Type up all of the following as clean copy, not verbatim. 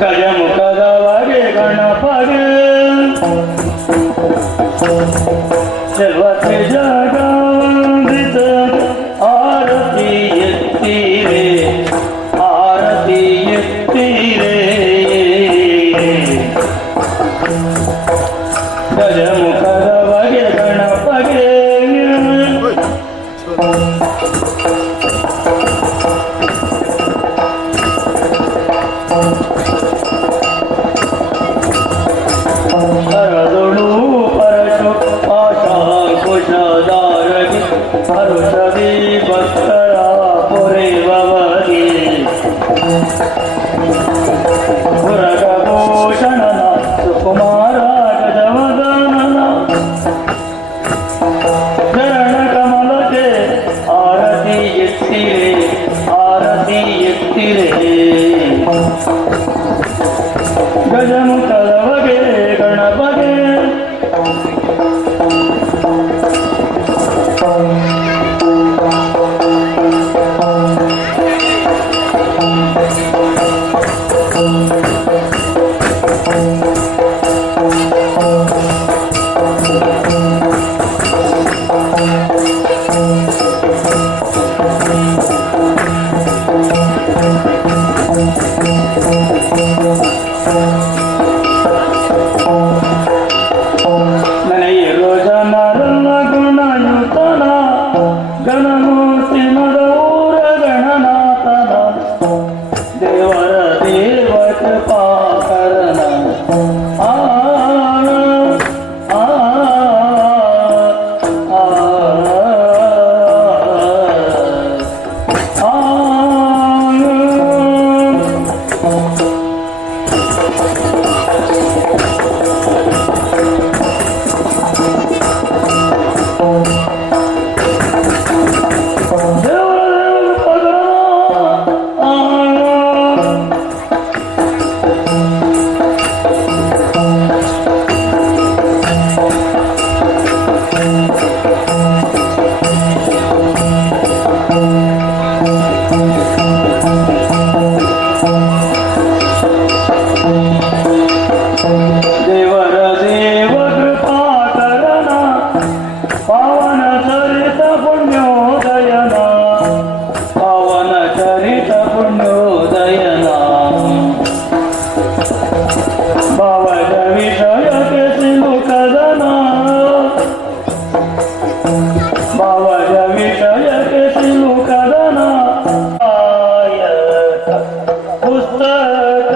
ಗಜಮುಖದವಗೆ ಗಣಪಗೆ ಜಲತೆ ಜಗಾಮೃತ ಆರತಿ ಎತ್ತಿರೆ ಆರತಿ ಎತ್ತಿರೆ ಗಜಮುಖದ ಬಗೆ ಗಣಪಗೆ ಹರದೊಳು ಪರಶು ಆಶಾಂಕುಶಧಾರಗಿ ಹರುಷದಿ ಭಕ್ತರ ಪೊರೆವಗೆ ಪುರಗಭೂಷಣನ ಸುಕುಮಾರ ಗಜವದನನ ಚರಣ ಕಮಲಕ್ಕೆ ಆರತಿ ಎತ್ತಿರೆ ಆರತಿ ಎತ್ತಿರೆ ಗಜಮುಖದ ಬಗೆ ಗಣಪಗೆ ನನಗಿರೋ ಜನರನ್ನ ಗುಣಯುತನ ಗಣಮೂರ್ತಿ ಮದೂರ ಗಣನಾಥನ ದೇವರ ದೇವ ಕೃಪಾಕರನ ಆ ಆ ದೇವರ ದೇವ ಕೃಪಾಕರನ ಪಾವನ ಚರಿತ ಪುಣ್ಯೋದಯನ ಪಾವನ ಚರಿತ ಪುಣ್ಯೋದಯನ ಭಾವದ ವಿಷಯಕ್ಕೆ ಸಿಲುಕದನ ಭಾವದ ವಿಷಯಕ್ಕೆ ಸಿಲುಕದನ ಪುಸ್ತಕ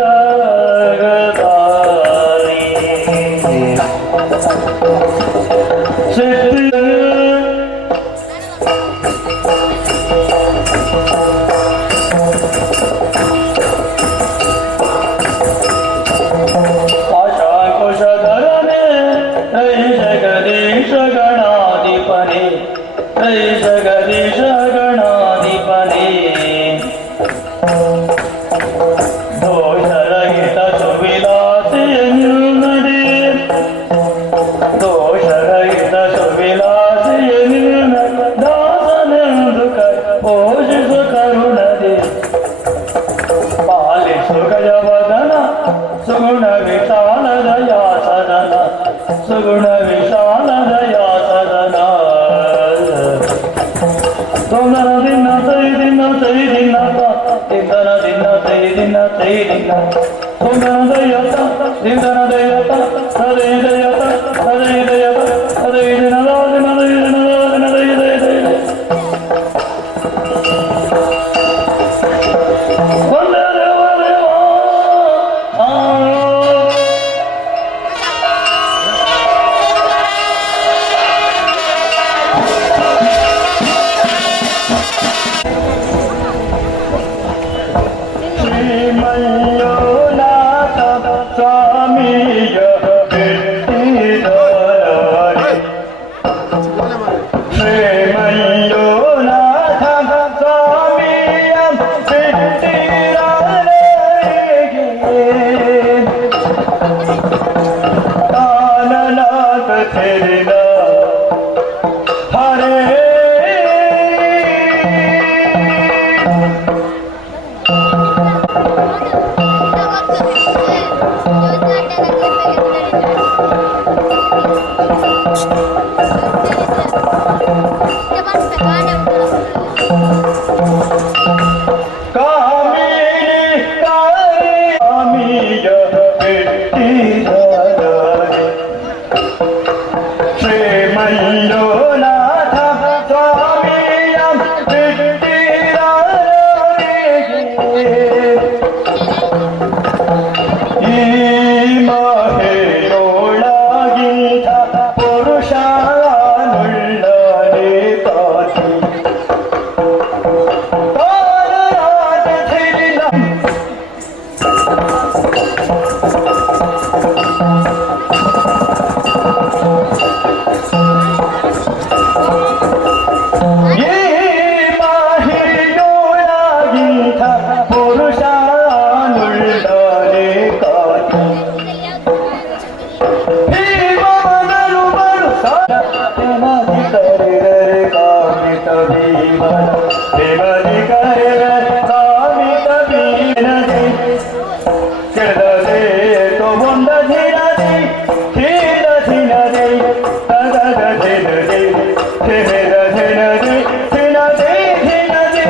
ಆಶಾಂಕುಶಧರನೆ ಹೈ ಜಗದೀಶ ಗಣಾಧಿಪನೆ ಹೈ ಜಗದೀಶ ಗಣಾಧಿಪನೆ ದೋಷರಹಿತ ಸುವಿಲಾಸಿಯ ನಿರ್ನಡೆ ದೋಷರಹಿತ ಸುವಿಲಾಸಿಯ ನಿರ್ನಡೆ ದಾಸನೆಂದು ಪೋಷಿಸು ಕರುಣದೆ ಪಾಲಿಸು ಗಜವದನ ಸುಗುಣ ವಿಶಾಲ ದಯಾ ಸದನ ಸುಗುಣ ವಿಶಾಲ ದಯಾ ಸದನ ಸೋಮನ ದಿನ ತೈ ದಿನ ತೈ ದಿನ ತಿಂದನ ದಿನ ತೈ ದಿನ ತೈ ದಿನ ಸೋಮನ ದಯತ ದಿನ ದಯತ ಹರೇ ದಯತ ಹರೇ ದಯತ ಹರೇ ದಿನ ದಿನ ದಿನ ದಿನ ದಯ ದಯ ದಯ ಶ್ರೀಮಯ್ಯೋನಾಥ ಸ್ವಾಮಿಯ ಭೇಟಿದಾರೆ ಶ್ರೀಮಯ್ಯೋನಾಥ ಸ್ವಾಮಿಯ ಭೇಟಿದಾರೆ ಕಾನನಾಥ ತೆರೆದ ಹರೇ Thank you. ಮಂಜುನಾಥ ಸ್ವಾಮಿಯ ಬಿಟ್ಟಿರಲಿಗೆ ಈ ಮಹಿಳೊಳಗಿಂತ ಪುರುಷ ನುಳ್ಳನೆ ಕಾತಿ ತಾರರಾಟ ಸಿರಿಲ ಪುರುಷ ನುಳ್ಳನೆ ಕಾತಿ ಭೀಮನರು ಬರು ಸಾಧಿ ಕರೆದರೆ ಕಾಮಿತ ಭೀಮನ ಭೀಮನಿ ಕರೆದರೆ ಕಾಮಿತ ಭೀಮನದಿ ಕೆಳದೆ ತಗೊಂಡ ಧಿನದಿ ಧೀರ ಧಿನದಿ ತಗದ ಧಿನದಿ ಧಿನದ ಧಿನದಿ ಧಿನದಿ ಧಿನದಿ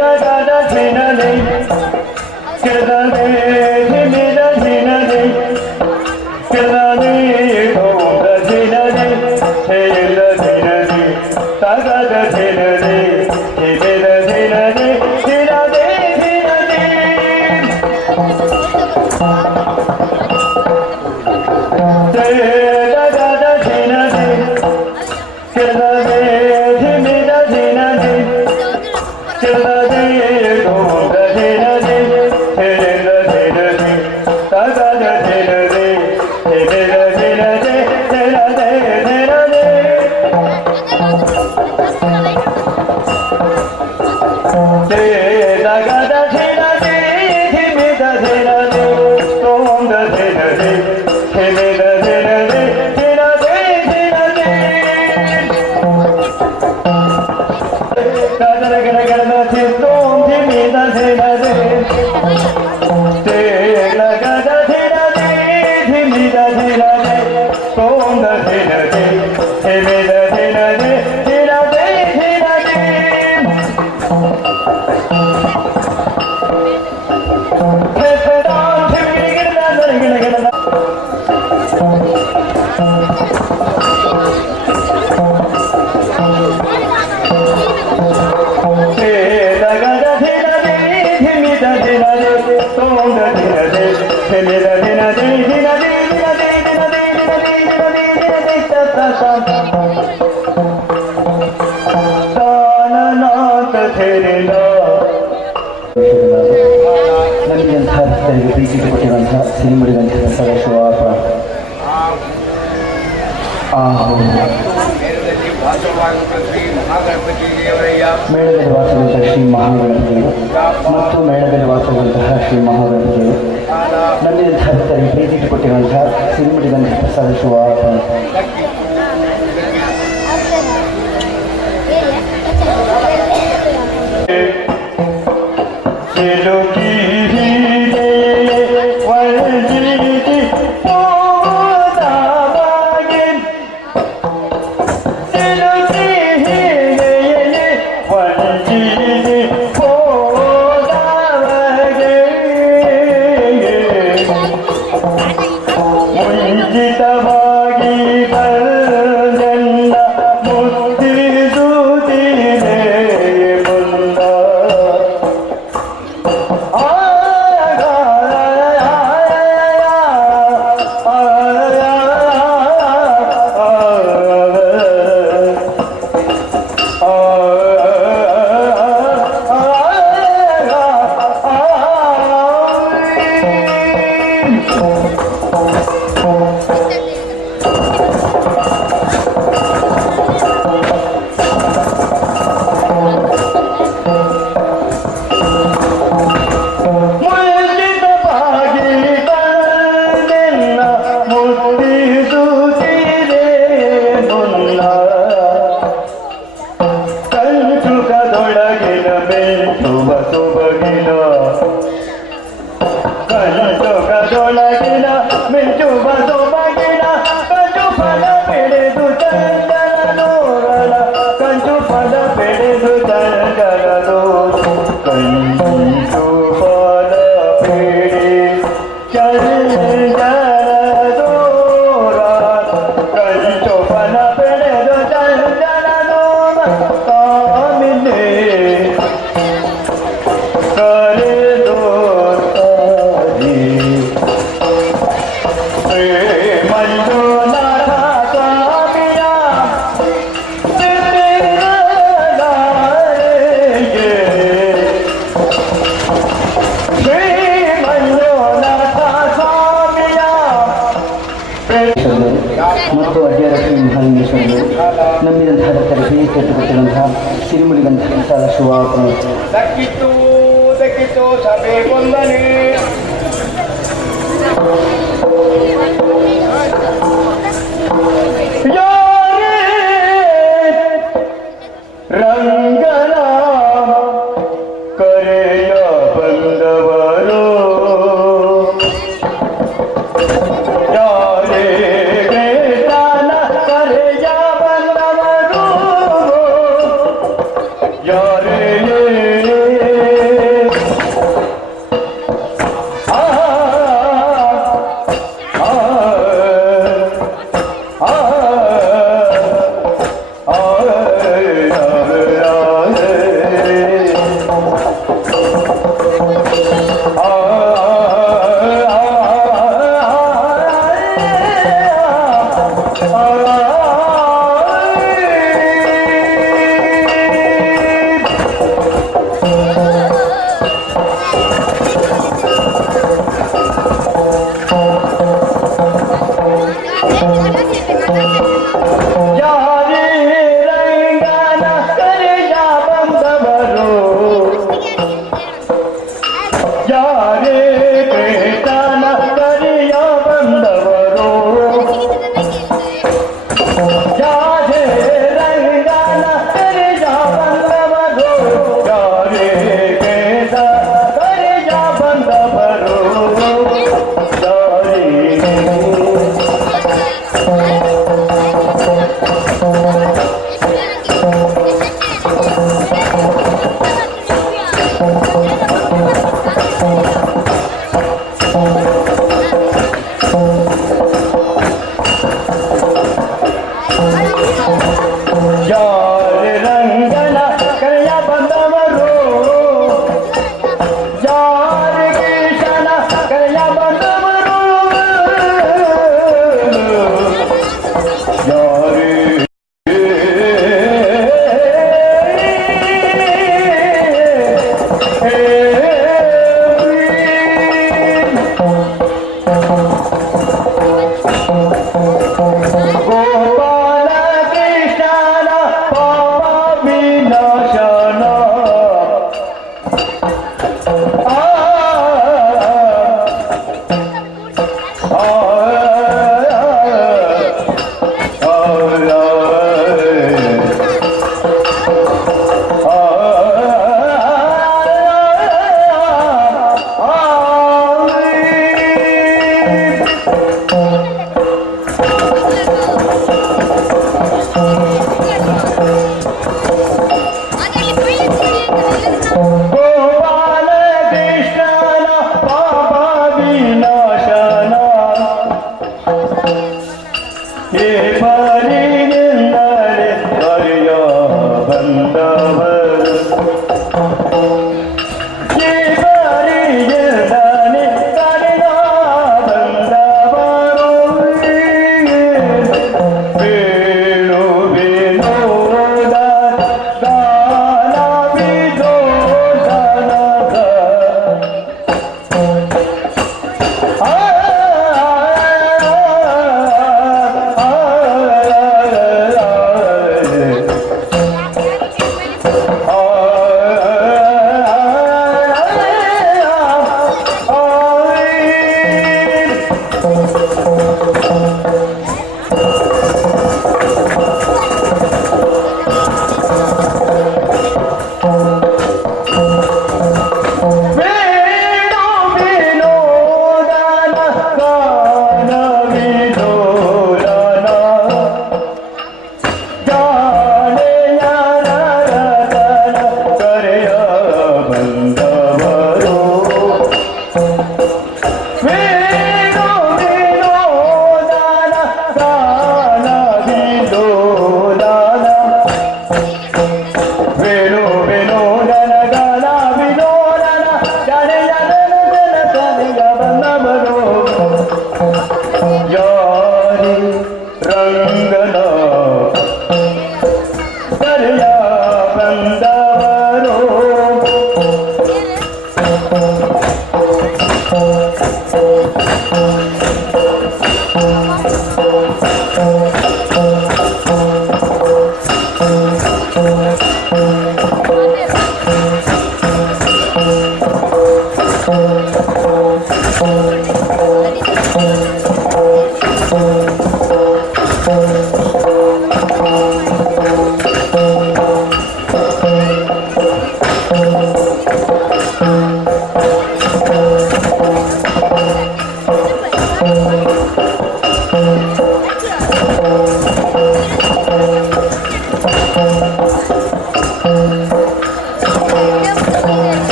ತಗದ ಧಿನದಿ ಕೆಳದೆ ಧಿಮಿದ ಧಿನದಿ ಕೆಳದೆ ತಗೊಂಡ ಧಿನದಿ ಧೀರ ಧಿನದಿ ತಗದ ಧಿನದಿ ಧಿಮಿದ ಧಿನದಿ ಧಿನದಿ ಧಿನದಿ ತಗದ ಧಿನದಿ ಕೆಳದೆ ಧಿಮಿದ ಧಿನದಿ ಕೆಳದೆ ತಗೊಂಡ ಧಿನದಿ ಧೀರ ಧಿನದಿ ತಗದ ಧಿನದಿ ಧಿಮಿದ ಧಿನದಿ ಧಿನದಿ ಧಿನದಿ ತಗದ ಧಿನದಿ ಧಿಮಿದ ಧಿನದಿ ತಗೊಂಡ ಧಿನದಿ ಧಿಮಿದ ಧಿನದಿ ಧಿನದಿ ಧಿನದಿ ಕದರ ಗಡಗಡದ ಚಿತ್ತೋಂ ಧಿಮಿದ ಧಿನದಿ ತಗದ ಧಿನದಿ ಧಿಮಿದ ಧಿನದಿ ತಗೊಂಡ ಧಿನದಿ ಧಿಮಿದ ಧಿನದಿ ಧಿನದಿ ಧಿನದಿ ತಗದ ಧಿನದಿ ಧಿಮಿದ ಧಿನದಿ ತಗೊಂಡ ಧಿನದಿ ಧಿಮಿದ ಧಿನದಿ ಧಿನದಿ ಧಿನದಿ ಧಿನದಿ ಧಿನದಿ ಧಿನದಿ ಧಿನದಿ ತಾನನಾಥ ಧೀರಿನ ನನಗೆ ಅಂತಹ ಭಕ್ತರಿಗೆ ಪ್ರೀತಿ ಕೊಟ್ಟಿರುವಂತಹ ಸಿರಿಮುಡಿದಂತಹ ಸದಾಶಿವ ಮೇಳದಲ್ಲಿ ವಾಸವಂತಹ ಶ್ರೀ ಮಹಾಗಣಪತಿಗಳು ಮತ್ತು ಮೇಳದಲ್ಲಿ ವಾಸವಂತಹ ಶ್ರೀ ಮಹಾಗಣಪತಿಗಳು ನನ್ನಿಂತಹ ಭಕ್ತರಿಗೆ ಪ್ರೀತಿ ಕೊಟ್ಟಿರುವಂತಹ ಸಿರಿಮುಡಿದಂತಹ ಸದಾಶಿವ ಸಿಲುಕಿ ಹೀಗೆ ವರ್ಜಿತಿ ಹೋದವಾಗಿ ಸಿಲುಕಿ ಹೀಗೆ ವರ್ಜಿತಿ ಹೋದವಾಗಿ ಮುಂಚಿತವಾಗಿ ಬಂದೆಲ್ಲ ಮುತ್ತಿಸುತ್ತಿದೆ ಮುಂದ ಕಂಚುಕದೊಳಗಿನ ಮಿಂಚುವ ಸೊಬಗಿನ ಕಂಚು ಫಲ ಬೆಳೆದು ಚಂದನ ನೋರಲ ಕಂಚು ಫಲ ಬೆಳೆದು ಚಂದನ ಕಂಚು ಫಲ ಬೆಳೆ चल जरा कल चौपन पेड़े दो चल जरा दो कामिले करे दो तारी मंजो ना था स्वामिया तेरे लाएंगे ಮತ್ತು ಅಡ್ಯಾರಶ್ರೀ ಮಹಾಲಿಂಗೇಶ್ವರರು ನಂಬಿದಂತಹ ಭಕ್ತರಿಗೆ ಕೆಟ್ಟುಕೊಟ್ಟಿರುವಂತಹ ಸಿರಿಮುಡಿಗಂತಹ ವಿಶಾಲ ಶುಭಾಪನೆ ದಕ್ಕಿತ್ತು ಸಭೆ ವಂದನೆ ರಂಗನ ಕರೆಯ ಬಂದವರು ಯಾರೇ ವೇದಾನ ಕರೆಯ ಬಂದವರು ಯಾರೇ Hey!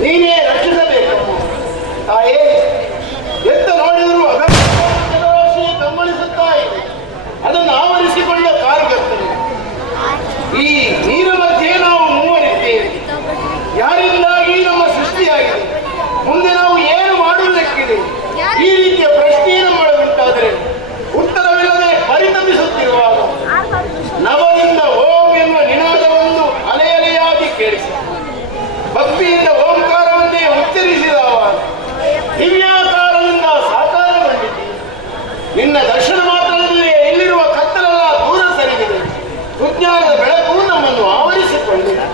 ನೀನೇ ರಕ್ಷಿಸಬೇಕು. ದಿವ್ಯಾಕಾರದಿಂದ ಸಾಕಾರಗೊಂಡಿದೆ. ನಿನ್ನ ದರ್ಶನ ಮಾತ್ರದಲ್ಲಿ ಎಲ್ಲಿರುವ ಕತ್ತಲೆಲ್ಲ ದೂರ ಸರಿದಿದೆ. ವಿಜ್ಞಾನದ ಬೆಳಕು ನಮ್ಮನ್ನು ಆವರಿಸಿಕೊಂಡಿದೆ.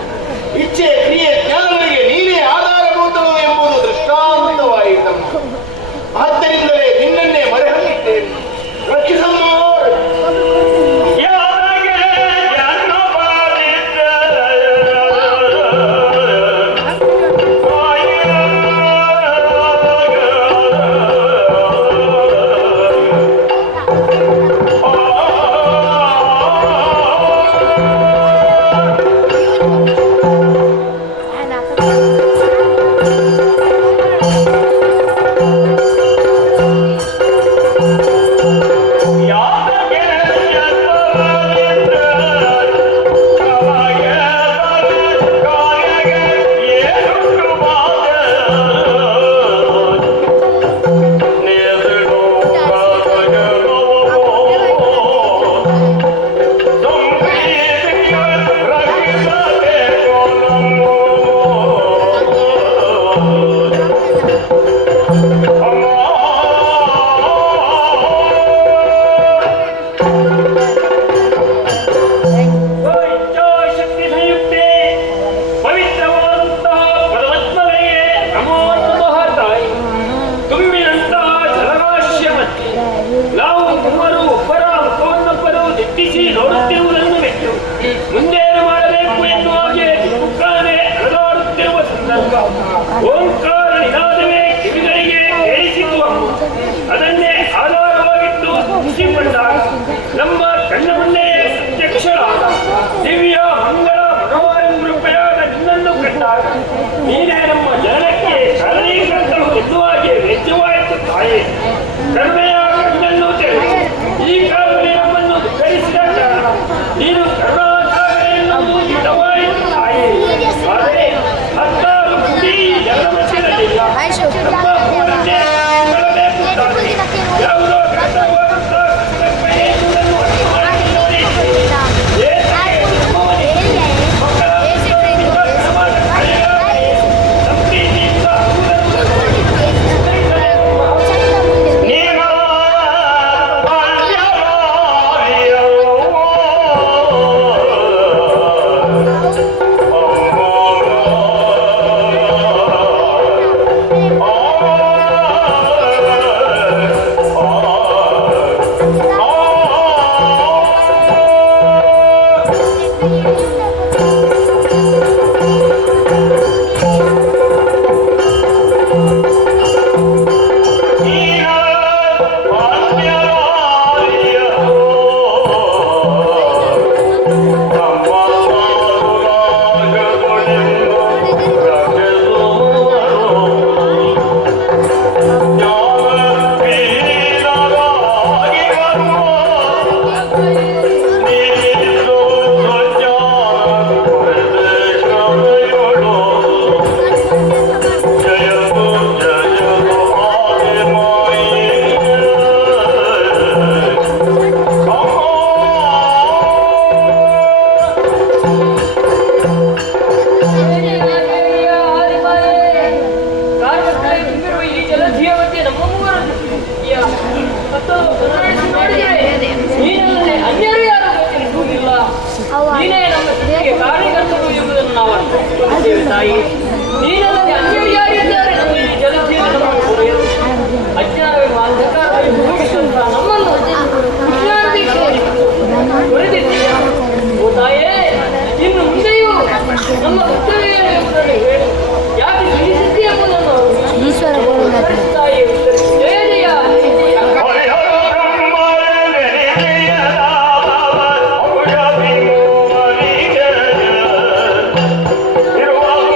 ಇಚ್ಛೆ ಕ್ರಿಯೆ ಜ್ಞಾನಗಳಿಗೆ ನೀನೇ ಆಧಾರಭೂತಳು ಎಂಬುದು ದೃಷ್ಟಾಂತವಾಯಿತಮ್ಮ. ಆದ್ದರಿಂದಲೇ ನಿನ್ನನ್ನೇ ಮರೆಹೊಂದಿದ್ದೇನೆ. ರಕ್ಷಿಸಮ್ಮ. ನೋಡುತ್ತಿರುವುದನ್ನು ಬಿಟ್ಟು ಮುಂದೇನು ಮಾಡಬೇಕು ಎನ್ನುವಾಗೆ ಮುಖಾನೆ ಅಲದಾಡುತ್ತಿರುವ ಸಂದರ್ಭ ಓಂಕಾರ ನಿನಾದವೇ ಕಿವಿಗಳಿಗೆ ಕೇಳಿಸಿತು. ಅದನ್ನೇ ಆಧಾರವಾಗಿಟ್ಟು ಖುಷಿಪಟ್ಟಾಗ ನಮ್ಮ ಕಣ್ಣ ಮುಂದೆ ಪ್ರತ್ಯಕ್ಷರಾದ ದಿವ್ಯ ಮಂಗಳ ಮನೋರಂಭೃಪೆಯಾದ ನಿನ್ನನ್ನು ಕಂಡಾಗ ನೀನೇ ನಮ್ಮ ಜನನಕ್ಕೆ ಕಾರಣೀಕರ್ತರು ಎನ್ನುವಾಗೆ ವೆಚ್ಚವಾಯಿತು ತಾಯೇ. ಕರುಣೆಯ ಕಣ್ಣನ್ನು ತೆರೆದು ಈ ಕಾಲದಲ್ಲಿ ನಮ್ಮನ್ನು ಧರಿಸಿದ ಕಾರಣ ನೀನು ಕರುಣಾಸಾಗರೆನ್ನುವುದು ಹಿತವಾಯಿತು ತಾಯೇ. ಆದರೆ ಹತ್ತಾರು ಕುಡಿ ಜನರ ಮಧ್ಯದಲ್ಲಿಲ್ಲ. ನಮ್ಮ ಊರನ್ನೇ ಕಳಬೇಕು ತಾಯೇ. ಯಾವುದೋ ಕರ್ತವ್ಯವಾದಂತಹ ಕರ್ತವ್ಯ ಎನ್ನುವುದನ್ನು ಅರಿತು ಮಾಡಿ ನೋಡಿ. ನೀನೇ ನಮ್ಮ ಸ್ಥಿತಿಗೆ ಕಾರ್ಯಕರ್ತರು ಎಂಬುದನ್ನು ನಾವು ಅರ್ಥೈಸಿಕೊಳ್ಳುತ್ತೇವೆ ತಾಯಿ. ನೀನಲ್ಲದೆ ಅನ್ಯರಿದ್ದಾರೆ ನಮ್ಮ ಈ ಜಲಜೀವನವನ್ನು ಪಡೆಯಲು ಅಜ್ಞಾನವೆಂಬ ಅಂಧಕಾರದಲ್ಲಿ ಮುಳುಗಿಸುವಂತಹ ನಮ್ಮನ್ನು ಹೊರೆದಿದ್ದೀಯ. ಓ ತಾಯೇ, ಇನ್ನು ಮುಂದೆಯೂ ನಮ್ಮ ಉತ್ತರವೇ ಎಂಬುದನ್ನು ಹೇಳು. ಯಾಕೆ ತಿಳಿಸಿದ್ದಿ ಎಂಬುದನ್ನು ತಾಯಿ ಜಯ ಜಯ ಇರುವಾಗ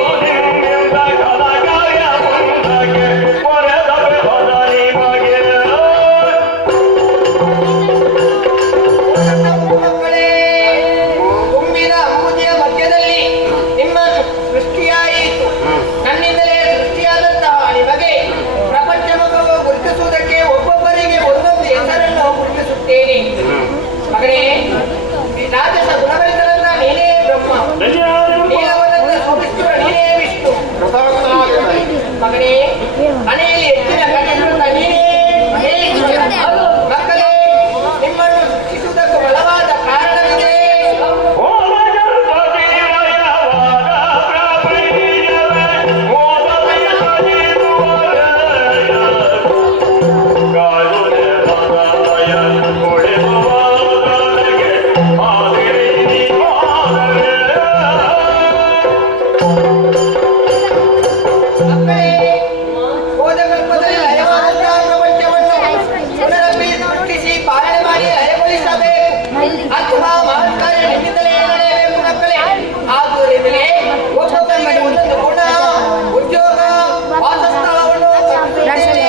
ಮನೆಯಲ್ಲಿ ಹೆಚ್ಚಿನ ಕಟ್ಟಿರುತ್ತ ನೀನೇ ಮಹೇಶ್ವರ. ಮಕ್ಕಳೇ, ನಿಮ್ಮನ್ನು ಶಿಕ್ಷಿಸುವುದಕ್ಕೆ ಬಲವಾದ ಕಾರಣವಿದೆ. ಅಥವಾ ಮಹತ್ಕಾರ್ಯ ನಿಮ್ಮಿಂದಲೇ ನಡೆಯಬೇಕು ಮಕ್ಕಳೇ. ಆದುದರಿಂದಲೇ ಒಬ್ಬೊಬ್ಬರಿಗೆ ಒಂದೊಂದು ಗುಣ, ಉದ್ಯೋಗ, ವಾಸಸ್ಥಳವನ್ನು ಕಲ್ಪಿಸಿದ್ದೇನೆ.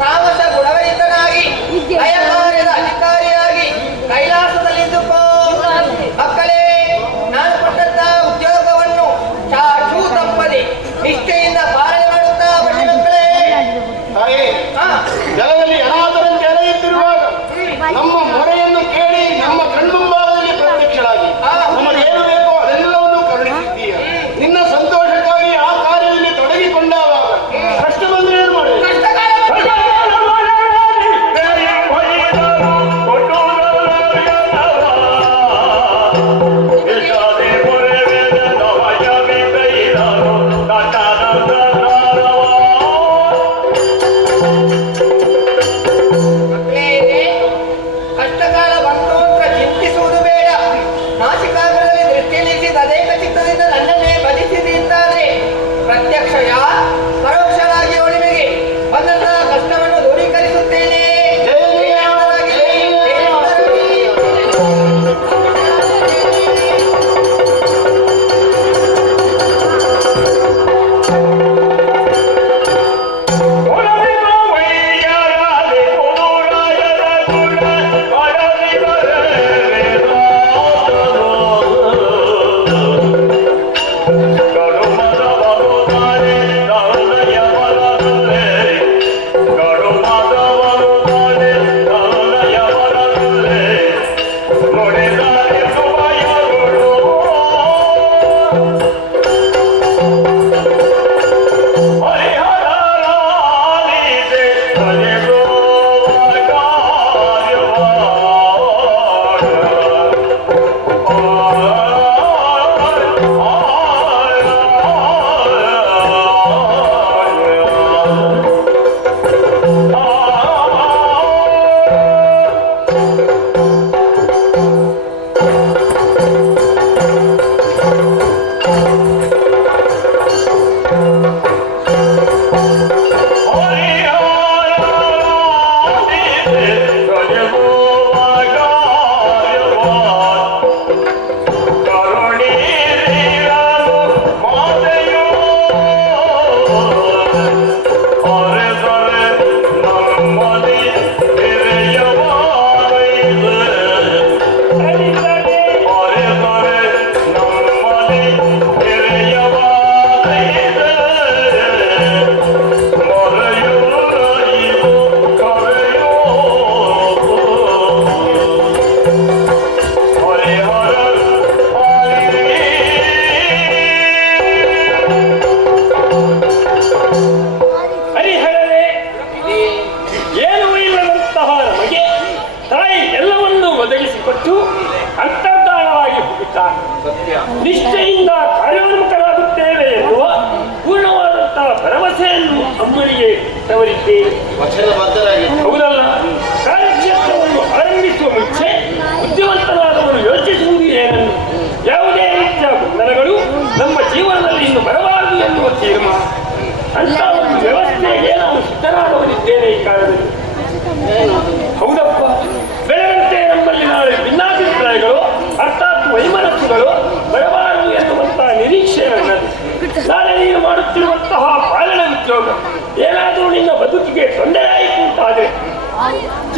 ತಾಮಸ ಗುಣವರಿತನಾಗಿ ಲಯಕಾರ್ಯದ ಅಧಿಕಾರಿಯಾಗಿ ಕೈಲಾಸದಲ್ಲಿದ್ದುಕೋ. ಮಕ್ಕಳೇ, ನಾನು ಕೊಟ್ಟಂತ ಉದ್ಯೋಗವನ್ನು ಚಾಚೂ ತಪ್ಪದೆ ನಿಷ್ಠೆಯಿಂದ ಪಾಲನೆ ಮಾಡುತ್ತಾ ಬನ್ನಿ ಮಕ್ಕಳೇ. ತಾಯೇ, ಜಲದಲ್ಲಿ ಅನಾಥರಂತೆ ಅಲೆಯುತ್ತಿರುವಾಗ ನಮ್ಮ ಮೊರೆಯನ್ನು ಕೇಳಿ ನಮ್ಮ ಕಣ್ಮುಂಭಾಗದಲ್ಲಿ ಪ್ರತ್ಯಕ್ಷರಾಗಿ ನಮಗೆ ಏನು ಬೇಕೋ ಅದೆಲ್ಲವನ್ನು ಕರುಣಿಸಿದ್ದೀಯ. ನಿನ್ನ ಸಂತೋಷಕ್ಕಾಗಿ ಆ ಕಾರ್ಯದಲ್ಲಿ ತೊಡಗಿಕೊಂಡಾಗ ಕಷ್ಟ ಬಂದ್ರೆ ಏನು ಮಾಡಿ ಕಷ್ಟಕಾಲ ಬಂತು ಅಂತ ಚಿಂತಿಸುವುದು ಬೇಡ. ನಾಸಿಕಾಗ್ರದಲ್ಲಿ ದೃಷ್ಟಿಯಲ್ಲಿಸಿ ತದೇಕ ಚಿತ್ತದಿಂದ ನನ್ನನ್ನೇ ಬದಿಸಿದೆ ಅಂತಾದ್ರೆ ಪ್ರತ್ಯಕ್ಷಯ ಪರೋಕ್ಷವಾಗಿ ಒಳಿಮೆಗೆ ಬಂದಂತಹ ಕಷ್ಟವನ್ನು ದೂರೀಕರಿಸುತ್ತೇನೆ. Oh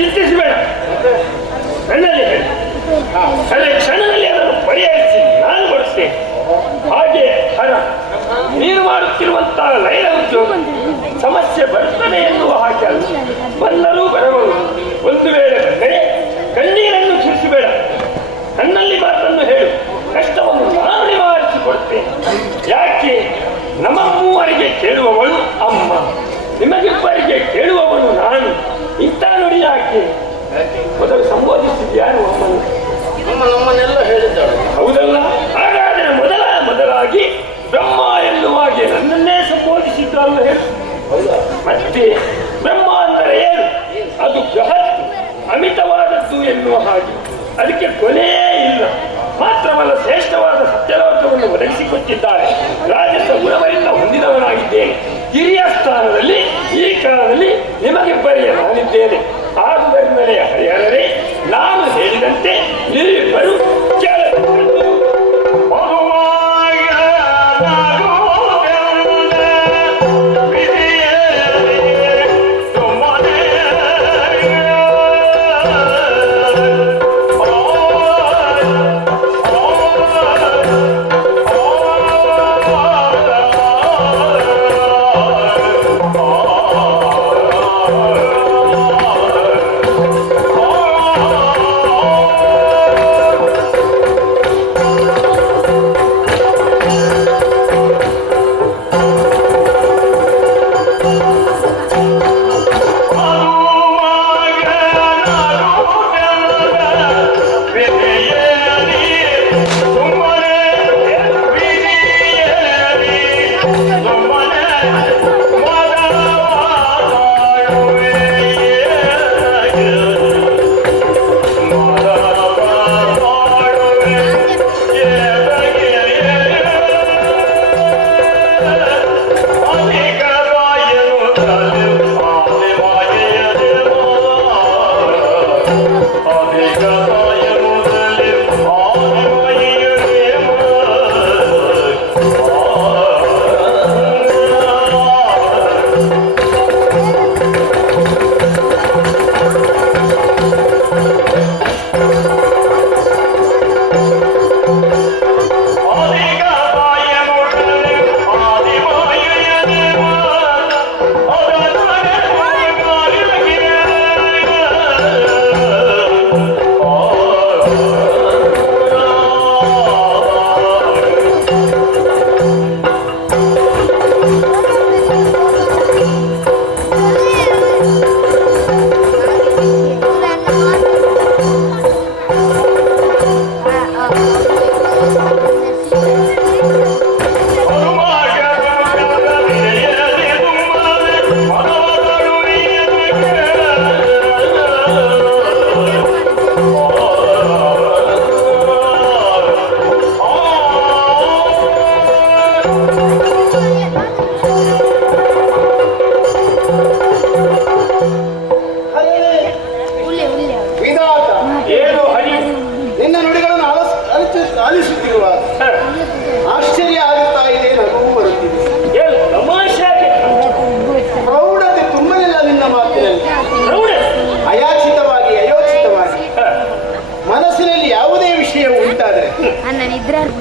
ಚಿಂತಿಸಬೇಡ, ನನ್ನಲ್ಲಿ ಹೇಳಿ. ಅದೇ ಕ್ಷಣದಲ್ಲಿ ಅದನ್ನು ಪರಿಹರಿಸಿ ನಾನು ಕೊಡುತ್ತೇನೆ. ಹಾಗೆ ಹಣ ನೀನು ಮಾಡುತ್ತಿರುವಂತಹ ಲೈನ ಉದ್ಯೋಗ ಸಮಸ್ಯೆ ಬರ್ತದೆ ಎನ್ನುವ ಹಾಗೆ ಅಲ್ಲ, ಬಂದರೂ ಬರಬಹುದು. ಒಂದು ವೇಳೆ ಬಂದರೆ ಕಣ್ಣೀರನ್ನು ಸುರಿಸಬೇಡ, ನನ್ನಲ್ಲಿ ಮಾತನ್ನು ಹೇಳು, ಕಷ್ಟವನ್ನು ನಾನು ನಿವಾರಿಸಿಕೊಡ್ತೇನೆ. ಯಾಕೆ ನಮ್ಮ ಮೂವರಿಗೆ ಕೇಳುವವಳು ಅಮ್ಮ, ನಿಮಗಿಬ್ಬರಿಗೆ ಕೇಳುವವನು ನಾನು. ಇಂಥ ನುಡಿ ಯಾಕೆ? ಮೊದಲು ಸಂಬೋಧಿಸಿದ್ಯಾರು ಅಮ್ಮನ್ನು? ನಮ್ಮನ್ನೆಲ್ಲ ಹೇಳಿದ್ದಾಳೆ. ಹೌದಲ್ಲ? ಹಾಗಾದರೆ ಮೊದಲಾಗಿ ಬ್ರಹ್ಮ ಎನ್ನುವ ಹಾಗೆ ನನ್ನನ್ನೇ ಸಂಬೋಧಿಸಿದ್ದಲ್ಲ ಹೇಳು. ಮತ್ತೆ ಬ್ರಹ್ಮ ಅಂದರೆ ಏನು? ಅದು ಬೃಹತ್ ಅಮಿತವಾದದ್ದು ಎನ್ನುವ ಹಾಗೆ, ಅದಕ್ಕೆ ಕೊನೆಯೇ ಇಲ್ಲ. ಮಾತ್ರವಲ್ಲ, ಶ್ರೇಷ್ಠವಾದ ಸತ್ಯಲೋಕವನ್ನು ಒದಗಿಸಿಕೊಟ್ಟಿದ್ದಾರೆ. ರಾಜಸ ಗುಣವರಿಂದ ಹೊಂದಿದವನಾಗಿದ್ದೇನೆ. ಹಿರಿಯ ಸ್ಥಾನದಲ್ಲಿ ಈ ಕಾಲದಲ್ಲಿ ನಿಮಗೆ ಬರೆಯ ನಾನಿದ್ದೇನೆ. ಆದುದರಿಂದಲೇ ಹರಿಹರರೇ, ನಾನು ಹೇಳಿದಂತೆ ನೀವಿಬ್ಬರು ಕೇಳಬೇಕು.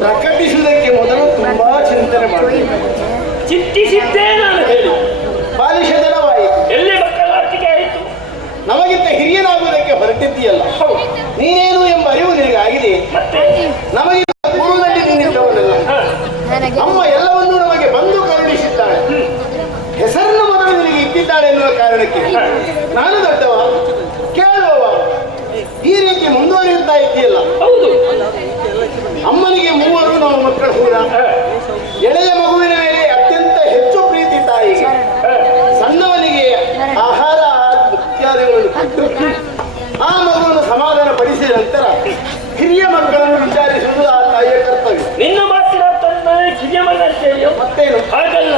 ಪ್ರಕಟಿಸುವುದಕ್ಕೆ ಮೊದಲು ತುಂಬಾ ಚಿಂತನೆ ಮಾಡಬೇಕು. ಚಿಂತಿಸಿದ್ದೇ ನಾನು ಹೇಳಿ ಬಾಲಿಶ ಜನವಾಯಿತು. ಎಲ್ಲಿ ಮಕ್ಕಳ ಆರ್ಟಿಕೆ ಆಯಿತು. ನಮಗಿಂತ ಹಿರಿಯನಾಗುವುದಕ್ಕೆ ಹೊರಟಿದ್ದೀಯಲ್ಲ, ನೀನೇನು ಎಂಬ ಅರಿವು ನಿನಗೆ ಆಗಿದೆ. ಮತ್ತೆ ನಮಗಿಂತ ಪೂರ್ವದಲ್ಲಿ ನಿಂತಿದ್ದವನಲ್ಲ. ಅಮ್ಮ ಎಲ್ಲವನ್ನೂ ನಮಗೆ ಬಂದು ಕರುಣಿಸಿದ್ದಾಳೆ. ಹೆಸರನ್ನು ಮೊದಲು ನಿನಗೆ ಇಟ್ಟಿದ್ದಾಳೆ ಎನ್ನುವ ಕಾರಣಕ್ಕೆ ನಾನು ದೊಡ್ಡವ, ಕೇಳುವವ, ಈ ರೀತಿ ಮುಂದುವರಿಯುತ್ತಾ ಇದ್ದೀಯಲ್ಲ. ಹೌದು, ಅಮ್ಮನಿಗೆ ಮೂವರು ನಾವು ಮಕ್ಕಳು ಕೂಡ. ಎಳೆಯ ಮಗುವಿನ ಮೇಲೆ ಅತ್ಯಂತ ಹೆಚ್ಚು ಪ್ರೀತಿ ತಾಯಿಗೆ. ಸಣ್ಣವನಿಗೆ ಆಹಾರ ಇತ್ಯಾದಿಗಳನ್ನು ಕೊಟ್ಟು ಆ ಮಗುವನ್ನು ಸಮಾಧಾನ ಪಡಿಸಿದ ನಂತರ ಹಿರಿಯ ಮಕ್ಕಳನ್ನು ವಿಚಾರಿಸುವುದು ಆ ತಾಯಿಯ ಕರ್ತವ್ಯ. ನಿನ್ನ ಮಾತಿನ ತನ್ನ ಕಿರಿಯಮನಂತೆಯೋ ಮತ್ತೇನು ಹಾಗಲ್ಲ,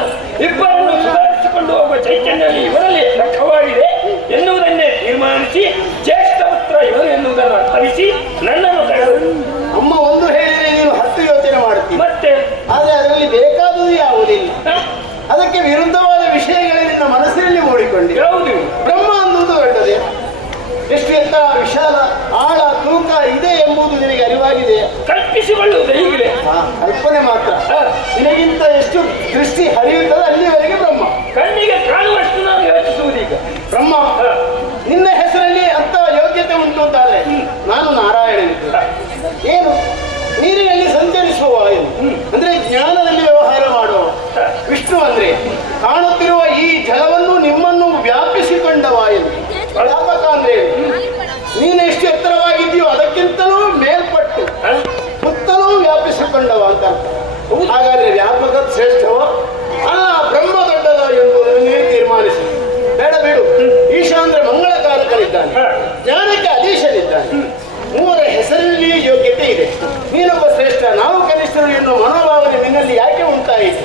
ಇಬ್ಬರನ್ನು ಸುಧಾರಿಸಿಕೊಂಡು ಹೋಗುವ ಚೈತನ್ಯದಲ್ಲಿ ಇವರಲ್ಲಿ ಲಕ್ಷ್ಯವಾಗಿದೆ ಎನ್ನುವುದನ್ನೇ ತೀರ್ಮಾನಿಸಿ ಜ್ಯೇಷ್ಠ ಪುತ್ರ ಇವರು ಎನ್ನುವುದನ್ನು ಅರ್ಥವಿಸಿ ನನ್ನನ್ನು ಕರೆದರು. ಅಮ್ಮ ಒಂದು ಹೇಳಿದರೆ ನೀನು 10 ಯೋಚನೆ ಮಾಡುತ್ತೀನಿ. ಮತ್ತೆ ಆದರೆ ಅದರಲ್ಲಿ ಬೇಕಾದುದು ಯಾವುದಿಲ್ಲ. ಅದಕ್ಕೆ ವಿರುದ್ಧವಾದ ವಿಷಯಗಳೇ ನಿನ್ನ ಮನಸ್ಸಿನಲ್ಲಿ ಮೂಡಿಕೊಂಡು ಯಾವುದು ಬ್ರಹ್ಮ ಅನ್ನುವುದು ದೊಡ್ಡದೆ. ಎಂಬುದು ನಿನಗೆ ಅರಿವಾಗಿದೆ. ಕಲ್ಪಿಸಿಕೊಳ್ಳುವುದು ಹೀಗಿದೆ. ಕಲ್ಪನೆ ಮಾತ್ರ. ನಿನಗಿಂತ ಎಷ್ಟು ದೃಷ್ಟಿ ಹರಿಯುತ್ತದೆ ಅಲ್ಲಿವರೆಗೆ ಬ್ರಹ್ಮ. ಕಣ್ಣಿಗೆ ಕಾಣುವಷ್ಟು ನಾನು ಯೋಚಿಸುವುದೀಗ. ಬ್ರಹ್ಮ, ನಿನ್ನ ಹೆಸರಲ್ಲಿ ಅಂತ ಯೋಗ್ಯತೆ ಉಂಟು ಅಂತಾದ್ರೆ ನಾನು ನಾರಾಯಣ. ಏನು ನೀರಿನಲ್ಲಿ ಸಂಚರಿಸುವ ಏನು ಅಂದ್ರೆ ಜ್ಞಾನದಲ್ಲಿ ವ್ಯವಹಾರ ಮಾಡುವ. ವಿಷ್ಣು ಅಂದ್ರೆ ಕಾಣುತ್ತಿರುವ ಈ ಜಲವನ್ನು ನಿಮ್ಮನ್ನು ವ್ಯಾಪಿಸಿಕೊಂಡವ ಎಂದು. ವ್ಯಾಪಕ ಅಂದ್ರೆ ನೀನು ಎಷ್ಟು ಎತ್ತರವಾಗಿದೆಯೋ ಅದಕ್ಕಿಂತಲೂ ಮೇಲ್ಪಟ್ಟು ಸುತ್ತಲೂ ವ್ಯಾಪಿಸಿಕೊಂಡವ ಅಂತ. ಹಾಗಾದ್ರೆ ವ್ಯಾಪಕ ಶ್ರೇಷ್ಠವ ಬ್ರಹ್ಮ ದೊಡ್ಡದ ಎಂಬುದನ್ನು ನೀವು ತೀರ್ಮಾನಿಸಿ. ಬೇಡ ಬೇಡು. ಈಶ ಅಂದ್ರೆ ಮಂಗಳಕಾರಕನಿದ್ದಾನೆ, ಜ್ಞಾನಕ್ಕೆ ಅಧೀಶನಿದ್ದಾನೆ. ಮೂವರ ಹೆಸರಲ್ಲಿ ಯೋಗ್ಯತೆ ಇದೆ. ನೀನೊಬ್ಬ ಶ್ರೇಷ್ಠ, ನಾವು ಕನಿಷ್ಠರು ಎನ್ನುವ ಮನೋಭಾವನೆ ನಿನ್ನಲ್ಲಿ ಯಾಕೆ ಉಂಟಾಯಿತು?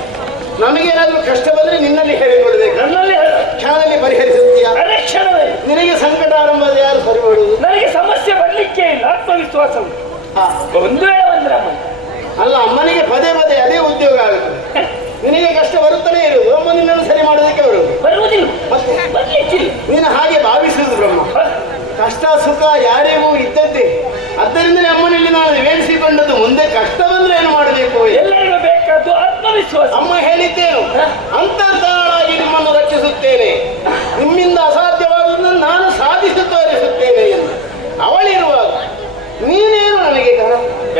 ನಮಗೇನಾದ್ರೂ ಕಷ್ಟ ಬಂದ್ರೆ ನಿನ್ನಲ್ಲಿ ಹೇಳಿಕೊಳ್ಳಬೇಕು. ನನ್ನಲ್ಲಿ ಕ್ಷಣದಲ್ಲಿ ಪರಿಹರಿಸುತ್ತೀಯ. ಕ್ಷಣವೇ ನಿನಗೆ ಸಂಕಟ ಆರಂಭದ ಯಾರು ಸರಿಪಡುವುದು? ನನಗೆ ಸಮಸ್ಯೆ ಬರ್ಲಿಕ್ಕೆ ಇಲ್ಲ, ಆತ್ಮವಿಶ್ವಾಸ ಉಂಟು. ಒಂದು ವೇಳೆ ಬಂದ್ರಮ್ಮ ಅಲ್ಲ, ಅಮ್ಮನಿಗೆ ಪದೇ ಪದೇ ಅದೇ ಉದ್ಯೋಗ ಆಗುತ್ತದೆ. ನಿನಗೆ ಕಷ್ಟ ಬರುತ್ತಲೇ ಇರುವುದು, ಅಮ್ಮ ನಿನ್ನನ್ನು ಸರಿ ಮಾಡೋದಕ್ಕೆ ಬರುವುದಿಲ್ಲ. ನೀನು ಹಾಗೆ ಭಾವಿಸುವುದು ಬ್ರಹ್ಮ. ಕಷ್ಟ ಸುಖ ಯಾರಿಗೂ ಇದ್ದದ್ದೇ. ಆದ್ದರಿಂದಲೇ ಅಮ್ಮನಲ್ಲಿ ನಾನು ನಿವೇದಿಸಿಕೊಂಡದ್ದು. ಮುಂದೆ ಕಷ್ಟ ಬಂದ್ರೆ ಏನು ಮಾಡಬೇಕು? ಎಲ್ಲರಿಗೂ ಬೇಕಾದ್ದು ಆತ್ಮವಿಶ್ವಾಸ. ಅಮ್ಮ ಹೇಳಿದ್ದೇನು? ಅಂತರ್ಧಾರಾಗಿ ನಿಮ್ಮನ್ನು ರಕ್ಷಿಸುತ್ತೇನೆ, ನಿಮ್ಮಿಂದ ಅಸಾಧ್ಯವಾದದನ್ನು ನಾನು ಸಾಧಿಸಿ ತೋರಿಸುತ್ತೇನೆ ಎಂದು ಅವಳಿರುವಾಗ ನೀನೇನು ನನಗೆ ಕರ?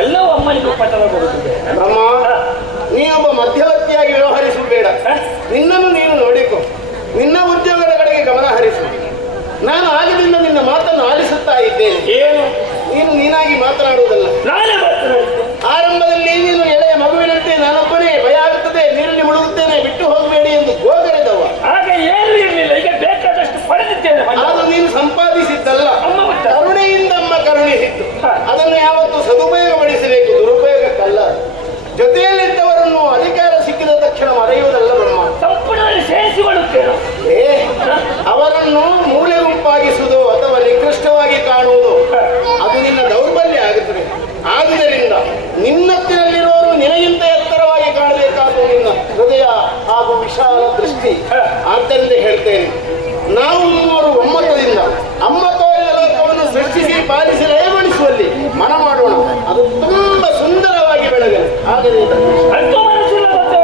ಎಲ್ಲವೂ ಅಮ್ಮನಿಗೆ ಪಠಣ ಕೊಡುತ್ತದೆ. ಬ್ರಹ್ಮ, ನೀನೊಬ್ಬ ಮಧ್ಯವರ್ತಿಯಾಗಿ ವ್ಯವಹರಿಸಬೇಡ. ನಿನ್ನನ್ನು ನೀನು ನೋಡಿಕೊ, ನಿನ್ನ ಉದ್ಯೋಗದ ಕಡೆಗೆ ಗಮನ ಹರಿಸು. ನಾನು ಆಗದಿಂದ ನಿನ್ನ ಮಾತನ್ನು ಆಲಿಸುತ್ತಾ ಇದ್ದೇನೆ. ಏನು ನೀನು ನೀನಾಗಿ ಮಾತನಾಡುವುದಲ್ಲ. ನಾನೇ ಮಾತನಾಡುತ್ತೇನೆ. ಆರಂಭದಲ್ಲಿ ನೀನು ಎಳೆಯ ಮಗುವಿನಂತೆ ನಾನೊಬ್ಬನೇ ಭಯ ಆಗುತ್ತದೆ, ನೀರಲ್ಲಿ ಮುಳುಗುತ್ತೇನೆ, ಬಿಟ್ಟು ಹೋಗಬೇಡಿ ಎಂದು ಗೋಗರೆದವ. ಆಗ ಏನು ಇರಲಿಲ್ಲ, ಈಗ ಬೇಕಾದಷ್ಟು ಪಡೆದಿದ್ದೇನೆ. ಅದು ನೀನು ಸಂಪಾದಿಸಿದ್ದಲ್ಲ, ಅಮ್ಮ ಬಿಟ್ಟ ಕರುಣೆಯಿಂದ ಅಮ್ಮ ಕರುಣಿಸಿದ್ದು. ಅದನ್ನು ಯಾವತ್ತೂ ಸದುಪಯೋಗಪಡಿಸಬೇಕು, ದುರುಪಯೋಗಕ್ಕಲ್ಲ. ಜೊತೆಯಲ್ಲಿದ್ದವರನ್ನು ಅಧಿಕಾರ ಸಿಕ್ಕಿದ ತಕ್ಷಣ ಮರೆಯುವುದಲ್ಲ ಬ್ರಹ್ಮ. ಸಂಪೂರ್ಣವಾಗಿ ಸೇರಿಸಿಕೊಳ್ಳುತ್ತೇನೆ. ಅವರನ್ನು ಮೂಲೆ ಗುಂಪಾಗಿಸುವುದು ಅಥವಾ ನಿಕೃಷ್ಟವಾಗಿ ಕಾಣುವುದು ಅದು ನಿನ್ನ ದೌರ್ಬಲ್ಯ ಆಗುತ್ತದೆ. ಆದುದರಿಂದ ನಿನ್ನತ್ತಿನಲ್ಲಿರುವವರು ನಿನಗಿಂತ ಎತ್ತರವಾಗಿ ಕಾಣಬೇಕಾದ ನಿನ್ನ ಹೃದಯ ಹಾಗೂ ವಿಶಾಲ ದೃಷ್ಟಿ. ಆದ್ದರಿಂದ ಹೇಳ್ತೇನೆ, ನಾವು ಮೂವರು ಒಮ್ಮತದಿಂದ ಅಮ್ಮ ತೋರಿದ ಲೋಕವನ್ನು ಸೃಷ್ಟಿಸಿ ಪಾಲಿಸಿ ಲಯಗೊಳಿಸುವಲ್ಲಿ ಮನ ಮಾಡೋಣ. ಅದು ತುಂಬಾ ಸುಂದರವಾಗಿ ಬೆಳಗಲಿ. ಆಗಲಿ ಅಂತೂ ಮನಸ್ಸಿಲ್ಲ ಮತ್ತೆ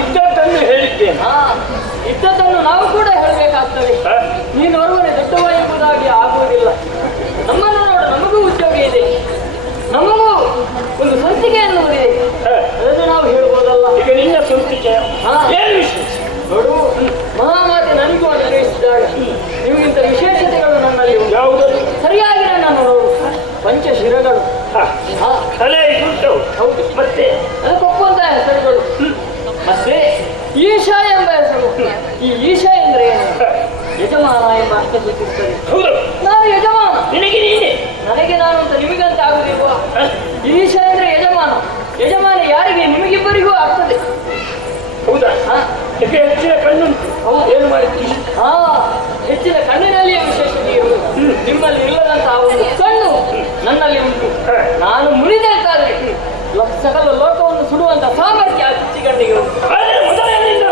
ಇದ್ದದ್ದನ್ನು ಹೇಳಿದ್ದೇನೆ. ಇದ್ದದ್ದನ್ನು ನಾವು ಕೂಡ ಹೇಳಬೇಕಾಗ್ತದೆ. ನೀನು ಹೊರಗಡೆ ದೊಡ್ಡವ ಎಂಬುದಾಗಿ ಆಗುವುದಿಲ್ಲ. ನಮ್ಮನ್ನು ನೋಡು, ನಮಗೂ ಉದ್ಯೋಗ ಇದೆ, ನಮಗೂ ಒಂದು ಸ್ವಂತಿಕೆ ಎನ್ನುವುದಿದೆ. ಅದನ್ನು ನಾವು ಹೇಳ್ಬೋದಲ್ಲ. ಈಗ ನಿನ್ನ ಸ್ವಂತಿಕೆ ಏನು ವಿಶೇಷ ನೋಡು, ಮಹಾಮಾತೆ ನನಗೂ ಅನುಗ್ರಹಿಸಿದಾಗ ನಿಮಗಿಂತ ವಿಶೇಷತೆಗಳು ನನ್ನಲ್ಲಿ ಉಂಟು. ಯಾವುದು? ಸರಿಯಾಗಿ ನನ್ನನ್ನು ನೋಡು. ಪಂಚಶಿರಗಳು, ತಲೆ ಉಂಟು. ಹೌದು. ಮತ್ತೆ ಅದಕ್ಕೊಪ್ಪಂತ ಹೆಸರುಗಳು. ಮತ್ತೆ ಈಶಾ ಎಂಬ ಹೆಸರು. ಈ ಈಶಾ ಎಂದ್ರೆ ಏನು? ಯಜಮಾನ ಎಂಬ ಅರ್ಥ ಸೂಚಿಸುತ್ತದೆ. ಹೌದು, ನಾನು ಯಜಮಾನ, ನಿನಗೆ ನೀನೆ, ನನಗೆ ನಾನು ಅಂತ ನಿಮಗಂತ ಆಗುದಿಲ್ವಾ? ಈಶಾ ಅಂದ್ರೆ ಯಜಮಾನ. ಯಜಮಾನ ಯಾರಿಗೆ? ನಿಮಗಿಬ್ಬರಿಗೂ ಆಗ್ತದೆ. ಹೌದಾ? ಯಾಕೆ ಹೆಚ್ಚಿನ ಕಣ್ಣುಂಟು. ಏನು ಮಾಡಿದ್ದೀವಿ? ಹೆಚ್ಚಿನ ಕಣ್ಣಿನಲ್ಲಿಯೇ ವಿಶೇಷತೆ ಇರುವುದು. ನಿಮ್ಮಲ್ಲಿ ಇಲ್ಲದಂತಹ ಒಂದು ಕಣ್ಣು ನನ್ನಲ್ಲಿ ಉಂಟು. ನಾನು ಮುರಿದೆ ಅಂತಾದ್ರೆ ಸಕಲ ಲೋಕವನ್ನು ಸುಡುವಂತ ಸಾಮರ್ಥ್ಯ ಆ ಚಿಚ್ಚಿಗಣ್ಣಿಗೆ ಉಂಟು. ಮೊದಲಿನಿಂದ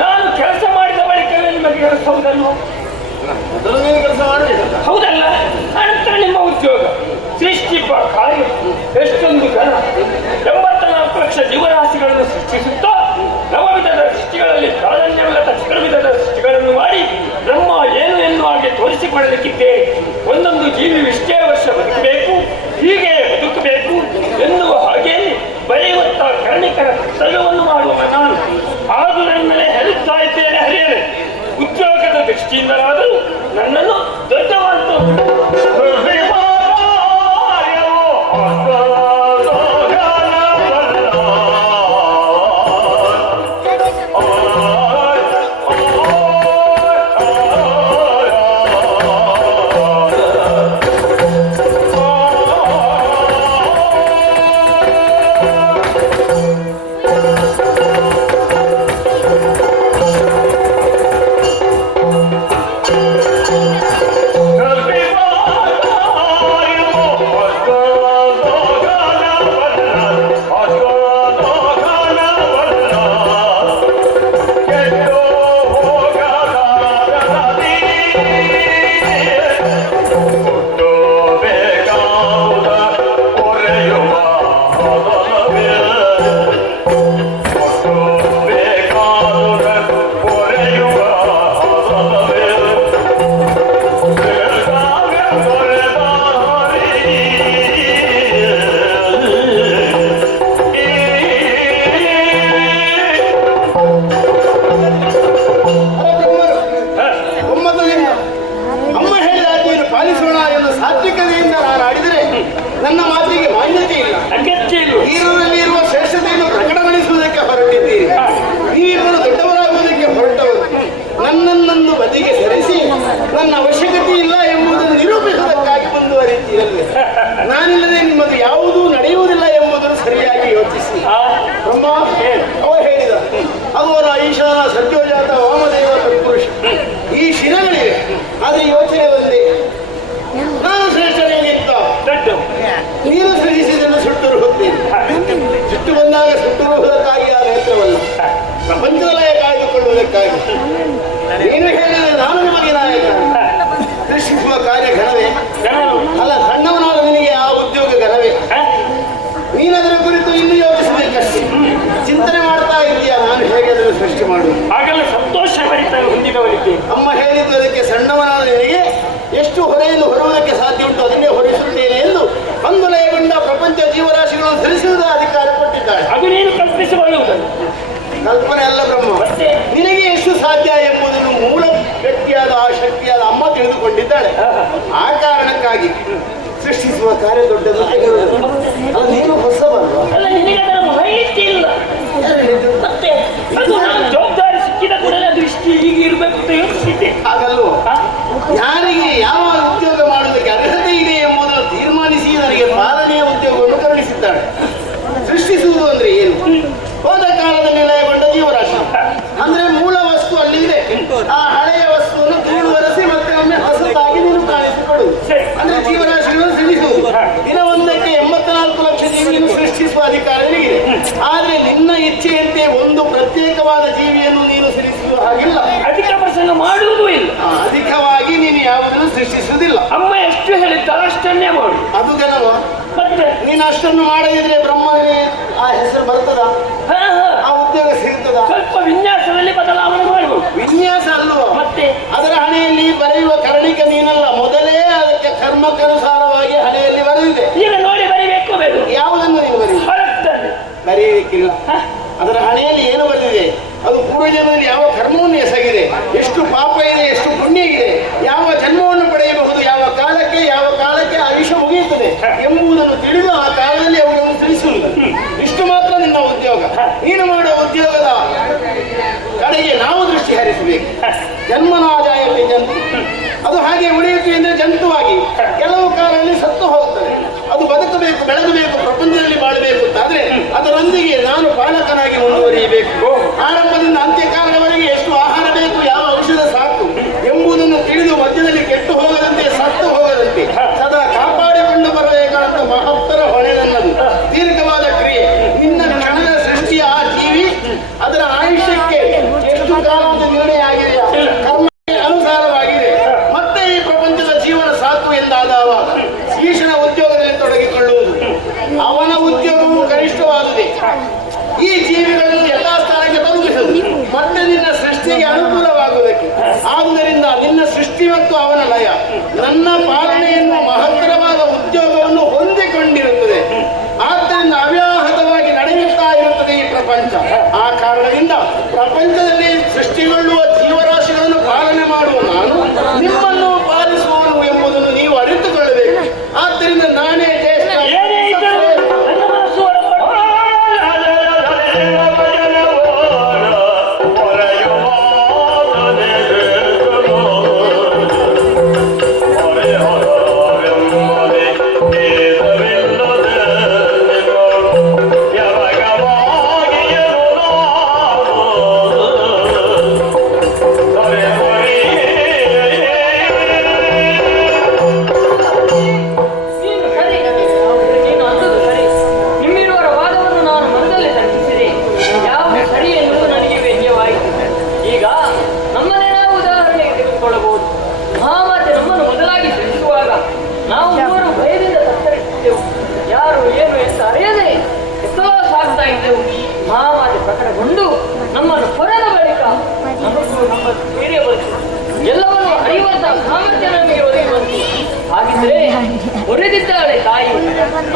ನಾನು ಕೆಲಸ ಮಾಡಿದ ಬಳಿಕವೇ ನಿಮಗೆ ಕೆಲಸ ಹೌದಲ್ವ? ಮೊದಲು ನೀನು ಕೆಲಸ ಮಾಡಬೇಕಲ್ಲ. ಹೌದಲ್ಲ? ಅನಂತರ ನಿಮ್ಮ ಉದ್ಯೋಗ ಸೃಷ್ಟಿ ಕಾರ್ಯ ಎಷ್ಟೊಂದು ಘನ 84 ಲಕ್ಷ ಜೀವರಾಶಿಗಳನ್ನು ಸೃಷ್ಟಿಸುತ್ತಾ ನವವಿಧದ ಸೃಷ್ಟಿಗಳಲ್ಲಿ ಪ್ರಾಧಾನ್ಯವಿಲ್ಲದ ಚಿತ್ರವಿಧದ ಸೃಷ್ಟಿಗಳನ್ನು ಮಾಡಿ ನಮ್ಮ ಏನು ಎನ್ನುವ ಹಾಗೆ ತೋರಿಸಿಕೊಳ್ಳಲಿಕ್ಕಿದ್ದೇವೆ. ಒಂದೊಂದು ಜೀವಿ ಇಷ್ಟೇ ವರ್ಷ ಬದುಕಬೇಕು, ಹೀಗೆ ಬದುಕಬೇಕು ಎನ್ನುವ ಹಾಗೆ ಬರೆಯುವಂತ ಕರ್ಣಿಕರ ಕರ್ತವ್ಯವನ್ನು ಮಾಡುವ ನಾನು ಹಾಗೂ ನನ್ನಲ್ಲೇ ಹೇಳುತ್ತಾ ಇದ್ದೇನೆ. ಹರಿಯರೆ ಉದ್ಯೋಗದ ದೃಷ್ಟಿಯಿಂದಲಾದರೂ ನನ್ನನ್ನು ದೊಡ್ಡವಂತು ನನ್ನ ಮಾತಿಗೆ ಮಾನ್ಯತೆ ಇಲ್ಲ. ಅಗತ್ಯ ಇಲ್ಲ. ಈರುವಲ್ಲಿ ಇರುವ ಶ್ರೇಷ್ಠತೆಯನ್ನು ಪ್ರಕಟಗೊಳಿಸುವುದಕ್ಕೆ ಹೊರಟಿದ್ದೀರಿ. ನೀವಿಬ್ಬರು ದೊಡ್ಡವರಾಗುವುದಕ್ಕೆ ಹೊರಟವರು. ನನ್ನನ್ನು ಬದಿಗೆ ಸರಿಸಿ ನನ್ನ ಅವಶ್ಯಕತೆ ಇಲ್ಲ ಎಂಬುದನ್ನು ನಿರೂಪಿಸುವುದಕ್ಕಾಗಿ ಮುಂದುವರಿತೀರಲ್ವೇ? ನಾನಿಲ್ಲದೆ ನಿಮ್ಮದು ಯಾವುದೂ ನಡೆಯುವುದಿಲ್ಲ ಎಂಬುದನ್ನು ಸರಿಯಾಗಿ ಯೋಚಿಸಿ. ಬ್ರಹ್ಮ ಅವ ಹೇಳಿದ, ಅವರ ಈಶಾನ ಸತ್ಯೋಜಾತ ವಾಮದೇವ ತತ್ಪುರುಷ ಈ ಶಿರಗಳಿವೆ. ಆದರೆ ಯೋಚನೆ ಒಂದೇ, ನಾನು ಶ್ರೇಷ್ಠನೇಗಿಂತ ನೀನು ಸೃಜಿಸಿದನ್ನು ಸುಟ್ಟರು ಹೋಗ್ತೀನಿ. ಸುಟ್ಟು ಬಂದಾಗ ಸುಟ್ಟುರುವುದಕ್ಕಾಗಿ ಆ ನೇತ್ರವಲ್ಲ, ಪ್ರಪಂಚದ ಲಯ ಕಾಯ್ದುಕೊಳ್ಳುವುದಕ್ಕಾಗಿ. ನೀನು ಹೇಳಿದರೆ ನಾನು ನಿಮಗೆ ನಾಯಕ. ಸೃಷ್ಟಿಸುವ ಕಾರ್ಯ ಘನವೇ ಅಲ್ಲ, ಸಣ್ಣವನಾದ ನಿನಗೆ ಆ ಉದ್ಯೋಗ ಘನವೇ? ನೀನದರ ಕುರಿತು ಇನ್ನು ಯೋಚಿಸಬೇಕಷ್ಟೇ. ಚಿಂತನೆ ಮಾಡ್ತಾ ಇದೆಯಾ ನಾನು ಹೇಗೆ ಅದನ್ನು ಸೃಷ್ಟಿ ಮಾಡುವುದು? ಹಾಗೆಲ್ಲ ಸಂತೋಷ ಹೊಂದಿದವರಿಗೆ ಅಮ್ಮ ಹೇಳಿದ್ದು, ಅದಕ್ಕೆ ಸಣ್ಣವನಾದ ನಿನಗೆ ಎಷ್ಟು ಹೊರೆಯನ್ನು ಹೊರುವುದಕ್ಕೆ ಸಾಧ್ಯ ಉಂಟು ಅದನ್ನೇ ಹೊರಿಸುತ್ತೇನೆ ಎಂದು ಅಂದುಲಯಗೊಂಡ ಪ್ರಪಂಚ ಜೀವರಾಶಿಗಳನ್ನು ಧರಿಸುವುದ ಅಧಿಕಾರ ಕೊಟ್ಟಿದ್ದಾಳೆ. ಅದು ನೀನು ಕಲ್ಪಿಸಿಕೊಳ್ಳುವುದನ್ನು ಕಲ್ಪನೆ ಅಲ್ಲ ಬ್ರಹ್ಮ. ನಿನಗೆ ಎಷ್ಟು ಸಾಧ್ಯ ಎಂಬುದನ್ನು ಮೂಲ ವ್ಯಕ್ತಿಯಾದ ಆ ಶಕ್ತಿಯಾದ ಅಮ್ಮ ತಿಳಿದುಕೊಂಡಿದ್ದಾಳೆ. ಆ ಕಾರಣಕ್ಕಾಗಿ ಸೃಷ್ಟಿಸುವ ಕಾರ್ಯ ದೊಡ್ಡದು. ಅಲ್ಲ, ನೀನು ಹೊಸಬಲ್ವಾ? ಅಲ್ಲ, ನಿನಗೆ ಅದರ ಮಾಹಿತಿ ಇಲ್ಲ. ಮತ್ತೆ ಅದು ನಾನು ಜವಾಬ್ದಾರಿ ಸಿಕ್ಕಿದ ಕೂಡಲೇ ಅದು ಇಷ್ಟು ಹೀಗೆ ಇರಬೇಕು ಅಂತ ಯೋಚಿಸಿದ್ದೆ. ಹಾಗಲ್ವೋ? ಯಾರಿಗೆ ಯಾವ ಉದ್ಯೋಗ ಮಾಡುವುದಕ್ಕೆ ಅರ್ಹತೆ ಇದೆ ಎಂಬುದನ್ನು ತೀರ್ಮಾನಿಸಿ ನನಗೆ ಪಾಲನೆಯ ಉದ್ಯೋಗವನ್ನು ಕರುಣಿಸಿದ್ದಾಳೆ. ಸೃಷ್ಟಿಸುವುದು ಅಂದ್ರೆ ಏನು? ಹೋದ ಕಾಲದಲ್ಲಿ ಲಯಗೊಂಡ ಜೀವರಾಶಿ ಅಂದ್ರೆ ಮೂಲ ವಸ್ತು ಅಲ್ಲಿ ಇದೆ. ಆ ಹಳೆಯ ವಸ್ತುವನ್ನು ಧೂಳುವರೆಸಿ ಮತ್ತೆ ಒಮ್ಮೆ ಹೊಸತಾಗಿ ನೀನು ಕಾಣಿಸಿಕೊಡುವುದು ಅಂದ್ರೆ ಜೀವರಾಶಿಗಳನ್ನು ಸೃಷ್ಟಿಸುವುದು. ದಿನವೊಂದಕ್ಕೆ 84 ಲಕ್ಷ ಜೀವಿಯನ್ನು ಸೃಷ್ಟಿಸುವ ಅಧಿಕಾರ ನಿನಗಿದೆ. ಆದ್ರೆ ನಿನ್ನ ಇಚ್ಛೆಯಂತೆ ಒಂದು ಪ್ರತ್ಯೇಕವಾದ ಜೀವಿಯನ್ನು ನೀನು ಸೃಷ್ಟಿಸುವ ಹಾಗಿಲ್ಲ. ಅಧಿಕ ಪ್ರಸಂಗ ಮಾಡುವುದೂ ಇಲ್ಲ. ಅಧಿಕವಾಗಿ ನೀನು ಯಾವುದನ್ನು ಸೃಷ್ಟಿಸುವುದಿಲ್ಲ. ಅಮ್ಮ ಎಷ್ಟು ಹೇಳಿದ್ದಾರೋ ಅಷ್ಟನ್ನೇ ಮಾಡು. ಅದು ಘನವ? ಮತ್ತೆ ನೀನು ಅಷ್ಟನ್ನು ಮಾಡದಿದ್ರೆ ಬ್ರಹ್ಮನಿಗೆ ಆ ಹೆಸರು ಬರ್ತದ? ಆ ಉದ್ಯೋಗ ಸಿಗ್ತದ? ಸ್ವಲ್ಪ ವಿನ್ಯಾಸದಲ್ಲಿ ಬದಲಾವಣೆ ಮಾಡಬಹುದು. ವಿನ್ಯಾಸ ಅಲ್ವೋ? ಮತ್ತೆ ಅದರ ಹಣೆಯಲ್ಲಿ ಬರೆಯುವ ಕರ್ಣಿಕ ನೀನಲ್ಲ, ಮೊದಲೇ ಅದಕ್ಕೆ ಕರ್ಮಕ್ಕನುಸಾರವಾಗಿ ಹಣೆಯಲ್ಲಿ ಬರೆದಿದೆ. ಈಗ ನೋಡಿ ಬರೀಬೇಕು ಬೇಡ. ಯಾವುದನ್ನು ನೀನು ಬರೆಯಲಿಕ್ಕಿಲ್ಲ. ಅದರ ಹಣೆಯಲ್ಲಿ ಏನು ಬರೆದಿದೆ? ಅದು ಪೂರ್ವಜನ್ಮದಲ್ಲಿ ಯಾವ ಕರ್ಮವನ್ನು ಎಸಗಿದೆ, ಎಷ್ಟು ಪಾಪ ಇದೆ, ಎಷ್ಟು ಪುಣ್ಯ ಇದೆ, ಯಾವ ಜನ್ಮವನ್ನು ಪಡೆಯಬಹುದು, ಯಾವ ಕಾಲಕ್ಕೆ ಆಯುಷ್ಯ ಮುಗಿಯುತ್ತದೆ ಎಂಬುದನ್ನು ತಿಳಿದು ಆ ಕಾಲದಲ್ಲಿ ಅವುಗಳನ್ನು ತಿಳಿಸುವುದು. ಇಷ್ಟು ಮಾತ್ರ ನಿನ್ನ ಉದ್ಯೋಗ. ನೀನು ಮಾಡುವ ಉದ್ಯೋಗದ ಕಡೆಗೆ ನಾವು ದೃಷ್ಟಿ ಹರಿಸಬೇಕು. ಜನ್ಮನಾದಾಯಲ್ಲಿ ಜಂತು, ಅದು ಹಾಗೆ ಉಳಿಯಿತು ಎಂದರೆ ಜಂತುವಾಗಿ ಕೆಲವು ಕಾಲದಲ್ಲಿ ಸತ್ತು ಹೋಗುತ್ತದೆ. ಅದು ಬದುಕಬೇಕು, ಬೆಳಗಬೇಕು, ಪ್ರಪಂಚದಲ್ಲಿ ಬಾಳಬೇಕು ಅಂತಾದ್ರೆ ಅದರೊಂದಿಗೆ ನಾನು ಪಾಲಕನಾಗಿ ಮುಂದುವರಿಯಬೇಕು. ಆರಂಭದಿಂದ ಅಂತ್ಯಕಾಲದವರೆಗೆ ಎಷ್ಟು ಆಹಾರ ಬೇಕು, ಯಾವ ಔಷಧ ಸಾಕು ಎಂಬುದನ್ನು ತಿಳಿದು ಮಧ್ಯದಲ್ಲಿ ಕೆಟ್ಟು ಹೋಗದಂತೆ, ಸತ್ತು ಹೋಗದಂತೆ ಸದಾ ಕಾಪಾಡಿಕೊಂಡು ಬರಬೇಕಾದಂತ ಮಹತ್ತರ ಹೊಣೆ ನನ್ನದು. ದೀರ್ಘವಾದ ಕ್ರಿಯೆ. ನಿನ್ನ ಕ್ಷಣದ ಸೃಷ್ಟಿಯ ಆ ಜೀವಿ ಅದರ ಆಯುಷ್ಯಕ್ಕೆ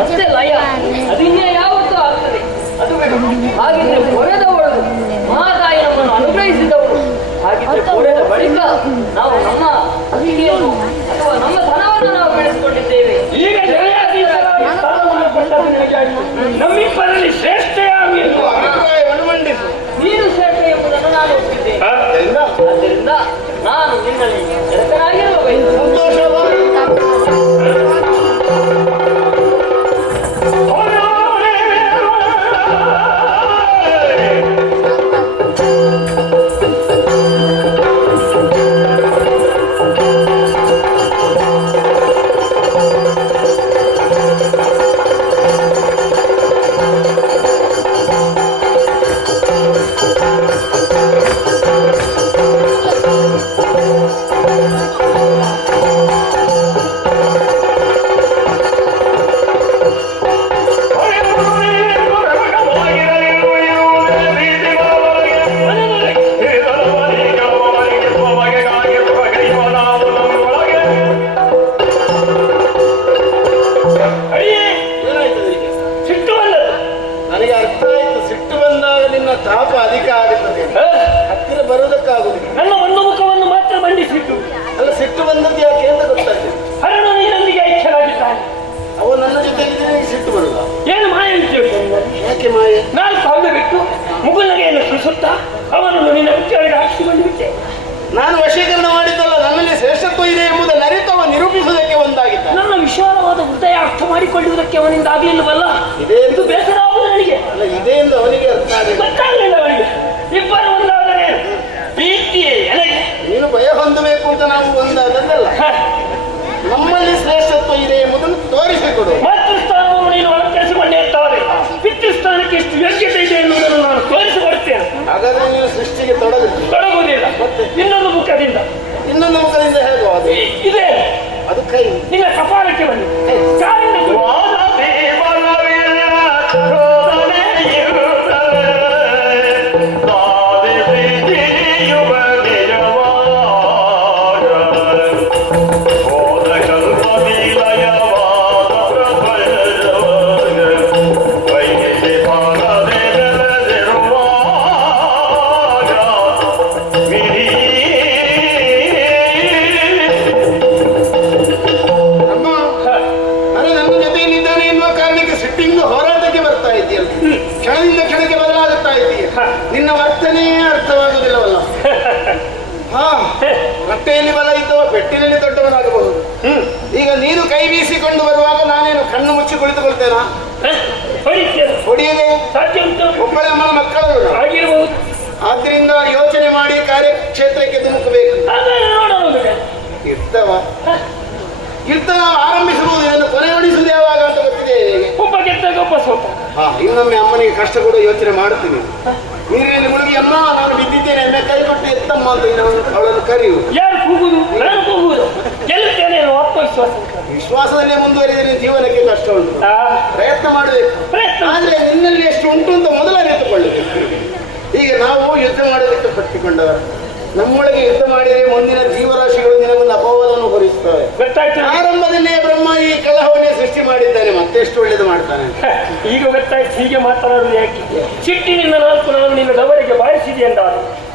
ಮತ್ತೆ ಲಯ ಅದಿನ್ನೇ ಯಾವತ್ತೂ ಆಗ್ತದೆ. ಅದು ಬೇಡ. ಹಾಗಿದ್ರೆ ಹೊರೆದವಳು ಮಹಾತಾಯಿ ನಮ್ಮನ್ನು ಅನುಗ್ರಹಿಸಿದವಳು. ಹಾಗಿದ್ರೆ ಹೊರೆದ ಬಳಿಕ ನಾವು ನಮ್ಮ ಅತಿಥಿಯನ್ನು ಅಥವಾ ನಮ್ಮ ಧನವನ್ನು ನಾವು ಬೆಳೆಸಿಕೊಂಡಿದ್ದೇವೆ. ಈಗ ನಮ್ಮಿಬ್ಬರಲ್ಲಿ ಶ್ರೇಷ್ಠ ಯಾರು ಎನ್ನುವ ಅಭಿಪ್ರಾಯವನ್ನು ಮಂಡಿಸು. ನೀನು ಶ್ರೇಷ್ಠ ಎಂಬುದನ್ನು ನಾನು ಒಪ್ಪಿದ್ದೇನೆ. ಆದ್ದರಿಂದ ನಾನು ನಿನ್ನಲ್ಲಿ ನಿರತನಾಗಿರುವ ಬಯಸುತ್ತೇನೆ. ನನಗೆ ಅರ್ಥ ಆಯ್ತು. ಸಿಟ್ಟು ಬಂದಾಗ ನಿನ್ನ ತಾಪ ಅಧಿಕ ಆಗುತ್ತದೆ, ಹತ್ತಿರ ಬರುವುದಕ್ಕಾಗುದಿಲ್ಲ. ನನ್ನ ಒಂದು ಮುಖವನ್ನು ಮಾತ್ರ ಮಂಡಿಸಿದ್ದು. ಅಲ್ಲ, ಸಿಟ್ಟು ಬಂದದ್ದು ಯಾಕೆ ಅಂತ ಗೊತ್ತಾಗ್ತದೆ. ಹರಣ ನೀನೊಂದಿಗೆ ಐಕ್ಯರಾಗಿದ್ದಾನೆ. ಅವ ನನ್ನ ಜೊತೆಗಿದ್ರೆ ಸಿಟ್ಟು ಬರುದ? ಏನು ಮಾಯ ಉಂಟು? ಯಾಕೆ ಮಾಯ? 4 ಸಾವಿರ ಬಿಟ್ಟು ಮುಗುಲಗೆಯನ್ನು ಸುರಿಸುತ್ತಾ ಅವನನ್ನು ನಿನ್ನ ಮುಖ್ಯವಾಗಿ ಹಾಕಿಸಿಕೊಂಡು ಬಿಟ್ಟೆ. ನಾನು ವಶೀಕರಣ ಮಾಡಿದ್ದಲ್ಲ, ನನ್ನಲ್ಲಿ ಶ್ರೇಷ್ಠತ್ವ ಇದೆ ಎಂಬುದನ್ನು ಅರಿತು ಅವ ನಿರೂಪಿಸುವುದಕ್ಕೆ ಒಂದಾಗಿದ್ದ. ನನ್ನ ವಿಶಾಲವಾದ ಹೃದಯ ಅರ್ಥ ಮಾಡಿಕೊಳ್ಳುವುದಕ್ಕೆ ಅವನಿಂದ ಆಗಲಿಲ್ಲವಲ್ಲ. ಇದೇ ಇದು ಬೇಸರ ಆಗುವುದು ನನಗೆ. ಅಲ್ಲ, ಇದೆ ಎಂದು ಅವನಿಗೆ ಅರ್ಥ ಆಗಿಲ್ಲ. ಗೊತ್ತಾಗಲಿಲ್ಲ ಅವನಿಗೆ. ಇಬ್ಬರು ಒಂದಾದರೆ ಪ್ರೀತಿಯೇ ಎನಗೆ. ನೀನು ಭಯ ಹೊಂದಬೇಕು ಅಂತ ನಾವು ಒಂದಾದದ್ದಲ್ಲ. ನಮ್ಮಲ್ಲಿ ಶ್ರೇಷ್ಠತ್ವ ಇದೆ ಎಂಬುದನ್ನು ತೋರಿಸಿಕೊಡು. ಮಾತೃಸ್ಥಾನವನ್ನು ನೀನು ಅಲಂಕರಿಸಿಕೊಂಡೇ ಇರ್ತಾರೆ. ಪಿತೃಸ್ಥಾನಕ್ಕೆ ಎಷ್ಟು ಯೋಗ್ಯತೆ ಇದೆ ಎನ್ನುವುದನ್ನು ನಾನು ತೋರಿಸಿಕೊಡುತ್ತೇನೆ. ಹಾಗಾದ್ರೆ ನೀನು ಸೃಷ್ಟಿಗೆ ತೊಡಗುವುದಿಲ್ಲ. ಇನ್ನೊಂದು ಮುಖದಿಂದ ಇನ್ನೊಂದು ಮುಖದಿಂದ ಹೇಳುವ ಅದು ಇದೆ. ಅದು ಕೈ ನಿನ್ನ ಕಪಾಲಕ್ಕೆ ಬಂದು ಕಾಲಿನ ಕ್ಷಣದಿಂದ ಕ್ಷಣಕ್ಕೆ ಬದಲಾಗುತ್ತಾ ಇದೆಯಾ? ನಿನ್ನ ವರ್ತನೆಯೇ ಅರ್ಥವಾಗುವುದಿಲ್ಲವಲ್ಲ. ಕಟ್ಟೆಯಲ್ಲಿ ಬಲ ಇದ್ದವ ಪೆಟ್ಟಿನಲ್ಲಿ ದೊಡ್ಡವನಾಗಬಹುದು. ಈಗ ನೀನು ಕೈ ಬೀಸಿಕೊಂಡು ಬರುವಾಗ ನಾನೇನು ಕಣ್ಣು ಮುಚ್ಚಿ ಕುಳಿತುಕೊಳ್ತೇನಾ? ಹೊಡೆಯದೆ ಸಾಧ್ಯ ಉಂಟು. ಒಬ್ಬಳೆ ಅಮ್ಮನ ಮಕ್ಕಳು ಆಗಿರಬಹುದು. ಆದ್ರಿಂದ ಯೋಚನೆ ಮಾಡಿ ಕಾರ್ಯಕ್ಷೇತ್ರಕ್ಕೆ ಧುಮುಕಬೇಕು. ಇರ್ತವ ಆರಂಭಿಸಬಹುದು, ಇದನ್ನು ಕೊನೆಗೊಳಿಸುವುದು ಯಾವಾಗ ಅಂತ ಗೊತ್ತಿದೆ. ಒಬ್ಬ ಗೆದ್ದಾಗ ಒಬ್ಬ ಸೋತ. ಇನ್ನೊಮ್ಮೆ ಅಮ್ಮನಿಗೆ ಕಷ್ಟ ಕೂಡ ಯೋಚನೆ ಮಾಡುತ್ತೀನಿ. ನೀರಿನಲ್ಲಿ ಮುಳುಗಿ ಅಮ್ಮ ನಾನು ಬಿದ್ದಿದ್ದೇನೆ ಎಮ್ಮೆ ಕೈ ಕೊಟ್ಟು ಎತ್ತಮ್ಮ ಅಂತ ಅವಳನ್ನು ಕರೆಯುವುದು. ಯಾರು ಕೂಗುದು? ನಾನು ಕೂಗುವುದು. ಗೆಲ್ಲುತ್ತೇನೆ ಅನ್ನೋ ಆತ್ಮವಿಶ್ವಾಸ. ವಿಶ್ವಾಸದಲ್ಲೇ ಮುಂದುವರಿದರೆ ಜೀವನಕ್ಕೆ ಕಷ್ಟ ಉಂಟು. ಪ್ರಯತ್ನ ಮಾಡಬೇಕು. ಆದ್ರೆ ನಿನ್ನಲ್ಲಿ ಎಷ್ಟು ಉಂಟು ಅಂತ ಮೊದಲು ಅರಿತುಕೊಳ್ಳಬೇಕು. ಈಗ ನಾವು ಯುದ್ಧ ಮಾಡೋದಕ್ಕೆ ಪಟ್ಟಿಕೊಂಡವರು. ನಮ್ಮೊಳಗೆ ಯುದ್ಧ ಮಾಡಿದರೆ ಮುಂದಿನ ಜೀವರಾಶಿಗಳು ನಿನಗೊಂದು ಅಪವಾದವನ್ನು ಹೊರಿಸುತ್ತವೆ. ಆರಂಭದಲ್ಲೇ ಬ್ರಹ್ಮ ಈ ಕಲಹವನ್ನೇ ಸೃಷ್ಟಿ ಮಾಡಿದ್ದಾನೆ, ಮತ್ತೆಷ್ಟು ಒಳ್ಳೇದು ಮಾಡ್ತಾನೆ. ಈಗ ಗೊತ್ತಾಯ್ತು ಹೀಗೆ ಮಾತನಾಡುವುದು ಯಾಕೆ. ಸಿಟ್ಟಿನಿಂದ 4 ನಾನು ನಿನ್ನ ದವರಿಗೆ ಬಾರಿಸಿದೆ ಎಂದಾಗ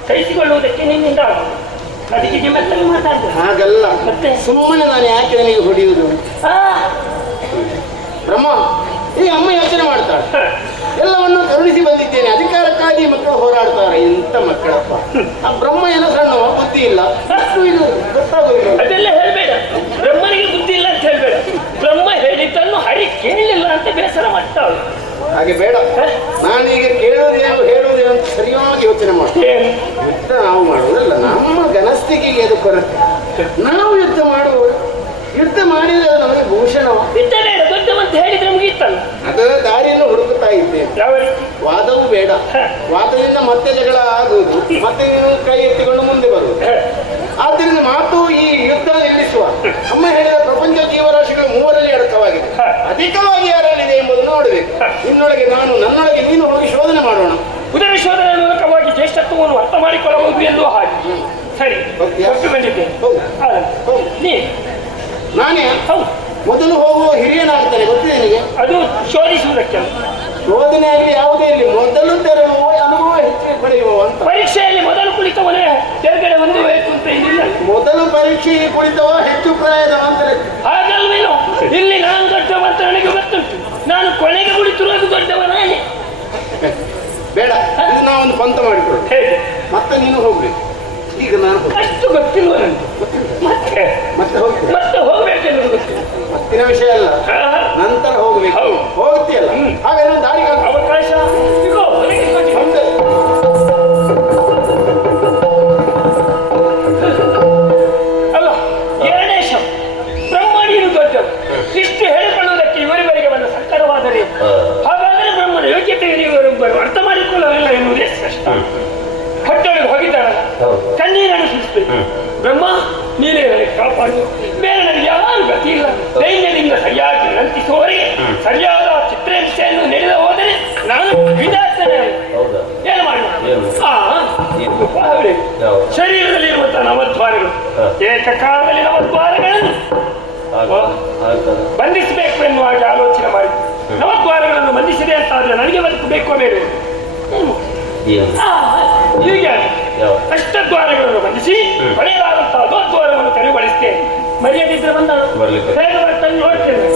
ಸಹಿಸಿಕೊಳ್ಳುವುದಕ್ಕೆ ನಿನ್ನಿಂದ ಅದಕ್ಕೆ ಮೆತ್ತಗೆ ಮಾತಾಡ್ತೇನೆ. ಹಾಗಲ್ಲ, ಮತ್ತೆ ಸುಮ್ಮನೆ ನಾನು ಯಾಕೆ ನನಗೆ ಹೊಡೆಯುವುದು? ಬ್ರಹ್ಮ ಈ ಅಮ್ಮ ಯೋಚನೆ ಮಾಡ್ತಾಳೆ, ಎಲ್ಲವನ್ನು ಕರುಣಿಸಿ ಬಂದಿದ್ದೇನೆ, ಅಧಿಕಾರಕ್ಕಾಗಿ ಮಕ್ಕಳು ಹೋರಾಡ್ತಾರೆ. ಇಂಥ ಮಕ್ಕಳಪ್ಪ. ಆ ಬ್ರಹ್ಮ ಏನೋ ಸಣ್ಣವ, ಬುದ್ಧಿ ಇಲ್ಲ, ಅಷ್ಟು ಇದು ಗೊತ್ತಾಗೋದಿಲ್ಲ. ಅದೆಲ್ಲ ಹೇಳ್ಬೇಡ. ಬ್ರಹ್ಮನಿಗೆ ಬುದ್ಧಿ ಇಲ್ಲ ಅಂತ ಹೇಳ್ಬೇಡ. ಬ್ರಹ್ಮ ಹೇಳಿದ್ದನ್ನು ಹರಿ ಕೇಳಲಿಲ್ಲ ಅಂತ ಬೇಸರ ಮಾಡ್ತಾಳು. ಹಾಗೆ ಬೇಡ. ನಾನೀಗ ಕೇಳೋದೇನು ಹೇಳೋದೇನು ಅಂತ ಸರಿಯಾಗಿ ಯೋಚನೆ ಮಾಡ್ತೇನೆ. ಯುದ್ಧ ನಾವು ಮಾಡುವುದಲ್ಲ, ನಮ್ಮ ಗನಸ್ತಿಕೆಗೆ ಅದು ಕೊರತೆ. ನಾವು ಯುದ್ಧ ಮಾಡುವುದು, ಯುದ್ಧ ಮಾಡಿದ್ರೆ ನಮಗೆ ಭೂಷಣವ. ದೊಡ್ಡವಂತ ಹೇಳಿದ್ರೆ ಮುಗಿಯುತ್ತಲ್ಲ. ಅದರ ದಾರಿಯನ್ನು ಹುಡುಕುತ್ತಾ ಇದ್ದೇನೆ. ಯಾವ ರೀತಿ? ವಾದವೂ ಬೇಡ. ವಾದದಿಂದ ಮತ್ತೆ ಜಗಳ ಆಗುವುದು, ಮತ್ತೆ ನೀನು ಕೈ ಎತ್ತಿಕೊಂಡು ಮುಂದೆ ಬರುವುದು. ಆದ್ದರಿಂದ ಮಾತು ಈ ಯುದ್ಧ ನಿಲ್ಲಿಸುವ. ಅಮ್ಮ ಹೇಳಿದ ಪ್ರಪಂಚ ಜೀವರಾಶಿಗಳು 3ರಲ್ಲಿ ಅಡಕವಾಗಿದೆ. ಅಧಿಕವಾಗಿ ಯಾರಲ್ಲಿದೆ ಎಂಬುದನ್ನು ನೋಡಬೇಕು. ನಿನ್ನೊಳಗೆ ನಾನು, ನನ್ನೊಳಗೆ ನೀನು ಹೋಗಿ ಶೋಧನೆ ಮಾಡೋಣ. ಉದರ ಶೋಧನೆ ಮೂಲಕವಾಗಿ ಜ್ಯೇಷ್ಠತ್ವವನ್ನು ಅರ್ಥ ಮಾಡಿಕೊಳ್ಳಬಹುದು ಎಲ್ಲೋ ಹಾಗೆ. ಸರಿ, ಒಟ್ಟು ಬಂದಿದ್ದೇನೆ. ಹೌದು. ನೀ ನಾನೇ ಹೌದು. ಮೊದಲು ಹೋಗುವ ಹಿರಿಯನಾಗ್ತಾನೆ, ಗೊತ್ತಿದೆ ನಿನಗೆ? ಅದು ಶೋಧಿಸುವುದಕ್ಕೆ ಶೋಧನೆಯಲ್ಲಿ ಯಾವುದೇ ಇಲ್ಲಿ ಮೊದಲು ತೆರಳುವ ಅನುಭವ ಹೆಚ್ಚಿಗೆ ಪಡೆಯುವ ಅಂತ. ಪರೀಕ್ಷೆಯಲ್ಲಿ ಮೊದಲು ಕುಳಿತವನೇ ತೆರಗಡೆ ಹೊಂದಬೇಕು ಅಂತ ಇದಿಲ್ಲ. ಮೊದಲು ಪರೀಕ್ಷೆಗೆ ಕುಳಿತವ ಹೆಚ್ಚು ಪ್ರಾಯದ ಅಂತ ಹಾಗಲ್ವೇನು? ಇಲ್ಲಿ ನಾನು ದೊಡ್ಡವ ಅಂತ ನನಗೆ ಗೊತ್ತುಂಟು. ನಾನು ಕೊನೆಗೆ ಕುಳಿತಿರುವುದು ದೊಡ್ಡವನಾಗಿ. ಬೇಡ, ಇದು ನಾವೊಂದು ಪಂಥ ಮಾಡಿಕೊಳ್ಳು. ಹೇಗೆ? ಮತ್ತೆ ನೀನು ಹೋಗ್ಬೇಕು. ಈಗ ನಾನು ಅಷ್ಟು ಗೊತ್ತಿಲ್ವ ನನಗೆ? ಮತ್ತೆ ಮತ್ತೆ ಹೋಗ್ತೀನಿ. ಮತ್ತೆ ಹೋಗ್ಬೇಕೆಂದು ಗೊತ್ತಿಲ್ಲ. ಮತ್ತಿನ ವಿಷಯ ಅಲ್ಲ, ನಂತರ ಹೋಗ್ಬೇಕು. ಹೌದು. ಹೋಗ್ತೀಯಲ್ಲ, ಹಾಗಾದ್ರೆ ದಾರಿಗೆ ಅವಕಾಶ ಸಿಗೋ, ನನಗೆ ಗೊತ್ತಿಲ್ಲ. ಮುಂದೆ ಅಲ್ಲ, ಎರಡನೇ ಶಬ್ದ ಬ್ರಹ್ಮಣಿಯನು ದೊಡ್ಡವು. ಇಷ್ಟು ಹೇಳಿಕೊಳ್ಳುವುದಕ್ಕೆ ಇವರಿವರಿಗೆ ಬಂದ ಸಂಕಟವಾದರೆ ಹಾಗಾದರೆ ಬ್ರಹ್ಮನ ಯೋಗ್ಯತೆ ಇವರೊಬ್ಬರು ಅರ್ಥ ಮಾಡಿಕೊಳ್ಳಲಿಲ್ಲ ಎನ್ನುವುದೇ ಕಷ್ಟ. ಹೊಟ್ಟೆಯೊಳಗೆ ಹೋಗಿದ್ದಾಳಲ್ಲ, ಕಣ್ಣೀರನ್ನು ಸುರಿಸಬೇಕು. ಬ್ರಹ್ಮ, ನೀನೇ ನನಗೆ ಕಾಪಾಡು, ಬೇರೆ ನನಗೆ ಯಾರು ಗತಿ ಇಲ್ಲ. ದೈನ್ಯದಿಂದ ಸರಿಯಾಗಿ ನಂತಿಸುವವರಿಗೆ ಸರಿಯಾದ ಚಿತ್ರಹಿಂಸೆಯನ್ನು ನೀಡದ ಹೋದರೆ ನಾನು ವಿಧಾರ್ತನೆ. ಏನು ಮಾಡೋಣ? ಶರೀರದಲ್ಲಿರುವಂತಹ ನವದ್ವಾರಗಳು ಏಕಕಾಲದಲ್ಲಿ ನವದ್ವಾರಗಳನ್ನು ಬಂಧಿಸಬೇಕು ಎನ್ನುವ ಹಾಗೆ ಆಲೋಚನೆ ಮಾಡಿ ನವದ್ವಾರಗಳನ್ನು ಬಂಧಿಸಿದೆ ಅಂತಾದ್ರೆ ನನಗೆ ಬದುಕಬೇಕೋ ಬೇಡ? ಹೀಗೆ ಅಷ್ಟದ್ವಾರಗಳನ್ನು ಬಂಧಿಸಿ ಹೊಳೆಯಲಾದಂತಹ ದ್ವಾರವನ್ನು ತೆರವುಗೊಳಿಸ್ತೇನೆ. ಮರ್ಯಾದಿದ್ರೆ ಬಂದಾಳು ಹೇಗೆ ಬರ್ತಂದು ನೋಡ್ತೇನೆ.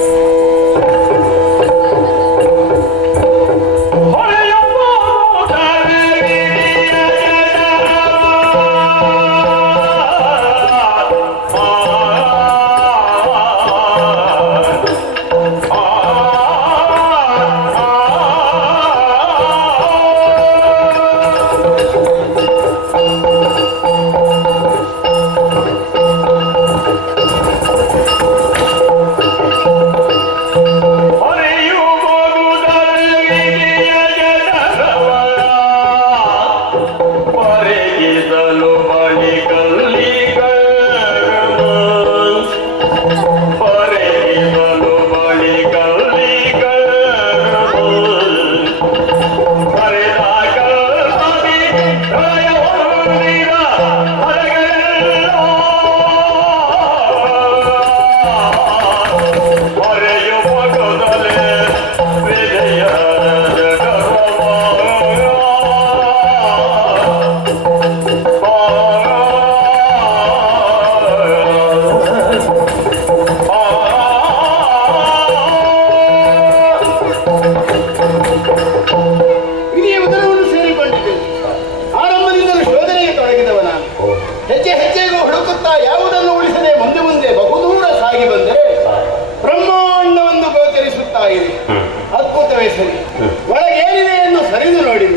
ಒಳಗೇನಿದೆ ಎಂದು ಸರಿದು ನೋಡಿ.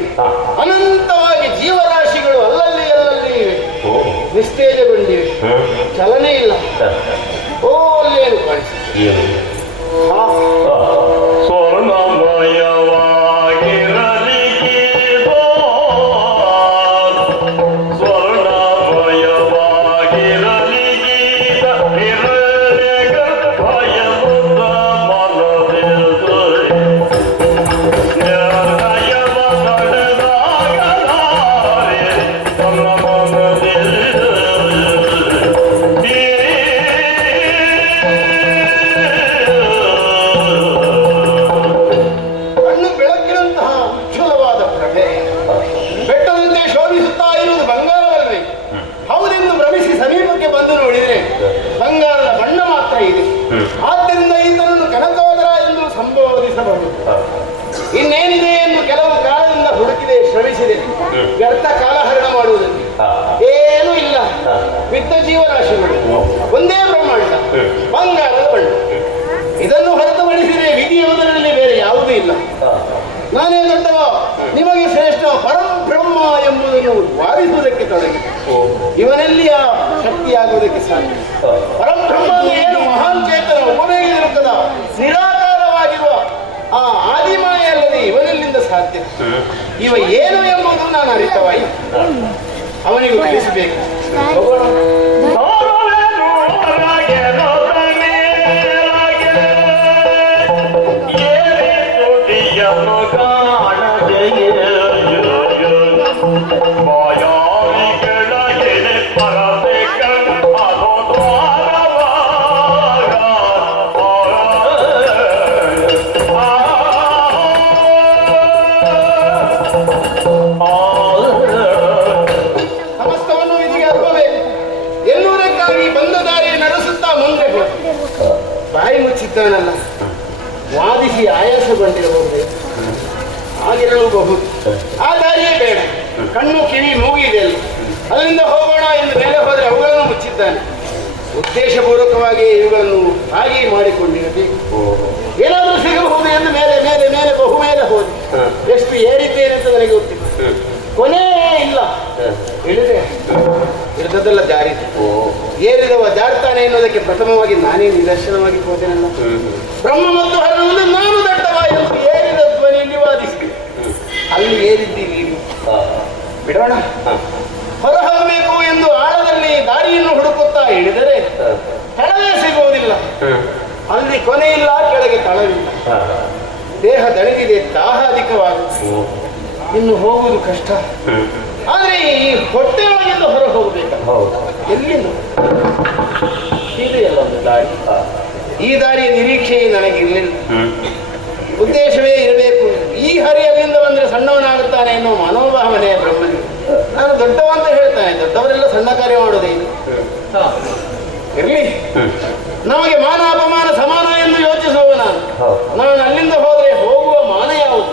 ಅನಂತವಾಗಿ ಜೀವರಾಶಿಗಳು ಅಲ್ಲಲ್ಲಿ ಅಲ್ಲಲ್ಲಿ ಇವೆ, ನಿಸ್ತೇಜಗೊಂಡಿವೆ, ಚಲನೆ ಇಲ್ಲ. ಓ ಅಲ್ಲೇನು ಕಾಣಿಸ್ತದೆ? ಇನ್ನೇನಿದೆ ಎಂದು ಕೆಲವು ಕಾಲದಿಂದ ಹುಡುಕಿದೆ, ಶ್ರಮಿಸಿದೆ, ವ್ಯರ್ಥ ಕಾಲಹರಣ ಮಾಡುವುದಕ್ಕೆ ಏನೂ ಇಲ್ಲ. ವಿತ್ತ ಜೀವರಾಶಿಗಳು ಒಂದೇ ಬ್ರಹ್ಮಾಂಡ, ಬಂಗಾರದ ಬಣ್ಣ. ಇದನ್ನು ಹೊರತುಪಡಿಸಿದರೆ ವಿಧಿಯುವುದರಲ್ಲಿ ಬೇರೆ ಯಾವುದೂ ಇಲ್ಲ. ನಾನೇ ದೊಡ್ಡವ, ನಿಮಗೆ ಶ್ರೇಷ್ಠ ಪರಬ್ರಹ್ಮ ಎಂಬುದನ್ನು ವಾದಿಸುವುದಕ್ಕೆ ತೊಡಗಿ ಇವನಲ್ಲಿ ಆ ಶಕ್ತಿಯಾಗುವುದಕ್ಕೆ ಸಾಧ್ಯ. ಪರಬ್ರಹ್ಮ ಏನು ಮಹಾನ್ ಚೇತನ, ಉಪವೇಗದ ನಿರಾಕಾರವಾಗಿರುವ ಆ ಆದಿಮಾಯ ಅಲ್ಲದೆ ಇವನಲ್ಲಿಂದ ಸಾಧ್ಯ. ಇವ ಏನು ಎಂಬುದು ನಾನು ಅರಿತವಾಯಿ ಅವನಿಗೂ ತಿಳಿಸಬೇಕು. ಸಂತೋಷಗೊಂಡಿರಬಹುದು, ಆಗಿರಲೂಬಹುದು. ಆ ದಾರಿಯೇ ಬೇಡ, ಕಣ್ಣು ಕಿವಿ ಮೂಗಿದೆಯಲ್ಲ, ಅಲ್ಲಿಂದ ಹೋಗೋಣ ಎಂದು ಮೇಲೆ ಹೋದರೆ ಅವುಗಳನ್ನು ಮುಚ್ಚಿದ್ದಾನೆ. ಉದ್ದೇಶಪೂರ್ವಕವಾಗಿ ಇವುಗಳನ್ನು ಹಾಗೆ ಮಾಡಿಕೊಂಡಿರಬೇಕು. ಏನಾದರೂ ಸಿಗಬಹುದು ಎಂದು ಮೇಲೆ ಮೇಲೆ ಮೇಲೆ ಬಹು ಮೇಲೆ ಹೋದೆ. ಎಷ್ಟು ಏರಿದ್ದೇನೆ ಅಂತ ನನಗೆ ಗೊತ್ತಿಲ್ಲ, ಕೊನೆ ಇಲ್ಲ. ಇಳಿದೆ ಇಳಿದದ್ದೆಲ್ಲ ಜಾರಿ, ಏರಿದವ ಜಾರ್ತಾನೆ ಎನ್ನುವುದಕ್ಕೆ ಪ್ರಥಮವಾಗಿ ನಾನೇ ನಿದರ್ಶನವಾಗಿ ಹೋದೆನಲ್ಲ. ಬ್ರಹ್ಮ ಮತ್ತು ಹರನಲ್ಲಿ ನಾನು ದಟ್ಟವ ಎಂದು ಏರಿದ ಧ್ವನಿಯಲ್ಲಿ ವಾದಿಸಿದೆ. ಅಲ್ಲಿ ಏರಿದ್ದೀವಿ, ಬಿಡೋಣ. ಹೊರಹೋಗಬೇಕು ಎಂದು ಆಳದಲ್ಲಿ ದಾರಿಯನ್ನು ಹುಡುಕುತ್ತಾ ಇಳಿದರೆ ತಳವೇ ಸಿಗುವುದಿಲ್ಲ. ಅಲ್ಲಿ ಕೊನೆ ಇಲ್ಲ, ಕೆಳಗೆ ತಳವಿಲ್ಲ. ದೇಹ ದಣಿದಿದೆ, ದಾಹ ಅಧಿಕವಾಗುತ್ತೆ, ಇನ್ನು ಹೋಗುವುದು ಕಷ್ಟ. ಆದರೆ ಈ ಹೊಟ್ಟೆಯೊಳಗಿಂದ ಹೊರ ಹೋಗಬೇಕು. ಎಲ್ಲಿಂದ? ಇದೆಯಲ್ಲ ಒಂದು ದಾರಿ. ಈ ದಾರಿಯ ನಿರೀಕ್ಷೆ ನನಗಿರಲಿಲ್ಲ. ಉದ್ದೇಶವೇ ಇರಬೇಕು, ಈ ಹರಿಯಲ್ಲಿಂದ ಬಂದರೆ ಸಣ್ಣವನಾಗುತ್ತಾನೆ ಎನ್ನುವ ಮನೋಭಾವನೆಯ ಬ್ರಹ್ಮನಿಗೆ. ನಾನು ದೊಡ್ಡವ ಅಂತ ಹೇಳ್ತಾನೆ, ದೊಡ್ಡವರೆಲ್ಲ ಸಣ್ಣ ಕಾರ್ಯ ಮಾಡೋದೇ ಇರಲಿ. ನಮಗೆ ಮಾನ ಅಪಮಾನ ಸಮಾನ ಎಂದು ಯೋಚಿಸುವ ನಾನು ಅಲ್ಲಿಂದ ಹೋದರೆ ಹೋಗುವ ಮಾನ ಯಾವುದು?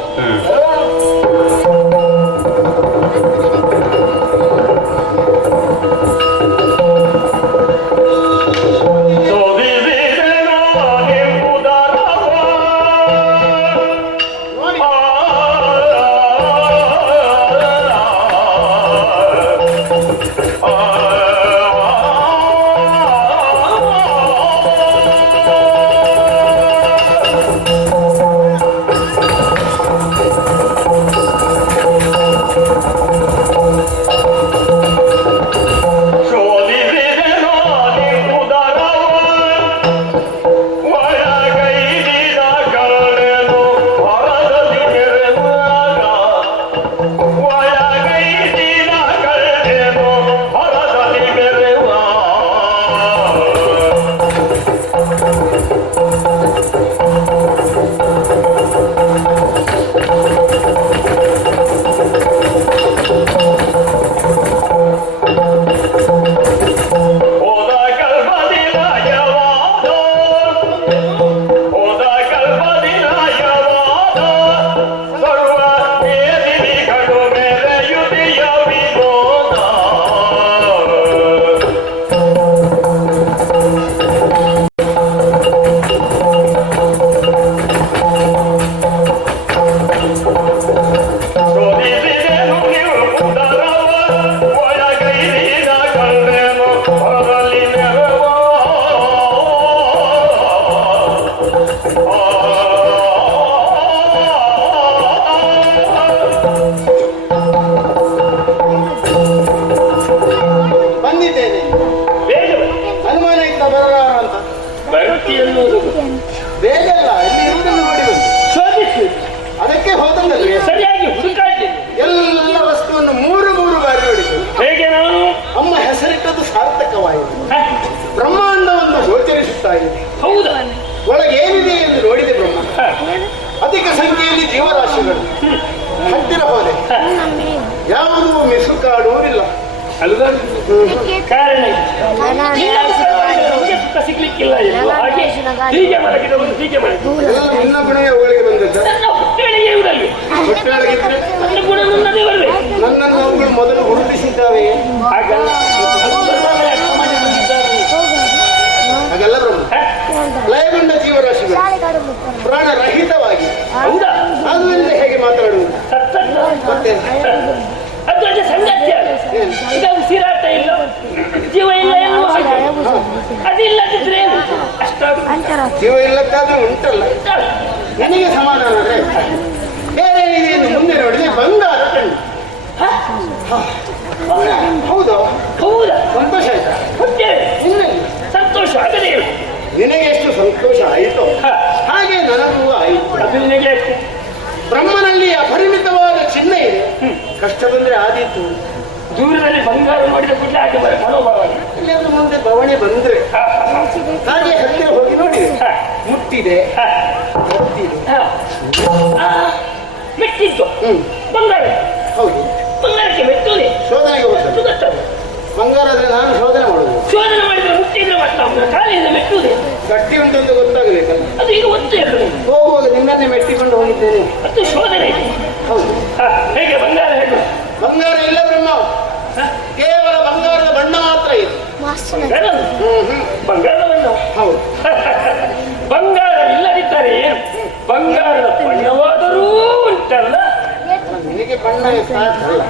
ಬೇಗಲ್ಲ, ಇಲ್ಲಿ ಇರುವುದನ್ನು ನೋಡಿ ಶೋಧಿಸಿ ಅದಕ್ಕೆ ಹೋದಲ್ಲವೇ? ಸರಿಯಾಗಿ ಹುಡುಕಾಡಿ ಎಲ್ಲ ವಸ್ತುವನ್ನು ಮೂರು ಬಾರಿ ನೋಡಿದ್ದು. ಹೇಗೆ? ನಾನು ಅಮ್ಮ ಹೆಸರಿಟ್ಟದ್ದು ಸಾರ್ಥಕವಾಯಿತು. ಬ್ರಹ್ಮಾಂಡವನ್ನು ಗೋಚರಿಸುತ್ತಾ ಇದೆ. ಹೌದಾ? ಒಳಗೆ ಏನಿದೆ ಎಂದು ನೋಡಿದೆ ಬ್ರಹ್ಮ. ಅಧಿಕ ಸಂಖ್ಯೆಯಲ್ಲಿ ಜೀವರಾಶಿಗಳು. ಹತ್ತಿರ ಹೋದೆ, ಯಾವುದೂ ಮಿಸುಕಾಡುವುದಿಲ್ಲ. ಅಲ್ವಾ? ಕಾರಣ ಸುಖ ಸಿಗ್ಲಿಕ್ಕಿಲ್ಲ. ಹಾಗೆ ಹೀಗೆ ಮಲಗಿದವರು ಹೀಗೆ ಎಲ್ಲ ನಿನ್ನ ಗುಣವೇ ಅವುಗಳಿಗೆ ಬಂದದ್ದು. ಹೊಟ್ಟೆಯೊಳಗೆ ಇರುವುದಲ್ವೇ? ಹೊಟ್ಟೆಯೊಳಗಿದ್ರೆ ನನ್ನ ಗುಣ ನನ್ನದೇ ಬರಬೇಕು. ನನ್ನನ್ನು ಅವುಗಳು ಮೊದಲು ಗುರುತಿಸಿದ್ದಾವೆ. ಹಾಗಲ್ಲ, ಹಾಗಲ್ಲ ಬ್ರಹ್ಮ. ಲಯಗೊಂಡ ಜೀವರಾಶಿಗಳು ಪ್ರಾಣರಹಿತವಾಗಿ. ಹೌದಾ? ಆದ್ರಿಂದ ಹೇಗೆ ಮಾತಾಡುವುದು? ಮತ್ತೆ ಅದು ದೊಡ್ಡ ಸಂಗತಿ. ಈಗ ಉಸಿರಾಟ ಇಲ್ಲ, ಜೀವ ಇಲ್ಲ ಎನ್ನುವ ಹಾಗೆ. ಅದಿಲ್ಲದಿದ್ರೆ ಏನು? ಜೀವ ಇಲ್ಲಕ್ಕಾದ್ರೂ ಉಂಟಲ್ಲ. ನನಗೆ ಸಮಾಧಾನ ಅಂದ್ರೆ ಬೇರೆ ಏನಿದೆ ಮುಂದೆ ನೋಡಿದ್ರೆ ಬಂಗಾರ ಕಣ್ಣು. ಹೌದು, ಹೌದಾ? ಸಂತೋಷ ಆಯ್ತಾ? ಸಂತೋಷ ಆಗದೇ ಇಲ್ಲ. ನಿನಗೆ ಎಷ್ಟು ಸಂತೋಷ ಆಯಿತು ಹಾಗೆ ನನಗೂ ಆಯಿತು. ಅದು ನಿನಗೆ ಬ್ರಹ್ಮನಲ್ಲಿ ಅಪರಿಮಿತವಾದ ಚಿಹ್ನೆ ಇದೆ. ಕಷ್ಟ ಬಂದ್ರೆ ಆದೀತು. ದೂರದಲ್ಲಿ ಬಂಗಾರ ಮಾಡಿದ ಕೂಡಲೇ ಹಾಗೆ ಮನೋಭಾವ. ಇಲ್ಲಾದ್ರೂ ಮುಂದೆ ಬವಣೆ ಬಂದ್ರೆ ಹಾಗೆ ಹತ್ತಿರ ಹೋಗಿ ನೋಡಿ, ಮುಟ್ಟಿದೆ, ಮೆಟ್ಟಿದ್ದು ಬಂಗಾರ. ಹೌದು, ಬಂಗಾರಕ್ಕೆ ಮೆಟ್ಟುವುದೇ ಶೋಧನೆಗೆ ಹೋಗ್ತದೆ. ಬಂಗಾರ ಆದ್ರೆ ನಾನು ಶೋಧನೆ ಮಾಡುದು. ಶೋಧನೆ ಮಾಡಿದ್ರೆ ಮುಟ್ಟಿದ್ರೆ ಮತ್ತೆ ಅವನ ಕಾಲಿಂದ ಮೆಟ್ಟುವುದೇ ಗಟ್ಟಿ ಉಂಟಂತ ಗೊತ್ತಾಗಬೇಕಲ್ಲ. ಅದು ಈಗ ಒತ್ತು ಇರಲಿ. ಹೋಗುವಾಗ ನಿನ್ನನ್ನೇ ಮೆಟ್ಟಿಕೊಂಡು ಹೋಗಿದ್ದೇನೆ. ಅದು ಶೋಧನೆ ಇದೆ. ಹೌದು. ಹೇಗೆ ಬಂಗಾರ ಹೇಗೆ? ಬಂಗಾರ ಇಲ್ಲ ಬ್ರಹ್ಮ, ಕೇವಲ ಬಂಗಾರದ ಬಣ್ಣ ಮಾತ್ರ ಇದೆ. ಬಂಗಾರ ಬಂಗಾರದ ಬಣ್ಣ. ಹೌದು. ಬಂಗಾರ ಇಲ್ಲದಿದ್ದರೆ ಏನು? ಬಂಗಾರದ ಬಣ್ಣವಾದರೂ ಉಂಟಲ್ಲ. ನಿನಗೆ ಬಣ್ಣ ಸಾಕಲ್ಲ,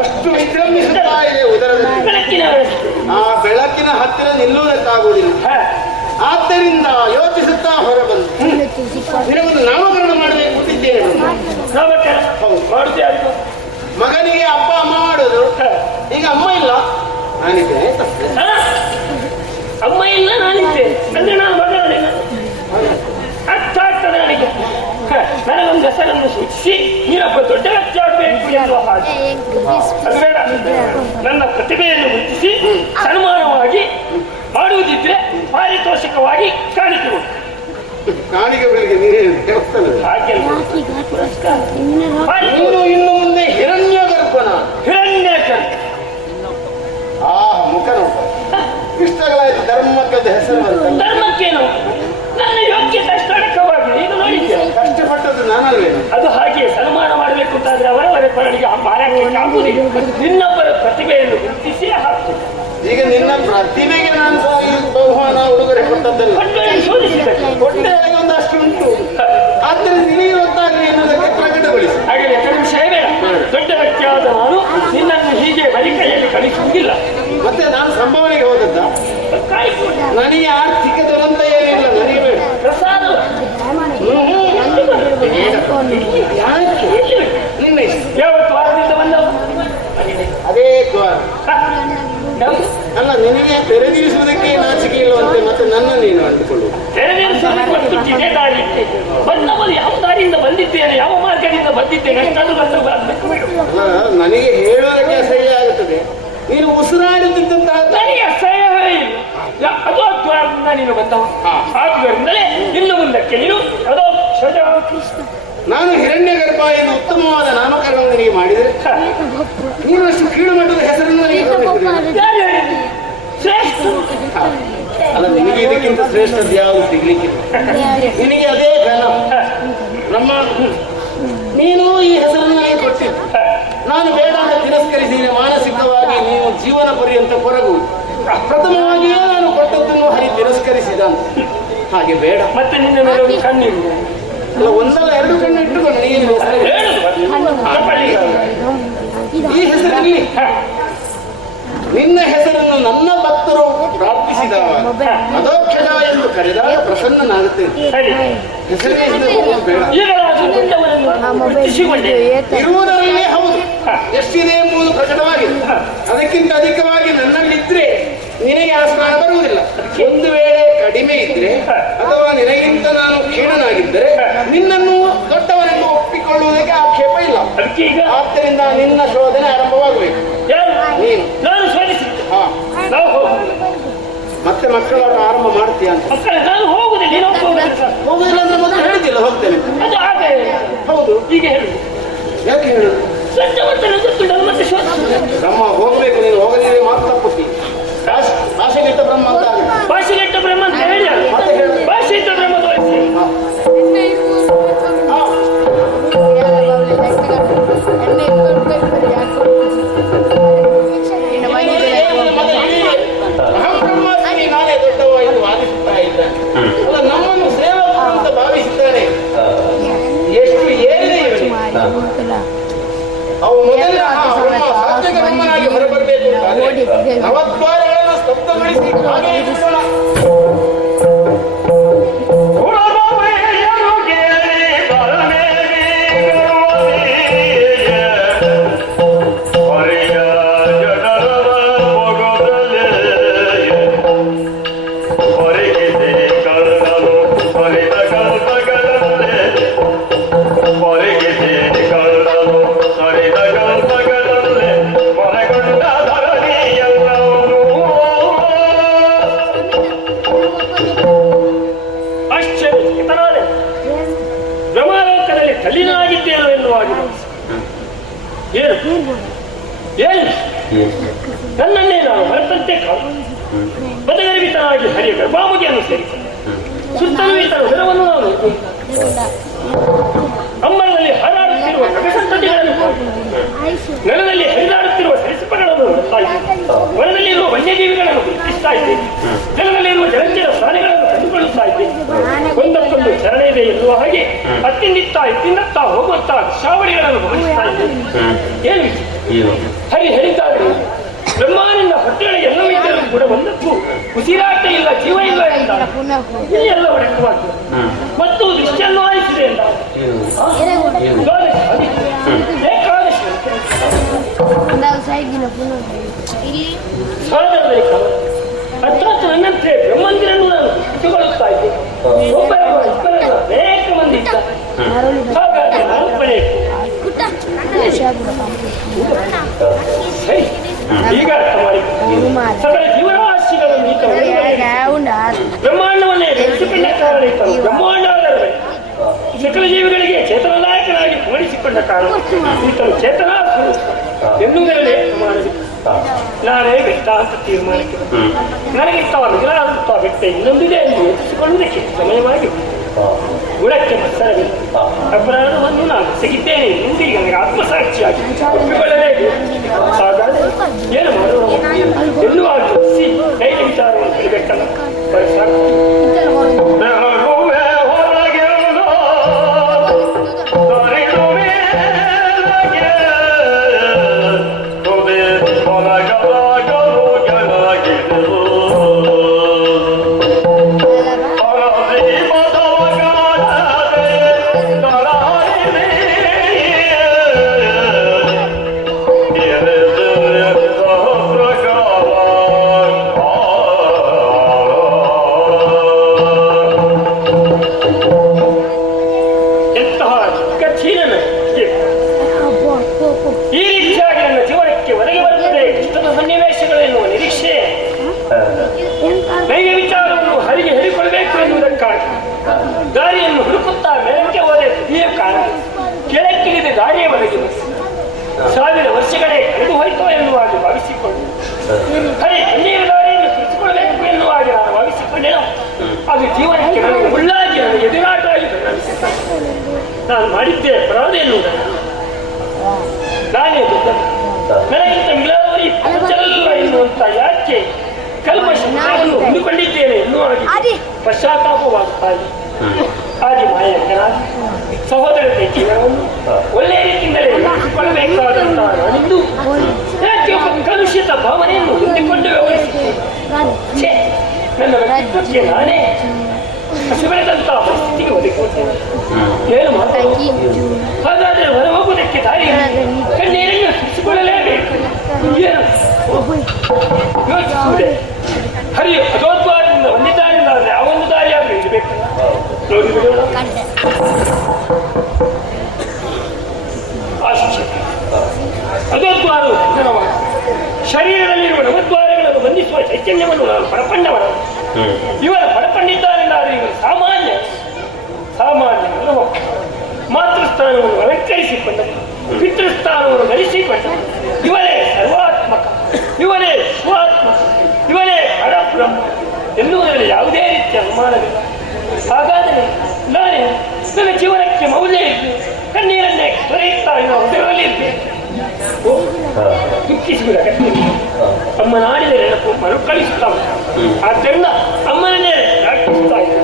ಅಷ್ಟು ವಿಜೃಂಭಿಸುತ್ತಾ ಇದೆ ಉದರದಲ್ಲಿ. ಬೆಳಕಿನ ಆ ಬೆಳಕಿನ ಹತ್ತಿರ ನಿಲ್ಲುವುದಕ್ಕಾಗುವುದಿಲ್ಲ. ಆದ್ದರಿಂದ ಯೋಚಿಸುತ್ತಾ ಹೊರಬಂದು ನಿನಗೊಂದು ನಾಮಕರಣ ಮಾಡಬೇಕು ಅಂತಿದ್ದೇನೆ. ನಾಮಕರಣ ಮಾಡುತ್ತೇವೆ. ಮಗನಿಗೆ ಅಪ್ಪ ಅಮ್ಮ ಮಾಡೋದು. ಈಗ ಅಮ್ಮ ಇಲ್ಲ, ನಾನಿದ್ದೇನೆ. ಅಮ್ಮ ಇಲ್ಲ, ನಾನಿದ್ದೇನೆ ಅಂದ್ರೆ ನಾನು ಮಗನೇ. ಅರ್ಥ ಆಗ್ತದೆ ನನಗೆ. ನನಗೊಂದು ಹೆಸರನ್ನು ಸೂಚಿಸಿ ನೀನೊಬ್ಬ ದೊಡ್ಡ ವ್ಯಕ್ತಿ ಆಗಬೇಕು ಎನ್ನುವ ಹಾಗೆ. ಅದು ಬೇಡ. ನನ್ನ ಪ್ರತಿಭೆಯನ್ನು ಗುರುತಿಸಿ ಸನ್ಮಾನವಾಗಿ ಮಾಡುವುದಿದ್ರೆ ಪಾರಿತೋಷಿಕವಾಗಿ ಕಾಣಿಕೆ ಉಂಟು. ಕಾಣಿಕೆಗಳಿಗೆ ನೀರೇ ದೇವಸ್ಥಾನದಲ್ಲಿ ಹಾಗೆಲ್ಲ ಪುರಸ್ಕಾರ. ನೀನು ಇನ್ನು ಮುಂದೆ ಹಿರಣ್ಯ ಗರ್ಭನ. ಹಿರಣ್ಯ ಆ ಮುಖ ನೋಡ ಇಷ್ಟಗಳಾಯ್ತು. ಧರ್ಮಕ್ಕದ ಹೆಸರು ಬರ್ತದೆ. ಧರ್ಮಕ್ಕೇನು? ನನ್ನ ಯೋಗ್ಯತೆ ಅಷ್ಟಡಕವಾಗಿ ಈಗ ನೋಡಿದ್ದೆ. ಕಷ್ಟಪಟ್ಟದ್ದು ನಾನಲ್ವೇನು? ಅದು ಹಾಗೆ ಸನ್ಮಾನ ಮಾಡಬೇಕು ಅಂತಾದ್ರೆ ಅವರವರ ಕೊರಳಿಗೆ ಆ ಮಾರಾಟಕ್ಕೆ ಆಗುವುದಿಲ್ಲ. ನಿನ್ನೊಬ್ಬರ ಪ್ರತಿಭೆಯನ್ನು ಗುರುತಿಸಿ ಹಾಕ್ತದೆ. ಈಗ ನಿನ್ನ ಪ್ರತಿಭೆಗೆ ನಾನು ಬಹುಮಾನ ಉಡುಗೊರೆ ಕೊಟ್ಟದ್ದಲ್ಲ. ಹೊಟ್ಟೆಯಾಗಿ ಒಂದಷ್ಟು ಉಂಟು. ಆದ್ದರಿಂದ ನಿನಗೆ ಗೊತ್ತಾಗಲಿ ಎನ್ನುವುದಕ್ಕೆ ಪ್ರಕಟಗೊಳಿಸಿ. ಹಾಗೆ ಎರಡು ವಿಷಯ ಬೇಡ. ದೊಡ್ಡ ವ್ಯಕ್ತಿಯಾದ ನಾನು ನಿನ್ನನ್ನು ಹೀಗೆ ಬರೀ ಕೈಯಲ್ಲಿ ಕಳಿಸುವುದಿಲ್ಲ. ಮತ್ತೆ ನಾನು ಸಂಭಾವನೆಗೆ ಹೋದದ್ದ. ನನಗೆ ಆರ್ಥಿಕ ದುರಂತ ಏನಿಲ್ಲ, ನನಗೆ ಬೇಡ. ಪ್ರಸಾದ ಯಾಕೆ ನಿನ್ನ ಇಷ್ಟ. ಯಾವತ್ತು ವಾರದಿಂದ ಬಂದವರು ಅದೇ ದ್ವಾರ ಅಲ್ಲ. ನಿನಗೆ ತೆರೆದಿರಿಸುವುದಕ್ಕೆ ನಾಚಿಕೆ ಇಲ್ಲವಂತೆ, ಮತ್ತೆ ನನ್ನ ನೀನು ಅಂದುಕೊಳ್ಳುವುದು. ಬಂದವರು ಯಾವ ದಾರಿಯಿಂದ ಬಂದಿದ್ದೇನೆ, ಯಾವ ಮಾರ್ಗದಿಂದ ಬಂದಿದ್ದೇನೆ ಅಷ್ಟಾದ್ರೂ ಅಲ್ಲ, ನನಗೆ ಹೇಳುವುದಕ್ಕೆ ಅಸಹ್ಯ ಆಗುತ್ತದೆ. ನೀನು ಉಸಿರಾಡುತ್ತಿದ್ದಂತಹ ನನಗೆ ಅಸಹ್ಯವೇ ಇಲ್ಲ. ಅದು ದ್ವಾರದಿಂದ ನೀನು ಬಂದವ. ಆದ್ರಿಂದಲೇ ಇನ್ನು ಮುಂದಕ್ಕೆ ನೀನು ಅದೋ ನಾನು ಹಿರಣ್ಯ ಗರ್ಭ ಎಂದು ಉತ್ತಮವಾದ ನಾಮಕರಣವನ್ನು ನಿನಗೆ ಮಾಡಿದರೆ ನೀನು ಅಷ್ಟು ಕೀಳು ಮಟ್ಟದ ಹೆಸರನ್ನು ಅಲ್ಲ. ನಿನಗೆ ಇದಕ್ಕಿಂತ ಶ್ರೇಷ್ಠದ್ದು ಯಾವುದು ಸಿಗ್ಲಿಕ್ಕಿಲ್ಲ. ನಿನಗೆ ಅದೇ ಘನ ಬ್ರಹ್ಮ. ನೀನು ಈ ಹೆಸರನ್ನು ನನಗೆ ಕೊಟ್ಟಿದ್ದು. ನಾನು ಬೇಡ ಅಂತ ತಿರಸ್ಕರಿಸಿದರೆ ಮಾನಸಿಕವಾಗಿ ನೀನು ಜೀವನ ಪರ್ಯಂತ ಕೊರಗುವುದು. ಪ್ರಥಮವಾಗಿಯೇ ನಾನು ಕೊಟ್ಟದ್ದನ್ನು ಹರಿ ತಿರಸ್ಕರಿಸಿದ ಅಂತ. ಹಾಗೆ ಬೇಡ. ಮತ್ತೆ ನಿನ್ನ ಮೇಲೆ ಒಂದು ಕಣ್ಣಿರು. ಅಲ್ಲ, ಒಂದಲ್ಲ ಎರಡು ಕಣ್ಣು ಇಟ್ಟುಕೊಂಡು ನೀನು ಈ ಹೆಸರಲ್ಲಿ ನಿನ್ನ ಹೆಸರನ್ನು ನನ್ನ ಭಕ್ತರು ಪ್ರಾರ್ಥಿಸಿದವ ಅದೋಕ್ಷಜ ಎಂದು ಕರೆದಾಗ ಪ್ರಸನ್ನನಾಗುತ್ತೇನೆ. ಇರುವುದರಲ್ಲೇ ಹೌದು, ಎಷ್ಟಿದೆ ಎಂಬುದು ಪ್ರಕಟವಾಗಿದೆ. ಅದಕ್ಕಿಂತ ಅಧಿಕವಾಗಿ ನನ್ನಲ್ಲಿದ್ರೆ ನಿನಗೆ ಆ ಸ್ಥಾನ ಬರುವುದಿಲ್ಲ. ಒಂದು ವೇಳೆ ಕಡಿಮೆ ಇದ್ರೆ ಅಥವಾ ನಿನಗಿಂತ ನಾನು ಕ್ಷೀಣನಾಗಿದ್ದರೆ ನಿನ್ನನ್ನು ದೊಡ್ಡವರೆಂದು ಒಪ್ಪಿಕೊಳ್ಳುವುದಕ್ಕೆ ಆಕ್ಷೇಪ ಇಲ್ಲ. ಆದ್ದರಿಂದ ನಿನ್ನ ಶೋಧನೆ ಆರಂಭವಾಗಬೇಕು. ನೀನು ನಾನು ಶೋಧಿಸಿದ್ದೆ. ಮತ್ತೆ ಮಕ್ಕಳಾಟ ಆರಂಭ ಮಾಡ್ತೀಯ ಅಂತ. ನಾನು ಹೋಗುದಿಲ್ಲ. ಹೋಗುದಿಲ್ಲ ಅಂದ್ರೆ ಮೊದಲು ಹೇಳಿದ್ದಿಲ್ಲ ಹೋಗ್ತೇನೆ. ಅದು ಹಾಗೆ ಹೌದು. ಈಗ ಹೇಳುದು ಯಾಕೆ ಹೇಳುದು? ಬ್ರಹ್ಮ ಹೋಗ್ಬೇಕು. ನೀನು ಹೋಗದಿದ್ರೆ ಮಾತು ತಪ್ಪುತ್ತಿ. ಭಾಷೆಗೆಟ್ಟ ಬ್ರಹ್ಮ ಅಂತ ಭಾಷೆಗೆಟ್ಟ ಬ್ರಹ್ಮ ಅಂತ ಹೇಳಿ ಮತ್ತೆ ಹೇಳು. ಭಾಷೆ ಇದ್ದ ಬ್ರಹ್ಮ ತೋರಿಸಿ. ನಾನೇ ದೊಡ್ಡವ ಎಂದು ವಾದಿಸುತ್ತಾ ಇದ್ದಾನೆ. ಅಲ್ಲ, ನಮ್ಮನ್ನು ಸೇವಕರು ಅಂತ ಭಾವಿಸುತ್ತಾನೆ. ಎಷ್ಟು ಏನೇ ಇರಲಿ ಅವು ಮೊದಲ ಸಾತ್ವಿಕ ಬ್ರಹ್ಮನಾಗಿ ಹೊರಬರಬೇಕು. ನವದ್ವಾರಗಳನ್ನು ಸ್ತಬ್ಧಗೊಳಿಸಿ ಹಾಗೆ ಇರಿಸೋಣ. ಕಲ್ಲಿನಾಗಿದ್ದೇನೋ ಎನ್ನುವಾಗಿದೆ. ಏನು ಏನು ನನ್ನನ್ನೇ ನಾನು ಮರೆತಂತೆ ಕಾಣು. ಬದಗರ್ಭಿತನಾಗಿ ಹರಿಯ ಗರ್ಭಾಮುದಿಯನ್ನು ಸೇರಿಸಿ ಸುತ್ತಲೂ ಈತನ ಉದರವನ್ನು ನಾವು ನೋಡಿದ್ದೇವೆ. ಅಮ್ಮನಲ್ಲಿ ಹಾರಾಡುತ್ತಿರುವ ಕವಿಸಂತತಿಗಳನ್ನು ನೆಲದಲ್ಲಿ ಹರಿದಾಡುತ್ತಿರುವ ಸರಿಸಪಗಳನ್ನು ನೋಡುತ್ತಾ ಇದ್ದೇವೆ. ವನದಲ್ಲಿರುವ ವನ್ಯಜೀವಿಗಳನ್ನು ಗುರುತಿಸ್ತಾ ಇದ್ದೇವೆ. ಜಲದಲ್ಲಿರುವ ಜಲಚರ ಪ್ರಾಣಿಗಳನ್ನು ಕಂಡುಕೊಳ್ಳುತ್ತಾ ಇದ್ದೇವೆ. ಒಂದಕ್ಕೊಂದು ಚರಣ ಇದೆ ಎನ್ನುವ ಹಾಗೆ ಇತ್ತಿಂದತ್ತ ಹೋಗುತ್ತಾ ಶಾವಳಿಗಳನ್ನು ಗಮನಿಸ್ತಾ ಇದ್ದೇವೆ. ಏನು ಹರಿ ಹರಿತಾದರೆ ಬ್ರಹ್ಮಾನಿಂದ ಹೊಟ್ಟೆಗಳಿಗೆ ಎಲ್ಲವೂ ಇದ್ದರೂ ಕೂಡ ಒಂದಕ್ಕೂ ಉಸಿರಾಟ ಇಲ್ಲ, ಜೀವ ಇಲ್ಲ ಎಂದ ಇಲ್ಲಿ ಎಲ್ಲ ಒಡಕವಾಗಿದೆ ಮತ್ತು ದೃಷ್ಟಿಯನ್ನು ಆಯಿಸಿದೆ ಎಂದ ಅರ್ಥಾತ್ ನನ್ನಂತೆ ಬ್ರಹ್ಮಂದಿರನ್ನು ನಾನು ಇಟ್ಟುಕೊಳ್ಳುತ್ತಾ ಇದ್ದೆ. ಅನೇಕ ಮಂದಿ ಇದ್ದ. ಹಾಗಾಗಿ ನಾನು ಪಡೆ ಸರಿ ಈಗ ಅರ್ಥ ಮಾಡಿ ಸಕಲ ಜೀವರಾಶಿಗಳನ್ನು ಬ್ರಹ್ಮಾಂಡವನ್ನೇ ಬೆಳೆಸಿಕೊಂಡ ಕಾರಣ ಇತ್ತನು ಬ್ರಹ್ಮಾಂಡವಾದರೆ ಸಕಲ ಜೀವಿಗಳಿಗೆ ಚೇತನದಾಯಕನಾಗಿ ಗಮನಿಸಿಕೊಂಡ ಕಾರಣ ಈತನು ಚೇತನ ಎನ್ನುವುದರಲ್ಲೇ ನಾನೇ ಬೆಟ್ಟ ಅಂತ ತೀರ್ಮಾನಕ್ಕೆ ನನಗಿಂತ ನಿಜರಾದಂತಹ ಬೆಟ್ಟ ಇನ್ನೊಂದಿದೆ ಎಂದು ಯೋಚಿಸಿಕೊಳ್ಳುವುದಕ್ಕೆ ಸಮಯವಾಗಿ ಗುಣಕ್ಕೆ ಮತ್ಸರವಿಲ್ಲ. ಅಪರಾಧವನ್ನು ನಾನು ಸಿಗಿದ್ದೇನೆ ಎಂದಿಗೆ ನನಗೆ ಆತ್ಮಸಾಕ್ಷಿಯಾಗಿ ಒಪ್ಪಿಕೊಳ್ಳಲೇಬೇಕು. ಹಾಗಾದರೆ ಏನು ಮಾಡೋಣ ಎನ್ನುವಾಗ ಕೈ ವಿಚಾರವನ್ನು ತಿಳಿಬೇಕಲ್ಲ. ದಾರಿಯನ್ನು ಹುಡುಕುತ್ತಾ ಮೇಲಕ್ಕೆ ಹೋದೆ. ಈ ಕಾರಣ ಕೆಳಕ್ಕಿಳಿದ ದಾರಿಯ ಒಳಗೆ 1000 ವರ್ಷಗಳೇ ಕಳೆದು ಹೋಯ್ತು ಎನ್ನುವಾಗಿ ಭಾವಿಸಿಕೊಂಡು ಹರಿ ಅನ್ಯ ದಾರಿಯನ್ನು ಸೃಷ್ಟಿಸಿಕೊಳ್ಳಬೇಕು ಎನ್ನುವಾಗಿ ನಾನು ಭಾವಿಸಿಕೊಂಡೆನೋ ಅದು ಜೀವನಕ್ಕೆ ನನಗೆ ಉಳ್ಳಾಗಿ ನನಗೆ ಎದುರಾಟ ಆಗಿ ನಾನು ಮಾಡಿದ್ದೆ ಅಪರಾಧ ಎನ್ನುವುದನ್ನು ನಾನೇ ದೊಡ್ಡ ನನಗಿಂತ ಮಿಲಾವರಿ ದೂರ ಎನ್ನುವಂತ ಯಾಕೆ ಕಲ್ಮಶವನ್ನು ಹೊಂದಿಕೊಂಡಿದ್ದೇನೆ ಎನ್ನುವಾಗಿ ಪಶ್ಚಾತ್ತಾಪವಾಗುತ್ತಾ ಇದೆ. ಆದಿ ಮಾಯಕನ ಸಹೋದರತೆ ಜೀವನವನ್ನು ಒಳ್ಳೆಯ ರೀತಿಯಿಂದಲೇ ನಡೆಸಿಕೊಳ್ಳಬೇಕಾದಂತಹ ನಾನಿಂದು ಯಾಕೆ ಕಲುಷಿತ ಭಾವನೆಯನ್ನು ಹೊಂದಿಕೊಂಡು ವ್ಯವಹರಿಸುತ್ತೇನೆ. ನನ್ನ ವ್ಯಕ್ತಿತ್ವಕ್ಕೆ ನಾನೇ ಹಸಿಬೆಳೆದಂತಹ ಪರಿಸ್ಥಿತಿಗೆ ಒದಗಿಸುತ್ತೇನೆ. ಏನು ಮಾತಾಡುವುದು? ಹಾಗಾದರೆ ಹೊರ ಹೋಗುವುದಕ್ಕೆ ದಾರಿ ಕಣ್ಣೀರನ್ನು ಸೃಷ್ಟಿಸಿಕೊಳ್ಳಲೇಬೇಕು. ಏನು ಯೋಚಿಸುವುದೇ? ಹರಿ ಅಜೋದ್ವಾರದಿಂದ ಹೊಂದಿದ್ದಾರಿಂದ ಆ ಒಂದು ದಾರಿಯಾಗಿ ಇರಬೇಕಲ್ಲ. ನೋಡಿ ಬಿಡೋಣ. ಅಜೋದ್ವಾರವು ಶರೀರದಲ್ಲಿರುವ ನವದ್ವಾರಗಳನ್ನು ಬಂಧಿಸುವ ಚೈತನ್ಯವನ್ನು ನಾನು ಪಡಪಂಡವನ ಇವರ ಪಡಪಂಡಿದ್ದಾರೆಂದಾದರೆ ಇವರು ಸಾಮಾನ್ಯ ಮಾತೃಸ್ಥಾನವನ್ನು ಅಲಂಕರಿಸಿಕೊಂಡ ಪಿತೃಸ್ಥಾನವನ್ನು ಧರಿಸಿಕೊಂಡ ಇವರೇ ಸರ್ವಾತ್ಮಕ, ಇವರೇ ಸ್ವಾತ್ಮಕ, ಇವರೇ ಪರಬ್ರಹ್ಮ ಎನ್ನುವುದರಲ್ಲಿ ಯಾವುದೇ ರೀತಿಯ ಅನುಮಾನವಿಲ್ಲ. ಹಾಗಾದರೆ ನಾನೇ ನನ್ನ ಜೀವನಕ್ಕೆ ಮೌಲ್ಯ ಇದ್ದು ಕಣ್ಣೀರನ್ನೇ ತೊರೆಯುತ್ತಾ ಉದರಲ್ಲಿ ಇರಬೇಕು. ದುಃಖಿಸುವುದ ಕಟ್ಟಿ ಅಮ್ಮನ ಆಡಿದ ನೆನಪು ಮರುಕಳಿಸುತ್ತಾ ಆದ್ದರಿಂದ ಅಮ್ಮನನ್ನೇ ಪ್ರಾರ್ಥಿಸುತ್ತಾ ಇದ್ದ.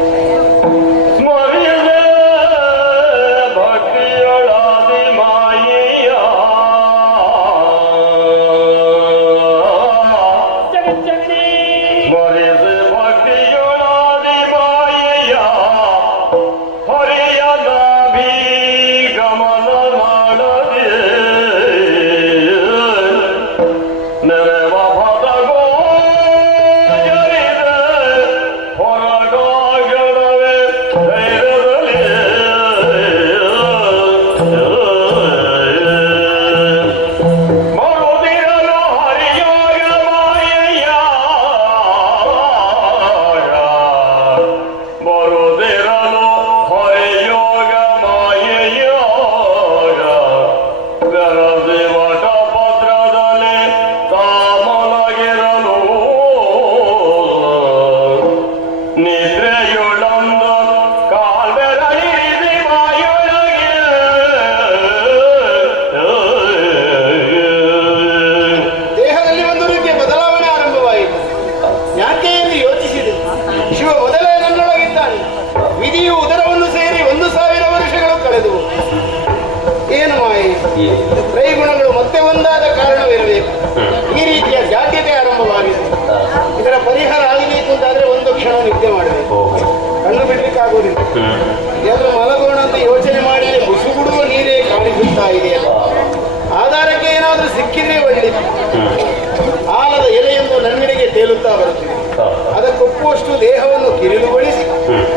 ಹೊರಗಾಗ ತ್ರೈಗುಣಗಳು ಮತ್ತೆ ಒಂದಾದ ಕಾರಣವಿರಬೇಕು. ಈ ರೀತಿಯ ಜಾಡ್ಯತೆ ಆರಂಭವಾಗಿದೆ. ಇದರ ಪರಿಹಾರ ಆಗಬೇಕು ಅಂತಾದ್ರೆ ಒಂದು ಕ್ಷಣ ನಿದ್ದೆ ಮಾಡಬೇಕು, ಕಣ್ಣು ಬಿಡ್ಲಿಕ್ಕಾಗುವುದಿಲ್ಲ. ಯಾರು ಮಲಗೋಣ ಅಂತ ಯೋಚನೆ ಮಾಡಿ ಮುಸುಗುಡುವ ನೀರೇ ಕಾಣಿಸುತ್ತಾ ಇದೆಯಲ್ಲ, ಆಧಾರಕ್ಕೆ ಏನಾದ್ರೂ ಸಿಕ್ಕಿದ್ರೆ ಒಳ್ಳೆ. ಆಲದ ಎಲೆಯೊಂದು ನನ್ನೆಡೆಗೆ ತೇಲುತ್ತಾ ಬರುತ್ತಿದೆ. ಅದಕ್ಕೊಪ್ಪುವಷ್ಟು ದೇಹವನ್ನು ಕಿರಿಲುಗೊಳಿಸಿ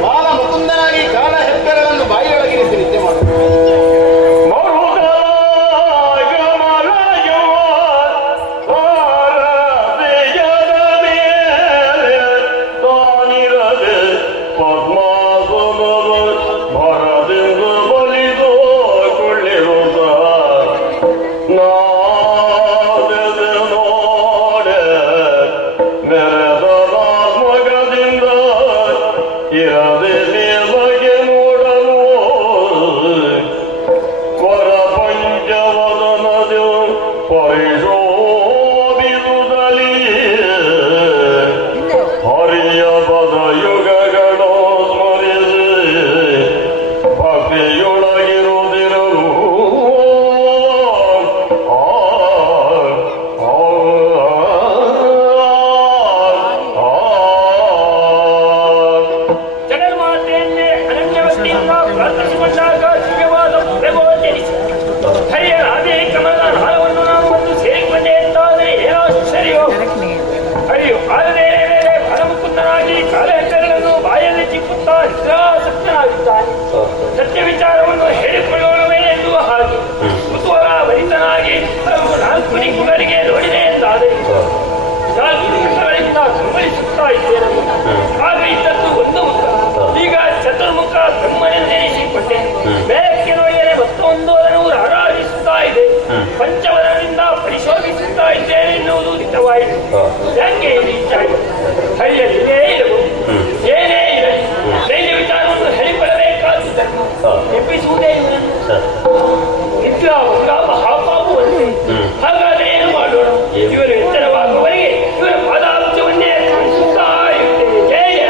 ಬಾಲ ಮುಕುಂದನಾಗಿ ಕಾಲ ಹೆಬ್ಬೆರಳನ್ನು ಬಾಯಿಯೊಳಗಿರಿಸಿ ನಿದ್ದೆ ಮಾಡುತ್ತದೆ. ಸತ್ಯ ವಿಚಾರವನ್ನು ಹೇಳಿಕೊಳ್ಳುವವೇ ಎನ್ನುವ ಹಾಗೆ ಕುತೂಹಲ ಭರಿತನಾಗಿ ನಾಲ್ಕು ದಿಕ್ಕುಗಳಿಗೆ ನೋಡಿದೆ ಎಂದಾದರೆ ನಾಲ್ಕು ದಿಕ್ಕುಗಳಿಂದ ಗಮನಿಸುತ್ತಾ ಇದ್ದೇನೆ. ಆಗ ಇದ್ದದ್ದು ಒಂದು ಮುಖ, ಈಗ ಚತುರ್ಮುಖ ಬ್ರಹ್ಮನೆಂದೆನಿಸಿಕೊಂಡೆ. ಬೇರಕ್ಕೆ ನೋಡಿದರೆ ಮತ್ತೊಂದು ಅದನ್ನು ಆರಾಧಿಸುತ್ತಾ ಇದೆ. ಪಂಚವರದಿಂದ ಪರಿಶೋಧಿಸುತ್ತಾ ಇದ್ದೇನೆ ಎನ್ನುವುದು ದಿಟ್ಟವಾಯಿತು. ಯಾಕೆ ಈ ರೀತಿಯಾಗಿದೆ? ಹಳ್ಳಿಯಲ್ಲಿಯೇ ಇರಬಹುದು, ಏನೇ ಇರಲಿ ದೈನ್ಯ ವಿಚಾರವನ್ನು ಹೇಳಿಕೊಳ್ಳಬೇಕಾದುದನ್ನು ಎಬ್ಬಿಸುವುದೇ ಇವರನ್ನು. ನಿದ್ರಾ ಮಹಾಪಾಪವನ್ನೇ. ಹಾಗಾದರೆ ಏನು ಮಾಡೋಣ? ಇವರು ಎಚ್ಚರವಾಗುವವರೆಗೆ ಇವರ ಪಾದಾಬ್ಜವನ್ನೇ ಸ್ಮರಿಸುತ್ತಾ ಇರುತ್ತೇನೆ. ಜಯ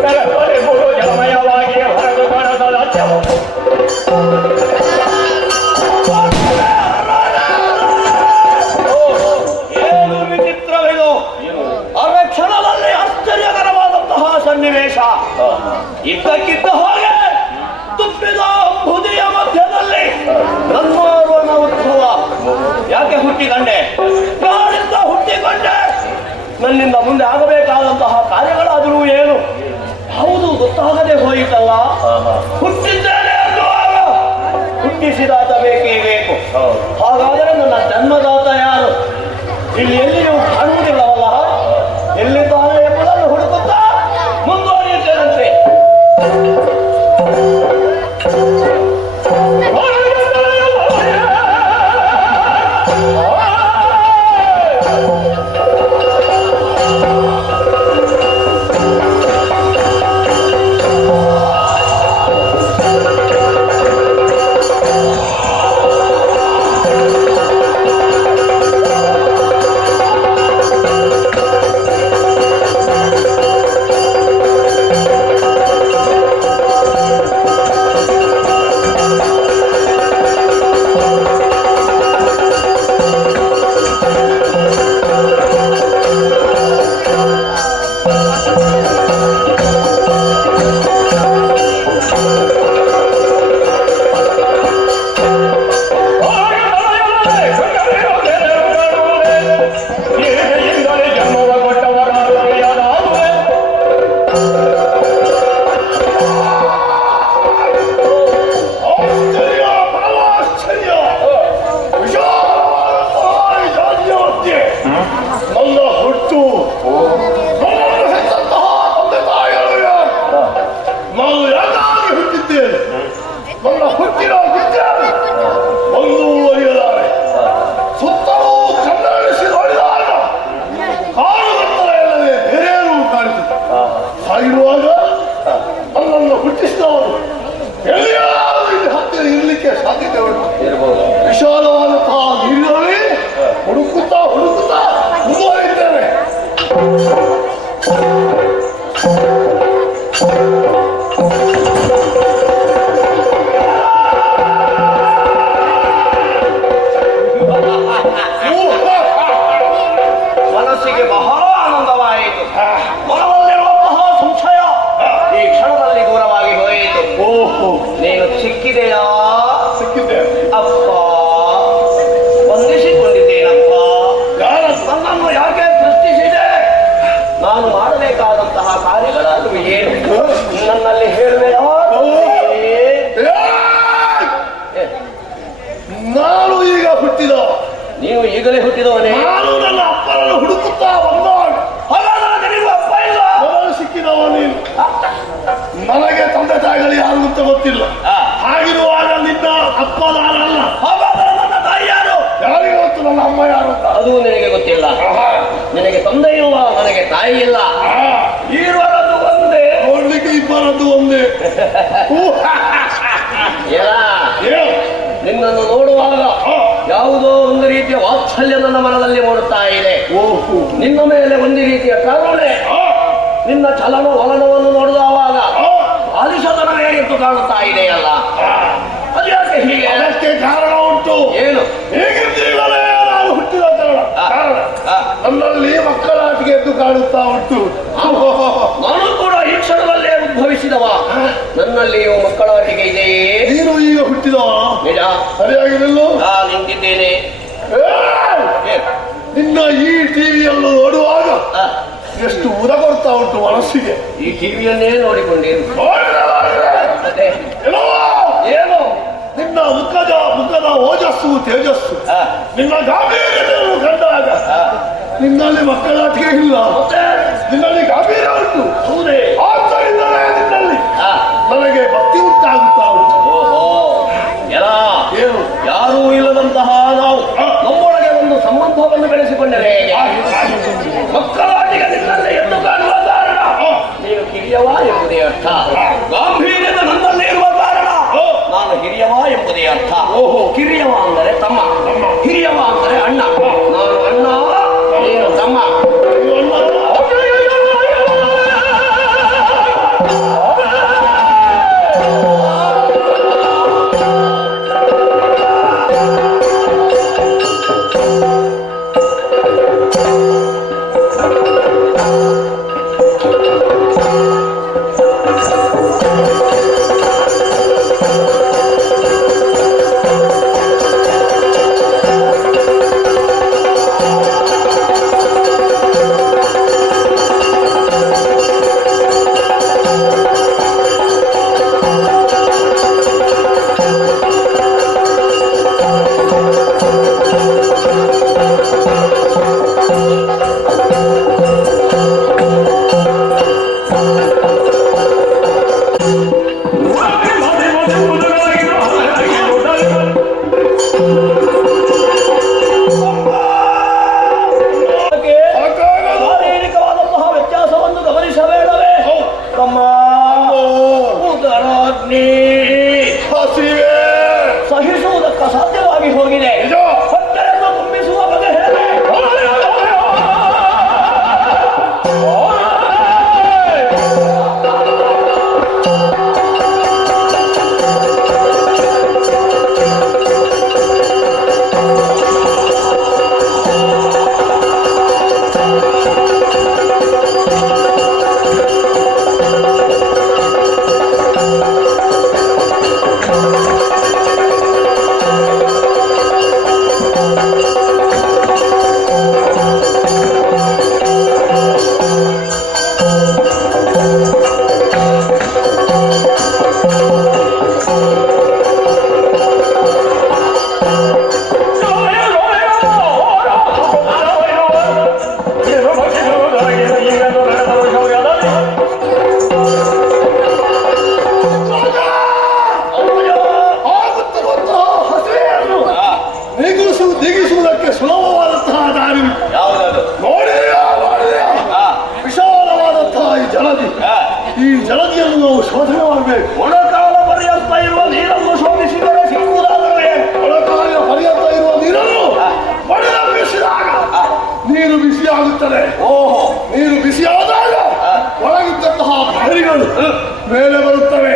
ಗುರು ಜಮಯವಾಗಿ ಹೊರದು ಕಾಣದ ಏನು ವಿಚಿತ್ರವಿದು ಅವರ ಕ್ಷಣದಲ್ಲಿ ಆಶ್ಚರ್ಯಕರವಾದಂತಹ ಸನ್ನಿವೇಶ. ಇದ್ದಕ್ಕಿದ್ದ ಹಾಗೆ ತುಪ್ಪಿದ ಬುದಿಯ ಮಧ್ಯದಲ್ಲಿ ನನ್ನೋರ್ವನ ಉದ್ಭವ. ಯಾಕೆ ಹುಟ್ಟಿಕೊಂಡೆ? ನಾನಿಂದ ಹುಟ್ಟಿಕೊಂಡೆ. ನನ್ನಿಂದ ಮುಂದೆ ಆಗಬೇಕಾದಂತಹ ಕಾರ್ಯಗಳಾದರೂ ಏನು ಹೌದು ಗೊತ್ತಾಗದೆ ಹೋಯಿತಲ್ಲ. ಹುಟ್ಟಿದ್ದೇನೆ ಅನ್ನುವಾಗ ಹುಟ್ಟಿಸಿದಾತ ಬೇಕೇ ಬೇಕು. ಹಾಗಾದರೆ ನನ್ನ ಜನ್ಮದಾತ ಯಾರು? ಇಲ್ಲಿ ಎಲ್ಲಿಯೂ ಕಾಣುವುದಿಲ್ಲವಲ್ಲ. ಎಲ್ಲಿದ್ದಾನೆ ಎಂಬುದನ್ನು ಹುಡುಕುತ್ತಾ ಮುಂದುವರಿಯುತ್ತೇನಂತೆ. ವಿಶಾಲವಾದಂತಹ ನೀರಿನಲ್ಲಿ ಹುಡುಕುತ್ತಾ ಮುಂದುವರಿದ್ದೇನೆ. ಮನಸ್ಸಿಗೆ ಬಹಳ ಆನಂದವಾಯಿತು. ಮನದಲ್ಲಿರುವಂತಹ ಸಂಶಯ ಈ ಕ್ಷಣದಲ್ಲಿ ದೂರವಾಗಿ ಹೋಯಿತು. ನೀನು ಸಿಕ್ಕಿದೆಯಾ? ಸಿಕ್ಕಿದ್ದೆ ಅಪ್ಪ. ವಂದಿಸಿಕೊಂಡಿದ್ದೇನಪ್ಪ. ನನ್ನನ್ನು ಯಾಕೆ ಸೃಷ್ಟಿಸಿದೆ? ನಾನು ಮಾಡಬೇಕಾದಂತಹ ಕಾರ್ಯಗಳಾದರೂ ಏನು ನನ್ನಲ್ಲಿ ಹೇಳುವೆಯಾ? ನಾನು ಈಗ ಹುಟ್ಟಿದ. ನೀವು ಈಗಲೇ ಹುಟ್ಟಿದವನೇ? ನಾನು ನನ್ನ ಅಪ್ಪನನ್ನು ಹುಡುಕುತ್ತಾ ಬಂದ. ಹಾಗಾದ್ರೆ ನೀವು ಅಪ್ಪ ಇಲ್ಲ? ನಾನು ಸಿಕ್ಕಿದವ ನೀನು. ನನಗೆ ತಂದೆ ತಾಯಿಗಳು ಯಾರು ಅಂತ ಗೊತ್ತಿಲ್ಲ. ಹಾಗಿರುವಾಗ ನಿನ್ನ ಅಪ್ಪ ನಾನಲ್ಲ. ಹಾಗಾದ್ರೆ ನನ್ನ ತಾಯಿ ಯಾರು? ಯಾರಿಗೆ ಗೊತ್ತು ನನ್ನ ಅಮ್ಮ ಯಾರು ಅಂತ? ಅದು ನಿನಗೆ ಗೊತ್ತಿಲ್ಲ. ನಿನಗೆ ತಂದೆ ಇಲ್ಲ, ನನಗೆ ತಾಯಿ ಇಲ್ಲ. ಇರುವರದ್ದು ಒಂದೇ, ನೋಡ್ಲಿಕ್ಕೆ ಇಬ್ಬರದ್ದು ಒಂದೇ. ನಿನ್ನನ್ನು ನೋಡುವಾಗ ಯಾವುದೋ ಒಂದು ರೀತಿಯ ವಾತ್ಸಲ್ಯ ನನ್ನ ಮನದಲ್ಲಿ ಮೂಡುತ್ತಾ ಇದೆ. ನಿನ್ನ ಮೇಲೆ ಒಂದು ರೀತಿಯ ಕರುಣೆ. ನಿನ್ನ ಚಲನ ವಲನವನ್ನು ನೋಡಿದವಾಗ ಆಲಿಸದನವೇ ಎದ್ದು ಕಾಣುತ್ತಾ ಇದೆಯಲ್ಲ. ಅದು ಯಾಕೆ ಹೀಗೆ? ಅದಕ್ಕೆ ಕಾರಣ ಉಂಟು. ಏನು? ಹೇಗಿರ್ತೀವಲೇ ನಾನು ಹುಟ್ಟಿದ ಕಾರಣ ನನ್ನಲ್ಲಿ ಮಕ್ಕಳಾಟಿಗೆ ಎದ್ದು ಕಾಣುತ್ತಾ ಉಂಟು. ನಾನು ಕೂಡ ಈ ಕ್ಷಣದಲ್ಲೇ ಉದ್ಭವಿಸಿದವ. ನನ್ನಲ್ಲಿಯೂ ಮಕ್ಕಳಾಟಿಗೆ ಇದೆಯೇ? ನೀನು ಈಗ ಹುಟ್ಟಿದವ? ನಿಜ. ಸರಿಯಾಗಿ ನಿಲ್ಲು. ನಿಂತಿದ್ದೇನೆ. ನಿನ್ನ ಈ ಟಿವಿಯನ್ನು ನೋಡುವಾಗ ಎಷ್ಟು ಉದ ಕೊಡ್ತಾ ಉಂಟು ಮನಸ್ಸಿಗೆ. ಈ ಟಿವಿಯನ್ನೇ ನೋಡಿಕೊಂಡಿರು. ಏನು? ನಿನ್ನ ಮುಖದ ಓಜಸ್ಸು ತೇಜಸ್ಸು, ನಿನ್ನ ಗಾಂಭೀರ್ಯವನ್ನು ಕಂಡಾಗ ನಿನ್ನಲ್ಲಿ ಮಕ್ಕಳಾಟಿಕೆ ಇಲ್ಲ. ನಿನ್ನಲ್ಲಿ ಗಾಂಭೀರ್ಯ ಉಂಟು. ಹೌದೇ? ಆದ್ದರಿಂದಲೇ ನಿನ್ನಲ್ಲಿ ನನಗೆ ಭಕ್ತಿ ಉಂಟಾಗುತ್ತಾ ಉಂಟು. ಏನು? ಯಾರೂ ಇಲ್ಲದಂತಹ ನಾವು ನಮ್ಮೊಳಗೆ ಒಂದು ಸಂಬಂಧವನ್ನು ಬೆಳೆಸಿಕೊಂಡರೆ ಮಕ್ಕಳಾಟಿಗೆ ನಿನ್ನಲ್ಲಿ ಎಂದು ಕಾಣುವ ಕಾರಣ ನೀನು ಕಿರಿಯವ ಎಂಬುದೇ ಅರ್ಥ. ಗಾಂಭೀರ್ಯದ ನನ್ನಲ್ಲಿ ಇರುವ ಕಾರಣ ನಾನು ಹಿರಿಯವ ಎಂಬುದೇ ಅರ್ಥ. ಕಿರಿಯವ ಅಂದರೆ ತಮ್ಮ, ಹಿರಿಯವ ಅಂದರೆ ಅಣ್ಣ. ನಾನು ಅಣ್ಣ, ನೀನು ತಮ್ಮ. ಈ ಜಲದಿಯನ್ನು ನಾವು ಶೋಧನೆ ಮಾಡಬೇಕು. ಮೊಣಕಾಲ ಪರ್ಯಂತ ಇರುವ ನೀರನ್ನು ಶೋಧಿಸಿದರೆ ಸಿಕ್ಕುವುದಾದರೆ ಒಳಕಾಲ ಪರ್ಯಂತ ಇರುವ ನೀರನ್ನು ಒಡೆದಪ್ಪಿಸಿದಾಗ ನೀರು ಬಿಸಿಯಾಗುತ್ತದೆ. ಓಹೋ, ನೀರು ಬಿಸಿಯಾದಾಗ ಒಳಗಿದ್ದಂತಹ ಪ್ರಾಣಿಗಳು ಮೇಲೆ ಬರುತ್ತವೆ.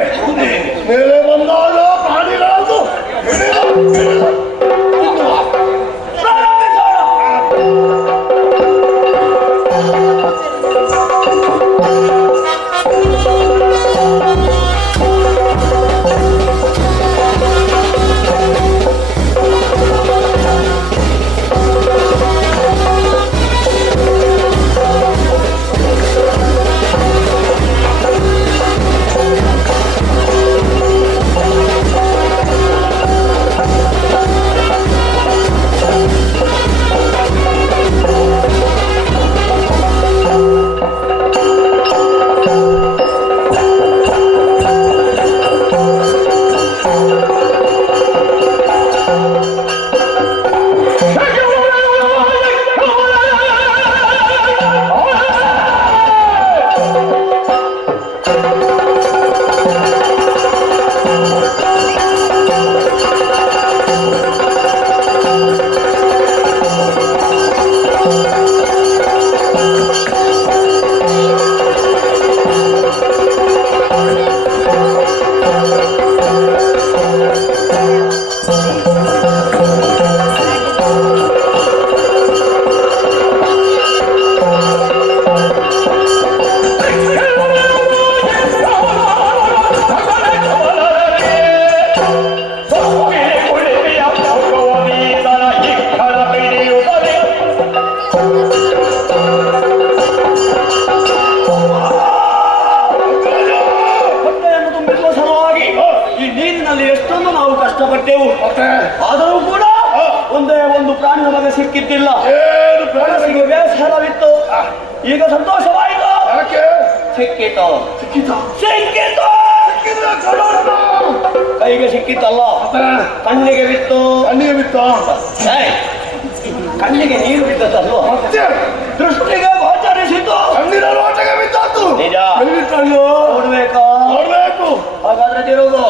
ಮೇಲೆ ಬಂದಾಗ ಪ್ರಾಣಿಗಳನ್ನು ಹಿಡಿದು ತಿನ್ನುವ. ಕಷ್ಟಪಟ್ಟೆವು, ಆದರೂ ಕೂಡ ಒಂದೇ ಒಂದು ಪ್ರಾಣಿ ನಮಗೆ ಸಿಕ್ಕಿದ್ದಿಲ್ಲ. ಮನಸ್ಸಿಗೆ ಬೇಸರವಿತ್ತು, ಈಗ ಸಂತೋಷವಾಯಿತು. ಸಿಕ್ಕಿತು ಸಿಕ್ಕಿತು ಕೈಗೆ ಸಿಕ್ಕಿತ್ತಲ್ಲ, ಕಣ್ಣಿಗೆ ಬಿತ್ತು. ಕಣ್ಣಿಗೆ ನೀರು ಬಿದ್ದದಲ್ವ, ದೃಷ್ಟಿಗೆ ಗೋಚರಿಸಿತು. ನಿಜ ನೋಡ್ಬೇಕಾ? ಹಾಗಾದ್ರೆ ತಿರುಗು.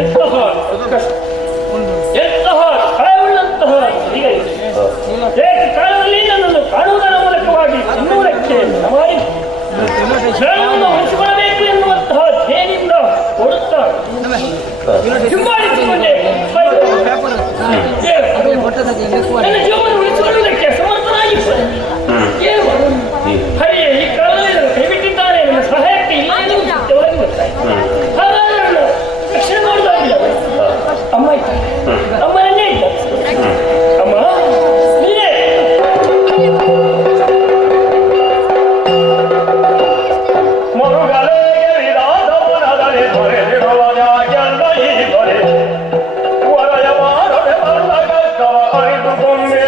ಎಂತಹ ಕಷ್ಟ, ಎಂತಹ ಕಾಯುಳ್ಳಂತಹ ಹೀಗಿದೆ. ಏಕಕಾಲದಲ್ಲಿ ನನ್ನನ್ನು ಕಾಣುವುದರ ಮೂಲಕವಾಗಿ ತಿನ್ನುವುದಕ್ಕೆ ಮಾಡಿ ಪ್ರಾಣವನ್ನು ಉಳಿಸಿಕೊಳ್ಳಬೇಕು ಎನ್ನುವಂತಹ ಧ್ಯೇಯದಿಂದ ಕೊಡುತ್ತಾ ಹಿಂಬಾಲಿಸಿಕೊಂಡೆ. ನನ್ನ ಜೀವನ ಉಳಿಸಿಕೊಳ್ಳುವುದಕ್ಕೆ ಸಮರ್ಥನಾಗಿದ್ದರೆ ಏನು ಹರಿಯೇ ಈ ಕಾಲದಲ್ಲಿ ನನ್ನ ಕೈ ಬಿಟ್ಟಿದ್ದಾನೆ, ನನ್ನ ಸಹಾಯಕ್ಕೆ ಇಲ್ಲ ಎನ್ನುವುದು ಸತ್ಯವಾಗಿ ಗೊತ್ತಾಯಿತು. ಹಾಗಾದ್ರೆ ನನ್ನ ರಕ್ಷಣೆ ಮಾಡುವುದಾಗಿಲ್ಲ. ಅಮ್ಮ ಇದ್ದಾರೆ, ಅಮ್ಮನನ್ನೇ ಇದ್ದಾರೆ. ಅಮ್ಮ ನೀನೇ ಮರುಗಲೆಗೆ ವಿರಾಧವನದಲ್ಲಿ ತೊರೆದಿರುವ ಜಾಗೆಲ್ಲ ಈ ಬರೆ ವರಯ ಮಾಡದೆ ಬಲ್ಲ ಕಷ್ಟವ ಅರಿತುಕೊಂಡೆ.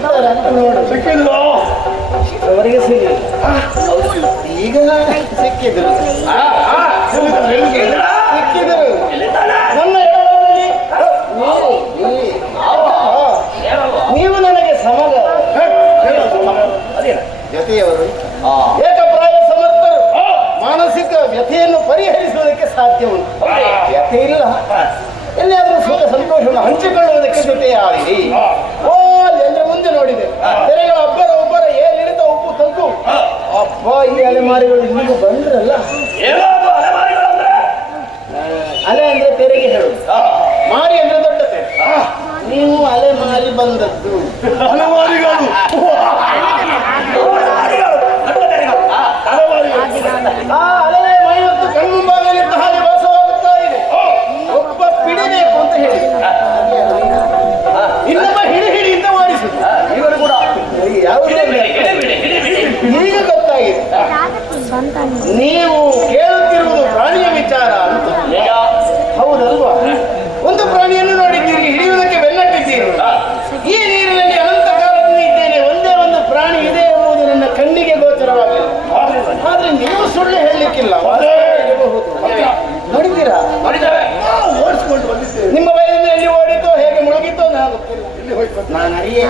ಸಿಗ್ತಾರ ಅಂತ ನೋಡು. ಸಿಕ್ಕಿದ್ರು ಅವರಿಗೆ ಸಿಗಲಿ. ಈಗ ಸಿಕ್ಕಿದ್ರು ಸಿಕ್ಕಿದ್ರು ನನ್ನ ಎಡಭಾಗದಲ್ಲಿ ನೀವು ನನಗೆ ಸಮಗ ಜೊತೆಯವರು ಏಕಪ್ರಾಯ ಸಮರ್ಥರು. ಮಾನಸಿಕ ವ್ಯಥೆಯನ್ನು ಪರಿಹರಿಸುವುದಕ್ಕೆ ಸಾಧ್ಯ ಉಂಟು. ವ್ಯಥೆ ಇಲ್ಲ, ಎಲ್ಲಿಯಾದರೂ ಸುಖ ಸಂತೋಷವನ್ನು ಹಂಚಿಕೊಳ್ಳುವುದಕ್ಕೆ ಜೊತೆಯಾಗಿ ಓ ಎಲ್ಲರ ಮುಂದೆ ನೋಡಿದೆ ತೆರೆಗಳ ಒಬ್ಬರ ಏರಿಳಿತ ಉಪ್ಪು ತಂಕು. ಅಪ್ಪ ಈ ಅಲೆಮಾರಿಗಳು ಇಲ್ಲಿಗೂ ಬಂದ್ರಲ್ಲ. ಅಲೆ ಅಂದ್ರೆ ತೆರೆಗೆ ಹೇಳು, ಮಾರಿ ಅಂದ್ರೆ ದೊಡ್ಡ ತೆರೆ. ನೀವು ಅಲೆ ಮಾರಿ ಬಂದದ್ದು ಹಲವಾರಿಗಳು ಆ ಅಲೆ ಮೈ ಹೊತ್ತು ಕಣ್ಮುಂಬಾಗಲಿದ್ದ ಹಾಗೆ ವಾಸವಾಗುತ್ತಾ ಇದೆ. ಒಬ್ಬ ಪಿಡಿಬೇಕು ಅಂತ ಹೇಳಿ ಇನ್ನೊಬ್ಬ ಹಿಡಿಯಿಂದ ಮಾಡಿಸುದು. ಇವರು ಕೂಡ ಈಗ ಗೊತ್ತಾಗಿದೆ ನೀವು ಕೇಳುತ್ತಿರುವುದು ಪ್ರಾಣಿಯ ವಿಚಾರ ಅಂತ. ಹೌದಲ್ವಾ? ಒಂದು ಪ್ರಾಣಿಯನ್ನು ನೋಡಿದ್ದೀರಿ, ಹಿಡಿಯುವುದಕ್ಕೆ ಬೆನ್ನಟ್ಟಿದ್ದೀರಿ. ಈ ನೀರಿನಲ್ಲಿ ಅನಂತ ಕಾಲದಿಂದ ಇದ್ದೇನೆ, ಒಂದೇ ಒಂದು ಪ್ರಾಣಿ ಇದೆ ಎಂಬುದು ನನ್ನ ಕಣ್ಣಿಗೆ ಗೋಚರವಾಗಿಲ್ಲ. ಆದ್ರೆ ನೀವು ಸುಳ್ಳು ಹೇಳಲಿಕ್ಕಿಲ್ಲ. ನೋಡಿದ್ದೀರಾ? ಓಡಿಸ್ಕೊಂಡು ಬಂದಿದ್ದೇವೆ. ನಿಮ್ಮ ಬಯಲಿಂದ ಎಲ್ಲಿ ಓಡಿತೋ, ಹೇಗೆ ಮುಳುಗಿತೋ ನಾನು ಗೊತ್ತಿಲ್ಲ. ನಾನು ಅರಿಯೇ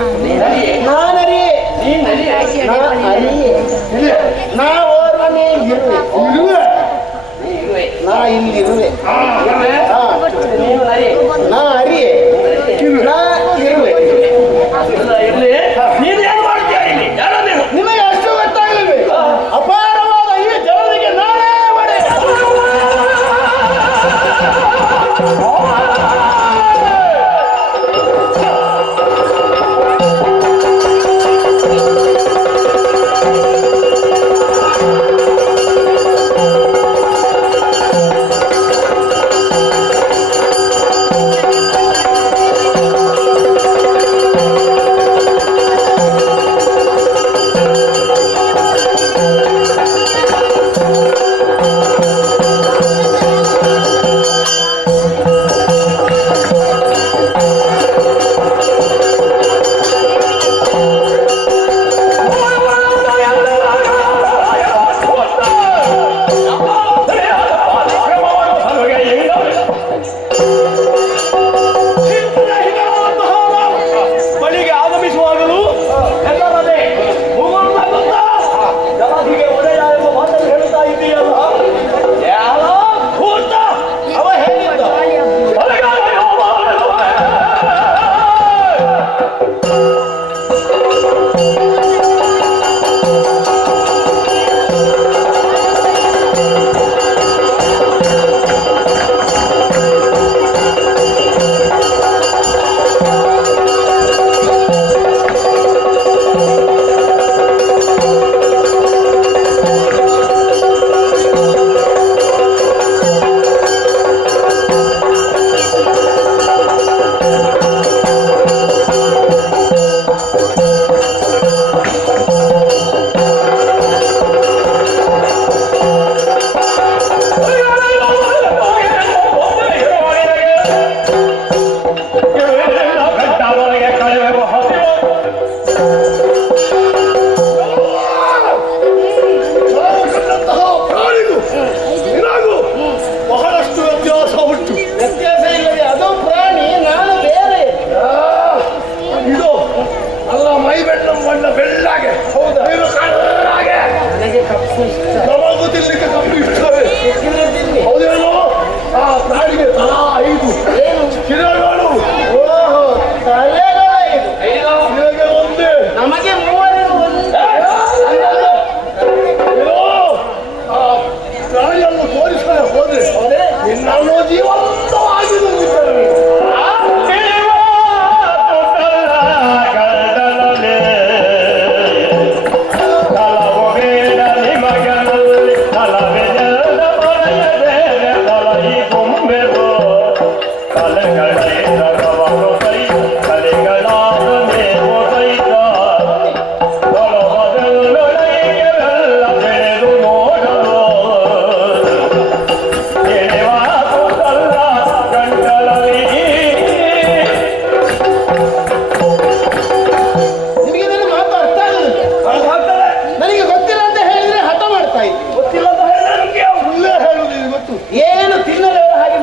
ನಾ ಓರ್ವನೇ ಇರುವೆ. ನಾ ಇಲ್ಲಿರುವೆ. ನಾ ಅರಿಯೇ ನಾ ಇರುವೆ. ನಿಮಗೆ ಅಷ್ಟು ಗೊತ್ತಾಗಲಿಲ್ಲ. ಅಪಾರವಾದ ಈ ಜನರಿಗೆ ನಾನೇ ಒಡೆ.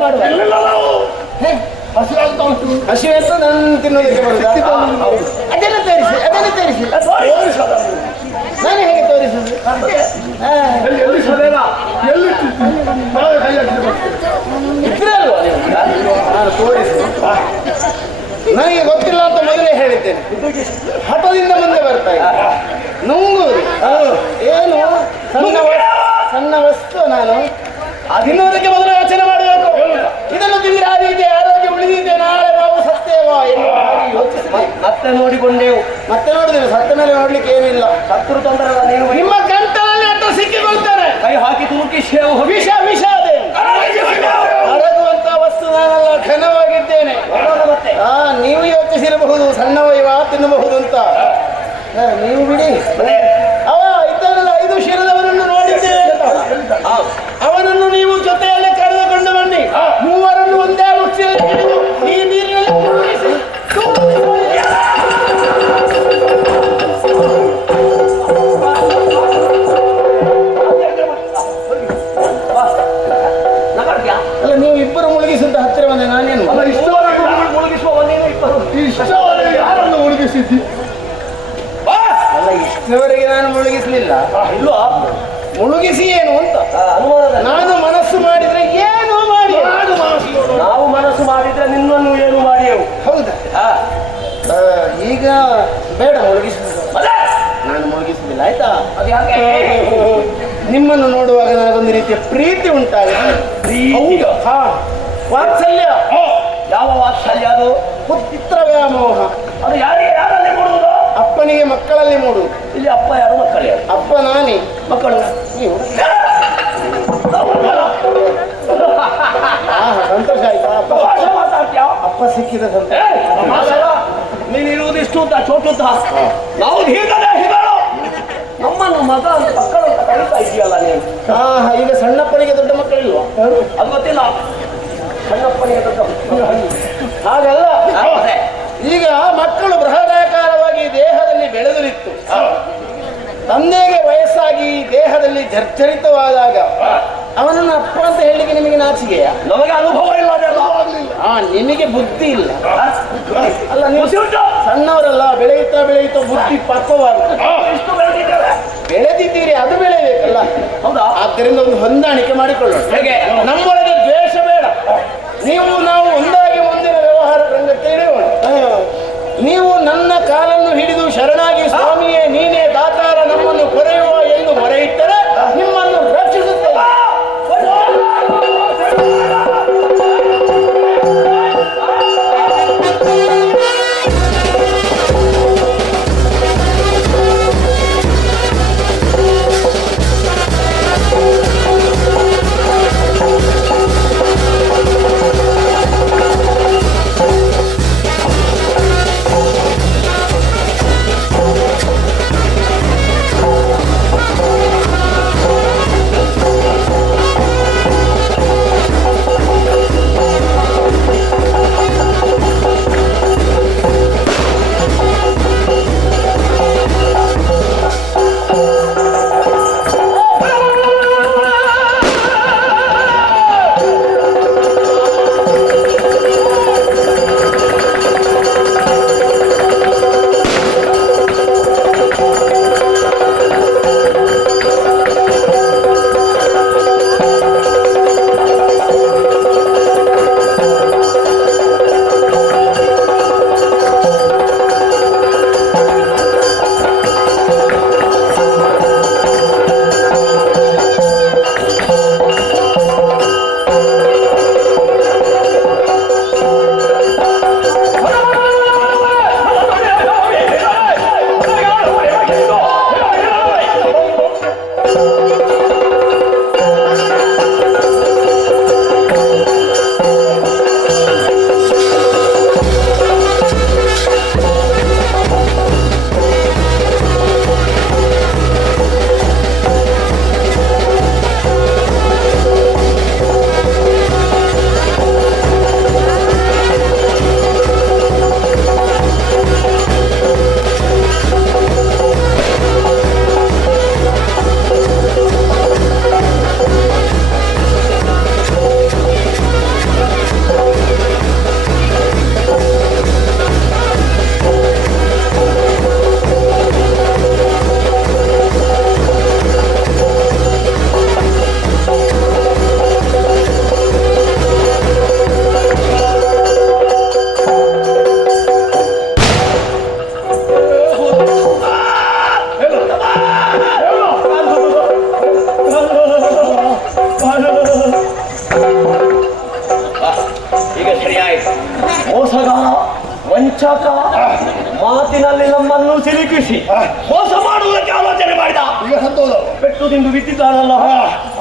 ಮಾಡುವ ಹಸಿವಾಗ್ತಾ ಉಂಟು. ಹಸಿವೆ ಅಂತ ನಾನು ತಿನ್ನೋದಕ್ಕೆ ಬರುದಾ? ಅದೆಲ್ಲ ತೋರಿಸಿ, ಅದೆಲ್ಲ ತೋರಿಸಿ. ನಾನು ಹೇಗೆ ತೋರಿಸುದು? ಎಲ್ಲಿ ಸದೇನ ಎಲ್ಲಿ ನಾವೇ ಕೈ ಹಾಕಿದ್ರೆ ಬರ್ತೇವೆ. ಇದ್ರಲ್ವಾ ನೀವು? ನಾನು ತೋರಿಸಿ. ನನಗೆ ಗೊತ್ತಿಲ್ಲ ಅಂತ ಮೊದಲೇ ಹೇಳಿದ್ದೇನೆ. ಹಠದಿಂದ ಮುಂದೆ ಬರ್ತಾ ಇದೆ. ನುಂಗುವುದು ಏನು ಸಣ್ಣ ವಸ್ತು. ನಾನು ತಿನ್ನೋದಕ್ಕೆ ಮೊದಲು ಯೋಚನೆ ಮಾಡಬೇಕು. ಇದನ್ನು ತಿಂದ್ರೆ ಆ ರೀತಿ ಆರೋಗ್ಯ ಉಳಿದಿದೆ, ನಾಳೆ ನಾವು ಸತ್ತೇವಾ ಎನ್ನುವ ಹಾಗೆ ಯೋಚಿಸಿ ಮತ್ತೆ ನೋಡಿಕೊಂಡೆವು. ಮತ್ತೆ ನೋಡಿದ್ದೇನೆ. ಸತ್ತ ಮೇಲೆ ನೋಡ್ಲಿಕ್ಕೆ ಏನಿಲ್ಲ. ಸತ್ರು ತೊಂದರೆ ನೀವು ನಿಮ್ಮ ಗಂಟಲಲ್ಲಿ ಅಟ್ಟ ಸಿಕ್ಕಿಕೊಳ್ತಾರೆ. ಕೈ ಹಾಕಿ ತುರುಕಿಸೇವು. ವಿಷ ವಿಷ ಅದೇ ಅರಗುವಂತ ವಸ್ತು. ನಾನೆಲ್ಲ ಘನವಾಗಿದ್ದೇನೆ. ಮತ್ತೆ ನೀವು ಯೋಚಿಸಿರಬಹುದು ಸಣ್ಣ ವೈವ ತಿನ್ನಬಹುದು ಅಂತ. ನೀವು ಬಿಡಿ. ಅವ ಇದ್ದಾರಲ್ಲ 5 ಶಿರದವರನ್ನು ನೋಡಿದ್ದೇವೆ ಅಂತ. ಅವನನ್ನು ನೀವು ಜೊತೆಯಲ್ಲಿ ಕರೆದುಕೊಂಡು ಬನ್ನಿ. ಮೂವರನ್ನು ಒಂದೇ ಮುಚ್ಚಿಯಲ್ಲಿ ಹಿಡಿದು ಈ ನೀರಿನಲ್ಲಿ ಮುಳುಗಿಸಿ ಅಲ್ಲ, ನೀವು ಇಬ್ಬರು ಮುಳುಗಿಸುವಂತ ಹತ್ತಿರ ಬಂದೆ. ನಾನೇನು ಮುಳುಗಿಸುವ ನೀನು ಇಬ್ಬರು. ಇಷ್ಟವರೆಗೆ ಯಾರನ್ನು ಮುಳುಗಿಸಿದ್ದಿ? ಅಲ್ಲ, ಇಷ್ಟರವರೆಗೆ ನಾನು ಮುಳುಗಿಸಲಿಲ್ಲ. ಇಲ್ವಾ? ಮುಳುಗಿಸಿ ಏನು ಅಂತ ಅನುಮಾನದ ನಾನು ಮನಸ್ಸು ಮಾಡಿದ್ರೆ ಏನು ಮಾಡಿ. ನಾವು ಮನಸ್ಸು ಮಾಡಿದ್ರೆ ನಿನ್ನನ್ನು ಏನು ಮಾಡಿಯೆವು. ಹೌದಾ? ಈಗ ಬೇಡ ಮುಳುಗಿಸುವುದು. ನಾನು ಮುಳುಗಿಸುವುದಿಲ್ಲ, ಆಯ್ತಾ? ಅದು ಯಾಕೆ? ನಿಮ್ಮನ್ನು ನೋಡುವಾಗ ನನಗೊಂದು ರೀತಿಯ ಪ್ರೀತಿ ಉಂಟಾಗುತ್ತೆ. ಹೌದಾ? ಹಾ, ವಾತ್ಸಲ್ಯ. ಯಾವ ವಾತ್ಸಲ್ಯ ಅದು? ಪುತ್ರ ವ್ಯಾಮೋಹ. ಅದು ಯಾರಿಗೆ ಯಾರಲ್ಲಿ ಮೂಡುವುದು? ಅಪ್ಪನಿಗೆ ಮಕ್ಕಳಲ್ಲಿ ಮೂಡುವುದು. ಇಲ್ಲಿ ಅಪ್ಪ ಯಾರು, ಮಕ್ಕಳು ಯಾರು? ಅಪ್ಪ ನಾನೇ, ಮಕ್ಕಳು ನೀವು. ಸಂತೋಷ ಆಯ್ತಾ? ಅಪ್ಪ ಸಿಕ್ಕಿದ ಸಂತೋಷ. ನೀನು ಇರುವುದು ಇಷ್ಟು ಅಂತ ಚೋಟು ಅಂತ. ನಾವು ಹೀಗಲೇ ಹೀಗಳು ನಮ್ಮನ್ನು ಮಗ ಅಂತ ಮಕ್ಕಳು ಅಂತ ಕರೀತಾ ಇದೆಯಲ್ಲ ನೀನು. ಈಗ ಸಣ್ಣಪ್ಪನಿಗೆ ದೊಡ್ಡ ಮಕ್ಕಳಿಲ್ವಾ? ಅದು ಗೊತ್ತಿಲ್ಲ. ಸಣ್ಣಪ್ಪನಿಗೆ ದೊಡ್ಡ ಹಾಗಲ್ಲ. ಈಗ ಮಕ್ಕಳು ಬೃಹದಾಕಾರವಾಗಿ ದೇಹದಲ್ಲಿ ಬೆಳೆದಿರಿತ್ತು. ತಂದೆಗೆ ವಯಸ್ಸಾಗಿ ದೇಹದಲ್ಲಿ ಜರ್ಜರಿತವಾದಾಗ ಅವನನ್ನು ಅಪ್ಪ ಅಂತ ಹೇಳಲಿಕ್ಕೆ ನಿಮಗೆ ನಾಚಿಕೆಯ? ನಮಗೆ ಅನುಭವ ಇಲ್ಲ ಅದೆಲ್ಲ. ನಿಮಗೆ ಬುದ್ಧಿ ಇಲ್ಲ. ಅಲ್ಲ, ನೀವು ಸಣ್ಣವರಲ್ಲ. ಬೆಳೆಯುತ್ತಾ ಬೆಳೆಯುತ್ತಾ ಬುದ್ಧಿ ಪಕ್ವವಾಗುತ್ತೆ. ಇಷ್ಟು ಬೆಳೆದಿದ್ದೇವೆ. ಬೆಳೆದಿದ್ದೀರಿ, ಅದು ಬೆಳೆಯಬೇಕಲ್ಲ. ಹೌದಾ? ಆದ್ದರಿಂದ ಒಂದು ಹೊಂದಾಣಿಕೆ ಮಾಡಿಕೊಳ್ಳೋಣ. ಹೇಗೆ? ನಮ್ಮೊಳಗೆ ದ್ವೇಷ ಬೇಡ. ನೀವು ನಾವು ಒಂದಾಗಿ ಮುಂದಿನ ವ್ಯವಹಾರ ರಂಗಕ್ಕೆ ಇಳಿಯೋಣ. ನೀವು ನನ್ನ ಕಾಲನ್ನು ಹಿಡಿದು ಶರಣಾಗಿ ಸ್ವಾಮಿಯೇ ನೀನೇ ದಾತಾರ ನಮ್ಮನ್ನು ಕೊರೆಯುವ ಎಂದು ಮೊರೆ ಇಟ್ಟರೆ ನಿಮ್ಮನ್ನು ರಕ್ಷಿಸುತ್ತೇನೆ. ಮೋಸಗಾರ, ವಂಚಕ, ಮಾತಿನಲ್ಲಿ ನಮ್ಮನ್ನು ಸಿಲುಕಿಸಿ ಮೋಸ ಮಾಡುವುದಕ್ಕೆ ಆಲೋಚನೆ ಮಾಡಿದ. ಈಗ ಸಂತೋಷ ಪೆಟ್ಟು ತಿಂದು ಬಿದ್ದಿದ್ದಾನಲ್ಲ,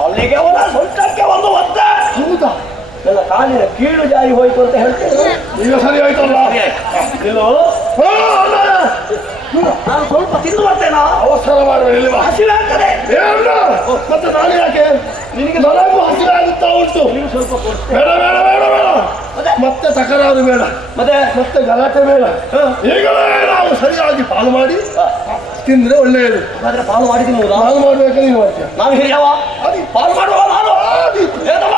ಅಲ್ಲಿಗೆ ಅವನ ಸೊಂಟಕ್ಕೆ ಒಂದು ಒತ್ತೆ. ಹೌದಾ? ನನ್ನ ಕಾಲಿನ ಕೀಳು ಜಾರಿ ಹೋಯ್ತು ಅಂತ ಹೇಳ್ತೇನೆ. ಈಗ ಸರಿ ಆಯ್ತಲ್ಲ? ಇಲ್ಲೋ ನಾನು ಸ್ವಲ್ಪ ತಿಂದು ಬರ್ತೇನಾ? ಅವಸರ ಮಾಡುವ ಹಸಿವೆ ಆಗ್ತದೆ. ಮತ್ತೆ ನಾನು ಯಾಕೆ? ನಿನಗೆ ನನಗೂ ಹಸಿವೆ ಆಗುತ್ತಾ ಉಂಟು. ನೀವು ಸ್ವಲ್ಪ ಬೇಡ ಬೇಡ ಬೇಡ ಬೇಡ, ಮತ್ತೆ ತಕರಾರು ಬೇಡ, ಮತ್ತೆ ಗಲಾಟೆ ಬೇಡ. ಈಗಲೇ ನಾವು ಸರಿಯಾಗಿ ಪಾಲು ಮಾಡಿ ತಿಂದ್ರೆ ಒಳ್ಳೆಯದು. ಹಾಗಾದ್ರೆ ಪಾಲು ಮಾಡಿದ್ದೀನಿ. ಪಾಲು ಮಾಡ್ಬೇಕು ನೀನು ಮಾಡ್ತೀಯ. ನಾನು ಹಿರಿಯವ, ಪಾಲು ಮಾಡುವ ನಾನು. ಏನವ್ವ?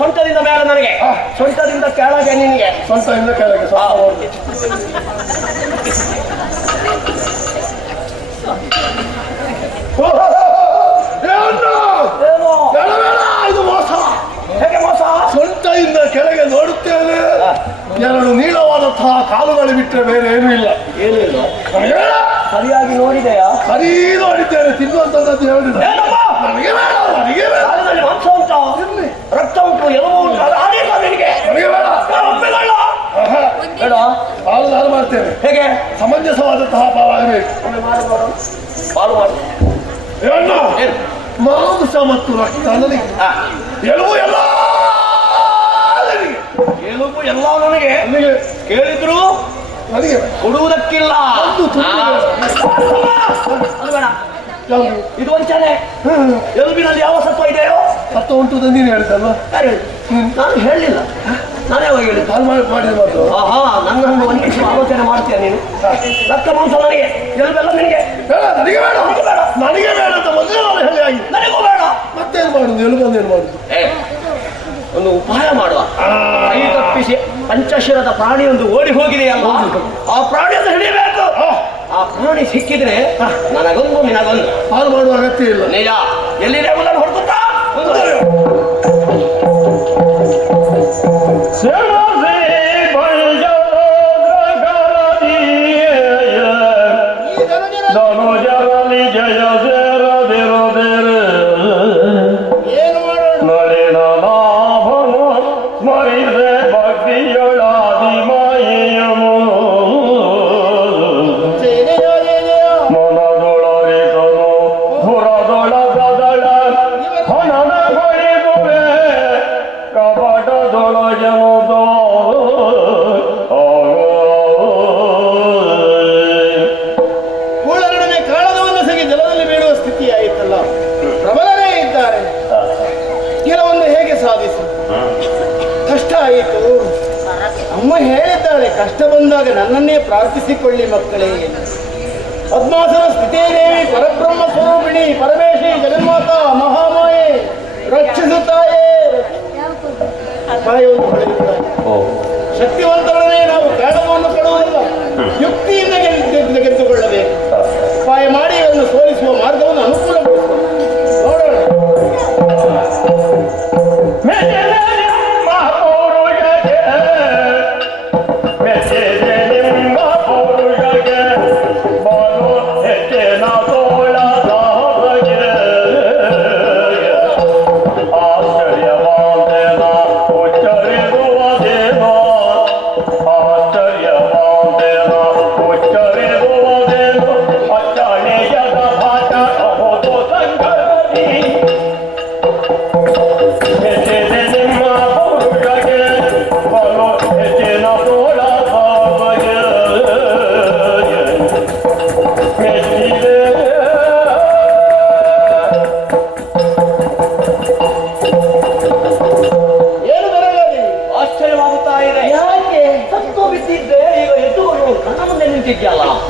ಸೊಂಟದಿಂದ ಮೇಲೆ ನನಗೆ, ಸೊಂಟದಿಂದ ಕೆಳಗೆ ನಿನಗೆ. ಸ್ವಂತದಿಂದ ಕೆಳಗೆ ಏನು? ಬೇಡ ಬೇಡ, ಇದು ಮೋಸ. ಹೇಗೆ ಮೋಸ? ಸೊಂಟದಿಂದ ಕೆಳಗೆ ನೋಡುತ್ತೇನೆ, ಎರಡು ನೀಳವಾದಂತಹ ಕಾಲುಗಳು ಬಿಟ್ಟರೆ ಬೇರೆ ಏನೂ ಇಲ್ಲ. ಏನೂ ಇಲ್ಲ. ನನಗೆ ಬೇಡ. ಸರಿಯಾಗಿ ನೋಡಿದೆಯಾ? ಸರಿ ನೋಡಿದ್ದೇನೆ. ತಿನ್ನುವಂಥದ್ದು ಹೇಳಿದ ನನಗೆ ಬೇಡ, ನನಗೆ ಬೇಡ. ಕಾಲಿನಲ್ಲಿ ಮಾಂಸ ಉಂಟು, ರಕ್ತ ಉಂಟು, ಎಲುಬು ಉಂಟು, ಅದು ಆಡಿಲ್ಲ ನಿನಗೆ. ನನಗೆ ಬೇಡ. ಒಪ್ಪಿಕೊಳ್ಳ. ಬೇಡ. ಪಾಲು ನಾನು ಮಾಡ್ತೇನೆ. ಹೇಗೆ? ಸಮಂಜಸವಾದಂತಹ ಪಾಲು ಆಗಬೇಕು. ಪಾಲು ಮಾಡು. ಅಣ್ಣ, ಮಾಂಸ ಮತ್ತು ರಕ್ತ ನನಗೆ, ಎಲುಬು ಎಲ್ಲ ನನಗೆ. ಎಲುಬು ಎಲ್ಲ ನನಗೆ. ನನಗೆ ಕೇಳಿದ್ರು ನನಗೆ ಕೊಡುವುದಕ್ಕಿಲ್ಲ. ಒಂದು ತುತ್ತು ಅದು ಬೇಡ. ಯಾವುದು? ಇದು ವಂಚನೆ. ಎಲುಬಿನಲ್ಲಿ ಯಾವ ಸತ್ವ ಇದೆಯೋ? ಸತ್ತ ಉಂಟು ಅಂತ ನೀನು ಹೇಳ್ತಲ್ವ? ಯಾರು ಹೇಳಿ? ನಾನು ಹೇಳಲಿಲ್ಲ. ನಾನು ಯಾವಾಗ ಹೇಳಿದ್ದು? ಪಾಲು ಮಾಡಿದ ಮಾತು. ಆಹಾ, ನನ್ನನ್ನು ವಂಚಿಸುವ ಆಲೋಚನೆ ಮಾಡ್ತೀಯ ನೀನು. ರಕ್ತ ಮಾಂಸ ನನಗೆ, ಎಲುಬೆಲ್ಲ ನಿನಗೆ. ಬೇಡ, ನನಗೆ ಬೇಡ, ನನಗೆ ಬೇಡ ಅಂತ ಮೊದಲೇ ನಾನು ಹೇಳಿ ಆಗಿ. ನನಗೂ ಬೇಡ. ಮತ್ತೇನು ಮಾಡುದು? ಎಲುಬಂದು ಏನು ಮಾಡುದು? ಒಂದು ಉಪಾಯ ಮಾಡುವ. ಕೈ ತಪ್ಪಿಸಿ ಪಂಚಶಿರದ ಪ್ರಾಣಿಯೊಂದು ಓಡಿ ಹೋಗಿದೆಯಲ್ಲ, ಆ ಪ್ರಾಣಿಯನ್ನು ಹಿಡಿಯಬೇಕು. ಆ ಪ್ರಾಣಿ ಸಿಕ್ಕಿದ್ರೆ ನನಗೊಂದು ನಿನಗೊಂದು. ಪಾಲು ಮಾಡುವ ಅಗತ್ಯ ಇಲ್ಲ. ನಿಜ. ಎಲ್ಲಿದೆ ಅವನನ್ನು ಹುಡುಕುತ್ತಾ ಏನು ಮಾಡೋಣ? ಕೂಳರೊಡನೆ ಕಾಳಗವನ್ನು ಸಗಿ ಜಲದಲ್ಲಿ ಬೀಳುವ ಸ್ಥಿತಿ ಆಯಿತಲ್ಲ. ಪ್ರಬಲರೇ ಇದ್ದಾರೆ, ಕೆಲವೊಂದು ಹೇಗೆ ಸಾಧಿಸಿ? ಕಷ್ಟ ಆಯಿತು. ಅಮ್ಮ ಹೇಳಿದ್ದಾಳೆ, ಕಷ್ಟ ಬಂದಾಗ ನನ್ನನ್ನೇ ಪ್ರಾರ್ಥಿಸಿಕೊಳ್ಳಿ ಮಕ್ಕಳೇ. ಪದ್ಮಾಸನ ಸ್ಥಿತಿದೇವಿ ಪರಬ್ರಹ್ಮ ಸ್ವರೂಪಿಣಿ ಪರಮೇಶಿ ಜಗನ್ಮಾತಾ ಮಹಾಮಾಯೆ ರಕ್ಷಿಸುತ್ತಾಯೇ. ಉಪಾಯವನ್ನು ಹೊಳೆಯುತ್ತಾರೆ. ಶಕ್ತಿವಂತರನ್ನೇ ನಾವು ಕಾಳಗವನ್ನು ಕೊಡುವುದಿಲ್ಲ, ಯುಕ್ತಿಯಿಂದ ಗೆದ್ದುಕೊಳ್ಳಬೇಕು. ಉಪಾಯ ಮಾಡಿ ಅದನ್ನು ಸೋಲಿಸುವ ಮಾರ್ಗವನ್ನು ಅನುಕೂಲಗೊಳಿಸುವ ನೋಡೋಣ.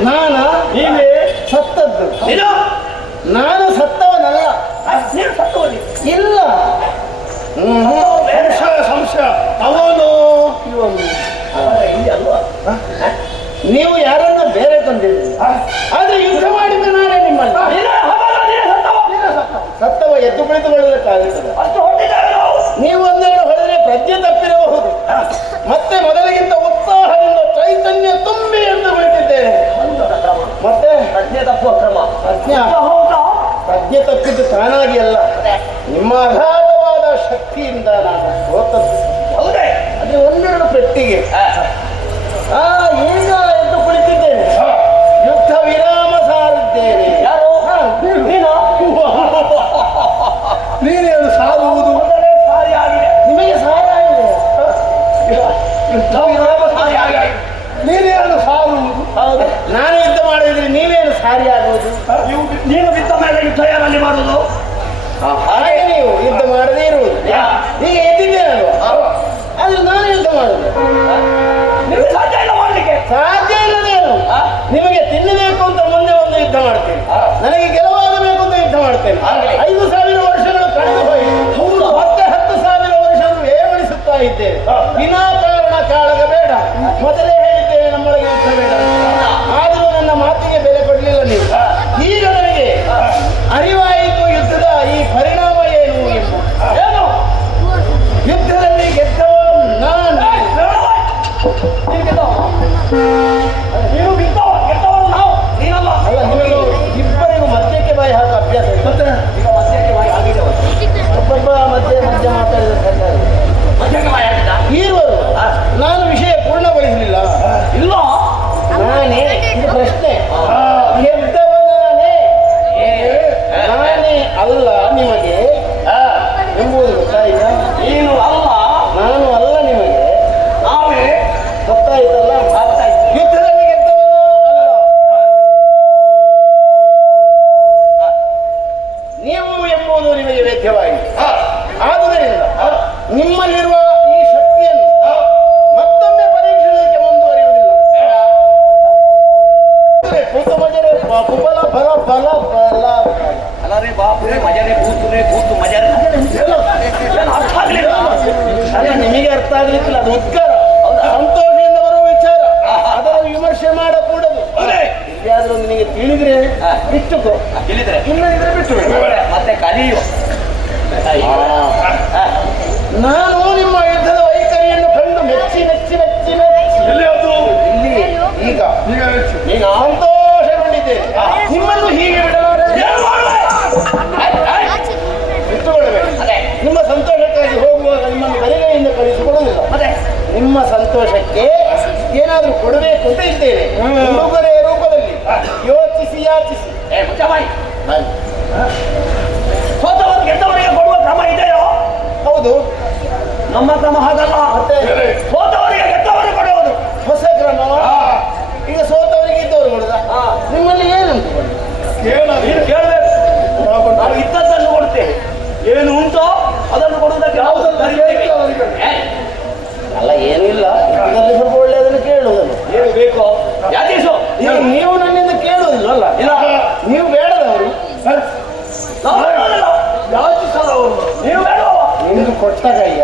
ನಾನ ನೀವೇ ಸತ್ತದ್ದು. ನಾನು ಸತ್ತವನಲ್ಲ. ಇಲ್ಲ. ಸಂಶಯ ಅವನು ಇವನು. ನೀವು ಯಾರನ್ನ ಬೇರೆ ತಂದಿದ್ದೀರಿ, ಆದ್ರೆ ಯುದ್ಧ ಮಾಡಿದ ನಾನೇ ನಿಮ್ಮಲ್ಲಿ. ಸತ್ತವ ಎದ್ದು ಕುಳಿತುಕೊಳ್ಳಬೇಕಾಗುತ್ತದೆ. ನೀವು ಒಂದೆರಡು ಹೊಡೆದರೆ ಪ್ರಜ್ಞೆ ತಪ್ಪಿರಬಹುದು. ಮತ್ತೆ ಮೊದಲಿಗಿಂತ ಉತ್ಸಾಹದಿಂದ ಚೈತನ್ಯ ತುಂಬಿ ಎಂದು ಕುಳಿತಿದ್ದೇನೆ. ಮತ್ತೆ ಪ್ರಜ್ಞೆ ತಪ್ಪುವ ಕ್ರಮ. ಪ್ರಜ್ಞೆ ತಪ್ಪಿದ್ದು ತಾನಾಗಿ ಅಲ್ಲ, ನಿಮ್ಮ ಅಗಾಧವಾದ ಶಕ್ತಿಯಿಂದ ನಾನು ಸೋತದ್ದು. ಹೌದೇ? ಅದೇ ಒಂದೆರಡು ಪೆಟ್ಟಿಗೆ ಈಗ ಎದ್ದು ಕುಳಿತಿದ್ದೇನೆ, ಯುದ್ಧ ವಿರಾಮ ಸಾರಿದ್ದೇನೆ. ಯಾರು ನೀನು ನೀನೇನು ಸಾರುವುದು? ಸಾರಿ ಆಗಿದೆ. ನಿಮಗೆ ಸಾರ ಆಗಿದೆ. ಯುದ್ಧ ವಿರಾಮ ಸಾರಿ ಆಗಿದೆ. ನೀನೇನು ಸಾರುವುದು? ಹೌದು. ನಾನು ಯುದ್ಧ ಮಾಡಿದ್ರೆ ನೀವೇನು ಸಾರಿ ಆಗುವುದು? ನೀನು ಬಿದ್ದ ಮೇಲೆ ಯುದ್ಧ ಯಾರಲ್ಲಿ ಮಾಡುವುದು? ಹಾಗೆ ನೀವು ಯುದ್ಧ ಮಾಡದೇ ಇರುವುದು. ಈಗ ಎದ್ದಿದ್ದೇನಲ್ವ, ಆದ್ರೆ ನಾನು ಯುದ್ಧ ಮಾಡುದು ನಿಮ್ಗೆ ಸಾಧ್ಯ ಇಲ್ಲ ಮಾಡ್ಲಿಕ್ಕೆ. ಸಾಧ್ಯ ಇಲ್ಲದೇನು? ನಿಮಗೆ ತಿನ್ನಬೇಕು ಅಂತ ಮುಂದೆ ಒಂದು ಯುದ್ಧ ಮಾಡ್ತೇನೆ, ನನಗೆ ಗೆಲುವಾಗಬೇಕು ಅಂತ ಯುದ್ಧ ಮಾಡ್ತೇನೆ. 5,000 ವರ್ಷಗಳು ಕಳೆದು ಹೋಯಿತು, ಮತ್ತೆ 10,000 ವರ್ಷಗಳು ಏರ್ಪಡಿಸುತ್ತಾ ಇದ್ದೇವೆ. ವಿನಾಕಾರಣ ಕಾಳಗ ಬೇಡ, ಮೊದಲೇ ಹೇಳಿದ್ದೇನೆ ನಮ್ಮೊಳಗೆ ಯುದ್ಧ ಬೇಡ. ಆದರೂ ನನ್ನ ಮಾತಿಗೆ ಬೆಲೆ ಕೊಡಲಿಲ್ಲ ನೀವು. ಈಗ ನನಗೆ ಅರಿವಾಯಿತು ಯುದ್ಧದ ಈ ಪರಿಣಾಮ ಏನು ಎಂದು. ಏನು ಯುದ್ಧದಲ್ಲಿ ಗೆದ್ದವ ನಾನು. ನೀನು ಬಿದ್ದವ ಗೆದ್ದವರು ನಾವು, ನೀನಲ್ಲ. ಅಲ್ಲ, ನಿಮಗೆ ಇಬ್ಬರಿಗೂ ಮಧ್ಯಕ್ಕೆ ಬಾಯಿ ಹಾಕೋ ಅಭ್ಯಾಸ ಇದೆ. ಮತ್ತೆ ಈಗ ಮಧ್ಯಕ್ಕೆ ಬಾಯಿ ಆಗಿದೆ. ಒಬ್ಬೊಬ್ಬ ಮಧ್ಯೆ ಮಾತಾಡಿದ ಸರ್ಕಾರ ಮಧ್ಯಕ್ಕೆ ಬಾಯಿ ಹಾಕಿದ ಈರುವರು. ನಾನು ವಿಷಯ ಪೂರ್ಣಗೊಳಿಸಲಿಲ್ಲ. ಇಲ್ಲ. ನಾನೇ, ಇದು ಪ್ರಶ್ನೆ. ಗೆದ್ದವ ನಾನೇ ಅಲ್ಲ ನಿಮಗೆ ಎಂಬುದು ಗೊತ್ತಾಯಿತಾ? ನೀನು ಅಲ್ಲ, ನಾನು ಅಲ್ಲ ನಿಮಗೆ, ನಾವೇ. ಗೊತ್ತಾಯ್ತಲ್ಲ? ಆಗ್ತಾಯಿತ್ತು. ಯುದ್ಧದಲ್ಲಿ ಗೆದ್ದವನು ಅಲ್ಲ ನೀವು ಎಂಬುದು ನಿಮಗೆ ವೇದ್ಯವಾಗಿದೆ. ಆದುದರಿಂದ ನಿಮ್ಮಲ್ಲಿರುವ ಈ ಶಕ್ತಿಯನ್ನು ಮತ್ತೊಮ್ಮೆ ಪರೀಕ್ಷಿಸಲಿಕ್ಕೆ ಮುಂದುವರಿಯುವುದಿಲ್ಲ. ಕೂತು ಮಜರೆ ಕುಬಲ ಬಲ ಬಲ ಬಲ ಅಲ್ಲರೇ ಬಾಪುರೇ ಮಜರೆ ಕೂತುರೇ ಕೂತು ಮಜರೆ ಏನು ಅರ್ಥ ಆಗ್ಲಿಲ್ಲ. ಅಲ್ಲ, ನಿಮಗೆ ಅರ್ಥ ಆಗ್ಲಿಕ್ಕಿಲ್ಲ, ಅದು ಉದ್ಗಾರ. ಸಂತೋಷದಿಂದ ಬರುವ ವಿಚಾರ, ಅದರ ವಿಮರ್ಶೆ ಮಾಡಕೂಡದು. ಇಲ್ಲಾದ್ರೂ ನಿನಗೆ ತಿಳಿದ್ರೆ ಬಿಟ್ಟುಕೋ, ಇಲ್ಲಿದ್ರೆ ಇಲ್ಲದಿದ್ರೆ ಬಿಟ್ಟು ಮತ್ತೆ ಕಲಿಯು. ನಾನು ನಿಮ್ಮ ಯುದ್ಧದ ವೈಖರಿಯನ್ನು ಕಂಡು ಮೆಚ್ಚಿ ಮೆಚ್ಚಿ ಮೆಚ್ಚಿ ಮೆಚ್ಚಿ ಇಲ್ಲಿ ಈಗ ನೀನು ಸಂತೋಷಗೊಂಡಿದ್ದೇನೆ. ನಿಮ್ಮನ್ನು ಹೀಗೆ ಬಿಡಲಾರೆ, ಬಿಟ್ಟುಕೊಡಬೇಕು. ನಿಮ್ಮ ಸಂತೋಷಕ್ಕಾಗಿ ಹೋಗುವಾಗ ನಿಮ್ಮನ್ನು ಬರಿಗೈಯಿಂದ ಕಳಿಸಿಕೊಡುವುದಿಲ್ಲ. ನಿಮ್ಮ ಸಂತೋಷಕ್ಕೆ ಏನಾದರೂ ಕೊಡಬೇಕು ಅಂತ ಇದ್ದೇನೆ, ಉಡುಗೊರೆಯ ರೂಪದಲ್ಲಿ. ಯೋಚಿಸಿ ಯಾಚಿಸಿ. ಸೋತವರು ಗೆದ್ದವರಿಗೆ ಕೊಡುವ ಕ್ರಮ ಇದೆಯೋ? ಹೌದು, ನಮ್ಮ ಕ್ರಮ ಹಾಗಲ್ಲ. ಮತ್ತೆ ಸೋತವರಿಗೆ ಗೆದ್ದವರು ಕೊಡುವುದು ಹೊಸ ಕ್ರಮ. ಈಗ ಸೋತವರಿಗೆ ಇದ್ದವರು ಕೊಡುದ? ನಿಮ್ಮಲ್ಲಿ ಏನಂತ ಕೊಡುದು? ನೀನು ಕೇಳಬೇಕು. ನಾವು ಇದ್ದದ್ದನ್ನು ಕೊಡ್ತೇವೆ, ಏನು ಉಂಟೋ ಅದನ್ನು ಕೊಡುವುದಕ್ಕೆ ನಾವು ಅಲ್ಲ, ಏನಿಲ್ಲ, ಇದರಲ್ಲಿ ಸ್ವಲ್ಪ ಒಳ್ಳೆಯದನ್ನು ಕೇಳುವುದನ್ನು. ಏನು ಬೇಕೋ ಯಾತೀಸು. ಈಗ ನೀವು ನನ್ನಿಂದ ಕೇಳುವುದಿಲ್ಲ. ಇಲ್ಲ, ನೀವು ಬೇಡದವರು, ನಾವು ಹೇಳೋದಿಲ್ಲ. ಯಾಚಿಸದವರು ನೀವು ಬೇಡವ. ನಿಮ್ದು ಕೊಟ್ಟ ಕೈಯ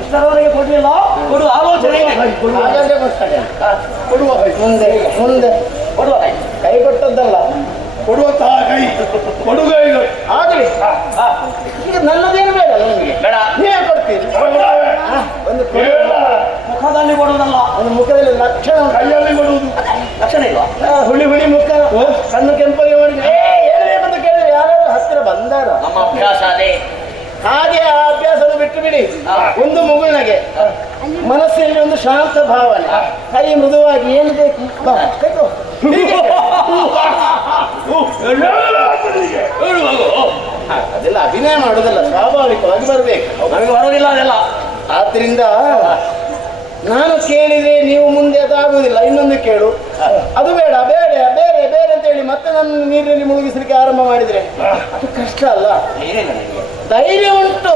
ಇಷ್ಟರವರೆಗೆ ಕೊಡಲಿಲ್ಲ, ಕೊಡುವ ಆಲೋಚನೆ ಇದೆ. ಹಾಗಾದ್ರೆ ಕೊಟ್ಟ ಕೈ ಕೊಡುವ ಕೈ. ಮುಂದೆ ಮುಂದೆ ಕೊಡುವ ಕೈ. ಕೈ ಕೊಟ್ಟದ್ದಲ್ಲ, ಕೊಡುವಂತಹ ಕೈ ಕೊಡುಗೈಗಳು ಆಗಲಿ. ಈಗ ನನ್ನದೇನು ಬೇಡಲ್ಲ ನಿಮಗೆ, ಬೇಡ. ನೀವೇ ಕೊಡ್ತೀರಿ. ಒಂದು ಮುಖದಲ್ಲಿ ಕೊಡುವುದಲ್ಲ, ಒಂದು ಮುಖದಲ್ಲಿ ಲಕ್ಷಣ, ಕೈಯಲ್ಲಿ ಕೊಡುವುದು. ಲಕ್ಷಣ ಇಲ್ವಾ? ಹುಳಿ ಹುಳಿ ಮುಖ, ಕಣ್ಣು ಕೆಂಪಗೆ ಮಾಡಿದ್ರೆ ಏನು ಬೇಕಂತ ಕೇಳಿದ್ರೆ ಯಾರಾದ್ರೂ ಹತ್ತಿರ ಬಂದಾರ? ನಮ್ಮ ಅಭ್ಯಾಸ ಅದೇ. ಹಾಗೆ ಆ ಅಭ್ಯಾಸನ ಬಿಟ್ಟು ಬಿಡಿ. ಒಂದು ಮಗುವಿನಗೆ ಮನಸ್ಸಿನಲ್ಲಿ ಒಂದು ಶಾಂತ ಭಾವನೆ, ಕೈ ಮೃದುವಾಗಿ ಏನು ಬೇಕು ಬಾ, ಕೈಕೋ. ಹೀಗೆ. ಅದೆಲ್ಲ ಅಭಿನಯ ಮಾಡುದಲ್ಲ, ಸ್ವಾಭಾವಿಕವಾಗಿ ಬರಬೇಕು. ನಮಗೆ ಬರೋದಿಲ್ಲ ಅದೆಲ್ಲ. ಆದ್ರಿಂದ ನಾನು ಕೇಳಿದ್ರೆ ನೀವು ಮುಂದೆ ಅದಾಗುವುದಿಲ್ಲ, ಇನ್ನೊಂದು ಕೇಳು, ಅದು ಬೇಡ ಬೇಡ ಬೇರೆ ಬೇರೆ ಅಂತ ಹೇಳಿ ಮತ್ತೆ ನನ್ನ ನೀರಿನಲ್ಲಿ ಮುಳುಗಿಸಲಿಕ್ಕೆ ಆರಂಭ ಮಾಡಿದ್ರೆ ಅದು ಕಷ್ಟ ಅಲ್ಲ. ಧೈರ್ಯ ಉಂಟು,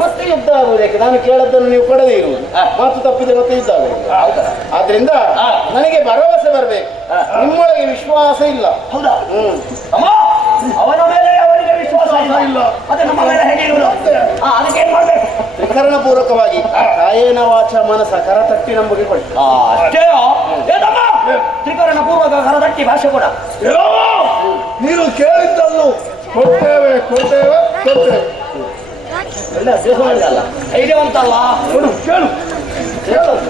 ಮತ್ತೆ ಯುದ್ಧ ಆಗುವುದಕ್ಕೆ. ನಾನು ಕೇಳದ್ದನ್ನು ನೀವು ಕೊಡದೇ ಇರುವುದು, ಮಾತು ತಪ್ಪಿದ್ರೆ ಮತ್ತೆ ಯುದ್ಧ ಆಗುವುದು. ಆದ್ರಿಂದ ನನಗೆ ಭರವಸೆ ಬರಬೇಕು, ನಿಮ್ಮೊಳಗೆ ವಿಶ್ವಾಸ ಇಲ್ಲ. ಹೌದಾ? ಅಮ್ಮ, ಅವನ ಮೇಲೆ ಅವರಿಗೆ ವಿಶ್ವಾಸ ಇಲ್ಲ, ಮತ್ತೆ ನಮ್ಮ ಮೇಲೆ ಹೇಗೆ ಇರುವುದು? ಅದಕ್ಕೆ ಏನ್ ಮಾಡ್ಬೇಕು? ತ್ರಿಕರಣ ಪೂರ್ವಕವಾಗಿ ಕಾಯೇನ ವಾಚ ಮನಸ ಕರ ತಟ್ಟಿ ನಂಬಿಕೆ ಕೊಡಿ. ಅಷ್ಟೇಯೋ? ಏತಮ್ಮ? ತ್ರಿಕರಣ ಪೂರ್ವಕ ಕರ ತಟ್ಟಿ ಭಾಷೆ ಕೊಡ. ನೀನು ಕೇಳಿದ್ದನ್ನು ಕೊಡ್ತೇವೆ ಕೊಡ್ತೇವೆ ಕೊಡ್ತೇವೆ. ಒಳ್ಳೆ ಅಭ್ಯಾಸ ಮಾಡಿದಲ್ಲ, ಧೈರ್ಯವಂತ ಅಲ್ಲ. ಕೊಡು ಕೇಳು.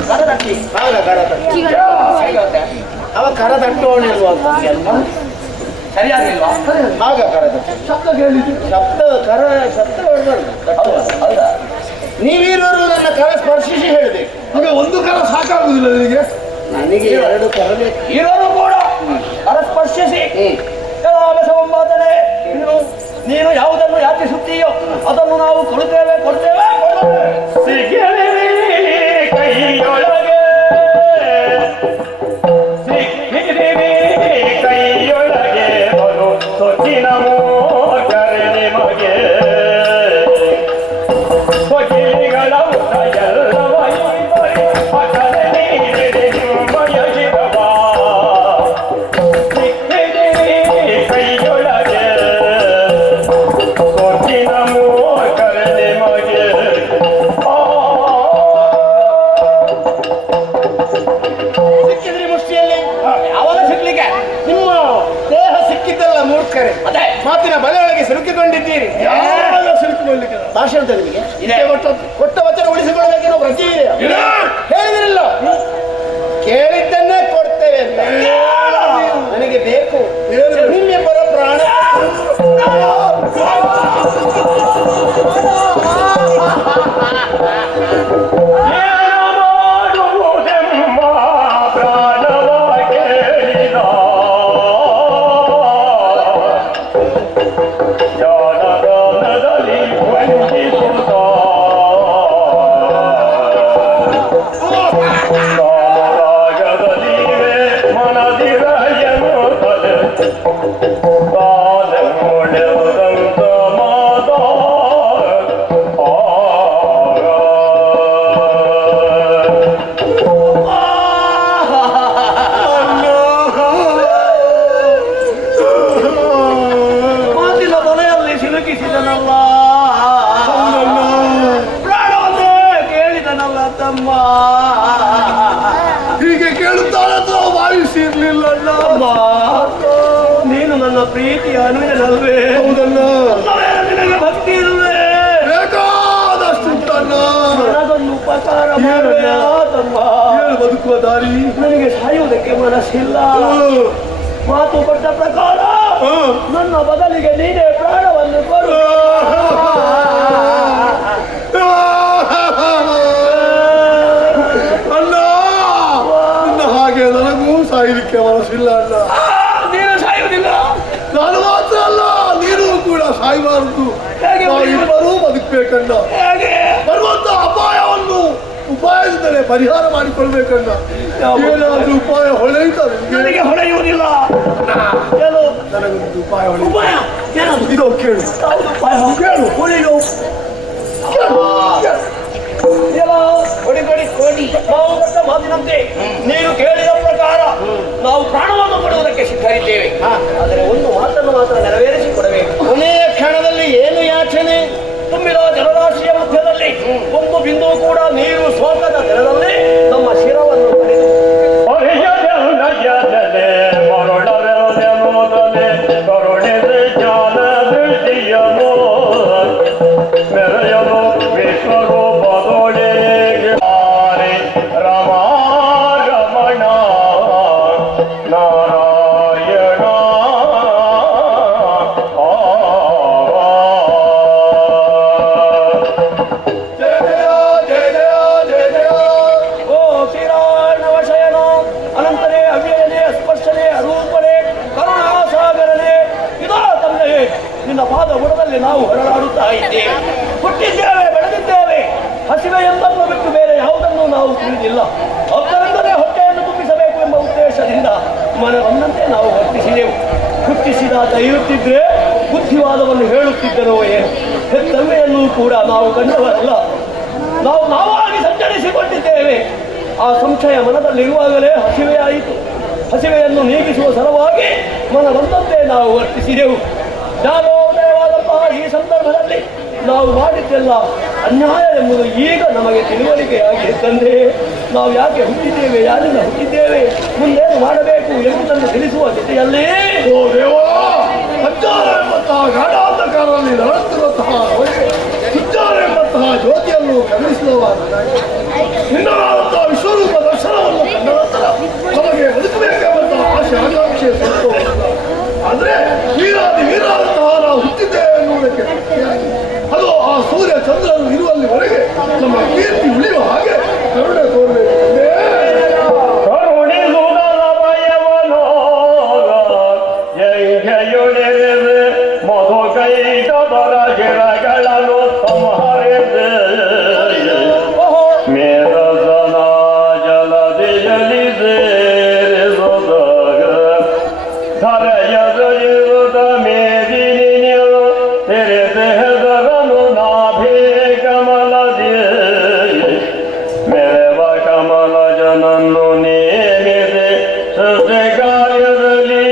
ಕರ ತಟ್ಟಿ ಆಗ ಕರ ತಟ್ಟಿ ಅವ ಕರ ತಟ್ಟೋಣೆ ಅಲ್ವಾ? ಸರಿಯಾಗಿಲ್ವಾ? ಆಗ ಕರ ತಟ್ಟಿ ಶಬ್ದ ಕೇಳಿದ್ದು. ಶಬ್ದ ಕರ ಶಬ್ದ ಹೊಡೆದಲ್ಲ. ಹೌದಾ? ನೀವಿರೋರು ನನ್ನ ಕರ ಸ್ಪರ್ಶಿಸಿ ಹೇಳಬೇಕು. ಈಗ ಒಂದು ಕರ ಸಾಕಾಗುದಿಲ್ಲ ನಿನಗೆ. ನನಗೆ ಎರಡು ತರಬೇಕು. ಇರೋರು ಕೂಡ ಪರಸ್ಪರ್ಶಿಸಿ ಸಂವಾದನೆ. ನೀನು ಯಾವುದನ್ನು ಯಾಚಿಸುತ್ತೀಯೋ ಅದನ್ನು ನಾವು ಕೊಡುತ್ತೇವೆ ಕೊಡ್ತೇವೆ ಕೈಯೊಳಗೆ ಕೈಯೊಳಗೆ ಬರು ಸೊಚ್ಚಿನ ಕರೆ ನಿಮಗೆ ಸ್ವಗಿಲಿಗಳ ಎಲ್ಲವ ಕೈಯೊಳಗೆ ಸೊಚ್ಚಿನ ಕರೆ ನಿಮಗೆ ಸಿಕ್ಕಿದ್ರಿ ಮುಷ್ಟಿಯಲ್ಲಿ ಯಾವಾಗ ಸಿಗ್ಲಿಕ್ಕೆ ನಿಮ್ಮ ದೇಹ ಸಿಕ್ಕಿದ್ದಲ್ಲ ಮೂರ್ಖರೆ. ಅದೇ ಮಾತಿನ ಬಲೆಯೊಳಗೆ ಸಿಲುಕಿಕೊಂಡಿದ್ದೀರಿ. ಯಾವ ಸಿಲುಕಿಕೊಳ್ಳಿಕ್ಕೆ ಭಾಷೆ ಅಂತ ನಿಮಗೆ ಇದೆ. ಕೊಟ್ಟ ವಚನ ಉಳಿಸಿಕೊಳ್ಳಬೇಕಿರೋ ಪ್ರತಿ ಇದೆ. ಹೇಳಿದ್ರಲ್ಲ ಕೇಳಿದ್ದನ್ನೇ ಕೊಡ್ತೇವೆ ಅಂತ. ನನಗೆ ಬೇಕು ನಿಮ್ಮಿಬ್ಬರ ಪ್ರಾಣ. ಮಾತಿನ ಬಲೆಯಲ್ಲಿ ಸಿಲುಕಿಸಿದನಲ್ಲ, ಪ್ರಾಣವನ್ನೇ ಕೇಳಿದನಲ್ಲ ತಮ್ಮ. ಹೀಗೆ ಕೇಳುತ್ತಾಳೆ ಭಾವಿಸಿರ್ಲಿಲ್ಲ. ಅಮ್ಮ, ನೀನು ನನ್ನ ಪ್ರೀತಿಯ ಅನುಜನಲ್ವೇ? ಹೌದಲ್ಲ, ನಿನಗೆ ಭಕ್ತಿ ಇರುವೆ. ಬೇಕಾದಷ್ಟು ನನಗೊಂದು ಉಪಕಾರ ಮಾಡುವೆ ತಮ್ಮ. ಬದುಕುವ ದಾರಿ ನನಗೆ ಸಾಯುವುದಕ್ಕೆ ಮನಸ್ಸಿಲ್ಲ. ಮಾತು ಕೊಟ್ಟ ಪ್ರಕಾರ ನನ್ನ ಬದಲಿಗೆ ನೀನೇ ಪ್ರಾಣವನ್ನು ಕೊಡು. ಅಣ್ಣ, ನಿನ್ನ ಹಾಗೆ ನನಗೂ ಸಾಯಲಿಕ್ಕೆ ಮನಸ್ಸಿಲ್ಲ ಅಣ್ಣ. ನೀನು ಸಾಯುವುದಿಲ್ಲ. ನಾನು ಮಾತ್ರ ಅಲ್ಲ, ನೀನು ಕೂಡ ಸಾಯಬಾರದು. ಹೇಗೆ ಇಬ್ಬರೂ ಬದುಕಬೇಕಣ್ಣ. ಹೇಗೆ? ಬರುವಂತ ಅಪಾಯವನ್ನು ಉಪಾಯದಿಂದಲೇ ಪರಿಹಾರ ಮಾಡಿಕೊಳ್ಬೇಕಣ್ಣ. ಏನಾದ್ರೂ ಉಪಾಯ ಹೊಳೆಯುತ್ತದೆ ನನಗೆ ಹೊಳೆಯುವುದಿಲ್ಲ. ಏನು? ನನಗೊಂದು ಉಪಾಯ ಹೊಳೆಯುತ್ತದೆ. ಉಪಾಯ ಏನದು? ಇದೋ ಕೇಳು. ಯಾವುದು ಉಪಾಯ? ಕೇಳು. ಹೊಳೆಯು. ಏನೋ? ಕೊಡಿ ಕೊಡಿ ಕೊಡಿ. ನಾವು ಕೊಟ್ಟ ಮಾತಿನಂತೆ ನೀನು ಕೇಳಿದ ಪ್ರಕಾರ ನಾವು ಪ್ರಾಣವನ್ನು ಕೊಡುವುದಕ್ಕೆ ಸಿದ್ಧರಿದ್ದೇವೆ. ಆದರೆ ಒಂದು ಮಾತನ್ನು ಮಾತ್ರ ನೆರವೇರಿಸಿ ಕೊಡಬೇಕು. ಕೊನೆಯ ಕ್ಷಣದಲ್ಲಿ ಏನು ಯಾಚನೆ? ತುಂಬಿದ ಜಲರಾಶಿಯ ಮಧ್ಯದಲ್ಲಿ ಒಂದು ಬಿಂದು ಕೂಡ ನೀರು ಸೋಕದ ನೆಲದಲ್ಲಿ ನಮ್ಮ ಶಿರವನ್ನು ಕಡಿದು ಮರಳವೆನುವುದಲೆ ಕರುಣಿದೆ ಜ್ಞಾನ ದೃಷ್ಟಿಯನು ಮೆರೆಯಲು ವಿಶ್ವರೂಪದೊಳಗೆ ರಮ ರಮಣ ನಾರಾಯಣ ಓ ಶ್ರೀರಾಣವಶಯನ ಅನಂತನೇ ಅವ್ಯಯನೇ ಸ್ಪರ್ಶನೆ ಅರೂಪನೆ ಕರುಣಾಸಾಗರನೆ ಇದೋ ತಂದೆ ನಿನ್ನ ಪಾದ ಬುಡದಲ್ಲಿ ನಾವು ಹೊರಡಾಡುತ್ತಾ ಇದ್ದೇವೆ. ಹುಟ್ಟಿದ್ದೇವೆ, ಬೆಳೆದಿದ್ದೇವೆ. ಹಸಿವೆ ಎಂಬನ್ನು ಬಿಟ್ಟು ಬೇರೆ ಯಾವುದನ್ನು ನಾವು ತಿಳಿದಿಲ್ಲ. ಅದರಿಂದಲೇ ಹೊಟ್ಟೆಯನ್ನು ತುಂಬಿಸಬೇಕು ಎಂಬ ಉದ್ದೇಶದಿಂದ ಮನವನ್ನಂತೆ ನಾವು ವರ್ತಿಸಿದೆವು. ಹುಟ್ಟಿಸಿದಾತ ಇರುತ್ತಿದ್ರೆ ಬುದ್ಧಿವಾದವನ್ನು ಹೇಳುತ್ತಿದ್ದರೋ ಏನು? ಹೆತ್ತಮ್ಮೆಯನ್ನು ಕೂಡ ನಾವು ಕಂಡವರಲ್ಲ. ನಾವು ನಾವಾಗಿ ಸಂಚರಿಸಿಕೊಂಡಿದ್ದೇವೆ. ಆ ಸಂಶಯ ಮನದಲ್ಲಿರುವಾಗಲೇ ಹಸಿವೆಯಾಯಿತು. ಹಸಿವೆಯನ್ನು ನೀಗಿಸುವ ಸಲುವಾಗಿ ಮನವಂತಂತೆ ನಾವು ವರ್ತಿಸಿದೆವು. ಜ್ಞಾನೋದಯವಾದಂತಹ ಈ ಸಂದರ್ಭದಲ್ಲಿ ನಾವು ಮಾಡಿದ್ದೆಲ್ಲ ಅನ್ಯಾಯ ಎಂಬುದು ಈಗ ನಮಗೆ ತಿಳುವಳಿಕೆಯಾಗಿ ತಂದೆ. ನಾವು ಯಾಕೆ ಹುಟ್ಟಿದ್ದೇವೆ, ಯಾರಿಂದ ಹುಟ್ಟಿದ್ದೇವೆ, ಮುಂದೇನು ಮಾಡಬೇಕು ಎಂಬುದನ್ನು ತಿಳಿಸುವ ಜೊತೆಯಲ್ಲಿ ಓ ದೇವ, ಸಂಚಾರ ಎಂಬಂತಹ ಗಾಢಾಂಧಕಾರದಲ್ಲಿ ನಡೆಸುತ್ತಿರುವಂತಹ ಸಂಚಾರ ಎಂಬಂತಹ ಜ್ಯೋತಿಯನ್ನು ಗಮನಿಸುವವಾಗ ನಿನ್ನದಾದಂತಹ ವಿಶ್ವರೂಪ ದರ್ಶನವನ್ನು ಕಂಡ ನಂತರ ನಮಗೆ ಬದುಕಬೇಕೆಂಬಂತಹ ಆಶೆ ಆಕಾಂಕ್ಷೆ ಆದ್ರೆ ವೀರಾದಂತಹ ನಾವು ಹುಟ್ಟಿದ್ದೇವೆ ಎನ್ನುವುದಕ್ಕೆ ಸಾಕ್ಷಿಯಾಗಿ ಅದು ಆ ಸೂರ್ಯ ಚಂದ್ರನು ಇರುವಲ್ಲಿವರೆಗೆ ನಮ್ಮ ಕೀರ್ತಿ ಉಳಿಯುವ ಹಾಗೆ ಕರುಣೆ ತೋರಬೇಕು. ಕರುಣೆ ಯಮರಾಜನನ್ನು ನೇಮಿದೆ ಸೃಷ್ಟಿ ಕಾರ್ಯದಲ್ಲಿ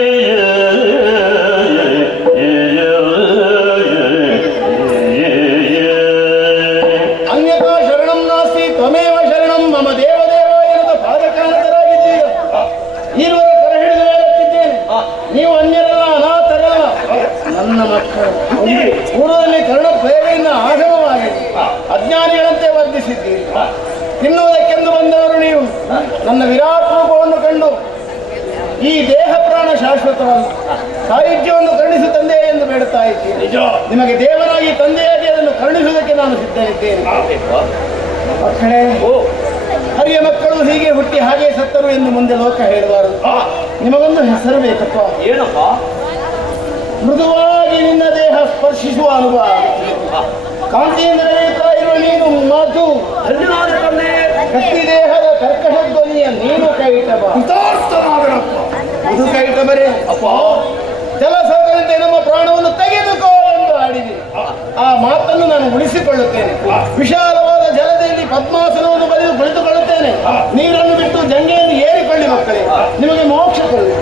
ಅನ್ಯಥಾ ಶರಣಂ ನಾಸ್ತಿ ತ್ವಮೇವ ಶರಣಂ ಮಮ ದೇವದೇವ ಎನ್ನುವ ಪಾದಕಾನತರಾಗಿದ್ದೀರ. ಈರುವರ ಕರ ಹಿಡಿದು ಹೇಳುತ್ತಿದ್ದೇನೆ, ನೀವು ಅನ್ಯರಲ್ಲ, ಅನಾಥರಲ್ಲ, ನನ್ನ ಮಕ್ಕಳು. ಪೂರ್ವದಲ್ಲಿ ಕರ್ಣ ಪ್ರೇರಣೆಯಿಂದ ಆಗಮವಾಗಿದೆ, ಅಜ್ಞಾನಿಗಳಂತೆ ವರ್ಧಿಸಿದ್ದೀರಿ. ತಿನ್ನುವುದಕ್ಕೆಂದು ಬಂದವರು ನೀವು. ನನ್ನ ವಿರಾಟ್ ರೂಪವನ್ನು ಕಂಡು ಈ ದೇಹ ಪ್ರಾಣ ಶಾಶ್ವತವಲ್ಲ, ಸಾಹಿತ್ಯವನ್ನು ಕರುಣಿಸು ತಂದೆ ಎಂದು ಬೇಡುತ್ತಾ ಇದ್ದೀನಿ. ನಿಮಗೆ ದೇವರಾಗಿ ತಂದೆಯಾಗಿ ಅದನ್ನು ಕರುಣಿಸುವುದಕ್ಕೆ ನಾನು ಸಿದ್ಧನಿದ್ದೇನೆ. ಮಕ್ಕಳೇ, ಹರಿಯ ಮಕ್ಕಳು ಹೀಗೆ ಹುಟ್ಟಿ ಹಾಗೆ ಸತ್ತರು ಎಂದು ಮುಂದೆ ಲೋಕ ಹೇಳಬಾರದು. ನಿಮಗೊಂದು ಹೆಸರು ಬೇಕಪ್ಪ. ಏನಪ್ಪ? ಮೃದುವಾಗಿ ನಿನ್ನ ದೇಹ ಸ್ಪರ್ಶಿಸುವ ಅನುಭವ. ಕಾಂತಿಯಿಂದ ಬೆಳೆಯುತ್ತಾ ಇರುವ ನೀನು ಮಾತು, ಧನ್ಯವಾದ ತಂದೆ. ಗಟ್ಟಿ ದೇಹದ ಕರ್ಕಶ ಧ್ವನಿಯ ನೀನು ಕೈಟಬ. ಇದು ಕೈಟಬರೇ ಅಪ್ಪ. ಜಲಸರ್ಗದಂತೆ ನಮ್ಮ ಪ್ರಾಣವನ್ನು ತೆಗೆದುಕೋ ಎಂದು ಆಡಿದೆ. ಆ ಮಾತನ್ನು ನಾನು ಉಳಿಸಿಕೊಳ್ಳುತ್ತೇನೆ. ವಿಶಾಲವಾದ ಜಲದಲ್ಲಿ ಪದ್ಮಾಸನವನ್ನು ಬರೆದು ಕುಳಿತುಕೊಳ್ಳುತ್ತೇನೆ. ನೀರನ್ನು ಬಿಟ್ಟು ಜಂಗೆಯನ್ನು ಏರಿಕೊಳ್ಳಿ ಮಕ್ಕಳೇ, ನಿಮಗೆ ಮೋಕ್ಷ ಕೊಡಿ.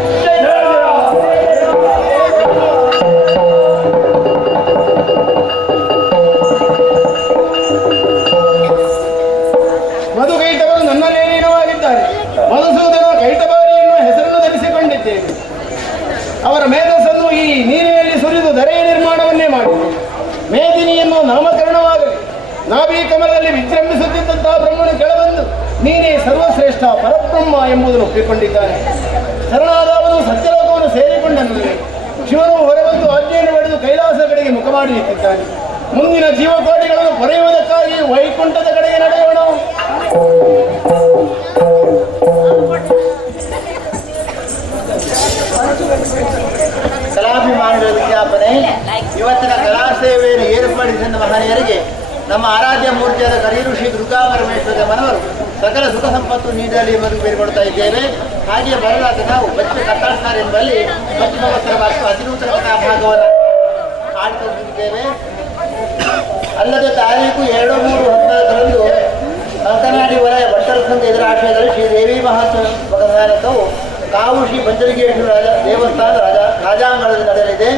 ಮಧು ಕೈಟಬರು ನನ್ನಲ್ಲೇ ಲೀನವಾಗಿದ್ದಾರೆ. ಮಧುಸೂದನ ಕೈಟಬಾರಿ ಎನ್ನುವ ಹೆಸರನ್ನು ಧರಿಸಿಕೊಂಡಿದ್ದೇನೆ. ಅವರ ಮೇಧಸ್ಸನ್ನು ಈ ನೀರಿನಲ್ಲಿ ಸುರಿದು ಧರೆಯ ನಿರ್ಮಾಣವನ್ನೇ ಮಾಡಿದೆ. ಮೇದಿನಿ ಎನ್ನುವ ನಾಮಕರಣವಾಗಲಿ. ನಾಭಿ ಕಮಲದಲ್ಲಿ ವಿಜೃಂಭಿಸುತ್ತಿದ್ದಂತಹ ಬ್ರಹ್ಮನು ಕೆಳಬಂದು ನೀನೇ ಸರ್ವಶ್ರೇಷ್ಠ ಪರಬ್ರಹ್ಮ ಎಂಬುದನ್ನು ಒಪ್ಪಿಕೊಂಡಿದ್ದಾನೆ. ಶರಣಾದವನು ಸತ್ಯಲೋಕವನ್ನು ಸೇರಿಕೊಂಡನಲ್ಲಿ ಶಿವನು ಹೊರಬಂದು ಆಜ್ಞೆಯನ್ನು ಪಡೆದು ಕೈಲಾಸ ಕಡೆಗೆ ಮುಖ ಮಾಡಿ ನಿಂತಿದ್ದಾನೆ. ಮುಂದಿನ ಜೀವಕೋಟಿಗಳನ್ನು ಪಡೆಯುವುದಕ್ಕಾಗಿ ವೈಕುಂಠದ ಕಡೆಗೆ ನಡೆಯೋಣ. ಕಲಾಭಿಮಾನಿಗಳ ವಿಜ್ಞಾಪನೆ. ಇವತ್ತಿನ ಕಲಾ ಸೇವೆಯನ್ನು ಏರ್ಪಡಿಸಿದ ಮಹನೀಯರಿಗೆ ನಮ್ಮ ಆರಾಧ್ಯ ಮೂರ್ತಿಯಾದ ಕರೀರು ಶ್ರೀ ದುರ್ಗಾ ಪರಮೇಶ್ವರ ಮನವರು ಸಕಲ ಸುಖ ಸಂಪತ್ತು ನೀಡಲಿ ಎಂಬುದು ಬೇಡಿಕೊಡ್ತಾ ಇದ್ದೇವೆ. ಹಾಗೆಯೇ ಬರಲಾದ ನಾವು ಬಚ್ಚ ಕಟ್ಟಾಡ್ತಾರೆ ಎಂಬಲ್ಲಿ ಪಶ್ಚಿಮೋತ್ತರವಾಗಿ ಅತಿನೂತನ ಕಥಾಭಾಗವನ್ನು ಆಡ್ತಿದ್ದೇವೆ. ಅಲ್ಲದೆ ತಾರೀಕು 2-3-19 ಕಂಕನಾಡಿ ವಲಯ ಭಟ್ಟರ ಸಂಘ ಇದರ ಆಶ್ರಯದಲ್ಲಿ ಶ್ರೀ ದೇವಿ ಮಹಾತ್ಮವು ಕಾವು ಶ್ರೀ ಪಂಚಲಿಂಗೇಶ್ವರ ದೇವಸ್ಥಾನ ರಾಜಾಂಗಣದಲ್ಲಿ ನಡೆಯಲಿದೆ.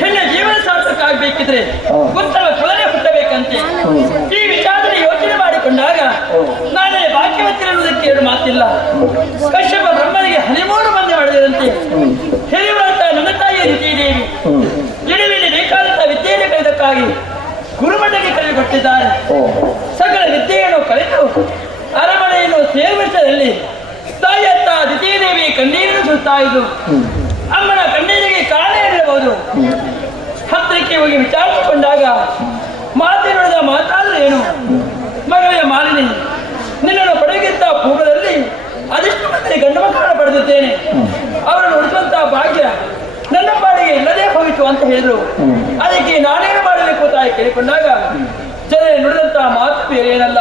ಹೆಣ್ಣ ಜೀವನ ಸಾರ್ಥಕ ಆಗ್ಬೇಕಿದ್ರೆ ಉತ್ತಮ ಫಲನೆ ಹುಟ್ಟಬೇಕಂತೆ. ಈ ವಿಚಾರದಲ್ಲಿ ಯೋಚನೆ ಮಾಡಿಕೊಂಡಾಗ ನಾನೇ ಭಾಗ್ಯವತಿರನ್ನುವುದಕ್ಕೆ ಎರಡು ಮಾತಿಲ್ಲ. ಕಶ್ಯಪ ಬ್ರಹ್ಮನಿಗೆ 13 ಮಂದಿ ಮಾಡಿದಂತೆ ಹೆರಿಯುವಂತ ನನ್ನ ತಾಯಿಯ ದೇವಿ ಇಳಿವಿಲಿ ಬೇಕಾದಂತಹ ವಿದ್ಯೆಯನ್ನು ಕಲಿದಕ್ಕಾಗಿ ಗುರುಮಠಕ್ಕೆ ಕಲಿಕೊಟ್ಟಿದ್ದಾರೆ. ಸಕಲ ವಿದ್ಯೆಯನ್ನು ಕಲಿತು ಅರಮನೆಯನ್ನು ಸೇವಿಸದಲ್ಲಿ ತಾಯತ್ತ ದಿತಿದೇವಿ ಕಣ್ಣೀರನ್ನು ಸುತ್ತಾ ಇದ್ದು ಅಮ್ಮನ ಕಣ್ಣೀರಿಗೆ ಕಾರಣ ಏನಿರಬಹುದು. ಹತ್ತಿರಕ್ಕೆ ಹೋಗಿ ವಿಚಾರಿಸಿಕೊಂಡಾಗ ಮಾತಿನುಳಿದ ಮಾತಾದರೂ ಏನು, ಮಗಳೇ ಮಾಲಿನಿ, ನಿನ್ನನ್ನು ಪಡೆಗಿದ್ದ ಪೂರ್ವದಲ್ಲಿ ಅದೆಷ್ಟು ಮಂದಿ ಗಂಡು ಮಕ್ಕಳನ್ನು ಪಡೆದಿದ್ದೇನೆ, ಅವರನ್ನು ಉಳಿಸುವಂತಹ ಭಾಗ್ಯ ನನ್ನ ಪಾಡಿಗೆ ಇಲ್ಲದೆ ಹೋಯಿತು ಅಂತ ಹೇಳಿದ್ರು. ಅದಕ್ಕೆ ನಾನೇನು ಮಾಡಬೇಕು ತಾಯಿ ಕೇಳಿಕೊಂಡಾಗ ಜನ ನುಡಿದಂತಹ ಮಾತು ಬೇರೆ ಏನಲ್ಲ,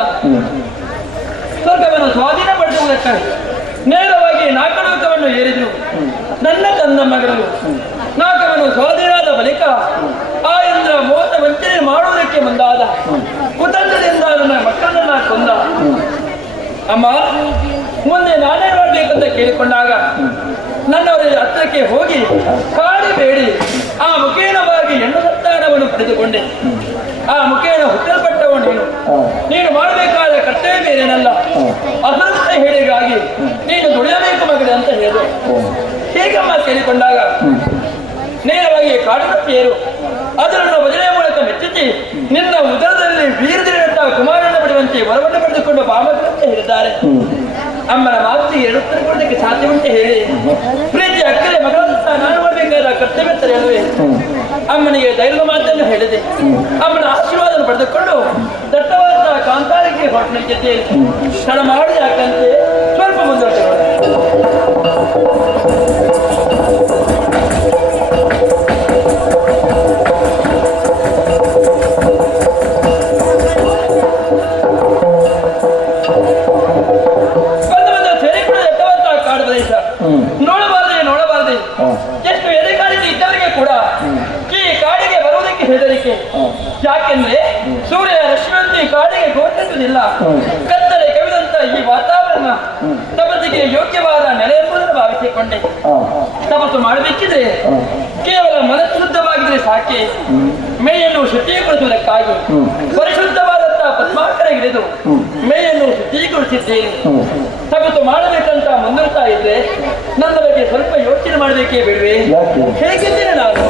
ಸ್ವರ್ಗವನ್ನು ಸ್ವಾಧೀನಪಡಿಸುವುದಕ್ಕಾಗಿ ನೇರವಾಗಿ ನಾಲ್ಕಲೋಕವನ್ನು ಏರಿದ್ರು. ನನ್ನ ತನ್ನ ಮಗಳು ನಾಲ್ಕವನ್ನು ಸ್ವಾಧೀನಾದ ಬಳಿಕ ಆ ಇಂದ್ರ ಮೋಸ ವಂಚನೆ ಮಾಡುವುದಕ್ಕೆ ಮುಂದಾದ, ಕುತಂತ್ರದಿಂದ ನನ್ನ ಮಕ್ಕಳನ್ನ ಕೊಂದ. ಅಮ್ಮ, ಮುಂದೆ ನಾನೇ ಮಾಡಬೇಕಂತ ಕೇಳಿಕೊಂಡಾಗ ನನ್ನವರ ಹತ್ತಿರಕ್ಕೆ ಹೋಗಿ ಕಾಡಿ ಬೇಡಿ ಆ ಮುಖೇನವಾಗಿ ಹೆಣ್ಣು ಸಂತಾನವನ್ನು ಪಡೆದುಕೊಂಡೆ. ಆ ಮುಖೇನ ಹುಟ್ಟಲ್ಪಟ್ಟವನು ನೀನು ಮಾಡಬೇಕಾದ ಕರ್ತವ್ಯ ಬೇರೇನಲ್ಲ, ಅಸಂತ ಹೇಳಿಗಾಗಿ ನೀನು ದುಡಿಯಬೇಕು ಮಗಡೆ ಅಂತ ಹೇಳಿದೆ. ಹೀಗಮ್ಮ ಕೇಳಿಕೊಂಡಾಗ ನೇರವಾಗಿ ಕಾಡಿನ ಪೇರು ಅದನ್ನು ಭಜನೆಯ ಮೂಲಕ ಮೆಚ್ಚಿಸಿ ನಿನ್ನ ಉದರದಲ್ಲಿ ವೀರದಿರುವಂತಹ ಕುಮಾರನ ಪಡೆಯುವಂತೆ ವರವನ್ನು ಪಡೆದುಕೊಂಡು ಬಾಮಕರಂತೆ ಹೇಳಿದ್ದಾರೆ. ಅಮ್ಮನ ಮಾತಿಗೆ ಎಡುತ್ತರ ಕೊಡೋದಕ್ಕೆ ಸಾಧ್ಯವಂತೆ ಹೇಳಿ ಪ್ರೀತಿ ಅಕ್ಕರೆ ಮಗಳಂತ ನಾನು ಮಾಡಬೇಕಾದ ಕರ್ತವ್ಯ ತರೆಯಲ್ವೇ. ಅಮ್ಮನಿಗೆ ಧೈರ್ಯದ ಮಾತನ್ನು ಹೇಳಿದೆ. ಅಮ್ಮನ ಆಶೀರ್ವಾದ ಪಡೆದುಕೊಂಡು ದಟ್ಟವಾದ ಕಾಂತಾರಿಗೆ ಹೊರಟಿದ್ದೆ. ತಡ ಮಾಡಿ ಯಾಕಂತೆ ಸ್ವಲ್ಪ ಮುಂದುವರೆದ ನೋಡಬಾರದೆ ಎಷ್ಟು ಎದೆಗಾಲಿಕೆ ಇದ್ದವರಿಗೆ ಕೂಡ ಈ ಕಾಡಿಗೆ ಬರುವುದಕ್ಕೆ ಹೆದರಿಕೆ. ಯಾಕೆಂದ್ರೆ ಸೂರ್ಯ ರಶ್ಮಿಯಂತೆ ಕಾಡಿಗೆ ಗೋಚರಿಸುವುದಿಲ್ಲ. ಕತ್ತಲೆ ಕವಿದಂತ ಈ ವಾತಾವರಣ ತಪಸ್ಸಿಗೆ ಯೋಗ್ಯವಾದ ನೆಲೆ ಎಂಬುದನ್ನು ಭಾವಿಸಿಕೊಂಡೆ. ತಪಸ್ಸು ಮಾಡಬೇಕಿದ್ರೆ ಕೇವಲ ಮನಶುದ್ಧವಾಗಿದ್ರೆ ಸಾಕೆ. ಮೇಯನ್ನು ಶುದ್ಧೀಕರಿಸುವುದಕ್ಕಾಗಿ ಪರಿಶುದ್ಧವಾದಂತಹ ಪದ್ಮಾಕರಗಿಳಿದು ಮೇಯನ್ನು ಶುದ್ಧೀಕರಿಸಿದ್ದೇನೆ. ತಪಸ್ಸು ಮಾಡಬೇಕಂತ ಮುಂದುವರಿತಾ ಇದ್ರೆ ನನ್ನ ಬಗ್ಗೆ ಸ್ವಲ್ಪ ಯೋಚನೆ ಮಾಡಬೇಕೇ ಬಿಡುವೆ. ಹೇಗಿದ್ದೇನೆ ನಾನು?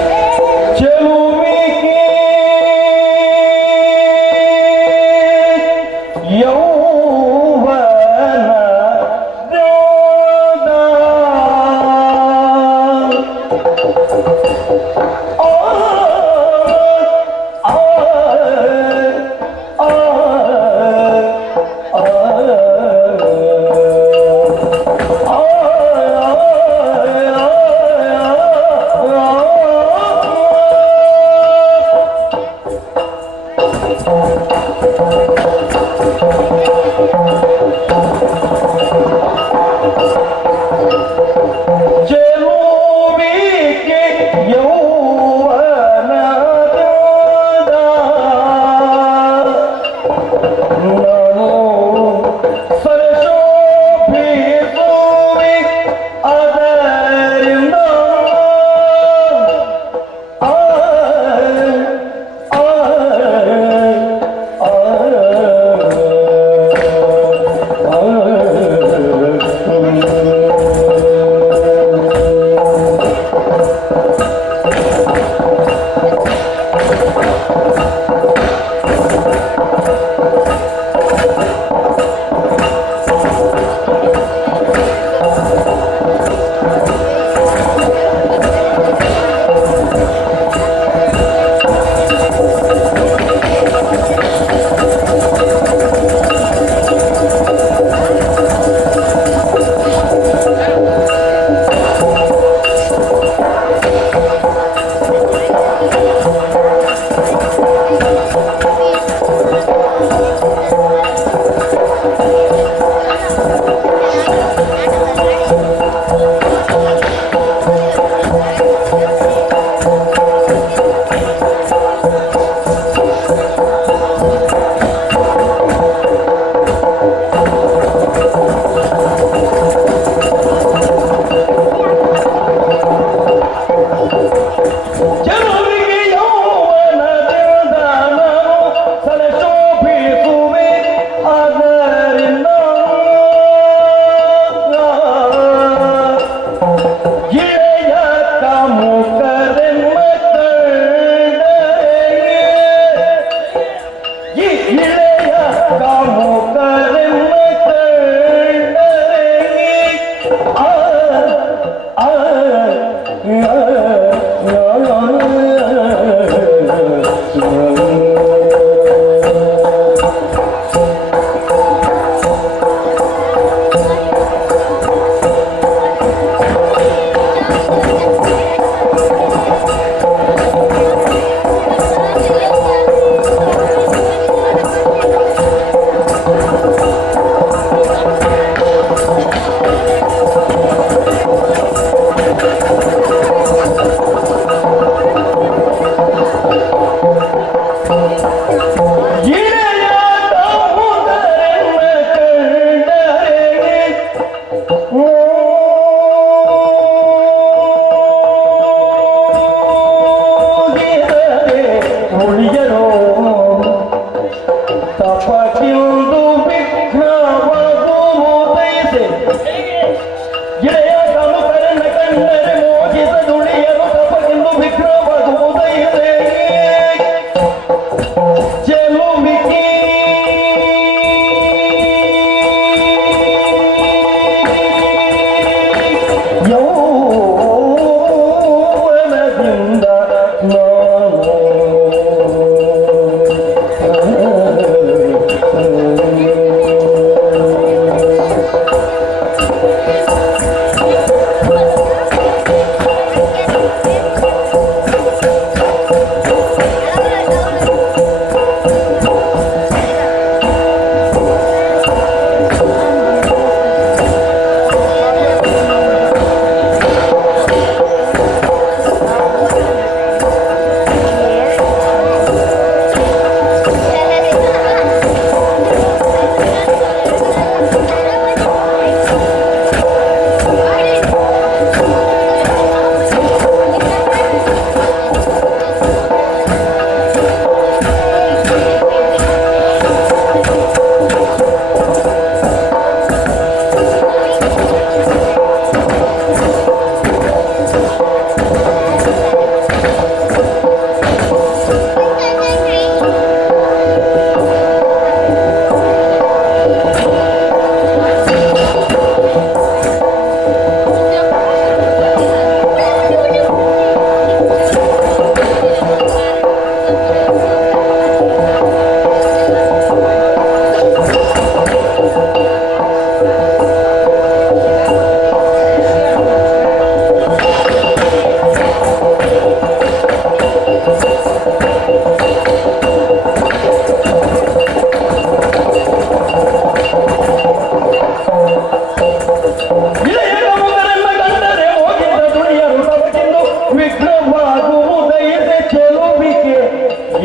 ಆಗುವುದೈದೆ ಚೆಲುವಿಗೆ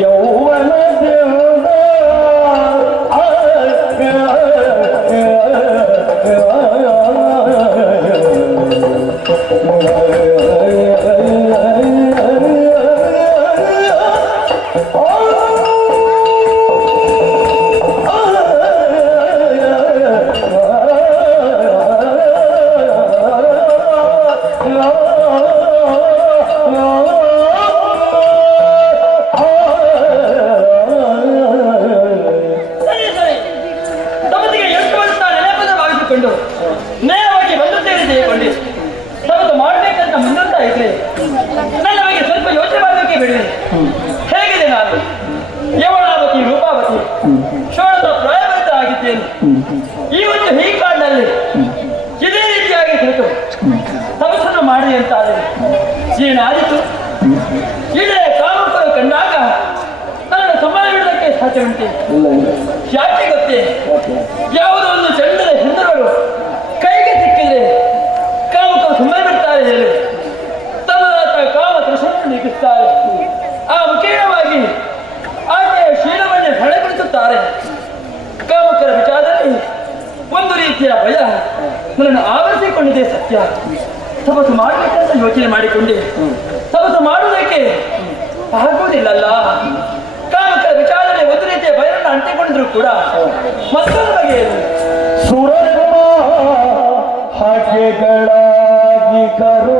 ಯೌವನದಿಂದ ಸರಿ ಸರಿ, ತಮ್ಮದಿಗೆ ಎಷ್ಟು ವರ್ಷ ನೆನಪದ ಭಾವಿಸಿಕೊಂಡು ನೇರವಾಗಿ ಬಂದುತ್ತೇನೆ ತೆಗೆದುಕೊಂಡೆ. ತಮ್ಮದು ಮಾಡಬೇಕಂತ ಮುಂದಂತ ಇದ್ರೆ ನನ್ನ ಬಗ್ಗೆ ಸ್ವಲ್ಪ ಯೋಚನೆ ಮಾಡಬೇಕೇ ಬಿಡುವೆ. ಹೇಗಿದೆ ನಾನು ಯವನಾವತಿ ರೂಪಾವತಿ ಶೋಣದ ಪ್ರಾಯವಂತ ಆಗಿದ್ದೇನೆ. ಈ ಒಂದು ಈ ಕಾಡಿನಲ್ಲಿ ಇದೇ ರೀತಿಯಾಗಿ ಕುಳಿತು ತಪಸ್ಸನ್ನು ಮಾಡಿದೆ ಅಂತಾದರೆ ಏನಾದಿತು? ಇದೇ ಕಾಮಕರು ಕಂಡಾಗ ನನ್ನನ್ನು ಸಂಬಳ ಬಿಡಲಿಕ್ಕೆ ಸಾಧ್ಯ ಉಂಟೆ? ಯಾಕೆ ಗೊತ್ತೇ? ಯಾವುದೋ ಒಂದು ಚಂಡದ ಹೆಣ್ಣುಗಳು ಕೈಗೆ ಸಿಕ್ಕಿದ್ರೆ ಕಾಮಕರು ಸಂಬಳ ಬಿಡ್ತಾರೆ ಹೇಳಿ ತನ್ನ ಕಾಮ ತೃಷವನ್ನು ನೀಗಿಸ್ತಾರೆ. ಆ ಮುಖೇನವಾಗಿ ಆಕೆಯ ಶೀಲವನ್ನೇ ಹೊಳೆಗೊಳಿಸುತ್ತಾರೆ. ಕಾಮಕರ ವಿಚಾರದಲ್ಲಿ ಒಂದು ರೀತಿಯ ಭಯ ನನ್ನನ್ನು ಆವರಿಸಿಕೊಂಡಿದೆ. ಸತ್ಯ ತಪಸ್ಸು ಮಾಡಬೇಕಂತ ಯೋಚನೆ ಮಾಡಿಕೊಂಡೆ. ತಪಸ್ಸು ಮಾಡುವುದಕ್ಕೆ ಆಗುವುದಿಲ್ಲಲ್ಲ. ಕಾಮಕರ ವಿಚಾರದಲ್ಲಿ ಒಂದು ರೀತಿಯ ಭಯವನ್ನು ಅಂಟಿಕೊಂಡಿದ್ರು ಕೂಡ ಮತ್ತೊಂದು ಬಗೆಯಲ್ಲಿ ಸುರಮ್ಮ ಹಾಗೆಗಳಾಗಿ ಕರೋ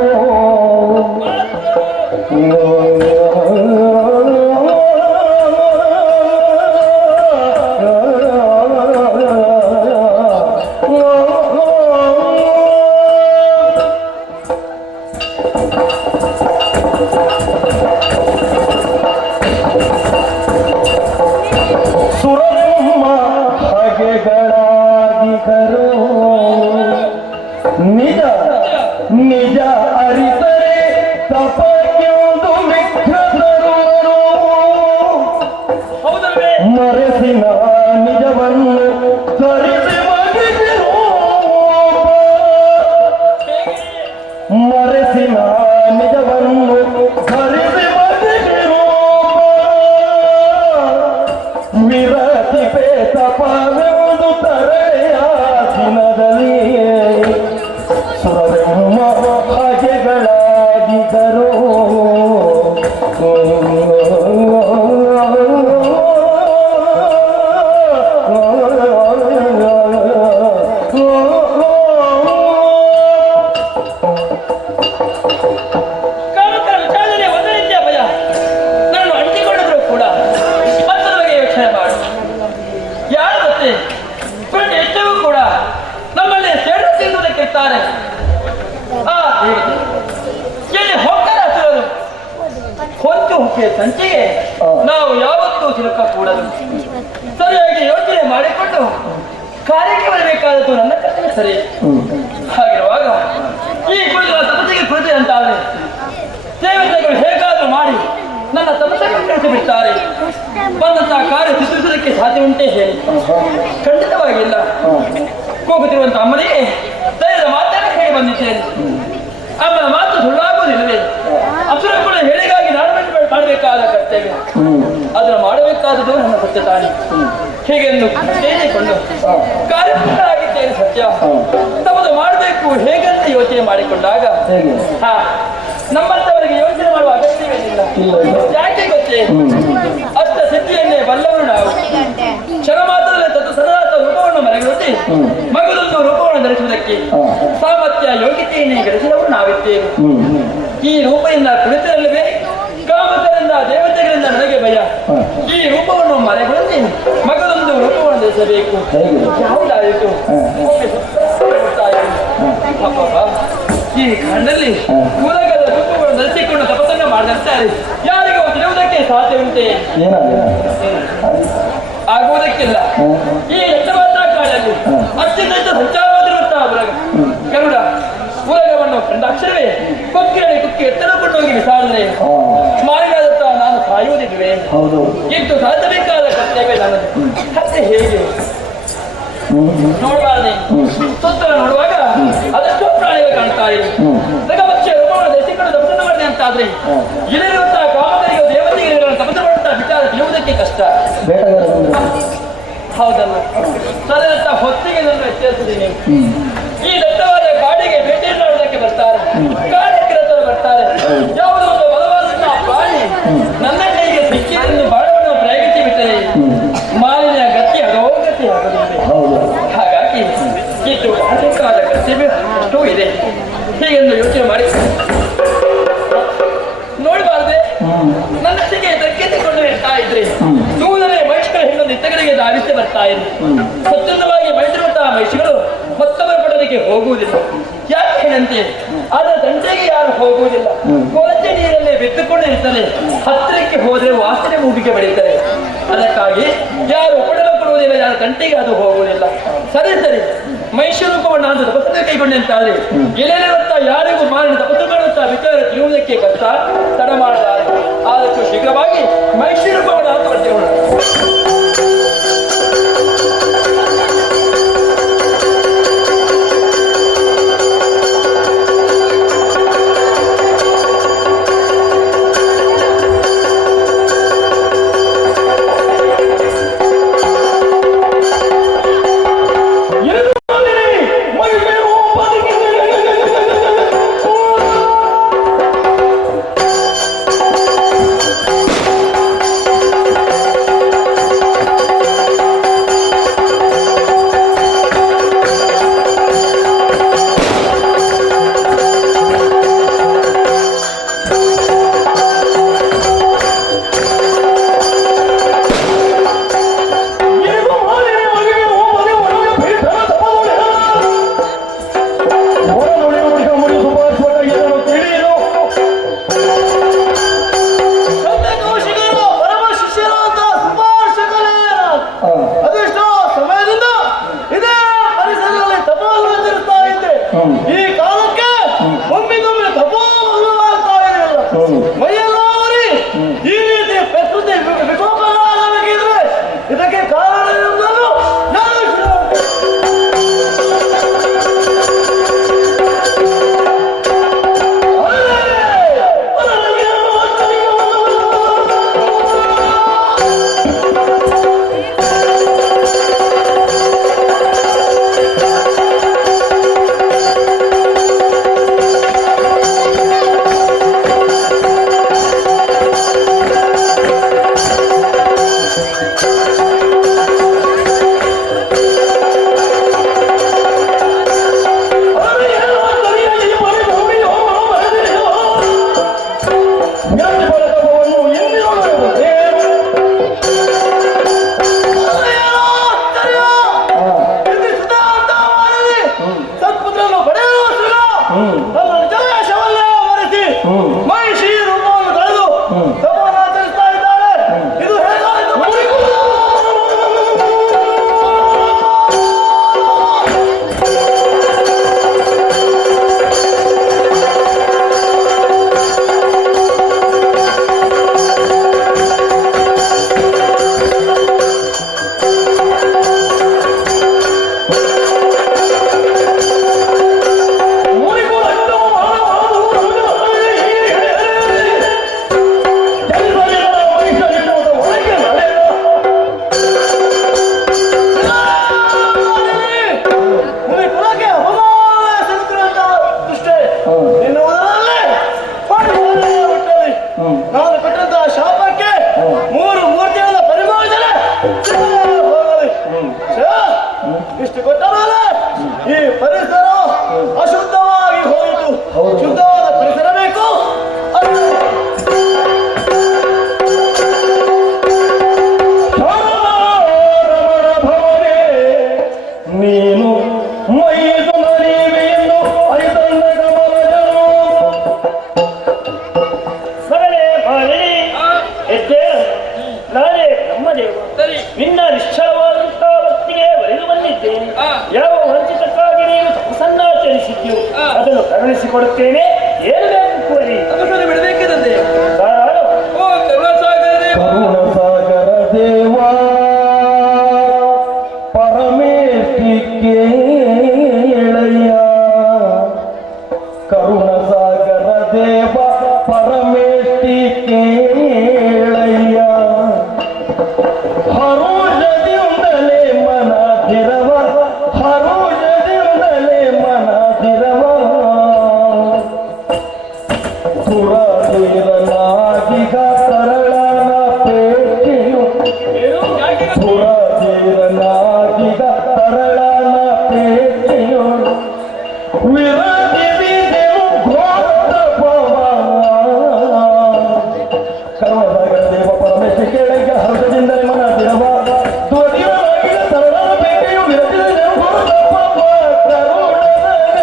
ಸುರಮ್ಮ ಹಾಗೆಗಳಾಗಿ ಕರೋ ನಿಜ ನಿಜ ಅರಿತರೆ ತಪಕ್ಕೆಂದು ಮಿಥ್ಯ ತರುವರು. ಹೌದಲ್ವೇ? ಮರೆಸಿನ ನಿಜವನ್ನು ಸರಿಸಿ ಮಗಿಸಿರೋ ಮರೆಸಿನ ನಿಜವನ್ನು ಸರಿಸಿ ಮಗಿಸಿರೋ ವಿರತಿ ತಪವೆಂದು ತರೆಯ ದಿನದಲ್ಲಿ ಸುರವೆಮ್ಮ ಹಾಗೆಗಳಾಗಿದ್ದರು. ಕಾಮಕರ ವಿಚಾರದಲ್ಲಿ ಒಂದು ರೀತಿಯ ಭಯ ನನ್ನನ್ನು ಅಂಟಿಕೊಂಡಿದ್ರು ಕೂಡ ಮತ್ತೊಂದು ಬಗ್ಗೆ ಯೋಚನೆ ಮಾಡು. ಯಾರು ಗೊತ್ತೇ ಕೊಂಡು ಹೆಚ್ಚವೂ ಕೂಡ ನಮ್ಮಲ್ಲಿ ಸೇಡು ತಿನ್ನುವುದಕ್ಕಿರ್ತಾರೆ. ಆ ದೇವತೆ ಎಲ್ಲಿ ಹೋಗ್ತಾರೆ ಹಸಿರರು ಹೊತ್ತು ಹುಟ್ಟಿಯ ಸಂಚಿಗೆ ನಾವು ಯಾವತ್ತೂ ಸಿಲುಕಕೂಡದು. ಸರಿಯಾಗಿ ಯೋಚನೆ ಮಾಡಿಕೊಂಡು ಕಾರ್ಯಕ್ಕೆ ಬರಬೇಕಾದದ್ದು ನನ್ನ ಕರ್ತವ್ಯ. ಸರಿ, ಹಾಗಿರುವಾಗ ಈ ಕುಳಿತ ತಪಸ್ಸಿಗೆ ಕುಳಿತೆ ಅಂತಾದರೆ ದೇವತೆಗಳು ಹೇಗಾದರೂ ಮಾಡಿ ನನ್ನ ತಪಸ್ಸನ್ನು ಕಳಿಸಿ ಬಿಡ್ತಾರೆ. ಬಂದಂತಹ ಕಾರ್ಯ ಚಿತ್ರಿಸುವುದಕ್ಕೆ ಸಾಧ್ಯ ಉಂಟೇ ಹೇಳಿ? ಖಂಡಿತವಾಗಿಲ್ಲ. ಕೂಗುತ್ತಿರುವಂತಹ ಅಮ್ಮನಿಗೆ ಧೈರ್ಯದ ಮಾತನ್ನು ಹೇಳಿ ಬಂದಿದ್ದೇನೆ. ಅಮ್ಮನ ಮಾತು ಸುಳ್ಳಾಗುವುದಿಲ್ಲವೇ? ಅಸುರ ಕೂಡ ಹೇಳಿಗಾಗಿ ನಾನು ಮಾಡಬೇಕಾದ ಕರ್ತವ್ಯ, ಅದನ್ನು ಮಾಡಬೇಕಾದದ್ದು ನನ್ನ ಸತ್ಯ ತಾನೆ. ಹೀಗೆಂದು ಹೇಳಿಕೊಂಡು ಕಾರ್ಯವಾಗಿದ್ದೇನೆ. ಸತ್ಯ ತಮ್ಮದು ಮಾಡಬೇಕು ಹೇಗಂತ ಯೋಚನೆ ಮಾಡಿಕೊಂಡಾಗ ನಮ್ಮಂತವರಿಗೆ ಯೋಚನೆ ಮಾಡುವ ಅಗತ್ಯವೇನಿಲ್ಲ. ಯಾಕೆ ಗೊತ್ತೇ? ಅಷ್ಟ ಸಿದ್ಧಿಯನ್ನೇ ಬಲ್ಲವರು ನಾವು. ಕ್ಷಣ ಮಾತ್ರದಲ್ಲಿ ಸದಾತ ರೂಪವನ್ನು ಮರೆಗೊಳಿಸಿ ಮಗದೊಂದು ರೂಪವನ್ನು ಧರಿಸುವುದಕ್ಕೆ ಸಾಮರ್ಥ್ಯ ಯೋಗ್ಯತೆಯನ್ನೇ ಗಳಿಸಿದವರು ನಾವಿದ್ದೇವೆ. ಈ ರೂಪದಿಂದ ಕುಳಿತರಲ್ಲವೇ ಕಾಮಕರಿಂದ ದೇವತೆಗಳಿಂದ ನನಗೆ ಭಯ. ಈ ರೂಪವನ್ನು ಮರೆಗೊಳಿಸಿ ಮಗದೊಂದು ರೂಪವನ್ನು ಧರಿಸಬೇಕು. ಯಾವುದಾಯಿತು? ಈ ಕಾರಣದಲ್ಲಿ ಕೂದಲದ ರೂಪವನ್ನು ಧರಿಸಿಕೊಂಡು ತಪಸ್ಸನ್ನು ಮಾಡಿದಂತಾರೆ. ಯಾರಿಗೂ ತಿಳಿಯುವುದಕ್ಕೆ ಸಾಧ್ಯ ಉಂಟೆ? ಆಗುವುದಕ್ಕಿಲ್ಲ. ಈ ಯಕ್ಷಮಾತ್ರ ಕಾಡಲ್ಲಿ ಅತ್ಯಂತ ಸಂಚಾರವಾಗಿರುವಂತಹ ಉಲಗ ಗರುಡ ಉಲಗವನ್ನು ಕಂಡ ಅಕ್ಷರವೇ ಕೊಕ್ಕಿರಳಿ ಕುಕ್ಕಿ ಎತ್ತರಕೊಂಡು ಹೋಗಿ ಬಿಸಾಡಿದ್ರೆ ಮಾರಿಗಾದತ್ತ ನಾನು ಸಾಯುವುದಿಲ್ವೇ? ಇತ್ತು ಸಾಧಿಸಬೇಕಾದ ಕರ್ತವ್ಯ ನನ್ನದು. ಮತ್ತೆ ಹೇಗೆ ನೋಡಬಾರದೆ? ಸುತ್ತಲ ನೋಡುವಾಗ ಅದೆಷ್ಟೋ ಪ್ರಾಣಿಗಳು ಕಾಣ್ತಾ ಇದೆ. ಮೃಗಪಕ್ಷ ರೂಪವನ್ನು ಧರಿಸಿಕೊಂಡು ತಪಸ್ಸನ್ನು ಮಾಡಿದೆ ಅಂತ ಅಂತಾದ್ರೆ ಇಲ್ಲಿರುವಂತಹ ಕಾಮಕರಿಗೆ ದೇವತೆಗಳನ್ನು ತಪಸ್ಸು ಮಾಡುತ್ತಾ ವಿಚಾರ ತಿಳಿಯುವುದಕ್ಕೆ ಕಷ್ಟ. ಹೌದಲ್ಲ, ಸರಿಯಂತ ಹೊತ್ತಿಗೆ ನಾನು ಎಚ್ಚರಿಸಿದ್ದೀನಿ. ಈ ದಟ್ಟವಾದ ಕಾಡಿಗೆ ಭೇಟಿ ಮಾಡುವುದಕ್ಕೆ ಬರ್ತಾರೆ, ಕಾರ್ಯಕ್ರಮದಲ್ಲಿ ಬರ್ತಾರೆ. ಯಾವುದೋ ಒಂದು ಬಲವಾದಂತಹ ಪ್ರಾಣಿ ನನ್ನ ಕೈಗೆ ಸಿಕ್ಕಿಯನ್ನು ಬಾಳವನ್ನು ಪ್ರಯೋಗಿಸಿ ಬಿಟ್ಟರೆ ಮಾಲಿನ್ಯ ಗತಿ ಅಧೋಗತಿ ಆಗುತ್ತದೆ. ಹಾಗಾಗಿ ಇದು ಅನೇಕಾದ ಕರ್ತವ್ಯ ಅಷ್ಟೂ ಇದೆ. ಹೀಗೆಂದು ಯೋಚನೆ ಮಾಡಿ ನೋಡಬಾರ್ದೆ, ನನ್ನ ಸಿಗೆ ತಕ್ಕೆತ್ತಿಕೊಂಡು ಇರ್ತಾ ಇದ್ರೆ ದೂರನೇ ಮಹಿಷಿಗಳ ಹೆಣ್ಣೊಂದು ಇತ್ತಗಳಿಗೆ ಧಾವಿಸಿ ಬರ್ತಾ ಇದ್ರು. ಸ್ವತಂತ್ರವಾಗಿ ಮೈತಿರುವಂತಹ ಮಹಿಷಿಗಳು ಮತ್ತೊಬ್ಬರ ಪಡಲಿಕ್ಕೆ ಹೋಗುವುದಿಲ್ಲ. ಯಾಕೆ ಏನಂತೆ ಅದರ ದಂಡೆಗೆ ಯಾರು ಹೋಗುವುದಿಲ್ಲ. ಕೊಳಚೆ ನೀರಲ್ಲೇ ಬೆತ್ತುಕೊಂಡು ಇರ್ತಾರೆ. ಹತ್ತಿರಕ್ಕೆ ಹೋದ್ರೆ ವಾಸನೆ ಮೂಗಿಗೆ ಬೆಳೀತಾರೆ. ಅದಕ್ಕಾಗಿ ಯಾರು ಒಪ್ಪಡಲು ಕೊಡುವುದಿಲ್ಲ, ಯಾರ ತಂಟೆಗೆ ಅದು ಹೋಗುವುದಿಲ್ಲ. ಸರಿ ಸರಿ, ಮೈಸೂರುಪವನ್ನು ನಾನು ತಪಸ್ಸನ್ನು ಕೈಗೊಂಡಂತಾದ್ರೆ ಎಲ್ಲೇನಿರುತ್ತಾ ಯಾರಿಗೂ ಮಾರಿನ ತಪಸ್ಸು ಮಾಡುತ್ತಾ ವಿಚಾರ ತಿಳಿಯುವುದಕ್ಕೆ ಕಷ್ಟ. ತಡ ಮಾಡಲಾರೆ, ಆದಷ್ಟು ಶೀಘ್ರವಾಗಿ ಮೈಸೂರುಪವನ್ನು ಅಂತ ಬರ್ತೇವೆ. ಕರುಣಿಸಿಕೊಡುತ್ತೇನೆ. ಏನು ಬೇಕು ಕೋರಿ ತಪಸ್ಸನ್ನು ಬಿಡಬೇಕಿದಂತೆ. ಓ ಕರುಣಸಾಗರ ದೇವ ಪರಮೇಶಿ ಕೇಳಯ್ಯ. ಕರುಣಸಾಗರ ದೇವ ಪರ ಕೇಳಯ್ಯ ಹರೋಜದಿಂದಲೇ ಮನ ದಿರವ ಹರೋಜದಿಂದಲೇ ಮನ ದಿರವ ಸುರಧೀರನಾಗಿಗ ತರಳನ ಪೇಟೆಯು ಸುರಧೀರನಾಗಿಗ ತರಳನ ಪೇಟೆಯು ವಿರದಿದೆವು ಘೋರ ಕರ್ಮದಾಗ ದೇವ ಪರಮೇಶ್ವರ ಕೆಳಗೆ ಹರ್ಷದಿಂದಲೇ ಮನ ದಿರವ ಧ್ವನಿಯಾಗಿದ ತರಳನ ಪೇಟೆಯು ವಿರದಿದೆವು ಘೋರ ಕರುಣದ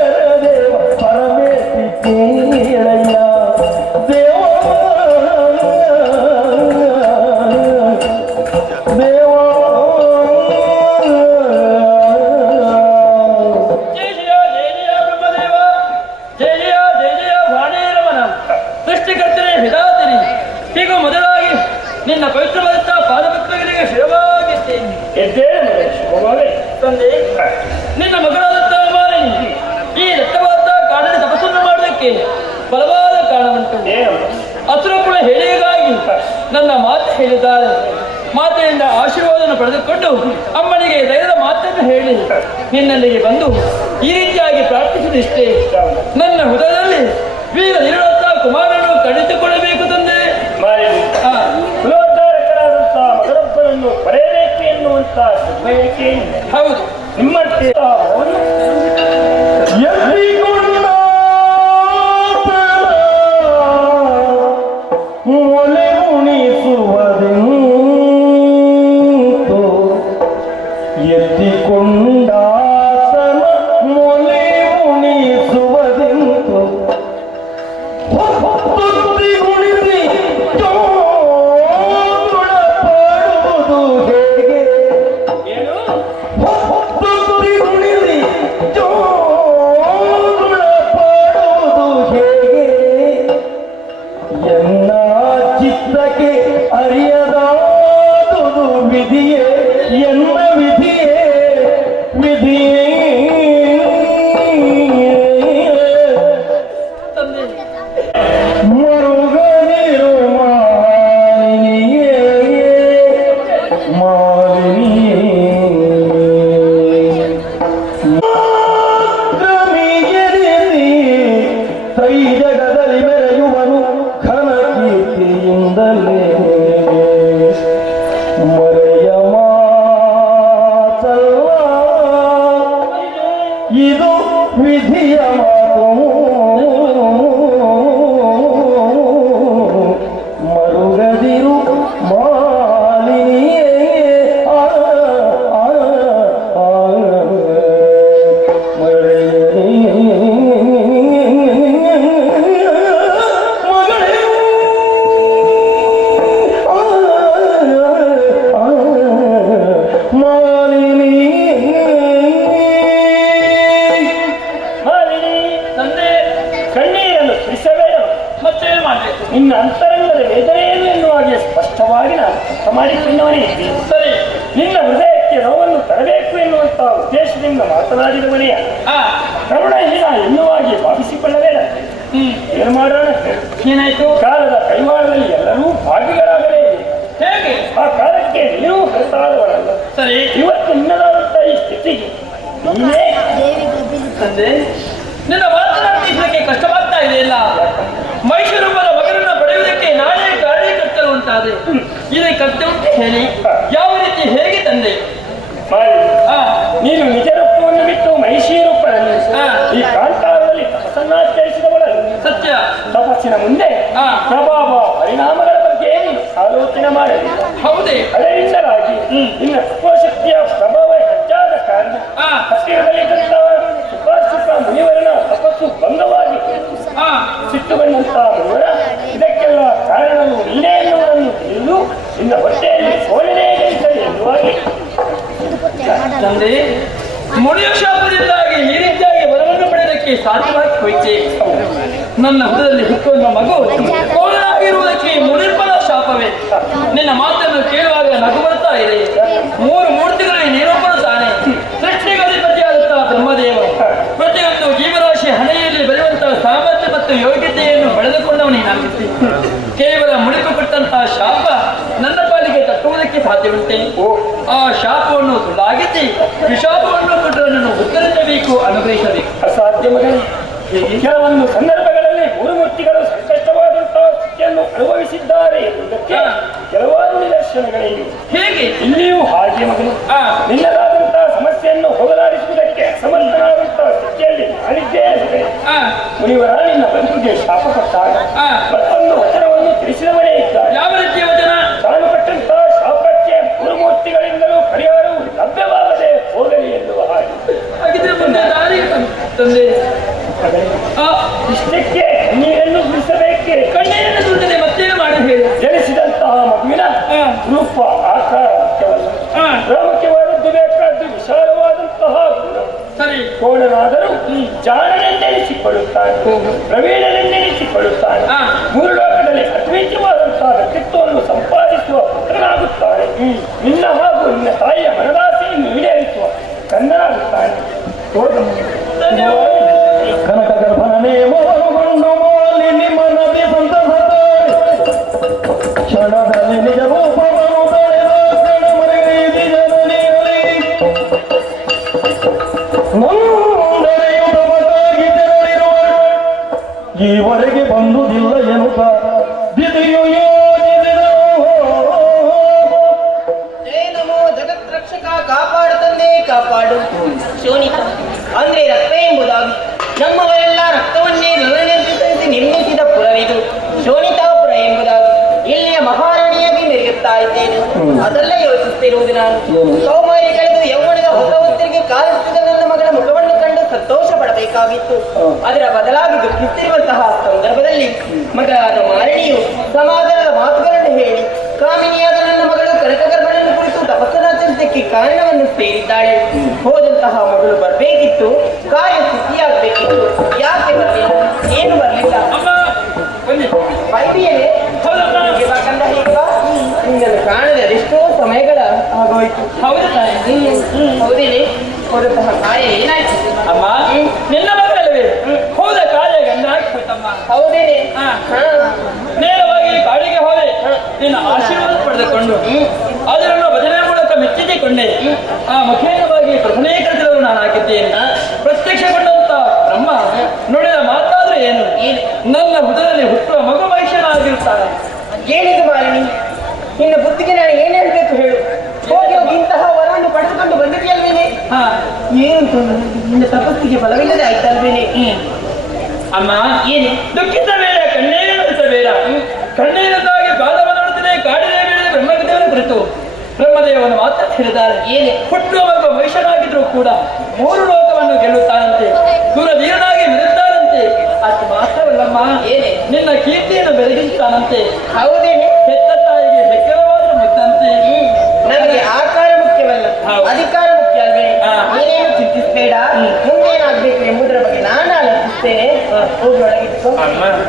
ದೇವ ಪರಮೇಶ್ವರ ಕೇಳಯ್ಯ ದೇವ ದೇವ ಜಯ ಜಯ ಬ್ರಹ್ಮದೇವ ಜಯ ಜಯ ಜಯ ಜಯ ವಾಣೇರವನ ಸೃಷ್ಟಿಕರ್ತನೇ ವಿಧಾತನಿ ಹೀಗೂ ಮೊದಲಾಗಿ ನಿನ್ನ ಪವಿತ್ರವಾದ ಪಾದಪತ್ರಗಳಿಗೆ ಶಿರವಾಗಿದ್ದೇನೆ ತಂದೆ ನಿನ್ನ ಮಗಳಾದಂತ ಮಾಲಿನಿ ಈ ದತ್ತವಾದ ಕಾಡಲ್ಲಿ ತಪಸ್ಸನ್ನು ಮಾಡುವುದಕ್ಕೆ ಬಲವಾದ ಕಾರಣವುಂಟು ಅಸುರ ಕೂಡ ಹೇಳಿಗಾಗಿ ನನ್ನ ಮಾತು ಹೇಳಿದ್ದಾರೆ ಮಾತೆಯಿಂದ ಆಶೀರ್ವಾದವನ್ನು ಪಡೆದುಕೊಂಡು ಅಮ್ಮನಿಗೆ ಧೈರ್ಯದ ಮಾತನ್ನು ಹೇಳಿ ನಿನ್ನಲ್ಲಿಗೆ ಬಂದು ಈ ರೀತಿಯಾಗಿ ಪ್ರಾರ್ಥಿಸಿದಿಷ್ಟೇ ನನ್ನ ಹೃದಯದಲ್ಲಿ ವೀರ ನಿರುಳತ್ತ ಕುಮಾರನು ತಡೆದುಕೊಳ್ಳಬೇಕು ತಂದೆ ಕುಲೋದ್ಧಾರಕರಾದಂತಹ ಮಗರೊಬ್ಬನನ್ನು ಪಡೆಯಬೇಕು ಎನ್ನುವಂತ ಬಯಕೆ ಹೌದು ನಿಮ್ಮಂತೆ ಮೊಲೆ ಉಣಿಸುವುದೆಂತು ಎತ್ತಿಕೊಂಡಾತನ ಮೊಲೆ ಉಣಿಸುವುದೆಂತು ಹೊತ್ತುತ್ತಿ ಉಣಿಸಿ ಚೋರುಳಪಾಡುವುದು ಹೇಗೆ ಏನು ಹೊತ್ತುತ್ತಿ ಉಣಿಸಿ ಚೋರುಳಪಾಡುವುದು ಹೇಗೆ ಎನ್ನ ಚಿತ್ತಕ್ಕೆ ಅರಿಯದಾದುದು ವಿಧಿಯೇ ಎನ್ನ ವಿಧಿಯೇ ವಿಧಿಯೇ ತಂದೆ ಮರುಗದಿರು ಮಾಲಿನಿಯೇ ಮಾಲಿನಿಯೇ ಕ್ರಮಿಗೆರಿಸಿ ಕೈ ಜಗದಲ್ಲಿ ಮೆರೆಯುವನು ಘನ ಕೀರ್ತಿಯಿಂದಲೇ ಮರೆಯ ಮಾತಲ್ಲ ಇದು ವಿಧಿಯ ಮಾತು ಮರುಗದಿರು ಮಾಲಿನಿಯೇ ಮಾಲಿನಿ ತಂದೆ ಕಣ್ಣೀರನ್ನು ಸುರಿಸಬೇಡ. ಮತ್ತೇನು ಮಾಡಬೇಕು ನಿನ್ನ ಅಂತರಂಗದ ವೇದನೆಯನ್ನು ಎನ್ನುವ ಹಾಗೆ ಸ್ಪಷ್ಟವಾಗಿ ನಾನು ಅರ್ಥ ಮಾಡಿಕೊಂಡವನೇ ಇದ್ದೀನಿ. ಸರಿ ನಿನ್ನ ಹೃದಯಕ್ಕೆ ನೋವನ್ನು ತರಬೇಕು ಎನ್ನುವಂತಹ ಉದ್ದೇಶದಿಂದ ಮಾತನಾಡಿದವನೆಯ ಕರುಣಹೀನ ಎನ್ನುವ ಹಾಗೆ ಭಾವಿಸಿಕೊಳ್ಳಬೇಡ. ಏನು ಮಾಡೋಣ ಹೇಳು? ಏನಾಯ್ತು ಕಾಲದ ಕೈವಾಡದಲ್ಲಿ ಎಲ್ಲರೂ ಭಾಗಿಗಳಾಗಲೇ ಇದೆ. ಹೇಗೆ ಆ ಕಾಲಕ್ಕೆ ನೀನು ಹೊರತಾದವರಲ್ಲ. ಸರಿ ಇವತ್ತು ನಿನ್ನದಾದಂತಹ ಈ ಸ್ಥಿತಿಗೆ ನೀನೇ ತಂದೆ ನಿನ್ನ ಮಾತನಾಡಿಸಲಿಕ್ಕೆ ಕಷ್ಟವಾಗ್ತಾ ಇದೆಯಲ್ಲ ಮೈಸೂರೊಬ್ಬರ ಮಗನನ್ನ ಪಡೆಯುವುದಕ್ಕೆ ನಾನೇ ಕಾರಣೀಕರ್ತರು ಅಂತಾದೆ ಇದಕ್ಕೆ ಕರ್ತವ್ಯ ಹೇಳಿ ಯಾವ ರೀತಿ ಹೇಗೆ ತಂದೆ ಮಾಡಿ ಆ ನೀನು ನಿಜ ರೂಪವನ್ನು ಬಿಟ್ಟು ಮಹಿಷಿ ರೂಪದಲ್ಲಿ ಹಾ. ಈ ಕಾಂತಾರದಲ್ಲಿ ತಪಸ್ಸನ್ನಾಚರಿಸಿದವಳಲ್ಲ. ಸತ್ಯ ತಪಸ್ಸಿನ ಮುಂದೆ ಹಾ. ಪ್ರಭಾವ ಪರಿಣಾಮಗಳ ಬಗ್ಗೆ ನೀನು ಆಲೋಚನೆ ಮಾಡಲಿ. ಹೌದೇ ಅದರಿಂದಲಾಗಿ ನಿನ್ನ ತಪೋಶಕ್ತಿಯ ಪ್ರಭಾವ ಹೆಚ್ಚಾದ ಕಾರಣ ಆ ಹತ್ತಿರದಲ್ಲಿದ್ದಂತಹ ಸುಪಾರ್ಶಿಕ ಮುನಿವರನ ತಪಸ್ಸು ಭಂಗವಾಗಿ ಆ ಸಿಟ್ಟುಗೊಂಡಂತಹ ಮುನಿವರ ಇದಕ್ಕೆಲ್ಲ ಕಾರಣವು ನೀನೇ ಎನ್ನುವುದನ್ನು ತಿಳಿದು ನಿನ್ನ ಹೊಟ್ಟೆಯಲ್ಲಿ ಸೋಲಿನೇ ಗೆಲ್ಲಿಸಲಿ ಎನ್ನುವಾಗಿ ತಂದೆ ಮುಡಿಯ ಶಾಪದಿಂದಾಗಿ ಈ ರೀತಿಯಾಗಿ ವರವನ್ನು ಪಡೆಯೋದಕ್ಕೆ ಸಾಧ್ಯವಾಗಿ ಹೋಯ್ತೆ ನನ್ನ ಹೃದಯದಲ್ಲಿ ಹುಟ್ಟುವ ಮಗು ಕೋಲನಾಗಿರುವುದಕ್ಕೆ ಮುನಿರ್ಬಲ ಶಾಪವೇ ನಿನ್ನ ಮಾತನ್ನು ಕೇಳುವಾಗ ನಗು ಬರ್ತಾ ಇದೆ. ಮೂರು ಮೂರ್ತಿಗಳಲ್ಲಿ ನೀನೊಬ್ಬನು ತಾನೆ ಸೃಷ್ಟಿಗೆ ಅಧಿಪತಿಯಾದಂತಹ ಬ್ರಹ್ಮದೇವ ಪ್ರತಿಯೊಂದು ಜೀವರಾಶಿ ಹಣೆಯಲ್ಲಿ ಬರೆಯುವಂತಹ ಸಾಮರ್ಥ್ಯ ಮತ್ತು ಯೋಗ್ಯತೆಯನ್ನು ಪಡೆದುಕೊಂಡವನೇ ನಾಗಿದ್ದೆ. ಕೇವಲ ಮುಡಿಪ ಸಾಧ್ಯವಂತೆ ಆ ಶಾಪವನ್ನು ಸುಳ್ಳಾಗಿಸಿ ವಿಶಾಪವನ್ನು ಕೊಟ್ಟು ನನ್ನನ್ನು ಉತ್ತರಿಸಬೇಕು, ಅನುಗ್ರಹಿಸಬೇಕು. ಅಸಾಧ್ಯ ಮಗನೇ. ಕೆಲವೊಂದು ಸಂದರ್ಭಗಳಲ್ಲಿ ಗುರುಮೂರ್ತಿಗಳು ಸಂಕಷ್ಟವಾದಂತಹ ಸ್ಥಿತಿಯನ್ನು ಅನುಭವಿಸಿದ್ದಾರೆ ಎಂಬುದಕ್ಕೆ ಕೆಲವಾರು ನಿದರ್ಶನಗಳಿವೆ. ಹೇಗೆ? ಇಲ್ಲಿಯೂ ಹಾಗೆ ಮಗನು. ನಿನ್ನದಾದಂತಹ ಸಮಸ್ಯೆಯನ್ನು ಹೋಗಲಾಡಿಸುವುದಕ್ಕೆ ಅಸಮರ್ಥನಾದಂತಹ ಸ್ಥಿತಿಯಲ್ಲಿ ನಾನಿದ್ದೇನೆ. ಮುನಿವರ ನಿನ್ನ ಬದುಕಿಗೆ ಶಾಪ ಕೊಟ್ಟಾಗ ಮತ್ತೊಂದು ವಚನವನ್ನು ತಿಳಿಸಿದವನೇ ಇದ್ದಾನೆ. ಯಾವ ರೀತಿಯ ವಚನ? ತಾನು ಪಟ್ಟಂತಹ ಶಾಪಕ್ಕೆ ಗುರುಮೂರ್ತಿಗಳಿಂದಲೂ ಪರಿಹಾರವು ಲಭ್ಯವಾಗದೆ ಹೋಗಲಿ ಎನ್ನುವ ಹಾಗೆ. ಹಾಗಿದ್ರೆ ಮುಂದೆ ದಾರಿ ತಂದೆ ಇಷ್ಟಕ್ಕೆ ನೀರನ್ನು ಬಿಡಿಸಬೇಕೆ? ಕಣ್ಣೀರನ್ನು ದುಡ್ಡದೆ ಮತ್ತೇನು ಮಾಡಿ ಹೇಳಿ. ಜನಿಸಿದಂತಹ ಮಗುವಿನ ರೂಪ ಆಕಾರ ಮುಖ್ಯವಲ್ಲ. ಪ್ರಾಮುಖ್ಯವಾದದ್ದು ಬೇಕಾದ್ದು ವಿಶಾಲವಾದಂತಹ ಗುಣ. ಸರಿ, ಕೋಣನಾದರೂ ಜಾಣನೆಂದೆನಿಸಿಕೊಳ್ಳುತ್ತಾನೆ, ಪ್ರವೀಣನೆಂದೆನಿಸಿಕೊಳ್ಳುತ್ತಾನೆ. ಮೂರು ಲೋಕದಲ್ಲಿ ಅದ್ವೈತವಾದಂತಹ ವ್ಯಕ್ತಿತ್ವವನ್ನು ಸಂಪಾದಿಸುವ ಪುತ್ರನಾಗುತ್ತಾನೆ. ನಿನ್ನ ಹಾಗೂ ನಿನ್ನ ತಾಯಿಯ ಮನದಾಸೆಯನ್ನು ಈಡೇರಿಸುವ ಕನ್ನನಾಗುತ್ತಾನೆ. ಕನಕ ಗರ್ಭನೇ ಮೋಹಗೊಂಡು ಮಾಲಿನಿ ಮನದಿ ಸಂತಸತಾಳೆ ಕ್ಷಣದಲ್ಲಿ ನಿಜ ರೂಪವನ್ನು ತಳೆದ ಕಣ ಮರೆಗೈದಿ ಜನನಿರಲಿ ನೊಂದರೆಯುವುದಕ್ಕಾಗಿ ತೆರಳಿರುವ ಈವರೆಗೆ ಬಂದುದಿಲ್ಲ ಎನ್ನುತ್ತ ದಿದಿಯು ಜಯ ನಮೋ ಜಗತ್ರಕ್ಷಕ, ಕಾಪಾಡು ತಂದೆ ಕಾಪಾಡು. ಶೋಣಿತ ಅಂದ್ರೆ ರಕ್ತ ಎಂಬುದಾಗಿ ನಮ್ಮವರೆಲ್ಲ ರಕ್ತವನ್ನೇ ನಿರ್ಣಯಿಸಿ ನಿರ್ಮಿಸಿದ ಪುರವಿದು ಶೋಣಿತಾಪುರ ಎಂಬುದಾಗಿ ಇಲ್ಲಿಯ ಮಹಾರಾಣಿಯಾಗಿ ಮೆರೆಯುತ್ತಾ ಇದ್ದೇನೆ. ಅದೆಲ್ಲ ಯೋಚಿಸುತ್ತಿರುವುದು ನಾನು. ಕೌಮಾರಿ ಕಳೆದು ಯೌವನದ ಹೊಸ ಹೊತ್ತಿಗೆ ಕಾಲಿಸಿದ ನನ್ನ ಮಗಳ ಮುಖವನ್ನು ಕಂಡು ಸಂತೋಷ ಪಡಬೇಕಾಗಿತ್ತು. ಅದರ ಬದಲಾಗಿ ದುಃಖಿಸುತ್ತಿರುವಂತಹ ಸಂದರ್ಭದಲ್ಲಿ ಮಗಳಾದ ಮಾರಣಿಯು ಸಮಾಧಾನದ ಮಾತುಗಳನ್ನು ಹೇಳಿ ಕಾಮಿನಿಯಾದ ನನ್ನ ಮಗಳು ಕನಕಗರ್ಭನನ್ನು ಕುರಿತು ತಪಸ್ಸನಾಚರಿಸಕ್ಕೆ ಕಾರಣವನ್ನು ಸೇರಿದ್ದಾಳೆ. ಹೋದಂತಹ ಮಗಳು ಬರಬೇಕಿತ್ತು, ಕಾರ್ಯ ಸಿದ್ಧಿಯಾಗಬೇಕಿತ್ತು. ಯಾಕೆ ಬರಲಿಲ್ಲ? ಏನು ಬರಲಿಲ್ಲ? ಬೈಬಿಯೇ ಕಂದ ಹೇಗೆ ಬಾ? ನಿನ್ನನ್ನು ಕಾಣದೆ ಅದೆಷ್ಟೋ ಸಮಯಗಳ ಆಗೋಯ್ತು. ಹೌದೇನೆ? ಹೋದಂತಹ ಕಾರ್ಯ ಏನಾಯ್ತು? ಅಮ್ಮ, ನಿನ್ನ ಮಗಳವೇ ಹೋದ ಕಾರ್ಯ ಗಂಡ ಹಾಕಿಬಿಟ್ಟಮ್ಮ. ಹೌದೇನೆ? ನೇರವಾಗಿ ಕಾಡಿಗೆ ಹೋದೆ, ನಿನ್ನ ಆಶೀರ್ವಾದ ಪಡೆದುಕೊಂಡು ಅದನ್ನು ಭಜನೆ ಮೂಲಕ ಮೆಚ್ಚಿಸಿಕೊಂಡೆ. ಆ ಮುಖೇನವಾಗಿ ಪ್ರಥಮೀಕರಿಸಲು ನಾನು ಹಾಕಿದ್ದೇನೆ. ಪ್ರತ್ಯಕ್ಷಗೊಂಡಂತ ಬ್ರಹ್ಮ ನುಡಿದ ಮಾತಾದ್ರೂ ಏನು? ನನ್ನ ಹೃದಯದಲ್ಲಿ ಹುಟ್ಟುವ ಮಗು ವೈಶ್ಯನಾಗಿರುತ್ತಾನೆ. ಏನಿದು ಮಾಲಿನಿ? ನಿನ್ನ ಬುದ್ಧಿಗೆ ನಾನು ಏನ್ ಹೇಳ್ಬೇಕು ಹೇಳು? ಹೋಗಿ ಹೋಗಿ ಇಂತಹ ವರವನ್ನು ಪಡೆದುಕೊಂಡು ಬಂದಿದೆಯಲ್ವೇನೆ? ಏನು ನಿನ್ನ ತಪಸ್ಸಿಗೆ ಬಲವಿಲ್ಲದೆ ಆಯ್ತಲ್ವೇನೆ? ಅಮ್ಮ, ಏನು ದುಃಖಿಸಬೇಡ, ಕಣ್ಣೀರಿಸಬೇಡ. ಕಣ್ಣೀರಿನಾಗಿ ಬಾಧವನ್ನುಡುತ್ತದೆ ಕಾಡಿದೆ ಬೇಡ ಬ್ರಹ್ಮದೇವನ ಕುರಿತು ಬ್ರಹ್ಮದೇವನ ಮಾತ್ರ ಹೇಳಿದ್ದಾರೆ. ಏನೇ ಹುಟ್ಟುವ ಮಗು ವೈಶ್ಯನಾಗಿದ್ರು ಕೂಡ 3 ಲೋಕವನ್ನು ಗೆಲ್ಲುತ್ತಾನಂತೆ, ದೂರಧೀರನಾಗಿ ಮೆರೆಯುತ್ತಾನಂತೆ. ಅದು ಮಾತ್ರವಲ್ಲಮ್ಮ, ಏನೇ ನಿನ್ನ ಕೀರ್ತಿಯನ್ನು ಬೆಳಗಿಸುತ್ತಾನಂತೆ. ಹೌದೇನೆ? ಹೆತ್ತ ತಾಯಿಗೆ ಹೆಕ್ಕರವಾದ ಮುದ್ದಂತೆ. ನನಗೆ ಆಕಾರ ಮುಖ್ಯವಲ್ಲ, ಅಧಿಕಾರ ಮುಖ್ಯ ಅಲ್ವೇ? ನೀನೇನು ಚಿಂತಿಸಬೇಡ. ಮುಂದೇನಾಗ್ಬೇಕು ಎಂಬುದರ ಬಗ್ಗೆ ನಾನು ಆಲೋಚಿಸ್ತೇನೆ. ಹೋಗಿ ಒಳಗಿಟ್ಟು.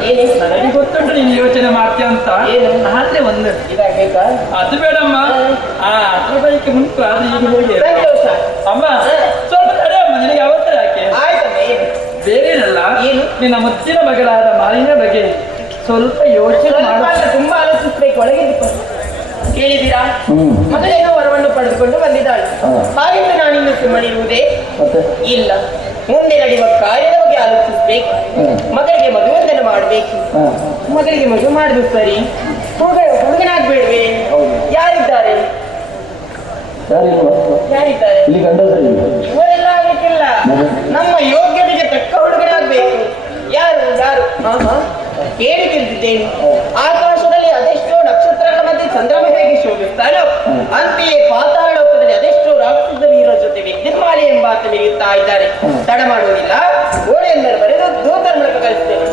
ಏನೇ ನನಗೆ ಗೊತ್ತುಂಟು ನೀನು ಯೋಚನೆ ಮಾಡ್ತೀಯ ಅಂತ. ಏನು ಆದ್ರೆ ಒಂದು ಇದಾಗಬೇಕಾ? ಅದು ಬೇಡಮ್ಮ, ಅದ್ರ ಬಳಿಕೆ ಮುಂಟು ಆದ್ರೆ ಈಗ ಹೋಗಿ ಸಂತೋಷ. ಅಮ್ಮ, ಸ್ವಲ್ಪ ತಡೆ ಅಮ್ಮ, ನಿನಗೆ ಅವಸರ ಯಾಕೆ? ಆಯ್ತಮ್ಮ. ಏನು ಬೇರೇನಲ್ಲ, ಏನು ನಿನ್ನ ಮುಚ್ಚಿನ ಮಗಳಾದ ಮಾಲಿನ್ಯ ಬಗ್ಗೆ ಸ್ವಲ್ಪ ಯೋಚನೆ ಮಾಡ. ತುಂಬಾ ಆಲೋಚಿಸ್ಬೇಕು. ಒಳಗಿದ್ದು ಕೇಳಿದ್ದೀರಾ? ಮೊದಲೇನೋ ವರವನ್ನು ಪಡೆದುಕೊಂಡು ಬಂದಿದ್ದಾಳೆ. ಹಾಗೆಂದು ನಾನಿನ್ನು ಸುಮ್ಮನಿರುವುದೇ ಇಲ್ಲ. ಮುಂದೆ ನಡೆಯುವ ಕಾರ್ಯದ ಬಗ್ಗೆ ಆಲೋಚಿಸ್ಬೇಕು. ಮಗಳಿಗೆ ಮದುವೆಯನ್ನು ಮಾಡಬೇಕು. ಮಗಳಿಗೆ ಮದುವೆ ಮಾಡುದು ಸರಿ, ಹುಡುಗನಾಗ್ಬೇಡ್ವೆ? ಯಾರಿದ್ದಾರೆ? ಯಾರಿದ್ದಾರೆ? ಇವರೆಲ್ಲ ಆಗಲಿಕ್ಕಿಲ್ಲ. ನಮ್ಮ ಯೋಗ್ಯತೆಗೆ ತಕ್ಕ ಹುಡುಗನಾಗ್ಬೇಕು. ಯಾರು ಯಾರು? ಕೇಳಿ ತಿಳಿದಿದ್ದೇನೆ. ಆಕಾಶದಲ್ಲಿ ಅದೆಷ್ಟೋ ನಕ್ಷತ್ರಗಳ ಮಧ್ಯೆ ಚಂದ್ರಮ ಹೇಗೆ ಶೋಭಿಸ್ತಾನೋ ಅಂತೆಯೇ ಪಾತಾಳ ಲೋಕದಲ್ಲಿ ಅದೆಷ್ಟೋ ರಾಕ್ಷಸ ವೀರರ ಜೊತೆ ವಿದ್ಯುನ್ಮಾಲೆ ಎಂಬಾತ ಮೆರೆಯುತ್ತಾ ಇದ್ದಾರೆ. ತಡ ಮಾಡುವುದಿಲ್ಲ, ಗೋಡೆ ಎಂದರೆ ಬರೆದು ದೂತರ ಮೂಲಕ ಕಳಿಸ್ತೇನೆ.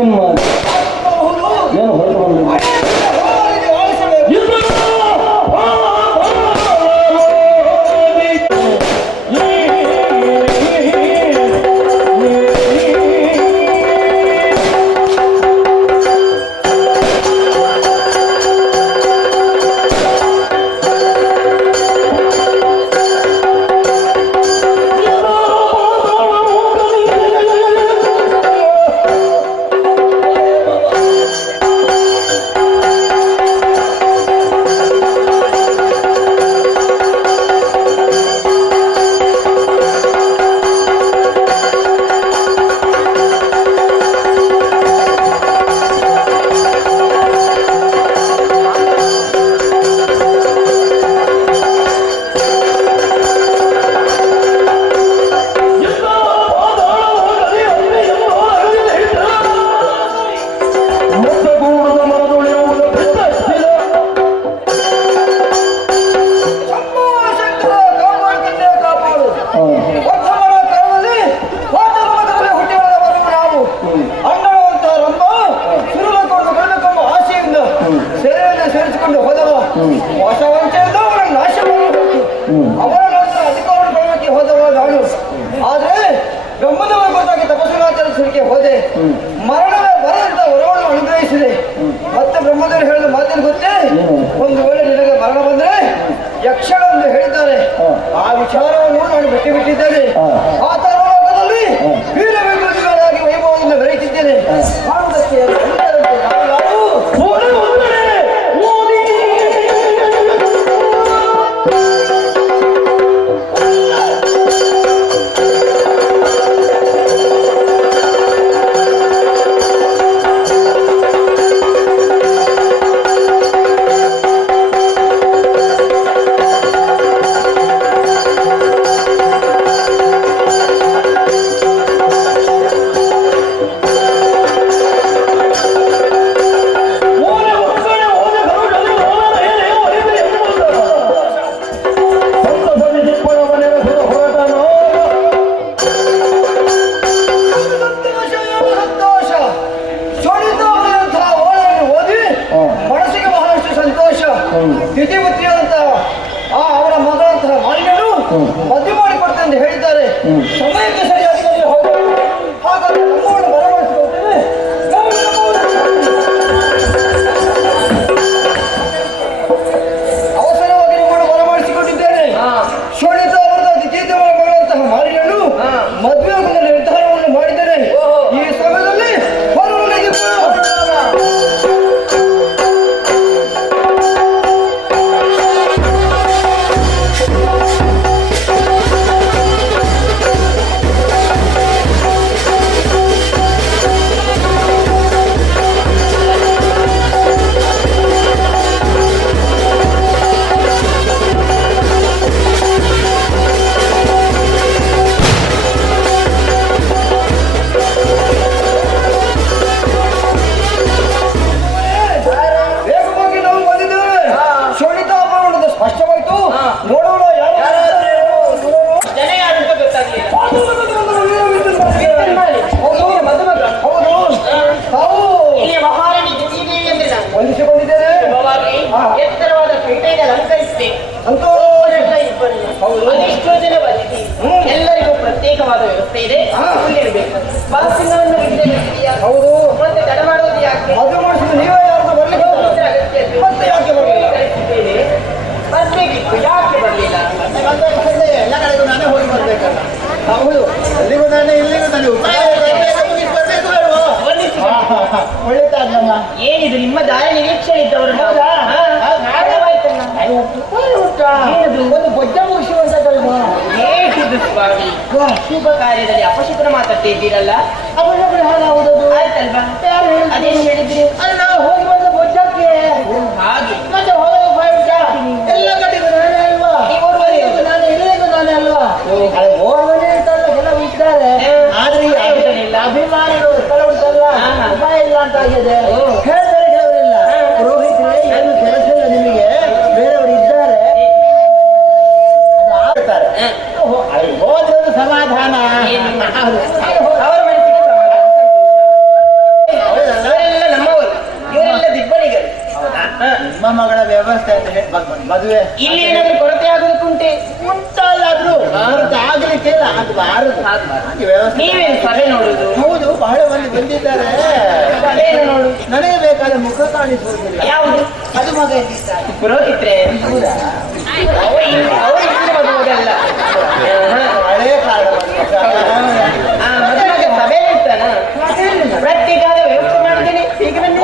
ಏನ್ ಮಾಡಿ ಏನು ಹೊರಟು ಬಂದಿಲ್ಲ ಹೋದೆ ಮರಣವೇ ಬರದಂತ ವರವನ್ನು ಅನುಗ್ರಹಿಸಿದೆ. ಮತ್ತೆ ಬ್ರಹ್ಮದೇವರು ಹೇಳಿದ ಮಾತಿನ ಗೊತ್ತೇ, ಒಂದು ವೇಳೆ ನಿನಗೆ ಮರಣ ಬಂದ್ರೆ ಯಕ್ಷಣ ಎಂದು ಹೇಳಿದ್ದಾರೆ. ಆ ವಿಚಾರವನ್ನು ನಾನು ಬಿಟ್ಟಿದ್ದೇನೆ. ಆ ತರಲೋಕದಲ್ಲಿ ವೀರ ವಿಕೃತಿಗಳಾಗಿ ವೈಭವದಿಂದ ಬೆರೆಯುತ್ತಿದ್ದೇನೆ. ಮಾಡುವುದಕ್ಕೆ ತಿಥಿಪುತ್ರಿಯಾದಂತಹ ಅವರ ಮಗಳಂತಹ ಮಾಲಿನ್ಯನು ಮದುವೆ ಮಾಡಿಕೊಡ್ತೇನೆ ಎಂದು ಹೇಳಿದ್ದಾರೆ. ಸಮಯಕ್ಕೆ ಸರಿಯಾಗಿ ಹೋಗಬೇಕು. ಹಾಗಾಗಿ ನಮ್ಮನ್ನು ಬರಮಾಡಿಸಿಕೊಳ್ತೇನೆ. ಅವಸರವಾಗಿ ನಿಮ್ಮನ್ನು ಬರಮಾಡಿಸಿಕೊಂಡಿದ್ದೇನೆ. ಶೋಣಿತ ಅವರ ದ್ವಿತೀಯ ಮಗಳಂತಹ ಮಾಲಿನ್ಯನು ಮದುವೆ ನಿರ್ಧಾರವನ್ನು ಮಾಡಿದ್ದೇನೆ. ಈ ಸಮಯದಲ್ಲಿ ಸ್ಪಷ್ಟವಾಯ್ತು. ನೋಡೋಣ ವಂದಿಸಿಕೊಂಡಿದ್ದೇನೆ. ಎತ್ತರವಾದ ಪೇಟೆಗೆ ಅಲಂಕರಿಸಿದೆ. ಅದೆಷ್ಟೋ ಜನ ಬಂದಿದೆ. ಎಲ್ಲರಿಗೂ ಪ್ರತ್ಯೇಕವಾದ ವ್ಯವಸ್ಥೆ ಇದೆ. ಇರಬೇಕು ಬಾಸಿಂಗವನ್ನು ಹೌದು. ಮತ್ತೆ ತಡ ಮಾಡೋದು ಯಾಕೆ? ಮದುವೆ ಮಾಡಿಸಿದ್ದು ನೀವೇ ಯಾರು ಬರ್ಲಿಕ್ಕೆ ಅಗತ್ಯ ಮತ್ತೆ ಯಾಕೆ ಬರಲಿಲ್ಲ? ಬರ್ಬೇಕಿತ್ತು, ಯಾಕೆ ಬರಲಿಲ್ಲ? ಎಲ್ಲ ಕಡೆಗೂ ನಾನೇ ಹೋಗಿ ಬರ್ಬೇಕಲ್ಲ. ಹೌದು, ಅಲ್ಲಿಗೂ ನಾನೇ ಇಲ್ಲಿಗೂ ನಾನು ಒಳ್ಳೆದಾಗ್ಲಮ್ಮ. ಏನಿದು ನಿಮ್ಮ ದಾರಿ ನಿರೀಕ್ಷೆ ಇದ್ದವರು ಒಂದು ಬೊಜ್ಜ ಮುಗಿಸುವಂತದ್ದಲ್ವಾ? ಏನಿದು ಸ್ವಾಮಿ, ಶುಭ ಕಾರ್ಯದಲ್ಲಿ ಅಪಶುಭ್ರ ಮಾತಾಡ್ತಾ ಇದ್ದೀರಲ್ಲ, ಆಯ್ತಲ್ವಾ? ಅದೇನು ಹೇಳಿದ್ರಿ? ನಾವು ಹೋಗಿ ಬಂದ ಬೊಜ್ಜಕ್ಕೆ ಹಾಗೆ ಮತ್ತೆ ಹೋಗುವ ಎಲ್ಲ ಕಡೆಗೂ ನಾನೇ ಅಲ್ವಾ? ನಾನು ಇಲ್ಲಿಗೂ ನಾನೇ ಅಲ್ವಾ? ಹೋಗನೇ ಇರ್ತಲ್ಲ, ಕೆಲವು ಇದ್ದಾರೆ. ಆದ್ರೆ ಈ ಅಭಿಮಾನಿಗಳು ಕೆಲವುಂಟಲ್ಲ, ಉಪಾಯ ಇಲ್ಲ ಅಂತ ಆಗಿದೆ. ಹೇಳ್ತಾರೆ ಕೆಲವರಿಲ್ಲ. ಪುರೋಹಿತರೇ, ಏನು ಕೆಲಸ ಇಲ್ಲ ನಿಮಗೆ, ಬೇರೆಯವರು ಇದ್ದಾರೆ, ಅದು ಹೋದ್ರದ್ದು ಸಮಾಧಾನ. ಅವರ ಮನಸ್ಸಿಗೆ ಸಮಾಧಾನ, ಸಂತೋಷ. ಮದುವೆ ಇಲ್ಲಿ ಏನಾದ್ರೂ ಕೊರತೆ ಆಗೋದಕ್ಕುಂಟೆ? ಉಂಟಾದ್ರೂ ಆಗ್ಲಿಕ್ಕೆ ಇಲ್ಲ, ಅದು ಬಾರದು. ಹಾಗೆ ವ್ಯವಸ್ಥೆ ನೀವೇನು ಸಭೆ ನೋಡುದು? ಹೌದು, ಬಹಳ ಮಂದಿ ಬಂದಿದ್ದಾರೆ. ಸಭೆಯನ್ನು ನೋಡು. ನನಗೆ ಬೇಕಾದ ಮುಖ ಕಾಣಿಸುವುದಿಲ್ಲ. ಯಾವುದು? ಅದು ಮಗ ಎಲ್ಲಿದ್ದಾರೆ? ಪುರೋಹಿತ್ರೆ ಹೌದಾ? ಅವರು ಇಬ್ಬರು ಮದುವುದಲ್ಲ. ಹಳೆಯ ಕಾರಣ ಮದುವೆಗೆ ಸಭೆ ಇರ್ತಾನ? ಪ್ರತ್ಯೇಕವಾದ ವ್ಯವಸ್ಥೆ ಮಾಡಿದ್ದೇನೆ, ಈಗ ಬನ್ನಿ.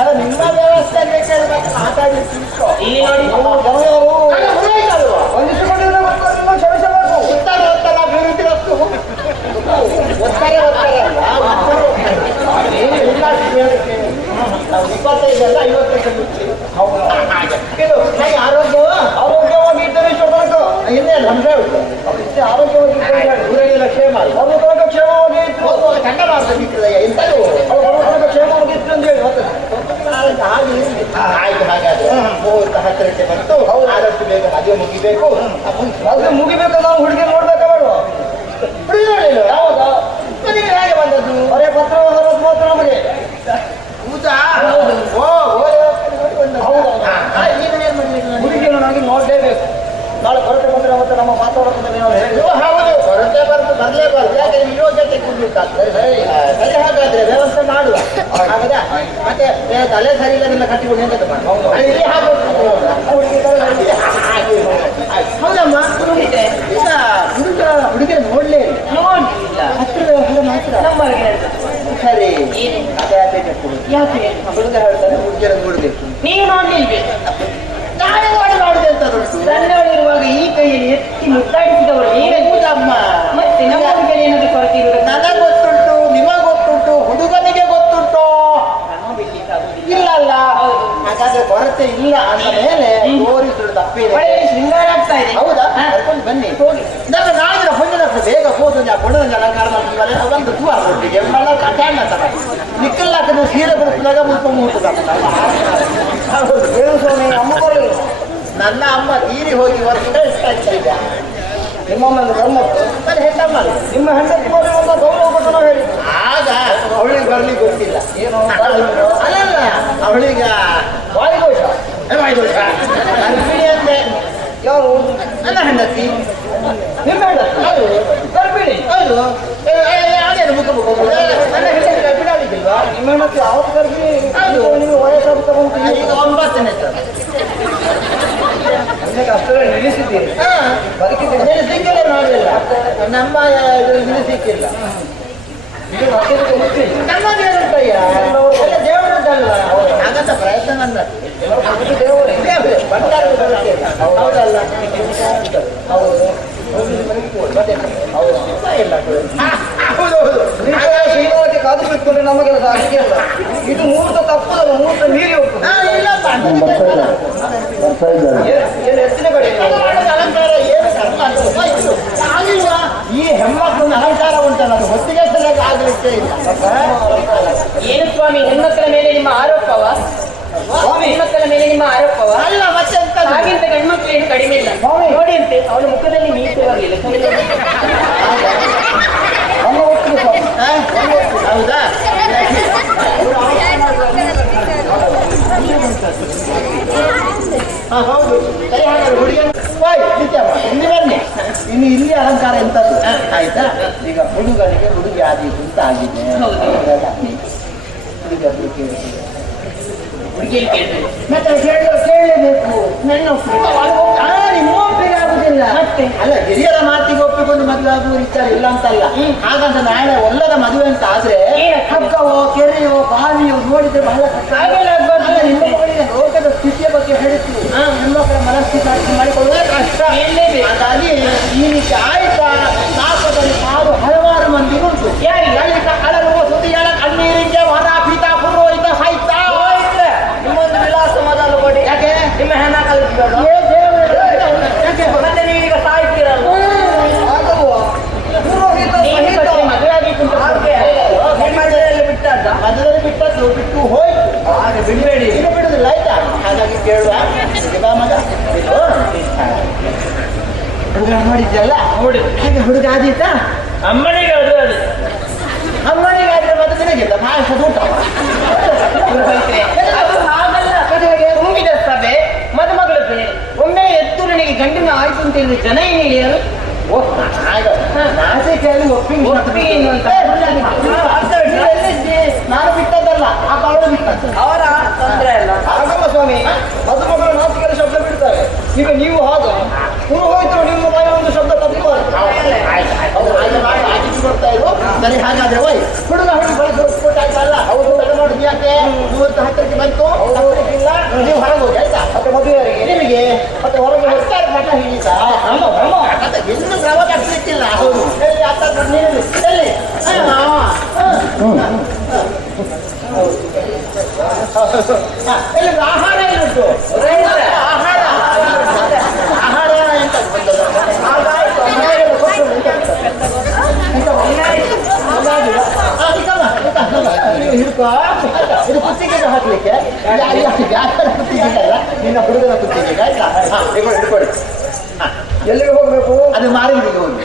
ಅಲ್ಲ, ನಿಮ್ಮ ವ್ಯವಸ್ಥೆ ಬೇಕಾದ್ರೆ ಮಾತಾಡ್ಲಿಕ್ಕೆ ಇತ್ತು. ಇಲ್ಲಿ ನೋಡಿ, ನಾವು 25 ಅಲ್ಲ 50 ಆರೋಗ್ಯವಾಗಿ ಇದ್ದರೆ ಇನ್ನೇ ನಮ್ಗೆ ಆರೋಗ್ಯವಾಗಿ ಕ್ಷೇಮ ಕ್ಷೇಮವಾಗಿ ಚಂದ ಮಾಡ್ಬೇಕಿಲ್ಲ ಎಂತದು ಕ್ಷೇಮವಾಗಿ ಇತ್ತು ಅಂತ ಹೇಳಿ ಹಾಗೆ ಆಯ್ತು. ಹಾಗಾದ್ರೆ ಮುಹೂರ್ತ ಹತ್ತಿರಕ್ಕೆ ಬಂತು, ಆದಷ್ಟು ಬೇಗ ಮದುವೆ ಮುಗಿಬೇಕು. ಮದುವೆ ಮುಗಿಬೇಕು, ನಾವು ಹುಡುಗಿ ನೋಡ್ಬೇಕಾ ಮಾಡುವ? ಹುಡುಗಿ ನೋಡಿಲ್ಲ ಯಾವಾಗ? ನನಗೆ ಹೇಗೆ ಬಂದದ್ದು? ಅವರೇ ಪತ್ರ ಹೊರದು ಮಾತ್ರ ನಮಗೆ ಹುಡುಗಿಯನ್ನು ನನಗೆ ನೋಡ್ಲೇಬೇಕು. ನಾಳೆ ಕೊರತೆ ಬಂದ್ರೆ ಮತ್ತೆ ನಮ್ಮ ವಾತಾವರಣದಲ್ಲಿ ಹೌದು, ಕೊರತೆ ಬರಲೇಬಾರ್ದು. ಯಾಕಂದ್ರೆ ಯೋಗ್ಯತೆ ಕೊಡ್ಬೇಕಾಗ್ತದೆ. ಸರಿ, ಹಾಗಾದ್ರೆ ವ್ಯವಸ್ಥೆ ಮಾಡುವ. ಹಾಗಾದ್ರೆ ಮತ್ತೆ ತಲೆ ಸರಿ ಇಲ್ಲದೆಲ್ಲ ಕಟ್ಟಿಕೊಂಡು ಎಂತ ಮಾಡಿ ಇಲ್ಲಿ ಹೌದಮ್ಮ. ಈಗ ಹುಡುಗಿಯ ನೋಡ್ಲೇ ನೋಡ್ಲಿಲ್ಲ. ಹತ್ತಿರದ ಹೊರ ಮಾತ್ರ ನಮ್ಮವರಿಗೆ ಸರಿ. ಯಾಕೆ ಹುಡುಗ ಹೇಳ್ತಾರೆ ಹುಡುಗಿಯರ ನೋಡ್ಬೇಕು, ನೀವು ನೋಡ್ಲಿಲ್ವೇ? ನಾಳೆ ಮಾಡುದು ಅಂತ ದೊಡ್ಡ ಸಣ್ಣವಳಿರುವಾಗ ಈ ಕೈಯಲ್ಲಿ ಎತ್ತಿ ಮುದ್ದಾಡಿಸಿದವರು ನೀವೇ. ಹೌದಮ್ಮ. ಮತ್ತೆ ನಮ್ಮ ಹುಡುಗರಿಗೆ ಏನಾದ್ರು ಕೊರತೆ ಇರುವುದು? ನನಗೆ ಗೊತ್ತುಂಟು, ನಿಮಗೆ ಗೊತ್ತುಂಟು, ಹುಡುಗನಿಗೆ ಗೊತ್ತುಂಟು. ಇಲ್ಲ ಅಲ್ಲ, ಹಾಗಾದ್ರೆ ಕೊರತೆ ಇಲ್ಲ ಅಂದ ಮೇಲೆ ತೋರಿಸುವುದು ತಪ್ಪಿದೆ. ಶೃಂಗಾರ ಆಗ್ತಾ ಇದೆ. ಹೌದಾ? ಕರ್ಕೊಂಡು ಬನ್ನಿ ಹೋಗಿ. ಇದನ್ನು ನಾಳಿನ ಹೊಂದಿನ ಬೇಗ ಹೋದ ಬುಡದ ಅಲಂಕಾರ ಮಾಡ್ತಾರೆ. ಒಂದು ಹೂವು ಕೊಟ್ಟಿಗೆ ಮಳ ಕಟ್ಟಾಣ ನಿಕ್ಕಲ್ಲಾಕದ ಸೀರೆ ಬಡಿಸಿದಾಗ ಮುಲ್ಪ ಮುಟ್ಟುದ. ಸ್ವಾಮಿ ಅಮ್ಮ ಬರಲಿ. ನನ್ನ ಅಮ್ಮ ತೀರಿ ಹೋಗಿ ವರ್ಷ ಇಷ್ಟ. ನಿಮ್ಮಮ್ಮನ ಧರ್ಮ ಸರಿ ಹೆಣ್ಣಮ್ಮ, ನಿಮ್ಮ ಹೆಂಡತಿ ಒಂದು ಗೌರವ ಕೊಟ್ಟು ನಾವು ಹೇಳಿ. ಆಗ ಅವಳಿಗೆ ಬರ್ಲಿಕ್ಕೆ ಗೊತ್ತಿಲ್ಲ ಏನು ಅಲ್ಲಲ್ಲ, ಅವಳಿಗ ವಾಯುದೋಷ ವಾಯುದೋಷ ಗರ್ಭಿಣಿ ಅಂತೆ. ಯಾವ ನನ್ನ ಹೆಂಡತಿ? ನಿಮ್ಮ ಹೆಂಡತಿ? ಹೌದು, ಗರ್ಭಿಣಿ. ಹೌದು, ಅದೇನು ಮುಖ ಮುಖ ನನ್ನ ಹೆಂಡತಿ ಗರ್ಭಿಣಿ ಆಗಿಲ್ವಾ? ನಿಮ್ಮ ಹೆಂಡತಿ ಅವತ್ತು ಗರ್ಭಿಣಿ. ಹೌದು, ನೀವು ವಯಸ್ಸಾಗ ತಗೊಂಡು ಈಗ 9ನೇ ಅಷ್ಟರಲ್ಲಿ ನಿಲ್ಲಿಸಿದ್ದೀರಿ. ಬದುಕಿದ್ದೀರಿ, ನಿಲ್ಲಿಸಿಕ್ಕಿಲ್ಲ. ನೋಡಲಿಲ್ಲ ನಮ್ಮ ನಿಲ್ಲಿಸಿಕ್ಕಿಲ್ಲ. ನಮ್ಮದೇನುಂಟಯ್ಯ, ಎಲ್ಲ ದೇವರದ್ದಲ್ವ? ಹಾಗಂತ ಪ್ರಯತ್ನ ನನ್ನದು. ದೇವರೇ ಬಂದಾಗ ಬರುತ್ತೆ. ಹೌದಲ್ಲ? ಹೌದು, ಹೌದೌದು. ಶ್ರೀಮತಿ ಕಾದು ಬಿಟ್ಕೊಂಡ್ರೆ ನಮಗೆಲ್ಲ ಸಾಕ್ಷಿ ಅಲ್ಲ. ಇದು ಮುಹೂರ್ತ ತಪ್ಪದಲ್ಲ, ಮುಹೂರ್ತ ಮೀರಿ ಹೋಗ್ತದೆ. ಏನು ಎತ್ತಿನ ಕಡೆ ಅಲಂಕಾರ ಏನು ಕರ್ಮ ಆಗಿಲ್ವಾ? ಈ ಹೆಣ್ಮಕ್ಳನ್ನ ಅಲಂಕಾರ ಉಂಟಲ್ಲ, ಅದು ಹೊತ್ತಿಗೆ ಸರಿಯಾಗಿ ಆಗಲಿಕ್ಕೆ ಇಲ್ಲ. ಏನು ಸ್ವಾಮಿ, ಹೆಣ್ಮಕ್ಕಳ ಮೇಲೆ ನಿಮ್ಮ ಆರೋಪವ? ಹೆಣ್ಮಕ್ಕಳ ಮೇಲೆ ನಿಮ್ಮ ಆರೋಪವ? ಅಲ್ಲ ಮತ್ತೆ ಹಾಗಿಂತ ಗಂಡ್ಮಕ್ಳು ಏನು ಕಡಿಮೆ ಇಲ್ಲ. ನೋಡಿ ಅಂತೆ ಅವನ ಮುಖದಲ್ಲಿ ಮೀಸೆ ಬರಲಿಲ್ಲ. ಹೌದಾ? ಹೌದು, ಸರಿ. ಹಾಗಾದ್ರೆ ಹುಡುಗಿ ಇಲ್ಲಿ ಬನ್ನಿ. ಇನ್ನು ಇಲ್ಲಿ ಅಲಂಕಾರ ಎಂತದ್ದು ಆಯ್ತಾ? ಈಗ ಹುಡುಗನಿಗೆ ಹುಡುಗಿ ಆದೀತು ಅಂತ ಆಗಿದೆ. ಹುಡುಗಿಯಲ್ಲಿ ಕೇಳ್ತೇನೆ. ಮತ್ತೆ ಕೇಳಲೇಬೇಕು. ನನ್ನ ನಿಮ್ಮ ಒಪ್ಪಿಗೆ ಆಗುದಿಲ್ಲ. ಮತ್ತೆ ಅಲ್ಲ, ಹಿರಿಯರ ಮಾತಿಗೆ ಒಪ್ಪಿಕೊಂಡು ಮದುವೆ ಆಗುವರು ಇರ್ತಾರೆ, ಇಲ್ಲ ಅಂತಲ್ಲ. ಹಾಗಂತ ನಾಳೆ ಒಲ್ಲದ ಮದುವೆ ಅಂತ ಆದ್ರೆ ಹಗ್ಗವೋ ಕೆರೆಯೋ ಬಾವಿಯೋ ನೋಡಿದ್ರೆ ಬಹಳ ಕಷ್ಟ. ನಿಮ್ಮ ಮಗಳಿಗೆ ರೋಗದ ಸ್ಥಿತಿಯ ಬಗ್ಗೆ ಹೇಳಿದ್ರು. ಹೆಣ್ಮಕ್ಕಳ ಮನಸ್ಥಿತಿ ಅರ್ಥ ಮಾಡಿಕೊಳ್ಳುವುದೇ ಕಷ್ಟ. ಹಾಗಾಗಿ ಈ ರೀತಿ ಆಯ್ತಾ ನಾಲ್ಕದಲ್ಲಿ ಕಾರು ಹಲವಾರು ಮಂದಿ ಉಂಟು. ಅಳಲುವ ಸುದ್ದಿಗಳ ಕಣ್ಣೀರಿಗೆ ವರ ಪಿತ ಪುರೋಹಿತ ಸಾಹಿತ್ಯ ನಿಮ್ಮೊಂದು ವಿಲಾಸ ಮೊದಲು ಕೊಡಿ. ಯಾಕೆ ನಿಮ್ಮ ಹೆಣ್ಣ ಕಲಿಸ್ಬೇಡ? ಮತ್ತೆ ನೀವೀಗ ಸಾಯ್ತೀರಲ್ಲ. ಮದುವೆಯಲ್ಲಿ ಬಿಟ್ಟದ್ದ? ಮದುವೆಯಲ್ಲಿ ಬಿಟ್ಟದ್ದು ಬಿಟ್ಟು ಹೋಯ್ತು. ಹಾಗೆ ಬಿಡಬೇಡಿ, ಈಗ ಬಿಡುದಿಲ್ಲ ಆಯ್ತಾ? ಹಾಗಾಗಿ ಕೇಳುವ ಮಗ ಹುಡುಗ ನೋಡಿದ್ಯಲ್ಲ? ಹಾಗೆ ಹುಡುಗ ಆದೀತಾ? ಅಮ್ಮನಿಗೆ ಅದು ಅದು ಅಮ್ಮನಿಗಾದ್ರೆ ಮತ್ತೆ ನಿನಗಿಲ್ಲ ಮಾಂಸದ ಊಟ. ಅದು ಹಾಗಲ್ಲ. ತುಂಬಿದ ಸಭೆ ಅಂತ ಹೇಳಿದ್ರೆ ಜನ ಏನು ಹೇಳಿದರು? ನಾಚಿಕೆಯಲ್ಲಿ ಒಪ್ಪಿಗೆ ಏನು ಅಂತ ನಾನು ಬಿಟ್ಟದ್ದಲ್ಲ, ಆ ಕಾಳು ಬಿಟ್ಟದ್ದು. ಅವರ ತೊಂದರೆ ಅಲ್ಲ. ಆಗಲ್ಲ ಸ್ವಾಮಿ, ಮದುಮಕ್ಕಳು ನಾಚಿಕೆಯಲ್ಲಿ ಶಬ್ದ ಬಿಡ್ತಾರೆ. ಈಗ ನೀವು ಹಾಗೆ ನೀವು ಹೋಯ್ತು, ನಿಮ್ಮ ಮನೆ ಒಂದು ಶಬ್ದ ತಪ್ಪಬಾರ್ದು. ಬರ್ತಾ ಇದ್ರು ಸರಿ. ಹಾಗಾದ್ರೆ ಹೋಯ್ ಹುಡುಗ ಹುಡುಗಿ ಬಳಸ್ಕೊಟ್ಟಾಯ್ತಲ್ಲ. ಹೌದು, ತಡ ಮಾಡುದು ಯಾಕೆ? 30 ಹತ್ತಕ್ಕೆ ಬಂತು, ಇಲ್ಲ ನೀವು ಹೊರಗೆ ಹೋಗಿ ಆಯ್ತಾ? ಮತ್ತೆ ಮದುವೆಯವರಿಗೆ ನಿಮಗೆ ಮತ್ತೆ ಹೊರಗೆ ಹೋಗ್ತಾರೆ ಮಠ ಹಿಡಿತಾ ಇನ್ನು ಪ್ರವಾಸ ಆಗ್ಲಿಕ್ಕಿಲ್ಲ. ಹೌದು, ಎಲ್ಲಿ ಅತ್ತ ನೀನು ಎಲ್ಲಿ ಎಲ್ಲಿ ಆಹಾರ ಏನುಂಟು? ಆಹಾರ ಆಹಾರ ಎಂತ ಹಿಡ್ಕೋ. ಇದು ಕುತ್ತಿಗೆಗೆ ಹಾಕ್ಲಿಕ್ಕೆ ಯಾರ ಕುತ್ತಿಗೆ ಅಲ್ಲ, ನಿನ್ನ ಹುಡುಗನ ಕುತ್ತಿಗೆ ಆಯ್ತಾ? ಹಿಡ್ಕೊಳ್ಳಿ. ಎಲ್ಲಿಗೆ ಹೋಗ್ಬೇಕು? ಅದು ಮಾರಿಬಿಡಿಗೆ ಹೋಗಿ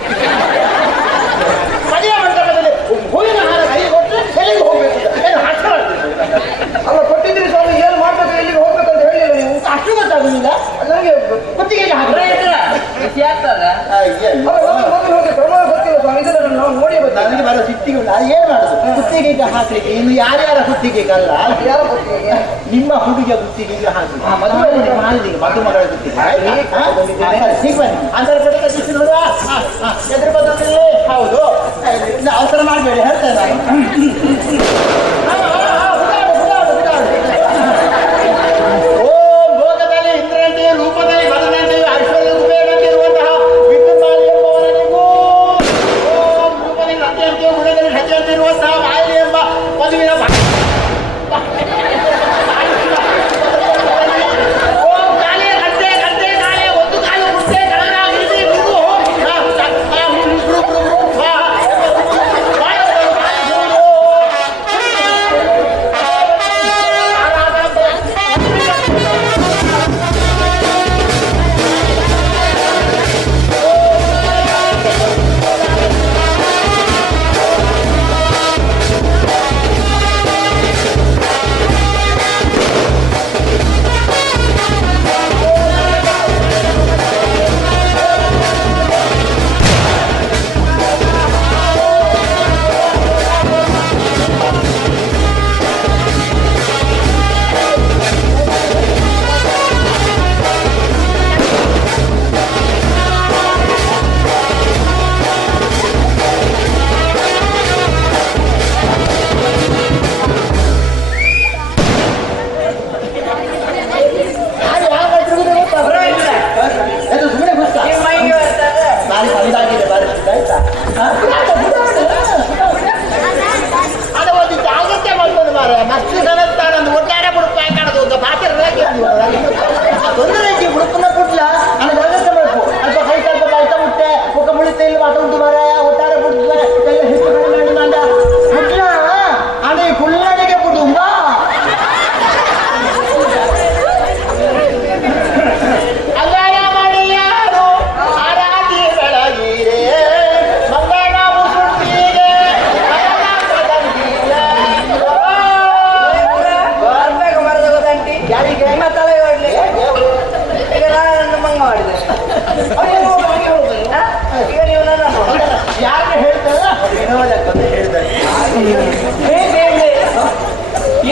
ಮದುವೆ ಮಂಟಪದಲ್ಲಿ ಹೂವಿನ ಹಾರ ಕೈ ಕೊಟ್ಟರೆ ಎಲ್ಲಿಗೆ ಹೋಗ್ಬೇಕು? ಏನು ಹಠ ಅಲ್ಲ ಕೊಟ್ಟಿದ್ರಿ ಸ್ವಾಮಿ, ಏನು ಮಾಡ್ಬೇಕು, ಎಲ್ಲಿಗೆ ಹೋಗ್ಬೇಕಂತ ಹೇಳಿಲ್ಲ ನೀವು. ಅಷ್ಟು ಗೊತ್ತಾಗುದಿಲ್ಲ ನನಗೆ. ಕುತ್ತಿಗೆಗೆ ಹಾಕಿದ್ರೆ ಹೋಗಿ ಪ್ರಮಾಣ ಗೊತ್ತಿಲ್ಲ ಸ್ವಾಮಿ. ಇದನ್ನು ನಾವು ನೋಡಿ ನನಗೆ ಬರೋ ಸಿಟ್ಟಿಗೆ ಉಂಟು. ಅದು ಏನು ಮಾಡುದು? ಕುತ್ತಿಗೆಗೆ ಹಾಕ್ಲಿಕ್ಕೆ ಇನ್ನು ಯಾರ್ಯಾರ ಕುತ್ತಿಗೆಗಲ್ಲ, ಯಾರ ಕುತ್ತಿಗೆ? ನಿಮ್ಮ ಹುಡುಗಿಯ ಕುತ್ತಿಗೆಗೆ ಹಾಕಿ ಮದುವೆ ಮಾಡಿದೀಗ ಮದುಮಗಳ ಕುತ್ತಿಗೆ. ಈಗ ಬನ್ನಿ ಅಂತರ ಕೊಟ್ಟಕ್ಕೆ ಎದುರು ಬದಲೇ. ಹೌದು, ಅವಸರ ಮಾಡಬೇಡಿ, ಹೇಳ್ತೇನೆ ನಾನು. ಓಂ ಭೋಗದಲ್ಲಿ ಇಂದ್ರನಂತೆಯೂ ರೂಪದಲ್ಲಿ ಭದ್ರನಂತೆಯೂ ಐಶ್ವರ್ಯ ಕುಬೇರನಂತಿರುವಂತಹ ವಿದ್ಯುನ್ಮಾಲಿ ಎಂಬವನಿಗೂ, ಓಂ ರೂಪದಲ್ಲಿ ನದಿಯಂತೆಯೂ ಗುಣದಲ್ಲಿ ಹೆಜ್ಜೆಯಂತಿರುವಂತಹ ಮಾಯಲಿ ಎಂಬ ಮದುವಿನ ಓಂ ಕಾಲಿಯ ಗಂಟೆ ಗಂಟೆ ಕಾಲಿಯ ಒಂದು ಕಾಲು ಮುಟ್ಟೆ ಕಳರಾಗಿರಿಸಿ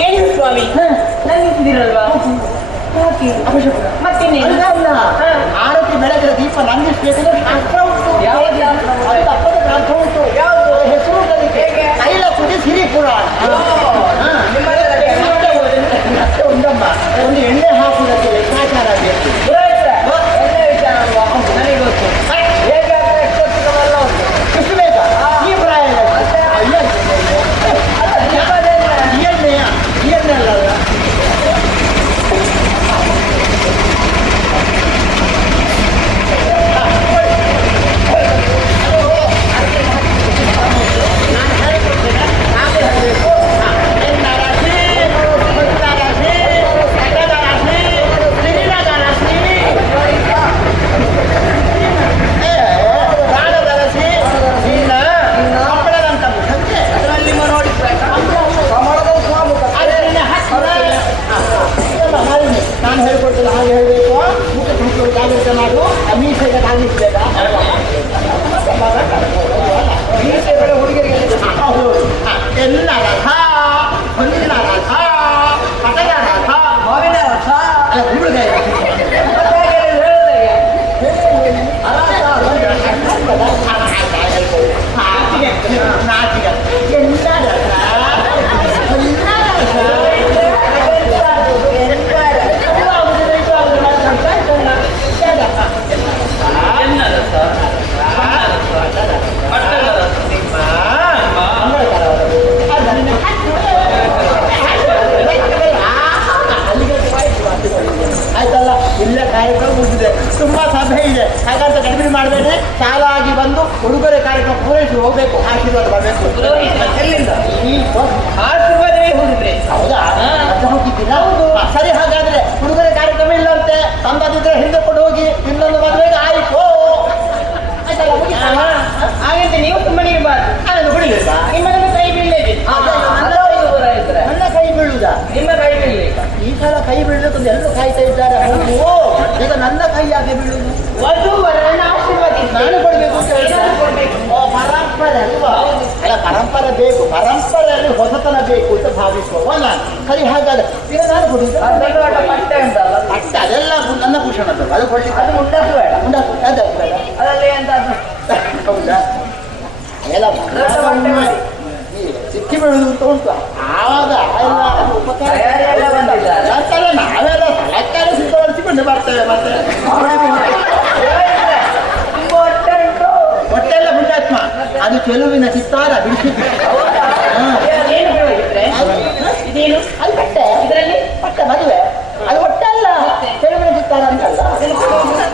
ಏನು ಸ್ವಾಮಿ ನಂಗಿಸಿದಿರಲ್ವಾ? ಮತ್ತೆ ಆರತಿ ಬೆಳಗಿನ ದೀಪ ನಂಗಿಸ್ಬೇಕಂದ್ರೆ ಶಾಸ್ತ್ರ ಉಂಟು. ತಪ್ಪದ ಗ್ರಂಥ ಉಂಟು. ಯಾವುದು ಹೆಸರು ತೈಲ ಕುದಿ ಸಿರಿ ಪುರಾಣ. ಒಂದಮ್ಮ ಒಂದು ಎಣ್ಣೆ ಹಾಕುವುದಕ್ಕೆ ಲೆಕ್ಕಾಚಾರ ಬೇಕು. ಎಣ್ಣೆ ವಿಚಾರ ಅಲ್ವಾ? ನನಗೆ ಗೊತ್ತು. ಹೇಗಾದ್ರೆ ಎಷ್ಟೊತ್ತಿಗೆಲ್ಲ ಉಂಟು. ಎಷ್ಟು ಬೇಕಾ ಈ ಪ್ರಾಯ? ಎಣ್ಣೆ ಅಲ್ಲ ಹೊಸತನ ಬೇಕು ಅಂತ ಭಾವಿಸುವವ ನಾನು. ಸರಿ, ಹಾಗಾದ್ರೆ ಈಗ ನಾನು ಕೊಡುದು ಪಟ್ಟೆ ಉಂಟಲ್ಲ ಅಷ್ಟೇ, ಅದೆಲ್ಲ ನನ್ನ ಭೂಷಣ ಅದು ಕೊಡ್ಲಿಕ್ಕೆ. ಅದು ಮುಂಡಾಸು ಬೇಡ. ಉಂಟಾತು, ಅದು ಬೇಡ. ಅದರಲ್ಲಿ ಎಂತ ಹೌದಾ? ಎಲ್ಲ ಸಿಕ್ಕಿ ಬಿಡುದು ಅಂತ ಉಂಟು. ಆವಾಗ ಎಲ್ಲ ಉಪಕಾರ ತಯಾರಿ ಎಲ್ಲ ಬಂದಿದ್ದಾರೆ. ಬರ್ತಾರೆ, ನಾವೆಲ್ಲ ಸಲಕಾರ ಸಿದ್ಧಪಡಿಸಿಕೊಂಡು ಬರ್ತೇವೆ. ಮತ್ತೆ ತುಂಬ ಹೊಟ್ಟೆ ಉಂಟು. ಹೊಟ್ಟೆ ಎಲ್ಲ ಪುಣ್ಯಾತ್ಮ, ಅದು ಚೆಲುವಿನ ಚಿತ್ತಾರ ಬಿಡಿಸಿದ್ದು. ಏನು ಬೇಕಿದ್ರೆ ಇದೇನು ಅದು ಪಟ್ಟೆ, ಇದರಲ್ಲಿ ಪಟ್ಟೆ ಮದುವೆ, ಅದು ಹೊಟ್ಟೆ ಅಲ್ಲ, ಚೆಲುವಿನ ಚಿತ್ತಾರ ಅಂತಲ್ಲ.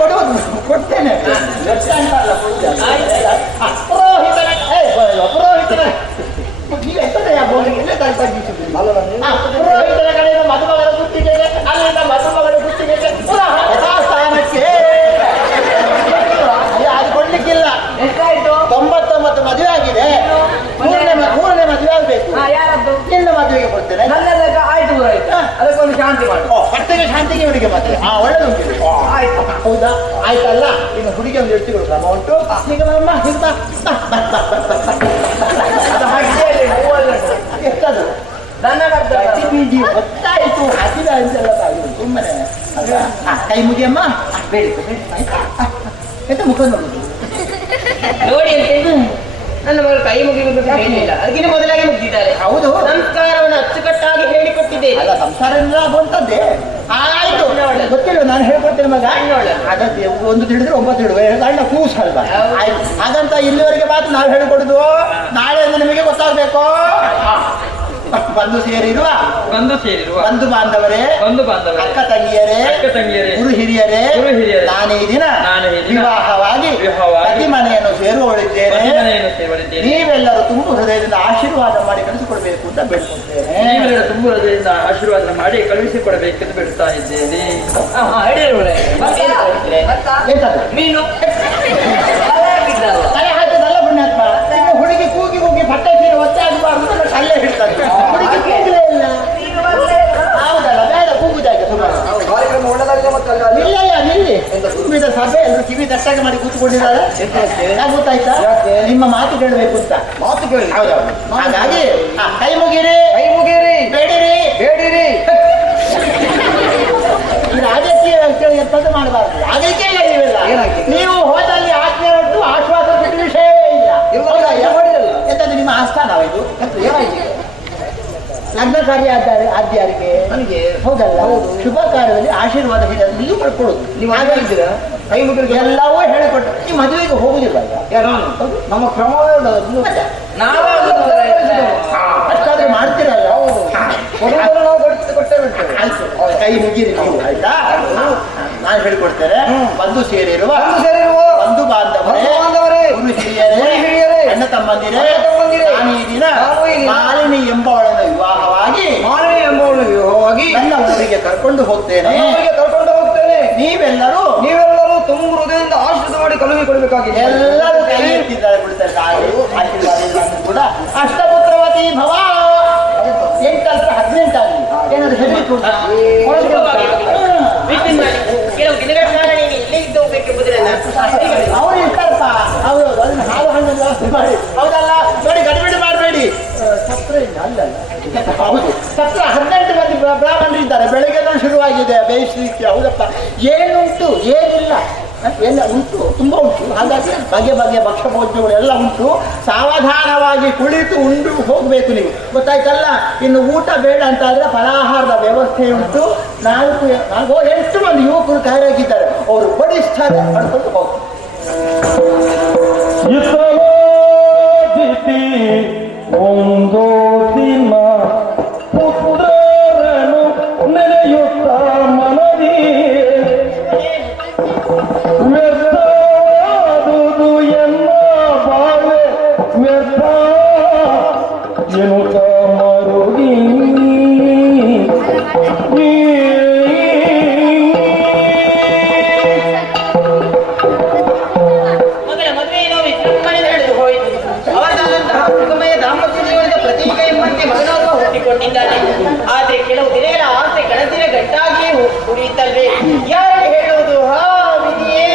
ಕೊಡುವುದು ಕೊಡ್ತೇನೆ, ಹೊಟ್ಟೆ ಅಂತಲ್ಲ ಕೊಡುವುದು. ಪುರೋಹಿತನ ಪುರೋಹಿತನ ನೀವು ಎಷ್ಟೊತ್ತೆಯ ಬೋಲಿಗೆ ಪುರೋಹಿತನ ಕಡೆಯಿಂದ ಮದುಮಗಳ ಗುತ್ತಿಗೆಗೆ, ಅಲ್ಲಿಂದ ಮದುಮಗಳ ಗುತ್ತಿಗೆಗೆ ಪುನಃ ಯಥಾಸ್ಥಾನಕ್ಕೆ. ಅದು ಕೊಡ್ಲಿಕ್ಕಿಲ್ಲ. ಎಷ್ಟಾಯ್ತು? 99 ಮದುವೆ ಆಗಿದೆ, ಮೂರನೇ ಮದುವೆ ಆಗ್ಬೇಕು. ಯಾರದ್ದು? ನಿನ್ನ ಮದುವೆಗೆ ಕೊಡ್ತೇನೆ. ನನ್ನೆಲ್ಲ ಆಯ್ತು ಆಯ್ತು. ಅದಕ್ಕೊಂದು ಶಾಂತಿ ಮಾಡು. ಹೊಟ್ಟೆಗೆ ಶಾಂತಿಗೆ ಹುಡುಗಿ ಮತ್ತೆ ಒಳ್ಳೆದುಂಟು. ಆಯ್ತು. ಹೌದಾ? ಆಯ್ತಲ್ಲ, ಇನ್ನು ಹುಡುಗಿ ಒಂದು ಇಡ್ತಿಗಳು ಕ್ರಮ ಉಂಟು. ಈಗ ಅಮ್ಮ ಹೀಗೆ ಬಾ. ಅದು ಹಡ್ಡಿಯಲ್ಲಿ ಹೂವಲ್ಲಿ ಉಂಟು. ಎಷ್ಟದು ನನ್ನ ಕರ್ತ ಬೀದಿ ಗೊತ್ತಾಯ್ತು, ಹಸಿದ ಅಂತೆಲ್ಲ ಸುಮ್ಮನೆ ಕೈ ಮುಗಿಯಮ್ಮ. ಬೇಡಿ ಆಯ್ತಾ? ಎಂತ ಮುಖ ನೋಡುದು ನೋಡಿ ಅಂತ ನನ್ನ ಮಗಳು ಕೈ ಮುಗಿಯುವುದು ಹೇಳಿಲ್ಲ. ಅದಕ್ಕಿಂತ ಮೊದಲಾಗಿ ಮುಗಿದಿದ್ದಾರೆ. ಹೌದು. ಸಂಸ್ಕಾರವನ್ನು ಅಚ್ಚುಕಟ್ಟಾಗಿ ಹೇಳಿಕೊಟ್ಟಿದ್ದೇನೆ. ಅಲ್ಲ, ಸಂಸಾರ ಆಗುವಂತದ್ದೇ. ಆಯ್ತು, ಗೊತ್ತಿಲ್ಲ, ನಾನು ಹೇಳ್ಕೊಡ್ತೇನೆ ಮಗ. ಅದಕ್ಕೆ ಒಂದು ತಿಳಿದ್ರೆ 9 ಇಡುವ ಅಣ್ಣ ಕೂಸ್ ಅಲ್ವಾ? ಆಯ್ತು, ಹಾಗಂತ ಇಲ್ಲಿವರೆಗೆ ಮಾತ್ರ ನಾವು ಹೇಳಿಕೊಡುದು. ನಾಳೆ ನಿಮಗೆ ಗೊತ್ತಾಗ್ಬೇಕು. ಬಂದು ಸೇರಿರುವ ಬಂಧು ಬಾಂಧವರೇ, ಅಕ್ಕ ತಂಗಿಯರೇ, ಗುರು ಹಿರಿಯರೇ, ನಾನೇ ಈ ದಿನ ವಿವಾಹವಾಗಿ ಪ್ರತಿ ಮನೆಯನ್ನು ಸೇರುವಳಿದ್ದೇನೆ. ನೀವೆಲ್ಲರೂ ತುಂಬು ಹೃದಯದಿಂದ ಆಶೀರ್ವಾದ ಮಾಡಿ ಕಳಿಸಿಕೊಡ್ಬೇಕು ಅಂತ ಬೇಡ್ಕೊಳ್ತೇನೆ. ತುಂಬ ಹೃದಯದಿಂದ ಆಶೀರ್ವಾದ ಮಾಡಿ ಕಳುಹಿಸಿಕೊಡಬೇಕೆಂದು ಬಿಡ್ತಾ ಇದ್ದೇನೆ. ಎಂತದು? ಮೀನು ತಲೆ ಹಾಕಿದಲ್ಲ ಪುಣ್ಯಾತ್ಮ. ಇನ್ನು ಹುಡುಗಿ ಕೂಗಿ ಕೂಗಿ ಬಟ್ಟೆ ಸೀರೆ ಒತ್ತೆ ಆಗಬಾರ್ದು ಅಂತ ಅಲ್ಲೇ ಹಿಡ್ತಾರೆ. ಹುಡುಗಿ ಕೂಗಲೇ ಇಲ್ಲ. ಹೌದಲ್ಲ, ಬೇಡ ಕೂಗುದಾಗೆ ಸುಮಾರು. ಇಲ್ಲ ನಿಲ್ಲಿ ತುಂಬಿದ ಸಭೆ ಎಲ್ಲರೂ ಕಿವಿ ದಟ್ಟಾಗಿ ಮಾಡಿ ಕೂತ್ಕೊಂಡಿದ್ದಾರೆ. ಗೊತ್ತಾಯ್ತಾ? ನಿಮ್ಮ ಮಾತು ಕೇಳಬೇಕು ಅಂತ. ಮಾತು ಕೇಳಿ. ಹೌದೌದು. ಹಾಗಾಗಿ ಕೈ ಮುಗಿರಿ, ಬೇಡಿರಿ. ಈ ರಾಜಕೀಯ ಎಂತದ್ದು ಮಾಡಬಾರ್ದು. ರಾಜಕೀಯ ಇಲ್ಲ ನೀವೆಲ್ಲ. ನೀವು ಹೋದಲ್ಲಿ ಆಜ್ಞೆ ಹೊಟ್ಟು ಆಶ್ವಾಸ ಬಿಟ್ಟು ವಿಷಯವೇ ಇಲ್ಲ. ಎಂತದ್ದು ನಿಮ್ಮ ಆಸ್ಥಾನವಿದು? ಏನಾಯ್ತು? ಲಗ್ನ ಕಾರ್ಯ ಆದ್ಯಾರಿಗೆ ನನಗೆ ಹೌದಲ್ಲ, ಶುಭ ಕಾರ್ಯದಲ್ಲಿ ಆಶೀರ್ವಾದ ನೀವು ಪಡ್ಕೊಳ್ಳೋದು. ನೀವು ಆಗಿದ್ದೀರ ಕೈ ಮುಗಿಗೆ ಎಲ್ಲವೂ ಹೇಳಿಕೊಟ್ಟು ಈ ಮದುವೆಗೆ ಹೋಗುದಿಲ್ಲ. ನಮ್ಮ ಕ್ರಮವೇ ಅಷ್ಟಾದ್ರೆ ಮಾಡ್ತೀರಲ್ಲ. ಆಯ್ತು, ಕೈ ಮುಗಿರಿ ನೀವು. ಆಯ್ತಾ? ನಾನು ಹೇಳಿಕೊಡ್ತೇನೆ. ಬಂದು ಸೇರಿರುವ ಬಂಧು ಬಾಂಧವರೇ, ಗುರು ಹಿರಿಯರೇ, ಅಣ್ಣ ತಮ್ಮಂದಿರೇ, ನಾನು ಈ ದಿನ ಮಾಲಿನಿ ಎಂಬವಳನ್ನು ವಿವಾಹವಾಗಿ ನನ್ನ ಊರಿಗೆ ಕರ್ಕೊಂಡು ಹೋಗ್ತೇನೆ. ನೀವೆಲ್ಲರೂ ತುಂಬ ಹೃದಯದಿಂದ ಆಶ್ರಿತ ಮಾಡಿ ಕಳುಹಿಕೊಡ್ಬೇಕಾಗಿದೆ. ಎಲ್ಲರೂ ಕೈ ಎತ್ತಿದ್ದಾರೆ, ಬಿಡ್ತಾರೆ. ಆಶೀರ್ವಾದ ಕೂಡ ಅಷ್ಟಪುತ್ರವತಿ ಭವ. 8 ಅಲ್ಲ 18 ಆಗಲಿ. ಏನಾದ್ರು ಹೆಮ್ಮೆ ಕೆಲವು ದಿನಗಳ ಕಾಲ ನೀನು ಇಲ್ಲೇ ಇದ್ದು ಹೋಗ್ಬೇಕೆಂಬುದನ್ನ ಅವರು ಇರ್ತಾರಪ್ಪ. ಹೌದೌದು, ಅದನ್ನ ಹಾಲು ಹಣ್ಣು ವ್ಯವಸ್ಥೆ ಮಾಡಿ. ಹೌದಲ್ಲ, ನೋಡಿ ಗಡಿಬಿಡಿ ಮಾಡಬೇಡಿ. ಸತ್ರ ಇಲ್ಲ ಅಲ್ಲಲ್ಲ. ಹೌದು, ಸತ್ರ 18 ಮಂದಿ ಬ್ರಾಹ್ಮಣರು ಇದ್ದಾರೆ. ಬೆಳಗ್ಗೆ ಶುರುವಾಗಿದೆ ಬೇಯಿಸಲಿಕ್ಕೆ. ಹೌದಪ್ಪ, ಏನುಂಟು ಏನಿಲ್ಲ ಎಲ್ಲ ಉಂಟು, ತುಂಬ ಉಂಟು. ಹಾಗಾಗಿ ಬಗೆ ಬಗೆಯ ಭಕ್ಷ್ಯ ಭೋಜ್ಯಗಳು ಎಲ್ಲ ಉಂಟು. ಸಾವಧಾನವಾಗಿ ಕುಳಿತು ಉಂಡು ಹೋಗಬೇಕು ನೀವು. ಗೊತ್ತಾಯ್ತಲ್ಲ? ಇನ್ನು ಊಟ ಬೇಡ ಅಂತ ಆದ್ರೆ ಫಲಾಹಾರದ ವ್ಯವಸ್ಥೆ ಉಂಟು. 8 ಮಂದಿ ಯುವಕರು ಕಾಯರಾಗಿದ್ದಾರೆ. ಅವರು ಬಡಿಸ್ತಾರೆ, ಮಾಡ್ಕೊಂಡು ಹೋಗ್ತಾರೆ. ಒಂದು ದಿನ ಪುತ್ರರನು ನೆನೆಯುತ್ತ ಮನದಿ ವ್ಯರ್ಥವಾದುದು ಎನ್ನ ಬಾಳೆ ವ್ಯರ್ಥ ಎನ್ನುತ್ತ ಮರುಗಿ ಮಗಳ ಮದುವೆ ಏನೋ ವಿಜೃಂಭಣೆ ನಡೆದು ಹೋಯಿತು. ಅವರಾದಂತಹ ಸುಖಮಯ ದಾಂಪತ್ಯ ಜೀವನದ ಪ್ರತೀಕ ಎಂಬಂತೆ ಮಗನವರು ಹುಟ್ಟಿಕೊಂಡಿದ್ದಾನೆ. ಆದ್ರೆ ಕೆಲವು ದಿನಗಳ ಆಸೆ ಕನಸಿನ ಗಟ್ಟಾಗಿಯೇ ಉಳಿಯುತ್ತಲ್ವೇ? ಯಾರು ಹೇಳುವುದು? ಹಾ ವಿಧಿಯೇ.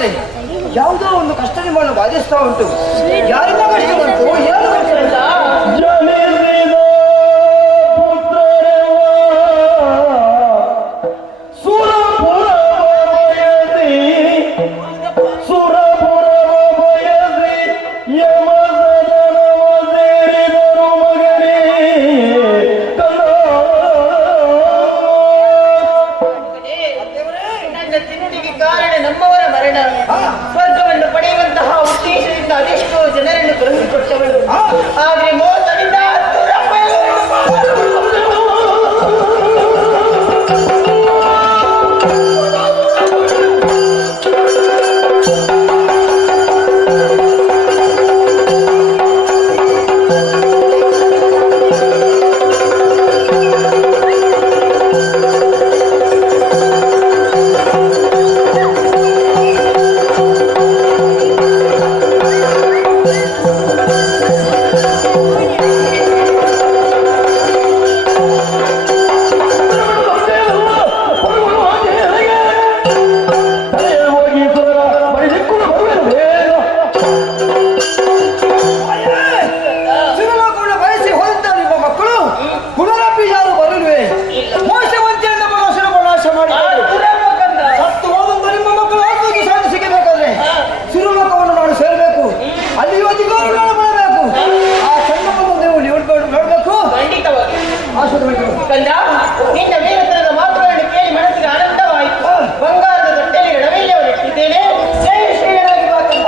ಆದರೆ ಯಾವುದೋ ಒಂದು ಕಷ್ಟ ನಿಮ್ಮನ್ನು ಬಾಧಿಸ್ತಾ ಉಂಟು. ಯಾರಿಂದ ಕಷ್ಟ ಬಂತು? ಏನು ಕಷ್ಟ ಇಲ್ಲ? ಜನಿಸಿದ ಪುತ್ರರವ ಸುರಪುರವ ಬಯಸಿ ಯಮಸದನವ ಸೇರಿದರು ಮಗನೇ ನನ್ನ ತಿರುಡಿಗೆ ಕಾರಣ ನಮ್ಮವರ ಮರಣ. ಸ್ವರ್ಗವನ್ನು ಪಡೆಯುವಂತಹ ಉದ್ದೇಶದಿಂದ ಅದೆಷ್ಟೋ ಜನರನ್ನು ಕಳುಹಿಸಿಕೊಟ್ಟವಳು. ಆದ್ರೆ ಮೋಸದಿಂದ ಸಿರುಲೋಕವನ್ನು ಬಯಸಿ ಹೋದಂತ ನಿಮ್ಮ ಮಕ್ಕಳು ಪುನರಪಿ ಯಾರು ಬರಲಿವೆ? ಮೋಸವಂತೆಯನ್ನು ನಾಶ ಮಾಡಿದ್ದಾರೆ. ಸತ್ತು ಹೋದಂತ ನಿಮ್ಮ ಮಕ್ಕಳು ಆತ್ಮಕ್ಕೆ ಶಾಂತಿ ಸಿಗಬೇಕಾದ್ರೆ ಸಿರುಲೋಕವನ್ನು ನಾನು ಸೇರಬೇಕು. ಅಲ್ಲಿಯೂ ಅಧಿಕಾರಗಳು ನಾನು ಮಾಡಬೇಕು. ಆ ಚಂದ್ರವನ್ನು ನೀವು ನೋಡಬೇಕು. ಖಂಡಿತವಾಗಿ ಆಶೀರ್ವದಿಸಬೇಕು. ಕಂದ, ನಿನ್ನ ವೀರತನದ ಮಾತುಗಳನ್ನು ಕೇಳಿ ಮನಸ್ಸಿಗೆ ಆನಂದವಾಯಿತು. ಬಂಗಾರದ ತೊಟ್ಟೆಯಲ್ಲಿ ರಣವೀರ್ಯವನ್ನು ಇಟ್ಟಿದ್ದೇನೆ. ಜಯ ಶ್ರೀರಾಗಿ ಮಾತಂದ.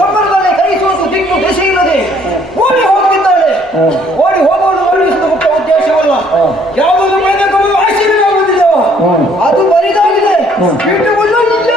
ಸಂಬರದಲ್ಲಿ ಕೈಸುವುದು ದಿಕ್ಕು ದಿಸೆ ಇಲ್ಲದೆ ಓಡಿ ಹೋಗ್ತಿದ್ದಾಳೆ. ಓಡಿ ಹೋಗುವುದು ಒಳ್ಳೆಯ ಮುಖ್ಯ ಉದ್ದೇಶವಲ್ಲ. ಯಾವುದನ್ನು ಮಾಡಬೇಕು ಆಶೀರ್ವಾದ ಅದು ಬರಿದಾಗಿದೆ. ಇಟ್ಟುಕೊಳ್ಳೋ ನಿಜ.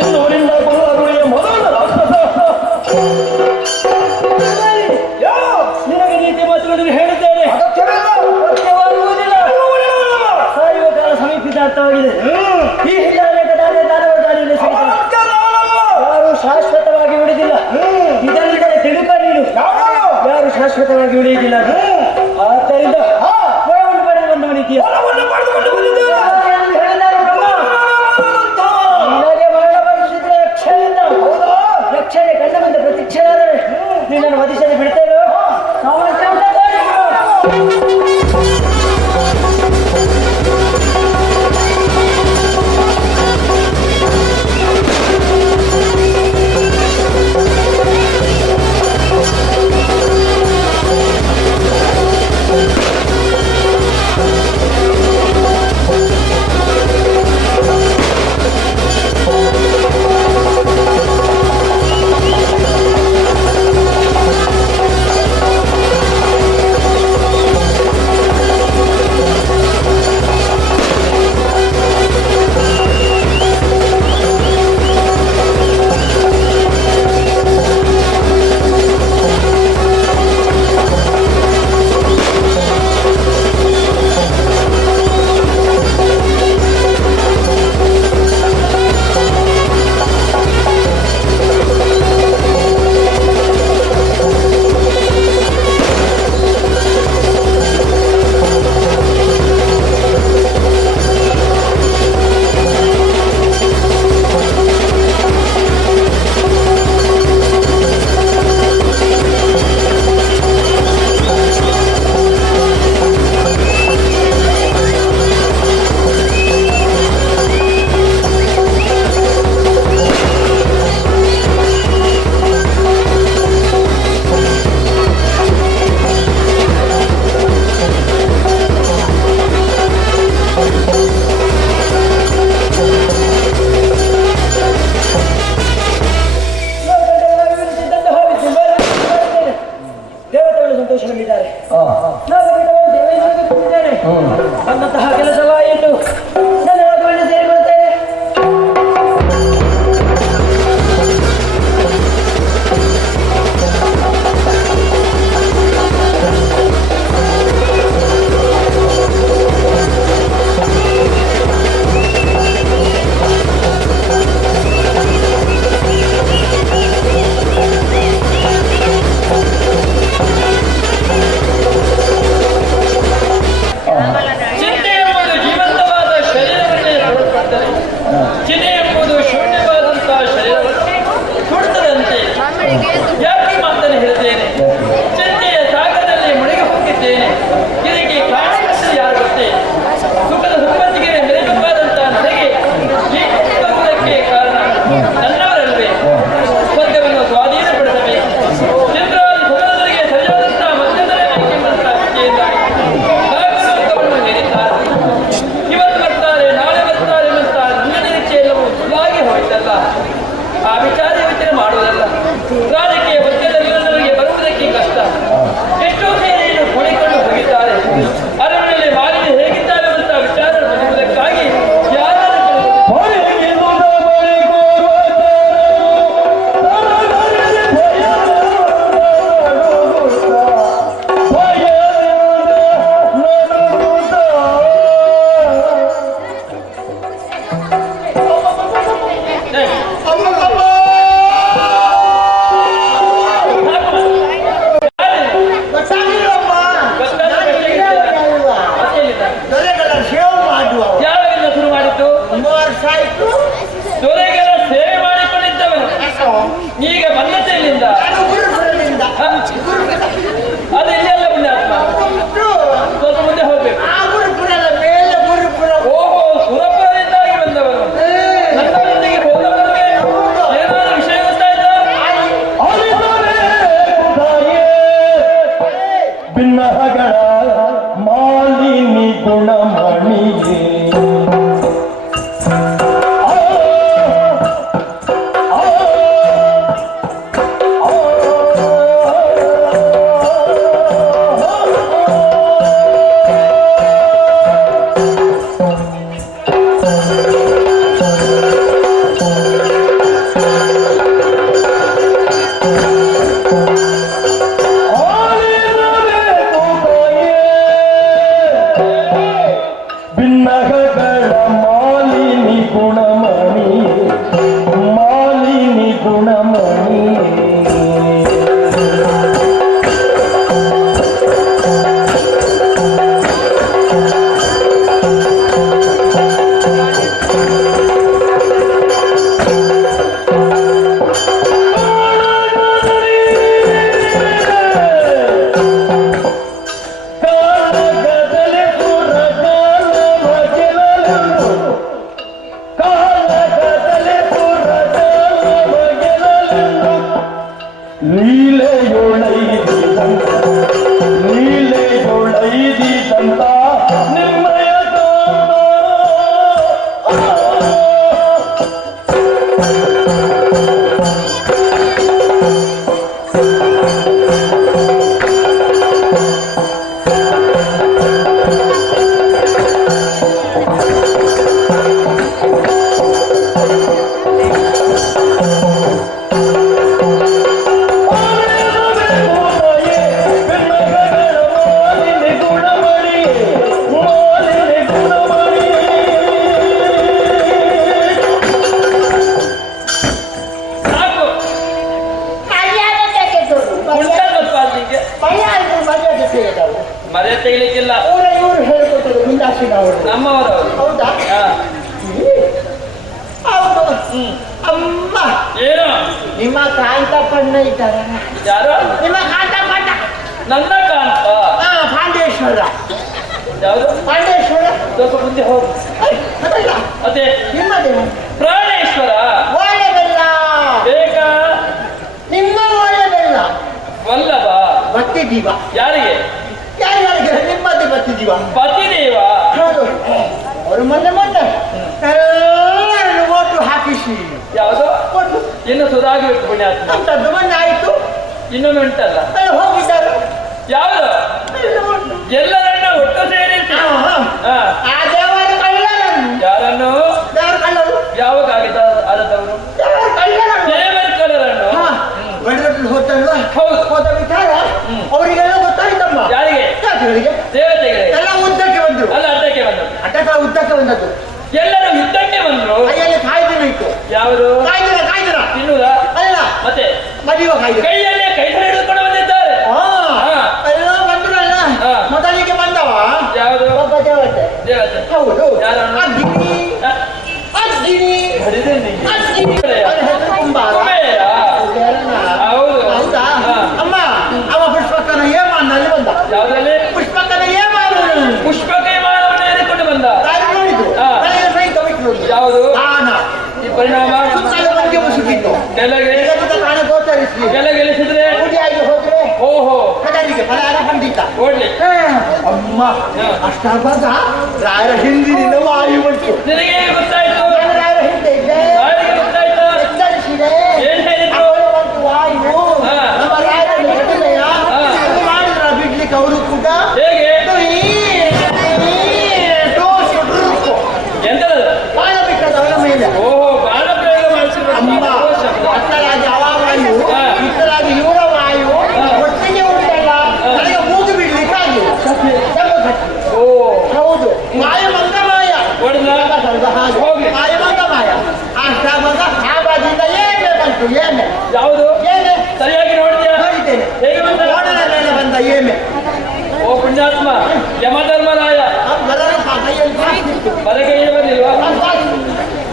ಇನ್ನೂರಿಂದ ಕೊಲ್ಲಗುಳಿಯ ಮೊದಲ ರಾಕ್ಷಸ. ನಿನಗೆ ನೀತಿ ಮಾತುಗಳನ್ನು ಹೇಳಿದ್ದೇನೆ, ಸತ್ಯವಾಗುವುದಿಲ್ಲ. ಸಾಯುವ ಕಾಲ ಸಮೀಪಿತಾರ್ಥವಾಗಿದೆ. ಈ ಹಿಂದೆ ಅನೇಕ ದಾನವ ದಾಳಿಯಲ್ಲಿ ಯಾರು ಶಾಶ್ವತವಾಗಿ ಉಳಿದಿಲ್ಲ. ಇದರಿಂದಲೇ ತಿಳುಕ ನೀನು, ಯಾರು ಶಾಶ್ವತವಾಗಿ ಉಳಿಯುವುದಿಲ್ಲ. ಆದ್ದರಿಂದ ವರವನ್ನು ಪಡೆದು ಬಂದವನಿದ್ದೀಯ. ನಿನಗೆ ಮರಣ ಬರೆಸಿದ್ರೆ ರಕ್ಷಣೆ ಕಂಡ ಮುಂದೆ ಪ್ರತೀಕ್ಷೆಯಾದರೆ ನಿನ್ನನ್ನು ವಧಿಸದೆ ಬಿಡ್ತೇವೆ. ನಗಗಳ ಮಾಲಿನಿ ಗುಣಮಣಿ ಮಾಲಿನಿ ಗುಣಮಣಿ ಲೀಲೆಯೊಳೈದಿದಂತ ನಿಮ್ಮಯ ಸಾಕು ಉಂಟಲ್ಲಪ್ಪ ಅಲ್ಲಿಗೆ ಮರೆ ತೆಗಿಲಿಕ್ಕಿಲ್ಲ ಇವರು ಹೇಳಿಕೊಟ್ಟರು ಮುಂದಾಸಿನ ಅವರು ನಮ್ಮವರು ಹೌದಾ ಹೌದು ಅಮ್ಮ ಏನು ನಿಮ್ಮ ಕಾಂತಪ್ಪಣ್ಣ ಇದ್ದಾರ ಯಾರು ನಿಮ್ಮ ಕಾಂತಪ್ಪಣ್ಣ ನನ್ನ ಕಾಂತ ಪಾಂಡೇಶ್ವರ ಯಾವುದು ಪಾಂಡೇಶ್ವರ ಸ್ವಲ್ಪ ಮುಂದೆ ಹೋಗು ಅದಲ್ಲ ಅದೇ ನಿಮ್ಮದೇನು ಪ್ರಾಣೇಶ್ವರ ಓಳೆಬೆಲ್ಲ ಬೇಕಾ ನಿಮ್ಮ ಓಳೆಬೆಲ್ಲ ವಲ್ಲಭ ಭಕ್ತಿ ದೀಪ ಯಾರಿಗೆ ಯಾರಿಗೆ ನಿಮ್ಮದೇ ಭಕ್ತಿ ದೀಪ ಪತಿದೇವ ಹೌದು ಅವರು ಮೊನ್ನೆ ಎಲ್ಲರೂ ಓಟು ಹಾಕಿಸಿ ಯಾವುದು ಓಟು ಇನ್ನು ಸುಧಾಗಬೇಕು ಪುಣ್ಯಾತ್ಮ ಅಂತದ್ದು ಮೊನ್ನೆ ಆಯ್ತು ಇನ್ನೊಮ್ಮೆ ಉಂಟಲ್ಲ ಅಲ್ಲಿ ಹೋಗಿದ್ದಾರೆ ಯಾವುದು ಎಲ್ಲ ಓಟು. ಎಲ್ಲರನ್ನ ಒಟ್ಟು ಸೇರಿಸಿ ಹಾ. ಆ ದೇವರ ಕಳ್ಳರನ್ನು ಯಾರನ್ನು ದೇವರ ಕಳ್ಳರು ಯಾವಾಗ ಆಗಿದ್ದ ಆದದವರು ದೇವರ ಕಳ್ಳರನ್ನು ದೇವರ ಕಲರನ್ನು ಬಡದಲ್ಲಿ ಹೋದಲ್ವಾ ಹೌದು. ಹೋದ ವಿಚಾರ ಅವರಿಗೆಲ್ಲ ಗೊತ್ತಾಯ್ತಮ್ಮ ಯಾರಿಗೆ ಜಾತಿಗಳಿಗೆ ದೇವತೆಗಳಿಗೆ ಎಲ್ಲ ಉದ್ದಕ್ಕೆ ಬಂದ್ರು ಅಲ್ಲ ಅಡ್ಡಕ್ಕೆ ಬಂದರು ಅಡ್ಡಕ ಉದ್ದಕ್ಕೆ ಬಂದದ್ದು ಎಲ್ಲರೂ ಯುದ್ಧಕ್ಕೆ ಬಂದ್ರು ಕೈಯಲ್ಲಿ ಕಾಯ್ದಿನ ಇತ್ತು ಯಾರು ಕಾಯ್ದಿನ ತಿನ್ನುವುದ ಅಲ್ಲ ಮತ್ತೆ ಮದುವೆ ಕಾಯ್ದಿನ ಕೈಯಲ್ಲೇ ಕೈ ಹಿಡಿದುಕೊಂಡು ಬಂದಿದ್ದಾರೆ ಎಲ್ಲ ಬಂದ್ರು ಅಲ್ಲ ಹಾ. ಮೊದಲಿಗೆ ಬಂದವ ಯಾವುದು ಒಬ್ಬ ದೇವತೆ ದೇವತೆ ಹೌದು ಯಾರನ್ನು? ಅಗ್ನಿ ಹ? ಅಗ್ನಿ ಹರಿದೆ ನೀ. ಅಗ್ನಿ ಕುಬೇರ. ಅವನ ಹೆಸರು ಕುಂಬಾರ ಕುಬೇರ. ಕುಬೇರನ. ಹೌದು. ಹೌದಾ ಹಾ. ಅಮ್ಮ ಅವ ಪುಷ್ಪಕನ ಏಮಾನಲ್ಲಿ ಬಂದ ಯಾವುದ್ರಲ್ಲಿ ಪುಷ್ಪಕನ ಏಮಾನ ಪುಷ್ಪ ಕೈಮಾನವನ್ನು ಏರಿಕೊಂಡು ಬಂದ ನೋಡಿದ್ದು ಹಾ. ನನಗೆ ಸಹಿತ ಬಿಟ್ಟು ಯಾವುದು ಆನ ಈ ಪರಿಣಾಮ ಸುತ್ತಲ ಬಗ್ಗೆ ಮುಸುಕಿತ್ತು ಕೆಳಗೆ ಕಾಣ ಗೋಚರಿಸಿ ಕೆಳಗೆಲಿಸಿದ್ರೆ ಗುಡಿಯಾಗಿ ಹೋದ್ರೆ ಓಹೋ ಕದರಿಗೆ ಫಲಾರ ಖಂಡಿತ ಓಡ್ಲಿ ಅಮ್ಮ ಅಷ್ಟಾದಾಗ ರಾಯರ ಹಿಂದಿನಿಂದ ವಾಯು ಬಂತು ನಿನಗೆ ಹೇಗೆ ಗೊತ್ತಾಯ್ತು ನಾನು ರಾಯರ ಹಿಂದೆ ಇದ್ದೆ ಯಾರಿಗೆ ಗೊತ್ತಾಯ್ತು ಎಚ್ಚರಿಸಿದೆ ಏನ್ ಹೇಳಿದ್ರು ಅವರು ಬಂತು ವಾಯು ಹಾ. ನಮ್ಮ ರಾಯರ ಹಿಡಿದೆಯ ಹಾ. ಮಾಡಿದ್ರ ಬಿಡ್ಲಿಕ್ಕೆ ಅವರು ಕೂಡ ಹೇಗೆ ಎಂತದ ಬಾಳ ಬಿಟ್ಟದವರ ಮೇಲೆ ಓಹೋ ಬಾಣ ಪ್ರಯೋಗ ಮಾಡಿಸಿದ್ರು ಅಮ್ಮ ಅತ್ತಲಾಗಿ ಅವ ವಾಯು ಹಾ. ಇತ್ತಲಾಗಿ ಇವರ ವಾಯು ಒಟ್ಟಿಗೆ ಉಂಟಲ್ಲ ನನಗೆ ಮೂಗು ಬಿಡ್ಲಿಕ್ಕೆ ಆಗಿಲ್ಲ ಓ ಹೌದು ಮಾಯ ಮಂಗ ಮಾಯ ಹೊಡೆದ ಹೋಗಿ ಮಾಯಮಂಗ ಮಾಯ ಅಷ್ಟಾಗ ಆ ಬಾಜಿಂದ ಏನೇ ಬಂತು ಏನೇ ಯಾವುದು ಏನೇ ಸರಿಯಾಗಿ ನೋಡಿದ್ಯಾ ನೋಡಿದ್ದೇನೆ ಹೇಗೆ ಬಂದ ಓಡನ ಮೇಲೆ ಬಂದ ಏನೇ ಓ ಪುಣ್ಯಾತ್ಮ ಯಮಧರ್ಮರಾಯ ಬದಲ ಕೈಯಲ್ಲಿ ಕಾಸಿತ್ತು ಬಲಗೈಗೆ ಬಂದಿಲ್ವಾ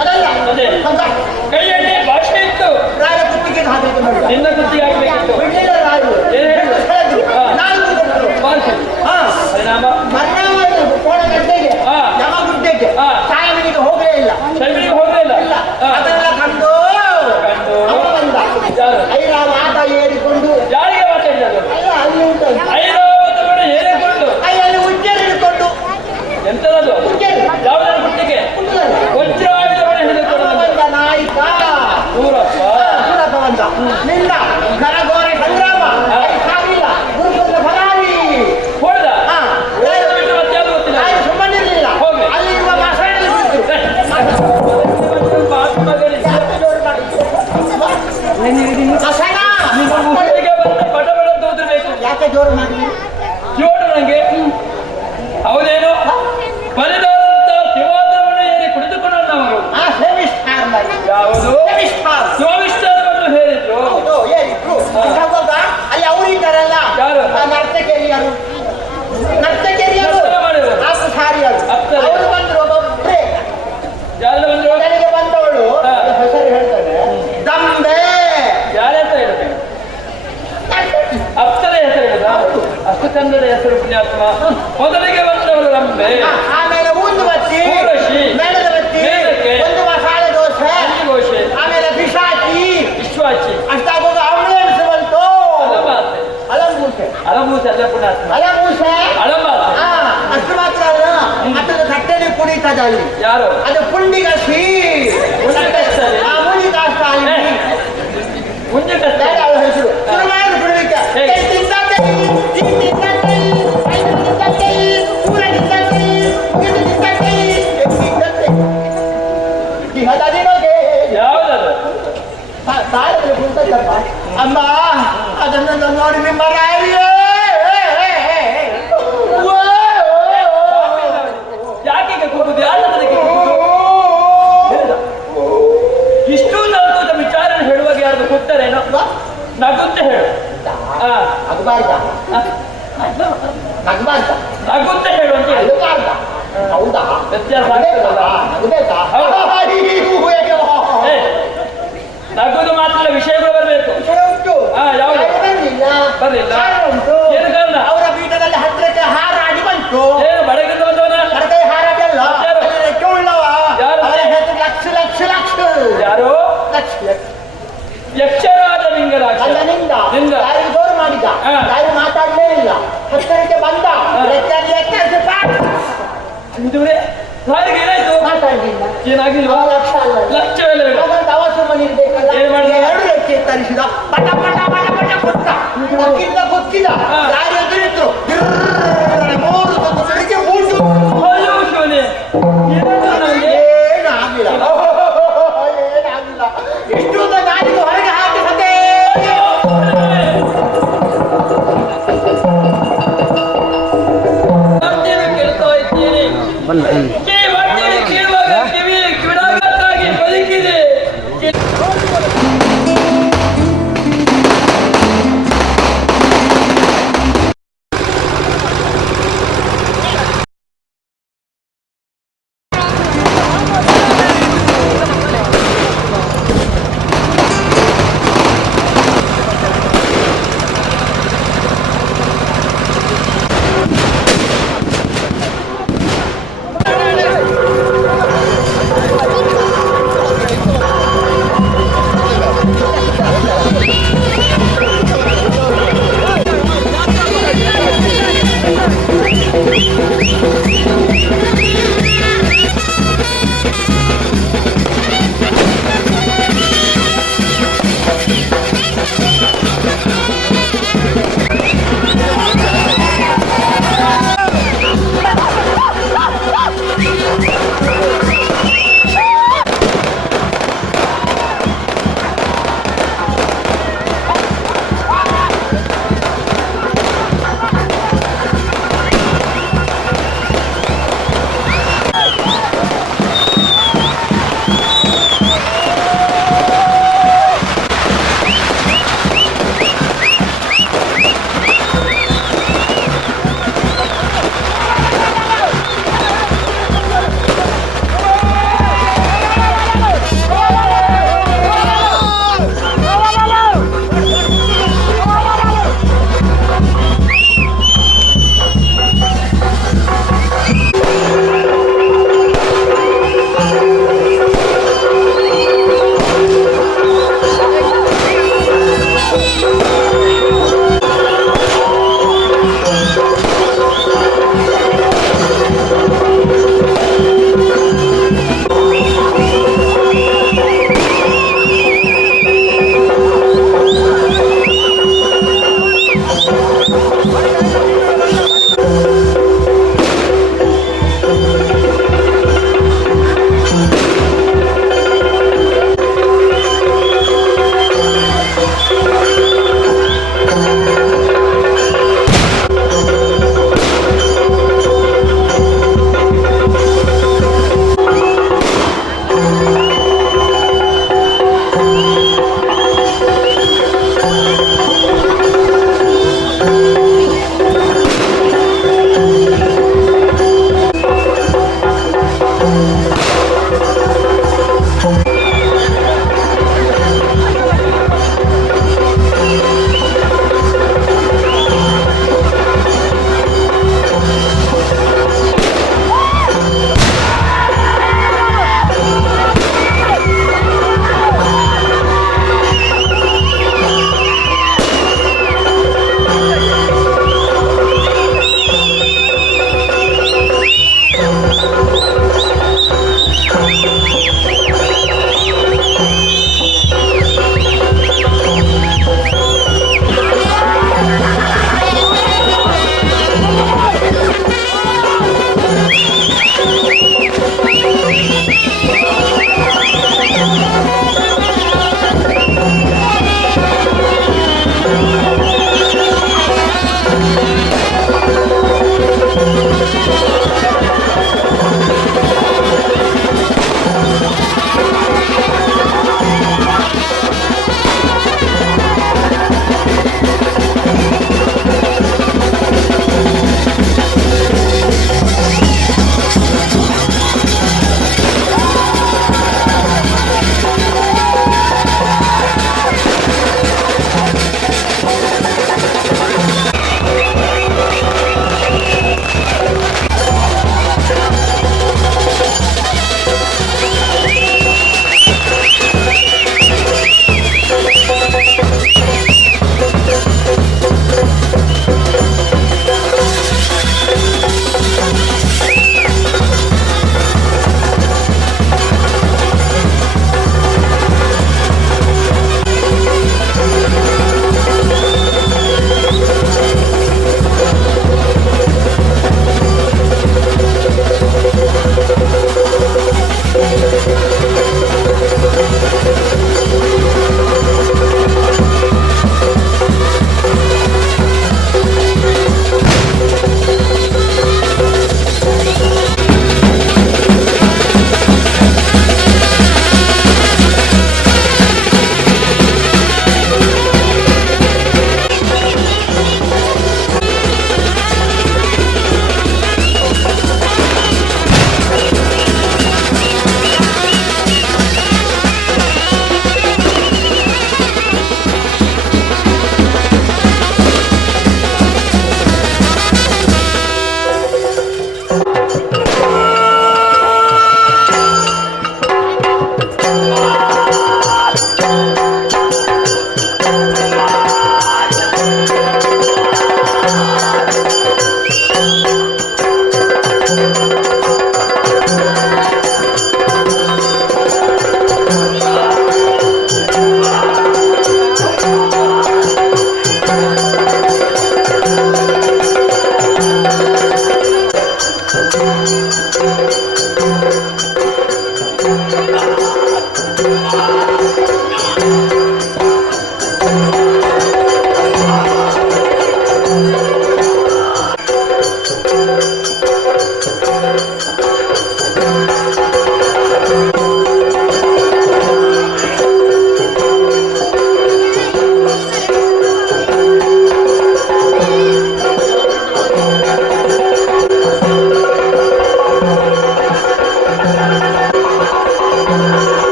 ಅದಲ್ಲ ಅದೇ. ಬಂದ ಕೈಯಲ್ಲಿ ಭಾಷೆ ಇತ್ತು ರಾಯ ಕುತ್ತಿಗೆ ಹಾಕಬೇಕು ನೋಡಿ ನಿನ್ನ ಕುತ್ತಿಗೆ ಹಾಕ್ಬೇಕಿತ್ತು ಬಿಡ್ಲಿಲ್ಲ ರಾಯರು ಏನ್ ಹೇಳಿದ್ರು? ಹೇಳಿದ್ರು ಹಾ. ನಾಲ್ಕು ಕೊಟ್ಟರು ಬಾರಿಸಿ ಹಾ ಪರಿಣಾಮ ಮನ್ನಾವಲ್ಲಿ ಕೋಣಗಡ್ಡೆಗೆ ಹಾ. ಯಮಗುಡ್ಡೆಗೆ ಹಾ. ಸಾಯಮನಿಗೆ ಹೋಗಲೇ ಇಲ್ಲ ಶೈಲಿಗೆ ಹೋಗಲಿಲ್ಲ ಇಲ್ಲ ಅದೆಲ್ಲ ಕಂಡು ಕಂಡು ಅವ ಬಂದ ಯಾರು ಐರಾವ ಆಟ ಏರಿಕೊಂಡು ಯಾರಿಗೆ ಮಾತಾಡಿದ್ರು ಅಲ್ಲ ಅಲ್ಲಿ ಉಂಟು ಐರಾವತವನ್ನು ಏರಿಕೊಂಡು ಕೈಯಲ್ಲಿ ಉಜ್ಜೆಲ್ ಹಿಡ್ಕೊಂಡು ಎಂತದದು ಉಜ್ಜೆಲ್ ಯಾವುದರ ಕುಟ್ಟಿಗೆ ಉಂಟಲ್ಲ ವಜ್ರಾಯುಧವನ್ನು ಹಿಡಿದುಕೊಂಡು ಅವ ಬಂದ ನಾಯಕ ದೂರಪ್ಪ ಸುರತ ಬಂದ ನಿನ್ನ ಕರಗೋರೆ ಸಂಗ್ರಾಮ ಅಲ್ಲಿ ಸಾಗಿಲ್ಲ ಗುರುಕುಲ ಫಲಾರಿ ಹೊಡೆದ ಹಾ ಹೊಡೆದ ಬಿಟ್ಟು ಮತ್ತೆ ಯಾವ್ದು ಗೊತ್ತಿಲ್ಲ ಸುಮ್ಮನಿರ್ಲಿಲ್ಲ ಹೋಗಿ. ಅಲ್ಲಿ ಇರುವ ಮಾಸಾಣಿ ಬಿಟ್ಟು ಏ, ಯಾವುದು? ಯೋಗಿಷ್ಠರು ಅಂತ ಹೇಳಿದ್ರು. ಹೌದು ಹೇಳಿದ್ರು. ಹೋಗುವಾಗ ಅಲ್ಲಿ ಅವರು ಇದ್ದಾರಲ್ಲ, ಯಾರು? ಆ ನರ್ತಕಿಯರು ನರ್ತನ ಮಾಡಿದ್ರು. ನಾಲ್ಕು ಸಾರಿಯರು ಅಪ್ಸರೆ. ಅವರು ಬಂದ್ರು. ಒಬ್ಬೊಬ್ರೆ ಯಾರು ಬಂದ್ರು? ನನಗೆ ಬಂದವಳು ಹಾ. ಹೆಸರು ಹೇಳ್ತಾನೆ, ದಂಬೆ. ಯಾರ ಹೆಸರು ಹೇಳುತ್ತೇನೆ? ಅಪ್ಸರ ಹೆಸರು ಹೇಳುದ? ಅಷ್ಟು ಚಂದದ ಹೆಸರು ಪುಣ್ಯಾತ್ಮ. ಮೊದಲಿಗೆ ಬಂದವಳು ರಂಬೆ, ಆಮೇಲೆ ಊದುಬತ್ತಿ, ಊರ್ವಶಿ, ಮೇಣದ ಬತ್ತಿ, ಮೇಣಕ್ಕೆ, ಒಂದು ಮಸಾಲೆ ದೋಸೆ, ಘೋಷೆ, ಆಮೇಲೆ ಪಿಶಾಚಿ, ವಿಶ್ವಾಚಿ, ಅಷ್ಟಾಗುವಾಗ ಅವಳು ಎಣಿಸು ಬಂತು. ಅಲಮಾಸೆ. ಅಲಂಬೂಸೆ ಅಲಮೂಸೆ ಅಲ್ಲ ಪುಣ್ಯಾತ್ಮ, ಅಲಂಬೂಸೆ. ಅಲಮಾಸೆ. ಹಾ, ಅಷ್ಟು ಮಾತ್ರ ಅಲ್ಲ, ಅದರ ಕಟ್ಟೆಲಿ ಕುಡಿತದ ಅಲ್ಲಿ. ಯಾರು? ಅದು ಪುಂಡಿಗಸಿ. ಪುಂಡಿಗಸಿ. ಆ ಪುಂಡಿಗಾಸ್ತ ಅಲ್ಲಿ. ಮುಂದೆ ಕಷ್ಟ. ಬೇಡ ಅವಳ ಹೆಸರು. ಶುರುವಾದ ಕುಡಿಲಿಕ್ಕೆ. ಹೇಗೆ? ಯಾವ್ದದು? ತಾಳದಲ್ಲಿ ಕುಂತದ್ದಪ್ಪ. ಅಮ್ಮ ಅದನ್ನು ನೋಡಿ ನಿಮ್ಮ ರಾಯಿಯೇ. ಯಾಕೆ ಕೂಗುದು? ಯಾರ ಇಷ್ಟು ನಲ್ಕುದ ವಿಚಾರ ಹೇಳುವಾಗ ಯಾರ್ದು ಕೂತಾರೇನೋ? ನಗುತ್ತ ಹೇಳು. ಅಗಬಾರ್ದ ಅಗಬಾರ್ದ ನಗುತ್ತ ಹೇಳು ಅಂತ ಹೇಳಿ. ಅಗಬಾರ್ದ. ಹೌದಾ? ವ್ಯತ್ಯಾಸ ಆಗ್ತದಲ್ಲ? ಅಗಬೇಕಾ? ಏ, ನಗುದು ಮಾತ್ರ ವಿಷಯಗಳು ಬರಬೇಕು. ಉಂಟು. ಯಾವುದು? ಬರ್ಲಿಲ್ಲ. ಬರ್ಲಿಲ್ಲ. ಉಂಟು. ಏನು ಕಾರಣ? ಅವರ ಪೀಠದಲ್ಲಿ ಹತ್ತಿರಕ್ಕೆ ಹಾರಾಡಿ ಬಂತು. ಏನು ಬಡಗಿಂದ ಬಂದವನ? ಕಡಕೈ ಹಾರಾಡಲ್ಲ. ಯಾರು? ಕೇಳವ. ಯಾರು? ಅವರ ಹೆಸರು ಲಕ್ಷ ಲಕ್ಷ ಲಕ್ಷ ಯಾರು? ಲಕ್ಷ ಲಕ್ಷ. ಯಕ್ಷರಾಜ ಲಿಂಗರಾಜ. ಅಲ್ಲನಿಂದ ನಿಂದ. ಯಾರಿಗೆ ಜೋರು ಮಾಡಿದ, ಹಾ. ಯಾರು ಮಾತಾಡಲೇ ಇಲ್ಲ. ಹತ್ತಿರಕ್ಕೆ ಬಂದ. ಲೆಕ್ಕದಲ್ಲಿ ಎಕ್ಕರಿಸಿ ಪಾಠ. ಇದುವರೆ ಸಾರಿಗೆ ಏನಾಯ್ತು? ಮಾತಾಡಲಿಲ್ಲ. ಏನಾಗಿಲ್ವಾ? ಲಕ್ಷ ಅಲ್ಲ. ಲಕ್ಷವೆಲ್ಲ ಬೇಡ. ಹಾಗಂತ ಅವಸರ ಮನೆ ಇರ್ಬೇಕಲ್ಲ. ಏನು ಮಾಡಿದ? ಎರಡು ರೆಕ್ಕೆ ತರಿಸಿದ. ಪಟ ಪಟ ಪಟ ಪಟ ಕೊಟ್ಟ. ಗೊತ್ತಿದ ಹಾ. ಯಾರು ಎದುರಿದ್ರು. ಮೂರು ತುತ್ತುಗಳಿಗೆ ಮೂರು. ಅಯ್ಯೋ ಶಿವನೇ, ಏನಾಯ್ತು ನನಗೆ? ಏನು ಆಗಿಲ್ಲ. ಏನಾಗಿಲ್ಲ. ಇಷ್ಟು ಗಾಡಿಗೆ ಹೊರಗೆ ಹಾಕಿ ಸದೇ. ಕೇಳ್ತಾ ಇದ್ದೀನಿ. ಕೇಳುವಾಗ ಕಿವಿ ಕಿವಿಡಾಗಿ ಬದುಕಿದೆ.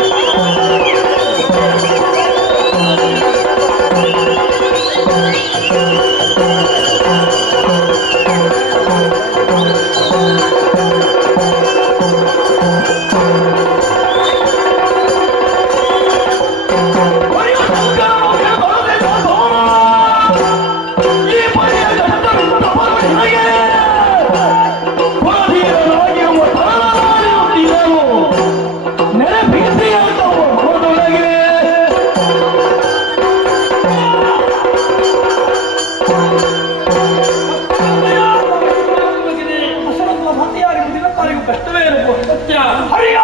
ಈ ಸತ್ಯ ಹರಿಯ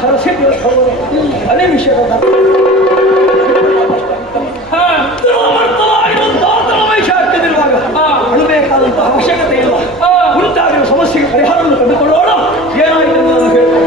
ಸರಸ್ವತಿ ಅನಿಮಿಷದ ವೈಶ ಆಗ್ತಿರುವಾಗ ಅಳಬೇಕಾದಂತಹ ಅವಶ್ಯಕತೆ ಇಲ್ಲ. ಉಂಟಾಗಿರುವ ಸಮಸ್ಯೆಗೆ ಪರಿಹಾರವನ್ನು ಕಂಡುಕೊಳ್ಳೋಣ. ಏನಾಯಿತು ನಾನು ಹೇಳ್ತೇನೆ.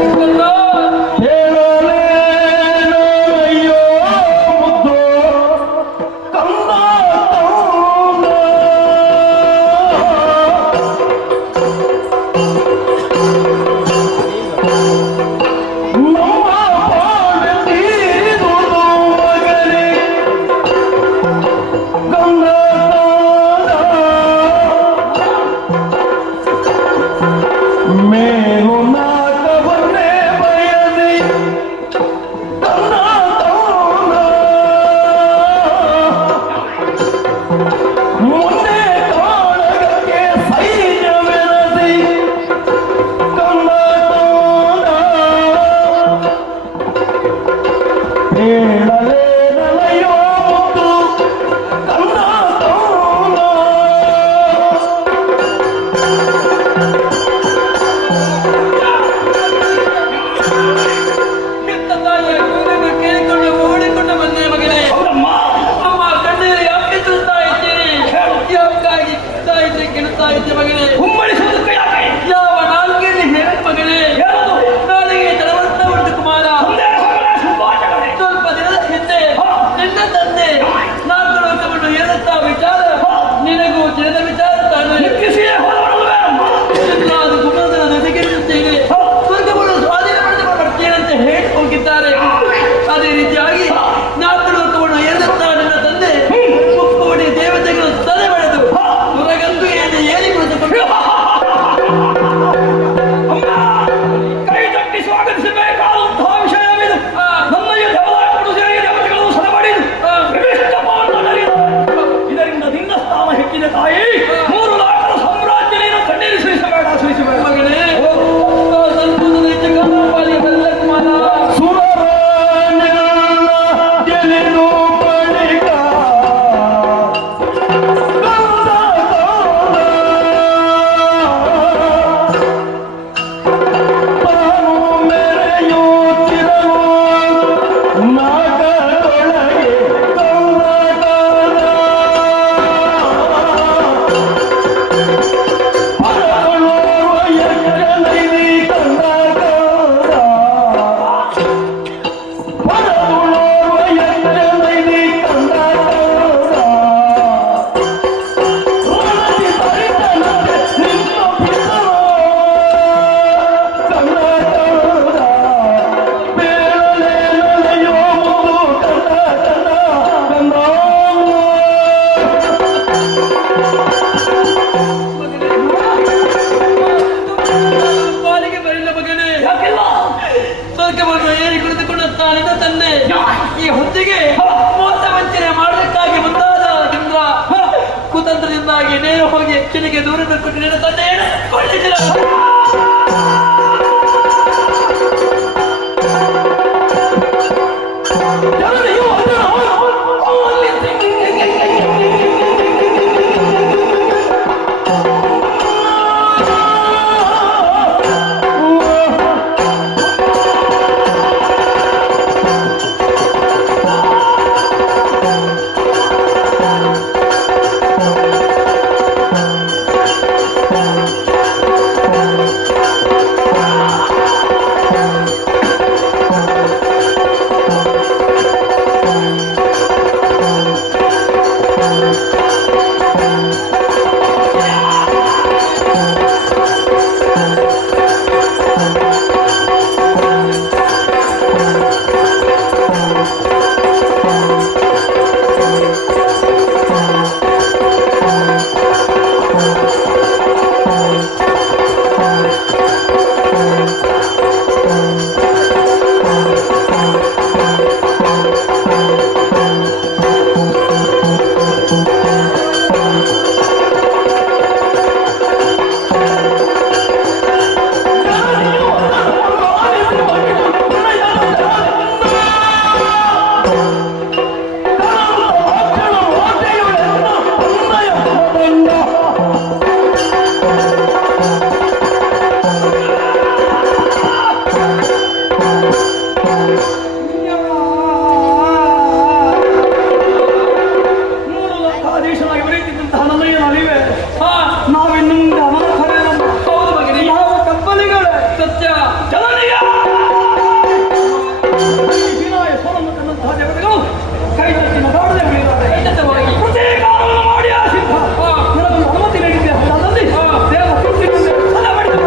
ಈ ಹೊತ್ತಿಗೆ ಮೋಸ ವಂಚನೆ ಮಾಡಲಿಕ್ಕಾಗಿ ಮುಂದಾದ ಇಂದ್ರ ಕುತಂತ್ರದಿಂದಾಗಿ ನೇರ ಹೋಗಿ ಹೆಚ್ಚಿನಿಗೆ ದೂರದ ಕೊಟ್ಟು ತಂದೆಯನ್ನು ಕೊಳ್ಳಿಸಿದ. ತನ್ನಯ್ಯ ನಲಿವೆ ನಾವಿನ್ನು ಮುಂದೆ ಅನಾಥರೇ ನಮ್ಮ ಹೌದು ಮಗನೇ, ಯಾವ ಕಪ್ಪಲಿಗಳೇ ಸತ್ಯ. ಜನನೀಯ ಹೀನಾಯ ಸೋಲಮ್ಮನಂತಹ ದೇವತೆಗಳು ಕೈ ತಟ್ಟಿ ನಗಾಡದೆ ಉಳಿಯುತ್ತಾರೆ. ಖಂಡಿತವಾಗಿ ಪ್ರತೀಕಾರವನ್ನು ಮಾಡಿ ಆ ಸಿದ್ಧ ನನಗೊಂದು ಅನುಮತಿ ನೀಡಿದ್ದೆ ಹೌದಾದಲ್ಲಿ ದೇವ ತೃಪ್ತಿಗೊಂಡೆ ಫಲ ಮಾಡಿದ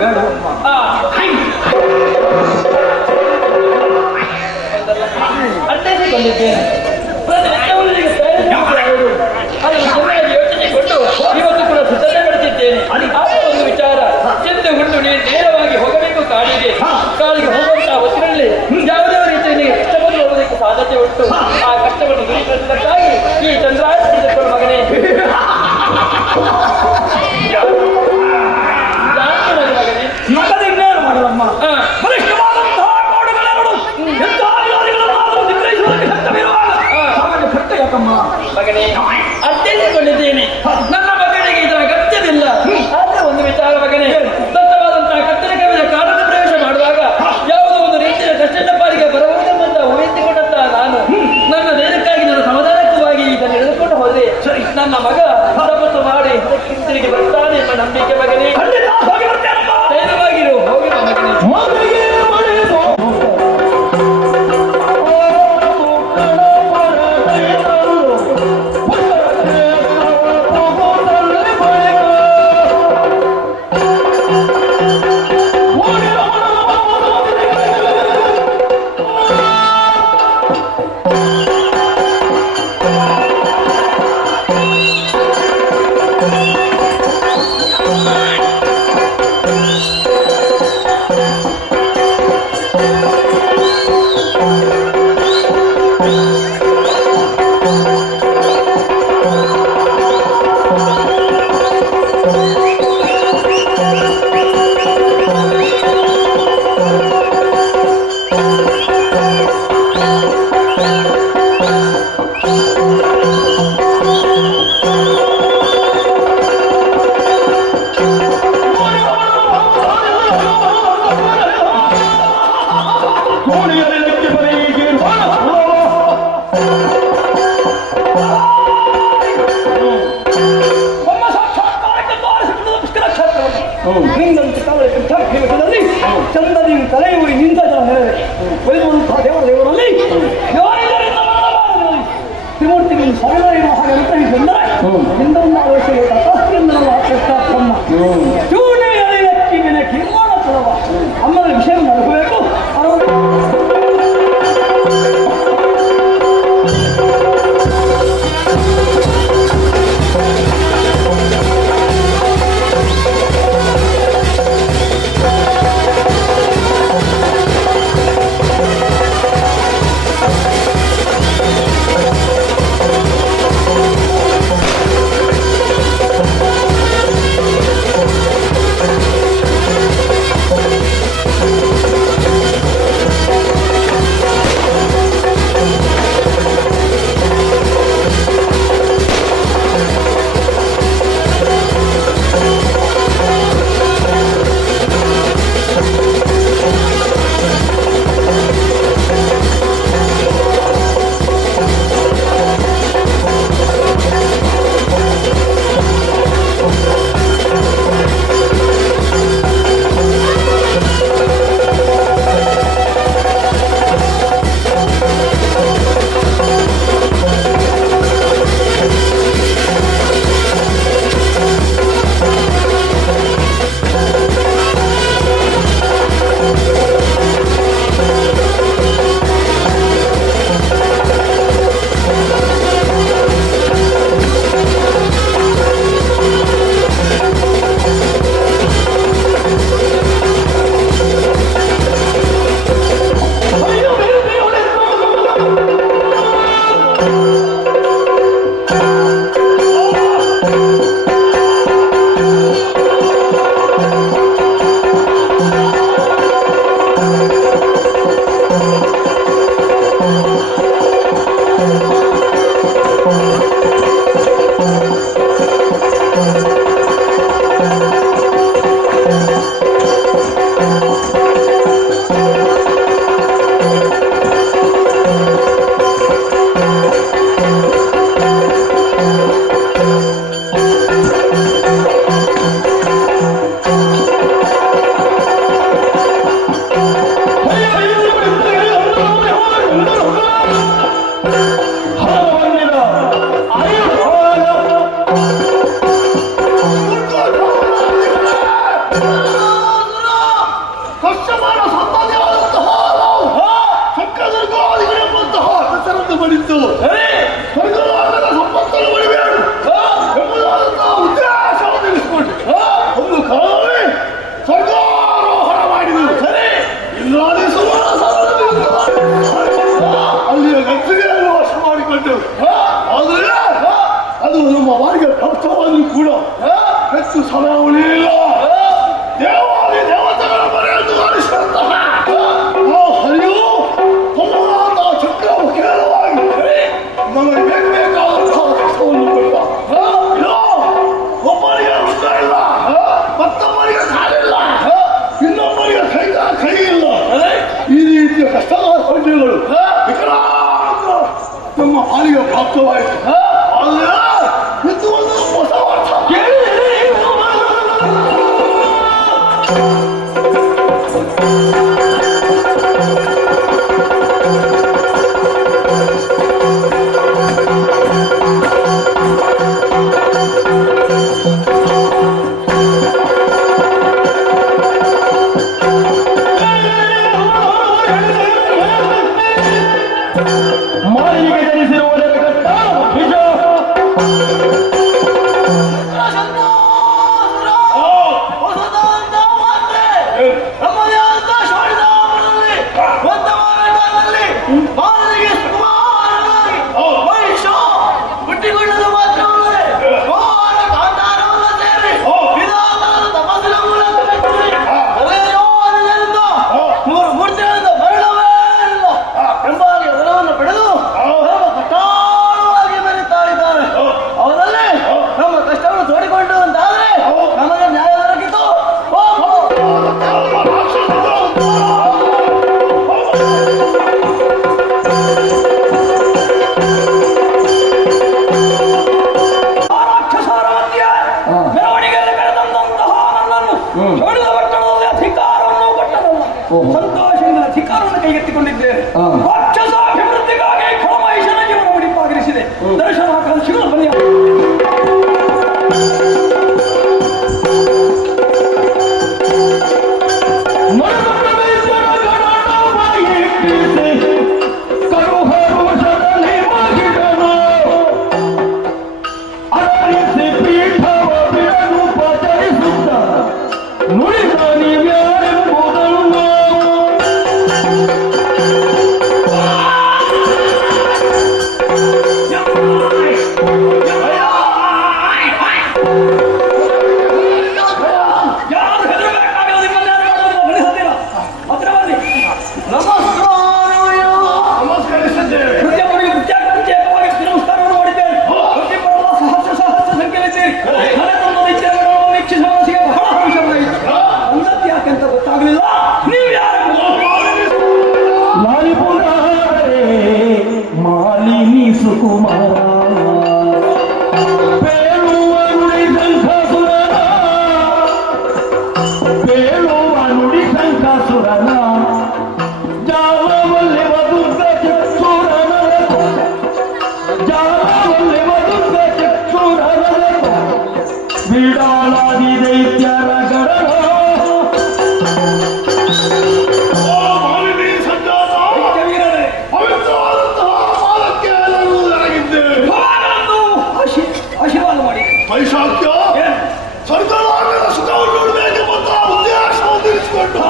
ಬೇಡವಮ್ಮ. ಅರ್ಥೈಸಿಕೊಂಡಿದ್ದೇನೆ. ಪ್ರತಿನಿತ್ಯವೊಂದಿಗೆ ತಯಾರಿಸಿರುವುದು ಅದನ್ನು ಚೆನ್ನಾಗಿ ಯೋಚನೆ ಕೊಟ್ಟು ಇವತ್ತು ಕೂಡ ಸಿದ್ಧತೆ ಪಡಿಸಿದ್ದೇನೆ. ಆಗ ಒಂದು ವಿಚಾರ ಎಂದು ಹುಟ್ಟು ನೀನು ನೇರವಾಗಿ ಹೋಗಬೇಕು ಕಾಡಿಗೆ ಹೋಗುವಂತಹ ಹೊತ್ತಿನಲ್ಲಿ ಯಾವುದೇ ರೀತಿಯಲ್ಲಿ ಕಷ್ಟವನ್ನು ಹೋಗುವುದಕ್ಕೆ ಸಾಧ್ಯತೆ ಉಂಟು. ಆ ಕಷ್ಟವನ್ನು ದೂರೀಕರಿಸುವುದಕ್ಕಾಗಿ ಈ ಚಂದ್ರಾಯಣ ಮಗನೇ ಮಗನಿನ್ನೇನು ಮಾಡಲಮ್ಮ. ಬಲಿಷ್ಠವಾದಂತಹ ಕೋಡುಗಳೆರಡು ಎಂತಹ ವಿರೋಧಿಗಳನ್ನಾದರೂ ನಿಗ್ರಹಿಸುವುದಕ್ಕೆ ಶಕ್ತವಿರುವಾಗ ಅವನಿಗೆ ಕಟ್ಟ ಯಾಕಮ್ಮ? ಮಗನೇ ಅರ್ಥೈಸಿಕೊಂಡಿದ್ದೇನೆ. ನನ್ನ ಮಗನಿಗೆ ಇದರ ಅಗತ್ಯವಿಲ್ಲ. ಆದ್ರೆ ಒಂದು ವಿಚಾರ ಮಗನೇ, ದತ್ತವಾದಂತಹ ಕತ್ತಲೆ ಕವಿದ ಕಾಡದ ಪ್ರವೇಶ ಮಾಡುವಾಗ ಯಾವುದೋ ಒಂದು ರೀತಿಯ ಕಷ್ಟದ ಪಾಲಿಗೆ ಬರಬಹುದೆಂಬಂತ ಊಹಿಸಿಕೊಂಡಂತಹ ನಾನು ನನ್ನ ಧೈರ್ಯಕ್ಕಾಗಿ ನಾನು ಸಮಾಧಾನಕವಾಗಿ ಇದನ್ನು ಎಳೆದುಕೊಂಡು ಹೋದೆ. ನನ್ನ ಮಗ ತಪಸ್ಸು ಮಾಡಿ ಹಿಂತಿರುಗಿ ಬರ್ತಾನೆ ಎಂಬ ನಂಬಿಕೆ ಮಗನೇ. ಧೈರ್ಯವಾಗಿರು, ಹೋಗಿ ಮಗನೇ. ಚಂದದಿ ತಲೆಯೂರಿ ನಿಂತ ಜನ ನೆರವೆ ಒಲಿದುವಂತಹ ದೇವರಲ್ಲಿ ತ್ರಿಮೂರ್ತಿಗಳನ್ನು ಸರಳ ಇರುವ ಹಾಗೆ ಅನುಗ್ರಹಿಸಿದರೆ ಹಿಂದೊಂದು ಅವಶ್ಯಕ ತಪಸ್ಸಿನಿಂದ ಚೂಣೆಯಲ್ಲಿನ ಕಿರ್ಮಾಣ ಸುಲಭ ಅಮ್ಮನ ವಿಷಯವನ್ನು ಅನುಭವಬೇಕು. ಸ್ವರ್ಗಲೋಕದ ಸಂಪತ್ತನ್ನು ಪಡಿಬೇಡ ಎಂಬುದಾದಂತಹ ಉದ್ದೇಶವನ್ನು ತಿಳಿಸಿಕೊಂಡು ಒಂದು ಕಾಲದಲ್ಲಿ ಸ್ವರ್ಗಾರೋಹಣ ಮಾಡಿದೆವು. ಇಂದ್ರಾದಿ ಸುವರ್ಣ ಅಲ್ಲಿಯ ಗತ್ತಿಗೆಯನ್ನು ವಶ ಮಾಡಿಕೊಂಡೆವು. ಆದರೆ ಅದು ನಮ್ಮ ಬಾರಿಗೆ ಪ್ರಾಪ್ತವಾದರೂ ಕೂಡ ಹೆಚ್ಚು ಸಮಯ ಉಳಿಯಲಿಲ್ಲ. ದೇವಾದಿ ದೇವತೆಗಳ ಮರೆಯನ್ನು ಗಾಣಿಸಿದಂತಹ ಹರಿಯು ತನ್ನದಾದ ಚಕ್ರಮುಖೇನವಾಗಿ ನಮಗೆ ಬೇಕಾದಂತಹ ಕೆಲಸವನ್ನು ಕೊಟ್ಟ. ಒಬ್ಬರಿಗೆ ವೃತ್ತ ಇಲ್ಲ, ಮತ್ತೊಬ್ಬರಿಗೆ ಕಾಲಿಲ್ಲ, ಇನ್ನೊಬ್ಬರಿಗೆ ಕೈ ಇಲ್ಲ. ಈ ರೀತಿಯ ಕಷ್ಟದ ಸಂಖ್ಯೆಗಳು ವಿಕರಾಂತ ನಮ್ಮ ಹಾಲಿಗೆ ಪ್ರಾಪ್ತವಾಯಿತು. ಆದರೆ ಇದು ಒಂದು ಹೊಸ ಅರ್ಥ. ಮಾಲಿಗೆ ಧರಿಸಿರುವುದಕ್ಕೆ ಕಟ್ಟ ನಿಜ. ಸಂತೋಷದಿಂದ ಅಧಿಕಾರವನ್ನು ಕೈಗೆತ್ತಿಕೊಂಡಿದ್ದೇನೆ. ರಾಕ್ಷಸಾಭಿವೃದ್ಧಿಗಾಗಿ ಖಳಮಹಿಷನ ಜೀವನ ಮುಡಿಪಾಗಿರಿಸಿದೆ. ದರ್ಶನಾಕಾಂಕ್ಷಿಗಳು ಬನ್ನಿ. ಸ್ವರ್ಗಲೋಕದ ಸುಖವನ್ನು ನೋಡಬೇಕೆಂಬಂತಹ ಉದ್ದೇಶವನ್ನು ತಿಳಿಸಿಕೊಂಡು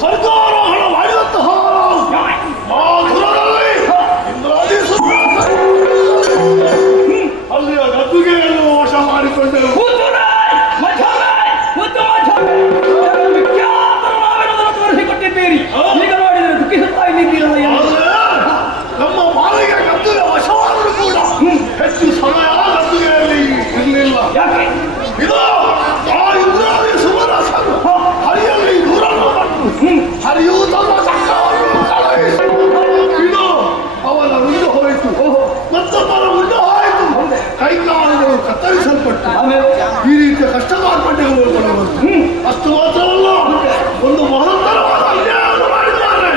ಸ್ವರ್ಗಾರೋಹಣ ಮಾಡಿದಂತಹ ಮಾಧುರದಲ್ಲಿ ಇಂದ್ರಾದಿ ಅಲ್ಲಿಯ ಗದ್ದುಗೆಯನ್ನು ವಶ ಮಾಡಿಕೊಂಡೆವು. ತೋರಿಸಿಕೊಟ್ಟಿದ್ದೀರಿ. ಈಗ ನೋಡಿದರೆ ದುಃಖಿಸುತ್ತಾ ಇದ್ದೀರಲ್ಲ. ನಮ್ಮ ಮಾಲಿಗೆ ಗದ್ದುಗೆ ವಶವಾದರೂ ಕೂಡ ಹೆಚ್ಚು ಸಮಯ ಗದ್ದುಗೆಯಲ್ಲಿ ಇರಲಿಲ್ಲ. ಯಾಕೆ? ಇದು ಆ ಇಂದ್ರಾದಿ ಸುಮರಸನು ಹರಿಯಲ್ಲಿ ದೂರನ್ನು ಬಂದು ಹರಿಯು ತನ್ನ ಚಕ್ರವನ್ನು ಕಳುಹಿಸಿ ಇದು ಅವನ ಉಂಡು ಹೋಯಿತು, ಮತ್ತೊಬ್ಬರ ಉಂಡು ಹೋಯಿತು, ಕೈಕಾಲುಗಳು ಕತ್ತರಿಸಲ್ಪಟ್ಟು ಈ ರೀತಿಯ ಕಷ್ಟ ಕಾರ್ಪಣ್ಯಗಳು ಬಂತು. ಅಷ್ಟು ಮಾತ್ರವಲ್ಲ, ಒಂದು ಮಹತ್ತರವಾದ ಅನ್ಯಾಯವನ್ನು ಮಾಡಿದ್ದಾರೆ.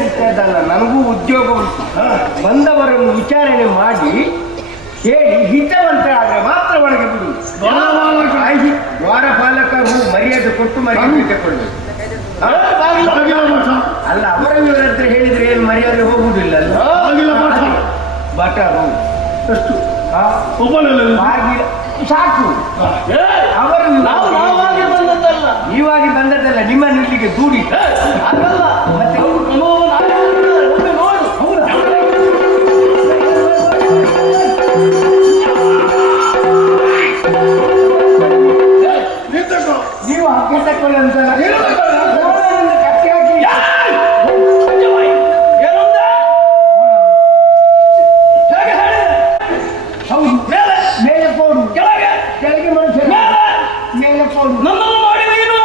ನಿಂತದಲ್ಲ, ನನಗೂ ಉದ್ಯೋಗ ಉಂಟು. ಬಂದವರನ್ನು ವಿಚಾರಣೆ ಮಾಡಿ ಹೇಳಿ ಹಿತವಂತ ಆದ್ರೆ ಮಾತ್ರ ಒಳಗೆ ಬಿಡು. ದ್ವಾರಪಾಲಕರು ಮರ್ಯಾದೆ ಕೊಟ್ಟು ಮರ್ಯಾದೆ ತಗೊಳ್ಬೇಕು. ಅಲ್ಲ, ಅವರ ಇವರ ಹತ್ರ ಹೇಳಿದ್ರೆ ಏನು ಮರ್ಯಾದೆ ಹೋಗುವುದಿಲ್ಲ. ಬಟರು ಅಷ್ಟು ಸಾಕು. ಅವರು ನೀವಾಗಿ ಬಂದದ್ದಲ್ಲ, ನಿಮ್ಮನ್ನು ಇಲ್ಲಿಗೆ ದೂಡಿ ಮತ್ತೆ ನೀವು ಹಕ್ಕೆ ತಕ್ಕೊಳ್ಳಿ ಅಂತ ಕಟ್ಟಿ ಹಾಕಿ ಹೌದು. ಮೇಲೆ ಕೊಡು, ಕೆಳಗೆ ಮನುಷ್ಯ ಮೇಲೆ ಕೊಡು. ನನ್ನನ್ನು ಮಾಡಿ ನೀನು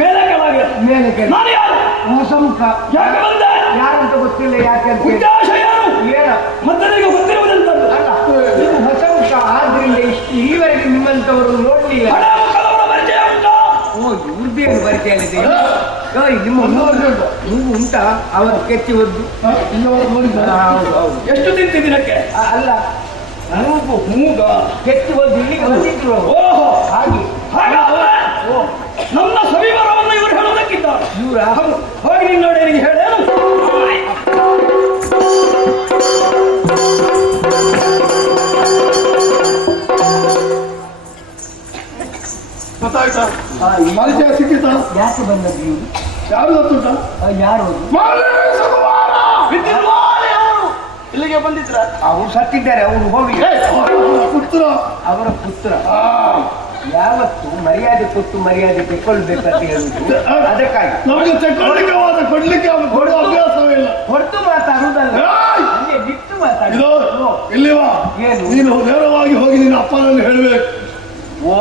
ಮೇಲೆ ಕೆಳಗೆ ಮೇಲೆ ನಾನು ಯಾರು? ಹೊಸಮುಖ. ಯಾಕೆ ಬಂದೆ? ಯಾರಂತ ಗೊತ್ತಿಲ್ಲ. ಯಾಕೆ ಅಂತ ಉದ್ದೇಶ ಏನು? ಏನ ಮತ್ತೆ ನನಗೆ ಗೊತ್ತಿರುವುದಂತದ್ದು. ಅಲ್ಲ, ನೀವು ಹೊಸಮುಖ ಆದ್ರಿಂದ ಈವರೆಗೆ ನಿಮ್ಮಂತವರು ನೋಡ್ಲಿಲ್ಲ. ಹಳೆ ಮಕ್ಕಳವರ ಪರಿಚಯ ಉಂಟಾ? ಓ, ಇವ್ರದ್ದೇನು ಪರಿಚಯ ಇದೆ? ನಿಮ್ಮ ನೀವು ಉಂಟಾ? ಅವರು ಕೆಚ್ಚಿ ಒದ್ದು. ಹೌದು. ಎಷ್ಟು ತಿಂತಿ ದಿನಕ್ಕೆ? ಅಲ್ಲ, ಮೂಗ ಕೆಚ್ಚಿ ಒದ್ದು ಇಲ್ಲಿಗೆ ಬಂದಿದ್ರು. ಓಹೋ, ಹಾಗೆ ನನ್ನ ಸವಿವರವನ್ನು ಇವರು ಹೇಳುವುದಕ್ಕಿದ್ದಾರೆ. ಇವರ ಹೋಗಿ ನಿನ್ನೊಡೆಯರಿಗೆ ಹೇಳೇನು? ಗೊತ್ತಾಯ್ತಾ? ಪರಿಚಯ ಸಿಕ್ಕಿತ? ಯಾಕೆ ಬಂದದ್ದು ಇವರು? ಯಾರು ಗೊತ್ತುಂಟ? ಯಾರು ಇಲ್ಲಿಗೆ ಬಂದಿದ್ರ? ಅವರು ಸತ್ತಿದ್ದಾರೆ. ಅವರು ಹೋಗಿ ಪುತ್ರ, ಅವರ ಪುತ್ರ. ಯಾವತ್ತು ಮರ್ಯಾದೆ ಕೊಟ್ಟು ಮರ್ಯಾದೆ ತೆಕ್ಕೊಳ್ಬೇಕಂತ ಹೇಳುದು ಅದಕ್ಕಾಗಿ. ನಮಗೆ ತೆಕ್ಕೊಳ್ಳಿಕ್ಕೆ ಕೊಡ್ಲಿಕ್ಕೆ ಕೊಡುವ ಅಭ್ಯಾಸವೇ ಇಲ್ಲ. ಹೊರತು ಮಾತಾಡುವುದಲ್ಲ, ಹಂಗೆ ಬಿಟ್ಟು ಮಾತಾಡು. ಇಲ್ಲಿವಾ? ಏನು? ನೀನು ನೇರವಾಗಿ ಹೋಗಿ ನಿನ್ನ ಅಪ್ಪನಲ್ಲಿ ಹೇಳ್ಬೇಕು. ಓ,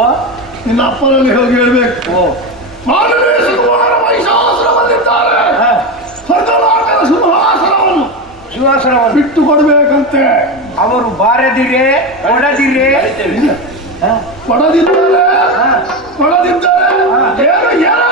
ನಿನ್ನ ಅಪ್ಪನಲ್ಲಿ ಹೋಗಿ ಹೇಳ್ಬೇಕು. ಓ, ಮಾನವೀಯ ಸುಕುಮಾರ ಮಹಿಷಾಸುರ ಬಂದಿದ್ದಾರೆ. ಸ್ವರ್ಗಲೋಕದ ಸಿಂಹಾಸನವನ್ನು ಶಿವಾಸನವನ್ನು ಬಿಟ್ಟು ಕೊಡ್ಬೇಕಂತೆ. ಅವರು ಬಾರದಿರೆ ಕೊಡದಿರೆ ಕೊಡದಿದ್ದಾರೆ ಏನು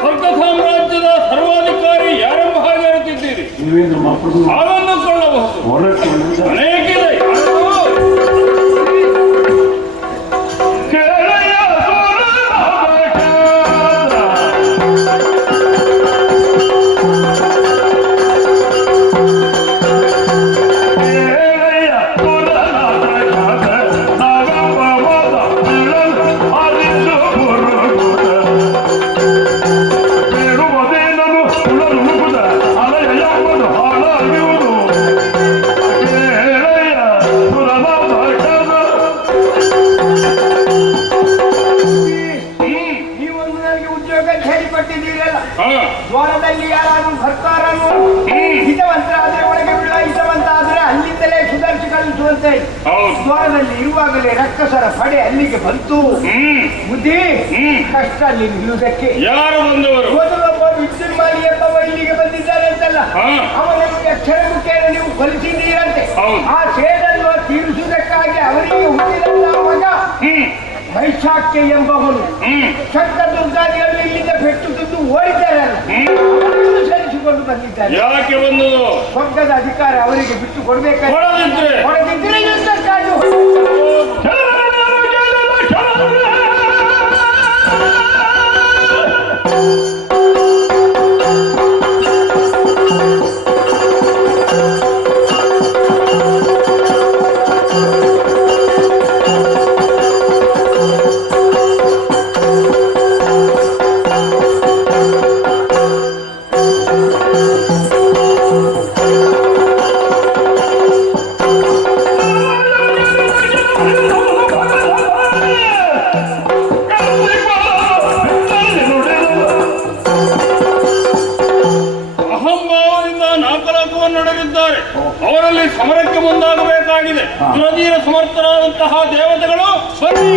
ಸ್ವರ್ಗ ಸಾಮ್ರಾಜ್ಯದ ಸರ್ವಾಧಿಕಾರಿ ಯಾರೆಂಬ ಹಾಗೆ ಇರುತ್ತಿದ್ದೀರಿ. ಹಾಲನ್ನು ಕೊಳ್ಳಬಹುದು. ಅನೇಕ ಇದೆ. ದ್ವಾರದಲ್ಲಿ ಯಾರು ಸರ್ಕಾರನು ಹಿತವಂತ ಆದ್ರೆ ಒಳಗೆ ಬಿಡುವ, ಹಿತವಂತ ಆದ್ರೆ ಅಲ್ಲಿಂದಲೇ ಸುಧಾರಿಸಿ ಕಳಿಸುವಂತೆ. ದ್ವಾರದಲ್ಲಿ ಇರುವಾಗಲೇ ರಕ್ಕಸರ ಪಡೆ ಅಲ್ಲಿಗೆ ಬಂತು. ಬುದ್ಧಿ ಕಷ್ಟ ಅಲ್ಲಿ ನಿಲ್ಲುವುದಕ್ಕೆ. ಯಾರು ಬಂದವರು? ಮೊದಲೊಬ್ಬ ವಿದ್ಯುನ್ಮಾಲಿ ಎಂಬವ ಇಲ್ಲಿಗೆ ಬಂದಿದ್ದಾರೆ ಅಂತಲ್ಲ, ಅವನನ್ನು ಅಕ್ಷರ ಮುಖೇನ ನೀವು ಕೊಲಿಸಿದ್ದೀರಂತೆ. ಆ ಸೇಡನ್ನು ತೀರಿಸುವುದಕ್ಕಾಗಿ ಅವರಿಗೆ ಹುಟ್ಟಿದಂತ ಮಗ ವೈಶಾಖ್ಯ ಎಂಬವನು ಶಂಕ ದುರ್ಗಾದಿಗಳು ಇಲ್ಲಿಂದ ಪೆಟ್ಟು ತಿಂದು ಓಡಿದ್ದಾರಲ್ಲ, ಸರಿಸಿಕೊಂಡು ಬಂದಿದ್ದಾರೆ. ಯಾಕೆ ಬಂದದು? ಸ್ವರ್ಗದ ಅಧಿಕಾರ ಅವರಿಗೆ ಬಿಟ್ಟು ಕೊಡಬೇಕಾದ್ರೆ ಹೊಡೆದಿದ್ರೆ ಯುದ್ಧಕ್ಕಾಗಿ ಆಗಿದೆ. ಸುರಧೀರ ಸಮರ್ಥರಾದಂತಹ ದೇವತೆಗಳು ಬನ್ನಿ.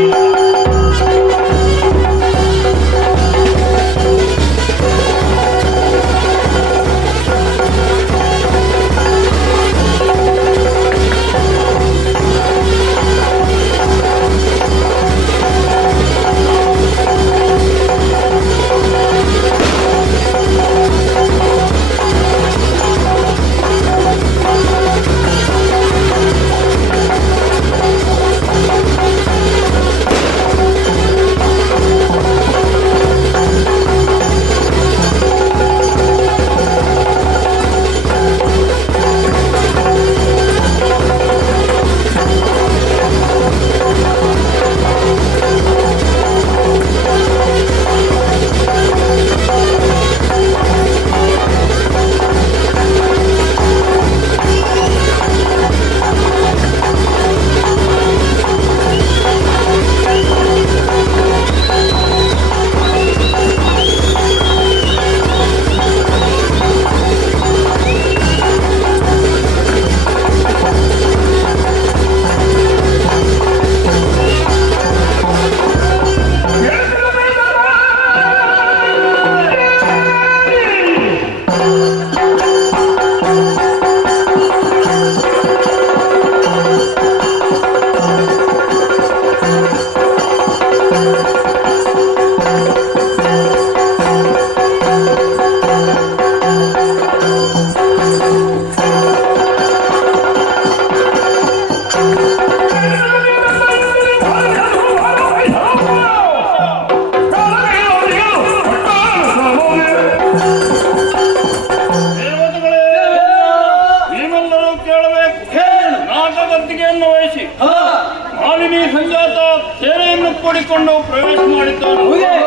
ಕೂಡಿಕೊಂಡು ಪ್ರವೇಶ ಮಾಡಿದ್ದಾನೆ.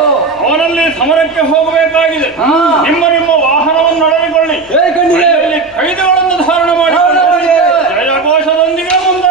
ಅವನಲ್ಲಿ ಸಮರಕ್ಕೆ ಹೋಗಬೇಕಾಗಿದೆ. ನಿಮ್ಮ ನಿಮ್ಮ ವಾಹನವನ್ನು ಅಡಗಿಕೊಳ್ಳಿ. ಕೈದಿಗಳನ್ನು ಧಾರಣ ಮಾಡಿಕೊಂಡು ಜಯಘೋಷದೊಂದಿಗೆ ಮುಂದೆ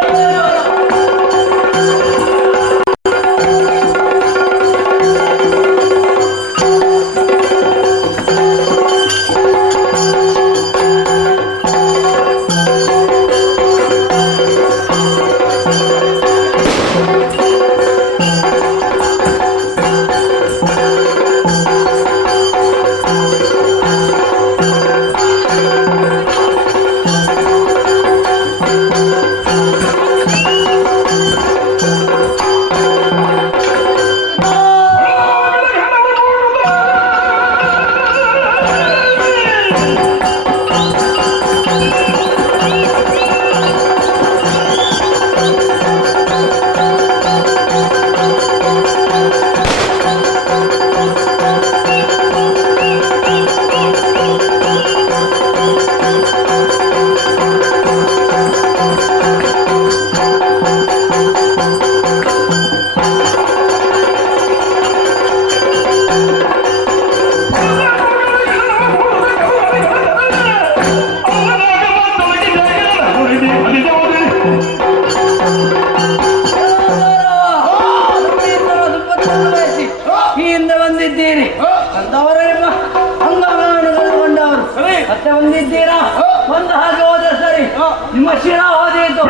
ಮತ್ತೆ ಬಂದಿದ್ದೀರಾ? ಒಂದು ಹಾಗೆ ಹೋದ್ರೆ ಸರಿ, ನಿಮ್ಮ ಶಿರ ಹೋದಿತ್ತು.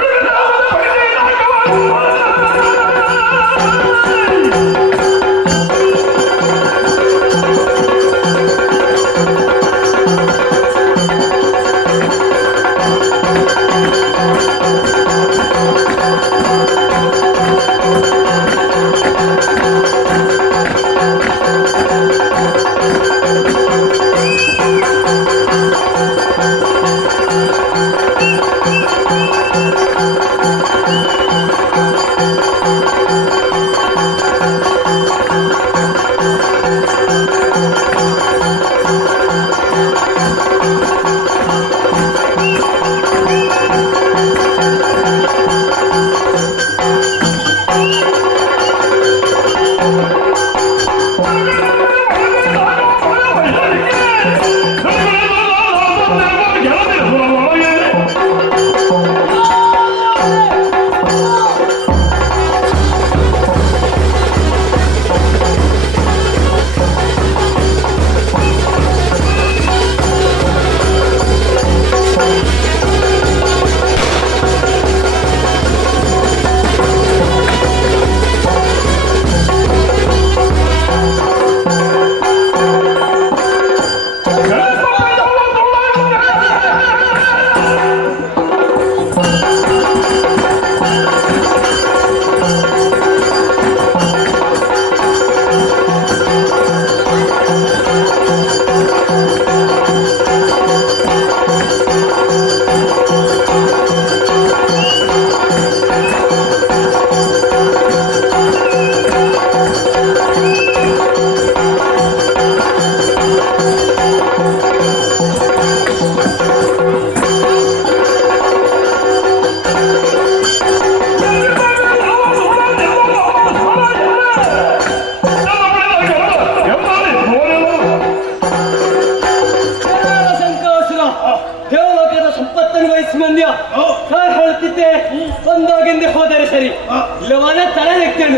ತಲೆ ನೆಕ್ತೇನೆ.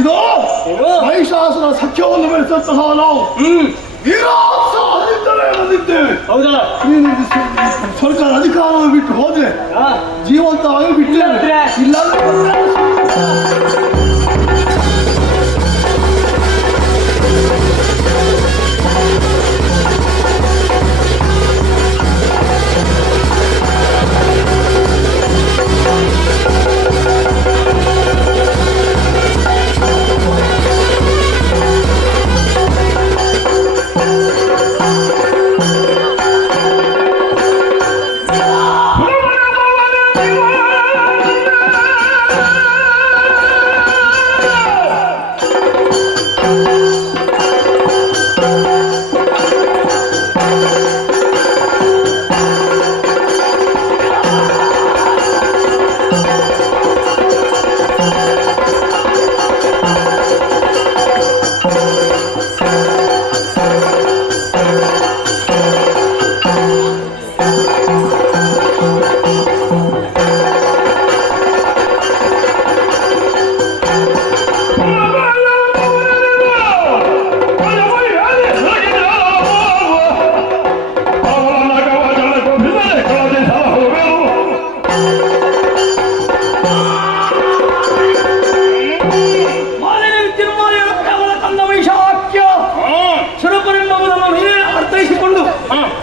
ಇದೋ ಮಹಿಷಾಸುರ ಸಖ್ಯವನ್ನು ಬೆಳೆಸಂತಹ ನಾವು ಸಾಧಿಸಲೇ ಬಂದಿದ್ದೇವೆ. ಹೌದಾ? ನೀನು ಸರ್ಕಾರ ಅಧಿಕಾರವನ್ನು ಬಿಟ್ಟು ಹೋದ್ರೆ ಜೀವಂತವಾಗಿ ಬಿಟ್ಟರೆ ಇಲ್ಲಾಂದ್ರೆ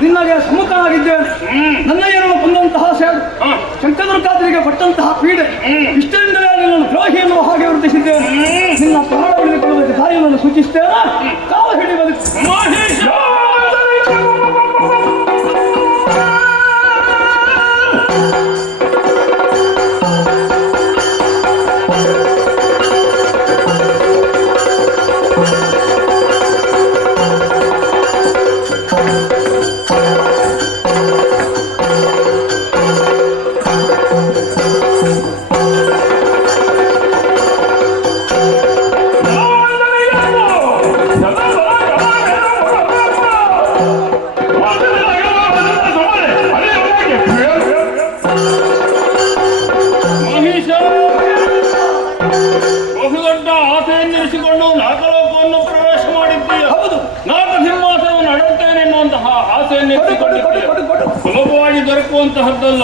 ನಿನ್ನಗೆ ಸಮ್ಮುಖನಾಗಿದ್ದೇನೆ. ನನ್ನ ಏನನ್ನು ಕೊಂದಂತಹ ಸೇಡು, ಶಂಕರಕಾದರಿಗೆ ಪಟ್ಟಂತಹ ಪೀಡೆ, ಇಷ್ಟರಿಂದಲೇ ನಿನ್ನನ್ನು ದ್ರೋಹಿ ಎನ್ನುವ ಹಾಗೆ ವೃದ್ಧಿಸಿದ್ದೇನೆ. ನಿನ್ನ ಪ್ರಾಣ ಉಳಿದುಕೊಳ್ಳುವುದಕ್ಕೆ ದಾರಿಯನ್ನು ಸೂಚಿಸ್ತೇನೆ. ಕಾಲ ಹಿಡಿಯುವುದಕ್ಕೆ ಬಹುದೊಡ್ಡ ಆಸೆಯನ್ನಿರಿಸಿಕೊಂಡು ನಾಗಲೋಕವನ್ನು ಪ್ರವೇಶ ಮಾಡಿದ್ದೀಯ. ಹೌದು, ನಾಗಸಿಂಹಾಸನವನ್ನು ಅಡುತ್ತೇನೆ ಎನ್ನುವಂತಹ ಆಸೆಯನ್ನಿರಿಸಿಕೊಂಡಿದ್ದೀಯ. ಸುಲಭವಾಗಿ ದೊರಕುವಂತಹದ್ದಲ್ಲ.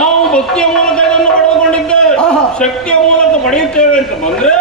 ನಾವು ಭಕ್ತಿಯ ಮೂಲಕ ಇದನ್ನು ಪಡೆದುಕೊಂಡಿದ್ದೇವೆ, ಶಕ್ತಿಯ ಮೂಲಕ ಪಡೆಯುತ್ತೇವೆ ಅಂತ ಬಂದ್ರೆ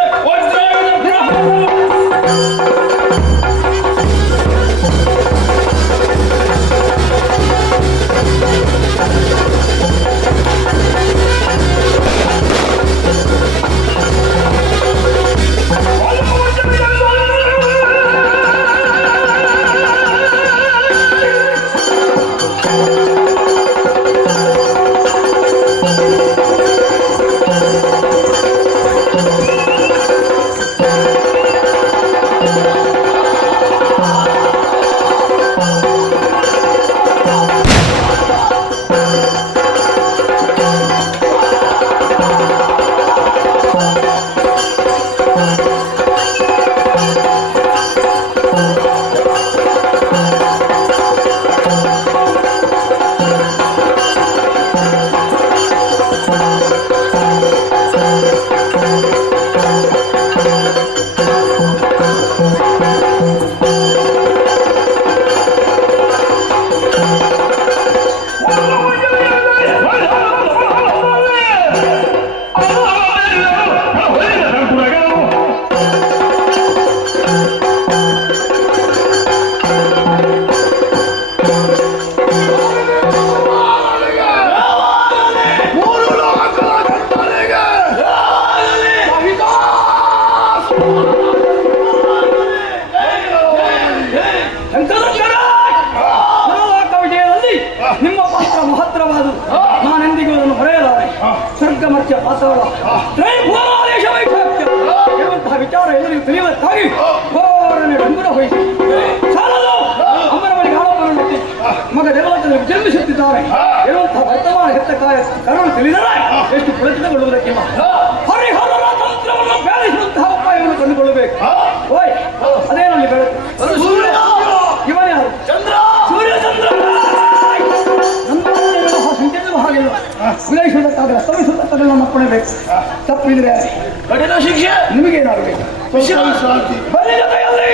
ಗೌರವ ತ್ರೈಭುವನಾದೇಶ ವೈಶಾಖ್ಯ ಎನ್ನುವಂತಹ ವಿಚಾರ ಎಲ್ಲರಿಗೂ ತಿಳಿಯುವಂತಾಗಿ ಘೋರನೆ ಬೆಂಬಲ ವಹಿಸಿ ಸಾಲದು ಅಮ್ಮನ ಮನೆಗೆ ಆರೋಪವನ್ನು ಮಗ ದೇವಲೋಕದಲ್ಲಿ ಜನ್ಮಿಸುತ್ತಿದ್ದಾರೆ ಎನ್ನುವಂತಹ ವರ್ತಮಾನ ಹೆತ್ತ ಕರುಳು ತಿಳಿದರೆ ಎಷ್ಟು ಪ್ರಯತ್ನಗೊಳ್ಳುವುದಕ್ಕಿಲ್ಲ ಹರಿಹರರ ತಂತ್ರವನ್ನು ಬ್ಯಾರಿಸುವಂತಹ ಉಪಾಯವನ್ನು ಕಂಡುಕೊಳ್ಳಬೇಕು ಓಯ್ ಅದೇನಲ್ಲಿ ಬೆಳಕು ಇವನೇ ಸೂರ್ಯಚಂದ್ರ ನಮ್ಮ ಸಂಕೇತವೂ ಹಾಗೆಲ್ಲ ಉಲಯಿಸುವುದಕ್ಕಾಗಲ್ಲ ಶ್ರಮಿಸುವುದಕ್ಕಾಗಲ್ಲ ನಪ್ಪಣಬೇಕು ತಪ್ಪಿದ್ರೆ ಕಠಿಣ ಶಿಕ್ಷೆ ನಿಮಗೇನಾಗಬೇಕು ಬನ್ನಿ ಜೊತೆಯಲ್ಲಿ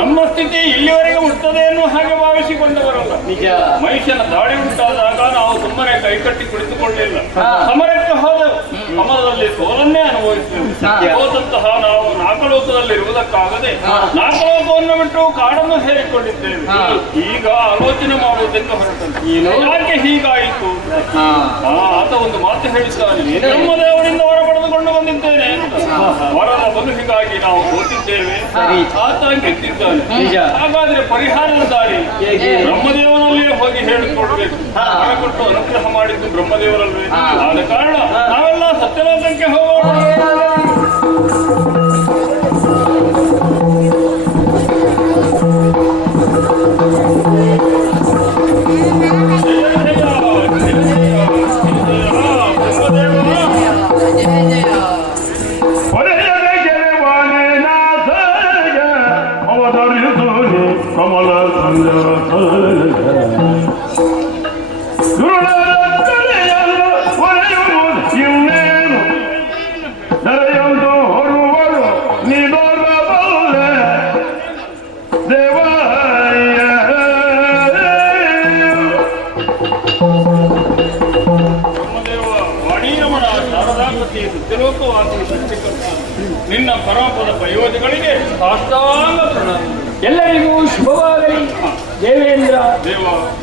ನಮ್ಮ ಸ್ಥಿತಿ ಇಲ್ಲಿವರೆಗೆ ಉಂಟದೆ ಎನ್ನುವ ಹಾಗೆ ಭಾವಿಸಿಕೊಂಡವರಲ್ಲ. ನಿಜ ಮನುಷ್ಯನ ದಾಳಿ ಉಂಟಾದಾಗ ನಾವು ಸುಮ್ಮನೆ ಕೈಕಟ್ಟಿ ಕುಳಿತುಕೊಳ್ಳಿಲ್ಲ, ಸಮರಕ್ಕೆ ಹೋದೆವು, ಸಮರದಲ್ಲಿ ಸೋಲನ್ನೇ ಅನುಭವಿಸಿದೆವು. ಹೋದಂತಹ ನಾವು ನಾಗಲೋಕದಲ್ಲಿ ಇರುವುದಕ್ಕಾಗದೆ ನಾಗಲೋಕವನ್ನು ಬಿಟ್ಟು ಕಾಡನ್ನು ಸೇರಿಕೊಂಡಿದ್ದೇವೆ. ಈಗ ಆಲೋಚನೆ ಮಾಡುವುದಕ್ಕೆ ಹೊರಟಂತೆ ಯಾಕೆ ಹೀಗಾಯಿತು? ಆತ ಒಂದು ಮಾತು ಹೇಳಿದ್ದಾನೆ, ನಮ್ಮ ದೇವರಿಂದ ಹೊರ ಪಡೆದುಕೊಂಡು ಬಂದಿದ್ದೇನೆ ಅಂತ. ವರದ ಬದುಕಿಗಾಗಿ ನಾವು ಸೋತಿದ್ದೇವೆ, ಆತ ಗೆದ್ದಿದ್ದಾನೆ. ಹಾಗಾದ್ರೆ ಪರಿಹಾರದ ದಾರಿ ಬ್ರಹ್ಮದೇವನಲ್ಲಿಯೇ ಹೋಗಿ ಹೇಳಿಕೊಡ್ಬೇಕು. ಹಣ ಕೊಟ್ಟು ಅನುಗ್ರಹ ಮಾಡಿದ್ದು ಬ್ರಹ್ಮದೇವರಲ್ವೇ? ಆದ ಕಾರಣ ನಾವೆಲ್ಲ ಸತ್ಯಲೋಕಕ್ಕೆ ಹೋಗೋಣ. ನಿನ್ನ ಪರಮಪದ ಪ್ರಯೋಜನಗಳಿಗೆ ಸಾಷ್ಟಾಂಗ ಪ್ರಣಾಮ. ಎಲ್ಲರಿಗೂ ಶುಭವಾಗಲಿ. ದೇವೇಂದ್ರ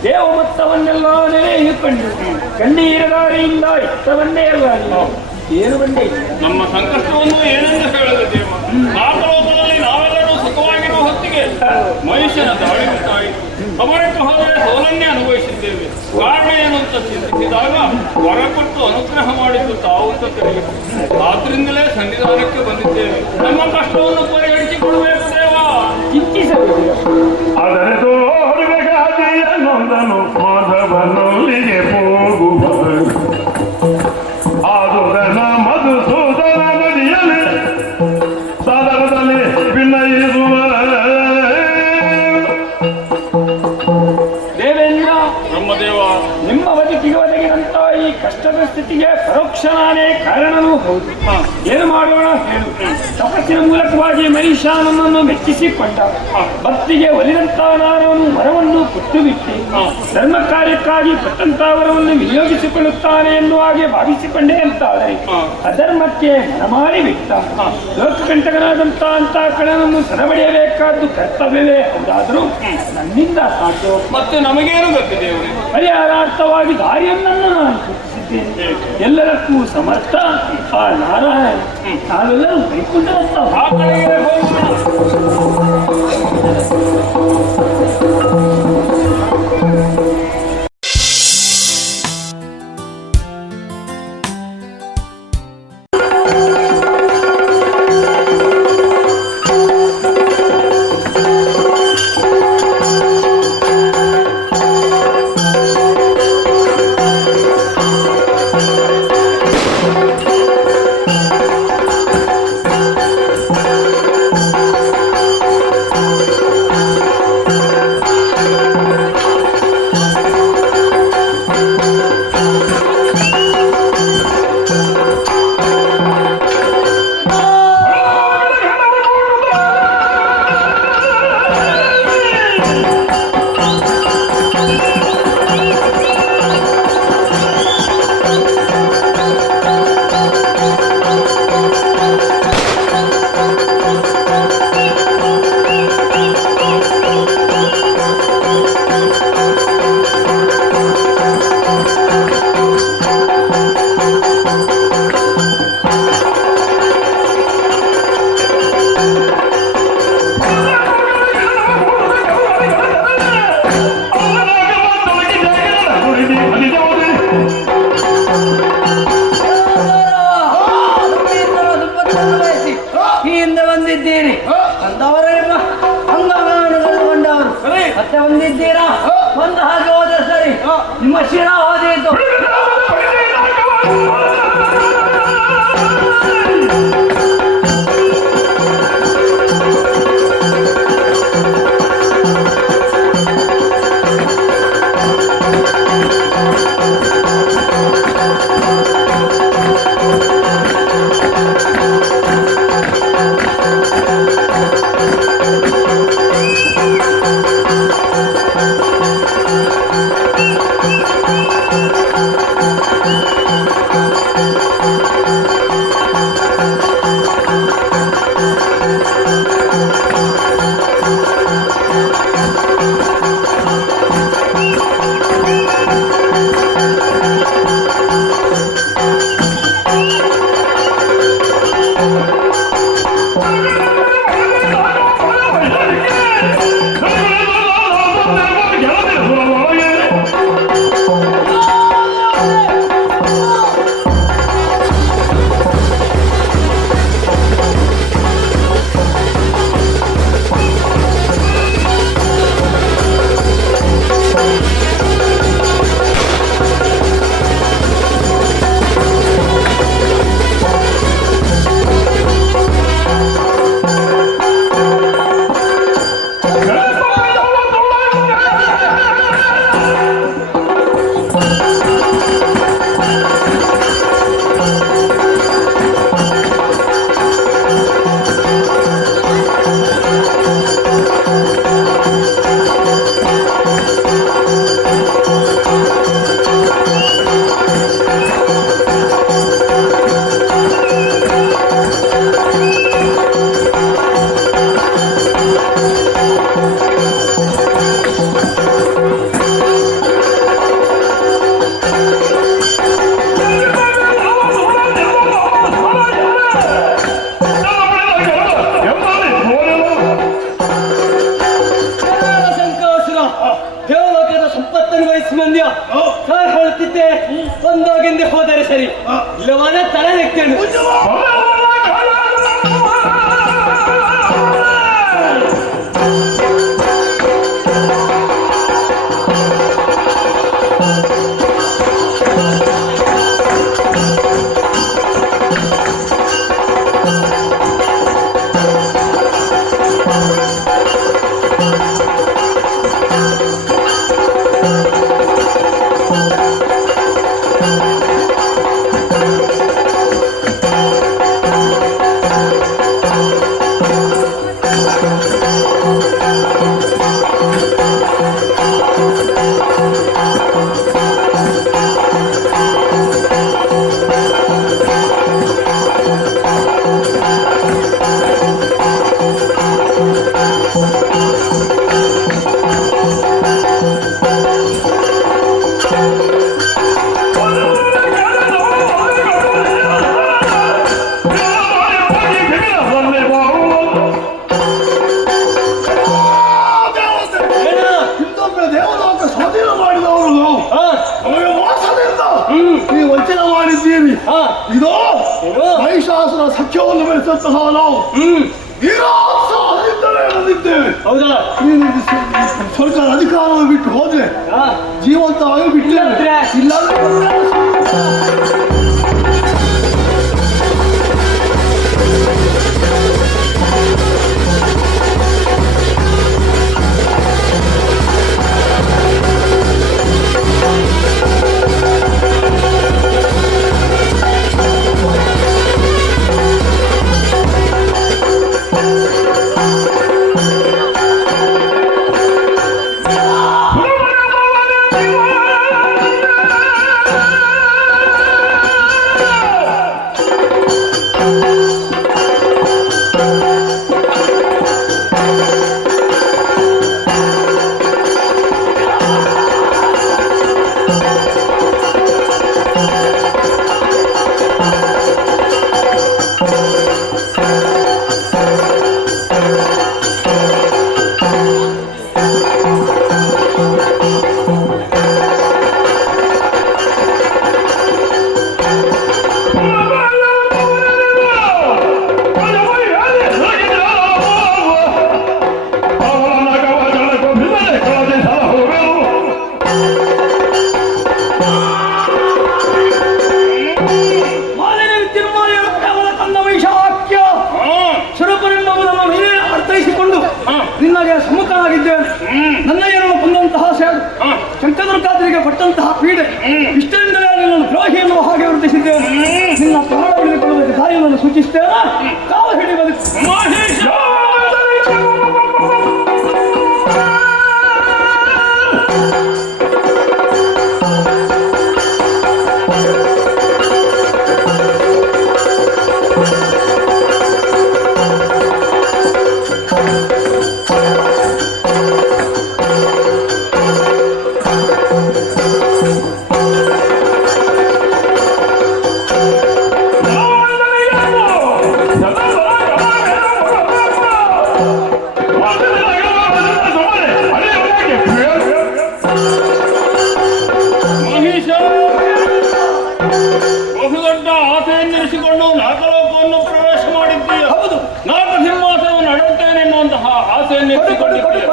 ದೇವಮತ್ತವನ್ನೆಲ್ಲ ನೆನೆಯಿಕೊಂಡು ಕಣ್ಣೀರದಾರಿಯಿಂದ ಇಷ್ಟವನ್ನೇ ಅಲ್ಲ ಏನು ಬಂದೆ ನಮ್ಮ ಸಂಕಷ್ಟವನ್ನು ಏನೆಂದು ಹೇಳದ ದೇವ. ನಾಗಲೋಕದಲ್ಲಿ ನಾವೆಲ್ಲರೂ ಸುಖವಾಗಿರುವ ಹೊತ್ತಿಗೆ ಮನುಷ್ಯನ ದಾಳಿ ಉಂಟಾಯಿತು. ಸಮರಕ್ಕೆ ಹೋದರೆ ಸೋಲನ್ನೇ ಅನುಭವಿಸಿದ್ದೇವೆ. ಕಾರಣ ಏನು ಅಂತ ಚಿಂತಿಸಿದಾಗ ವರ ಕೊಟ್ಟು ಅನುಗ್ರಹ ಮಾಡಿದ್ದು ತಾವು ಅಂತ ತಿಳಿಯಿತು. ಆದ್ರಿಂದಲೇ ಸನ್ನಿಧಾನಕ್ಕೆ ಬಂದಿದ್ದೇವೆ. ನಮ್ಮ ಕಷ್ಟವನ್ನು ಪರಿಹರಿಸಿಕೊಡಬೇಕು ದೇವ. ಚಿಂತಿಸಬೇಕು. ಆದರೆ ತೋರಬೇಕಾದೆಯನ್ನೊಂದನು ಮಾಧವನೊಲ್ಲಿಗೆ ಹೋಗುವುದು ಆದುದನ ಮಧುಸೂದನ ನದಿಯಲ್ಲಿ ಸಾದರದಲ್ಲಿ ವಿನಯಿಸುವ ದೇವೇಂದ್ರ ಬ್ರಹ್ಮದೇವ, ನಿಮ್ಮ ಬದುಕಿಗೆ ಒದಗಿದಂತ ಈ ಕಷ್ಟದ ಸ್ಥಿತಿಗೆ ಪರೋಕ್ಷ ನಾನೇ ಕಾರಣನೂ ಹೌದು. ಏನು ಮಾಡೋಣ ಹೇಳು. ತಪಸ್ಸಿನ ಮೂಲಕವಾಗಿ ಮಹಿಷಾನನ್ನು ಮೆಚ್ಚಿಸಿಕೊಂಡ, ಭಕ್ತಿಗೆ ಒಲಿದಂತ ನಾನು ಮರವನ್ನು ಕೊಟ್ಟು ಬಿಟ್ಟೆ, ಧರ್ಮ ಕಾರ್ಯಕ್ಕಾಗಿ ಕೊಟ್ಟಂತ ವರವನ್ನು ವಿನಿಯೋಗಿಸಿಕೊಳ್ಳುತ್ತಾನೆ ಎನ್ನುವ ಹಾಗೆ ಭಾವಿಸಿಕೊಂಡೆ ಅಂತಾದರೆ ಅಧರ್ಮಕ್ಕೆ ಮನಮಾರಿ ಬಿಟ್ಟ ಲೋಕಕಂಟಕನಾದಂತ ಅಂತ ಕಣನನ್ನು ಸರಬಡಿಯಬೇಕಾದ್ದು ಕರ್ತವ್ಯವೇ ಹೌದಾದರೂ ನನ್ನಿಂದ ಸಾಧ್ಯ. ಮತ್ತೆ ನಮಗೇನು ಗೊತ್ತಿದೆ ಅವರೇ? ಪರಿಹಾರಾರ್ಥವಾಗಿ ದಾರಿಯನ್ನನ್ನು ನಾನು ಸೂಚಿಸಿದ್ದೇನೆ. ಎಲ್ಲರಕ್ಕೂ ಸಮರ್ಥ ಆ ನಾರಾಯಣ. ನಾವೆಲ್ಲರೂ ಕೈಕೊಂಡಂತ ಆ ಕಡೆಗೆ ಹೋಗೋಣ. ಬಂದಿದ್ದೀರಿ ಬಂದವರೇ ಅಂಗಗಾನಗಳು ಬಂದವರು ಮತ್ತೆ ಬಂದಿದ್ದೀರಾ ಬಂದ ಹಾಗೆ ಹೋದ್ರೆ ಸರಿ ನಿಮ್ಮ ಶಿರ ಹೋದಿದ್ದು ಬಂದಾಗಿಂದ ಹೋದರೆ ಸರಿ ಇಲ್ಲವಾದ ತಲೆ ನೆಕ್ತೇನೆ ಇದೋ ಮಹಿಷಾಸುರ ಸಖ್ಯವನ್ನು ಬೆಳೆಸಂತಹ ನಾವು ವೀರೋತ್ಸಾಹದಿಂದಲೇ ಬಂದಿದ್ದೇವೆ. ಹೌದಾ? ಸರ್ಕಾರ ಅಧಿಕಾರವನ್ನು ಬಿಟ್ಟು ಹೋದ್ರೆ ಜೀವಂತವಾಗಿ ಬಿಟ್ಟರೆ ಇಲ್ಲಾಂದ್ರೆ ನಿನ್ನಗೆ ಸಮ್ಮುಖನಾಗಿದ್ದೇನೆ. ನನ್ನ ಏನನ್ನು ಕೊಂದಂತಹ ಸೇಡು, ಶಂಕದುರ್ಗಾದರಿಗೆ ಕೊಟ್ಟಂತಹ ಪೀಡೆ, ಇಷ್ಟರಿಂದಲೇ ನಿನ್ನನ್ನು ದ್ರೋಹಿ ಎನ್ನುವ ಹಾಗೆ ವರ್ತಿಸಿದ್ದೇನೆ. ನಿನ್ನ ಪ್ರಾಣ ಹಿಡಿದುಕೊಳ್ಳುವುದಕ್ಕೆ ದಾರಿಯನ್ನು ಸೂಚಿಸುತ್ತೇನೆ. ಕಾಲು ಹಿಡಿಯುವುದಕ್ಕೆ ಬಹುದೊಡ್ಡ ಆಸೆಯನ್ನಿರಿಸಿಕೊಂಡು ನಾಗಲೋಕವನ್ನು ಪ್ರವೇಶ ಮಾಡಿದ್ದೀಯ. ನಾಗ ಸಿಂಹಾಸನವನ್ನು ಅಡುತ್ತೇನೆ ಎನ್ನುವಂತಹ ಆಸೆಯನ್ನಿರಿಸಿಕೊಂಡಿದ್ದೀಯ.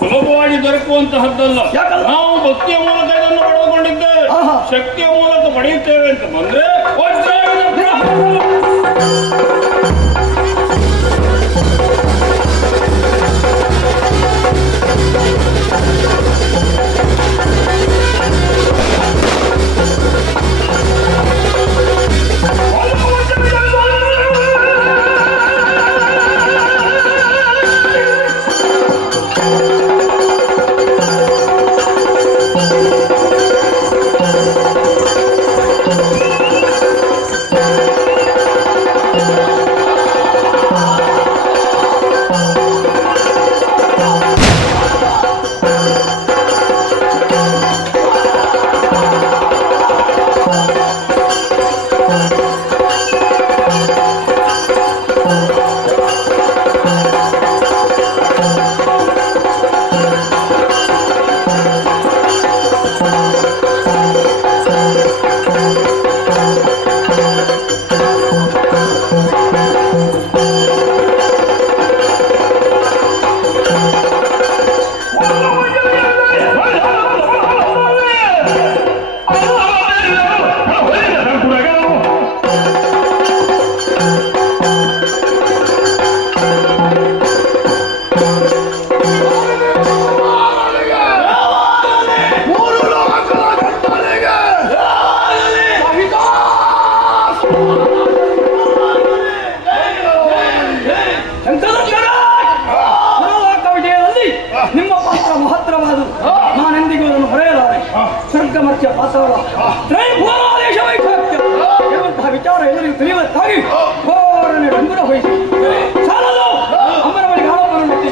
ಸುಲಭವಾಗಿ ದೊರಕುವಂತಹದ್ದಲ್ಲ. ನಾವು ಭಕ್ತಿಯ ಮೂಲಕ ಇದನ್ನು ಪಡೆದುಕೊಂಡಿದ್ದೇವೆ. ಶಕ್ತಿಯ ಮೂಲಕ ಪಡೆಯುತ್ತೇವೆ ಅಂತ ಬಂದ್ರೆ ನಿಮ್ಮ ಪಾತ್ರ ಮಹತ್ತರವಾದುದು. ನಾನೆಂದಿಗೂ ಅದನ್ನು ಹೊರೆಯಲಾರೆ. ಸ್ವರ್ಗ ಮಧ್ಯ ಪಾತ್ರವಲ್ಲ, ತ್ರೈಭುವನಾದೇಶ ವೈಶಾಖ್ಯ ಎನ್ನುವಂತಹ ವಿಚಾರ ಎಲ್ಲರಿಗೂ ತಿಳಿಯುವುದಕ್ಕಾಗಿ ಘೋರನೆ ಡಂಗುರ ವಹಿಸಿ ಸಾಲದು ಅಮ್ಮನ ಬಳಿಗೆ ಆರೋಪವನ್ನು ನೆಟ್ಟಿ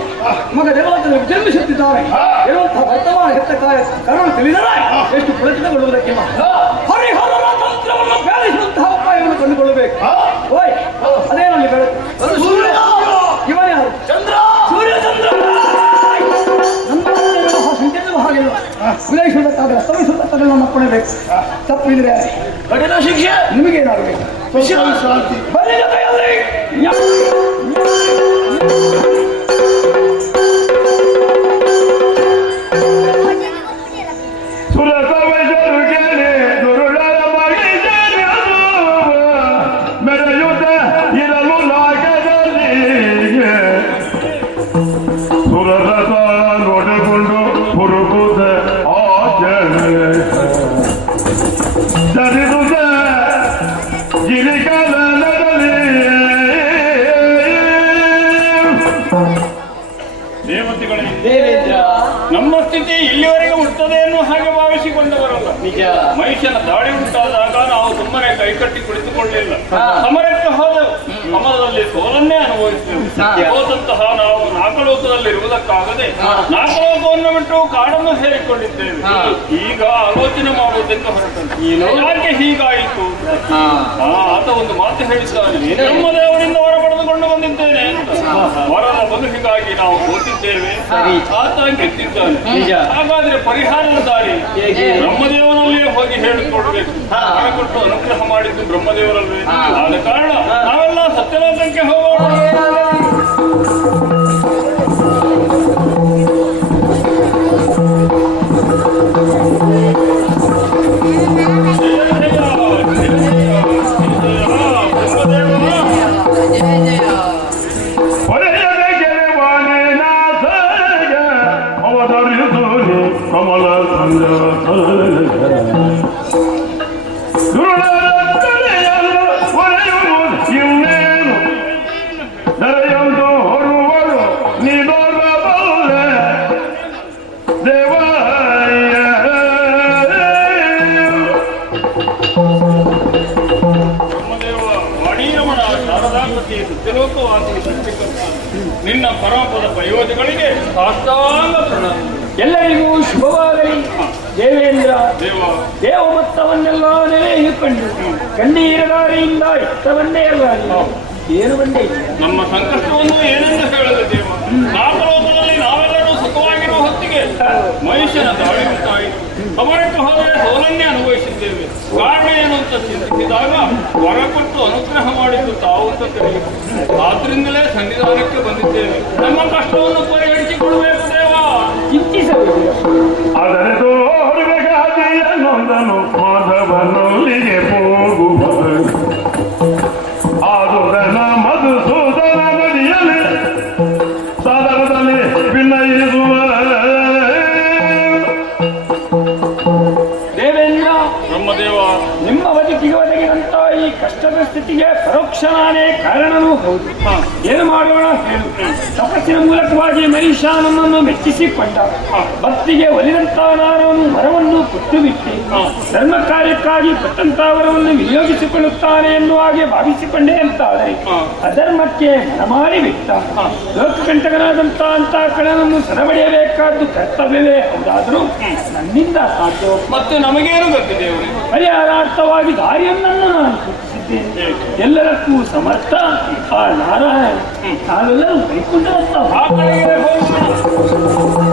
ಮಗ ದೇವತನ್ನು ವಿಜೃಂಭಿಸುತ್ತಿದ್ದಾರೆ ಎನ್ನುವಂತಹ ವರ್ತಮಾನ ಹೆತ್ತ ಕಾಯ ಕರುಳು ತಿಳಿದರೆ ಎಷ್ಟು ಪುಳಕಿತಗೊಳ್ಳುವುದಕ್ಕಿಲ್ಲ. ಹರಿಹರರ ತಂತ್ರವನ್ನು ಬ್ಯಾಲಿಸುವಂತಹ ಉಪಾಯವನ್ನು ಕಂಡುಕೊಳ್ಳಬೇಕು. ಓಯ್ ಅದೇನಲ್ಲಿ ಬೆಳಕು ಇವನೇ ಯಾರು? ಚಂದ್ರ, ಸೂರ್ಯ ಚಂದ್ರ. ವಿಲಯಿಸುವುದಕ್ಕಾಗಲ್ಲ, ಶ್ರಮಿಸುವುದಕ್ಕಾಗಲ್ಲ. ನಮ್ಮ ಅಪ್ಪಣೆಬೇಕು. ತಪ್ಪಿದ್ರೆ ಕಠಿಣ ಶಿಕ್ಷೆ ನಿಮಗೇನಾಗಬೇಕು? ಬನ್ನಿ ಜೊತೆಯಲ್ಲಿ. ನಮ್ಮ ಸ್ಥಿತಿ ಇಲ್ಲಿವರೆಗೆ ಉಂಟದೆ ಎನ್ನುವ ಹಾಗೆ ಭಾವಿಸಿಕೊಂಡವರಲ್ಲ. ನಿಜ. ಮನುಷ್ಯನ ದಾಳಿ ಉಂಟಾದಾಗ ನಾವು ಸುಮ್ಮನೆ ಕೈಕಟ್ಟಿ ಕುಳಿತುಕೊಳ್ಳಲಿಲ್ಲ. ಸಮರಕ್ಕೆ ಹೋದೆವು, ಸಮರದಲ್ಲಿ ಸೋಲನ್ನೇ ಅನುಭವಿಸಿದೆವು. ಸೋತಂತಹ ನಾವು ನಾಗಲೋಕದಲ್ಲಿ ಇರುವುದಕ್ಕಾಗದೆ ನಾಗಲೋಕವನ್ನು ಬಿಟ್ಟು ಕಾಡನ್ನು ಸೇರಿಕೊಂಡಿದ್ದೇವೆ. ಈಗ ಆಲೋಚನೆ ಮಾಡುವುದಕ್ಕೆ ಹೊರಟಂತೆ ಯಾಕೆ ಹೀಗಾಯಿತು? ಆತ ಒಂದು ಮಾತು ಹೇಳಿದ್ದಾನೆ, ನಮ್ಮ ದೇವರಿಂದ ಹೊರ ಪಡೆದುಕೊಂಡು ಬಂದಿದ್ದೇನೆ ಅಂತ. ವರದ ಬದುಕಿಗಾಗಿ ನಾವು ಸೋತಿದ್ದೇವೆ, ಆತ ಗೆದ್ದಿದ್ದಾನೆ. ಹಾಗಾದ್ರೆ ಪರಿಹಾರದ ದಾರಿ ಬ್ರಹ್ಮದೇವನಲ್ಲಿಯೇ ಹೋಗಿ ಹೇಳಿಕೊಡ್ಬೇಕು. ಹೊರ ಕೊಟ್ಟು ಅನುಗ್ರಹ ಮಾಡಿದ್ದು ಬ್ರಹ್ಮದೇವರಲ್ವೇ? ಆದ ಕಾರಣ ನಾವೆಲ್ಲ ಸತ್ಯಲೋಕಕ್ಕೆ ಹೋಗೋಣ. ಹೊರೆಯದ ಗೆಲುವಾನೆ ನಾಥ ನಿನ್ನ ಪರಮಪದ ಪ್ರಯೋಜನಗಳಿಗೆ ಸಾಷ್ಟಾಂಗ ಪ್ರಣಾಮ. ಎಲ್ಲರಿಗೂ ಶುಭವಾಗಲಿ. ದೇವೇಂದ್ರ ದೇವಮತ್ತವನ್ನೆಲ್ಲ ನೆನೆಯಿಕೊಂಡು ಕಣ್ಣೀರದಾರಿಯಿಂದ ಇತ್ತವನ್ನೇ ಅಲ್ಲ ಏನು ಬಂದೇ ನಮ್ಮ ಸಂಕಷ್ಟವನ್ನು ಏನೆಂದು ಹೇಳದೆ ದೇವ. ನಾಲ್ಕಲೋಕದಲ್ಲಿ ನಾವೆಲ್ಲರೂ ಸುಖವಾಗಿರುವ ಹೊತ್ತಿಗೆ ಮನುಷ್ಯನ ದಾಳಿ ಉಂಟಾಯಿತು. ಸಮರಕ್ಕೆ ಹೋದರೆ ಸೋಲನ್ನೇ ಅನುಭವಿಸಿದ್ದೇವೆ. ಕಾರಣ ಏನು ಅಂತ ಚಿಂತಿಸಿದಾಗ ವರ ಕೊಟ್ಟು ಅನುಗ್ರಹ ಮಾಡಿದ್ದು ತಾವು ಅಂತ ತಿಳಿಯಿತು. ಆದ್ರಿಂದಲೇ ಸನ್ನಿಧಾನಕ್ಕೆ ಬಂದಿದ್ದೇವೆ. ನಮ್ಮ ಕಷ್ಟವನ್ನು ಪರಿಹರಿಸಿಕೊಡಬೇಕು ದೇವ. ಚಿಂತಿಸಬೇಕು. ಆದರೆ ತೋರಬೇಕಾದೆಯ ನೊಂದನು ಮಾಧವನೊಲ್ಲಿಗೆ ಹೋಗುವುದು ಆದುದನ ಮಧುಸೂದನ ನದಿಯಲ್ಲಿ ಸಾದರದಲ್ಲಿ ವಿನಯಿಸುವ ದೇವೇಂದ್ರ ಬ್ರಹ್ಮದೇವ, ನಿಮ್ಮ ಬದುಕಿಗೆ ಒದಗಿದಂತ ಈ ಕಷ್ಟದ ಸ್ಥಿತಿಗೆ ಪರೋಕ್ಷ ನಾನೇ ಕಾರಣನೂ ಹೌದು. ಏನು ಮಾಡೋಣ ಹೇಳು. ತಪಸ್ಸಿನ ಮೂಲಕವಾಗಿ ಮಹಿಷಾನನ್ನು ಮೆಚ್ಚಿಸಿಕೊಂಡ. ಭಕ್ತಿಗೆ ಒಲಿದಂತ ನಾನು ವರವನ್ನು ಕೊಟ್ಟು ಬಿಟ್ಟೆ. ಧರ್ಮ ಕಾರ್ಯಕ್ಕಾಗಿ ಕೊಟ್ಟಂತ ವರವನ್ನು ವಿನಿಯೋಗಿಸಿಕೊಳ್ಳುತ್ತಾನೆ ಎನ್ನುವ ಹಾಗೆ ಭಾವಿಸಿಕೊಂಡೆ ಅಂತಾದರೆ ಅಧರ್ಮಕ್ಕೆ ಮನಮಾರಿ ಬಿಟ್ಟ. ಲೋಕಕಂಟಕನಾದಂತ ಅಂತ ಕಳನನ್ನು ಸರಬಡಿಯಬೇಕಾದ್ದು ಕರ್ತವ್ಯವೇ ಹೌದಾದರೂ ನನ್ನಿಂದ ಸಾಧ್ಯ. ಮತ್ತೆ ನಮಗೇನು ಗೊತ್ತಿದೆ ಅವರೇ? ಪರಿಹಾರಾರ್ಥವಾಗಿ ದಾರಿಯೊಂದನ್ನು ನಾನು ಸೂಚಿಸಿದ್ದೇನೆ. ಎಲ್ಲರಕ್ಕೂ ಸಮರ್ಥ ಆ ನಾರಾಯಣ. ನಾವೆಲ್ಲರೂ ಕೈಕೊಂಡಂತ ಆ ಕಡೆಗೆ ಹೋಗೋಣ.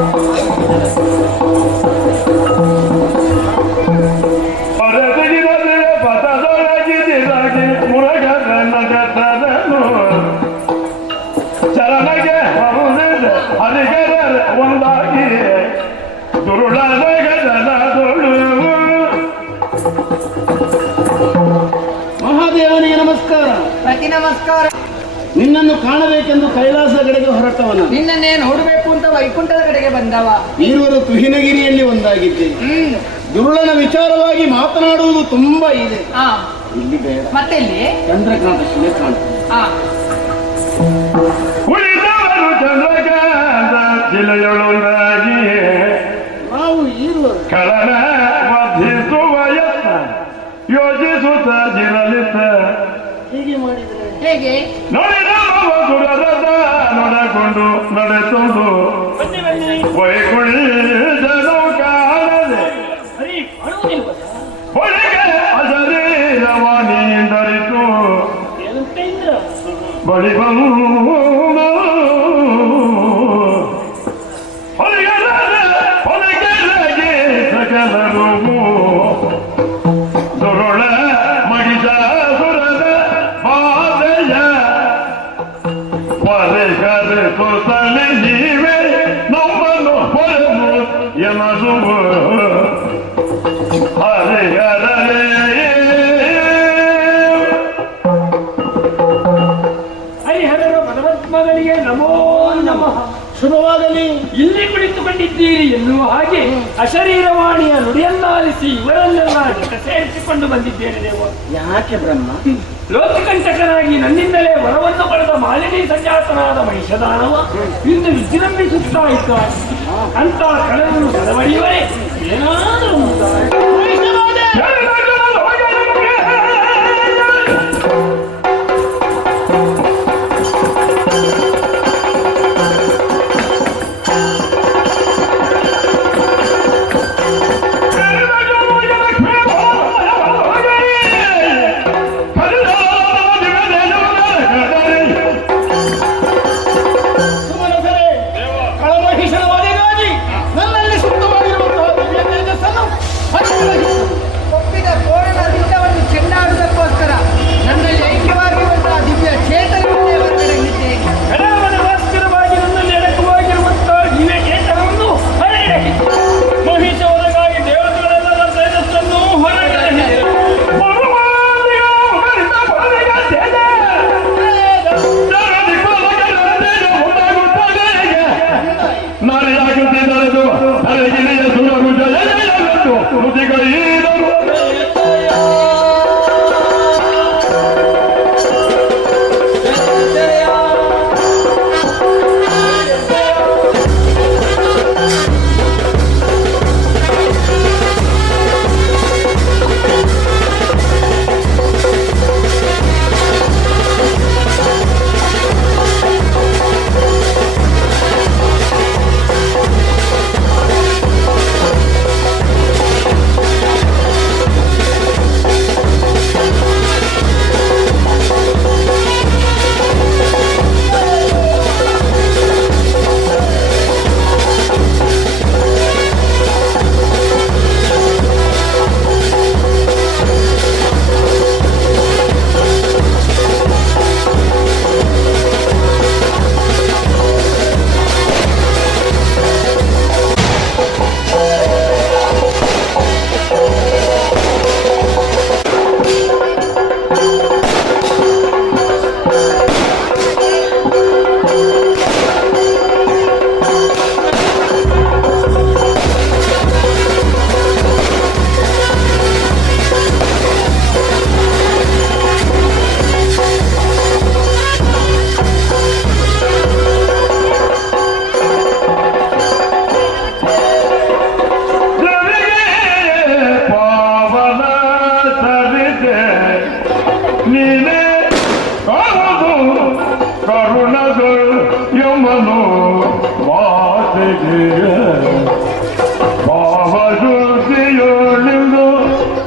ಹೊರತೆಗಿದರೆ ಪದದೊಳಗಿದಿರಾಗಿ ಮುರಗದ ನಗತರನು ಚರಣಗೆ ಹರುದಿದೆ ಹರಿಗರ ಒಂದಾಗಿ ದುರುಳನ ಗಜನದೊಳು. ಮಹಾದೇವನಿಗೆ ನಮಸ್ಕಾರ. ಪ್ರತಿ ನಮಸ್ಕಾರ. ನಿನ್ನನ್ನು ಕಾಣಬೇಕೆಂದು ಕೈಲಾಸ ಕಡೆಗೆ ಹೊರಟವನ. ನಿನ್ನನ್ನೇ ನೋಡಬೇಕು ಅಂತ ವೈಕುಂಠದ ಕಡೆಗೆ ಬಂದವ. ಈರುವರು ತುಹಿನಗಿರಿಯಲ್ಲಿ ಒಂದಾಗಿದ್ದೇನೆ. ದುರುಳನ ವಿಚಾರವಾಗಿ ಮಾತನಾಡುವುದು ತುಂಬಾ ಇದೆ. ಇಲ್ಲಿ ಬೇಡ. ಮತ್ತೆ ಇಲ್ಲಿ ಚಂದ್ರಕಾಂತ ಶಿಲೆ ಕಾಣ್ತದೆ. ಉಳಿದವರು ಚಂದ್ರಕಾಂತ ಜಿಲೆಯೊಳಗಾಗಿ ನಾವು ಈರುವರು ಕಳನ ವರ್ಧಿಸುವ ಯತ್ನ ಯೋಚಿಸುತ್ತ ಜಿರಲಿತ ಹೀಗೆ ಮಾಡಿದರೆ ಹೇಗೆ ನೋಡಿದ ಸುರದ ನೋಡಿಕೊಂಡು ನಡೆಸುವುದು ವೈಕುಳಿದನು ಕಾಣದೆ ಹೊಳಿಗೆ ಅಶರೀರವಾಣಿಯಿಂದರಿತು ಬಳಿ ಬಂದು ಹೊಲಿಗೆ ಸಕಲರು ದುರುಳ ಮಗಿಸಾಸುರದ ಬಾಧೆಯ ಹೊಲಿಗರ ಕೊಸಲಿ ಜೀವೆ ನಮ್ಮನ್ನು ಹೊರನು ಎನಸುವ ಹರಿಹರೇ. ಹರಿಹರರ ಪರಮಾತ್ಮಗಳಿಗೆ ನಮೋ ನಮಃ. ಶುಭವಾಗಲಿ. ಇಲ್ಲಿ ಕುಳಿತುಕೊಂಡಿದ್ದೀರಿ ಎನ್ನುವ ಹಾಗೆ ಅಶರೀರವಾಣಿಯ ನುಡಿಯನ್ನಾಲಿಸಿ ಇವರನ್ನೆಲ್ಲ ಜೊತೆ ಸೇರಿಸಿಕೊಂಡು ಬಂದಿದ್ದೇನೆ ದೇವ. ಯಾಕೆ ಬ್ರಹ್ಮ? ಲೋಕಕಂಟಕನಾಗಿ ನನ್ನಿಂದಲೇ ವರವನ್ನು ಪಡೆದ ಮಾಲಿನಿ ಸಂಜಾತನಾದ ಮಹಿಷದಾನವ ಇಂದು ವಿಜೃಂಭಿಸುತ್ತಾ ಇದ್ದಾನೆ. ಅಂತ ಕಳೆಯನ್ನು ಸದವಡಿಯವರೇ ಏನಾದರೂ ಕಳಮಹಿಷನ ವಧೆಗಾಗಿ ನನ್ನಲ್ಲಿ ಸುತ್ತವಾಗಿರುವಂತಹ ದಿವ್ಯ ತೇಜಸ್ಸನ್ನು ಅವನು ಮಾತಿಗೆ ಭಾವಶುದ್ಧಿಯೊಳಿದು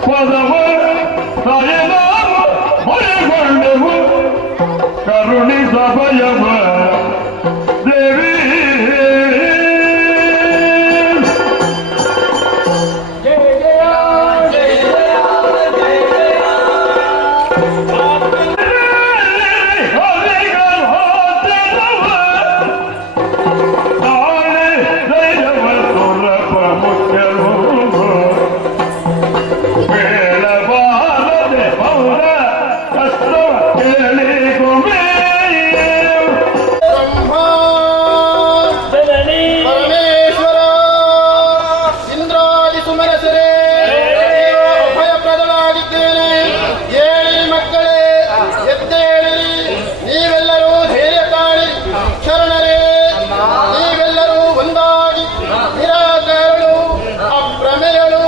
ಪದವ ಸಯನಾಮ ಭಯಗೊಂಡೆವು ಕರುಣಿಸ ಭಯವ ದೇವಿ ಪರಮೇಶ್ವರ ಇಂದ್ರಾದಿ ಸುಮನಸರೇ ಅಭಯಪ್ರದನಾಗಿದ್ದೇನೆ. ಏಳಿ ಮಕ್ಕಳೇ, ಎದ್ದೇಳಿರಿ. ನೀವೆಲ್ಲರೂ ಧೈರ್ಯ ತಾಳಿ. ಶರಣರೇ, ನೀವೆಲ್ಲರೂ ಒಂದಾಗಿ ನಿರಾಕಾರಳು, ಅಪ್ರಮೇಯಳು,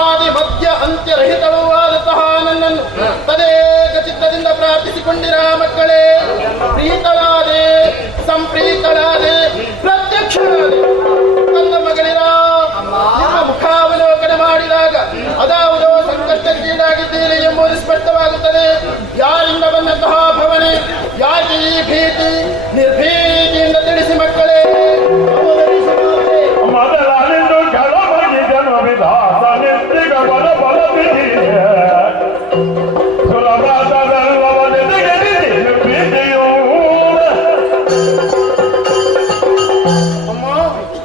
ಆದಿ ಮಧ್ಯ ಅಂತ್ಯರಹಿತಳೂ ಆದಂತಹ ನನ್ನನ್ನು ತದೇಕ ಚಿತ್ತದಿಂದ ಪ್ರಾರ್ಥಿಸಿಕೊಂಡಿರ ಮಕ್ಕಳೇ. ಪ್ರೀತಳಾದೆ, ಸಂಪ್ರೀತಳಾದೆ, ಪ್ರತ್ಯಕ್ಷಳಾದೆ. ನನ್ನ ಮಗಳಿರ ನಿಮ್ಮ ಮುಖಾವಲೋಕನ ಮಾಡಿದಾಗ ಅದಾವುದೋ ಸಂಕಷ್ಟಕ್ಕೀಡಾಗಿದ್ದೀರಿ ಎಂಬುದು ಸ್ಪಷ್ಟವಾಗುತ್ತದೆ. ಯಾರಿಂದ ಬಂದಂತಹ ಭವನೆ, ಯಾಕೆ ಈ ಭೀತಿ? ನಿರ್ಭೀತಿಯಿಂದ ತಿಳಿಸಿ ಮಕ್ಕಳೇ. ಮೊದಲಿಂದು ಕೆಲವರಿಗನು ವಿಧಾನ ನಿತ್ಯಗ ಬಲ ಸುಲಭದವೆಲ್ಲವನೆದೆಗೆ ಪ್ರೀತಿಯೂ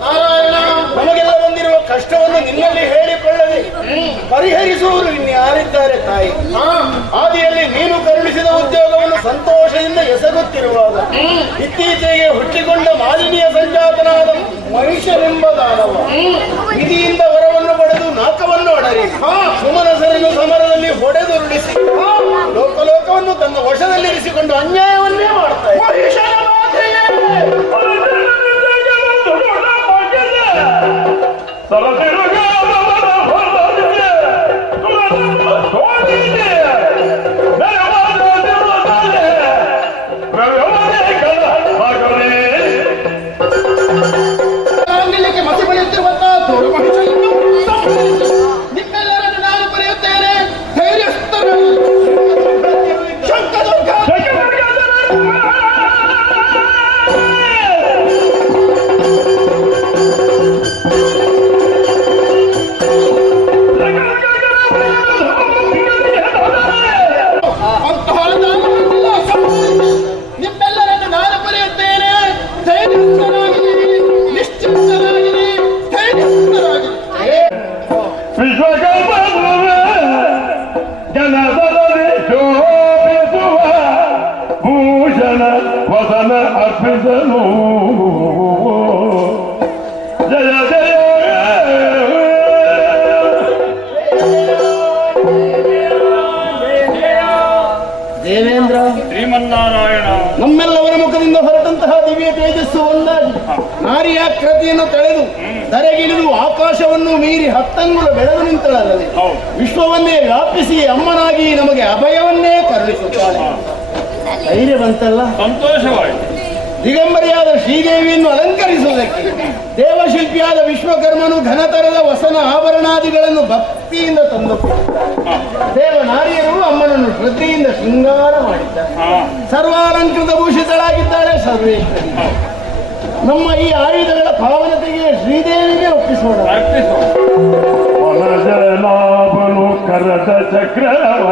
ನಾರಾಯಣ, ನಮಗೆಲ್ಲ ಬಂದಿರುವ ಕಷ್ಟವನ್ನು ನಿನ್ನಲ್ಲಿ ಹೇಳಿಕೊಳ್ಳದೆ ಪರಿಹರಿಸುವರು ಇನ್ಯಾರಿದ್ದಾರೆ ತಾಯಿ? ಆದಿಯಲ್ಲಿ ನೀನು ಕರುಣಿಸಿದ ಉದ್ಯೋಗವನ್ನು ಸಂತೋಷದಿಂದ ಎಸಗುತ್ತಿರುವಾಗ ಇತ್ತೀಚೆಗೆ ಹುಟ್ಟಿಕೊಂಡ ಮಾಲಿನ್ಯ ಸಂಜಾತನಾದ ಮನುಷ್ಯನೆಂಬ ದಾನವ ವಿಧಿಯಿಂದ ವರವನ್ನು ಪಡೆದು ನಾಕವನ್ನು ಅಡರಿ ಸುಮನಸರನ್ನು ಸಮರದಲ್ಲಿ ಹೊಡೆದುರುಳಿಸಿ ಲೋಕಲೋಕವನ್ನು ತನ್ನ ವಶದಲ್ಲಿರಿಸಿಕೊಂಡು ಅನ್ಯಾಯವನ್ನೇ ಮಾಡ್ತಾ ಇದ್ದಾರೆ. ಆಂಗ್ಲಕ್ಕೆ ಮಸಿ ಬಳಿಯುತ್ತಿರುವಂತಹ ದೊಡ್ಡ ಮನುಷ್ಯನನ್ನು ಸಂಹರಿಸಿ ನಿಮ್ಮೆಲ್ಲರನ್ನು ನಾನು ಬರೆಯುತ್ತೇನೆ. ಧೈರ್ಯಸ್ಥರಾಗಿ ಶಂಕದುರ್ಗ ಅಂತಹ ದಾನವನ್ನೆಲ್ಲ ಸಂಹರಿಸಿ ನಿಮ್ಮೆಲ್ಲರನ್ನು ನಾನು ಬರೆಯುತ್ತೇನೆ. ಧೈರ್ಯಸ್ಥರಾಗಿರಿ, ನಿಶ್ಚಿಂತರಾಗಿರಿ, ಧೈರ್ಯಸ್ಥರಾಗಿರಿ. ವಿಶ್ವಕರ್ಮ ಜನದಲ್ಲಿ ಶೋಭಿಸುವ ಭೂಷಣ ವಸನ ಅರ್ಪಿಸಲು ಜಯ ಜಯ ದೇವೇಂದ್ರ, ಶ್ರೀಮನ್ನಾರಾಯಣ. ನಮ್ಮೆಲ್ಲವರ ಮುಖದಿಂದ ಹೊರಟಂತಹ ದಿವ್ಯ ತೇಜಸ್ಸು ಒಂದಾಗಿ ನಾರಿಯಾಕೃತಿಯನ್ನು ತಳೆದು ಧರೆಗಿಳಿದು ಆಕಾಶವನ್ನು ಮೀರಿ ಹತ್ತಂಗುಲ ಬೆಳೆದು ನಿಂತಳಲ್ಲದೆ ವಿಶ್ವವನ್ನೇ ವ್ಯಾಪಿಸಿ ಅಮ್ಮನಾಗಿ ನಮಗೆ ಅಭಯವನ್ನೇ ಕರುಣಿಸುತ್ತಾಳೆ. ಧೈರ್ಯ ಬಂತಲ್ಲ? ಸಂತೋಷವಾಯಿತು. ದಿಗಂಬರಿಯಾದ ಶ್ರೀದೇವಿಯನ್ನು ಅಲಂಕರಿಸುವುದಕ್ಕೆ ದೇವಶಿಲ್ಪಿಯಾದ ವಿಶ್ವಕರ್ಮನು ಘನತರದ ವಸನ ಆಭರಣಾದಿಗಳನ್ನು ಭಕ್ತಿಯಿಂದ ತಂದುಕೊಟ್ಟಿದ್ದಾರೆ. ದೇವನಾರಿಯರು ಅಮ್ಮನನ್ನು ಶ್ರದ್ಧೆಯಿಂದ ಶೃಂಗಾರ ಮಾಡಿದ್ದಾರೆ. ಸರ್ವಾಲಂಕೃತ ಭೂಷಿತಳಾಗಿದ್ದಾಳೆ ಸರ್ವೇಶ್ವರಿ. ನಮ್ಮ ಈ ಆಯುಧಗಳ ಪಾವನತೆಗೆ ಶ್ರೀದೇವಿಗೆ ಒಪ್ಪಿಸೋಣ. ವನಜನಾಭನು ಕರದ ಚಕ್ರವ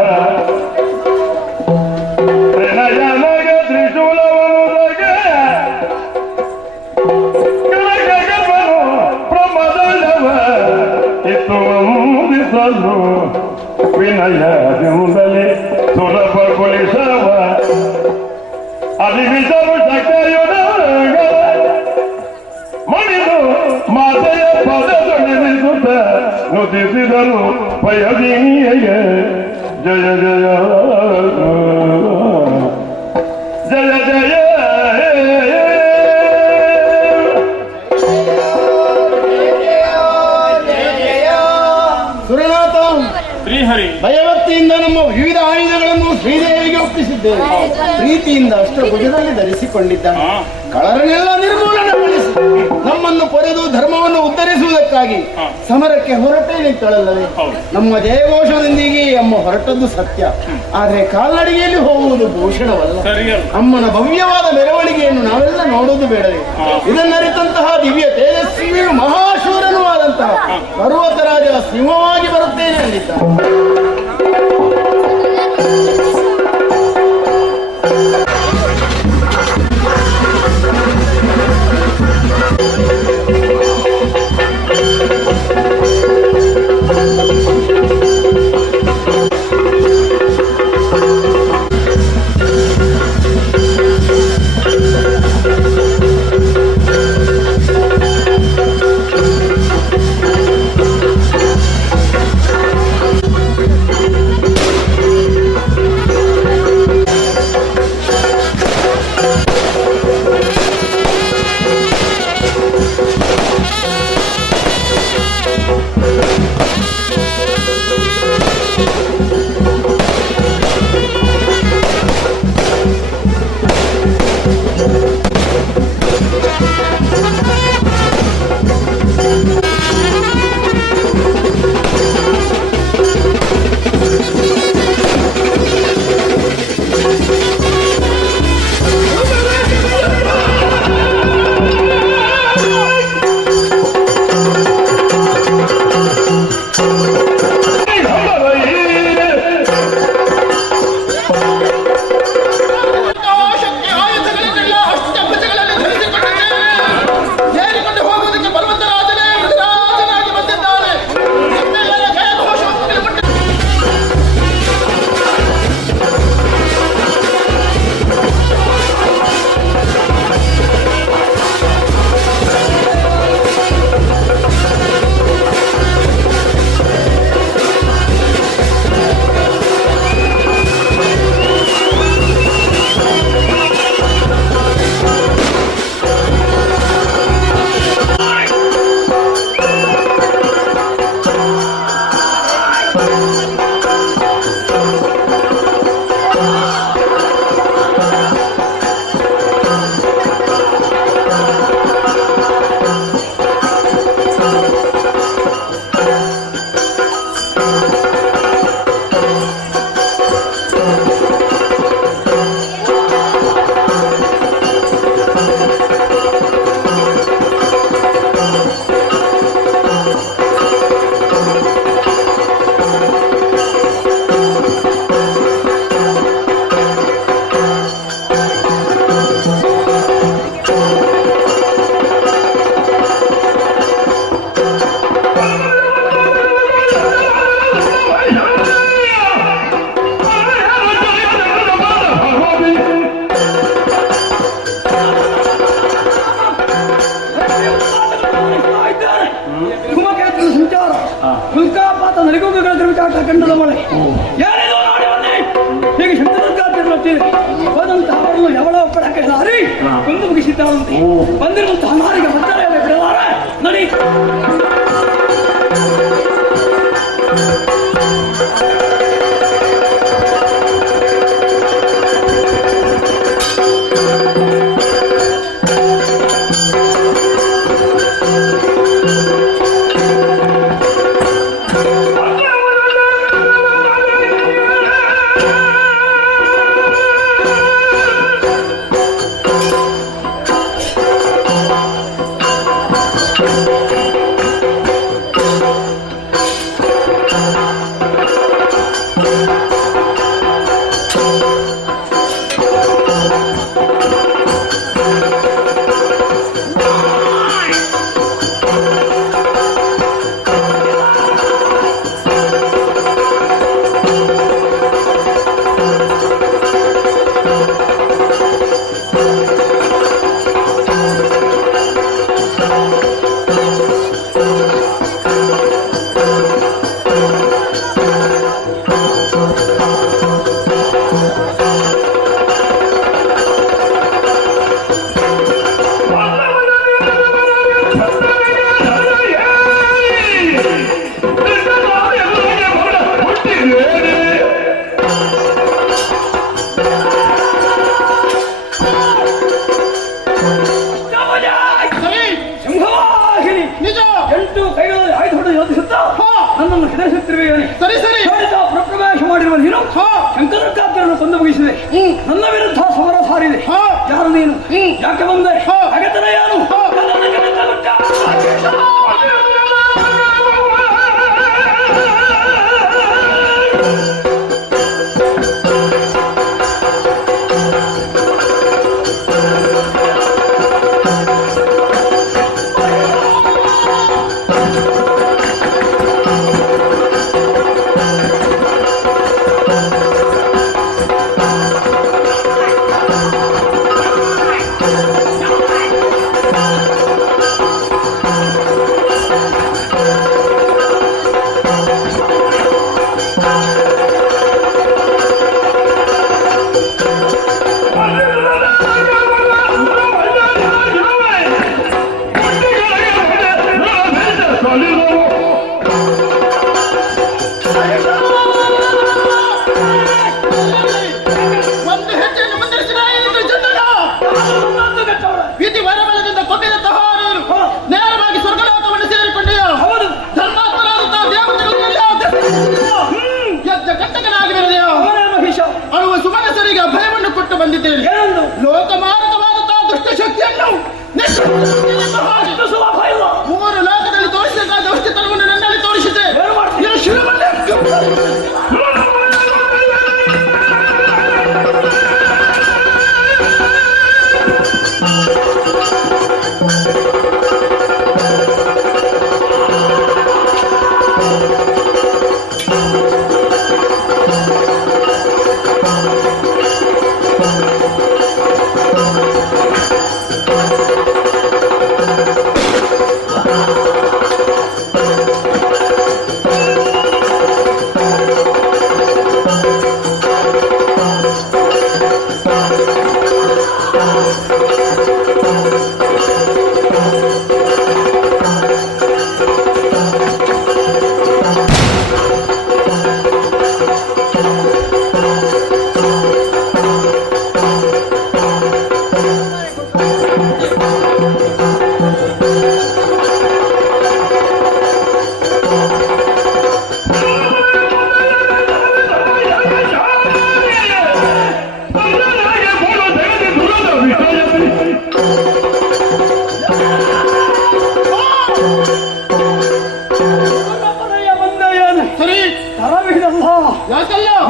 ಪ್ರಣಯನಗ ತ್ರಿಶೂಲವನುದಗೆ ಕನಕಗಮನು ಪ್ರಮದಳವ ಇತ್ತುವಂದಿಸಲು ವಿನಯದಿಂದಲೇ ಸುಲಭಗೊಳಿಸವ ಅರಿವಿಸಲು ಶಕ್ತಿಯುಡಗ ಮಣಿದು ಮಾತೆಯ ಪದದೊಳಿಸುತ್ತ ನುತಿಸಿದರು ಪಯದೀನಿಯಗೆ ಜಯ ಜಯ ಜಯ ಜಯ ಸುರನಾಥ, ಶ್ರೀಹರಿ ಭಯಭಕ್ತಿಯಿಂದ ನಮ್ಮ ವಿವಿಧ ಆಯುಧಗಳನ್ನು ಶ್ರೀದೇವಿಗೆ ಒಪ್ಪಿಸಿದ್ದೇವೆ. ಪ್ರೀತಿಯಿಂದ ಅಷ್ಟಭುಜದಲ್ಲಿ ಧರಿಸಿಕೊಂಡಿದ್ದಾನೆ. ಕಳರನ್ನೆಲ್ಲ ಸಲುವಾಗಿ ಸಮರಕ್ಕೆ ಹೊರಟೇ ನಿಂತಳಲ್ಲವೇ? ನಮ್ಮ ಜಯಘೋಷದೊಂದಿಗೆ ಅಮ್ಮ ಹೊರಟದ್ದು ಸತ್ಯ, ಆದ್ರೆ ಕಾಲ್ನಡಿಗೆಯಲ್ಲಿ ಹೋಗುವುದು ಭೂಷಣವಲ್ಲ. ಅಮ್ಮನ ಭವ್ಯವಾದ ಮೆರವಣಿಗೆಯನ್ನು ನಾವೆಲ್ಲ ನೋಡುವುದು ಬೇಡವೇ? ಇದನ್ನರಿತಂತಹ ದಿವ್ಯ ತೇಜಸ್ವಿಯು ಮಹಾಶೂರನೂ ಆದಂತಹ ಪರ್ವತರಾಜ ಸಿಂಹವಾಗಿ ಬರುತ್ತೇನೆ ಅಂದಿದ್ದ. ಬಂದಿರುವಂತಹ ನಾರಿಗೆ ನಡಿ. ನನ್ನನ್ನು ಹೆದರಿಸುತ್ತಿರುವೆಯೇ? ಸರಿ ಸರಿ. ಶೋಣಿತ ಪ್ರಪ್ರವೇಶ ಮಾಡಿರುವ ನೀನು ಶಂಕರಾಚಾರ್ಯರನ್ನು ಕೊಂದು ಮುಗಿಸಿದೆ. ನನ್ನ ವಿರುದ್ಧ ಸಮರ ಸಾರಿದೆ. ಯಾರು ನೀನು? ಯಾಕೆ ಬಂದೆ? ಅಗತನ ಯಾರು? ಒಂದು ಹೆಜ್ಜೆಯನ್ನು ಮುಂದಿರಿಸಿದ ವಿಧಿ ವರಬಲದಿಂದ ಕೊಟ್ಟಿದಂತಹ ನೀನು ನೇರವಾಗಿ ಸ್ವರ್ಗಲೋಕವನ್ನು ಸೇರಿಕೊಂಡೆಯೋ? ಧರ್ಮಾತ್ಮರಾದಂತಹ ದೇವತೆಗಳಲ್ಲಿ ಎದ್ದ ಕಟ್ಟಕನಾಗಿ ಬೆಳೆದೆಯೋ? ಅಳುವ ಸುಮನಸರಿಗೆ ಅಭಯವನ್ನು ಕೊಟ್ಟು ಬಂದಿದ್ದೇನೆ. ಲೋಕಮಾರಕವಾದಂತಹ ದುಷ್ಟಶಕ್ತಿಯನ್ನು ಮೂರು ಲೋಕದಲ್ಲಿ ತೋರಿಸಬೇಕಾದ ಔಷಧಿತನವನ್ನು ನನ್ನಲ್ಲಿ ತೋರಿಸಿದೆ. ಶಿರವನ್ನೇ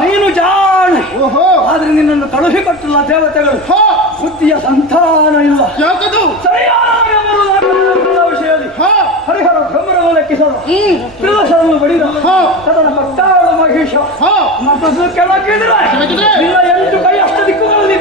ನೀನು ಜಾಣೆ. ಆದ್ರೆ ನಿನ್ನನ್ನು ಕಳುಹಿಕೊಟ್ಟಿಲ್ಲ ದೇವತೆಗಳು. ಬುದ್ಧಿಯ ಸಂತಾನ ಇಲ್ಲ. ಯಾಕದು? ವಿಷಯದಲ್ಲಿ ಹರಿಹರ ಬ್ರಹ್ಮರನ್ನು ಲೆಕ್ಕಿಸಲು ತ್ರಿದಶರನ್ನು ಬಡಿದ ತದನ ಭಕ್ತಾಳು ಮಹೇಶ ಮತ್ತು ಕೆಳಗಿದ್ರೆ ನಿನ್ನ 8 ಕೈ ಅಷ್ಟ ದಿಕ್ಕುಗಳಲ್ಲಿ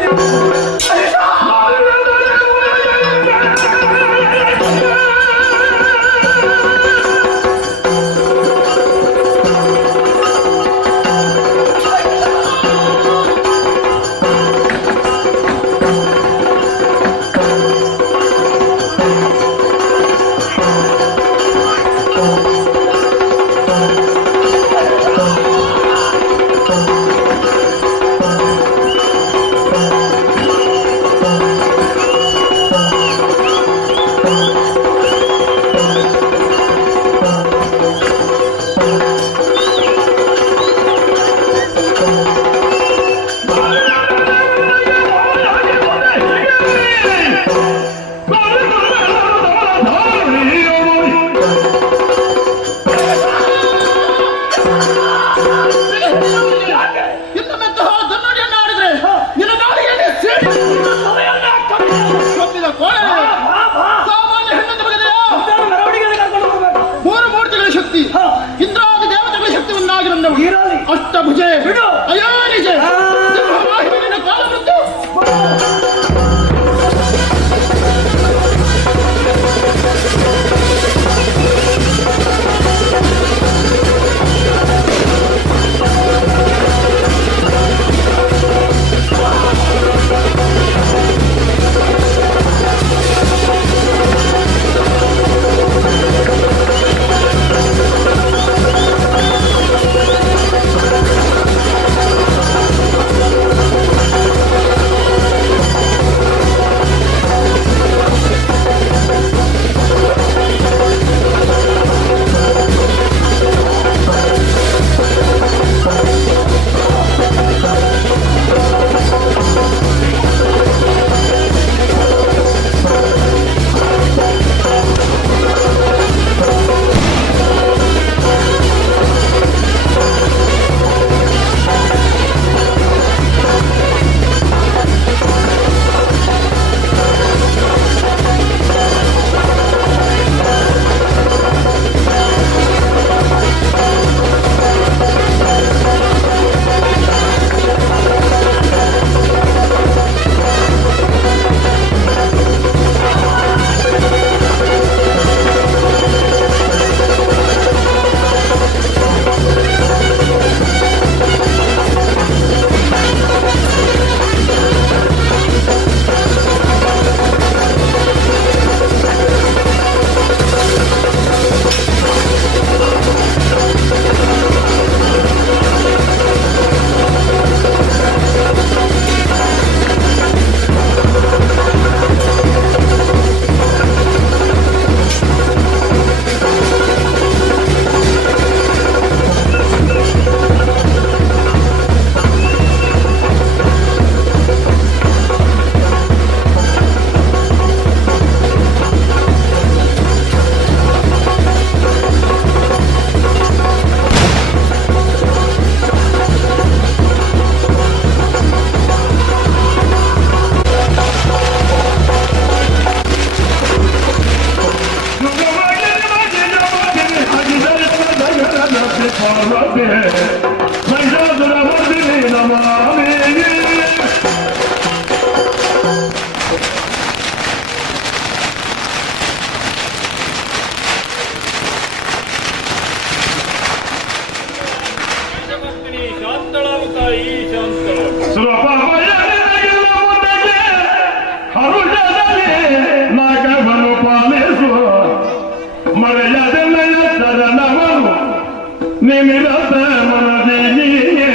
ನಿರತ ಮನದಿನಿಯೇ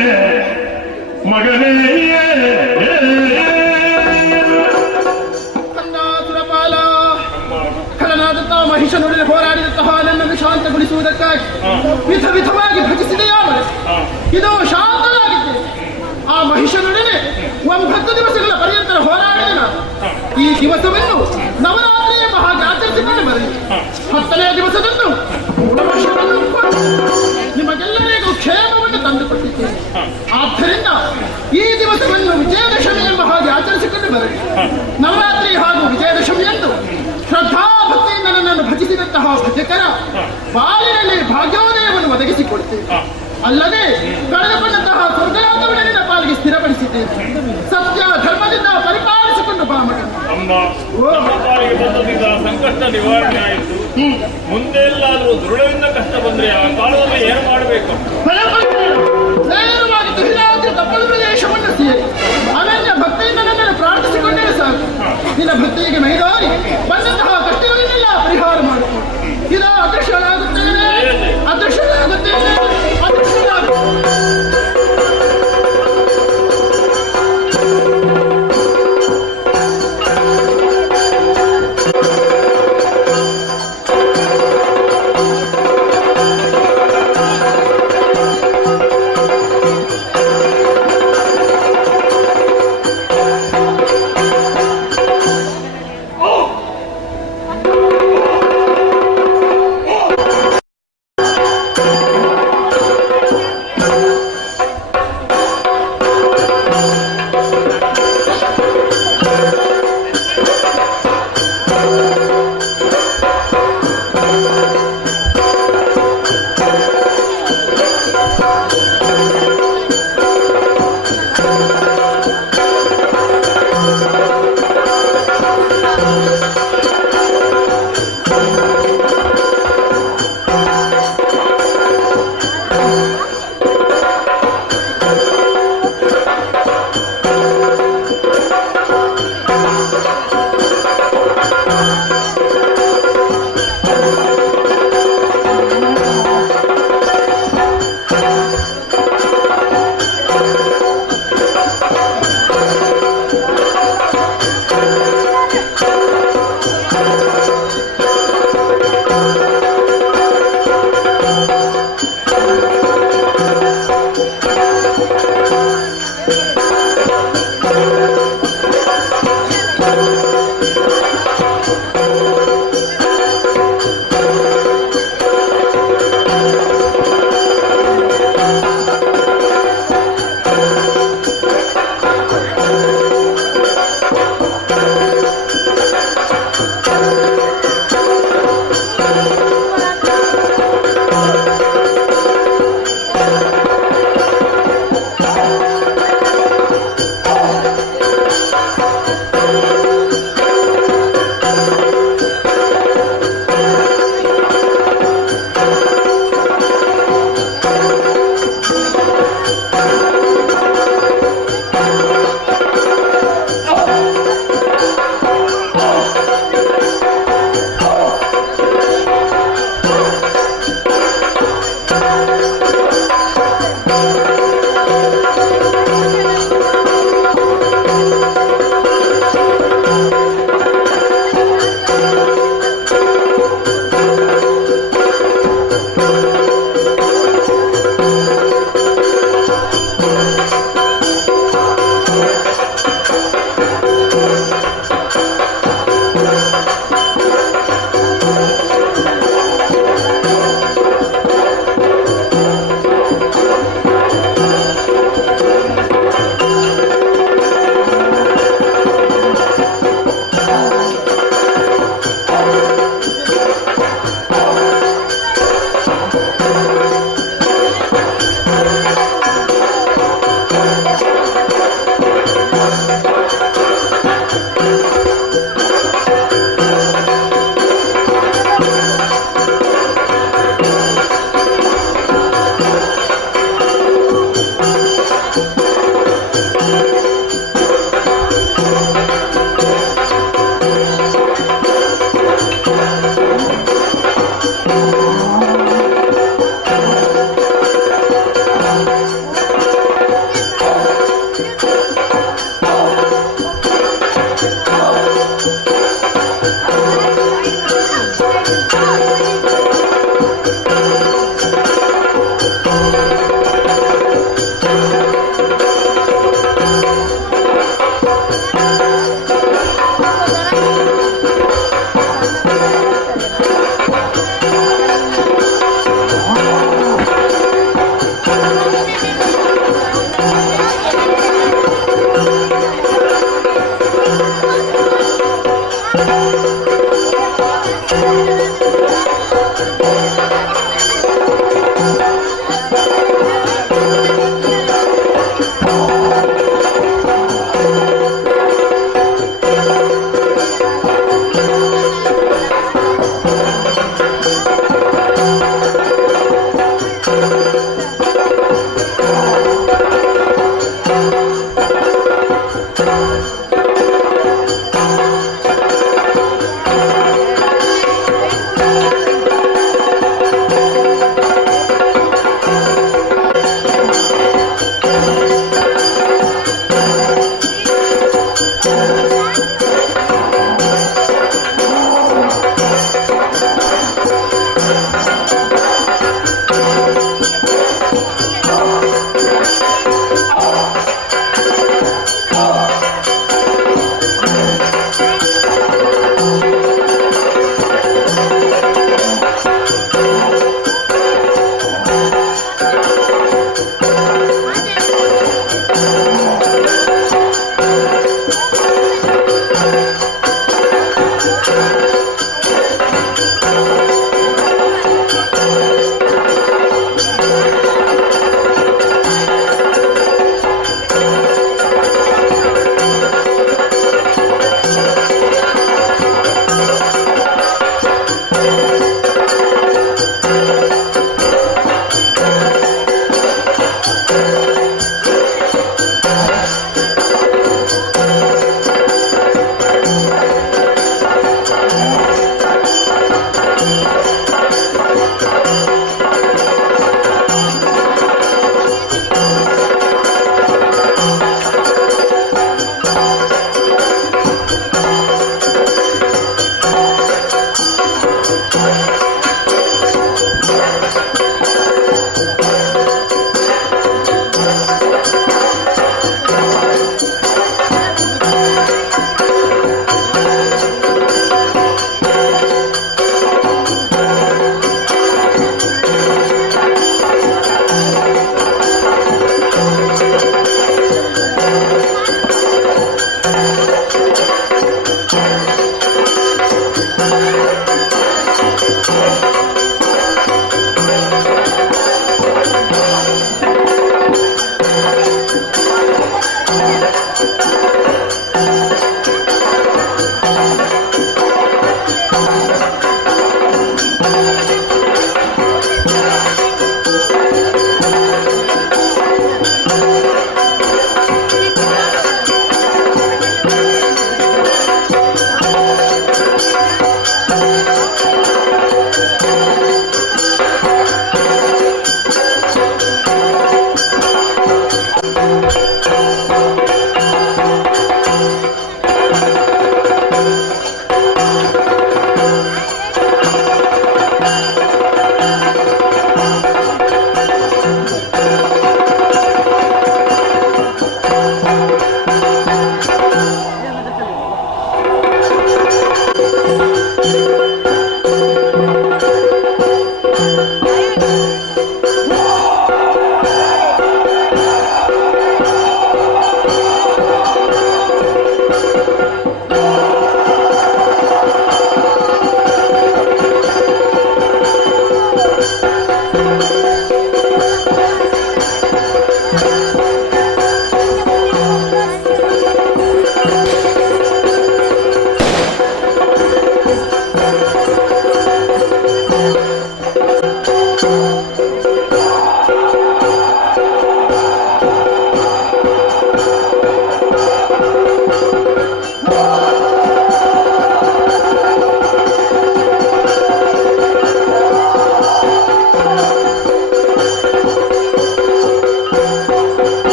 ಮಗನೇ ಸುರಪಾಲ ಖಳನಾದಂತಹ ಮಹಿಷನೊಡನೆ ಹೋರಾಡಿದಂತಹ ನನ್ನನ್ನು ಶಾಂತಗೊಳಿಸುವುದಕ್ಕಾಗಿ ವಿಧ ವಿಧವಾಗಿ ಭಜಿಸಿದೆಯಾ ಮರೆ ಇದು ಶಾಂತನಾಗಿದ್ದೆ ಆ ಮಹಿಷನೊಡನೆ 9 ದಿವಸಗಳ ಪರ್ಯಂತರ ಹೋರಾಡಿದ ನಾನು ಈ ದಿವಸವನ್ನು ನವರಾತ್ರಿಯ ಹಾಗೆ ಆಚರಿಸಿಕೊಂಡು ಬರಲಿ 10ನೇ ದಿವಸದಂದು ಮೂಢವರ್ಷಗಳನ್ನು ಕೊಂದು ನಿಮಗೆಲ್ಲರಿಗೂ ಕ್ಷೇಮವನ್ನು ತಂದುಕೊಟ್ಟಿದ್ದೇನೆ ಆದ್ದರಿಂದ ಈ ದಿವಸವನ್ನು ವಿಜಯದಶಮಿ ಎಂಬ ಹಾಗೆ ಆಚರಿಸಿಕೊಂಡು ಬರಲಿ ನವರಾತ್ರಿ ಹಾಗೂ ವಿಜಯದಶಮಿಯಂದು ಶ್ರದ್ಧಾ ಭಕ್ತಿಯಿಂದ ನನ್ನನ್ನು ಭಜಿಸಿದಂತಹ ಭಜಕರ ಬಾಳಿನಲ್ಲಿ ಭಾಗ್ಯೋದಯವನ್ನು ಒದಗಿಸಿಕೊಡ್ತೇನೆ ಅಲ್ಲದೆ ಕಳೆದುಕೊಂಡಂತಹ ಸ್ವರ್ಗಲೋಕವನ್ನು ನಿನ್ನ ಪಾಲಿಗೆ ಸ್ಥಿರಪಡಿಸಿದ್ದೇನೆ ಸತ್ಯ ಧರ್ಮದಿಂದ ಪರಿಪಾಲಿಸಿಕೊಂಡು ಬಾ ಮಗ ಸಂಕಷ್ಟ ನಿವಾರಣೆ ಆಯಿತು ಮುಂದೆ ಎಲ್ಲಾದ್ರೂ ದೃಢದಿಂದ ಕಷ್ಟ ಬಂದ್ರೆ ಆ ಕಾಲದಲ್ಲಿ ಏನು ಮಾಡಬೇಕು ನೇರವಾಗಿ ತುಹಿರಾತ್ರಿ ತಪ್ಪಲು ಪ್ರದೇಶವನ್ನು ಸೇರಿ ಅನನ್ಯ ಭಕ್ತಿಯಿಂದ ನನ್ನನ್ನು ಪ್ರಾರ್ಥಿಸಿಕೊಂಡೇ ಸಾಕು ನಿನ್ನ ಭಕ್ತಿಗೆ ಮೈದಾರಿ ಬಂದಂತಹ ಕಷ್ಟಗಳನ್ನೆಲ್ಲ ಪರಿಹಾರ ಮಾಡಿಕೊಂಡು ಇದು ಅದೃಶ್ಯನಾಗುತ್ತೇನೆ ಅದೃಶ್ಯನಾಗುತ್ತೇನೆ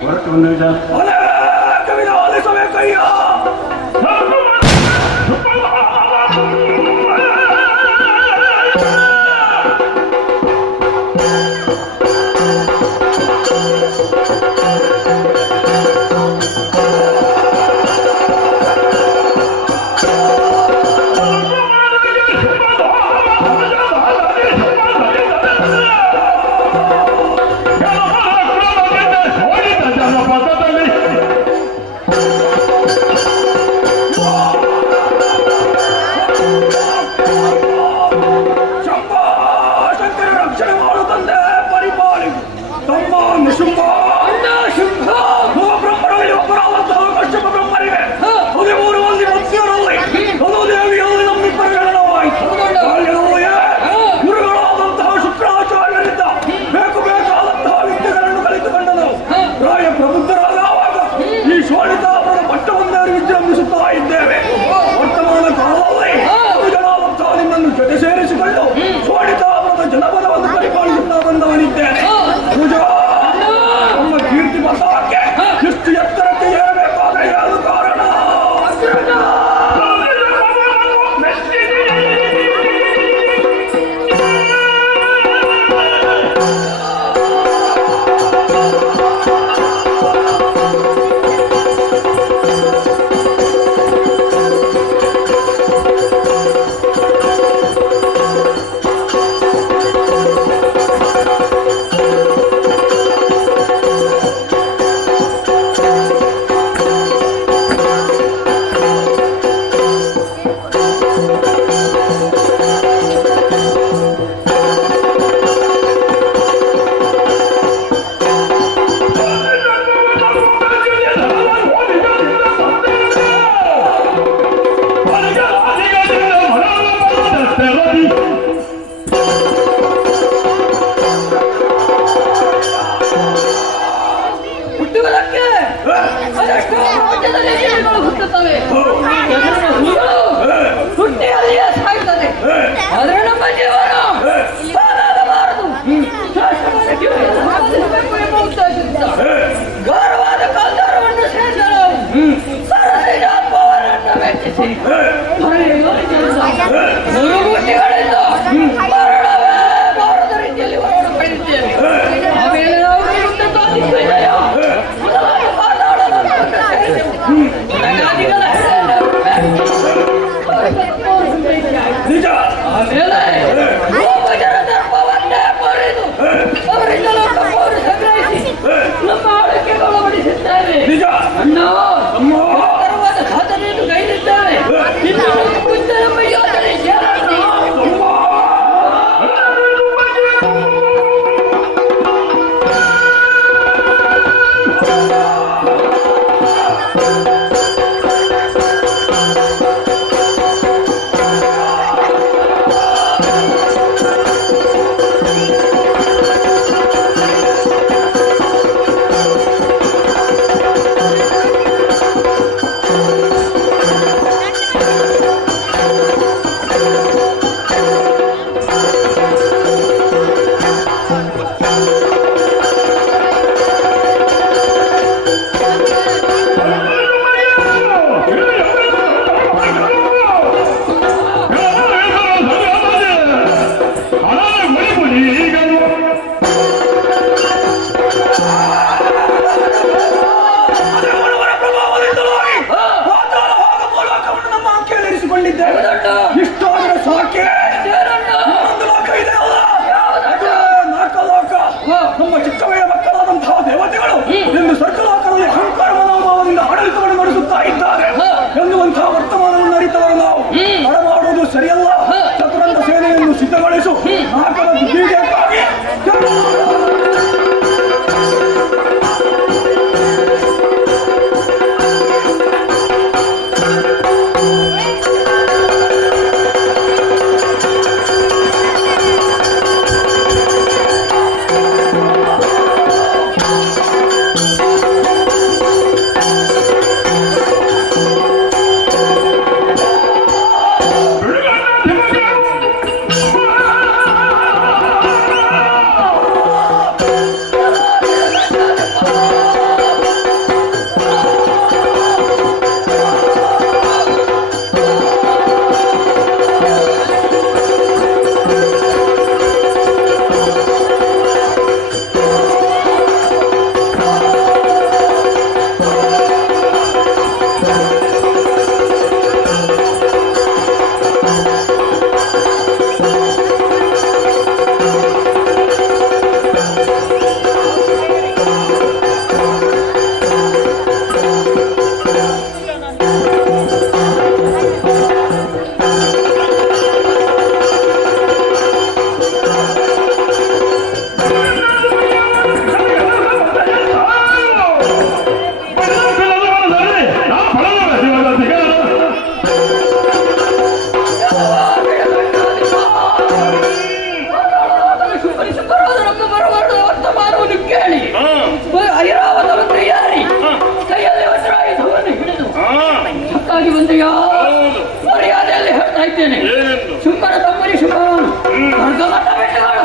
ಹೊರಟು ಬಂದ ಮುಳುಗುಟ್ಟಿಗಳಿಂದ ಮರಣವೇ ಬಾರದ ರೀತಿಯಲ್ಲಿ ಹೊರಡು ಪಡೆಯುತ್ತೇವೆ. ಆಮೇಲೆ ನಾವು ಯುದ್ಧ ಸಾಧಿಸುವುದೆಯ ಮೊದಲಾಗಿ ಮಾತಾಡಲು ನಗಾದಿಗಳ ನಿಜ. ಆಮೇಲೆ ಗೋಪಜರ ಧರ್ಮವನ್ನೇ ಬರೆದು ಅವರಿಂದ ಲೋಕವನ್ನು ಸಂಗ್ರಹಿಸಿ ನಮ್ಮ ಆಳಕ್ಕೆ ಒಳಪಡಿಸುತ್ತೇವೆ. ನಿಜ. ಅಣ್ಣ ತರವಾದ ಸಾಧನೆಯನ್ನು ಕೈಲಿದ್ದಾರೆ. ಇನ್ನು ಮುಂದೆ ನಮ್ಮ ಯೋಚನೆ ಸೇರೋಣ. ಇಷ್ಟಾದ್ರೆ ಸಾಕೆ. ಒಂದು ಲೋಕ ಇದೆ ಅಲ್ಲ, ನಾಲ್ಕು ಲೋಕ. ನಮ್ಮ ಚಿಕ್ಕವಯ್ಯ ಮಕ್ಕಳಾದಂತಹ ದೇವತೆಗಳು ಎಂದು ಸ್ವರ್ಗಲೋಕದಲ್ಲಿ ಅಹಂಕಾರ ಮನೋಭಾವದಿಂದ ಆಡಳಿತವನ್ನು ನಡೆಸುತ್ತಾ ಇದ್ದಾರೆ ಎನ್ನುವಂತಹ ವರ್ತಮಾನವನ್ನು ಅರಿತವರು ನಾವು. ತಡ ಮಾಡುವುದು ಸರಿಯಲ್ಲ. ಚತುರಂಗ ಸೇನೆಯನ್ನು ಸಿದ್ಧಗೊಳಿಸು. ನಾಲ್ಕರ ಬುದ್ಧಿಗೆಕ್ಕಾಗಿ ಮರ್ಯಾದೆಯಲ್ಲಿ ಹೇಳ್ತಾ ಇದ್ದೇನೆ. ಶುಂಭನ ತಮ್ಮನಿ ಶುಂಭನು ಸ್ವರ್ಗವನ್ನ ಬೆಟ್ಟಗಳು.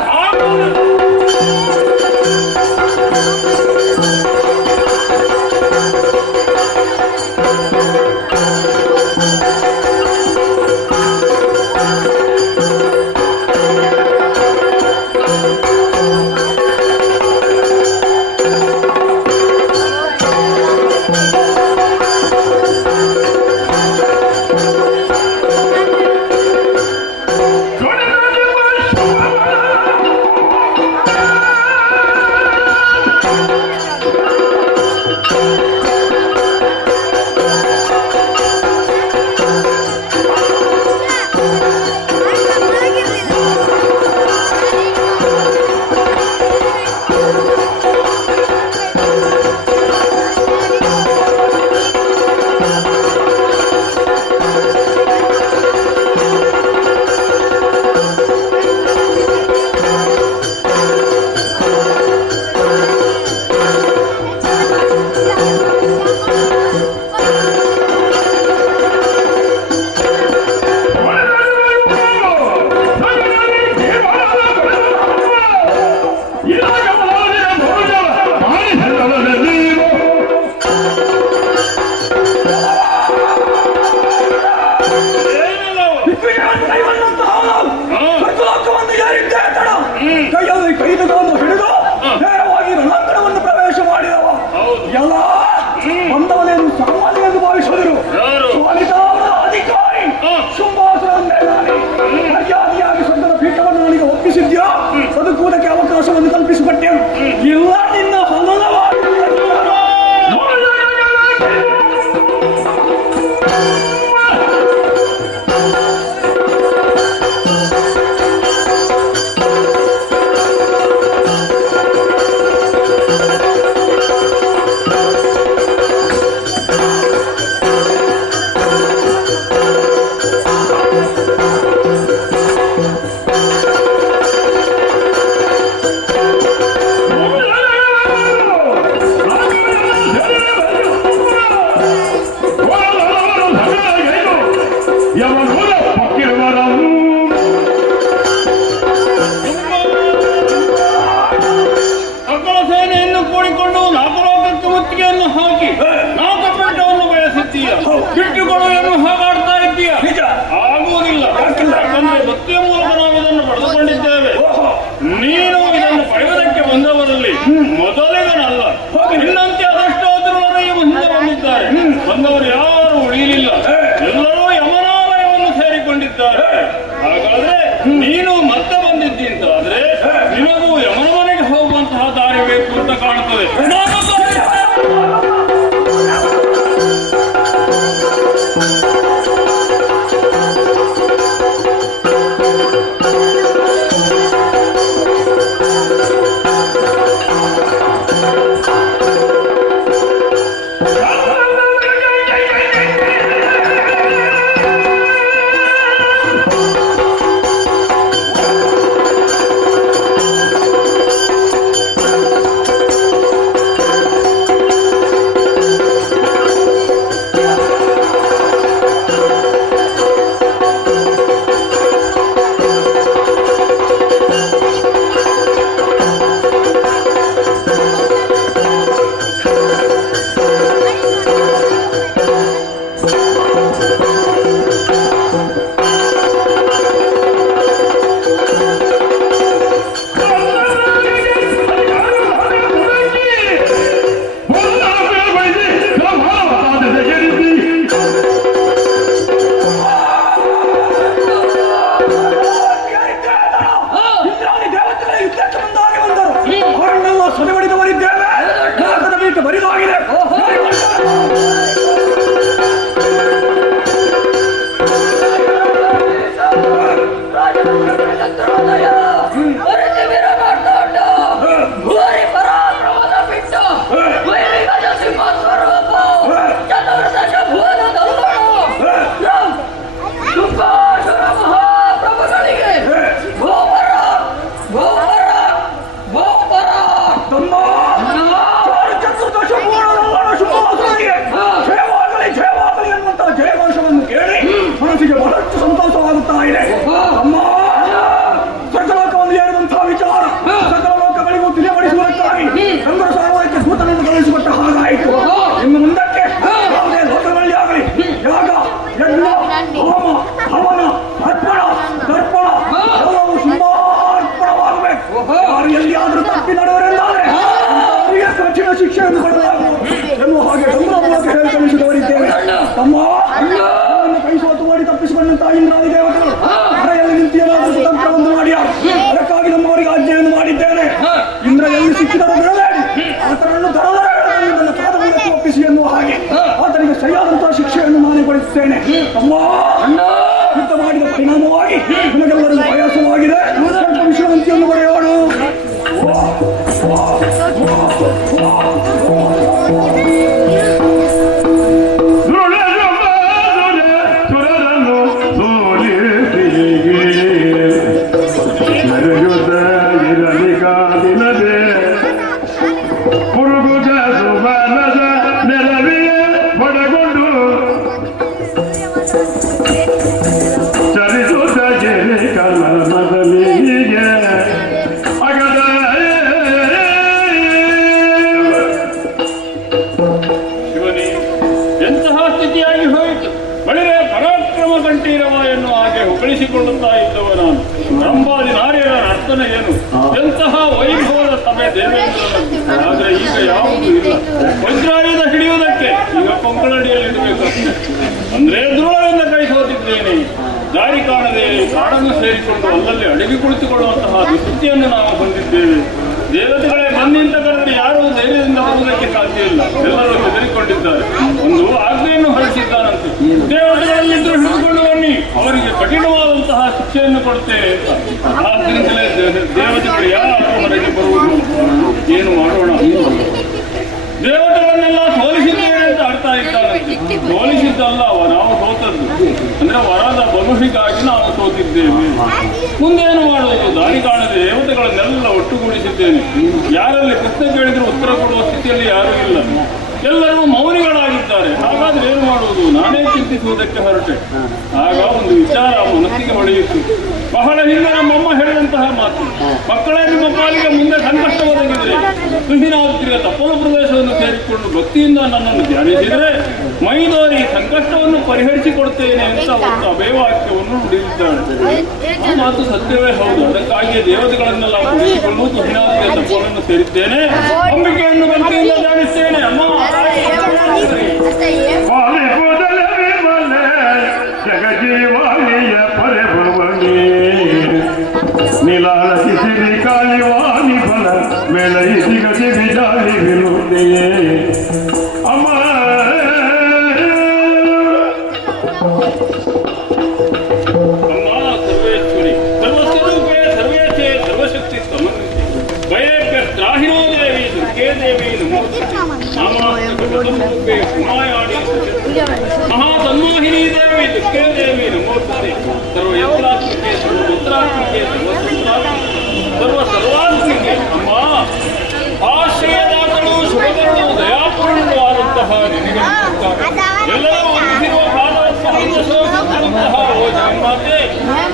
Go ಸ್ವರ್ಗಲೋಕವನ್ನು ಏರಿದ್ದೇ ತಡ ಕೈಯಲ್ಲಿ ಕೈದುಗಳನ್ನು ಹಿಡಿದು ನೇರವಾಗಿ ರಣಾಂಗಣವನ್ನು ಪ್ರವೇಶ ಮಾಡಿದವ. ಎಲ್ಲ ಬಂದವನೇನು ಸಾಮಾನ್ಯ ಎಂದು ಭಾವಿಸಿದರು. ಸ್ವಾಮಿತಾವನ ಅಧಿಕಾರಿ ಶುಂಭಾಸುರ ಮರ್ಯಾದೆಯಾಗಿ ಸ್ವರ್ಗದ ಪೀಠವನ್ನು ನನಗೆ ಒಪ್ಪಿಸಿದ್ಯಾ? ಬದುಕುವುದಕ್ಕೆ ಅವಕಾಶವನ್ನು ಕಲ್ಪಿಸಿಕೊಟ್ಟೆ. ಇಲ್ಲ ನಿನ್ನ ಹಲವಾರು ಸೇನೆಯನ್ನು ಕೂಡಿಕೊಂಡು ನಾಗಲೋಕಕ್ಕೆ ಮುತ್ತಿಗೆಯನ್ನು ಹಾಕಿ ನಾಗಪೀಠವನ್ನು ಬಯಸುತ್ತೀಯ. ಕಿಟ್ಟುಗಳು ಏನು ಹಾಗಾಡ್ತಾ ಇದ್ದೀಯ? ಆಗುವುದಿಲ್ಲ. ಯಾಕಂದ್ರೆ ಭಕ್ತಿಯ ಮೂಲಕ ನಾವು ಇದನ್ನು ಪಡೆದುಕೊಂಡಿದ್ದೇವೆ. ನೀನು ಇದನ್ನು ಪಡೆಯುವುದಕ್ಕೆ ಬಂದವರಲ್ಲಿ ಮೊದಲಿಗನಲ್ಲ. ಇನ್ನಂತೆ ಅದೆಷ್ಟಾದರೂ ಈ ಹಿಂದೆ ಬಂದಿದ್ದಾರೆ. ಬಂದವರು ಯಾರು ಉಳಿಯಲಿಲ್ಲ. ಎಲ್ಲರೂ ಯಮನಾಲಯವನ್ನು ಸೇರಿಕೊಂಡಿದ್ದಾರೆ. ಹಾಗಾದ್ರೆ ನೀನು ಮತ್ತೆ ಬಂದಿದ್ದಿ ಅಂತಾದ್ರೆ ನಿನಗೂ ಯಮನ ಮನೆಗೆ ಹೋಗುವಂತಹ ದಾರಿ ಬೇಕು ಅಂತ ಕಾಣುತ್ತದೆ. ಯುದ್ಧ ಮಾಡಿದ ಪರಿಣಾಮವಾಗಿ ನಿಮಗೆಲ್ಲರಿಗೂ ಪ್ರಯಾಸವಾಗಿದೆ. ವಿಶ್ರಾಂತಿಯನ್ನು ಬರೆಯೋಣ. ತಂದೆಯನ್ನು ಹಾಗೆ ಹೊಗಳಿಸಿಕೊಳ್ಳುತ್ತಾ ಇದ್ದವ ನಾನು. ರಂಭಾದಿ ನಾರಿಯರ ನರ್ತನ ಏನು, ಎಂತಹ ವೈಭವದ ಸಭೆ ದೇವೇಂದ್ರನ. ಆದ್ರೆ ಈಗ ಯಾವುದೂ ಇಲ್ಲ. ವಜ್ರಾಯುಧ ಹಿಡಿಯುವುದಕ್ಕೆ ಈಗ ಕೊಂಕಣಡಿಯಲ್ಲಿ ಇಡಬೇಕಷ್ಟೆ. ಅಂದ್ರೆ ದುರುಳರಿಂದ ಕೈ ಸೋತಿದ್ದೇನೆ. ದಾರಿ ಕಾಣದೆ ಕಾಡನ್ನು ಸೇರಿಕೊಂಡು ಅಲ್ಲಲ್ಲಿ ಅಡಗಿ ಕುಳಿತುಕೊಳ್ಳುವಂತಹ ದುಸ್ಥಿತಿಯನ್ನು ನಾವು ಹೊಂದಿದ್ದೇವೆ. ದೇವತೆಗಳೇ ಬನ್ನಿಂತ ಕರೆದು ಯಾರೂ ಧೈರ್ಯದಿಂದ ಹೋಗುವುದಕ್ಕೆ ಸಾಧ್ಯ ಇಲ್ಲ. ಎಲ್ಲರೂ ಹೆದರಿಕೊಂಡಿದ್ದಾರೆ. ಒಂದು ಆಜ್ಞೆಯನ್ನು ಹೊರಡಿಸಿದ್ದಾರಂತೆ, ದೇವತೆಗಳಲ್ಲಿದ್ದರೂ ಹಿಡಿದುಕೊಂಡು ಬನ್ನಿ, ಅವರಿಗೆ ಕಠಿಣವಾದಂತಹ ಶಿಕ್ಷೆಯನ್ನು ಕೊಡ್ತೇವೆ ಅಂತ. ಆದ್ದರಿಂದಲೇ ದೇವತೆಗಳು ಯಾರು ಹೊರಗೆ ಬರುವುದು? ಏನು ಮಾಡೋಣ? ದೇವತೆಗಳನ್ನೆಲ್ಲ ಸೋಲಿಸಿದ್ದೇವೆ ಅಂತ ಅರ್ಥ ಇದ್ದಾರಂತೆ. ಸೋಲಿಸಿದ್ದಲ್ಲ, ನಾವು ಸೋತದ್ದು. ಅಂದ್ರೆ ವರದ ಬಲುಹಿಗಾಗಿ ನಾವು ಸೋತಿದ್ದೇವೆ. ಮುಂದೇನು ಮಾಡುವುದು? ದಾರಿ ಕಾಣದೆ ದೇವತೆಗಳನ್ನೆಲ್ಲ ಒಟ್ಟುಗೂಡಿಸಿದ್ದೇನೆ. ಯಾರಲ್ಲಿ ಪ್ರಶ್ನೆ ಕೇಳಿದ್ರು ಉತ್ತರ ಕೊಡುವ ಸ್ಥಿತಿಯಲ್ಲಿ ಯಾರೂ ಇಲ್ಲ. ಎಲ್ಲರೂ ಮೌನಿಗಳಾಗಿದ್ದಾರೆ. ಹಾಗಾದ್ರೆ ಏನು ಮಾಡುವುದು? ನಾನೇ ಚಿಂತಿಸುವುದಕ್ಕೆ ಹೊರಟೆ. ಆಗ ಒಂದು ವಿಚಾರ ಮನಸ್ಸಿಗೆ ಹೊಳೆಯಿತು. ಬಹಳ ಹಿಂದೆ ನಮ್ಮಮ್ಮ ಹೇಳಿದಂತಹ ಮಾತು, ಮಕ್ಕಳೇ ನಿಮ್ಮ ಪಾಲಿಗೆ ಮುಂದೆ ಸಂಕಷ್ಟ ಒದಗಿದ್ರೆ ಸುಹಿನಾದ್ರಿಯ ತಪ್ಪಲ ಪ್ರದೇಶವನ್ನು ಸೇರಿಕೊಂಡು ಭಕ್ತಿಯಿಂದ ನನ್ನನ್ನು ಧ್ಯಾನಿಸಿದರೆ ಮೈದೋರಿ ಸಂಕಷ್ಟವನ್ನು ಪರಿಹರಿಸಿಕೊಡ್ತೇನೆ ಅಂತ ಒಂದು ಅಭಯವಾಕ್ಯವನ್ನು ನುಡಿದಿದ್ದಾಳೆ. ಆ ಮಾತು ಸತ್ಯವೇ ಹೌದು. ಅದಕ್ಕಾಗಿಯೇ ದೇವತೆಗಳನ್ನೆಲ್ಲ ಉಳಿಸಿಕೊಂಡು ಸುಹಿನಾದ್ರಿಯ ತಪ್ಪಲನ್ನು ಸೇರಿದ್ದೇನೆ. ಅಂಬಿಕೆಯನ್ನು ಭಕ್ತಿಯಿಂದ ಧ್ಯಾನಿಸ್ತೇನೆ. ಅಮ್ಮ ಜಗಜೀವಾಣಿಯ ಪರಭವನಿ ನೀಲಾಳಸಿ ಸಿರಿ ಕಾಲಿವಾಣಿ ಫಲ ಮೇಲೈಸಿ ಗತಿ ಬಿಜಾಳಿ ವಿರುದ್ಧೆಯೇ ಅಮ್ಮ ಸರ್ವೇಶ್ವರಿ ಸರ್ವಸ್ವರೂಪೇ ಸರ್ವೇಶೇ ಸರ್ವಶಕ್ತಿ ಸಮನ್ವಿತೆ ಭಯೇಭ್ಯ ತ್ರಾಹಿನೋ ದೇವಿ ದುರ್ಗೇ ದೇವಿ ನಮೋಸ್ತುತೆ ಉಮಾಯಾಣಿ ಮಹಾಸನ್ಮೋಹಿನಿ ದೇವಿ ದುರ್ಗೇ ದೇವಿ ನಮೋಸ್ತುತೆ ಸರ್ವಯಂತ್ರಾತ್ಮಿಕೆ ಸರ್ವಮಂತ್ರಾತ್ಮಿಕೆ ಸರ್ವಾತ್ಮಿಕೆ. ಅಮ್ಮ ಆಶ್ರಯದಾತಳು ಶುಭಗಳು ದಯಾಪೂರ್ಣವಾದಂತಹ ನಿನಗೆ ಎಲ್ಲರೂ ಒಲಿಸಿರುವ ಕಾಲವಂತಹ ಓ ಜಗನ್ಮಾತೆ,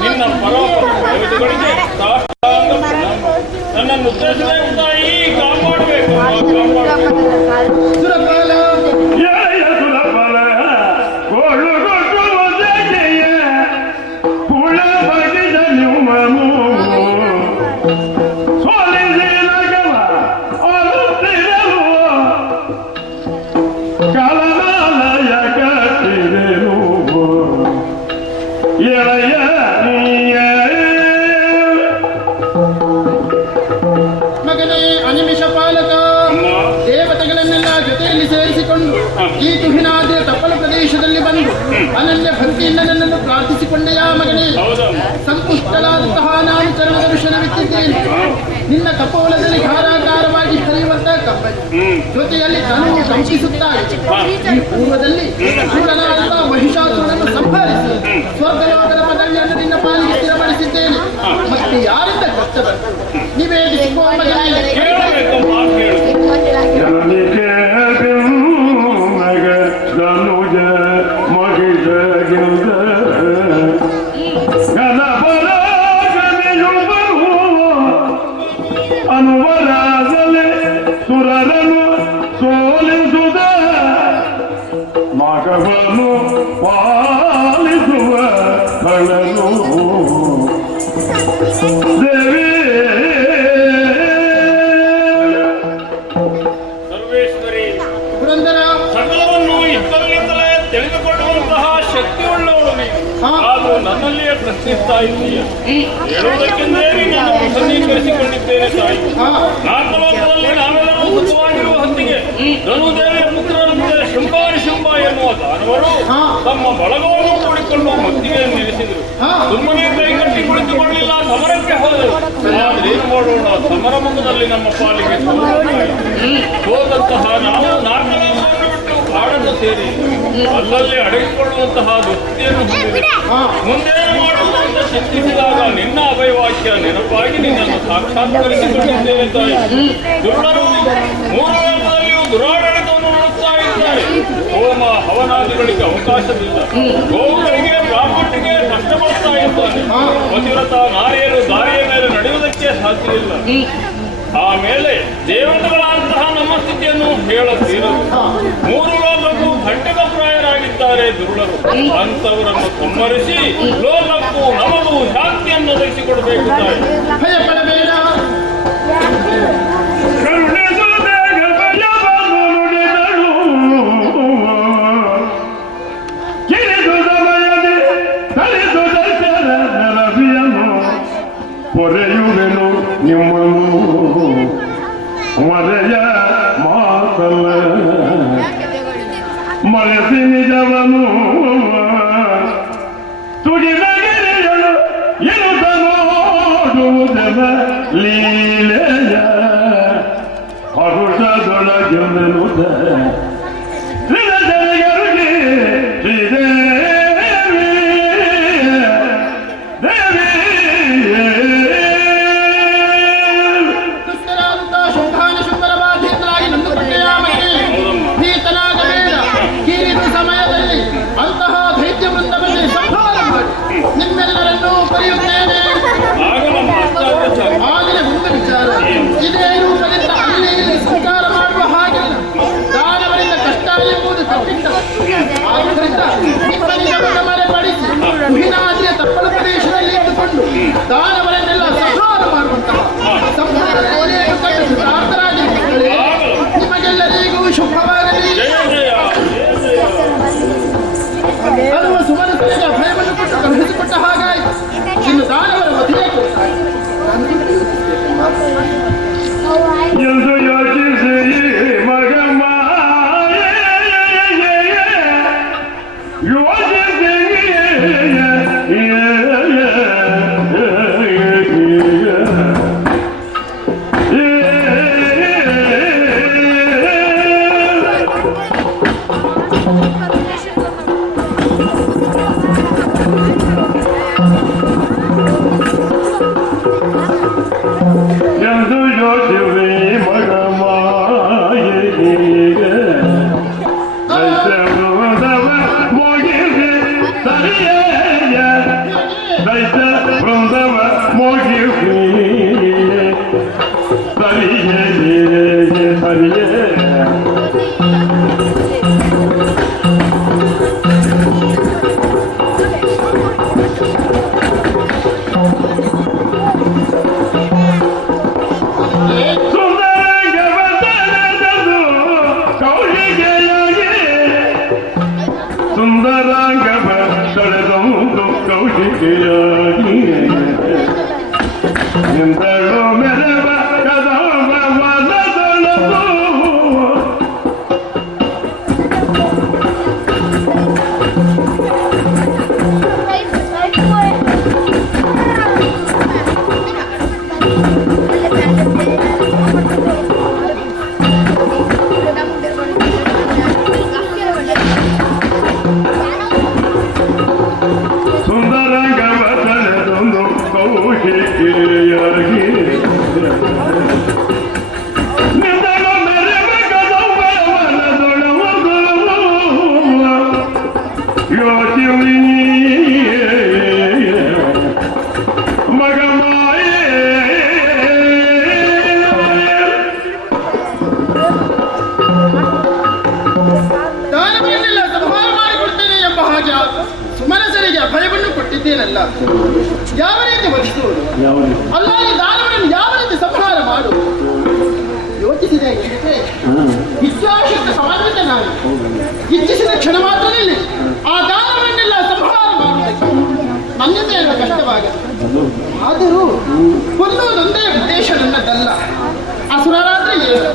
ನಿನ್ನ ಪರಮ ದೇವತೆಗಳಿಗೆ ಸಾಷ್ಟಾಂಗ ಪ್ರಣಾಮ. ನನ್ನನ್ನು ಉದ್ದೇಶವೇ ತಾಯಿ ಕಾಪಾಡಬೇಕು. ಸುರಫಲ ಸುರಫಲ ಗೋಳು ಕೊಟ್ಟುವ ಜಯ ಪುಳ ಬಡಿದ ನ್ಯೂಮನು ಸೋಲಿಸಿರಗವ ಅರುತ್ತಿರಲು ಕಲನಾಲಯ ಕಟ್ಟಿರೆನು ಎಳೆಯ ಮಗನೇ ಅನಿಮಿಷ ಪಾಲಕ, ದೇವತೆಗಳನ್ನೆಲ್ಲ ಜೊತೆಯಲ್ಲಿ ಸೇರಿಸಿಕೊಂಡು ಈ ತುಹಿನಾದ್ರಿಯ ತಪ್ಪಲ ಪ್ರದೇಶದಲ್ಲಿ ಬಂದು ಅನನ್ಯ ಭಕ್ತಿಯಿಂದ ನನ್ನನ್ನು ಪ್ರಾರ್ಥಿಸಿಕೊಂಡೆಯಾ ಮಗನೇ. ಸಂಪುಷ್ಟಲಾದಂತಹ ನಾನು ಚರಣ ದರ್ಶನವಿತ್ತಿದ್ದೇನೆ. ನಿನ್ನ ಕಪೋಲದಲ್ಲಿ ಧಾರಾಕಾರವಾಗಿ ಹರಿಯುವಂತಹ ಕಬ್ಬಲಿ ಜೊತೆಯಲ್ಲಿ ತನು ಕಂಪಿಸುತ್ತಾ ಇದೆ. ಈ ಪೂರ್ವದಲ್ಲಿ ಶೂರನಾದಂತಹ ಮಹಿಷಾಸುರನನ್ನು ಸಂಹರಿಸಿ ಸ್ವರ್ಗಲೋಕದ ಪದವಿಯನ್ನು ನಿನ್ನ ಪಾಲಿಗೆ ಸ್ಥಿರಪಡಿಸಿದ್ದೇನೆ. ಮತ್ತೆ ಯಾರಿಂದ ಕಷ್ಟ ಬರ್ತದೆ ನಿವೇದಿಸಿಕೋ ಮಗನೇ. ಅನುವರಾಗಲೇ ಸುರರನು ಸೋಲಿಸುದ ಮಗವನ್ನು ಪಾಲಿಸುವ ಕಳನು ದೇವಿ. ಸರ್ವೇಶ್ವರಿ ಪುರಂದರ, ಸಕಲವನ್ನು ಇದ್ದಲ್ಲಿಂದಲೇ ತಿಳಿದುಕೊಳ್ಳುವಂತಹ ಶಕ್ತಿಯುಳ್ಳವಳು ನೀನು. ಹಾಗೂ ನನ್ನಲ್ಲಿಯೇ ಪ್ರಶ್ನಿಸ್ತಾ ಇದ್ದೀಯ. ಹೇಳುವುದಕ್ಕೆಂದೇ ನಿನ್ನನ್ನು ಸನ್ನಿಕರಿಸಿಕೊಂಡಿದ್ದೇನೆ ತಾಯಿ. ನಾಲ್ಕಲೋಕದಲ್ಲಿ ನಾವೆಲ್ಲರೂ ಸುಖವಾಗಿರುವ ಹೊತ್ತಿಗೆ ಧನುದೇವಿಯ ಪುತ್ರರಂತೆ ಶುಂಭಾರಿ ಶುಂಭ ಎನ್ನುವ ದಾನವರು ತಮ್ಮ ಬಳಗವನ್ನು ಕೂಡಿಕೊಂಡು ಮತ್ತಿಗೆಯನ್ನು ನಿಲ್ಲಿಸಿದರು. ಸುಮ್ಮನೆ ಕೈ ಕಟ್ಟಿ ಕುಳಿತುಕೊಳ್ಳಿಲ್ಲ, ಸಮರಕ್ಕೆ ಹೋದರು. ಆದ್ರೆ ಏನು ಮಾಡೋಣ, ಸಮರ ಮುಖದಲ್ಲಿ ನಮ್ಮ ಪಾಲಿಗೆ ಸೋದಂತಹ ನಾವು ನಾಲ್ಕಲೋಕವನ್ನು ಬಿಟ್ಟು ಕಾಡನ್ನು ಸೇರಿ ಅಲ್ಲಲ್ಲಿ ಅಡಗಿಕೊಳ್ಳುವಂತಹ ದುಸ್ಥಿತಿಯನ್ನು ಹೊಂದಿದೆ. ಮುಂದೇನು ಮಾಡುವುದು ಅಂತ ಚಿಂತಿಸಿದಾಗ ನಿನ್ನ ಅಭಯವಾಕ್ಯ ನೆನಪಾಗಿ ನಿನ್ನನ್ನು ಸಾಕ್ಷಾತ್ಕರಿಸಿಕೊಂಡಿದ್ದೇನೆ ತಾಯಿ. ದುರ್ಡರು ಮೂರು ಲೋಕದಲ್ಲಿಯೂ ದುರಾಡಳಿತವನ್ನು ನಡೆಸ್ತಾ ಇದ್ದಾರೆ. ಹೋಮ ಹವನಾದಿಗಳಿಗೆ ಅವಕಾಶವಿಲ್ಲ. ಗೋವುಗಳಿಗೆ ಬ್ರಾಹ್ಮಣಿಗೆ ಕಷ್ಟಪಡ್ತಾ ಇದ್ದಾನೆ. ಪತಿವ್ರತ ನಾರಿಯರು ದಾರಿಯ ಮೇಲೆ ನಡೆಯುವುದಕ್ಕೆ ಸಾಧ್ಯವಿಲ್ಲ. ಆಮೇಲೆ ದೇವತೆಗಳಂತಹ ನಮ್ಮ ಸ್ಥಿತಿಯನ್ನು ಹೇಳತೀರದು. ಮೂರು ಲೋಕಕ್ಕೂ ಖಂಡಿತ ಪ್ರಾಯರಾಗಿದ್ದಾರೆ ದುರುಳರು. ಅಂತವರನ್ನು ಕುಮ್ಮರಿಸಿ ಲೋಕಕ್ಕೂ ನಮಗೂ ಶಾಂತಿಯನ್ನು ಒದಗಿಸಿಕೊಡಬೇಕು ತಾಯಿ. ಭಯ ಪಡಬೇಡ. ಪೊರೆಯುವೆನು ನಿಮ್ಮನು ಮರೆಯ ಮಾತಲ್ಲ ಮರೆಸಿ ನಿಜವನು ತುಗಿದಗಿರಿಯಲು ಇರುತ್ತ ನೋಡುವುದೆಲ್ಲ ಲೀಲೆಯ ಹರುಷದೊಳಗೆನ್ನುತ್ತ ಶ್ರೀದೇವಿಯರಿಗೆ ಶ್ರೀದೇವಿ ದೇವಿ ನಿಮ್ಮೆಲ್ಲರನ್ನೂ ಕರೆಯುತ್ತೇನೆ. ಆಗಲೇ ಒಂದು ವಿಚಾರ, ಇದೇ ರೂಪದಿಂದ ಅಲ್ಲಿ ಇಲ್ಲಿ ಸ್ವೀಕಾರ ಮಾಡುವ ಹಾಗಿಲ್ಲ. ದಾನವರಿಂದ ಕಷ್ಟ ಎಂಬುದು ತಪ್ಪಿದ್ದ. ಆದ್ದರಿಂದ ನಿಮ್ಮ ನಿಜವನ್ನು ಮರೆಪಡಿಸಿ ಮಹಿನಾದ್ರಿಯ ತಪ್ಪಲ ಪ್ರದೇಶದಲ್ಲಿ ಇಟ್ಟುಕೊಂಡು ದಾನವರನ್ನೆಲ್ಲ ಸಂಹಾರ ಮಾಡುವಂತಹ ಸಂಹಾರ ಸೇನೆಯನ್ನು ಕಂಡು ಪ್ರಾರ್ಥರಾಗಿರುತ್ತೇವೆ. ನಿಮಗೆಲ್ಲರಿಗೂ ಶುಭವಾಗಲಿ. ಬರುವ ಸುಮನಸರಿಗೆ ಭಯವನ್ನು ಕೊಟ್ಟು ಕಳುಹಿಸಿಕೊಟ್ಟ ಹಾಗಾಯಿತು. ಇನ್ನು ದಾನವರ ಮದುವೆ ಎಂದು ಯೋಚಿಸಿ ಮಗಮ್ಮ ಯೋಚಿಸಿ ಎಂದು ಯೋಚಿಸಿ ದೈತ್ಯ ಬೃಂದವ ಮುಗಿಸಿ ಸರಿಯೇ ಸುಂದರಾಂಗವ ತಳೆದೊಂದು ಕೌಶಿಕೆಯಾಗಿ ನಿಂದಳು ಮೆರವ ಕದವ ವನದೊಳಗು ಸುಂದರಂಗವ ತಳೆದೊಂದು ಕೌಶಿಕೆಯಾಗಿ ನಿಂದಳು ಮೆರವ ಕದವ ವನದೊಳಗು ಯೋಚಿವಿ ಮಗಮಾಯೇ ದಾನವನ್ನೆಲ್ಲ ಸಂಹಾರ ಮಾಡಿಕೊಡ್ತೇನೆ ಎಂಬ ಹಾಗೆ ಸುಮನಸರಿಗೆ ಭಯವನ್ನು ಕೊಟ್ಟಿದ್ದೇನಲ್ಲ. ಯಾವ ರೀತಿ ವಧಿಸುವುದು, ಅಲ್ಲಾಗಿ ದಾನವನ್ನು ಯಾವ ರೀತಿ ಸಂಹಾರ ಮಾಡು ಯೋಚಿಸಿದೆ. ಇಚ್ಛಾಶಕ್ತಿ ಸಮಾಜದಿಂದ ನಾನು ಇಚ್ಛಿಸಿದ ಕ್ಷಣ ಮಾತ್ರದಲ್ಲಿ ಆ ದಾನವನ್ನೆಲ್ಲ ಸಂಹಾರ ಮಾಡುವುದಕ್ಕೆ ನನ್ನಿಂದ ಎಲ್ಲ ಕಷ್ಟವಾಗಿದೆ. ಆದರೂ ಕೊಲ್ಲುವುದೊಂದೇ ಉದ್ದೇಶ ನನ್ನದಲ್ಲ. ಅಸುರರಾದ್ರೆ ಏನು,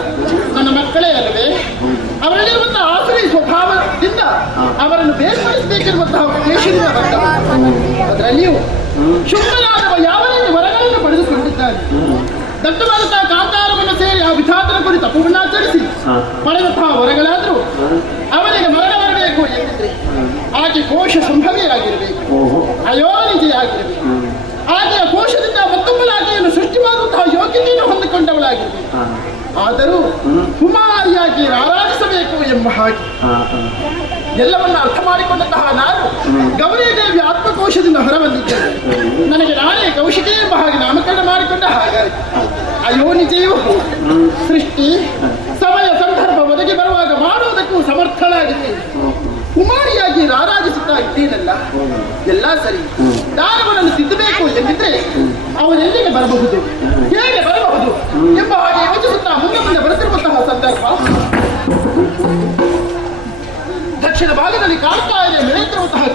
ನನ್ನ ಮಕ್ಕಳೇ ಅಲ್ಲವೇ? ಅವರಲ್ಲಿರುವಂತಹ ಆಸುರಿ ಸ್ವಭಾವದಿಂದ ಅವರನ್ನು ಬೇರ್ಪಡಿಸಬೇಕಿರುವಂತಹ ಉದ್ದೇಶದಿಂದ ಬಂದವ. ಅದರಲ್ಲಿಯೂ ಶುಭ್ರನಾದವ ಯಾವ ರೀತಿ ವರಗಳನ್ನು ಪಡೆದುಕೊಂಡಿದ್ದಾನೆ. ದಟ್ಟವಾದಂತಹ ಕಾಂತಾರವನ್ನು ಸೇರಿ ಆ ವಿಧಾತನ ಕುರಿತು ತಪವನ್ನಾಚರಿಸಿ ಪಡೆದಂತಹ ವರಗಳಾದರೂ ಅವನಿಗೆ ಮರಣ ಬರಬೇಕು ಎಂದಿದ್ರೆ ಆಕೆ ಕೋಶ ಸಂಭವಿಯಾಗಿರಬೇಕು, ಅಯೋನಿಜೆಯಾಗಿರಬೇಕು. ಆಕೆಯ ಕೋಶದಿಂದ ಮತ್ತೊಬ್ಬಲಾಕೆಯನ್ನು ಸೃಷ್ಟಿ ಮಾಡುವಂತಹ ಯೋಗ್ಯತೆಯನ್ನು ಹೊಂದಿಕೊಂಡವಳಾಗಿರಬೇಕು. ಆದರೂ ಕುಮಾರಿಯಾಗಿ ಆರಾಧಿಸಬೇಕು ಎಂಬ ಹಾಗೆ ಎಲ್ಲವನ್ನ ಅರ್ಥ ಮಾಡಿಕೊಂಡಂತಹ ನಾನು ಗೌರಿ ದೇವಿ ಆತ್ಮಕೋಶದಿಂದ ಹೊರಬಂದಿದ್ದೇನೆ. ನನಗೆ ನಾನೇ ಕೌಶಿಕಿ ಎಂಬ ಹಾಗೆ ನಾಮಕರಣ ಮಾಡಿಕೊಂಡ ಹಾಗಾಯಿತು. ಅಯೋನಿಜೆಯೂ ಸೃಷ್ಟಿ ಸಮಯ ಸಂದರ್ಭ ಒದಗಿ ಬರುವಾಗ ಮಾಡುವುದಕ್ಕೂ ಸಮರ್ಥಳಾಗಿದೆ. ಕುಮಾರಿಯಾಗಿ ಆರಾಧಿಸುತ್ತಾ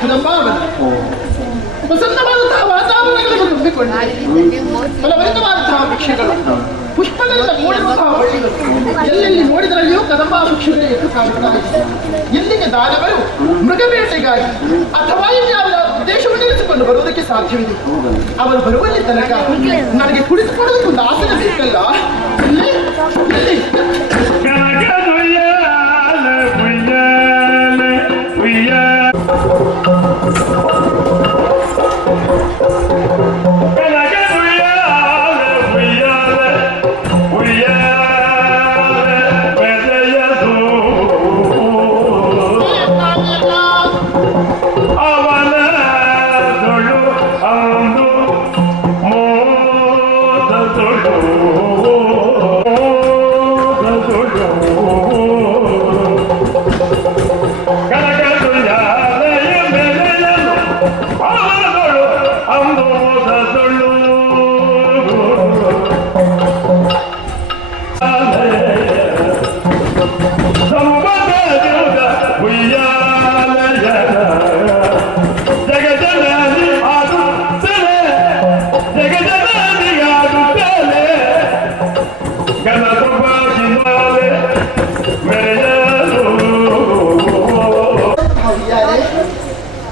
ಕದಂಬಾವನ ಪ್ರಸನ್ನವಾದಂತಹ ವಾತಾವರಣಗಳನ್ನು ತುಂಬಿಕೊಂಡಿದೆ. ಫಲಭರಿತವಾದಂತಹ ವೃಕ್ಷಗಳು, ಪುಷ್ಪಗಳಿಂದ ಮೂಡಿರುವಂತಹ ಬಳ್ಳಿಗಳು, ಎಲ್ಲೆಲ್ಲಿ ನೋಡಿದರಲ್ಲಿಯೂ ಕದಂಬ ವೃಕ್ಷಗಳೇ ಎದ್ದು ಕಾಣುತ್ತಾರೆ. ಎಲ್ಲಿಗೆ ದಾನವರು ಮೃಗಬೇಟೆಗಾಗಿ ಅಥವಾ ಇನ್ಯಾವುದಾದ ಉದ್ದೇಶವನ್ನಿರಿಸಿಕೊಂಡು ಬರುವುದಕ್ಕೆ ಸಾಧ್ಯವಿದೆ. ಅವರು ಬರುವಲ್ಲಿ ತನಕ ನನಗೆ ಕುಳಿತುಕೊಳ್ಳೋದಕ್ಕೆ ಒಂದು ಆಸನ ಬೇಕಲ್ಲ. ಇಲ್ಲಿ ಇಲ್ಲಿ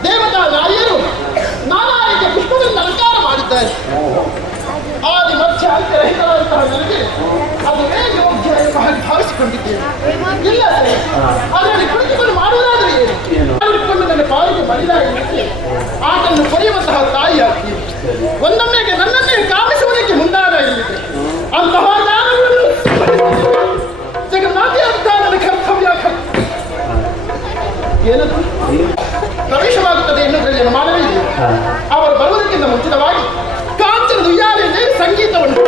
ದೇವತಾ ನಾರಿಯರು ನಾನಾ ರೀತಿಯ ಪುಷ್ಪಗಳನ್ನು ಅಲಂಕಾರ ಮಾಡಿದ್ದಾರೆ. ಆದಿ ಮಧ್ಯ ಅಂತರಹಿತವಾದಂತಹ ನನಗೆ ಅದುವೇ ಯೋಗ್ಯ ಎಂಬ ಹಾಗೆ ಭಾವಿಸಿಕೊಂಡಿದ್ದೇನೆ. ಇಲ್ಲ ಸರ್, ಅದರಲ್ಲಿ ಕುಳಿತುಕೊಂಡು ಮಾಡುವುದಾದರೆ ಏನು? ಮಾಡಿಕೊಂಡು ನನ್ನ ಪಾಲಿಗೆ ಬಲಿದಾಗಿ ಆತನ್ನು ಕೊರೆಯುವಂತಹ ತಾಯಿ ಆಗ್ತೀನಿ. ಒಂದೊಮ್ಮೆಗೆ ನನ್ನನ್ನೇ ಕಾಮಿಸುವುದಕ್ಕೆ ಮುಂದಾದ ಇಲ್ಲಿದೆ. ಅಂತಹ ದಾನಗಳನ್ನು ಜಗನ್ನಾಥಿ ಅಂತ ನನ್ನ ಕರ್ತವ್ಯ. ಏನದು ಪ್ರವೇಶವಾಗುತ್ತದೆ ಎನ್ನುವುದರಲ್ಲಿ ಅನುಮಾನವಿದೆ. ಅವರು ಬರುವುದಕ್ಕಿಂತ ಮುಂಚಿತವಾಗಿ ಕಾಂಚನದ ಉಯ್ಯಾಲೆಯಲ್ಲಿ ಸಂಗೀತವನ್ನು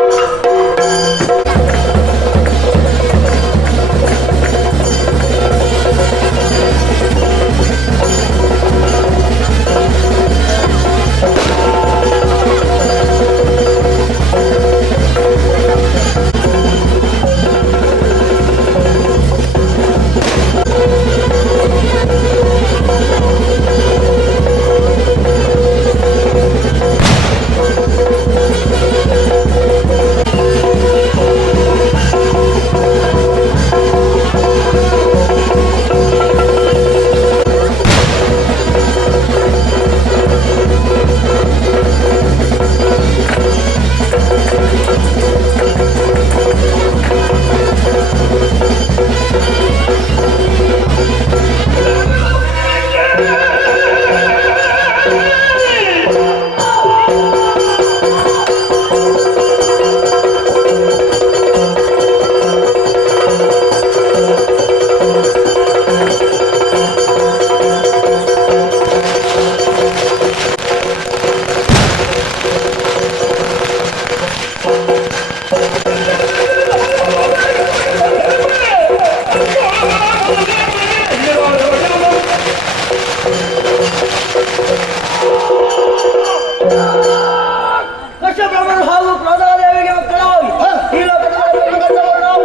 ಕೃಷ್ಣಬ್ರಹ್ಮನು ಹಾಗೂ ಕ್ರೋಧಾದೇವಿಗೆ ಮಕ್ಕಳಾಗಿ ಈ ಲೋಕದಲ್ಲಿ ನಾವು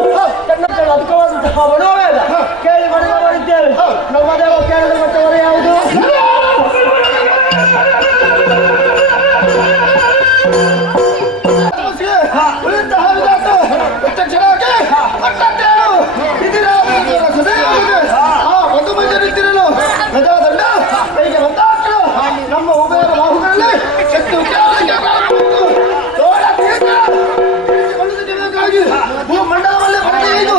ಅಧಿಕವಾದಂತಹ ಮನೋವೇದ ಕೇಳಿ ಮನವ ಮಾಡಿದ್ದೇವೆ. ನಮ್ಮ ದೇವ ಕೇಳಿದ ಮಟ್ಟವರ ಯಾವುದು? ನಮ್ಮ ಉಭಯ ಬಾಹುಗಳಲ್ಲಿ ಶಕ್ತಿ ಭೂಮಂಡಲವಲ್ಲೇ ಪಡೆದು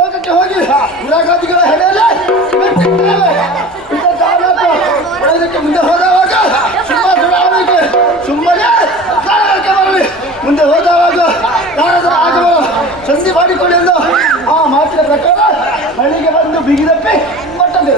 ಲೋಕಕ್ಕೆ ಹೋಗಿ ಉರಾಗಾದಿಗಳ ಹೆಡೆಯಲ್ಲೇ ಪಡೆಯೋದಕ್ಕೆ ಮುಂದೆ ಹೋದವಾಗ ಸುಮ್ಮನೆ ಸುಮ್ಮನೆ ಬರಲಿ. ಮುಂದೆ ಹೋದವಾಗ ನಾರದರ ಆಗಮನ ಸಂಧಿ ಮಾಡಿಕೊಳ್ಳಿ ಎಂದು ಆ ಮಾತಿನ ಪ್ರಕಾರ ಹಳ್ಳಿಗೆ ಬಂದು ಬಿಗಿದಪ್ಪಿ ಕೊಟ್ಟದ್ದು.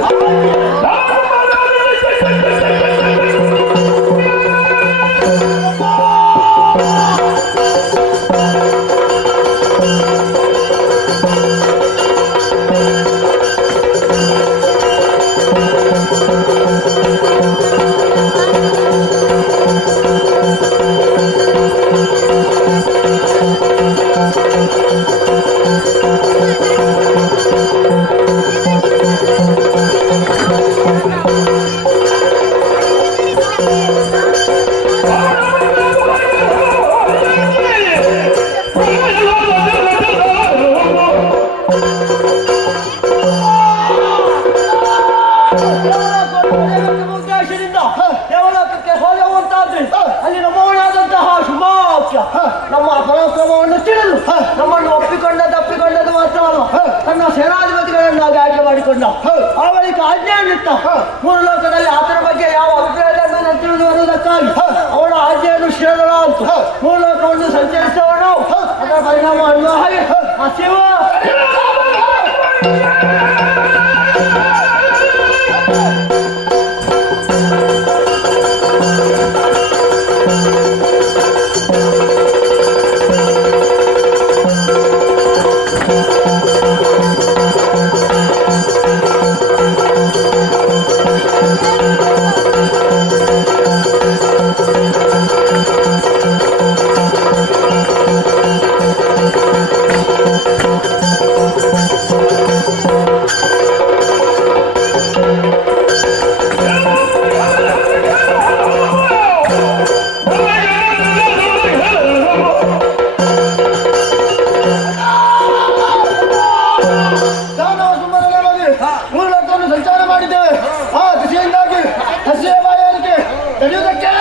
ನಮ್ಮ ಪರಾಕ್ರಮವನ್ನು ತಿಳಿದು ನಮ್ಮನ್ನು ಒಪ್ಪಿಕೊಂಡದ್ದು ಮಾತ್ರವಲ್ಲ ತನ್ನ ಸೇನಾಧಿಪತಿಗಳನ್ನಾಗಿ ಆಯ್ಕೆ ಮಾಡಿಕೊಂಡ ಆ ಬಳಿಕ ಆಜ್ಞೆಯನ್ನಿತ್ತ ಮೂರು ಲೋಕದಲ್ಲಿ ಆತನ ಬಗ್ಗೆ ಯಾವ ಅಭಿಪ್ರಾಯವನ್ನು ತಿಳಿದು ಬರುವುದಕ್ಕಾಗಿ ಅವನ ಆಜ್ಞೆಯನ್ನು ಶಿರಲಾಯಿತು ಮೂರು ಲೋಕವನ್ನು ಸಂಚರಿಸುವವ ನಾವು ಅದರ ಪರಿಣಾಮ ಅನ್ನುವ ಹಾಗೆ ಆ ಶಿವ ಸಂಚಾರ ಮಾಡಿದ್ದೇವೆ ಆ ದಿಶೆಯಿಂದಾಗಿ ಹಸಿಯ ಬಾಯಾರಿಕೆ ತಡೆಯುವುದಕ್ಕೆ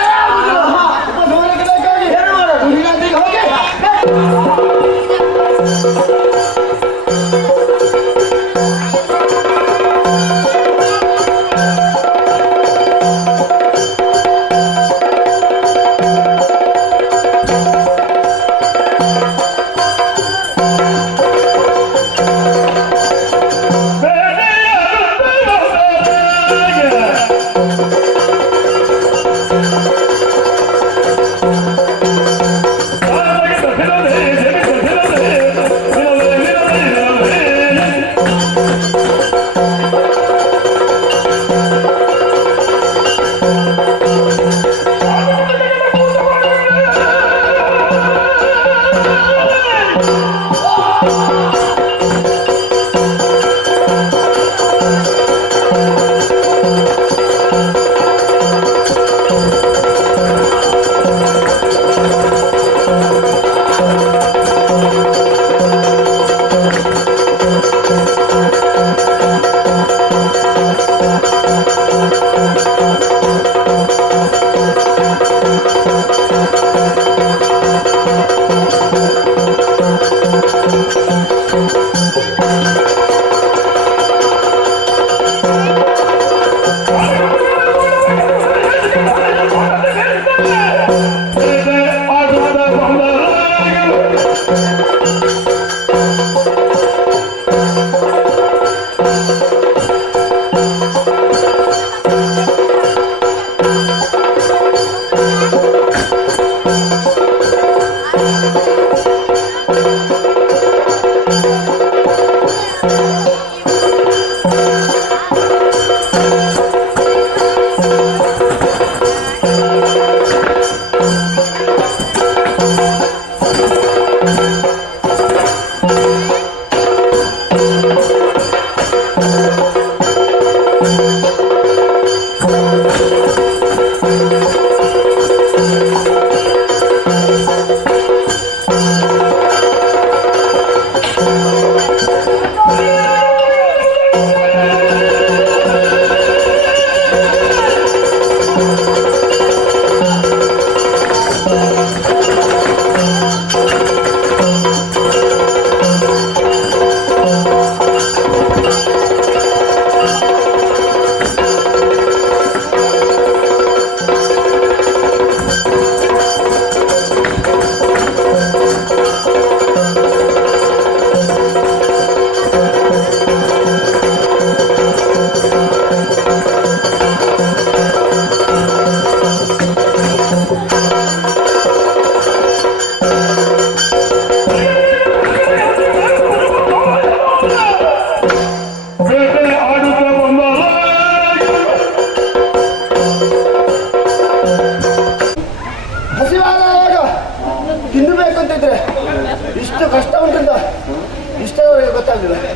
ಬೇಕಾಗಿ ಹೋಗಿ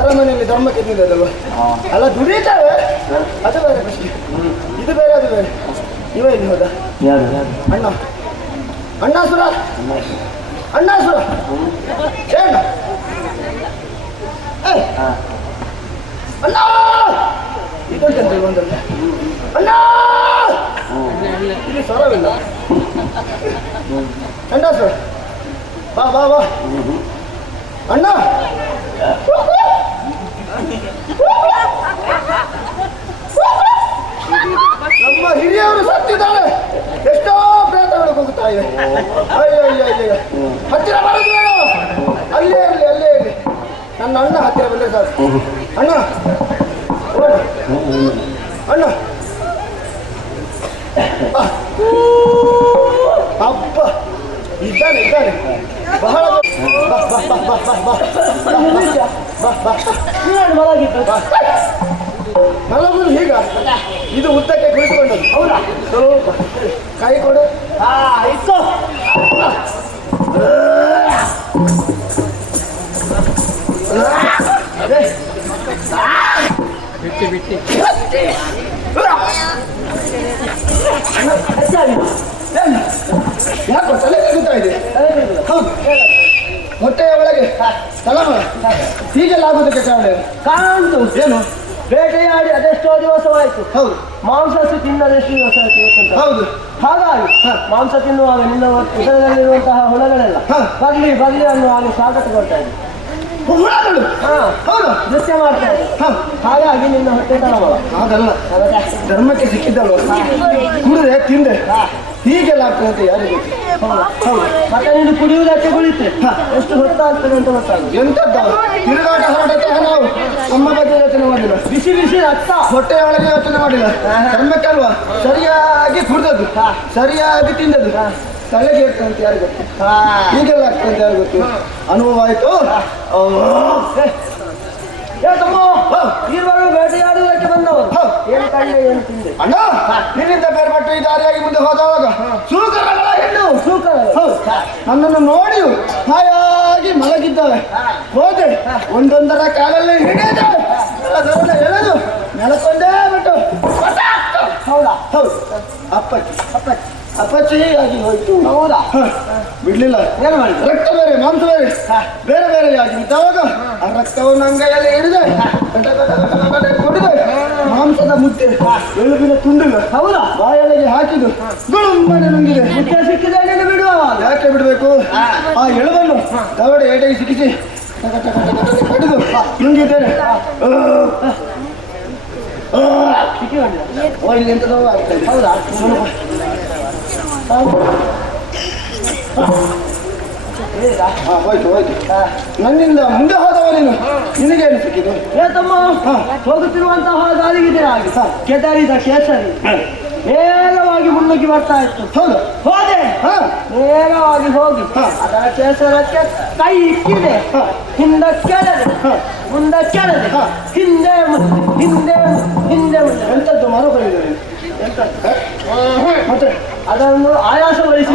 ಅರಮನೆಯಲ್ಲಿ ಧರ್ಮಕ್ಕೆ ನಿಲ್ಲದಲ್ವ ಅಲ್ಲ ದುಡಿಯುತ್ತಾರೆ ಅದು ಬೇರೆ ಪ್ರಶ್ನೆ ಇದು ಬೇರೆ ಅದು ಬೇರೆ ಇವ ಇಲ್ಲಿ ಹೋದ ಅಣ್ಣ ಅಣ್ಣಾಸುರ ಅಣ್ಣಾಸುರ ಏನು ಅಣ್ಣ ಇದೊಂದು ಒಂದಲ್ಲ ಅಣ್ಣ ಇಲ್ಲಿ ಸ್ವರವಿಲ್ಲ ಅಣ್ಣ ಸರ್ ಬಾ ಬಾ ಬಾ ಅಣ್ಣ ನಮ್ಮ ಹಿರಿಯವರು ಸತ್ತಿದ್ದಾರೆ. ಎಷ್ಟೋ ಪ್ರೇತಗಳು ಹೋಗುತ್ತಾ ಇವೆ. ಅಯ್ಯೋ ಅಯ್ಯೋ ಅಯ್ಯೋ ಹತ್ತಿರ ಬರೋದು ಬೇಡ. ಅಲ್ಲೇ ಇರಲಿ ಅಲ್ಲೇ ಇರಲಿ. ನನ್ನ ಅಣ್ಣ ಹತ್ತಿರ ಬಂದ್ರೆ ಸಾಕು. ಅಣ್ಣ ಅಣ್ಣ ಅಪ್ಪ ಇದ್ದಾನೆ ಇದ್ದಾನೆ ಬಹಳ ಮಲಗುದು ಹೀಗ ಇದು ಉದ್ದಕ್ಕೆ ಕುಳಿತುಕೊಂಡದ್ದು. ಹೌದಾ? ಸ್ವಲ್ಪ ಕೈ ಕೊಡು. ಇತ್ತು ಯಾಕೋ ತಲೆ ತಿರುಗುತ್ತಾ ಇದೆ? ಹೌದು, ಹೊಟ್ಟೆಯ ಒಳಗೆ ತಲಮ ಹೀಗೆಲ್ಲ ಆಗೋದಕ್ಕೆ ಕಾರಣ ಕಾಂತು ಏನು? ಬೇಟೆಯಾಡಿ ಅದೆಷ್ಟೋ ದಿವಸವಾಯಿತು. ಹೌದು ಮಾಂಸ ತಿನ್ನದೆಷ್ಟು ದಿವಸ ಆಯ್ತು. ಹೌದು ಹಾಗಾಗಿ ಮಾಂಸ ತಿನ್ನುವಾಗ ನಿನ್ನ ಉದರದಲ್ಲಿರುವಂತಹ ಹುಳಗಳೆಲ್ಲ ಬರ್ಲಿ ಬರ್ಲಿ ಅನ್ನುವಾಗ ಸ್ವಾಗತ ಕೊಡ್ತಾ ಇದ್ದೆ. ಹುಳಗಳು ಹೌದು ನೃತ್ಯ ಮಾಡ್ತಾ ಇದ್ದೆ. ಹಾಗಾಗಿ ನಿನ್ನ ಹೊಟ್ಟೆ ತಲಮವ ಅದಲ್ಲ ಧರ್ಮಕ್ಕೆ ಸಿಕ್ಕಿದ್ದಲ್ವ ಕುಡಿದ್ರೆ ತಿಂದೆ ಹೀಗೆಲ್ಲ ಆಗ್ತದೆ ಅಂತ ಯಾರಿಗೆ ಗೊತ್ತು? ಹೌದು. ಮತ್ತೆ ನೀನು ಕುಡಿಯುವುದಕ್ಕೆ ಕುಳಿತೆ ಎಷ್ಟು ಹೊತ್ತಾಗ್ತದೆ ಅಂತ ಗೊತ್ತಾಗುತ್ತೆ. ಎಂತದ್ದ ತಿರುಗಾಟ ಹೊರಟೆ ನಾವು ನಮ್ಮ ಬಗ್ಗೆ ಯೋಚನೆ ಮಾಡಿಲ್ಲ. ಬಿಸಿ ಬಿಸಿ ರಕ್ತ ಹೊಟ್ಟೆಯ ಒಳಗೆ ಯೋಚನೆ ಮಾಡಿಲ್ಲ. ಧರ್ಮಕ್ಕಲ್ವಾ ಸರಿಯಾಗಿ ಕುಡಿದದ್ದು ಸರಿಯಾಗಿ ತಿಂದದ್ದು ತಲೆಗೆ ಇರ್ತದೆ ಅಂತ ಯಾರು ಗೊತ್ತು? ಹೀಗೆಲ್ಲ ಆಗ್ತದೆ ಅಂತ ಯಾರು ಗೊತ್ತು? ಅನುಭವ ಆಯ್ತು. ಇರುವಾಗ ಬೇಟೆಯಾಡುವುದಕ್ಕೆ ಬಂದವರು ಏನು ಕಳ್ಳೆ ಏನು ತಿಂದೆ ಅಣ್ಣ ನಿನ್ನಿಂದ ಬೇರ್ಪಟ್ಟು ಈ ದಾರಿಯಾಗಿ ಮುಂದೆ ಹೋದವಾಗ ಸೂಕರಗಳ ಹೆಣ್ಣು ಸೂಕರ ನನ್ನನ್ನು ನೋಡಿ ಹಾಯಾಗಿ ಮಲಗಿದ್ದಾವೆ. ಹೋದೆ ಒಂದೊಂದರ ಕಾಲಲ್ಲಿ ಹಿಡಿದು ಎಳೆದು ನೆಲಕೊಂಡೇ ಬಿಟ್ಟು ಹೌದಾ? ಹೌದು ಅಪ್ಪಚ್ಚಿ ಅಪ್ಪಚ್ಚಿ ಅಪ್ಪಚ್ಚಿಯಾಗಿ ಹೋಯ್ತು. ಹೌದಾ? ಬಿಡ್ಲಿಲ್ಲ. ಏನು ಮಾಡಿದ್ರು? ರಕ್ತ ಬೇರೆ ಮಾಂಸ ಬೇರೆ ಬೇರೆ ಬೇರೆಯಾಗಿ ಇದ್ದಾವಾಗ ಆ ರಕ್ತವನ್ನು ಅಂಗೈಯಲ್ಲಿ ಹಿಡಿದೆ ಕುಡಿದೆ ಮಾಂಸದ ಮುದ್ದೆ ಎಲುಬಿನ ತುಂಡಿಲ್ಲ. ಹೌದಾ? ಬಾಯೊಳಗೆ ಹಾಕಿದ್ದು ಗುಳುಮ್ಮನೆ ನುಂಗಿದೆ. ಮುಖ್ಯ ಸಿಕ್ಕಿದೆ ಬಿಡುವ ಯಾಕೆ ಬಿಡಬೇಕು? ಆ ಎಲುಬನ್ನು ದವಡೆ ಏಟೆಗೆ ಸಿಕ್ಕಿಸಿ ಕಡಿದು ನುಂಗಿದ್ದೇನೆ. ಇಲ್ಲಿ ಎಂತ ನೋವು ಆಗ್ತದೆ. ಹೌದಾ? ಹೋಯ್ತು ಹೋಯ್ತು. ನನ್ನಿಂದ ಮುಂದೆ ಹೋದವ ನೀನು ನಿನಗೇನು ಸಿಕ್ಕಿದ್ದು? ಏತಮ್ಮ ಹೋಗುತ್ತಿರುವಂತಹ ಗಾಳಿಗಿದೆ ಹಾಗೆ ಕೆದರಿದ ಕೇಸರಿ ನೇರವಾಗಿ ಮುನ್ನುಗ್ಗಿ ಬರ್ತಾ ಇತ್ತು. ಹೌದು ಹೋದೆ ನೇರವಾಗಿ ಹೋಗಿ ಅದರ ಕೇಸರಕ್ಕೆ ಕೈ ಇಕ್ಕಿದೆ. ಹಿಂದಕ್ಕೆಳೆದೆ ಮುಂದಕ್ಕೆಳೆದೆ ಹಿಂದೆ ಹಿಂದೆ ಹಿಂದೆ ಎಂತದ್ದು ಮರ ಬರಿದ್ದಾರೆ ಮತ್ತೆ ಅದನ್ನು ಆಯಾಸಗೊಳಿಸಿ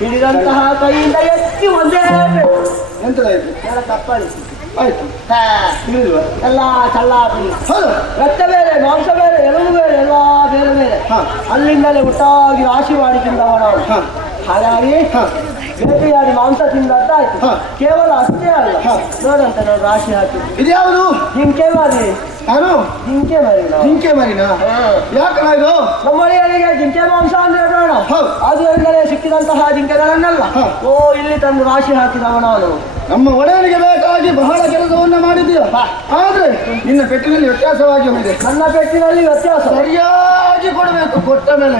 ಹಿಡಿದಂತಹ ಕೈಯಿಂದ ಎತ್ತಿ ಒಂದೇ ಎಂತದಾಯ್ತು? ತಪ್ಪಳಿಸಿ ಆಯ್ತು ತಿಳಿಲ್ವಾ? ಎಲ್ಲ ಚಲ್ಲಾಪಿ ಹೌದು ರಕ್ತ ಬೇರೆ ಮಾಂಸ ಬೇರೆ ಎಲುಬು ಬೇರೆ ಎಲ್ಲ ಬೇರೆ ಬೇರೆ ಅಲ್ಲಿಂದಲೇ ಒಟ್ಟಾಗಿ ರಾಶಿ ಮಾಡಿ ತಿಂದವನು. ಹಾಗಾಗಿ ಬೇಟೆಯಾಡಿ ಮಾಂಸ ತಿಂದದ್ದಾಯ್ತು. ಕೇವಲ ಅಷ್ಟೇ ಅಲ್ಲ ನೋಡಂತ ನಾವು ರಾಶಿ ಹಾಕಿದ್ವಿ. ಇದ್ಯಾವುದು? ಜಿಂಕೆ ಮಾರಿ ನಾನು ಜಿಂಕೆ ಮಾರಿ ಜಿಂಕೆ ಮರಿನಾ? ಯಾಕಲ್ಲ ಇದು? ನಮ್ಮಳಿಗಳಿಗೆ ಜಿಂಕೆ ಮಾಂಸ ಅಂದ್ರೆ ಬೇಡ. ಅದು ಎಂದರೆ ಸಿಕ್ಕಿದಂತಹ ಜಿಂಕೆಗಳನ್ನೆಲ್ಲ ಇಲ್ಲಿ ತಂದು ರಾಶಿ ಹಾಕಿದವ ನಾನು. ನಮ್ಮ ಒಡೆಯನಿಗೆ ಬೇಕಾಗಿ ಬಹಳ ಕೆಲಸವನ್ನ ಮಾಡಿದ್ದೀಯ. ಆದ್ರೆ ನಿನ್ನ ಪೆಟ್ಟಿನಲ್ಲಿ ವ್ಯತ್ಯಾಸವಾಗಿ ಹೋಗಿದೆ. ನನ್ನ ಪೆಟ್ಟಿನಲ್ಲಿ ವ್ಯತ್ಯಾಸ ಸರಿಯಾಗಿ ಕೊಡಬೇಕು. ಕೊಟ್ಟ ಮೇಲೆ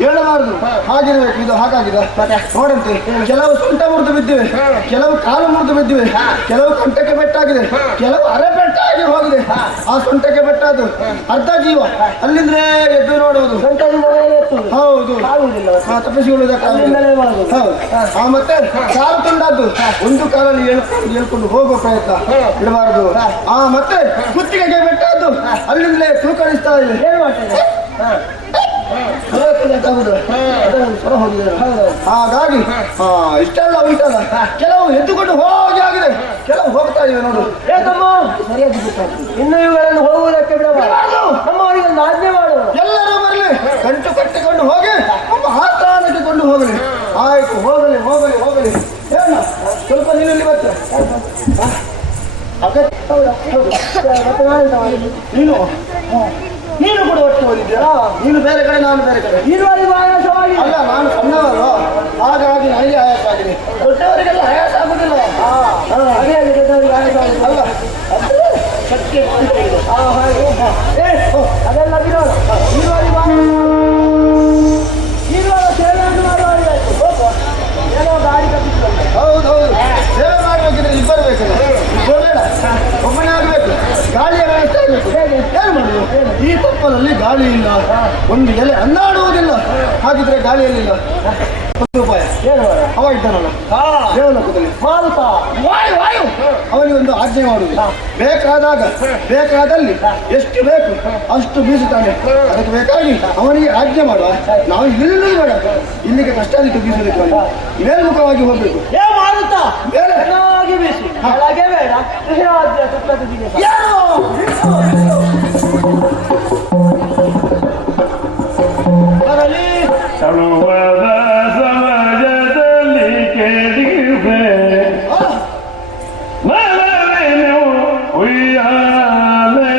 ಹೇಳಬಾರದು. ಹಾಗಿರ್ಬೇಕು. ಇದು ಹಾಗಾಗಿದೆ ನೋಡಂತೆ. ಕೆಲವು ಸೊಂಟ ಮುರಿದು ಬಿದ್ದಿವೆ, ಕೆಲವು ಕಾಲು ಮುರಿದು ಬಿದ್ದಿವೆ, ಕೆಲವು ಕಂಠಕ್ಕೆ ಬೆಟ್ಟಾಗಿದೆ, ಕೆಲವು ಅರೆ ಬೆಟ್ಟಾಗಿ ಹೋಗಿದೆ. ಆ ಸೊಂಟಕ್ಕೆ ಬೆಟ್ಟದ್ದು ಅರ್ಧ ಜೀವ ಅಲ್ಲಿಂದ್ರೆ ಎದ್ದು ನೋಡುವುದು. ಸೊಂಟದಿಂದ ಮೇಲೆ ಎತ್ತುವುದು ಹೌದು ಆಗುವುದಿಲ್ಲ. ತಪ್ಪಿಸಿಕೊಳ್ಳುವುದಕ್ಕಾಗುವುದಿಲ್ಲ. ಹೌದು ಮತ್ತೆ ಕಾಲು ತುಂಡದ್ದು ಒಂದು ಕಾಲಲ್ಲಿ ಹೇಳ್ಕೊಂಡು ಹೋಗುವ ಪ್ರಯತ್ನ ಬಿಡಬಾರದು. ಮತ್ತೆ ಕುತ್ತಿಗೆಗೆ ಬೆಟ್ಟದ್ದು ಅಲ್ಲಿಂದಲೇ ತೂಕಣಿಸ್ತಾ ಇದೆ. ಏನ್ ಮಾಡ್ತೇನೆ ಹಾಗಾಗಿ ಇಷ್ಟೆಲ್ಲ ಉಂಟಲ್ಲ. ಕೆಲವು ಎದ್ದುಕೊಂಡು ಹೋಗಿ ಆಗಿದೆ, ಕೆಲವು ಹೋಗ್ತಾ ಇವೆ ನೋಡು. ಸರಿಯಾಗಿ ಇನ್ನು ಇವುಗಳನ್ನು ಹೋಗುವುದಕ್ಕೆ ಬಿಡಬಾರದು. ನಮ್ಮವರಿಗೆ ಒಂದು ಆಜ್ಞೆ ಮಾಡುವ. ಎಲ್ಲರೂ ಬರಲಿ, ಗಂಟು ಕಟ್ಟಿಕೊಂಡು ಹೋಗಿ ಒಬ್ಬ ಆಸ್ಥಾನಕ್ಕೆ ಕೊಂಡು ಹೋಗಲಿ. ಆಯ್ತು ಹೋಗಲಿ ಹೋಗಲಿ ಹೋಗಲಿ. ಏನು ಸ್ವಲ್ಪ ನೀನಲ್ಲಿ ಬರ್ತೀರ? ನೀನು ನೀನು ಕೂಡ ಒಟ್ಟು ಬಂದಿದ್ಯಾ? ನೀನು ಬೇರೆ ಕಡೆ, ನಾನು ಬೇರೆ ಕಡೆ. ಈರುವರೆಗೂ ಆಯಾಸವಾಗಿ ಅಲ್ಲ, ನಾನು ಸಣ್ಣವಲ್ಲ, ಹಾಗಾಗಿ ನನಗೆ ಆಯಾಸ ಆಗಿದೆ. ದೊಡ್ಡವರಿಗೆಲ್ಲ ಆಯಾಸ ಆಗುದಿಲ್ಲ. ಅದೇ ದೊಡ್ಡವರಿಗೆ ಆಯಾಸ ಆಗಿದೆ. ಅಲ್ಲ, ಅದು ಶಕ್ತಿ ಅಂತ ಇದೆ. ಅದೆಲ್ಲ ಬಿಡೋಣ. ಈರುವರೆ ಸೇವೆಯನ್ನು ಮಾಡುವಾಗ ಏನೋ ಗಾಡಿ ಕಟ್ಟಿಸ್ಕೊಂಡು ಹೌದೌದು, ಸೇವೆ ಮಾಡ್ಬೇಕಿದ್ರೆ ಇಬ್ಬರು ಬೇಕಲ್ಲ. ಇಬ್ಬರು ಬೇಡ, ಒಬ್ಬನೇ ಆಗ್ಬೇಕು. ಗಾಳಿಯ ವ್ಯವಸ್ಥೆ ಆಗ್ಬೇಕು. ಏನು ಮಾಡುದು? ಈ ತಪ್ಪಲಲ್ಲಿ ಗಾಳಿ ಇಲ್ಲ, ಒಂದು ಎಲೆ ಅನ್ನಾಡುವುದಿಲ್ಲ. ಹಾಗಿದ್ರೆ ಗಾಳಿಯಲ್ಲಿಲ್ಲ. ಒಂದು ಉಪಾಯ ಏನು ಅವ ಇದ್ದಾನಲ್ಲ ದೇವಲೋಕದಲ್ಲಿ ಮಾರುತ ವಾಯು ಅವನಿಗೊಂದು ಆಜ್ಞೆ ಮಾಡುವುದು. ಬೇಕಾದಲ್ಲಿ ಎಷ್ಟು ಬೇಕು ಅಷ್ಟು ಬೀಸುತ್ತಾನೆ. ಅದಕ್ಕೆ ಬೇಕಾಗಿ ಅವನಿಗೆ ಆಜ್ಞೆ ಮಾಡುವ. ನಾವು ಇಲ್ಲಿ ಬೇಡ, ಇಲ್ಲಿಗೆ ಕಷ್ಟ ಅದಕ್ಕೆ ಬೀಸಲಿಕ್ಕೆ ಮೇಲ್ಮುಖವಾಗಿ ಹೋಗ್ಬೇಕು. ಮಾರುತ ಬೇರೆ ಚೆನ್ನಾಗಿ ಬೀಸು, ಹಾಗೆ ಬೇಡ ಕೃಷ್ಣಾದ್ಯ ಸುತ್ತ ತುದಿಗೆ ಬರಲಿ. ಸರ್ವದ ಸಮಾಜದಲ್ಲಿ ಕೇಳಿವೆ ಮನವೇನು ಉಯ್ಯಾಲೆಯಲ್ಲಿಯೇ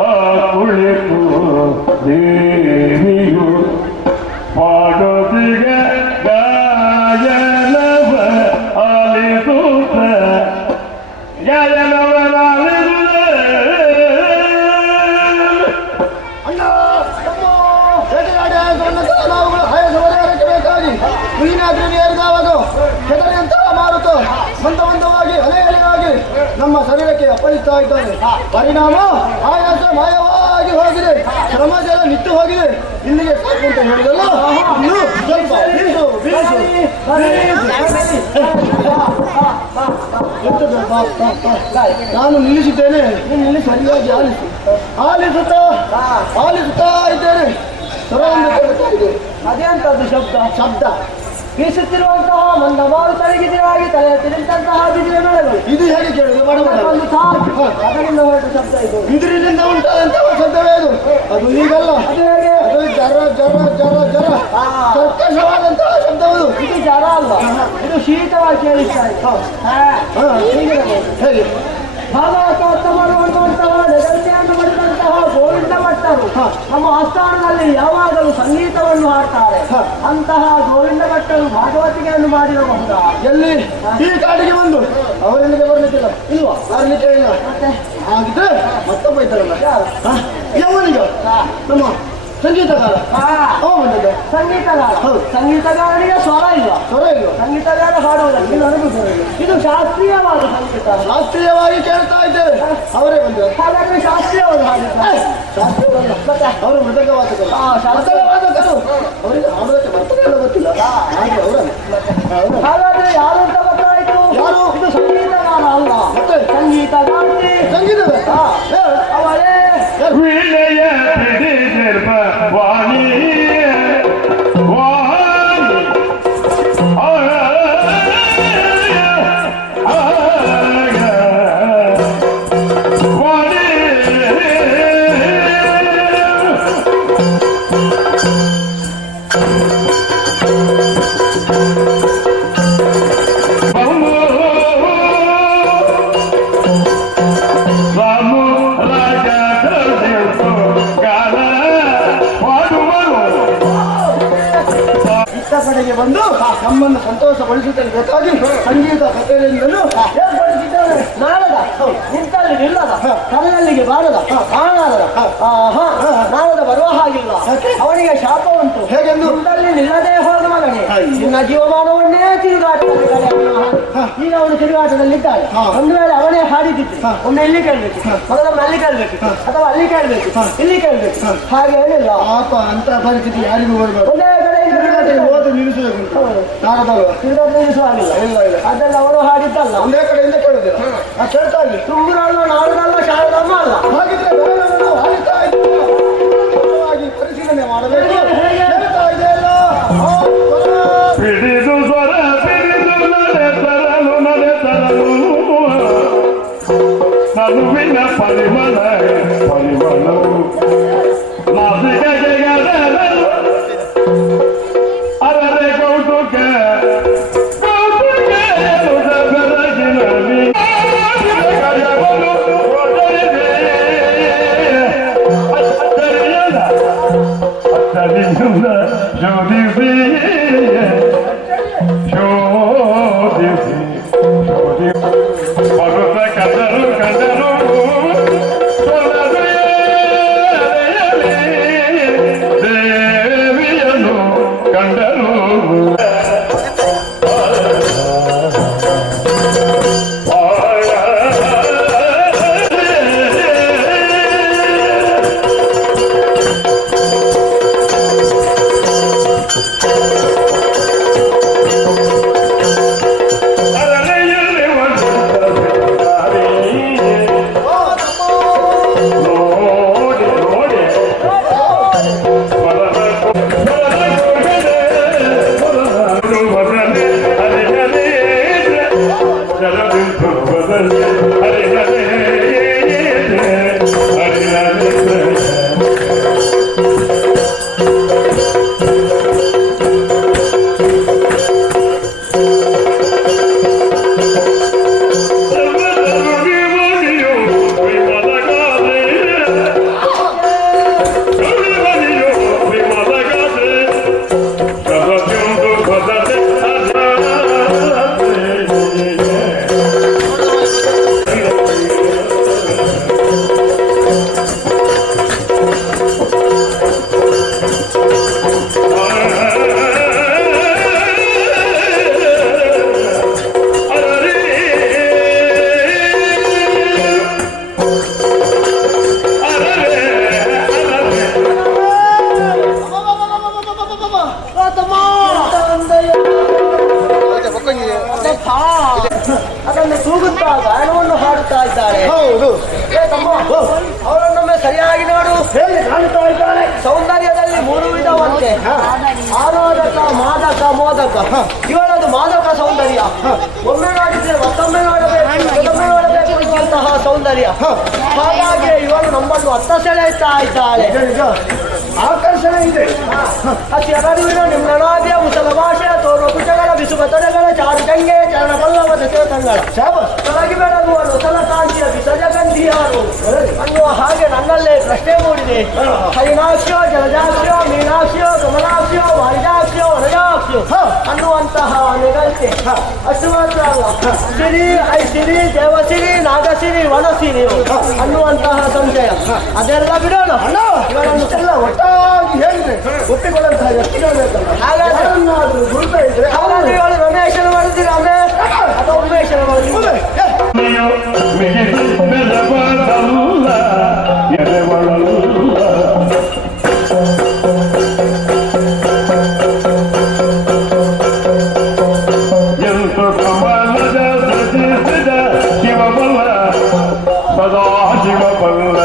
ಆ ಕುಳಿತು ದೇವಿಯು ಪಾಡೋದಿಗೆ ಗಾಯನವ ಆಲಿಸುತ್ತ ಮಾರುತ ಮಂದವಾಗಿ ಅಲೆಯಲಿಗಾಗಿ ನಮ್ಮ ಶರೀರಕ್ಕೆ ಅಪ್ಪಳಿಸ್ತಾ ಇದ್ದಾನೆ. ಪರಿಣಾಮ ಆಯಾಸ ಮಾಯವಾಗಿ ಹೋಗಿದೆ, ಶ್ರಮ ಜಲ ನಿಂತು ಹೋಗಿದೆ. ಇಲ್ಲಿಗೆ ಸಾಕು ಅಂತ ಹೇಳಿದಲ್ಲ, ಇನ್ನು ಸ್ವಲ್ಪ ಬೀಸು ಬೀಸು. ನಾನು ನಿಲ್ಲಿಸಿದ್ದೇನೆ, ಸರಿಯಾಗಿ ಆಲಿಸುತ್ತಾ ಇದ್ದೇನೆ. ಸ್ವರವನ್ನು ಕೇಳುತ್ತಾ ಇದೆ. ಅದೇಂತದ್ದು ಶಬ್ದ ಬೀಸುತ್ತಿರುವಂತಹ ಮಂದ ಮಾರುತಳಿಗಿದಿರಾಗಿ ತಲೆ ತಿರುಗಿದಂತಹ ಬಿದಿರೆ ಮಳೆಗಳು. ಇದು ಹೇಗೆ ಕೇಳುದು? ಒಂದು ಸಾಕು ಅದರಿಂದ ಹೊರಟ ಶಬ್ದ ಇದು. ಬಿದಿರಿನಿಂದ ಉಂಟಾದಂತಹ ಶಬ್ದವೇ ಅದು ಈಗಲ್ಲ. ಅದು ಜರ ಜರ ಜರ ಜರ ಕರ್ಕಶವಾದಂತಹ ಶಬ್ದವುದು. ಇದು ಜರ ಅಲ್ಲ, ಇದು ಶೀತವಾಗಿ ಕೇಳಿಸ್ತಾ ಇದೆ. ಹೇಗೆ ಭಾಗವತ ಮಾಡುವಂತಹ ನೆಗಲ್ತೆಯನ್ನು ಮಾಡಿದಂತಹ ಗೋವಿಂದ ಭಟ್ಟರು ನಮ್ಮ ಆಸ್ಥಾನದಲ್ಲಿ ಯಾವಾಗಲೂ ಸಂಗೀತವನ್ನು ಹಾಡ್ತಾರೆ. ಅಂತಹ ಗೋವಿಂದ ಭಟ್ಟರು ಭಾಗವತಿಗೆಯನ್ನು ಮಾಡಿರಬಹುದಾ? ಎಲ್ಲಿ ಈ ಕಾಡಿಗೆ ಬಂದು ಅವರಲ್ಲಿಗೆ ಬರ್ಲಿಕ್ಕಿಲ್ಲ, ಇಲ್ವಾ? ಬರ್ಲಿಕ್ಕೆ ಇಲ್ಲ. ಹಾಗಿದ್ರೆ ಮತ್ತೊಬ್ಬ ಇದ್ದಾರಲ್ಲ, ಯವನಿಗ ನಮ್ಮ ಸಂಗೀತಗಾರ ಅವ ಬಂದದ್ದು. ಸಂಗೀತಗಾರ ಸಂಗೀತಗಾರನಿಗೆ ಸ್ವರ ಇಲ್ಲ. ಸಂಗೀತಗಾರ ಹಾಡುವುದಕ್ಕೆ ಇದು ಶಾಸ್ತ್ರೀಯವಾದ ಸಂಗೀತ. ಶಾಸ್ತ್ರೀಯವಾಗಿ ಕೇಳ್ತಾ ಇದ್ದೇವೆ. ಅವರೇ ಬಂದರು. ಹಾಗಾದ್ರೆ ಶಾಸ್ತ್ರೀಯವಾದ ಹಾಡಿದ್ದಾರೆ. ಅವರು ಮೃದಕವಾದಕರು. ಮೃದಕವಾದಕರು ಅವರಿಗೆ ಹಾಡೋದಕ್ಕೆ ಬರ್ತದೆಲ್ಲ ಗೊತ್ತಿಲ್ಲ. ಹಾಗೆ ಅವರಲ್ಲ. ಹಾಗಾದ್ರೆ ಯಾರು ಅಂತ ಗೊತ್ತಾಯ್ತು? ಯಾರು? ಇದು ಸಂಗೀತಗಾರ ಅಲ್ಲ, ಮತ್ತೆ ಸಂಗೀತಗಾರ್ತಿ. ಸಂಗೀತದ ಅವರೇ ವಿನಯ ಬಿಡಿದಿರ್ಬ ವಾಣಿ ಕಡೆಗೆ ಬಂದು ನಮ್ಮನ್ನು ಸಂತೋಷಗೊಳಿಸುತ್ತಲೇ ಬೇಕಾಗಿ ಸಂಗೀತ ಕಥೆಯಿಂದಲೂ ಏರ್ಪಡಿಸಿದ್ದಾರೆ. ನಾರದ ನಿಂತಲ್ಲಿ ನಿಲ್ಲದ, ಕನ್ನಲ್ಲಿಗೆ ಬಾರದ, ಕಾಣಾರದ. ನಾರದ ಬರುವ ಹಾಗಿಲ್ಲ, ಅವನಿಗೆ ಶಾಪ ಉಂಟು. ಹೇಗೆಂದು? ನಿಂತಲ್ಲಿ ನಿಲ್ಲದೆ ಹೋದ ಮಗನೇ, ನಿನ್ನ ಜೀವಮಾನವನ್ನೇ ತಿರುಗಾಟದಲ್ಲಿ ಕಳೆ. ಈಗ ಅವನು ತಿರುಗಾಟದಲ್ಲಿದ್ದಾನೆ. ಒಂದು ವೇಳೆ ಅವನೇ ಹಾಡಿದ್ದಿತ್ತು, ಒಮ್ಮೆ ಇಲ್ಲಿ ಕೇಳ್ಬೇಕು, ಮಗದೊಮ್ಮೆ ಅಲ್ಲಿ ಕೇಳ್ಬೇಕು, ಅಥವಾ ಅಲ್ಲಿ ಕೇಳ್ಬೇಕು, ಇಲ್ಲಿ ಕೇಳ್ಬೇಕು. ಹಾಗೆ ಏನಿಲ್ಲ. ಅಂತ ಪರಿಸ್ಥಿತಿ ಯಾರಿಗೂ ಬರಬಾರ್ದು. ಒಂದೇ ಕಡೆಯಿಂದ ಓದು ನಿಲ್ಲಿಸಬೇಕು. ನಾರದಲ್ವ ತಿರುಗಾಟ ನಿಲ್ಲಿಸುವಾಗಿಲ್ಲ. ಇಲ್ಲ ಅದೆಲ್ಲ ಅವನು ಹಾಡಿದ್ದಲ್ಲ. ಒಂದೇ ಕಡೆಯಿಂದ ಕೇಳುದಿಲ್ಲ. ಕೇಳ್ತಾ ಇದ್ವಿ. ತುಂಗುರಲ್ಲ, ನಾಡದಲ್ಲ, ಶಾರದಮ್ಮ ಅಲ್ಲ. ಹಾಗಿದ್ರೆ ಬೇರೆಯವರು ಹಾಡ್ತಾ ಇದ್ವಿ. ಪರಿಶೀಲನೆ ಮಾಡಬೇಕು. ಹೇಳ್ತಾ ಇದೆಯಲ್ಲ, ಹಿಡಿದು ಸ್ವರ ಹಿಡಿದು ನಡೆ ತರಲು ನಡುವಿನ ಪರಿಮಳವು ನಾಸಿಕ ಜಗದಲು ಅರರೆ ಕೌತುಕ ಬೆರಗಿನಲ್ಲಿ ಶೋಧಿಸಿ ಶೋಧಿಸಿ ಶೋಧಿಸಿ ಪರ್ವತ ಕಂಡರು ಕಂಡರು ದೇವಿಯನ್ನು ಕಂಡರು ಅದನ್ನು ತೂಗುತ್ತಾ ಗಾಯನವನ್ನು ಹಾಡುತ್ತಾ ಇದ್ದಾಳೆ. ಹೌದು. ಅವರನ್ನೊಮ್ಮೆ ಸರಿಯಾಗಿ ನೋಡು. ಕಾಣ್ತಾ ಇದ್ದಾಳೆ. ಸೌಂದರ್ಯದಲ್ಲಿ 3 ವಿಧವಂತೆ, ಆರಾಧಕ, ಮಾದಕ, ಮೋದಕ. ಇವಳದು ಮಾದಕ ಸೌಂದರ್ಯ. ಒಮ್ಮೆ ನೋಡಿದ್ರೆ ಮತ್ತೊಮ್ಮೆ ನೋಡಬೇಕು, ಮತ್ತೊಮ್ಮೆ ನೋಡಬೇಕು ಎನ್ನುವಂತಹ ಸೌಂದರ್ಯ. ಹಾಗಾಗಿ ಇವಳು ನಮ್ಮನ್ನು ಅತ್ತ ಸೆಳೆಯುತ್ತಾ ಇದ್ದಾಳೆ. ಆಕರ್ಷಣೆ ಇದೆ. ಅತಿ ಅಗಲಿನ ನಿಮ್ನಾದ್ಯ ಮುಸಲ ಭಾಷೆಯ ತೋರುವ ಕುಚಗಳ ಬಿಸುವ ತೊಡೆಗಳ ಚಾರು ಗಂಗೆ ಚರಣ ಪಲ್ಲವದ ಶಿವತಂಗಳ ತೊಲಗಿ ಬೆಳಗುವ ನೊಸಲ ಕಾಂತಿಯ ಬಿಸಜ ಗಂಧಿಯಾರು ಅನ್ನುವ ಹಾಗೆ ನನ್ನಲ್ಲೇ ಪ್ರಶ್ನೆ ಮೂಡಿದೆ. ಹರಿಣಾಕ್ಷಿಯೋ ಜಲಜಾಕ್ಷಿಯೋ ಮೀನಾಕ್ಷಿಯೋ ಕಮಲಾಕ್ಷಿಯೋ ವಾರಿಜಾಕ್ಷಿಯೋ ವನಜಾಕ್ಷಿಯೋ ಅನ್ನುವಂತಹ ನಿಗಲ್ತೆ. ಅಷ್ಟು ಮಾತ್ರ ಅಲ್ಲ, ಸಿರಿ, ಐಸಿರಿ, ದೇವಸಿರಿ, ನಾಗಸಿರಿ, ವನಸಿರಿ ಅನ್ನುವಂತಹ ಸಂಶಯ ಅದೆಲ್ಲ ಬಿಡೋಣ. ಇವರನ್ನು ಎಲ್ಲ ಒಟ್ಟಾಗಿ ಹೇಳಿದ್ರೆ ಒಪ್ಪಿಕೊಳ್ಳುವಂತಹ ವ್ಯಕ್ತಿಗಳು ಬೇಕಲ್ಲ. ಹಾಗಾದ್ರೆ ಗುರುತ ಇದ್ರೆ ಹಾಗಾದ್ರೆ ಇವಳು ರಮೇಶನ ಮಾಡಿದ್ರೆ ರಮೇಶ್ ಅಥವಾ ಉಮೇಶನ ಮಾಡಿದ್ರೆ ಸದಾ ಶಿವಬಲ್ಲ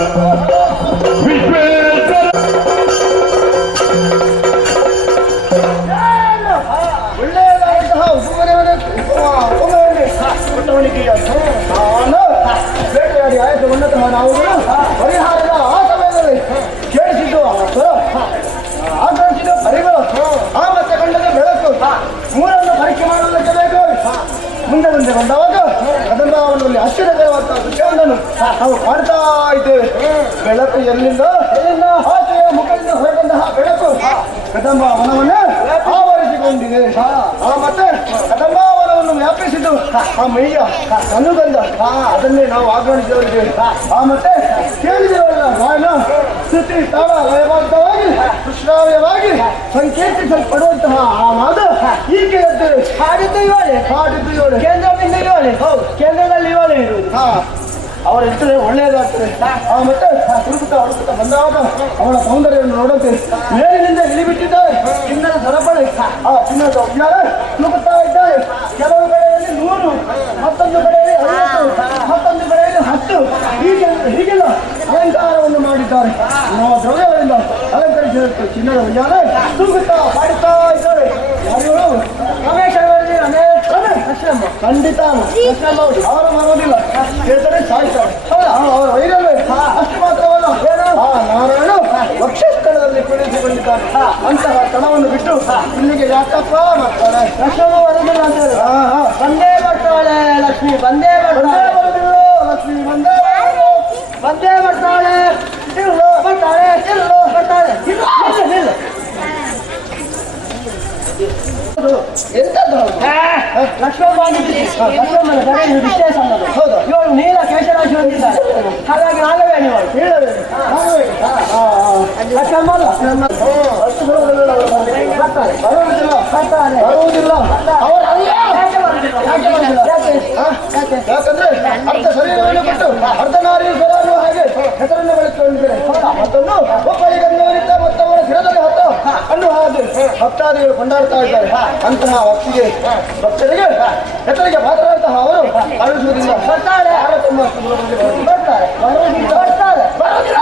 ಒಳ್ಳೆಯದಾದಂತಹ ಉಪವನಿಕೆಯ ಬೇಟೆಯಾಡಿ ಆಯತಗೊಂಡಂತಹ ನಾವುಗಳು ಪರಿಹಾರದ ಆ ಸಮಯದಲ್ಲಿ ಕೇಳಿಸಿದ್ದು ಆಕರ್ಷಿತ ಪರಿಗಳು ಆ ಮತ್ತೆ ಕಂಡದ ಬೆಳಕು ಮೂರನ್ನು ಪರೀಕ್ಷೆ ಮಾಡುವುದಕ್ಕೆ ಬೇಕು. ಮುಂದೆ ಮುಂದೆ ಬಂದವಾಗ ಅದನ್ನ ಅವನಲ್ಲಿ ಆಶ್ಚರ್ಯಕರವಾದ ವಿಷಯವನ್ನು ನಾವು ಕಾಡ್ತಾ ಇದ್ದೇವೆ. ಬೆಳಕು ಎಲ್ಲಿಂದ ಆಕೆಯ ಮುಖದಿಂದ ಹೊರಟಂತಹ ಬೆಳಕು ಕದಂಬ ವನವನ್ನೇ ಆವರಿಸಿಕೊಂಡಿದೆ. ಮತ್ತೆ ಕದಂಬ ವನವನ್ನು ವ್ಯಾಪಿಸಿದ್ದು ಆ ಮೈಯ ಅನುಗಂಧ ಅದನ್ನೇ ನಾವು ಆಗ್ರಹಿಸಿದವರಿಗೆ ಮತ್ತೆ ಕೇಳಿದವರ ಗಾಯನ ಸ್ತುತಿ ತಾಳ ಲಯಬದ್ಧವಾಗಿ ಕೃಷ್ಣಾವ್ಯವಾಗಿ ಸಂಕೇತಿಸಲ್ಪಡುವಂತಹ ಆ ಮಾತು ಈಕೆಯದ್ದು. ಹಾಡಿದ್ದು ಇವಳೆ, ಹಾಡಿದ್ದು ಇವಳೆ, ಕೇಂದ್ರದಿಂದ ಇವಳೆ. ಹೌದು, ಕೇಂದ್ರದಲ್ಲಿ ಇವಳೆ ಇರುವುದು. ಅವರಿದ್ದರೆ ಒಳ್ಳೆಯದಾಗ್ತದೆ. ಮತ್ತೆ ಹುಡುಕುತ್ತಾ ಬಂದಾಗ ಅವಳ ಸೌಂದರ್ಯವನ್ನು ನೋಡುತ್ತೆ. ಮೇಲಿನಿಂದ ಇಳಿಬಿಟ್ಟಿದ್ದಾರೆ ಚಿನ್ನದ ಸರಪಳಿ. ಆ ಚಿನ್ನದ ಉಜ್ಜಾಲ ಹುಡುಕುತ್ತಾ ಇದ್ದಾರೆ. ಕೆಲವು ಕಡೆಯಲ್ಲಿ 100, ಮತ್ತೊಂದು ಕಡೆಯಲ್ಲಿ 50, ಮತ್ತೊಂದು ಕಡೆಯಲ್ಲಿ 10 ಹೀಗೆಲ್ಲ ಅಲಂಕಾರವನ್ನು ಮಾಡಿದ್ದಾರೆ. ನಾವು ದ್ರವ್ಯಗಳಿಂದ ಅಲಂಕರಿಸಿದ ಚಿನ್ನದ ಉಜ್ಜಾಲ ಹುಡುಕುತ್ತಾ ಪಾಡುತ್ತಾ ಇದ್ದಾರೆ. ಯಾರು ರಮೇಶ್ ಖಂಡಿತ ಅವರ ಮರೋದಿಲ್ಲ, ಕೇಳ್ತಾರೆ ಸಾಯ್ತಾರೆ. ಅವರ ವೈರವೇ ಅಷ್ಟು ಮಾತ್ರವಲ್ಲ, ನಾರಾಯಣ ವಕ್ಷಸ್ಥಳದಲ್ಲಿ ಕುಳಿತುಕೊಂಡಿದ್ದಾರೆ. ಅಂತಹ ಸ್ಥಳವನ್ನು ಬಿಟ್ಟು ಇಲ್ಲಿಗೆ ಯಾಕಪ್ಪ ಮಾಡ್ತಾರೆ? ಲಕ್ಷ್ಮಮ್ಮ ಬರುದಿಲ್ಲ ಅಂತ ಹೇಳಿ ಬಂದೇ ಬರ್ತಾಳೆ ಲಕ್ಷ್ಮಿ, ಬಂದೇ ಬರುವುದಿಲ್ಲ ಲಕ್ಷ್ಮಿ, ಬಂದೇ ಬಂದೇ ಬರ್ತಾಳೆ, ಬರ್ತಾಳೆ ಬರ್ತಾಳೆ. ಎಂತದ್ದು ಹೌದು? ಲಕ್ಷ್ಮಮ್ಮನ ಗಣೇಶ ವಿಶೇಷ ಅನ್ನೋದು ಹೌದು. ಇವಳು ನೀಲ ಕೇಶರಾಶಿ ಹೊಂದಿದ್ದಾರೆ, ಹಾಗಾಗಿ ನಾಗವೇ ನೀವು ಹೇಳಬೇಕು. ಲಕ್ಷ್ಮಮ್ಮ ಅಲ್ಲ. ಬರುವುದಿಲ್ಲ. ಅವರು ಅಲ್ಲ. ಯಾಕಂದ್ರೆ ಅರ್ಧ ಶರೀರವನ್ನು ಬಿಟ್ಟು ಅರ್ಧ ನಾರೀಶ್ವರನು ಹಾಗೆ ಹೆಸರನ್ನು ಬೆಳೆಸಿಕೊಂಡಿದ್ದಾರೆ. ಮತ್ತೊಂದು ಒಬ್ಬರಿಗನ್ನವರಿದ್ದ ಮತ್ತವರ ಶಿರದಲ್ಲಿ ಹೊತ್ತ ಅನ್ನು ಹಾಗೆ ಭಕ್ತಾದಿಗಳು ಕೊಂಡಾಡ್ತಾ ಇದ್ದಾರೆ. ಅಂತಹ ಭಕ್ತರಿಗೆ ಹೆಸರಿಗೆ ಪಾತ್ರರಂತಹ ಅವರು ಅಳಿಸುವುದಿಲ್ಲ. ಬರ್ತಾರೆ ಬರ್ತಾರೆ ಬರ್ತಾರೆ ಬರೋದಿಲ್ಲ.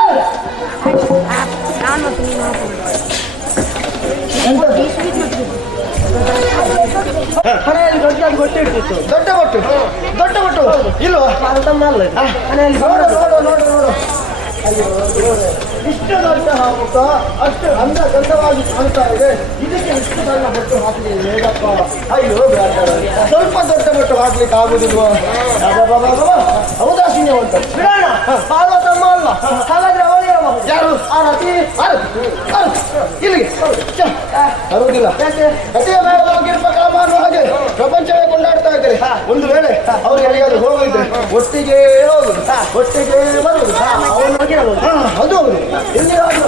ಮನೆಯಲ್ಲಿ ದೊಡ್ಡದು ಗೊತ್ತಿರ್ತಿತ್ತು. ದೊಡ್ಡ ಬೊಟ್ಟು ಇಲ್ವಾ? ಮನೆಯಲ್ಲಿ ನೋಡು ಇಷ್ಟು ದೊಡ್ಡ ಮುಖ ಅಷ್ಟು ಅಂದ ಗಂಧವಾಗಿ ಕಾಣ್ತಾ ಇದೆ. ಇದಕ್ಕೆ ಇಷ್ಟು ಸಣ್ಣ ಬೊಟ್ಟು ಹಾಕಲಿಲ್ಲ ಹೇಗಪ್ಪ? ಅಯ್ಯೋ ಸ್ವಲ್ಪ ದೊಡ್ಡ ಬೊಟ್ಟು ಹಾಕ್ಲಿಕ್ಕೆ ಆಗುದಿಲ್ವಾ? ಔದಾಸೀನ್ಯ ಉಂಟು. ಬಿಡೋಣ, ಪಾರ್ವತಮ್ಮ ಅಲ್ಲ, ಹಾಗಾದ್ರೆ ಅವಳಿರಬಹುದು. ಯಾರು? ಆರತಿ ಇಲ್ಲಿಗೆ ಬರುವುದಿಲ್ಲ. ಕಥೆಯ ಮೇಲೆ ಹೋಗಿರುವ ಕಾಮ ಅನ್ನೋ ಹಾಗೆ ಪ್ರಪಂಚವೇ ಕೊಂಡಾಡ್ತಾ ಇದ್ದಾರೆ. ಒಂದು ವೇಳೆ ಅವ್ರು ಎಲ್ಲಿಗಾದ್ರೂ ಹೋಗಿದ್ರೆ ಒಟ್ಟಿಗೆ ಹೋಗುದು, ಒಟ್ಟಿಗೆ ಬರುವುದು. ಅದು ಹೌದು. ಎಲ್ಲಿಗಾದ್ರೂ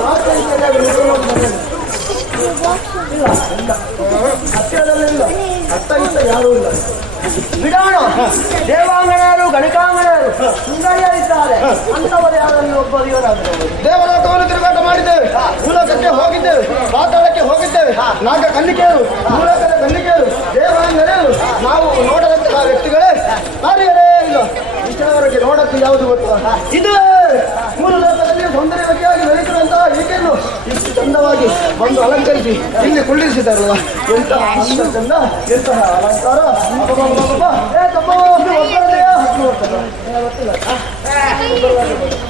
ಹತ್ತಿರದಲ್ಲಿಲ್ಲ, ಅತ್ತ ಇತ್ತ ಯಾರೂ ಇಲ್ಲ. ಬಿಡೋಣ, ದೇವಾಂಗಣರು ಗಣಕಾಂಗಣರು ಸುಂದರಿಯರಿದ್ದಾರೆ, ಅಂತವರು ಯಾರಲ್ಲಿ ಒಬ್ಬರು ಇವರಾದ್ರು. ದೇವಲೋಕವನ್ನು ತಿರುಗಾಟ ಮಾಡಿದ್ದೇವೆ, ಭೂಲೋಕಕ್ಕೆ ಹೋಗಿದ್ದೇವೆ, ಪಾತಾಳಕ್ಕೆ ಹೋಗಿದ್ದೇವೆ. ನಾಗ ಕನ್ನಿಕೆಯರು, ಭೂಲೋಕದ ಕನ್ನಿಕೆಯರು, ದೇವಾಂಗನೆಯರು ನಾವು ನೋಡದಂತಹ ವ್ಯಕ್ತಿಗಳೇ ನಾರಿಯರೇ ಇಲ್ಲ. ಇಷ್ಟರವರೆಗೆ ನೋಡಕ್ಕೆ ಯಾವುದು ಗೊತ್ತು? ಇದು ಮೂರು ಲೋಕದಲ್ಲಿ ಸೌಂದರ್ಯವತಿಯಾಗಿ ಬೆಳೆಸಿರುವಂತಹ ಈಕೆಯನ್ನು ಇಷ್ಟು ಚಂದವಾಗಿ ಬಂದು ಅಲಂಕರಿಸಿ ಇಲ್ಲಿ ಕುಳ್ಳಿರಿಸಿದ್ದಾರಲ್ಲ, ಎಂತಹ ಚಂದ, ಎಂತಹ ಅಲಂಕಾರ.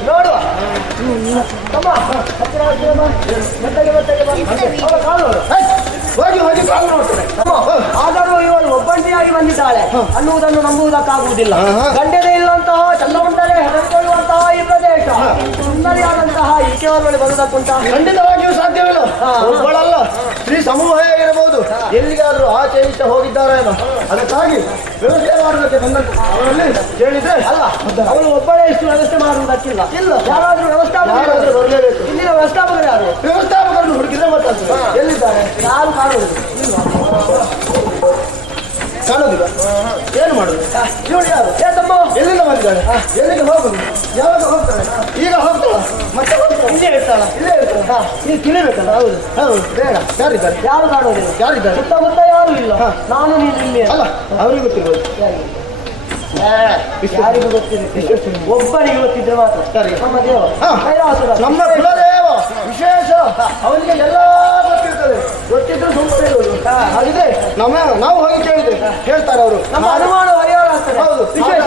ನೋಡುವ ಹೋಗಿ ಹೋಗಿ ಕಾಲು ನೋಡ್ತೇನೆ. ಆದರೂ ಇವಳು ಒಬ್ಬಂಟಿಯಾಗಿ ಬಂದಿದ್ದಾಳೆ ಅನ್ನುವುದನ್ನು ನಂಬುವುದಕ್ಕಾಗುವುದಿಲ್ಲ. ಗಂಡನೇ ಇಲ್ಲಂತಹ ಚಂದ ಉಂಟರೆ ಹೆದರಿಕೊಳ್ಳುವಂತಹ ಈ ಪ್ರದೇಶ ಸುಂದರಿಯಾದಂತಹ ಈಕೆಯವರ ಬಳಿ ಬರುವುದಕ್ಕುಂಟ ಖಂಡಿತವಾಗಿಯೂ ಸಾಧ್ಯವಿಲ್ಲ. ಒಬ್ಬಳಲ್ಲ, ಸ್ತ್ರೀ ಸಮೂಹ ಇರಬಹುದು. ಎಲ್ಲಿಗಾದ್ರೂ ಆಚೆ ಈಚೆ ಹೋಗಿದ್ದಾರೇನೋ, ಅದಕ್ಕಾಗಿ ವ್ಯವಸ್ಥೆ ಮಾಡುವುದಕ್ಕೆ ಬಂದಂತ ಅವರಲ್ಲಿ ಹೇಳಿದ್ರೆ ಅಲ್ಲ, ಅವಳು ಒಬ್ಬಳೇ ಇಷ್ಟು ವ್ಯವಸ್ಥೆ ಮಾಡುವುದಕ್ಕಿಲ್ಲ. ಇಲ್ಲ, ಯಾರಾದ್ರೂ ವ್ಯವಸ್ಥಾಪಕರು ಬರಲೇಬೇಕು. ಇಲ್ಲಿನ ವ್ಯವಸ್ಥಾಪಕರು ಯಾರು? ವ್ಯವಸ್ಥಾಪಕರನ್ನು ಹುಡುಕಿದ್ರೆ ಗೊತ್ತಾಗ್ತದೆ ಎಲ್ಲಿದ್ದಾರೆ. ಯಾರು ಕಾಣುವುದು ಕಾಣೋದಿಲ್ಲ, ಏನು ಮಾಡುದು? ಇವಳು ಯಾರು? ತಮ್ಮ ಎಲ್ಲಿಂದ ಬಂದಿದ್ದಾಳೆ? ಎಲ್ಲಿಗೆ ಹೋಗುದು? ಯಾವಾಗ ಹೋಗ್ತಾಳೆ? ಈಗ ಹೋಗ್ತಾಳ, ಮತ್ತೆ ಹೋಗ್ತಾಳೆ, ಇಲ್ಲೇ ಇರ್ತಾಳ. ಇಲ್ಲೇ ಇರ್ತಾಳೆ. ನೀವು ತಿಳಿಬೇಕಲ್ಲ. ಹೌದು ಹೌದು, ಬೇಡ. ಯಾರಿದ್ದಾರೆ? ಯಾರು ಕಾಣುವುದಿಲ್ಲ. ಯಾರಿದ್ದಾರೆ? ಸುತ್ತಮುತ್ತ ಯಾರು ಇಲ್ಲ. ನಾನು ನೀನು ಇಲ್ಲಿ ಅಲ್ಲ, ಅವರಿಗೆ ಗೊತ್ತಿರ್ಬೋದು. ಯಾರಿಗೂ ಗೊತ್ತಿರುತ್ತೆ, ಒಬ್ಬನಿಗೆ ಗೊತ್ತಿದ್ರೆ ಮಾತ್ರ. ಸರಿ. ನಮ್ಮ ದೇವ ಕೈಲಾಸದ ನಮ್ಮ ಕುಲದೇವ ವಿಶೇಷ, ಅವನಿಗೆ ಎಲ್ಲ ಗೊತ್ತಿರ್ತದೆ. ಗೊತ್ತಿದ್ರು ಸುಮ್ಮನೆ ಇರುವುದು. ಹಾಗಿದ್ರೆ ನಾವು ಹೋಗಿ ಕೇಳಿದ್ರೆ ಹೇಳ್ತಾರೆ ಅವರು. ನಮ್ಮ ಅನುಮಾನ ಪರಿಹಾರ ಆಗ್ತದೆ. ಹೌದು, ವಿಶೇಷ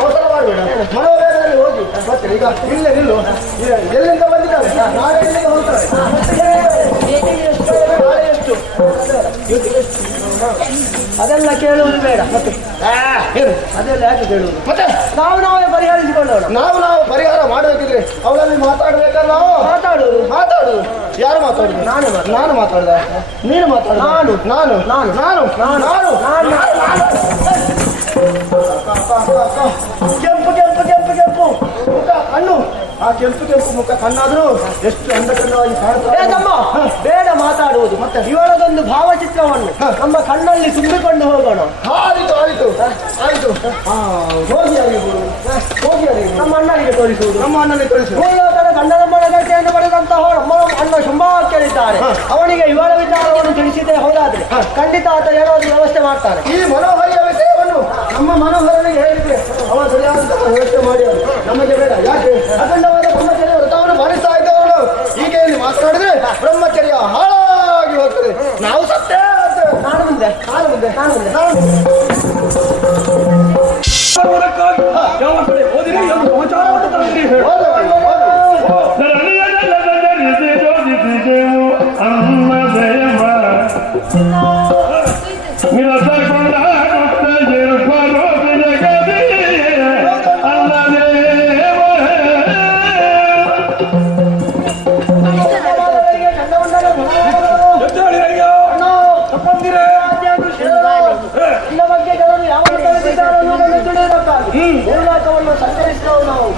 ಅವಸರ ಮಾಡಬೇಡ. ಮನೋವೇಗದಲ್ಲಿ ಹೋಗಿ ಬರ್ತೀರಿ. ಈಗ ಇಲ್ಲೇ ನಿಲ್ಲು. ಎಲ್ಲಿಂದ ಬಂದಿದ್ದಾರೆ? ನಾಳೆ ಎಲ್ಲಿಗೆ ಹೋಗ್ತಾರೆ? ನಾಳೆ ಎಷ್ಟು? ಅದೆಲ್ಲ ಕೇಳುವುದು ಬೇಡ. ಮತ್ತೆ ಏನು? ಅದೆಲ್ಲ ಯಾಕೆ ಕೇಳುವುದು? ಮತ್ತೆ ನಾವೇ ಪರಿಹರಿಸಿಕೊಳ್ಳೋಣ. ನಾವು ಪರಿಹಾರ ಮಾಡಬೇಕಿದ್ರೆ ಅವಳಲ್ಲಿ ಮಾತಾಡ್ಬೇಕಲ್ಲ. ಮಾತಾಡುದು ಯಾರು ಮಾತಾಡುದು? ನಾನು ಮಾತಾಡ್ದ? ನೀನು ಮಾತಾಡ? ನಾನು ಕೆಂಪು ಕೆಂಪು ಕೆಂಪು ಕೆಂಪು ಮುಖ ಕಣ್ಣು. ಆ ಕೆಂಪು ಕೆಂಪು ಮುಖ ಕಣ್ಣಾದ್ರೂ ಎಷ್ಟು ಅಂದಚಂದವಾಗಿ ಕಾಣ್ತದೆ. ಬೇಡ ಮಾತಾಡುವುದು. ಮತ್ತೆ ಇವಳದೊಂದು ಭಾವಚಿತ್ರವನ್ನು ನಮ್ಮ ಕಣ್ಣಲ್ಲಿ ತುಂಬಿಕೊಂಡು ಹೋಗೋಣ. ಆಯ್ತು ಆಯ್ತು ಆಯ್ತು. ಹೋಗಿ ನಮ್ಮ ಅಣ್ಣನಿಗೆ ತೋರಿಸುವುದು. ನಮ್ಮ ಅಣ್ಣನಿಗೆ ತೋರಿಸುವುದು. ಭೂಲೋಕದ ಗಂಡನಮ್ಮನ ಗಟ್ಟಿಯನ್ನು ಪಡೆದಂತಹ ನಮ್ಮ ಅಣ್ಣ ಶುಂಭಾಚಾರ್ಯರಿದ್ದಾರೆ. ಅವನಿಗೆ ಇವಳ ವಿಚಾರವನ್ನು ತಿಳಿಸಿದೆ ಹೋದಾದ್ರೆ ಖಂಡಿತ ಆತ ಏನಾದ್ರೂ ವ್ಯವಸ್ಥೆ ಮಾಡ್ತಾನೆ. ಈ ಮನೋಹರಿಯ ವಿಷಯವನ್ನು ನಮ್ಮ ಮನೋಹರನಿಗೆ ಹೇಳಿದ್ರೆ ಅವ ಸರಿಯಾದಂತಹ ವ್ಯವಸ್ಥೆ ಮಾಡಿ ನಮಗೆ ಬೇಡ. ಯಾಕೆ? ಅಖಂಡವಾದ ಬ್ರಹ್ಮಚರ್ಯ ವ್ರತವನ್ನು ಪಾಲಿಸ್ತಾ ಇದ್ದವನು ಈಕೆಯಲ್ಲಿ ಮಾತನಾಡಿದ್ರೆ ಬ್ರಹ್ಮಚರ್ಯ ಹಾಳಾಗಿ ಹೋಗ್ತದೆ. ನಾವು ಸತ್ತೇ ನಾನು ಮುಂದೆ ಯಾವ ಕಡೆ ಹೋದಿರಿ, ಯಾವ ಸಮಾಚಾರವನ್ನು ತಂದಿರಿ ಹೇಳು. ತಪ್ಪಂದಿರೇ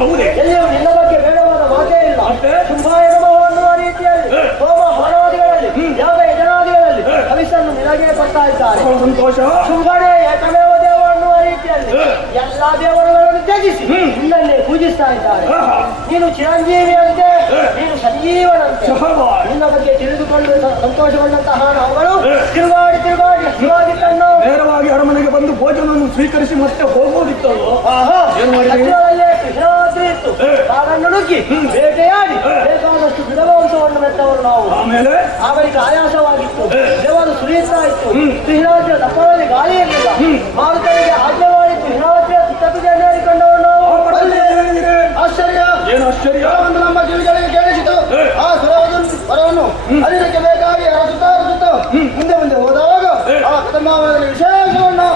ಹೌದೇ? ಎಲ್ಲಿಯೂ ನಿನ್ನ ಬಗ್ಗೆ ಬೇಡವಾದ ಮಾತೇ ಇಲ್ಲ. ಮತ್ತೆ? ಶುಂಭಾಯ ನಮಃ ಅನ್ನುವ ರೀತಿಯಲ್ಲಿ ಹೋಮ ಹವನಾದಿಗಳಲ್ಲಿ ಯಾಗ ಯಜನಾದಿಗಳಲ್ಲಿ ಹವಿಸ್ಸನ್ನು ನಿನಗೆ ಕೊಡ್ತಾ ಇದ್ದಾರೆ. ಬಹಳ ಸಂತೋಷ. ಶುಂಭನೇ ಏಕಮೇವ ದೇವ ಅನ್ನುವ ರೀತಿಯಲ್ಲಿ ಎಲ್ಲಾ ದೇವರುಗಳನ್ನು ತ್ಯಜಿಸಿ ನಿನ್ನನ್ನೇ ಪೂಜಿಸ್ತಾ ಇದ್ದಾರೆ. ನೀನು ಚಿರಂಜೀವಿಯಂತೆ, ನೀನು ಸಂಜೀವನಂತೆ. ನಿನ್ನ ಬಗ್ಗೆ ತಿಳಿದುಕೊಂಡು ಸಂತೋಷಗೊಂಡಂತಹ ನಾವುಗಳು ತಿರುಗಾಡಿ ತಿರುಗಾಡಿ ತನ್ನ ನೇರವಾಗಿ ಅರಮನೆಗೆ ಬಂದು ಭೋಜನವನ್ನು ಸ್ವೀಕರಿಸಿ ಮತ್ತೆ ಹೋಗೋದಿತ್ತಲ್ವ? ಹತ್ತಿರದಲ್ಲೇ ಕೃಷ್ಣಾದ್ರಿ ಇತ್ತು. ಕಾಡನ್ನು ನುಗ್ಗಿ ಬೇಟೆಯಾಡಿ ಬೇಕಾದಷ್ಟು ಗಿಡವಂಶವನ್ನು ಮೆತ್ತವರು ನಾವು. ಆಮೇಲೆ ಆ ಬಳಿಕ ಆಯಾಸವಾಗಿತ್ತು, ದೇವರು ಸುರಿಯುತ್ತಾ ಇತ್ತು. ಕೃಷ್ಣಾದ್ರಿಯ ದಪ್ಪದಲ್ಲಿ ಗಾಳಿ ಇರಲಿಲ್ಲ. ಮಾರುತನಿಗೆ ಆಜ್ಞೆ ಮಾಡಿತ್ತು. ಕೃಷ್ಣಾದ್ರಿಯ ತುತ್ತಪಿಗೆಯನ್ನು ಏರಿಕೊಂಡವರು ನಾವು. ಆಶ್ಚರ್ಯ, ಏನು ಆಶ್ಚರ್ಯ? ಒಂದು ನಮ್ಮ ಕಿವಿಗಳಿಗೆ ಕೇಳಿಸಿತು. ಆ ಸ್ವರವನ್ನು ಅರಿಯಕ್ಕೆ ಬೇಕಾಗಿ ಸುತ್ತ ಮುಂದೆ ಮುಂದೆ ಹೋದಾಗ ಆ ಕದಮಾವನದಲ್ಲಿ ವಿಶೇಷವನ್ನು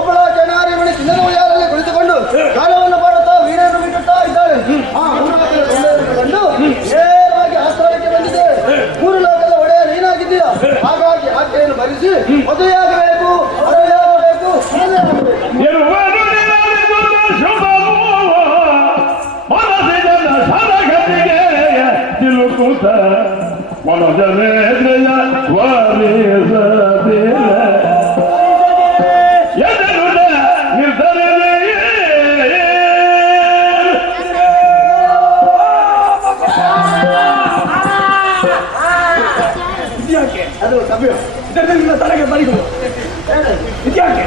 ಒಬ್ಬಳ ಕೆನಾರಿ ಮಣಿ ಚಿನ್ನದ ಉಯ್ಯಾಲಲ್ಲಿ ಕುಳಿತುಕೊಂಡು ಕಾಲವನ್ನು ಮಾಡುತ್ತಾ ವೀಣೆಯನ್ನು ಬಿಟ್ಟುತ್ತಾ ಇದ್ದಾಳೆ. ಆ ಕಂಡು ನೇರವಾಗಿ ಆಸ್ಥಾನಕ್ಕೆ ಬಂದಿದ್ದೇವೆ. 3 ಲೋಕದ ಒಡೆಯ ನೀನಾಗಿದ್ದೀರಾ, ಹಾಗಾಗಿ ಆಜ್ಞೆಯನ್ನು ಭರಿಸಿ ಮದುವೆಯಾಗಬೇಕು, ಮದುವೆಯಾಗಬೇಕು, ಅದು ಸಭೆ ಇದರಿಂದ ತಲೆಗೆ ಬರಿಗಳು ಇದ್ಯಾಕೆ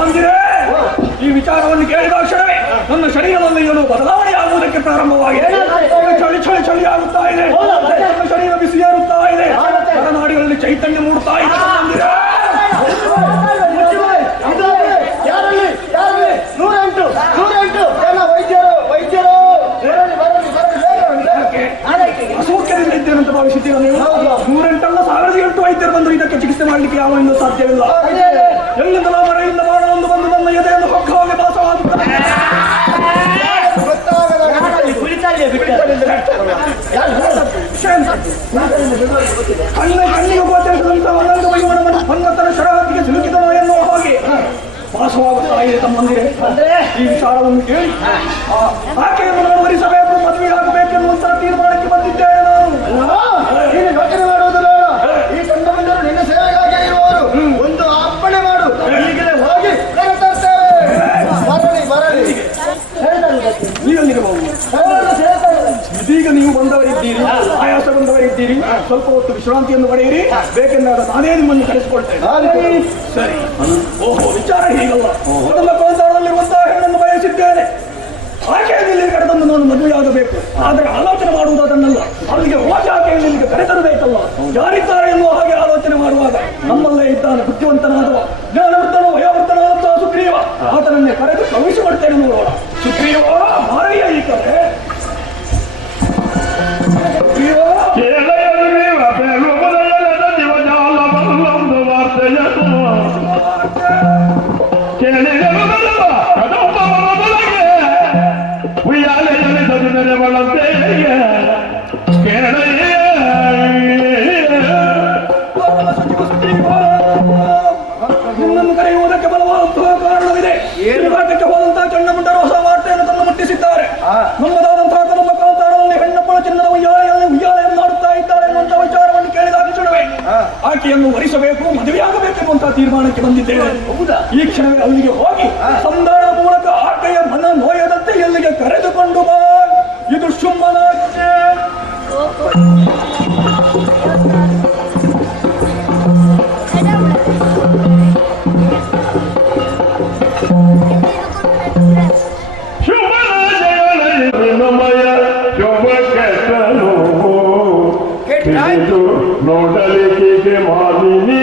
ಬಂದಿರೇ? ಈ ವಿಚಾರವನ್ನು ಕೇಳಿದ ಕ್ಷಣವೇ ನನ್ನ ಶರೀರದಲ್ಲಿ ಏನೋ ಬದಲಾವಣೆ ಆಗುವುದಕ್ಕೆ ಪ್ರಾರಂಭವಾಗಿದೆ. ಚಳಿ ಚಳಿ ಚಳಿ ಆಗುತ್ತಾ ಇದೆ. ನನ್ನ ಶರೀರ ಬಿಸಿ ಏರುತ್ತಾ ಇದೆ. ನರನಾಡಿಗಳಲ್ಲಿ ಚೈತನ್ಯ ಮೂಡ್ತಾ ಇದೆ. ಯಾರಲ್ಲಿ 108 ಜನ ವೈದ್ಯರು ಅಸೌಖ್ಯದಿಂದ ಇದ್ದೇನಂತ ಭಾವಿಸುತ್ತೀರ ನೀವು? 108 1008 ವೈದ್ಯರು ಬಂದು ಇದಕ್ಕೆ ಚಿಕಿತ್ಸೆ ಮಾಡಲಿಕ್ಕೆ ಯಾವಿಂದ ಸಾಧ್ಯವಿಲ್ಲ. ಎಲ್ಲಿಂದಲೋ ಮರೆಯಿಂದ ಬಾಣವೊಂದು ಬಂದು ನನ್ನ ಎದೆಯನ್ನು ಹೊಕ್ಕವಾಗಿ ಭಾಸವಾಗುತ್ತದೆ. ಕಣ್ಣಿಗೆ ಗೋಚರಿಸಿದಂತ ಒಂದೊಂದು ವೈಮನವನ್ನು ಮನ್ಮಥನ ಶರಹತ್ತಿಗೆ ಸಿಲುಕಿದನೋ ಎನ್ನುವ ಹಾಗೆ ಭಾಸವಾಗುತ್ತಾ ಇದೆ ತಮ್ಮಂದಿರೇ. ಈ ವಿಚಾರವನ್ನು ಕೇಳಿ ಆಕೆಯನ್ನು ನಾನು ವರಿಸಬೇಕು, ಮದುವೆ ಆಗಬೇಕೆನ್ನುವಂತಹ ತೀರ್ಮಾನಕ್ಕೆ ಬಂದಿದ್ದೇನೆ ನಾನು. ಯೋಚನೆ ಮಾಡುವುದಿಲ್ಲ. ಈ ಕಂಡ ಬಂದರು ನಿನ್ನ ಸೇವೆಗಾಗಿ ಇರುವವರು ಒಂದು ಅಪ್ಪಣೆ ಮಾಡು, ಈಗಲೇ ಹೋಗಿ ಬರಲಿ. ಇದೀಗ ನೀವು ಬಂದವರಿದ್ದೀರಿ, ಆಯಾಸ ಬಂದವರಿದ್ದೀರಿ, ಸ್ವಲ್ಪ ಹೊತ್ತು ವಿಶ್ರಾಂತಿಯನ್ನು ಪಡೆಯಿರಿ. ಬೇಕೆಂದಾಗ ನಾನೇ ನಿಮ್ಮನ್ನು ಕರೆಸಿಕೊಳ್ತೇನೆ. ಸರಿ. ಓಹೋ, ವಿಚಾರ ಹೀಗಲ್ಲ. ಕುಟುಂಬ ಕೋಂತಾರದಲ್ಲಿರುವಂತಹ ಹೆಣ್ಣನ್ನು ಬಯಸಿದ್ದೇನೆ. ಆಕೆಯನ್ನು ಇಲ್ಲಿಗೆ ಕರೆತಂದು ನಾನು ಮದುವೆಯಾಗಬೇಕು. ಆದರೆ ಆಲೋಚನೆ ಮಾಡುವುದನ್ನಲ್ಲ, ಅಲ್ಲಿಗೆ ಹೋಗಿ ಆಕೆಯನ್ನು ಇಲ್ಲಿಗೆ ಕರೆತರಬೇಕಲ್ಲ. ಯಾರಿದ್ದಾರೆ ಎನ್ನುವ ಹಾಗೆ ಆಲೋಚನೆ ಮಾಡುವಾಗ ನಮ್ಮಲ್ಲೇ ಇದ್ದಾನೆ ಬುದ್ಧಿವಂತನಾದವ, ಜ್ಞಾನವೃತ್ತನೋ ವಯೋವೃತ್ತನಾದಂತಹ ಸುಗ್ರೀವ. ಆತನನ್ನೇ ಕರೆದು ಕಳುಹಿಸಿಕೊಡ್ತೇನೆ. ನೋಡೋಣ. ಸುಗ್ರೀವ ಮಾರಯ್ಯ ಈ ಕಡೆ. ನಿನ್ನನ್ನು ಕರೆಯುವುದಕ್ಕೆ ಬಲವಾದಂತಹ ಕಾರಣವಿದೆ. ಭಾಗಕ್ಕೆ ಹೋದಂತಹ ಚಂಡಮುಂಡರು ಹೊಸ ವಾರ್ತೆಯನ್ನು ತಂದು ಮುಟ್ಟಿಸಿದ್ದಾರೆ. ನಮ್ಮದಾದಂತಹ ಕನಕ ಕಾಂತಾರದಲ್ಲಿ ಹೆಣ್ಣಪ್ಪಳ ಚಿನ್ನದ ಉಯ್ಯಾಲೆಯನ್ನು ಮಾಡುತ್ತಾ ಇದ್ದಾರೆ ಎನ್ನುವಂತಹ ವಿಚಾರವನ್ನು ಕೇಳಿದಾಗ ಕ್ಷಣವೇ ಆಕೆಯನ್ನು ವರಿಸಬೇಕು, ಮದುವೆಯಾಗಬೇಕು ಎನ್ನುವಂತಹ ತೀರ್ಮಾನಕ್ಕೆ ಬಂದಿದ್ದೇವೆ. ಈ ಕ್ಷಣವೇ ಅಲ್ಲಿಗೆ ಹೋಗಿ ಸಂಧಾನ ಮೂಲಕ ಆಕೆಯ ಮನ ನೋಯದಂತೆ ಎಲ್ಲಿಗೆ ಕರೆದುಕೊಂಡು ಬಾ. ಇದು ಶುಂಭನಾಜ್ಞೆ. ನೋಡಲಿಕ್ಕೆ ಮಾಲಿನಿ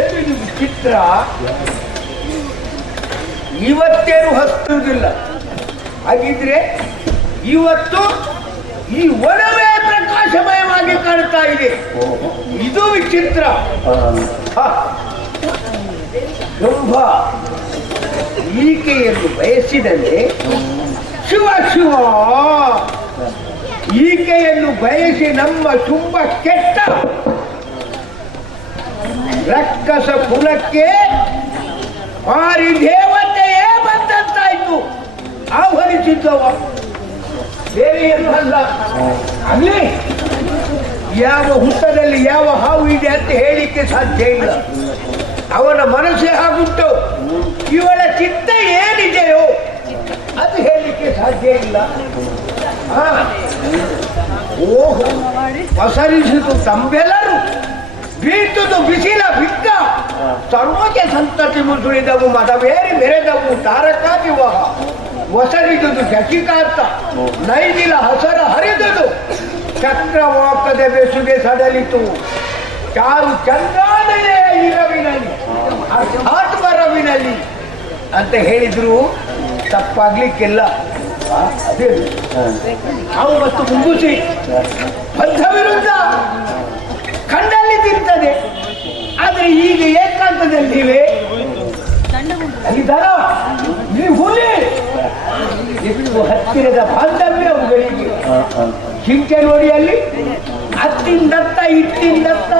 ಏನಿದು ವಿಚಿತ್ರ. ಇವತ್ತೇನು ಹತ್ತುವುದಿಲ್ಲ. ಹಾಗಿದ್ರೆ ಇವತ್ತು ಈ ಒಡವೆ ಪ್ರಕಾಶಮಯವಾಗಿ ಕಾಣ್ತಾ ಇದೆ. ಇದು ವಿಚಿತ್ರ. ಶುಂಭ ಈಕೆಯನ್ನು ಬಯಸಿದರೆ ಶಿವ ಶಿವ, ಈಕೆಯನ್ನು ಬಯಸಿ ನಮ್ಮ ಶುಂಭ ಕೆಟ್ಟ ರಕ್ಕಸ ಕುಲಕ್ಕೆ ಮಾರಿ ದೇವತೆಯೇ ಬಂದಂತಾಯ್ತು. ಆಹ್ವಾನಿಸಿದ್ದವ ಬೇರೆ ಏನು ಅಲ್ಲ. ಅಲ್ಲಿ ಯಾವ ಹುಟ್ಟದಲ್ಲಿ ಯಾವ ಹಾವು ಇದೆ ಅಂತ ಹೇಳಿಕ್ಕೆ ಸಾಧ್ಯ ಇಲ್ಲ. ಅವನ ಮನಸ್ಸೇ ಆಗುಂಟು. ಇವಳ ಚಿತ್ತ ಏನಿದೆಯೋ ಅದು ಹೇಳಲಿಕ್ಕೆ ಸಾಧ್ಯ ಇಲ್ಲ. ಓಹೋ, ಪಸರಿಸಿತು ತಂಬೆಲ್ಲರು, ಬೀಳ್ತುದು ಬಿಸಿಲ ಬಿಕ್ಕ, ಸರ್ವಕ್ಕೆ ಸಂತತಿ ಮುಸುಳಿದವು, ಮದವೇರಿ ಮೆರೆದವು ತಾರಕ ವಿವಾಹ, ಒಸರಿದುದು ಶಶಿಕಾಂತ, ನೈದಿಲ ಹಸರ ಹರಿದುದು, ಚಕ್ರವಾಕದ ಬೆಸುಗೆ ಸಡಲಿತು, ಚಾರು ಚಂದ್ರಾನಯ ಇರವಿನಲ್ಲಿ ಅರ್ಥಾತ್ ಬರವಿನಲ್ಲಿ ಅಂತ ಹೇಳಿದ್ರು ತಪ್ಪಾಗ್ಲಿಕ್ಕಿಲ್ಲ. ನಾವು ಮತ್ತು ಮುಂಗುಸಿ ಬದ್ಧ ವಿರುದ್ಧ ಕಣ್ಣಲ್ಲಿ ತಿರ್ತದೆ. ಆದ್ರೆ ಈಗ ಏಕಾಂತದಲ್ಲಿವೆ. ಅಲ್ಲಿ ದನ, ಇಲ್ಲಿ ಹುಲಿ, ಎಷ್ಟು ಹತ್ತಿರದ ಬಾಂಧವ್ಯ ಅವುಗಳಿಗೆ. ಜಿಂಕೆ ನೋಡಿ ಅಲ್ಲಿ ಹತ್ತಿಂದತ್ತ ಇಟ್ಟಿಂದತ್ತ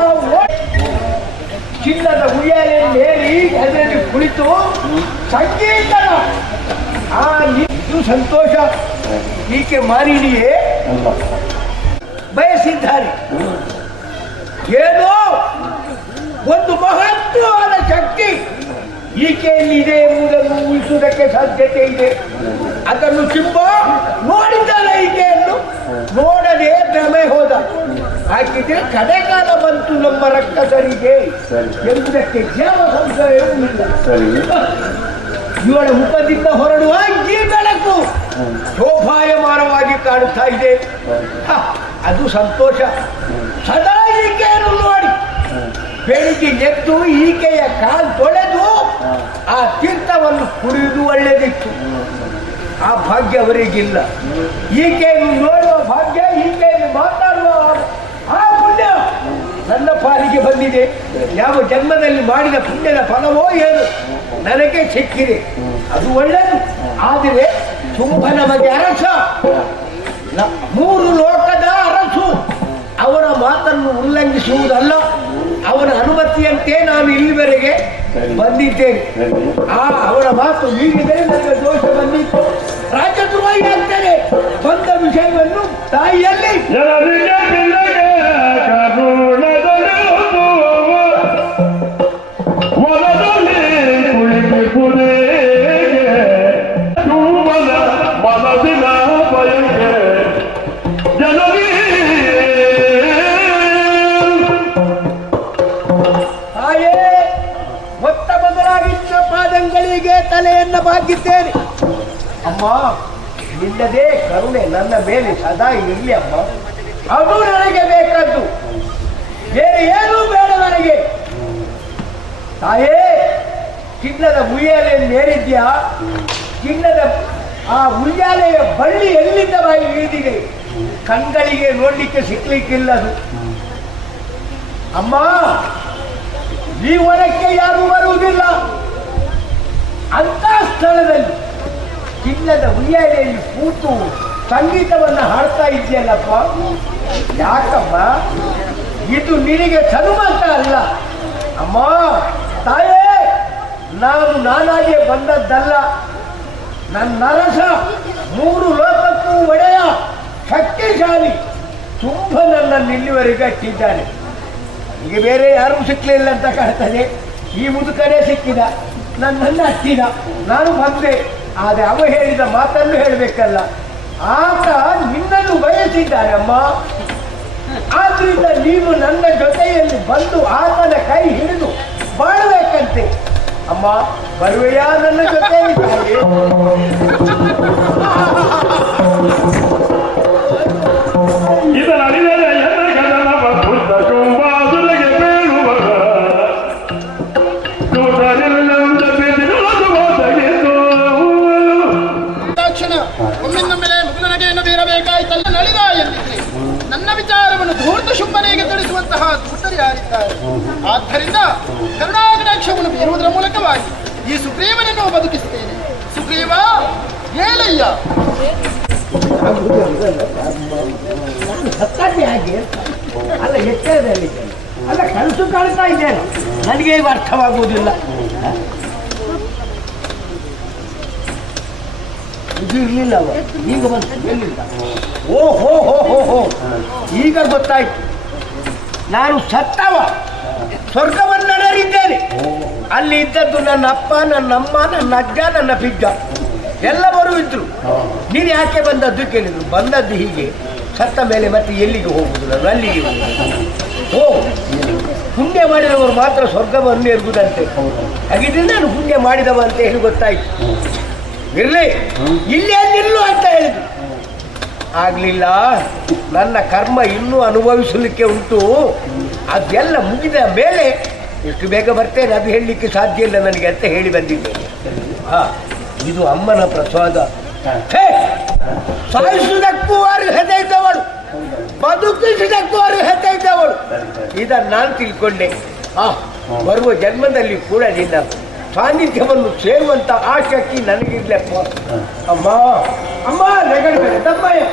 ಚಿನ್ನದ ಉಯ್ಯಾಲೆಯಲ್ಲಿ ಹೇಳಿ ಅದರಲ್ಲಿ ಕುಳಿತು ಸಂಗೀತನ ಆ ನಿಂತು ಸಂತೋಷ ಈಕೆ ಮಾರಿಣಿಯೇ ಬಯಸಿದ್ದಾರೆ. ಏನೋ ಒಂದು ಮಹತ್ವವಾದ ಶಕ್ತಿ ಈಕೆಯಲ್ಲಿದೆ ಎಂಬುದನ್ನು ಊಹಿಸುವುದಕ್ಕೆ ಸಾಧ್ಯತೆ ಇದೆ. ಅದನ್ನು ಚಿಂಬ ನೋಡಿದ್ದಾನೆ, ಈಕೆಯನ್ನು ನೋಡದೆ ಭ್ರಮೆ ಹೋದ. ಹಾಕಿದ್ರೆ ಕಡೆಗಾಲ ಬಂತು ನಮ್ಮ ರಕ್ಕಸರಿಗೆ ಎಂಬುದಕ್ಕೆ ಯಾವ ಸಂಶಯವೂ ಇಲ್ಲ. ಇವಳ ಮುಖದಿಂದ ಹೊರಡುವ ಈ ಬೆಳಕು ಶೋಭಾಯಮಾನವಾಗಿ ಕಾಣುತ್ತಾ ಇದೆ. ಅದು ಸಂತೋಷ. ಸದಾ ಈಕೆಯನ್ನು ನೋಡಿ ಬೆಳಿಗ್ಗೆ ಎದ್ದು ಈಕೆಯ ಕಾಲು ತೊಳೆದು ಆ ತೀರ್ಥವನ್ನು ಕುಡಿಯುವುದು ಒಳ್ಳೆಯದಿತ್ತು. ಆ ಭಾಗ್ಯ ಅವರಿಗಿಲ್ಲ. ಈಕೆಯನ್ನು ನೋಡುವ ಭಾಗ್ಯ, ಈಕೆಯನ್ನು ಮಾತಾಡುವ ಆ ಪುಣ್ಯ ನನ್ನ ಪಾಲಿಗೆ ಬಂದಿದೆ. ಯಾವ ಜನ್ಮದಲ್ಲಿ ಮಾಡಿದ ಪುಣ್ಯದ ಫಲವೋ ಏನು ನನಗೆ ಸಿಕ್ಕಿದೆ, ಅದು ಒಳ್ಳೆಯದು. ಆದರೆ ತುಂಬ ನಮಗೆ ಅರಸ, 3 ಲೋಕದ ಅರಸು, ಅವನ ಮಾತನ್ನು ಉಲ್ಲಂಘಿಸುವುದಲ್ಲ. ಅವನ ಅನುಮತಿಯಂತೆ ನಾನು ಇಲ್ಲಿವರೆಗೆ ಬಂದಿದ್ದೇನೆ. ಅವನ ಮಾತು ಮೀರಿದರೆ ನನಗೆ ದೋಷ ಬಂದಿತ್ತು. ರಾಜದ್ರೋಹಿ ಆಗ್ತೇನೆ. ಬಂದ ವಿಷಯವನ್ನು ತಾಯಿಯಲ್ಲಿ ತಲೆಯನ್ನು ಬಾಗಿದ್ದೇನೆ. ಅಮ್ಮ, ನಿನ್ನದೇ ಕರುಣೆ ನನ್ನ ಮೇಲೆ ಸದಾ ಇರಲಿ ಅಮ್ಮ. ಅದು ನನಗೆ ಬೇಕಾದ್ದು, ಬೇರೆ ಏನೂ ಬೇಡ ನನಗೆ. ತಾಯೇ, ಚಿನ್ನದ ಉಯ್ಯಾಲೆಯನ್ನು ಏರಿದ್ಯಾ? ಚಿನ್ನದ ಆ ಉಯ್ಯಾಲೆಯ ಬಳ್ಳಿ ಎಲ್ಲಿಂದ ಬಾಯಿ ಇಳಿದಿದೆ? ಕಣ್ಗಳಿಗೆ ನೋಡ್ಲಿಕ್ಕೆ ಸಿಕ್ಲಿಕ್ಕಿಲ್ಲದು. ಅಮ್ಮ, ಈ ವನಕ್ಕೆ ಯಾರೂ ಬರುವುದಿಲ್ಲ. ಅಂತ ಸ್ಥಳದಲ್ಲಿ ಚಿನ್ನದ ಉಯ್ಯಾಲೆಯಲ್ಲಿ ಕೂತು ಸಂಗೀತವನ್ನು ಹಾಡ್ತಾ ಇದೆಯಲ್ಲಪ್ಪ, ಯಾಕಮ್ಮ? ಇದು ನಿನಗೆ ಸನುಮತ ಅಲ್ಲ ಅಮ್ಮ. ತಾಯೇ, ನಾನು ನಾನಾಗೆ ಬಂದದ್ದಲ್ಲ. ನನ್ನ ಅರಸ 3 ಲೋಕಕ್ಕೂ ಒಡೆಯ ಶಕ್ತಿಶಾಲಿ ತುಂಬ ನನ್ನನ್ನು ಇಲ್ಲಿವರೆಗೆ ಅಟ್ಟಿದ್ದಾನೆ. ಈಗ ಬೇರೆ ಯಾರೂ ಸಿಕ್ಕಲಿಲ್ಲ ಅಂತ ಕಾಣ್ತಾನೆ. ಈ ಮುದುಕನೇ ಸಿಕ್ಕಿದ, ನನ್ನನ್ನು ಹತ್ತಿದ, ನಾನು ಬಂದೆ. ಆದರೆ ಅವ ಹೇಳಿದ ಮಾತನ್ನು ಹೇಳಬೇಕಲ್ಲ. ಆತ ನಿನ್ನನ್ನು ಬಯಸಿದ್ದಾನೆ ಅಮ್ಮ. ಆದ್ರಿಂದ ನೀನು ನನ್ನ ಜೊತೆಯಲ್ಲಿ ಬಂದು ಆತನ ಕೈ ಹಿಡಿದು ಬಾಳಬೇಕಂತೆ ಅಮ್ಮ. ಬರುವೆಯಾ ನನ್ನ ಜೊತೆಯಲ್ಲಿ? ನನ್ನ ವಿಚಾರವನ್ನು ಧೂರ್ತ ಶುಂಭನೆಗೆ ತಿಳಿಸುವಂತಹ ದೂತರು ಯಾರಿದ್ದಾರೆ? ಆದ್ದರಿಂದ ಕರುಣಾಕಟಾಕ್ಷವನ್ನು ಬೀರುವುದರ ಮೂಲಕವಾಗಿ ಈ ಸುಗ್ರೀವನನ್ನು ಬದುಕಿಸುತ್ತೇನೆ. ಸುಗ್ರೀವ, ಹೇಳಯ್ಯ. ಅಲ್ಲ, ಎಚ್ಚರದಲ್ಲಿ ಅಲ್ಲ, ಕನಸು ಕಾಣ್ತಾ ಇದ್ದೇನೆ, ನನಗೆ ಅರ್ಥವಾಗುವುದಿಲ್ಲ. ಇದು ಇರ್ಲಿಲ್ಲ ಅವ ಈಗ ಬಂತು ಎಲ್ಲಿಲ್ಲ ಓ ಹೋ ಹೋ ಹೋ ಹೋ ಈಗ ಗೊತ್ತಾಯ್ತು ನಾನು ಸತ್ತವ ಸ್ವರ್ಗವನ್ನರಿದ್ದೇನೆ ಅಲ್ಲಿ ಇದ್ದದ್ದು ನನ್ನ ಅಪ್ಪ ನನ್ನ ಅಮ್ಮ ನನ್ನ ಅಜ್ಜ ನನ್ನ ಪಿಜ್ಜ ಎಲ್ಲವರು ಇದ್ರು ನೀನು ಯಾಕೆ ಬಂದದ್ದು ಕೇಳಿದ್ರು ಬಂದದ್ದು ಹೀಗೆ ಸತ್ತ ಮೇಲೆ ಮತ್ತೆ ಎಲ್ಲಿಗೆ ಹೋಗುದು ನಾನು ಅಲ್ಲಿಗೆ ಹೋಗುದು ಓ ಪುಣ್ಯ ಮಾಡಿದವರು ಮಾತ್ರ ಸ್ವರ್ಗವನ್ನು ಎರುಗುದಂತೆ ಹಾಗಿದ್ರೆ ನಾನು ಪುಣ್ಯ ಮಾಡಿದವ ಅಂತ ಹೇಳಿ ಗೊತ್ತಾಯ್ತು ಇರ್ಲಿ ಇಲ್ಲೇ ನಿಲ್ಲು ಅಂತ ಹೇಳಿದ್ರು ಆಗ್ಲಿಲ್ಲ ನನ್ನ ಕರ್ಮ ಇನ್ನೂ ಅನುಭವಿಸಲಿಕ್ಕೆ ಉಂಟು ಅದೆಲ್ಲ ಮುಗಿದ ಮೇಲೆ ಎಷ್ಟು ಬೇಗ ಬರ್ತೇನೆ ಅದು ಹೇಳಲಿಕ್ಕೆ ಸಾಧ್ಯ ಇಲ್ಲ ನನಗೆ ಅಂತ ಹೇಳಿ ಬಂದಿದ್ದೇನೆ ಹಾ ಇದು ಅಮ್ಮನ ಪ್ರಸಾದ ಸಾಯಿಸುವುದಕ್ಕೂ ಅರ್ಹತೆ ಇದ್ದವಳು ಬದುಕಿಸುವುದಕ್ಕೂ ಅರ್ಹತೆ ಇದ್ದವಳು ಇದನ್ನು ನಾನು ತಿಳ್ಕೊಂಡೆ ಬರುವ ಜನ್ಮದಲ್ಲಿ ಕೂಡ ನಿನ್ನ ಸಾನ್ನಿಧ್ಯವನ್ನು ಸೇರುವಂತ ಆ ಶಕ್ತಿ ನನಗಿರ್ಲಪ್ಪ ಅಮ್ಮ ಅಮ್ಮ ನೆಗಡಬೇಡ ತಮ್ಮಯ್ಯ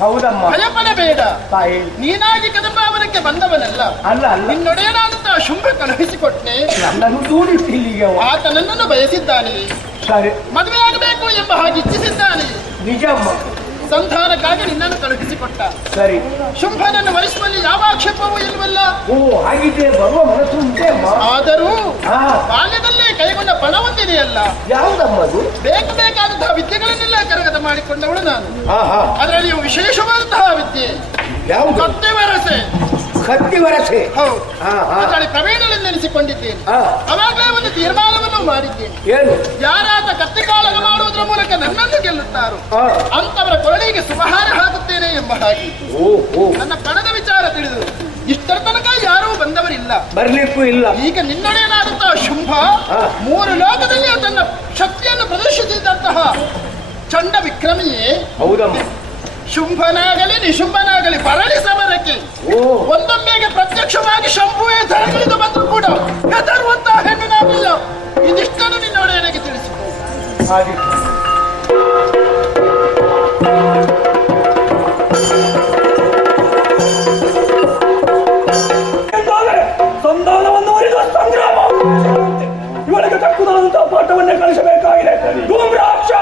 ಹೌದಮ್ಮ ಭಯಪಡಬೇಡ ತಾಯಿ ನೀನಾಗಿ ಕದಂಬಾವನಕ್ಕೆ ಬಂದವನಲ್ಲ ಅಲ್ಲ ಅಲ್ಲ ನಿನ್ನೊಡೆಯನಾದಂತಹ ಶುಂಭ ಕಳುಹಿಸಿಕೊಟ್ಟೆ ನನ್ನನ್ನು ದೂಡಿಸಿ ಇಲ್ಲಿಗೆ ಆತ ನನ್ನನ್ನು ಬಯಸಿದ್ದಾನೆ ಸರಿ ಮದುವೆ ಆಗಬೇಕು ಎಂಬ ಹಾಗೆ ಇಚ್ಛಿಸಿದ್ದಾನೆ ನಿಜಮ್ಮ ಸಂಧಾನಕ್ಕಾಗಿ ನಿನ್ನನ್ನು ಕಳುಹಿಸಿಕೊಟ್ಟ ಸರಿ ಶುಂಭನನ್ನು ವರಿಸುವಲ್ಲಿ ಯಾವ ಆಕ್ಷೇಪವೂ ಇಲ್ವಲ್ಲ ಓ ಹಾಗಿದ್ರೆ ಬರುವ ಮನಸ್ಸು ಉಂಟೆ ಅಮ್ಮ ಆದರೂ ಹಾ ಬಾಲ್ಯದಲ್ಲೇ ಕೈಗೊಂಡ ಪಣವೊಂದಿದೆಯಲ್ಲ ಯಾವುದಮ್ಮದು ಬೇಕಾದಂತಹ ವಿದ್ಯೆಗಳನ್ನೆಲ್ಲ ಕರಗತ ಮಾಡಿಕೊಂಡವಳು ನಾನು ಹಾ ಹಾ ಅದರಲ್ಲಿ ವಿಶೇಷವಾದಂತಹ ವಿದ್ಯೆ ಯಾವುದು ಕತ್ತೆ ವರಸೆ ಕತ್ತಿ ವರಸೆ ಹೌದು ಹಾ ಹಾ ಅದರಲ್ಲಿ ಪ್ರವೀಣನೆನಿಸಿಕೊಂಡಿದ್ದೇನೆ ಹಾ ಅವಾಗಲೇ ಒಂದು ತೀರ್ಮಾನವನ್ನು ಮಾಡಿದ್ದೇನೆ ಏನು ಯಾರಾತ ಕತ್ತಿ ಕಾಳಗ ಮಾಡುವುದರ ಮೂಲಕ ನನ್ನನ್ನು ಗೆಲ್ಲುತ್ತಾರೋ ಹಾ ಅಂತವರ ಕೊರಳಿಗೆ ಸುಮಹಾರ ಹಾಕುತ್ತೇನೆ ಎಂಬ ಹಾಗೆ ಓ ಓ ನನ್ನ ಪಣದ ವಿಚಾರ ತಿಳಿದು ಇಷ್ಟರ ತನಕ ಯಾರೂ ಬಂದವರಿಲ್ಲ ಬರ್ಲಿಕ್ಕೂ ಇಲ್ಲ ಈಗ ನಿನ್ನೊಡೆಯನಾದಂತಹ ಶುಂಭ ಹಾ. 3 ಲೋಕದಲ್ಲಿ ತನ್ನ ಶಕ್ತಿಯನ್ನು ಪ್ರದರ್ಶಿಸಿದಂತಹ ಚಂಡ ವಿಕ್ರಮಿಯೇ ಹೌದಮ್ಮ ಶುಂಭನಾಗಲಿ ನಿಶುಂಭನಾಗಲಿ ಬರಲಿ ಸಮರಕ್ಕೆ ಓ ಒಂದೊಮ್ಮೆಗೆ ಪ್ರತ್ಯಕ್ಷವಾಗಿ ಶಂಭುವೇ ಧರಣಿದು ಬಂದರೂ ಕೂಡ ಹೆದರುವಂತಹ ಹೆಣ್ಣು ನಾವಿಲ್ಲ ಇದಿಷ್ಟನ್ನು ನಿನ್ನೊಡೆಯನಿಗೆ ತಿಳಿಸಿದೆ ಹಾಗೆ ಸಂಧಾನವನ್ನು ಮುರಿದು ಸಂಗ್ರಾಮ ಇವಳಿಗೆ ತಕ್ಕುದಾದಂತಹ ಪಾಠವನ್ನೇ ಕಲಿಸಬೇಕಾಗಿದೆ ಧೂಮ್ರಾಕ್ಷ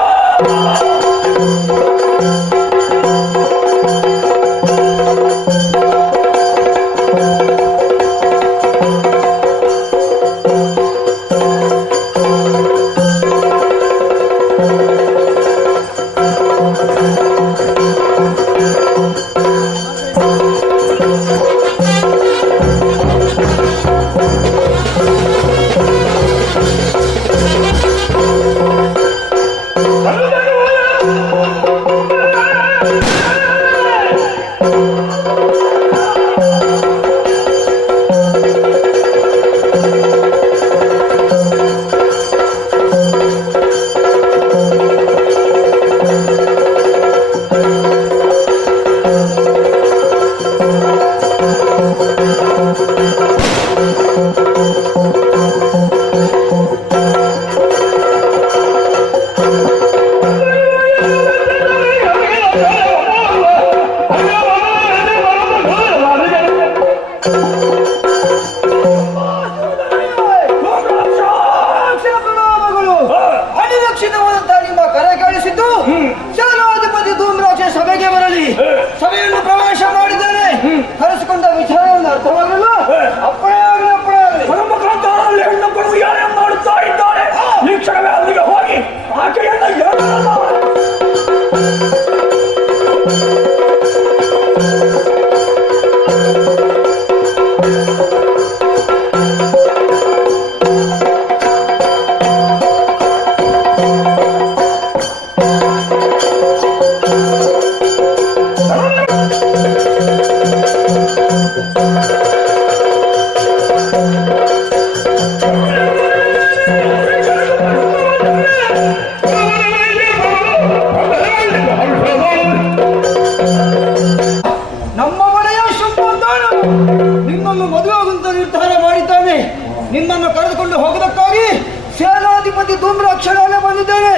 ಬಂದಿದ್ದೇನೆ.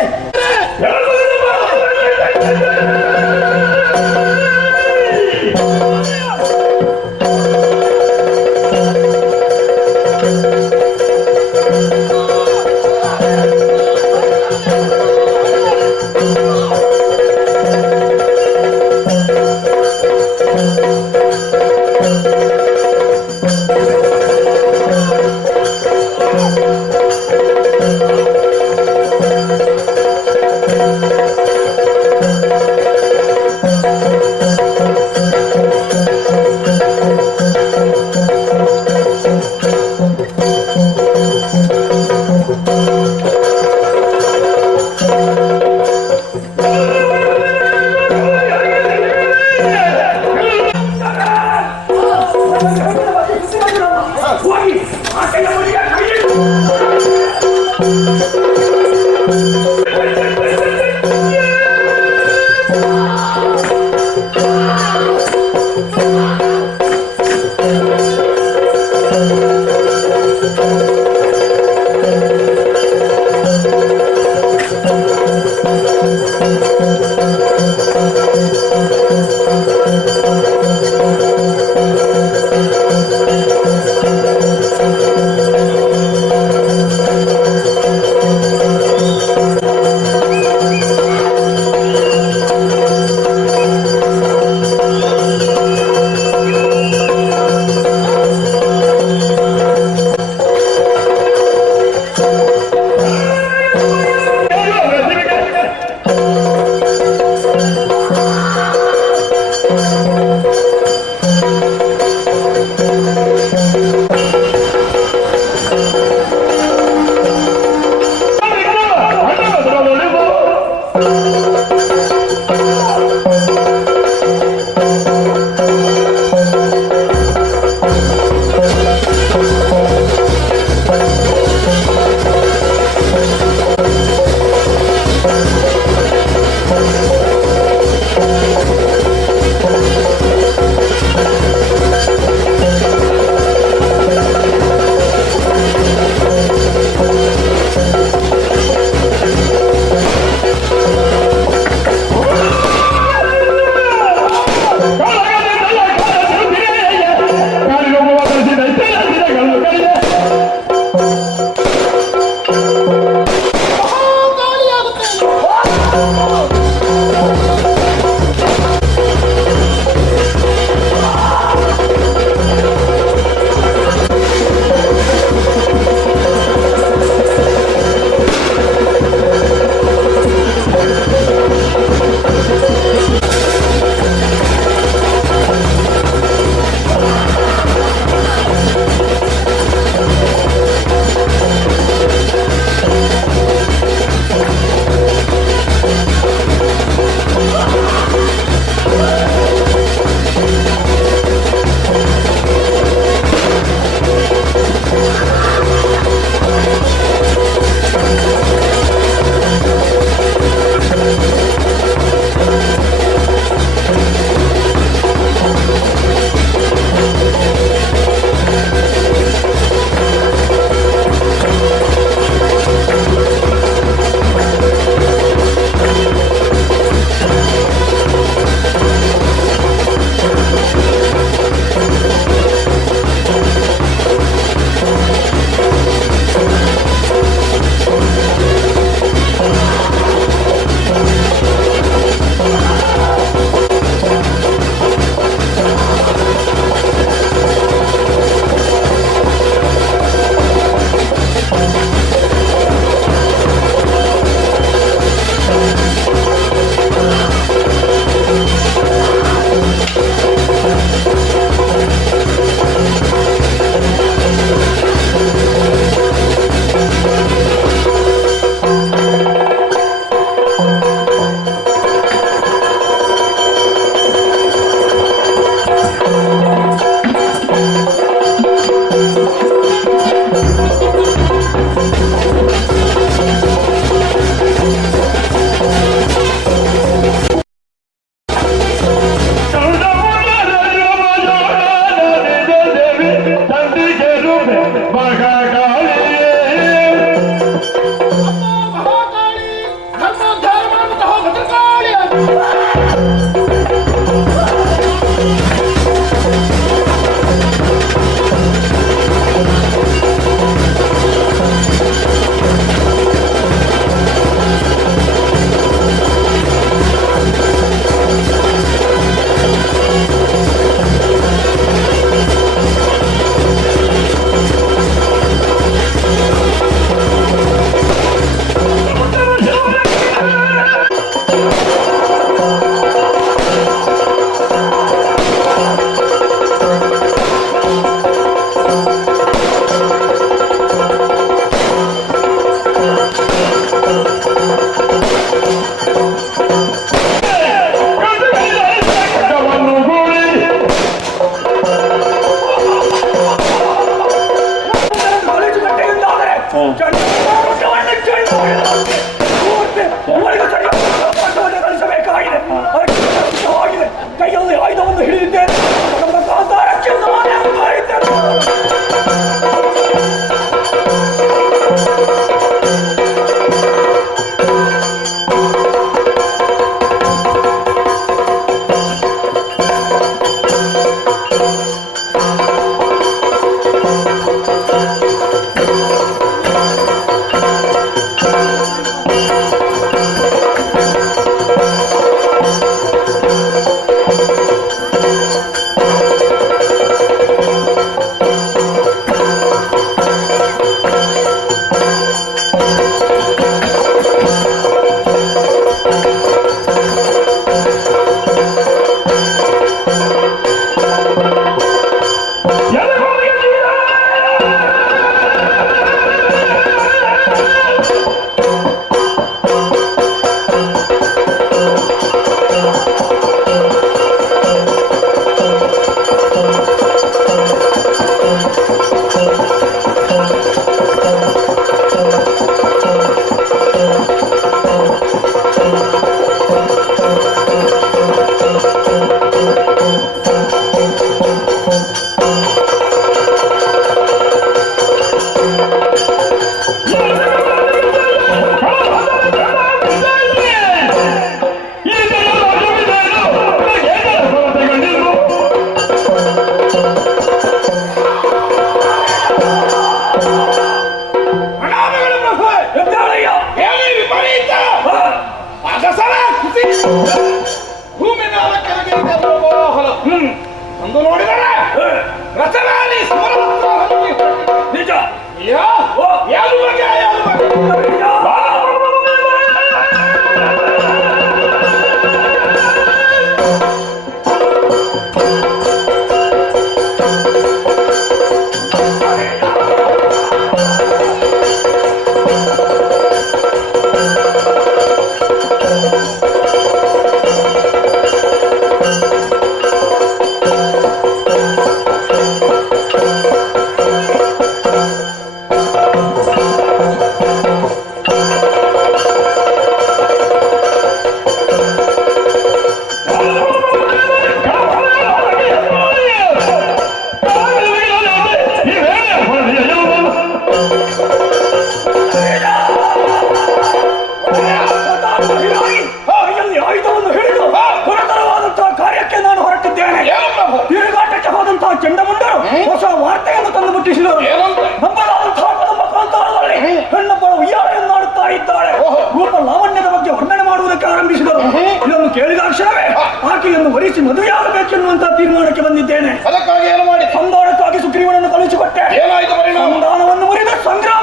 ಮದುವೆಯಾಗಬೇಕೆನ್ನುವಂತ ತೀರ್ಮಾನಕ್ಕೆ ಬಂದಿದ್ದೇನೆ. ಅದಕ್ಕಾಗಿ ಏನು ಮಾಡಿ? ಸಂಧಾನಕ್ಕಾಗಿ ಸುಗ್ರೀವನನ್ನು ಕಳುಹಿಸಿಕೊಟ್ಟೆ. ಏನಾಯ್ತು ಪರಿಣಾಮ? ಸಂಧಾನವನ್ನು ಮುರಿದ ಸಂಗ್ರಾಮ.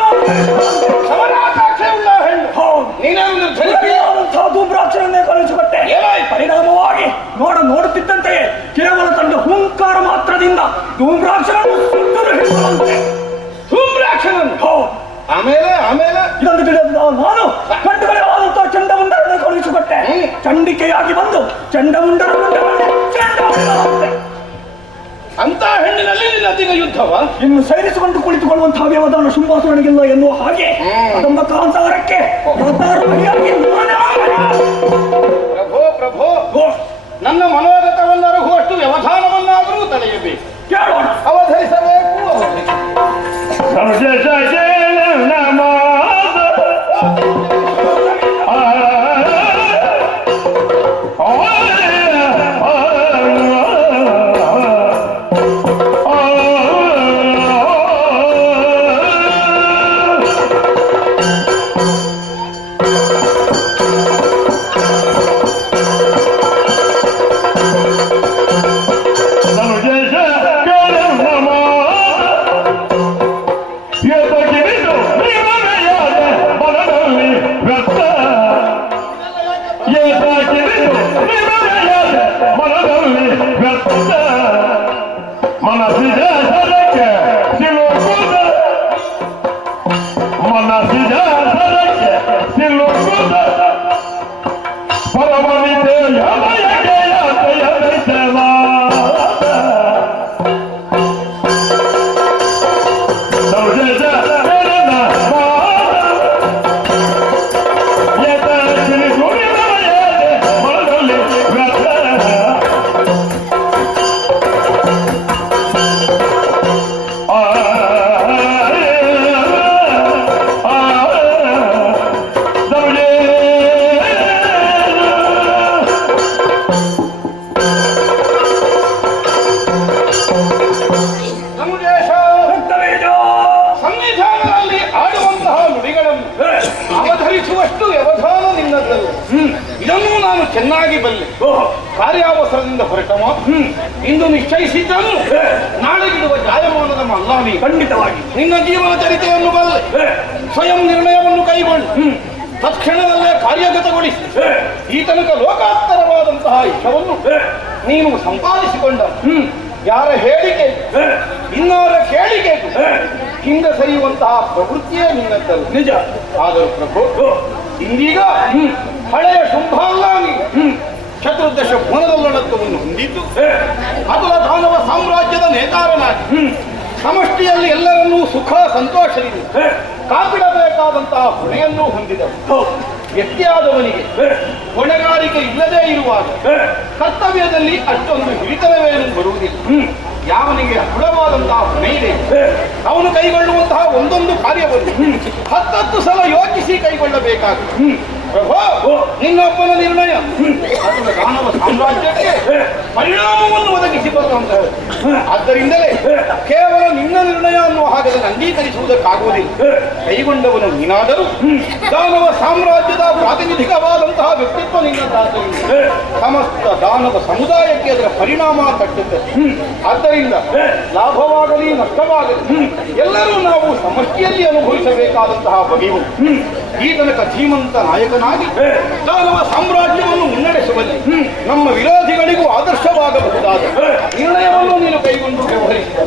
ಧೂಮ್ರಾಕ್ಷರನ್ನೇ ಕಳುಹಿಸಿಕೊಟ್ಟೆ. ಪರಿಣಾಮವಾಗಿ ನೋಡುತ್ತಿದ್ದಂತೆಯೇ ಕೇವಲ ತನ್ನ ಹುಂಕಾರ ಮಾತ್ರದಿಂದ ಧೂಮ್ರಾಕ್ಷರನ್ನು ಆಮೇಲೆ ಇದೊಂದು ನಾನು ಕಂಡುಗಳಾದಂತಹ ಚಂಡಮುಂಡರನ್ನು ಕಳುಹಿಸಿಕೊಟ್ಟೆ. ಚಂಡಿಕೆಯಾಗಿ ಬಂದು ಚಂಡಮುಂಡರನ್ನು ಅಂತ ಹೆಣ್ಣಿನಲ್ಲಿ ನಿನ್ನದೀಗ ಯುದ್ಧವ ಇನ್ನು ಸೈರಿಸಿಕೊಂಡು ಕುಳಿತುಕೊಳ್ಳುವಂತಹ ವ್ಯವಧಾನ ಶುಂಭಾಸುರನಿಗಿಲ್ಲ ಎನ್ನುವ ಹಾಗೆ ಅದೊಂಬ ಕಾಂತಾರಕ್ಕೆ ಪ್ರಭೋ ನನ್ನ ಮನೋರಥವನ್ನು ಅರಹುವಷ್ಟು ವ್ಯವಧಾನವನ್ನಾದರೂ ತಡೆಯಬೇಕು. ಕೇಳೋಣ. ಅವಧರಿಸಬೇಕು. ಇದನ್ನು ನಾನು ಚೆನ್ನಾಗಿ ಬಲ್ಲೆ. ಕಾರ್ಯಾವಸರದಿಂದ ಹೊರಟವ ಇಂದು ನಿಶ್ಚಯಿಸಿದ್ದನು ನಾಳೆಗಿಡುವ ಜಾಯಮಾನದ ಮಲ್ಲಾನಿ. ಖಂಡಿತವಾಗಿ ನಿನ್ನ ಜೀವನ ಚರಿತೆಯನ್ನು ಬಲ್ಲೆ. ಸ್ವಯಂ ನಿರ್ಣಯವನ್ನು ಕೈಗೊಂಡು ತತ್ಕ್ಷಣದಲ್ಲೇ ಕಾರ್ಯಗತಗೊಳಿಸಿ ಈ ತನಕ ಲೋಕಾತ್ತರವಾದಂತಹ ಯಶವನ್ನು ನೀನು ಸಂಪಾದಿಸಿಕೊಂಡ. ಯಾರ ಹೇಳಿಕೆ ಇನ್ನಾರ ಕೇಳಿಕೆ ಹಿಂದೆ ಸರಿಯುವಂತಹ ಪ್ರವೃತ್ತಿಯೇ ನಿನ್ನದ್ದಲ್ಲ. ನಿಜ. ಆದರೂ ಪ್ರಭು ಇಂದೀಗ ಹಳೆಯ ಶುಂಭಾಂಗಾನಿ ಚತುರ್ದಶ ಭುವನದೊಳತ್ವವನ್ನು ಹೊಂದಿದ್ದು ಅತುಲ ದಾನವ ಸಾಮ್ರಾಜ್ಯದ ನೇತಾರನಾಗಿ ಸಮಷ್ಟಿಯಲ್ಲಿ ಎಲ್ಲರನ್ನೂ ಸುಖ ಸಂತೋಷದಿಂದ ಕಾಪಿಡಬೇಕಾದಂತಹ ಹೊಣೆಯನ್ನೂ ಹೊಂದಿದವು. ವ್ಯಕ್ತಿಯಾದವನಿಗೆ ಹೊಣೆಗಾರಿಕೆ ಇಲ್ಲದೇ ಇರುವಾಗ ಕರ್ತವ್ಯದಲ್ಲಿ ಅಷ್ಟೊಂದು ಹಿಡಿತನವೇನು ಬರುವುದಿಲ್ಲ. ಯಾವನಿಗೆ ದೃಢವಾದಂತಹ ಹೊಣೆ ಇದೆ ಅವನು ಕೈಗೊಳ್ಳುವಂತಹ ಒಂದೊಂದು ಕಾರ್ಯವನ್ನು 10 ಸಲ ಯೋಚಿಸಿ ಕೈಗೊಳ್ಳಬೇಕಾಗುತ್ತದೆ. ಪ್ರಭು ನಿನ್ನೊಬ್ಬನ ನಿರ್ಣಯ ಅದರ ದಾನವ ಸಾಮ್ರಾಜ್ಯಕ್ಕೆ ಪರಿಣಾಮವನ್ನು ಒದಗಿಸಿ ಬರುವಂತಹ. ಆದ್ದರಿಂದಲೇ ಕೇವಲ ನಿನ್ನ ನಿರ್ಣಯ ಅನ್ನುವ ಹಾಗೆ ಅಂಗೀಕರಿಸುವುದಕ್ಕಾಗುವುದಿಲ್ಲ. ಕೈಗೊಂಡವನು ನೀನಾದರೂ ದಾನವ ಸಾಮ್ರಾಜ್ಯದ ಪ್ರಾತಿನಿಧಿಕವಾದಂತಹ ವ್ಯಕ್ತಿತ್ವ ನಿನ್ನದಾದ್ದರಿಂದ ಸಮಸ್ತ ದಾನವ ಸಮುದಾಯಕ್ಕೆ ಅದರ ಪರಿಣಾಮ ತಟ್ಟುತ್ತದೆ. ಆದ್ದರಿಂದ ಲಾಭವಾಗಲಿ ನಷ್ಟವಾಗಲಿ ಎಲ್ಲರೂ ನಾವು ಸಮಷ್ಟಿಯಲ್ಲಿ ಅನುಭವಿಸಬೇಕಾದಂತಹ ಬಗೆಯು ಈ ತನಕ ಧೀಮಂತ ನಾಯಕನಾಗಿ ದಾನವ ಸಾಮ್ರಾಜ್ಯವನ್ನು ಮುನ್ನಡೆಸುವಲ್ಲಿ ನಮ್ಮ ವಿರೋಧಿಗಳಿಗೂ ಆದರ್ಶವಾಗಬಹುದಾದ ನಿರ್ಣಯವನ್ನು ನೀನು ಕೈಗೊಂಡು ವ್ಯವಹರಿಸಿದ.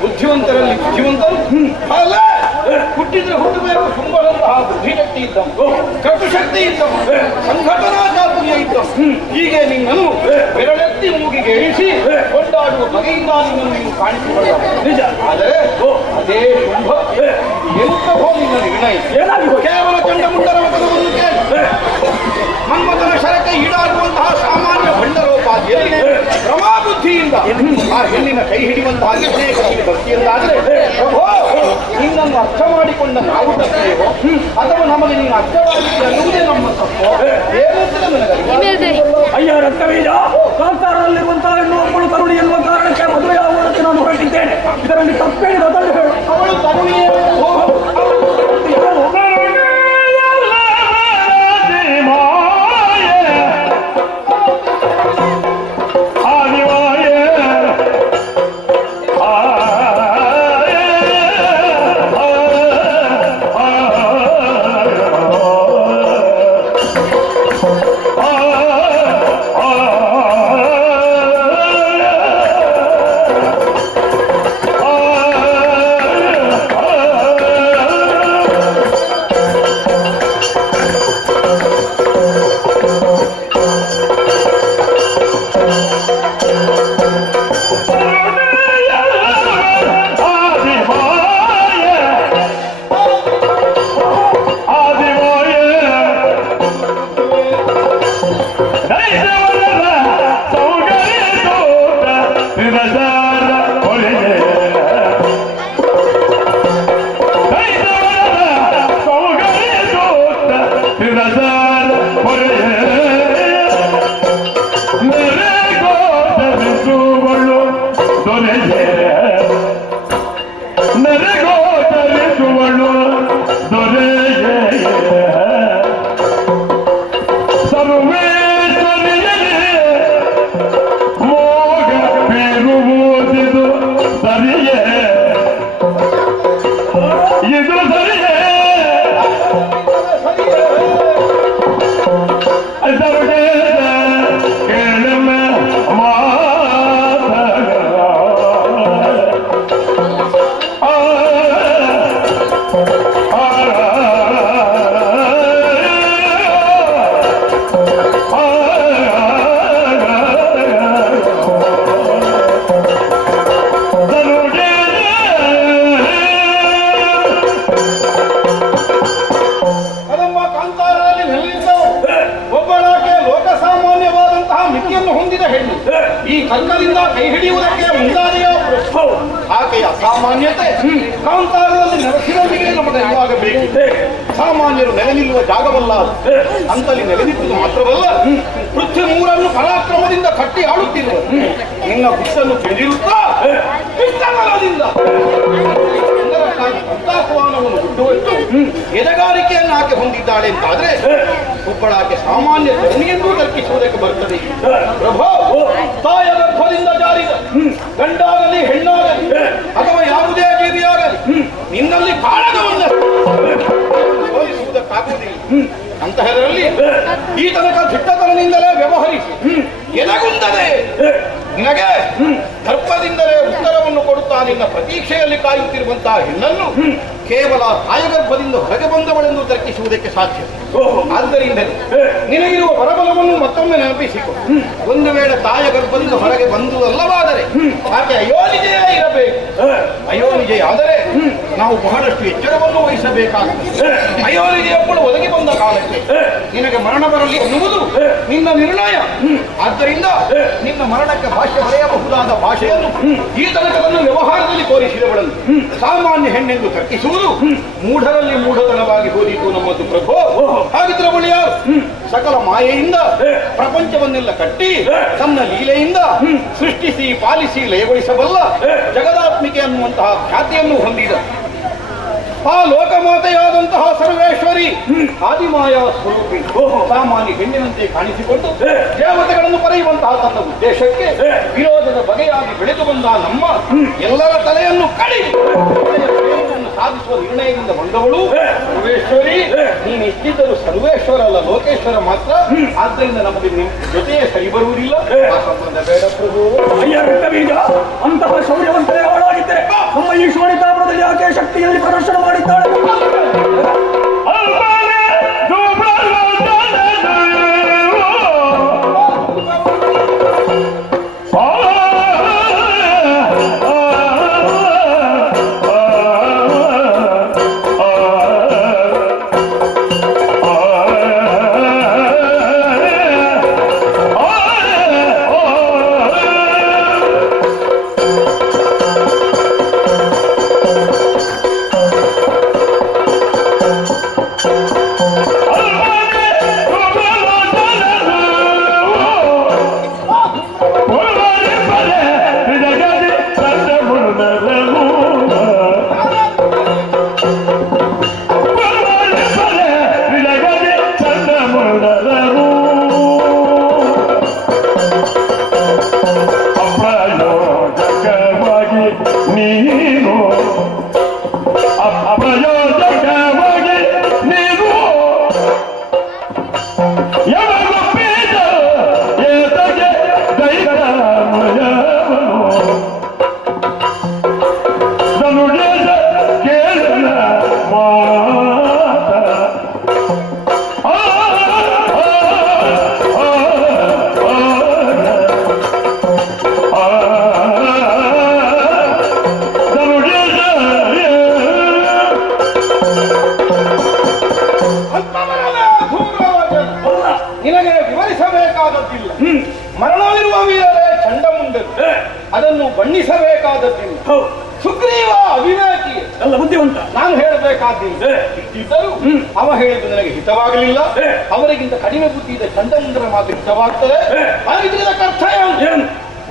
ಬುದ್ಧಿವಂತರಲ್ಲಿ ಬುದ್ಧಿವಂತರು ಅಲ್ಲ, ಹುಟ್ಟಿದ್ರೆ ಹುಟ್ಟಬೇಕು ತುಂಬದಂತಹ ಬುದ್ಧಿಶಕ್ತಿ ಇದ್ದವು, ಕಟುಶಕ್ತಿ ಇದ್ದವು, ಸಂಘಟನಾ ಚಾತುರ್ಯ ಇದ್ದವು. ಹೀಗೆ ನಿನ್ನನ್ನು ಬೆರಳೆತ್ತಿ ಮೂಗಿಗೆ ಇಳಿಸಿ ಕೊಂಡಾಡುವ ಬಗೆಯಿಂದ ನಿನ್ನನ್ನು ನೀನು ಕಾಣಿಸಿಕೊಳ್ಳ. ನಿಜ. ಆದರೆ ಅದೇ ಶುಂಭ ಎಂತಹೋ ನಿನ್ನ ನಿರ್ಣಯ ಕೇವಲ ಚಂಡಮುಂಡರ ವಚನವನ್ನು ಕೇಳಿ ಮನ್ಮಥನ ಶರಕ್ಕೆ ಈಡಾಗುವಂತಹ ಸಾಮಾನ್ಯ ಭಂಡರೋಪಾದಿಯಲ್ಲಿ ಕ್ರಮಾಬುದ್ಧಿಯಿಂದ ಆ ಹೆಣ್ಣಿನ ಕೈ ಹಿಡಿಯುವಂತಹ ನಿರ್ಣಯಗಳಿಗೆ ಭಕ್ತಿಯಲ್ಲಾದರೆ ಪ್ರಭೋ ನಿನ್ನನ್ನು ಅರ್ಥ ಮಾಡಿಕೊಂಡ ನಾವು ತಪ್ಪೇವೋ ಅಥವಾ ನಮಗೆ ನೀನು ಅರ್ಥವಾಗಿದ್ದೆ ಅನ್ನುವುದೇ ನಮ್ಮ ತಪ್ಪೋ ಏನುಂತ ನನಗೆ ಅಯ್ಯ ರಕ್ತವೀಜ ಕಾಂತಾರದಲ್ಲಿರುವಂತಹ ಹೆಣ್ಣು ಒಬ್ಬಳು ತರುಣಿ ಎನ್ನುವ ಕಾರಣಕ್ಕೆ ಮದುವೆಯಾಗುವುದಕ್ಕೆ ನಾನು ಹೊರಟಿದ್ದೇನೆ. ಇದರಲ್ಲಿ ತಪ್ಪೇನಿದೆ ಅದನ್ನು ಹೇಳು. ಅವಳು ತರುಣಿಯೇ ವಿರಸದ ಹೊರೆಯೇ ನೆರೆಗೋಚರಿಸುವಳು ದೊರೆಯೇ ನೆರೆಗೋಚರಿಸುವಳು ದೊರೆಯೇ ಸರ್ವೇಶ್ವರಿಯೇ ಮೋಗ ಬೀರುವುದಿದು ಸರಿಯೇ ಇದು ಸರಿಯೇ ಅದರೊಡೆ ಕೇಳಮ ಕದಂಬ ಕಾಂತಾರದಲ್ಲಿ ನೆಲೆಸಿದ್ದವು ಒಬ್ಬಳಾಕೆ ಲೋಕಸಾಮಾನ್ಯವಾದಂತಹ ಮಿತಿಯನ್ನು ಹೊಂದಿದ ಹೆಣ್ಣು ಈ ಕರ್ಕದಿಂದ ಕೈ ಹಿಡಿಯುವುದಕ್ಕೆ ಮುಂದಾದೆಯೋ ಆಕೆಯ ಸಾಮಾನ್ಯತೆ ಕಾಂತಾರದಲ್ಲಿ ನೆಲೆಸಿದವರಿಗೆ ನಮಗೆ ಅರಿವಾಗಬೇಕು. ಸಾಮಾನ್ಯರು ನೆಲೆ ನಿಲ್ಲುವ ಜಾಗವಲ್ಲ ಅಂತಲ್ಲಿ ನೆಲೆ ನಿಂತುದು ಮಾತ್ರವಲ್ಲ, ಪೃಥ್ವಿ ಮೂರನ್ನು ಪರಾಕ್ರಮದಿಂದ ಕಟ್ಟಿ ಆಡುತ್ತಿರುವ ನಿನ್ನ ಗುಟ್ಟನ್ನು ತಿಳಿದಿರುತ್ತಾ ಪಿತ್ತಬಲದಿಂದ ಹುಟ್ಟಾಕುವಾನವನ್ನು ಹುಟ್ಟುವಷ್ಟು ಎದೆಗಾರಿಕೆಯನ್ನು ಆಕೆ ಹೊಂದಿದ್ದಾಳೆ ಅಂತಾದ್ರೆ ಒಬ್ಬಳಾಕೆ ಸಾಮಾನ್ಯ ಧನಿಯೆಂದೂ ತರ್ಕಿಸುವುದಕ್ಕೆ ಬರ್ತದೆ. ಪ್ರಭೋ, ತಾಯ ಗರ್ಭದಿಂದ ಜಾರಿದ ಗಂಡಾಗಲಿ ಹೆಣ್ಣಾಗಲಿ ಅಥವಾ ಯಾವುದೇ ಜೀವಿಯಾಗಲಿ ನಿನ್ನಲ್ಲಿ ಕಾಳಗವನ್ನ ತೋರಿಸುವುದಕ್ಕಾಗುವುದಿಲ್ಲ. ಅಂತಹದರಲ್ಲಿ ಈ ತನಕ ದಿಟ್ಟತನದಿಂದಲೇ ವ್ಯವಹರಿಸಿ ಎದಗುಂದದೆ ನಿನಗೆ ಗರ್ಭದಿಂದಲೇ ಉತ್ತರವನ್ನು ಕೊಡುತ್ತಾ ನಿನ್ನ ಪ್ರತೀಕ್ಷೆಯಲ್ಲಿ ಕಾಯುತ್ತಿರುವಂತಹ ಹೆಣ್ಣನ್ನು ಕೇವಲ ತಾಯಗರ್ಭದಿಂದ ಹೊರಗೆ ಬಂದವಳೆಂದು ತರ್ಕಿಸುವುದಕ್ಕೆ ಸಾಧ್ಯ. ಆದ್ದರಿಂದ ನಿನಗಿರುವ ಬರಬಲವನ್ನು ಮತ್ತೊಮ್ಮೆ ನೆನಪಿಸಿಕೊ. ಒಂದು ವೇಳೆ ತಾಯಗರ್ಭದಿಂದ ಹೊರಗೆ ಬಂದುದಲ್ಲವಾದರೆ ಆಕೆ ಅಯೋನಿಜೆಯೇ ಇರಬೇಕು. ಅಯೋನಿಜೆ ಆದರೆ ನಾವು ಬಹಳಷ್ಟು ಎಚ್ಚರವನ್ನು ವಹಿಸಬೇಕಾಗುತ್ತದೆ. ಅಯೋನಿಜೆಯೊಬ್ಬಳು ಒದಗಿ ಬಂದ ಕಾಲಕ್ಕೆ ನಿನಗೆ ಮರಣ ಬರಲಿ ಎನ್ನುವುದು ನಿನ್ನ ನಿರ್ಣಯ. ಆದ್ದರಿಂದ ನಿನ್ನ ಮರಣಕ್ಕೆ ಭಾಷೆ ಬರೆಯಬಹುದಾದ ಭಾಷೆಯನ್ನು ಈ ತನಕವನ್ನು ವ್ಯವಹಾರದಲ್ಲಿ ತೋರಿಸಿದವಳನ್ನು ಸಾಮಾನ್ಯ ಹೆಣ್ಣೆಂದು ತರ್ಕಿಸುವುದು ಮೂಢರಲ್ಲಿ ಮೂಢತನವಾಗಿ ಹೋದಿತು ನಮ್ಮದು. ಪ್ರಭು, ಹಾಗಿದ್ರೆ ಬಳಿಯ ಸಕಲ ಮಾಯೆಯಿಂದ ಪ್ರಪಂಚವನ್ನೆಲ್ಲ ಕಟ್ಟಿ ತನ್ನ ಲೀಲೆಯಿಂದ ಸೃಷ್ಟಿಸಿ ಪಾಲಿಸಿ ಲಯಗೊಳಿಸಬಲ್ಲ ಜಗದಾತ್ಮಿಕೆ ಅನ್ನುವಂತಹ ಖ್ಯಾತಿಯನ್ನು ಹೊಂದಿದ ಆ ಲೋಕಮಾತೆಯಾದಂತಹ ಸರ್ವೇಶ್ವರಿ ಆದಿಮಾಯಾ ಸ್ವರೂಪಿ ಸಾಮಾನ್ಯ ಹೆಣ್ಣಿನಂತೆ ಕಾಣಿಸಿಕೊಂಡು ದೇವತೆಗಳನ್ನು ಪಡೆಯುವಂತಹ ತನ್ನ ಉದ್ದೇಶಕ್ಕೆ ವಿರೋಧದ ಬಗೆಯಾಗಿ ಬೆಳೆದು ಬಂದ ನಮ್ಮ ಎಲ್ಲರ ತಲೆಯನ್ನು ಕಡಿ ಸಾಧಿಸುವ ನಿರ್ಣಯದಿಂದ ಬಂದವಳು ಸರ್ವೇಶ್ವರಿ. ನೀನು ಇಷ್ಟಿದ್ದರೂ ಸರ್ವೇಶ್ವರ ಅಲ್ಲ, ಲೋಕೇಶ್ವರ ಮಾತ್ರ. ಆದ್ದರಿಂದ ನಮಗೆ ನಿಮ್ಮ ಜೊತೆಯೇ ಸರಿ ಬರುವುದಿಲ್ಲ. ಆ ಸಂಬಂಧ ಬೇಡ ಪ್ರಭು. ಅಂತಹ ಶೌರ್ಯವಂತರೇ ಅವಳಾಗಿದ್ದರೆ ನಮ್ಮ ಈ ಶೋಣಿತಾಪುರದಲ್ಲಿ ಆಕೆ ಶಕ್ತಿಯಲ್ಲಿ ಪ್ರದರ್ಶನ ಮಾಡಿದ್ದಾಳೆ. ನಿನಗೆ ವಿವರಿಸಬೇಕಾದದ್ದಿಲ್ಲ. ಮರಣವಿರುವ ವೀರರೇ ಚಂಡಮುಂಡರು, ಅದನ್ನು ಬಣ್ಣಿಸಬೇಕಾದದ್ದಿಲ್ಲ. ಸುಗ್ರೀವ ಅವಿವೇಕಿ, ಎಲ್ಲ ಬುದ್ಧಿವಂತ. ನಾನು ಹೇಳಬೇಕಾದ್ದಿಲ್ಲ. ಇದ್ದರೂ ಅವ ಹೇಳಿದ್ದು ನನಗೆ ಹಿತವಾಗಲಿಲ್ಲ. ಅವರಿಗಿಂತ ಕಡಿಮೆ ಬುದ್ಧಿ ಇದೆ ಚಂಡಮುಂಡರ ಮಾತು ಹಿತವಾಗ್ತದೆ. ಹಾಗಿದ್ರೆ ಇದಕ್ಕೆ ಅರ್ಥ ಏನು?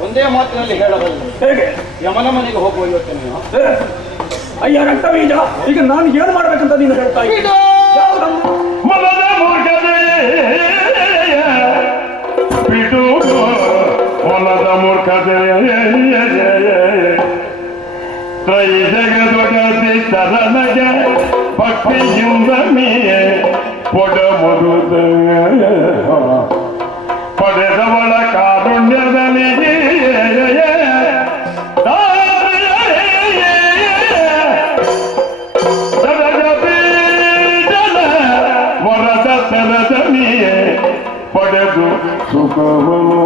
ಒಂದೇ ಮಾತಿನಲ್ಲಿ ಹೇಳಬಲ್ಲ. ಹೇಗೆ? ಯಮನ ಮನೆಗೆ ಹೋಗುವ ಯೋಚನೆ. ಅಯ್ಯ ರಕ್ತಬೀಜ, ಈಗ ನಾನು ಏನು ಮಾಡ್ಬೇಕಂತ ನೀನು ಹೇಳ್ತಾ ಇದ್ದೀನಿ. ಮಲದ ಮೂರ್ಖತೆ ಬಿಡು, ಹೊಲದ ಮೂರ್ಖತೆ ತ್ರೈ ಜಗದೊಡತಿ ಶರಣಗೆ ಭಕ್ತಿಯಿಂದ ಮೀಯೆ ಪೊಡಮುರುದ ಪಡೆದವಳ ಕಾರುಣ್ಯದಲ್ಲಿಗೆ ವರದ ತೆರದನಿಯೇ ಪಡೆದು ಸುಖವನ್ನು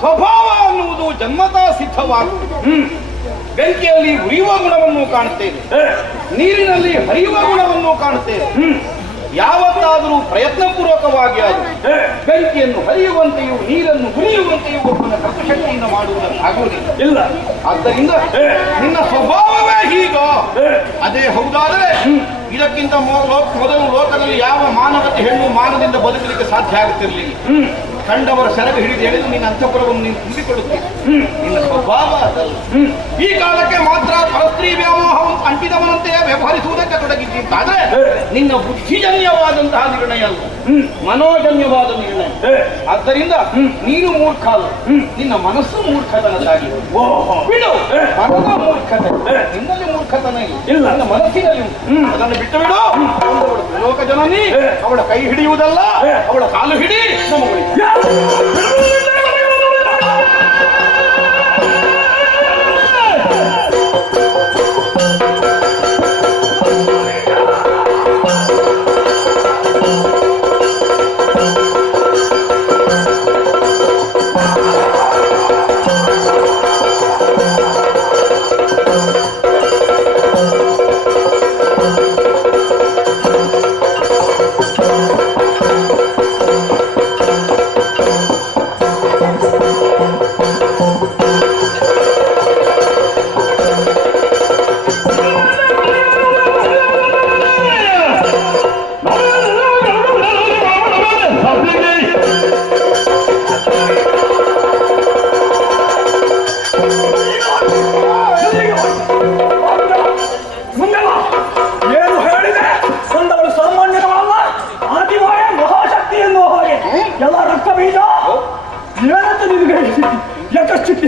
ಸ್ವಭಾವ ಅನ್ನುವುದು ಜನ್ಮತಾ ಸಿದ್ಧವಾಗುವುದು. ಬೆಂಕಿಯಲ್ಲಿ ಉರಿಯುವ ಗುಣವನ್ನು ಕಾಣುತ್ತೇವೆ, ನೀರಿನಲ್ಲಿ ಹರಿಯುವ ಗುಣವನ್ನು ಕಾಣುತ್ತೇವೆ. ಯಾವತ್ತಾದರೂ ಪ್ರಯತ್ನಪೂರ್ವಕವಾಗಿ ಅದು ಬೆಂಕಿಯನ್ನು ಹರಿಯುವಂತೆಯೂ ನೀರನ್ನು ಉರಿಯುವಂತೆಯೂ ಒಬ್ಬನ ಕರ್ತಶಕ್ತಿಯಿಂದ ಮಾಡುವುದಕ್ಕಾಗುವುದಿಲ್ಲ. ಇಲ್ಲ. ಆದ್ದರಿಂದ ನಿನ್ನ ಸ್ವಭಾವವೇ ಹೀಗ. ಅದೇ ಹೌದಾದರೆ ಇದಕ್ಕಿಂತ ಮೊದಲು ಲೋಕದಲ್ಲಿ ಯಾವ ಮಾನವತೆ ಹೆಣ್ಣು ಮಾನದಿಂದ ಬದುಕಲಿಕ್ಕೆ ಸಾಧ್ಯ ಆಗುತ್ತಿರಲಿಲ್ಲ. ಕಂಡವರ ಸೆರಗು ಹಿಡಿದು ಎಳೆದು ನಿನ್ನ ಅಂತಃಪುರವನ್ನು ನೀನು ತುಂಬಿಕೊಳ್ಳುತ್ತೀರಿ. ನಿನ್ನ ಸ್ವಭಾವ ಅದಲ್ಲ. ಈ ಕಾಲಕ್ಕೆ ಮಾತ್ರ ಪರಸ್ತ್ರೀ ವ್ಯಾಮೋಹವನ್ನು ಅಂಟಿದವನಂತೆಯೇ ವ್ಯವಹರಿಸುವುದಕ್ಕೆ ತೊಡಗಿದ್ದಾದ್ರೆ ನಿನ್ನ ಬುದ್ಧಿಜನ್ಯವಾದಂತಹ ನಿರ್ಣಯ ಅಲ್ಲ, ಮನೋಜನ್ಯವಾದ ನಿರ್ಣಯ. ಆದ್ದರಿಂದ ನೀನು ಮೂರ್ಖ ಅಲ್ಲ, ನಿನ್ನ ಮನಸ್ಸು ಮೂರ್ಖತನದಾಗಿದೆ. ಬಿಡು, ಮನದ ಮೂರ್ಖತೆ ನಿನ್ನಲ್ಲಿ ಮೂರ್ಖತನ ಇಲ್ಲ, ನನ್ನ ಮನಸ್ಸಿನಲ್ಲಿ ಅದನ್ನು ಬಿಟ್ಟು ಬಿಡು. ಲೋಕ ಜನನಿ ಅವಳ ಕೈ ಹಿಡಿಯುವುದಲ್ಲ, ಅವಳ ಕಾಲು ಹಿಡಿ ನಮಗುಳಿ.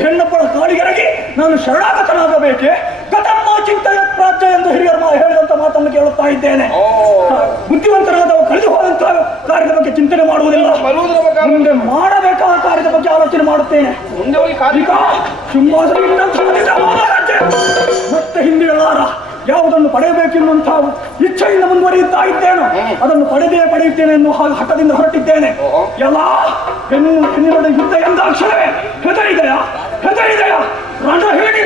ಹೆಣ್ಣಪ್ಪಳ ಕಾಲಿಗೆರಗಿ ನಾನು ಶರಣಾಗತನಾಗಬೇಕೆ? ಕಥಮ್ಮ ಚಿಂತೆಯ ಪ್ರಾಚ್ಯ ಎಂದು ಹಿರಿಯರು ಹೇಳಿದಂತ ಮಾತನ್ನು ಕೇಳುತ್ತಾ ಇದ್ದೇನೆ. ಬುದ್ಧಿವಂತನಾದವ ಕಳೆದು ಹೋದಂತಹ ಕಾರ್ಯದ ಬಗ್ಗೆ ಚಿಂತನೆ ಮಾಡುವುದಿಲ್ಲ, ಮುಂದೆ ಮಾಡಬೇಕಾದ ಕಾರ್ಯದ ಬಗ್ಗೆ ಆಲೋಚನೆ ಮಾಡುತ್ತೇನೆ. ಮತ್ತೆ ಹಿಂದೆ ಹೇಳಾರ ಯಾವುದನ್ನು ಪಡೆಯಬೇಕೆನ್ನುವಂತಹ ಇಚ್ಛೆಯಿಂದ ಮುಂದುವರಿಯುತ್ತಾ ಇದ್ದೇನೋ ಅದನ್ನು ಪಡೆಯುತ್ತೇನೆ ಎನ್ನುವ ಹಠದಿಂದ ಹೊರಟಿದ್ದೇನೆ. ಎಲ್ಲ ಹೆಣ್ಣಿನೊಡ ಯುದ್ಧ ಎಂದಾಕ್ಷಣವೇ ಹೆದರಿದೆಯ ರಣ ಹೇಳಿ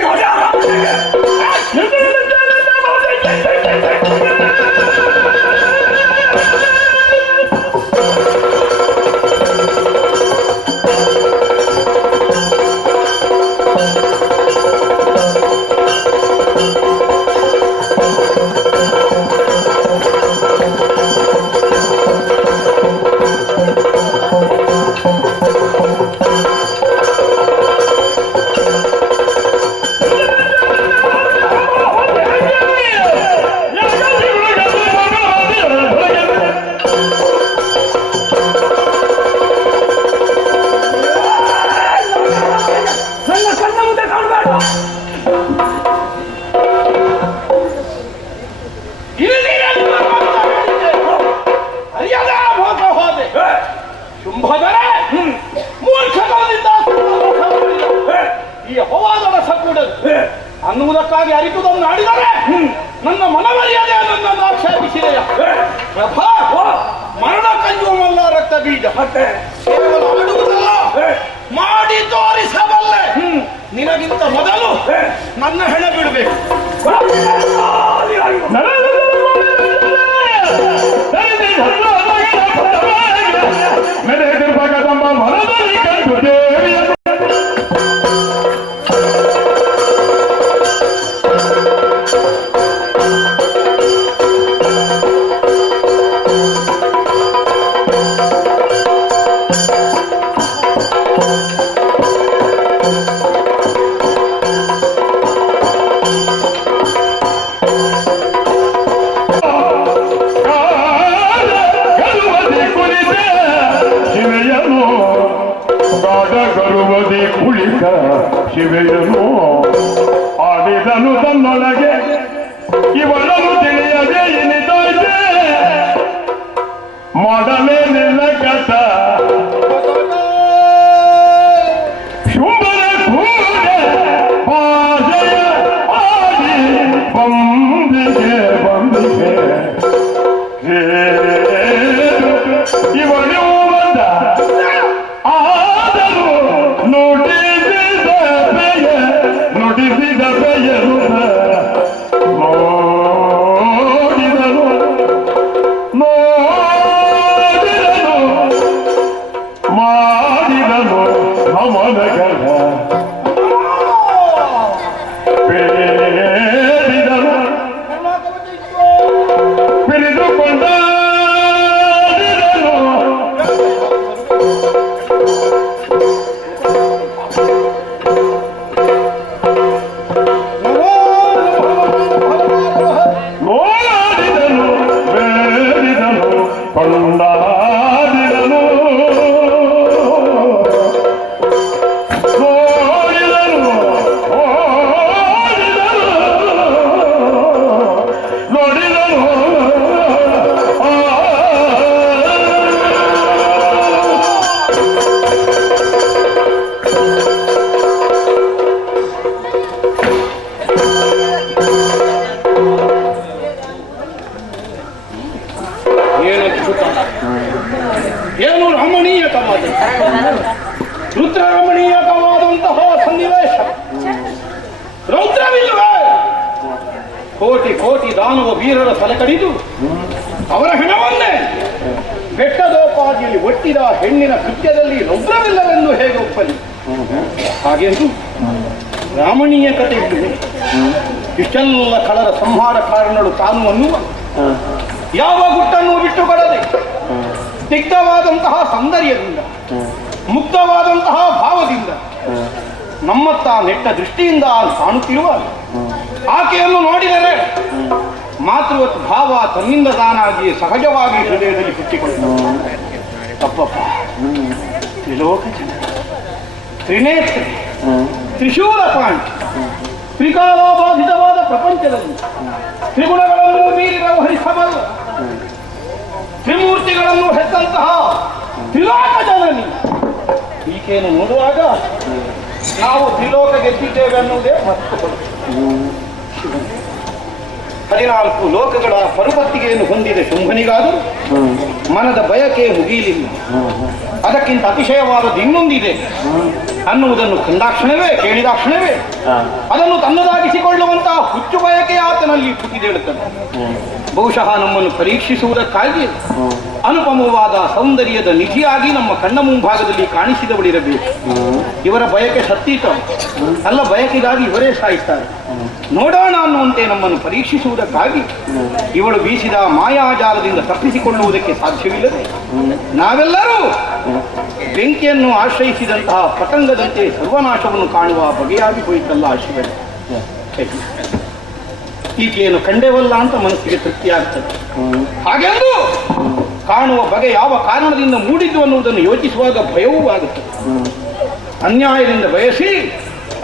ಪ್ರಭಾ ಮರಣ ಕೈಯುವ ಮಲ್ಲ ರಕ್ತ ಬೀಜ ಮತ್ತೆ ಕೇವಲ ಆಡುವುದಲ್ಲ ಮಾಡಿ ತೋರಿಸಬಲ್ಲೆ. ನಿನಗಿಂತ ಮೊದಲು ನನ್ನ ಹೆಣ ಬಿಡಬೇಕು. ಮನದಲ್ಲಿ ಕಂಡು ದೇವಿಯ ಶಿವೆಯನು ಆಡಿದನು ತನ್ನೊಳಗೆ ಇವಳನ್ನು ತಿಳಿಯದೆ ಇನಿದೋಯ್ತೆ ಮಾಡಲೇ ನಿಲ್ಲ ಕಟ ಶುಂಭನ ಕೂಡೆ ಭಾಷೆಯ ಆಡಿ ಬಂದಿಗೆ ಇವಳು ಬಂದ ಆದರೂ ನುಡಿಸಿದ ಬೆಯರು ಮಾಡಿದನು ನಮನಗಳ ಬೇಡಿದನು ಪಿಡಿದುಕೊಂಡ ಏನು ರಮಣೀಯಕವಾದ ರುದ್ರರಮಣೀಯಕವಾದಂತಹ ಸನ್ನಿವೇಶ. ರೌದ್ರವಿಲ್ಲವೇ? ಕೋಟಿ ಕೋಟಿ ದಾನವ ವೀರರ ತಲೆ ಕಡಿದು ಅವರ ಹೆಣವನ್ನೇ ಬೆಟ್ಟದೋಪಾದಿಯಲ್ಲಿ ಒಟ್ಟಿದ ಹೆಣ್ಣಿನ ಕೃತ್ಯದಲ್ಲಿ ರೌದ್ರವಿಲ್ಲವೆಂದು ಹೇಗೆ ಒಪ್ಪಲಿ? ಹಾಗೆಂದು ರಾಮಣೀಯ ಕಥೆ ಇದ್ದು ಇಷ್ಟೆಲ್ಲ ಕಳರ ಸಂಹಾರ ಕಾರಣಗಳು ತಾನು ಅನ್ನುವ ಯಾವ ಗುಟ್ಟನ್ನು ಬಿಟ್ಟುಕೊಡದೆ ಸ್ನಿಗ್ಧವಾದಂತಹ ಸೌಂದರ್ಯದಿಂದ ಮುಗ್ಧವಾದಂತಹ ಭಾವದಿಂದ ನಮ್ಮತ್ತ ನೆಟ್ಟ ದೃಷ್ಟಿಯಿಂದ ಕಾಣುತ್ತಿರುವ ಆಕೆಯನ್ನು ನೋಡಿದರೆ ಮಾತೃವತ್ ಭಾವ ತನ್ನಿಂದ ತಾನಾಗಿ ಸಹಜವಾಗಿ ಹೃದಯದಲ್ಲಿ ಹುಟ್ಟಿಕೊಳ್ಳುತ್ತದೆ. ತಪ್ಪಪ್ಪ, ತ್ರಿಲೋಕ ಜನ, ತ್ರಿನೇತ್ರ, ತ್ರಿಶೂಲ ಪಾಂಚ, ತ್ರಿಕಾಲಾಬಾಧಿತವಾದ ಪ್ರಪಂಚದಲ್ಲಿ ತ್ರಿಗುಣಗಳನ್ನು ಮೀರಿ ವ್ಯವಹರಿಸಬಲ್ಲ ತ್ರಿಮೂರ್ತಿಗಳನ್ನು ಹೆತ್ತಂತಹ ತ್ರಿಲೋಕ ಜನನಿ ಈಕೆಯನ್ನು ನೋಡುವಾಗ ನಾವು ತ್ರಿಲೋಕ ಗೆದ್ದಿದ್ದೇವೆ ಅನ್ನುವುದೇ ಮಹತ್ವ. 14 ಲೋಕಗಳ ಪರುಪತ್ತಿಗೆಯನ್ನು ಹೊಂದಿದ ಶುಂಭನಿಗಾದರೂ ಮನದ ಬಯಕೆ ಮುಗಿಯಲಿಲ್ಲ. ಅದಕ್ಕಿಂತ ಅತಿಶಯವಾದದ್ದು ಇನ್ನೊಂದಿದೆ ಅನ್ನುವುದನ್ನು ಕಂಡಾಕ್ಷಣವೇ ಕೇಳಿದಾಕ್ಷಣವೇ ಅದನ್ನು ತನ್ನದಾಗಿಸಿಕೊಳ್ಳುವಂತಹ ಹುಚ್ಚು ಬಯಕೆ ಆತನಲ್ಲಿ ಪುಟಿದೇಳುತ್ತದೆ. ಬಹುಶಃ ನಮ್ಮನ್ನು ಪರೀಕ್ಷಿಸುವುದಕ್ಕಾಗಿ ಅನುಪಮವಾದ ಸೌಂದರ್ಯದ ನಿಧಿಯಾಗಿ ನಮ್ಮ ಕಣ್ಣ ಮುಂಭಾಗದಲ್ಲಿ ಕಾಣಿಸಿದವಳಿರಬೇಕು. ಇವರ ಬಯಕೆ ಸತ್ತೀತ ಅಲ್ಲ, ಬಯಕೆಗಾಗಿ ಇವರೇ ಸಾಯುತ್ತಾರೆ. ನೋಡೋಣ ಅನ್ನುವಂತೆ ನಮ್ಮನ್ನು ಪರೀಕ್ಷಿಸುವುದಕ್ಕಾಗಿ ಇವಳು ಬೀಸಿದ ಮಾಯಾಜಾಲದಿಂದ ತಪ್ಪಿಸಿಕೊಳ್ಳುವುದಕ್ಕೆ ಸಾಧ್ಯವಿಲ್ಲದೆ ನಾವೆಲ್ಲರೂ ಬೆಂಕಿಯನ್ನು ಆಶ್ರಯಿಸಿದಂತಹ ಪತಂಗದಂತೆ ಸರ್ವನಾಶವನ್ನು ಕಾಣುವ ಬಗೆಯಾಗಿ ಹೋಯಿತಲ್ಲ ಶಿವನೇ. ಈಕೆಯನ್ನು ಕಂಡೆವಲ್ಲ ಅಂತ ಮನಸ್ಸಿಗೆ ತೃಪ್ತಿಯಾಗ್ತದೆ. ಹಾಗೆಂದು ಕಾಣುವ ಬಗೆ ಯಾವ ಕಾರಣದಿಂದ ಮೂಡಿದ್ದು ಅನ್ನುವುದನ್ನು ಯೋಚಿಸುವಾಗ ಭಯವೂ ಆಗುತ್ತದೆ. ಅನ್ಯಾಯದಿಂದ ಬಯಸಿ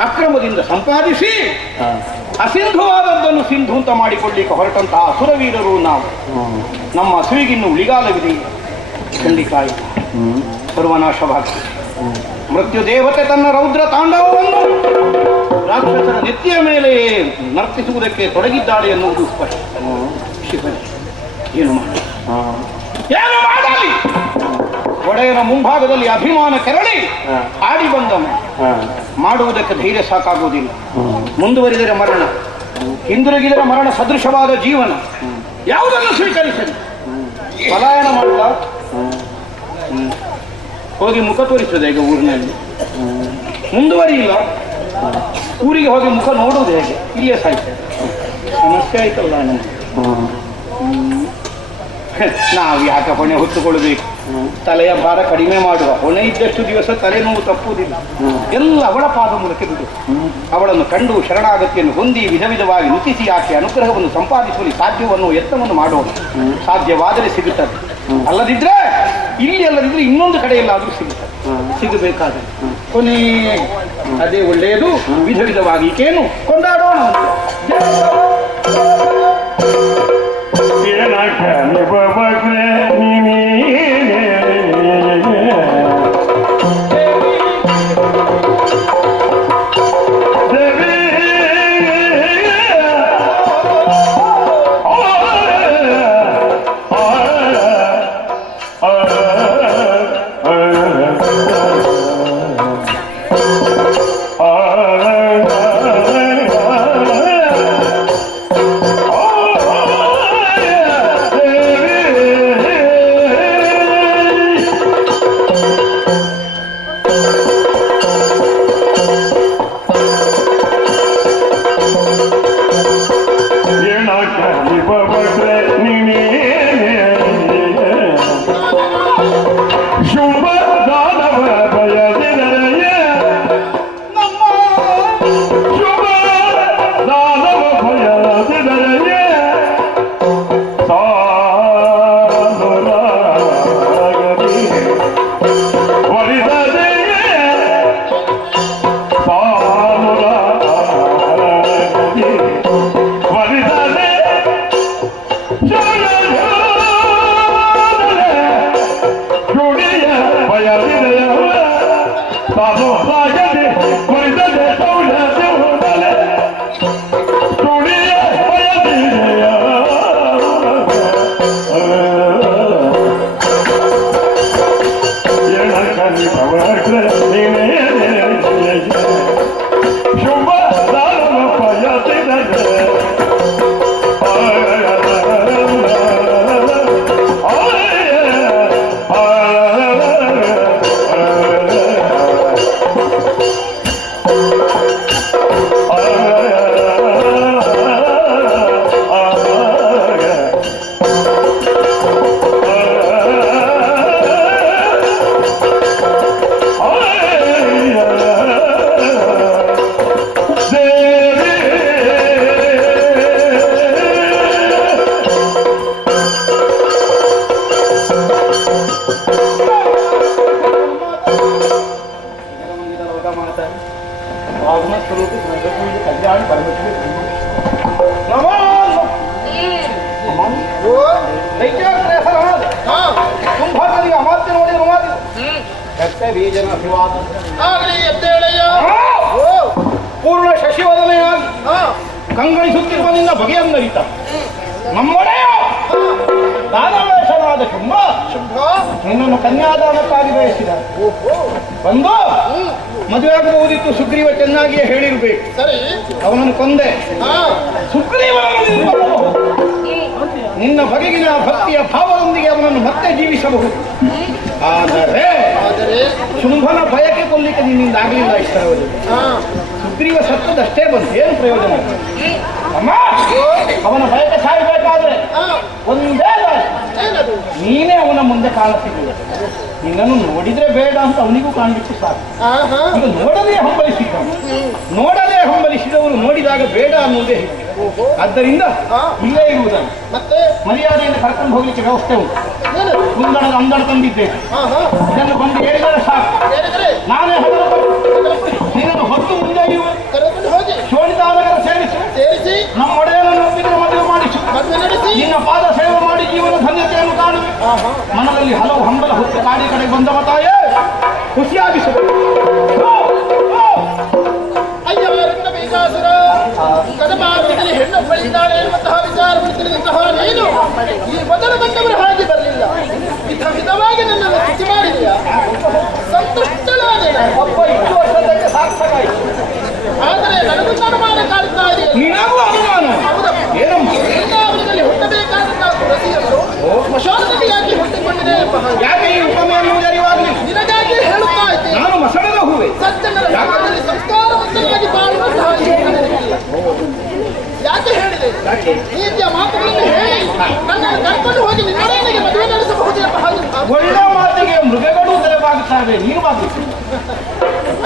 ಅಕ್ರಮದಿಂದ ಸಂಪಾದಿಸಿ ಅಸಿಂಧುವಾದದ್ದನ್ನು ಸಿಂಧು ಅಂತ ಮಾಡಿಕೊಳ್ಳಿಕ್ಕೆ ಹೊರಟಂತಹ ಅಸುರವೀರರು ನಾವು. ನಮ್ಮ ಹಸುವಿಗಿನ್ನು ಉಳಿಗಾಲವಿದೆ, ಖಂಡಿತ ಸರ್ವನಾಶವಾಗ್ತದೆ. ಮೃತ್ಯು ದೇವತೆ ತನ್ನ ರೌದ್ರ ತಾಂಡವವನ್ನು ರಾಕ್ಷಸರ ನೆತ್ತಿಯ ಮೇಲೆ ನರ್ತಿಸುವುದಕ್ಕೆ ತೊಡಗಿದ್ದಾಳೆ ಎನ್ನುವುದು ಸ್ಪಷ್ಟ. ಶಿವನೇ ಏನು ಮಾಡಿ ಏನು ಮಾಡಲಿ? ಒಡೆಯನ ಮುಂಭಾಗದಲ್ಲಿ ಅಭಿಮಾನ ಕೆರಳಿ ಆಡಿ ಬಂದನು. ಮಾಡುವುದಕ್ಕೆ ಧೈರ್ಯ ಸಾಕಾಗುವುದಿಲ್ಲ. ಮುಂದುವರಿದರೆ ಮರಣ, ಹಿಂದಿರುಗಿದರೆ ಮರಣ ಸದೃಶವಾದ ಜೀವನ. ಯಾವುದನ್ನು ಸ್ವೀಕರಿಸಲಿ? ಪಲಾಯನ ಮಾಡುವ, ಹೋಗಿ ಮುಖ ತೋರಿಸುವುದು ಈಗ ಊರಿನಲ್ಲಿ. ಮುಂದುವರಿಯಿಲ್ಲ, ಊರಿಗೆ ಹೋಗಿ ಮುಖ ನೋಡುವುದು ಹೇಗೆ? ಇಲ್ಲೇ ಸಾಯ್ತೇವೆ. ಸಮಸ್ಯೆ ಆಯ್ತಲ್ಲ ನನಗೆ. ನಾವು ಯಾಕೆ ಹೊಣೆ ಹೊತ್ತುಕೊಳ್ಳಬೇಕು? ತಲೆಯ ಭಾರ ಕಡಿಮೆ ಮಾಡುವ. ಹೊಣೆ ಇದ್ದಷ್ಟು ದಿವಸ ತಲೆನೋವು ತಪ್ಪುವುದಿಲ್ಲ. ಎಲ್ಲ ಅವಳ ಪಾದ ಮೂಲಕ ಬಿಡು. ಅವಳನ್ನು ಕಂಡು ಶರಣಾಗತಿಯನ್ನು ಹೊಂದಿ ವಿಧ ವಿಧವಾಗಿ ನುತಿಸಿ ಆಕೆ ಅನುಗ್ರಹವನ್ನು ಸಂಪಾದಿಸುವಲ್ಲಿ ಸಾಧ್ಯವನ್ನು ಯತ್ನವನ್ನು ಮಾಡೋಣ. ಸಾಧ್ಯವಾದರೆ ಸಿಗುತ್ತದೆ, ಅಲ್ಲದಿದ್ರೆ ಇಲ್ಲಿ ಅಲ್ಲದಿದ್ರೆ ಇನ್ನೊಂದು ಕಡೆಯಲ್ಲಾದರೂ ಸಿಗುತ್ತದೆ. ಸಿಗಬೇಕಾದರೆ ಕೊನೆ ಅದೇ ಒಳ್ಳೆಯದು. ವಿಧ ವಿಧವಾಗಿ ಈಕೆಯನ್ನು ಕೊಂಡಾಡೋಣ. ಪೂರ್ಣ ಶಶಿವದನೆಯಾಗಿ ಕಂಗಳಿಸುತ್ತಿರುವ ನಿನ್ನ ಬಗೆಯನ್ನರಿತ ನಮ್ಮೊಡೆಯ ದಾನವೇಶನಾದ ಶುಂಭ ನಿನ್ನನ್ನು ಕನ್ಯಾದಾನಕ್ಕಾಗಿ ಬಯಸಿದ. ಬಂದು ಮದುವೆಯಾಗಬಹುದಿತ್ತು. ಸುಗ್ರೀವ ಚೆನ್ನಾಗಿಯೇ ಹೇಳಿರ್ಬೇಕು. ಸರಿ, ಅವನನ್ನು ಕೊಂದೆ. ಸುಗ್ರೀವನನ್ನು ನಿನ್ನ ಬಗೆಗಿನ ಭಕ್ತಿಯ ಭಾವದೊಂದಿಗೆ ಅವನನ್ನು ಮತ್ತೆ ಜೀವಿಸಬಹುದು. ಆದರೆ ಶುಂಭನ ಭಯಕ್ಕೆ ಕೊಲ್ಲಿಕ್ಕೆ ನಿನ್ನಿಂದ ಆಗಲಿಲ್ಲ. ಇಷ್ಟರವರೆಗೆ ಸುಗ್ರೀವ ಸತ್ತದಷ್ಟೇ ಬಂತು. ಏನು ಪ್ರಯೋಜನ? ಅಮ್ಮ, ಅವನ ಭಯಕ್ಕೆ ಸಾಯಬೇಕಾದ್ರೆ ಒಂದೇ ನೀನೇ ಅವನ ಮುಂದೆ ಕಾಣುತ್ತಿಲ್ಲ. ನಿನ್ನನ್ನು ನೋಡಿದ್ರೆ ಬೇಡ ಅಂತ ಅವನಿಗೂ ಕಾಣಲಿಕ್ಕೆ ಸಾಕು. ಈಗ ನೋಡದೇ ಹಂಬಲಿಸಿದವರು ನೋಡಿದಾಗ ಬೇಡ ಅನ್ನುವುದೇ. ಆದ್ದರಿಂದ ಇಲ್ಲೇ ಇರುವುದನ್ನು ಮತ್ತೆ ಮರ್ಯಾದೆಯಿಂದ ಕರ್ಕೊಂಡು ಹೋಗ್ಲಿಕ್ಕೆ ವ್ಯವಸ್ಥೆ ಉಂಟು. ಮುಂದಣದ ಅಂದಣ ತಂದಿದ್ದೇವೆ. ಇದನ್ನು ಬಂದು ಹೇಳಿದರೆ ಸಾಕು. ನಾನೇ ನಿನ್ನನ್ನು ಹೊತ್ತು ಮುಂದೆ ಹೋಗಿ ಶೋಣಿತಾನಗರ ಸೇರಿಸಿ ನಮ್ಮ ಒಡೆಯನನ್ನು ಒಪ್ಪಿದರೆ ಮದುವೆ ಮಾಡಿಸು. ನಿನ್ನ ಪಾದ ಸೇವೆ ಮಾಡಿ ಜೀವನ ಧನ್ಯತೆಯನ್ನು ಕಾಣುವೆ. ಮನದಲ್ಲಿ ಹಲವು ಹಂಬಲ ಹೊತ್ತು ಕಾಡಿ ಕಡೆಗೆ ಬಂದವ ತಾಯೇ ಖುಷಿಯಾಗಿಸಬೇಕು. ಹೆಣ್ಣೊಬ್ಬಳಿದ್ದಾಳೆ ಎನ್ನುವಂತಹ ವಿಚಾರವನ್ನು ತಿಳಿದಂತಹ ನೀನು ಈ ಮೊದಲು ಬಂದವರು ಹಾಗೆ ನನಗೊಂದು ಅನುಮಾನ ಕಾಡ್ತಾ ಇದೆ. ನಿನಗೂ ಅನುಮಾನ ಏನಮ್ಮ? ವೃಂದಾವನದಲ್ಲಿ ಹುಟ್ಟಬೇಕಾದಂತಹ ತುಳಸಿಯನ್ನು ಸ್ಮಶಾನದಲ್ಲಿ ಯಾಕೆ ಹುಟ್ಟಿಕೊಂಡಿದೆ ಎಂಬ ಹಾಗೆ. ಯಾಕೆ ಈ ಉಪಮೆಯನ್ನು ಜರಿವಾಗಲಿ? ನಿನಗಾಗಿ ಹೇಳುತ್ತಾ ಇದ್ದೆ. ನಾನು ಮಸಣದ ಹೂವೆ. ಸಜ್ಜನರ ಸಮಾಜದಲ್ಲಿ ಸಂಸ್ಕಾರವಂತನಾಗಿ ಬಾಳುವಂತಹ ಜೀವನ ನನಗಿಲ್ಲ. ಯಾಕೆ ಹೇಳಿದೆ? ನೀತಿಯ ಮಾತುಗಳನ್ನು ಹೇಳಿ ನನ್ನನ್ನು ಕರ್ಕೊಂಡು ಹೋಗಿ ನಿನ್ನೊಡನೆಗೆ ಮದುವೆ ನಡೆಸಬಹುದು ಎಂಬ ಹಾಗೆ. ಒಳ್ಳೆ ಮಾತಿಗೆ ಮೃಗಗಳು ತೆರವಾಗುತ್ತವೆ, ನೀನು ಮಾತು.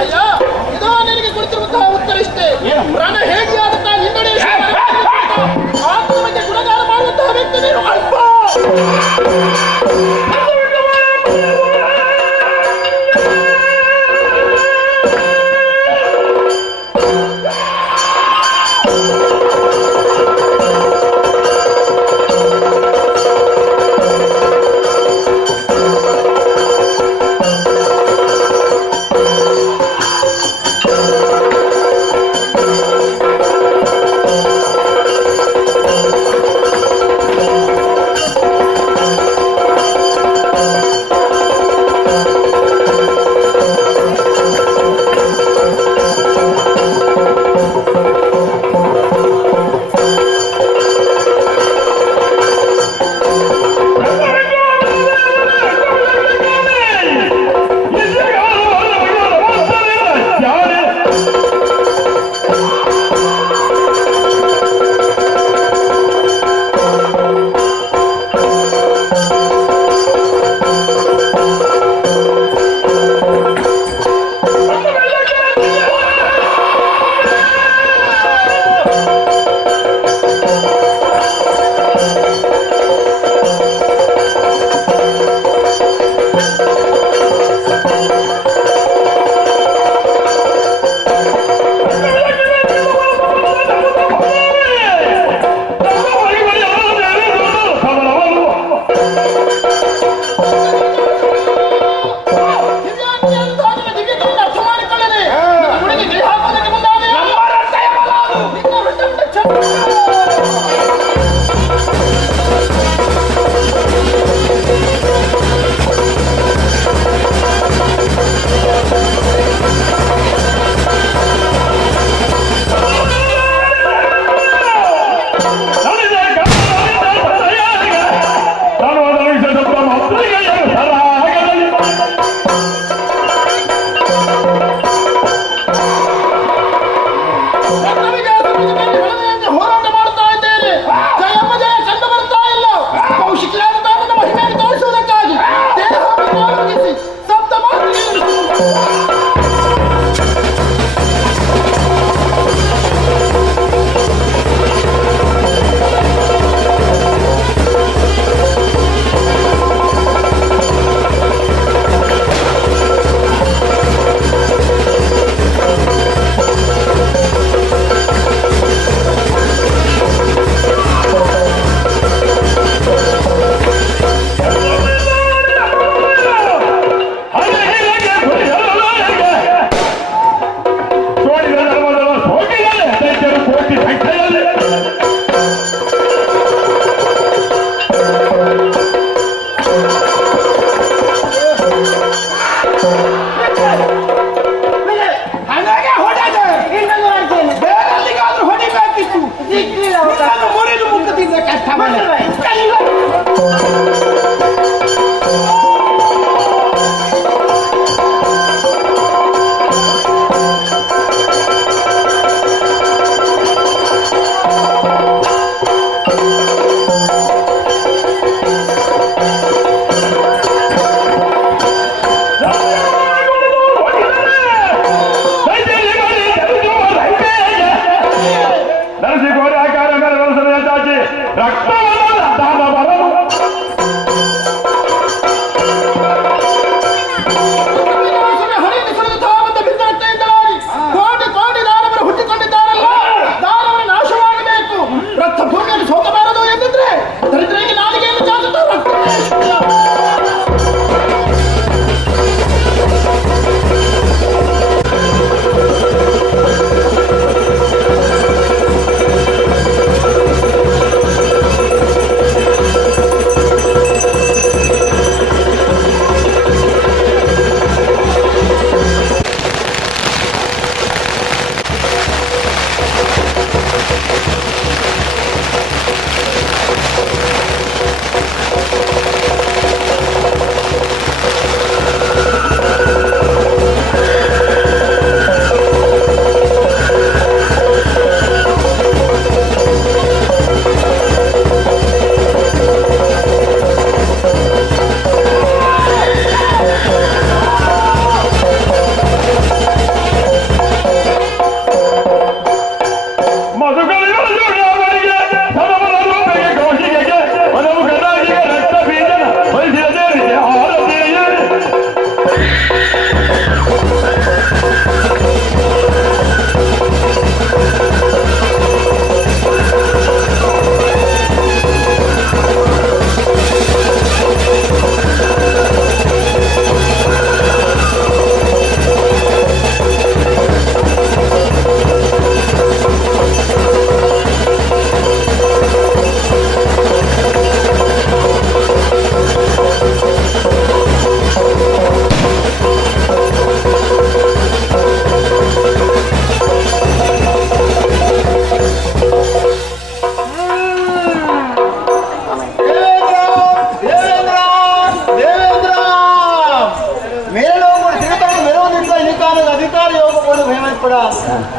ಅಯ್ಯ, ಇದೋ ನಿನಗೆ ಕೊಡ್ತಿರುವಂತಹ ಉತ್ತರ ಇಷ್ಟೇ. ಏನಮ್ಮ? ಪ್ರಾಣ ಹೇಗೆ ಆಗುತ್ತಾ ನಿನ್ನೊಡೆ ಆತ್ಮಕ್ಕೆ ಗುಣಗಾನ ಮಾಡುವಂತಹ ವ್ಯಕ್ತಿ ನೀನು ಅಲ್ಪ.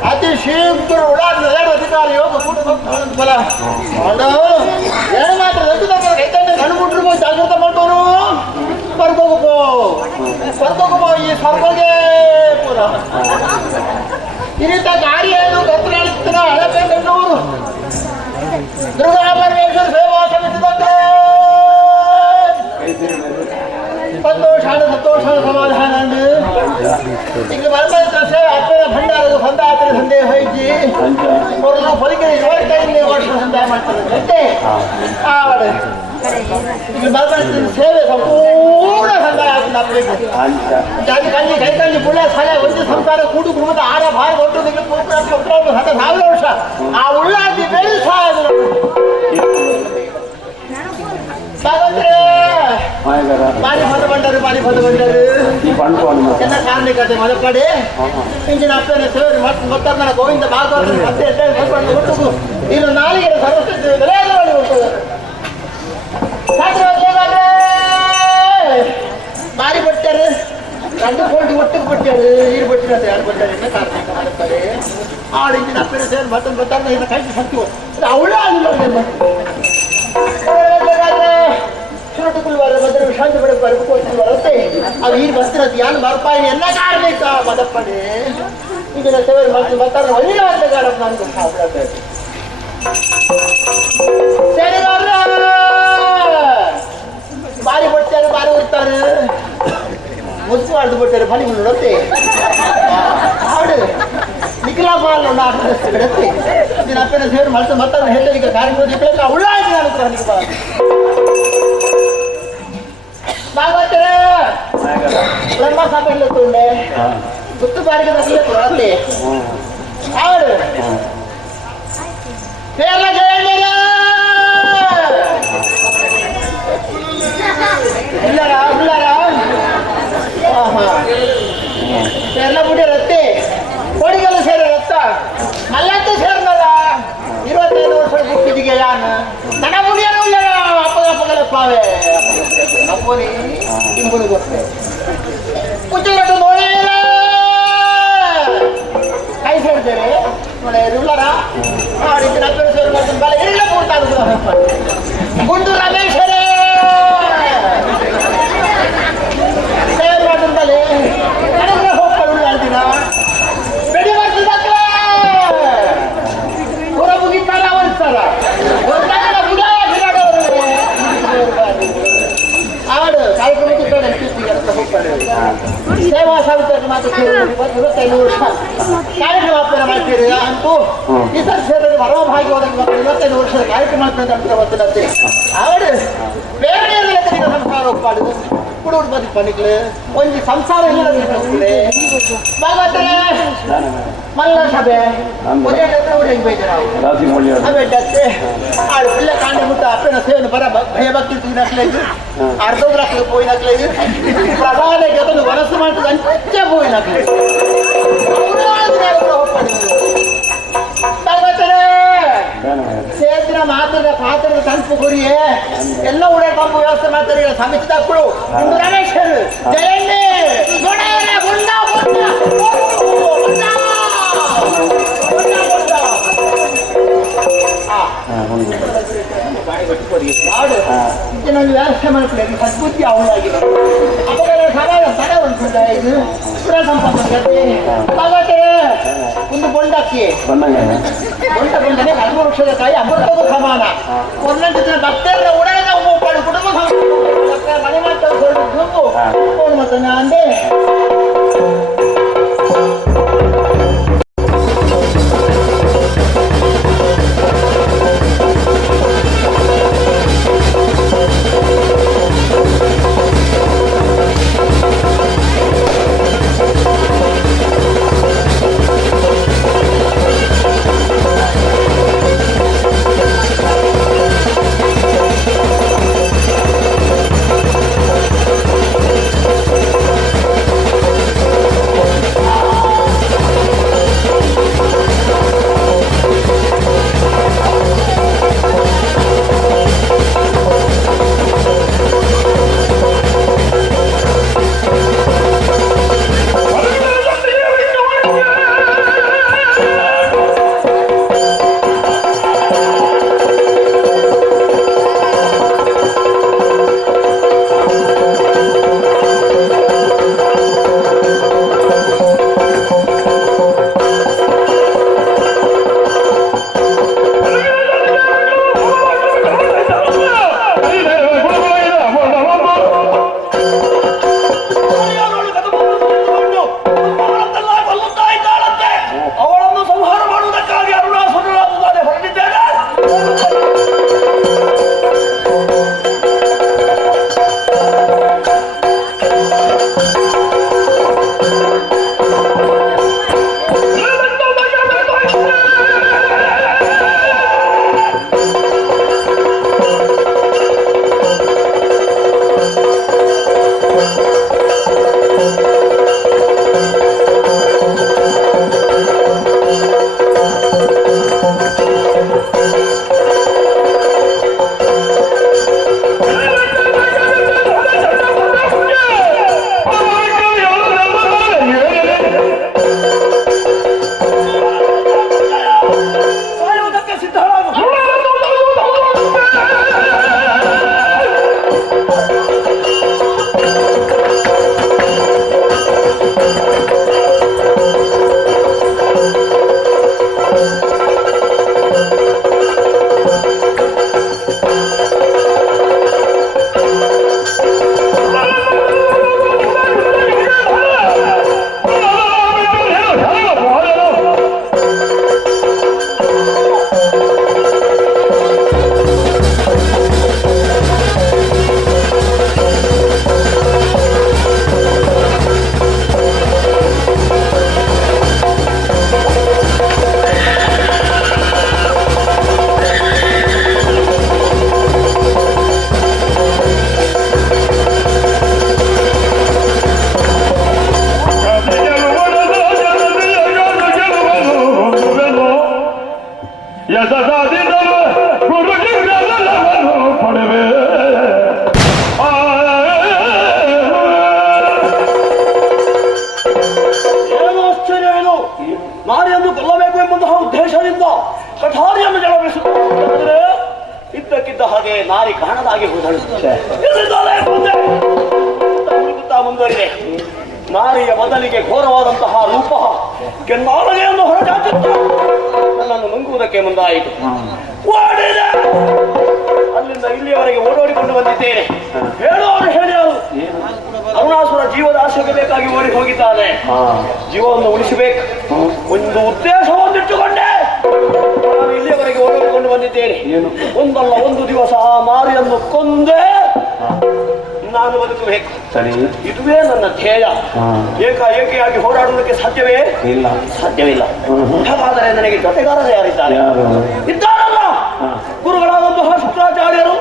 ಅತಿ ಶೀಘ್ರ ಉಡಾದ ಅಧಿಕಾರಿ ಯೋಗ ಫಲ ಏನು ಮಾತ್ರ ರೈತಂದ್ರೆ ಕಣ್ಬಿಟ್ರು ಜಾಗೃತ ಮಾಡ್ತವನು ಸ್ವರ್ಗೋ ಈ ಸ್ವರ್ಗಗೆ ಪೂರ ಈ ರೀತ ಗಾಡಿ ಏನು ಗದ್ದಲಾಡಿಸ್ತಾರ ಹಳಬೇಕನ್ನೋರು ದುರ್ಗಾಪರಮೇಶ್ವರ ಸೇವಾ ಸಮಿತಿದಂತೆ ಸಂತೋಷ ಸಮಾಧಾನ ಈಗ ಬರ್ಬಾರ್ದು ಸೇವೆ ಅಪ್ಪನ ಭಂಡಾರದ ಸಂದಾತರ ಸಂದೇಹ ಐತಿ ಅವ್ರನ್ನ ಹೊಲಿಗೆ 25 ವರ್ಷ ಸಂದಾಯ ಮಾಡ್ತಾರೆ ಈಗ ಬರ್ಬಾರ್ದು ಸೇವೆ ಸಂಪೂರ್ಣ ಸಂದಾಯ ಆಗ್ತದೆ ಅಪ್ಪನಿಗೆ ಕೈ ಕೈ ಪುಳ್ಳ ಸಲ ಒಂದು ಸಂಸಾರ ಕೂಡು ಕುಟುಂಬದ ಆರ ಭಾರ ದೊಡ್ಡ ಸಾವಿರ ವರ್ಷ ಆ ಉಳ್ಳಾದಿ ಬೇರೆ ಸಾಯೋದು ಪಾನಿ ಪದ ಬಂಡರು ಎಲ್ಲ ಕಾರ್ಮಿಕತೆ ಮದಪಡಿ ಇಂಜಿನ ಅಪ್ಪನ ಸೇರಿ ಮೊತ್ತ ಗೋವಿಂದ ಭಾಗವತ ಮತ್ತೆ ಒಟ್ಟು ಇನ್ನು ನಾಲಿಗೆ ಸರ್ವಸ್ವತಿ ಬಾರಿ ಬಿಡ್ತಾರೆ 2 ಕೋಟಿ ಒಟ್ಟಿಗೆ ಬಿಡ್ತಾರೆ ನೀರು ಬಿಟ್ಟಿರೋದು 2 ಬಿಡ್ತಾರೆ ಕಾರ್ಮಿಕ ಮದಪಡಿ ಆಡು ಇಂಜಿನ ಅಪ್ಪನ ಸೇರಿ ಮತ್ತೊಂದು ಬರ್ತಾರೆ ಇನ್ನು ಕೈ ಶಕ್ತಿ ಅವಳ ಮೊದಲು ವಿಶ್ರಾಂತಿ ಪಡೆದು ಬರತ್ತೆ ಅವು ಈಗ ಬರ್ತಿರೋದು ಏನು ಬರ್ಪಾಯಿ ಎಲ್ಲ ಕಾರ್ಮಿಕ ಮದಪ್ಪಡಿ ಈಗಿನ ಸೇವೆ ಬರ್ತಾರೆ ಒಳ್ಳೆ ಗಾರಪ್ಪ ನಮ್ಗೆ ಬಾರಿ ಬಿಡ್ತಾರೆ ಬಾರಿ ಉಡ್ತಾರೆ ಮುಚ್ಚು ಆಡ್ದು ಬಿಡ್ತಾರೆ ಬಲಿ ನೋಡತ್ತೆ ಆಡು ನಿಖಿಲಾಪಾಲ್ ಬಿಡತ್ತೆ ಇದನ್ನ ಅಪ್ಪನ ಸೇವೆ ಮಾಡ್ತಾ ಮತ್ತ ಹೇಳ ಈಗ ಕಾರ್ಯಕ್ರಮ ಉಳ್ಳ ಭಾಗವತರೇ ಬ್ರಹ್ಮ ಸಭೆಯಲ್ಲಿ ತುಂಡೆ ಗುತ್ತು ಬಾರಿಗೆ ಕೊಡತ್ತೆ ಆಡು ಕೇರಳ ಜಯಣ್ಣ ಇಲ್ಲರ ಕೇರಳ ಬುಡಿ ರತ್ತೆ ಕೊಡಿಗೆಲ್ಲ ಸೇರಿ ರತ್ತ ಅಲ್ಲಂತೆ ಸೇರ್ನಲ್ಲ 25 ವರ್ಷ ಹುಟ್ಟಿದಿಗೆ ಯಾನು ನನ್ನ ಮುಗಿಯನು ಇಲ್ಲ ಅಪ್ಪಗಲ ಪಾವೆ ಅಪ್ಪನಿ ಇಂಬುದು ಗೊತ್ತೇ ಕುಚ್ಚರಟ್ಟು ನೋಡೇ ಇಲ್ಲ ಕೈ ಸೇರ್ತಾರೆ ನೋಡೇ ಉಳ್ಳರ ಆಡಿದ್ದು ನಪ್ಪರ ಸೇರು ಮಾಡ್ಕೊಂಡು ಬಲ ಎಲ್ಲ ಕೂರ್ತಾಗ ಗುಂಡು ರಮೇಶ್ವರೇ ಸೇರು ಮಾಡ್ಕೊಂಡು ಬಲೆ ನನಗೆ ಹೋಗ್ತಾರೆ ಉಳ್ಳಾಡ್ತೀನ ಬೆಡಿ ಮಾಡ್ತಿದ್ದಕ್ಕ ಹೊರ ಮುಗಿತಾರ ಅವರಿಸ್ತಾರ ಆಡು ಕಾರ್ಯಕ್ರಮಕ್ಕೆ ಸೇವಾ ಸಾವಿತ್ರಿ ಮಾತ್ರ 25 ವರ್ಷ ಕಾರ್ಯಕ್ರಮ ಅಪ್ಪನ ಮಾಡ್ತೀರಿ ಅಂತೂ ಈ ಸರ್ ಸೇರಿದ್ರೆ ಮರಭಾಗಿ ಹೋದಂಗೆ 25 ವರ್ಷದ ಕಾರ್ಯಕ್ರಮ ಅಂತ ಗೊತ್ತಿಲ್ಲತ್ತೆ ಆಡು ಬೇರೆ ಲೆಕ್ಕದಿಂದ ಸಂಸಾರ ಒಪ್ಪಾಡುದು ಕುಡುಡು ಬದಿ ಪಣಿಕ್ಲು ಒಂದು ಸಂಸಾರ ಇಲ್ಲ ಭಾಗವತರೇ ಮಲ್ಲ ಸಭೆ ಬೇಡತ್ತೆ ಆಡು ಪಿಳ್ಳೆ ಕಾಂಡೆ ಮುಟ್ಟ ಅಪ್ಪನ ಸೇವನೆ ಬರ ಭಯಭಕ್ತಿ ನಕ್ಲೇದು ಅರ್ಧದ ರಕ್ಲೆ ಪೋಯಿ ನಕ್ಲೇದು ಪ್ರಧಾನ ಜೊತೆ ವನಸ್ಸು ಮಾಡ್ತದೆ ಅಂಚೆ ಪೋಯಿ ನಕ್ಲೇದು ಸೇತಿನ ಮಾತ್ರ ಪಾತ್ರದ ತನಪು ಗುರಿಯೇ ಎಲ್ಲ ಉಡ ತಂಪು ವ್ಯವಸ್ಥೆ ಮಾಡ್ತಾರೆ ಸಮಿತಿ ತಕ್ಕಳು ರಮೇಶ್ವರ್ ಜಯಣ್ಣೆ ನಾನು ವ್ಯವಸ್ಥೆ ಮಾಡ್ತಾರೆ ಸದ್ಬುದ್ಧಿ ಅವಳಾಗಿದೆ ಅಪಘಾತ ಸರ ಉಂಟು ಇದು ಪುರ ಸಂಪತ್ತು ಒಂದು ಬೊಂಡಕ್ಕಿ ಬೊಂಡನೆ 13 ವರ್ಷದ ತಾಯಿ ಅಮೃತಕ್ಕೂ ಸಮಾನ ಒಂದೊಂದು ದಿನ ಭಕ್ತರ ಉಡಾದ ಕುಟುಂಬ ಮನೆ ಮಾಡ್ತಾರೆ ಫೋನ್ ಮಾಡ್ತಾನೆ ಅಂದೆ ಮಾರಿ ಕಾಣದಾಗಿ ಹೋದಳು. ಎಲ್ಲಿದ್ದಾಳೆ ಮುಂದೆ? ಹುಡುಕುತ್ತಾ ಮುಂದುವರಿದೆ. ಮಾರಿಯ ಬದಲಿಗೆ ಘೋರವಾದಂತಹ ರೂಪ ಕೆನ್ನಾಲಗೆಯನ್ನು ಹೊರಚಾಚುತ್ತಾ ನನ್ನನ್ನು ನುಂಗುವುದಕ್ಕೆ ಮುಂದಾಯಿತು. ಓಡಿದೆ. ಅಲ್ಲಿಂದ ಇಲ್ಲಿಯವರೆಗೆ ಓಡೋಡಿಕೊಂಡು ಬಂದಿದ್ದೇನೆ. ಹೇಳೋರು ಹೇಳಿದರು, ಅರುಣಾಸುರ ಜೀವದ ಆಶೆಗೆ ಬೇಕಾಗಿ ಓಡಿ ಹೋಗಿದ್ದಾನೆ. ಜೀವವನ್ನು ಉಳಿಸಬೇಕು ಒಂದು ಉದ್ದೇಶ ಹೊಂದಿಟ್ಟುಕೊಂಡೆ ನಾನು ಇಲ್ಲಿಯವರೆಗೆ ಓಡೋಡಿಕೊಂಡು ಬಂದಿದ್ದೇನೆ. ಒಂದಲ್ಲ ಒಂದು ದಿವಸ ಆ ಮಾರಿಯನ್ನು ಕೊಂದೇ ನಾನು ಬದುಕಬೇಕು. ಇದುವೇ ನನ್ನ ಧ್ಯೇಯ. ಏಕಾಏಕಿಯಾಗಿ ಹೋರಾಡುವುದಕ್ಕೆ ಸಾಧ್ಯವೇ ಇಲ್ಲ, ಸಾಧ್ಯವಿಲ್ಲ. ಹಾಗಾದರೆ ನನಗೆ ಜೊತೆಗಾರರೇ ಯಾರಿದ್ದಾರೆ? ಇದ್ದಾರಲ್ಲ, ಗುರುಗಳಾದಂತಹ ಶುಕ್ರಾಚಾರ್ಯರು.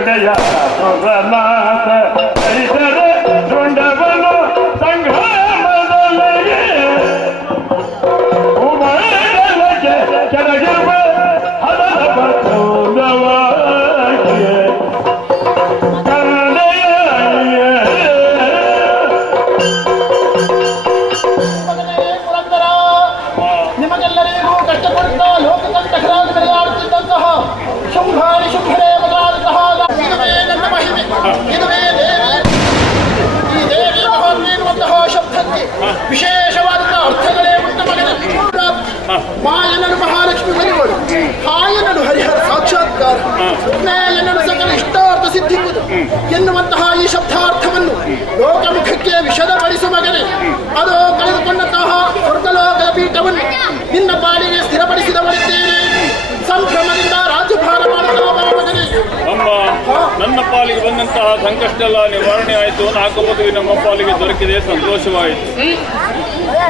ಗಂಗೆಯ ಪ್ರಭನಾಥ ರೈತರೆ ರುಂಡವನು ಸಂಗ್ರಾಮದಲ್ಲಿಗೆ ಉಮರಕ್ಕೆ ಕೆಳಗಿರುವ ಹದದ ಬಸವನವಾಗಿಯೇ ನಿಮಗೆಲ್ಲರಿಗೂ ಕಷ್ಟಪಡುತ್ತಾ ಲೋಕಕಂಟಕರಾಗಿ ಮೆರೆದಾಡುತ್ತಿದ್ದಂತಹ ಶುಂಭಾರಿ ಶುಂಭರೇ ಮೊದಲಾದಂತಹ ಇದುವೇ ನನ್ನ ಮಹಿಮೆ, ಇದುವೇ ದೇವಿ. ಈ ದೇವಿ ಮಹಾತ್ಮೆ ಎನ್ನುವಂತಹ ಶಬ್ದಕ್ಕೆ ವಿಶೇಷವಾದಂತಹ ಅರ್ಥಗಳೇ ಉಂಟು ಮಗನೇ. ಮಾಯನನು ಮಹಾಲಕ್ಷ್ಮಿ ಮರಿಗಳು, ಹಾಯನನು ಹರಿಹರ ಸಾಕ್ಷಾತ್ಕಾರ, ಜ್ಞಾಯನನು ಸಕಲ ಇಷ್ಟಾರ್ಥ ಸಿದ್ಧಿಸುವುದು ಎನ್ನುವಂತಹ ಈ ಶಬ್ದಾರ್ಥವನ್ನು ಲೋಕಮುಖಕ್ಕೆ ವಿಷದಪಡಿಸುವ ಮಗನೇ. ಅದು ಕಳೆದುಕೊಂಡಂತಹ ಸ್ವರ್ಗಲೋಕದ ಪೀಠವನ್ನು ನಿನ್ನ ಪಾಲಿಗೆ ಸ್ಥಿರಪಡಿಸಿದವಳಿದ್ದೇನೆ. ಸಂಭ್ರಮದಿಂದ ರಾಜ್ಯಭಾರ ಮಾಡುವ ಮಗನೇ. ಅಮ್ಮ, ನನ್ನ ಪಾಲಿಗೆ ಬಂದಂತಹ ಸಂಕಷ್ಟ ಎಲ್ಲ ನಿವಾರಣೆ ಆಯಿತು. ನಾಲ್ಕು ಮದುವೆ ನಮ್ಮ ಪಾಲಿಗೆ ದೊರಕಿದೆ, ಸಂತೋಷವಾಯಿತು.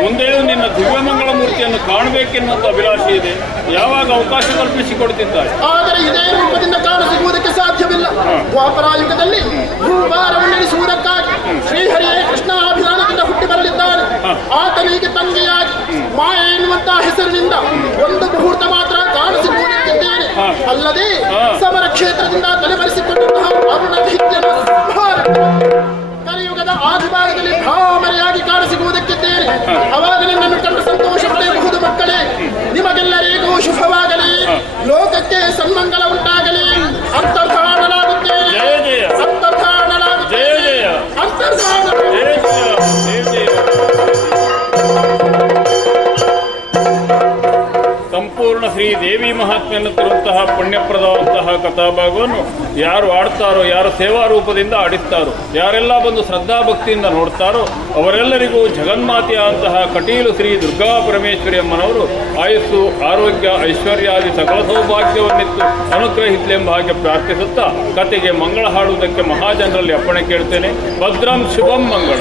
ಮುಂದೆಯೂ ನಿನ್ನ ದಿವ್ಯಮಂಗಳ ಮೂರ್ತಿಯನ್ನು ಕಾಣಬೇಕೆನ್ನುವಂತ ಅಭಿಲಾಷೆ ಇದೆ. ಯಾವಾಗ ಅವಕಾಶ ಕಲ್ಪಿಸಿಕೊಡ್ತಿದ್ದಾರೆ. ಆದರೆ ಇದೇ ರೂಪದಿಂದ ಕಾಣ ಸಿಗುವುದಕ್ಕೆ ಸಾಧ್ಯವಿಲ್ಲ. ದ್ವಾಪರಾಯುಗದಲ್ಲಿ ಭೂಭಾರವನ್ನು ನಡೆಸುವುದಕ್ಕಾಗಿ ಶ್ರೀಹರಿಯೇ ಕೃಷ್ಣಾಭಿಧಾನದಿಂದ ಹುಟ್ಟಿ ಬರಲಿದ್ದಾನೆ. ಆತನಿಗೆ ತಂಗಿಯಾಗಿ ಮಾಯೆ ಎನ್ನುವಂತಹ ಹೆಸರಿನಿಂದ ಒಂದು ಮುಹೂರ್ತ ಮಾತ್ರ ಕಾಣ ಸಿಗುವುದಕ್ಕಿದ್ದೇನೆ. ಅಲ್ಲದೆ ಸಮರ ಕ್ಷೇತ್ರದಿಂದ ತಲೆಮರೆಸಿಕೊಂಡಂತಹ ಅರುಣ ದೈತ್ಯನ ಕಲಿಯುಗದ ಆದಿಭಾಗದಲ್ಲಿ ಭ್ರಾಮರಿಯಾಗಿ ಕಾಣಸಿಗುವುದಕ್ಕಿದ್ದೇನೆ. ಅವಾಗ ನಿನ್ನನ್ನು ಕಂಡು ಸಂತೋಷ ಪಡೆಯಬಹುದು ಮಕ್ಕಳೇ. ನಿಮಗೆಲ್ಲರಿಗೂ ಶುಭವಾಗಲಿ, ಲೋಕಕ್ಕೆ ಸನ್ಮಂಗಲ ಉಂಟಾಗಲಿ. ಅಂತರ್ಧಾನಲಾಗುತ್ತೇನೆ, ಅಂತರ್ಧಾನಲಾಗುತ್ತೇನೆ, ಸಂಪೂರ್ಣ ಶ್ರೀ ದೇವಿ ಮಹಾತ್ಮೆಯನ್ನು ತರುವಂತಹ ಪುಣ್ಯಪ್ರದವಂತಹ ಕಥಾಭಾಗವನ್ನು ಯಾರು ಆಡ್ತಾರೋ, ಯಾರು ಸೇವಾ ರೂಪದಿಂದ ಆಡಿಸ್ತಾರೋ, ಯಾರೆಲ್ಲ ಬಂದು ಶ್ರದ್ಧಾಭಕ್ತಿಯಿಂದ ನೋಡ್ತಾರೋ ಅವರೆಲ್ಲರಿಗೂ ಜಗನ್ಮಾತೆಯಾದಂತಹ ಕಟೀಲು ಶ್ರೀ ದುರ್ಗಾ ಪರಮೇಶ್ವರಿ ಅಮ್ಮನವರು ಆಯುಸ್ಸು, ಆರೋಗ್ಯ, ಐಶ್ವರ್ಯಾದಿ ಸಕಲ ಸೌಭಾಗ್ಯವನ್ನಿತ್ತು ಅನುಗ್ರಹಿಸಲೆಂಬ ಹಾಗೆ ಪ್ರಾರ್ಥಿಸುತ್ತಾ ಕತೆಗೆ ಮಂಗಳ ಹಾಡುವುದಕ್ಕೆ ಮಹಾಜನರಲ್ಲಿ ಅಪ್ಪಣೆ ಕೇಳ್ತೇನೆ. ಭದ್ರಂ ಶುಭಂ ಮಂಗಳ.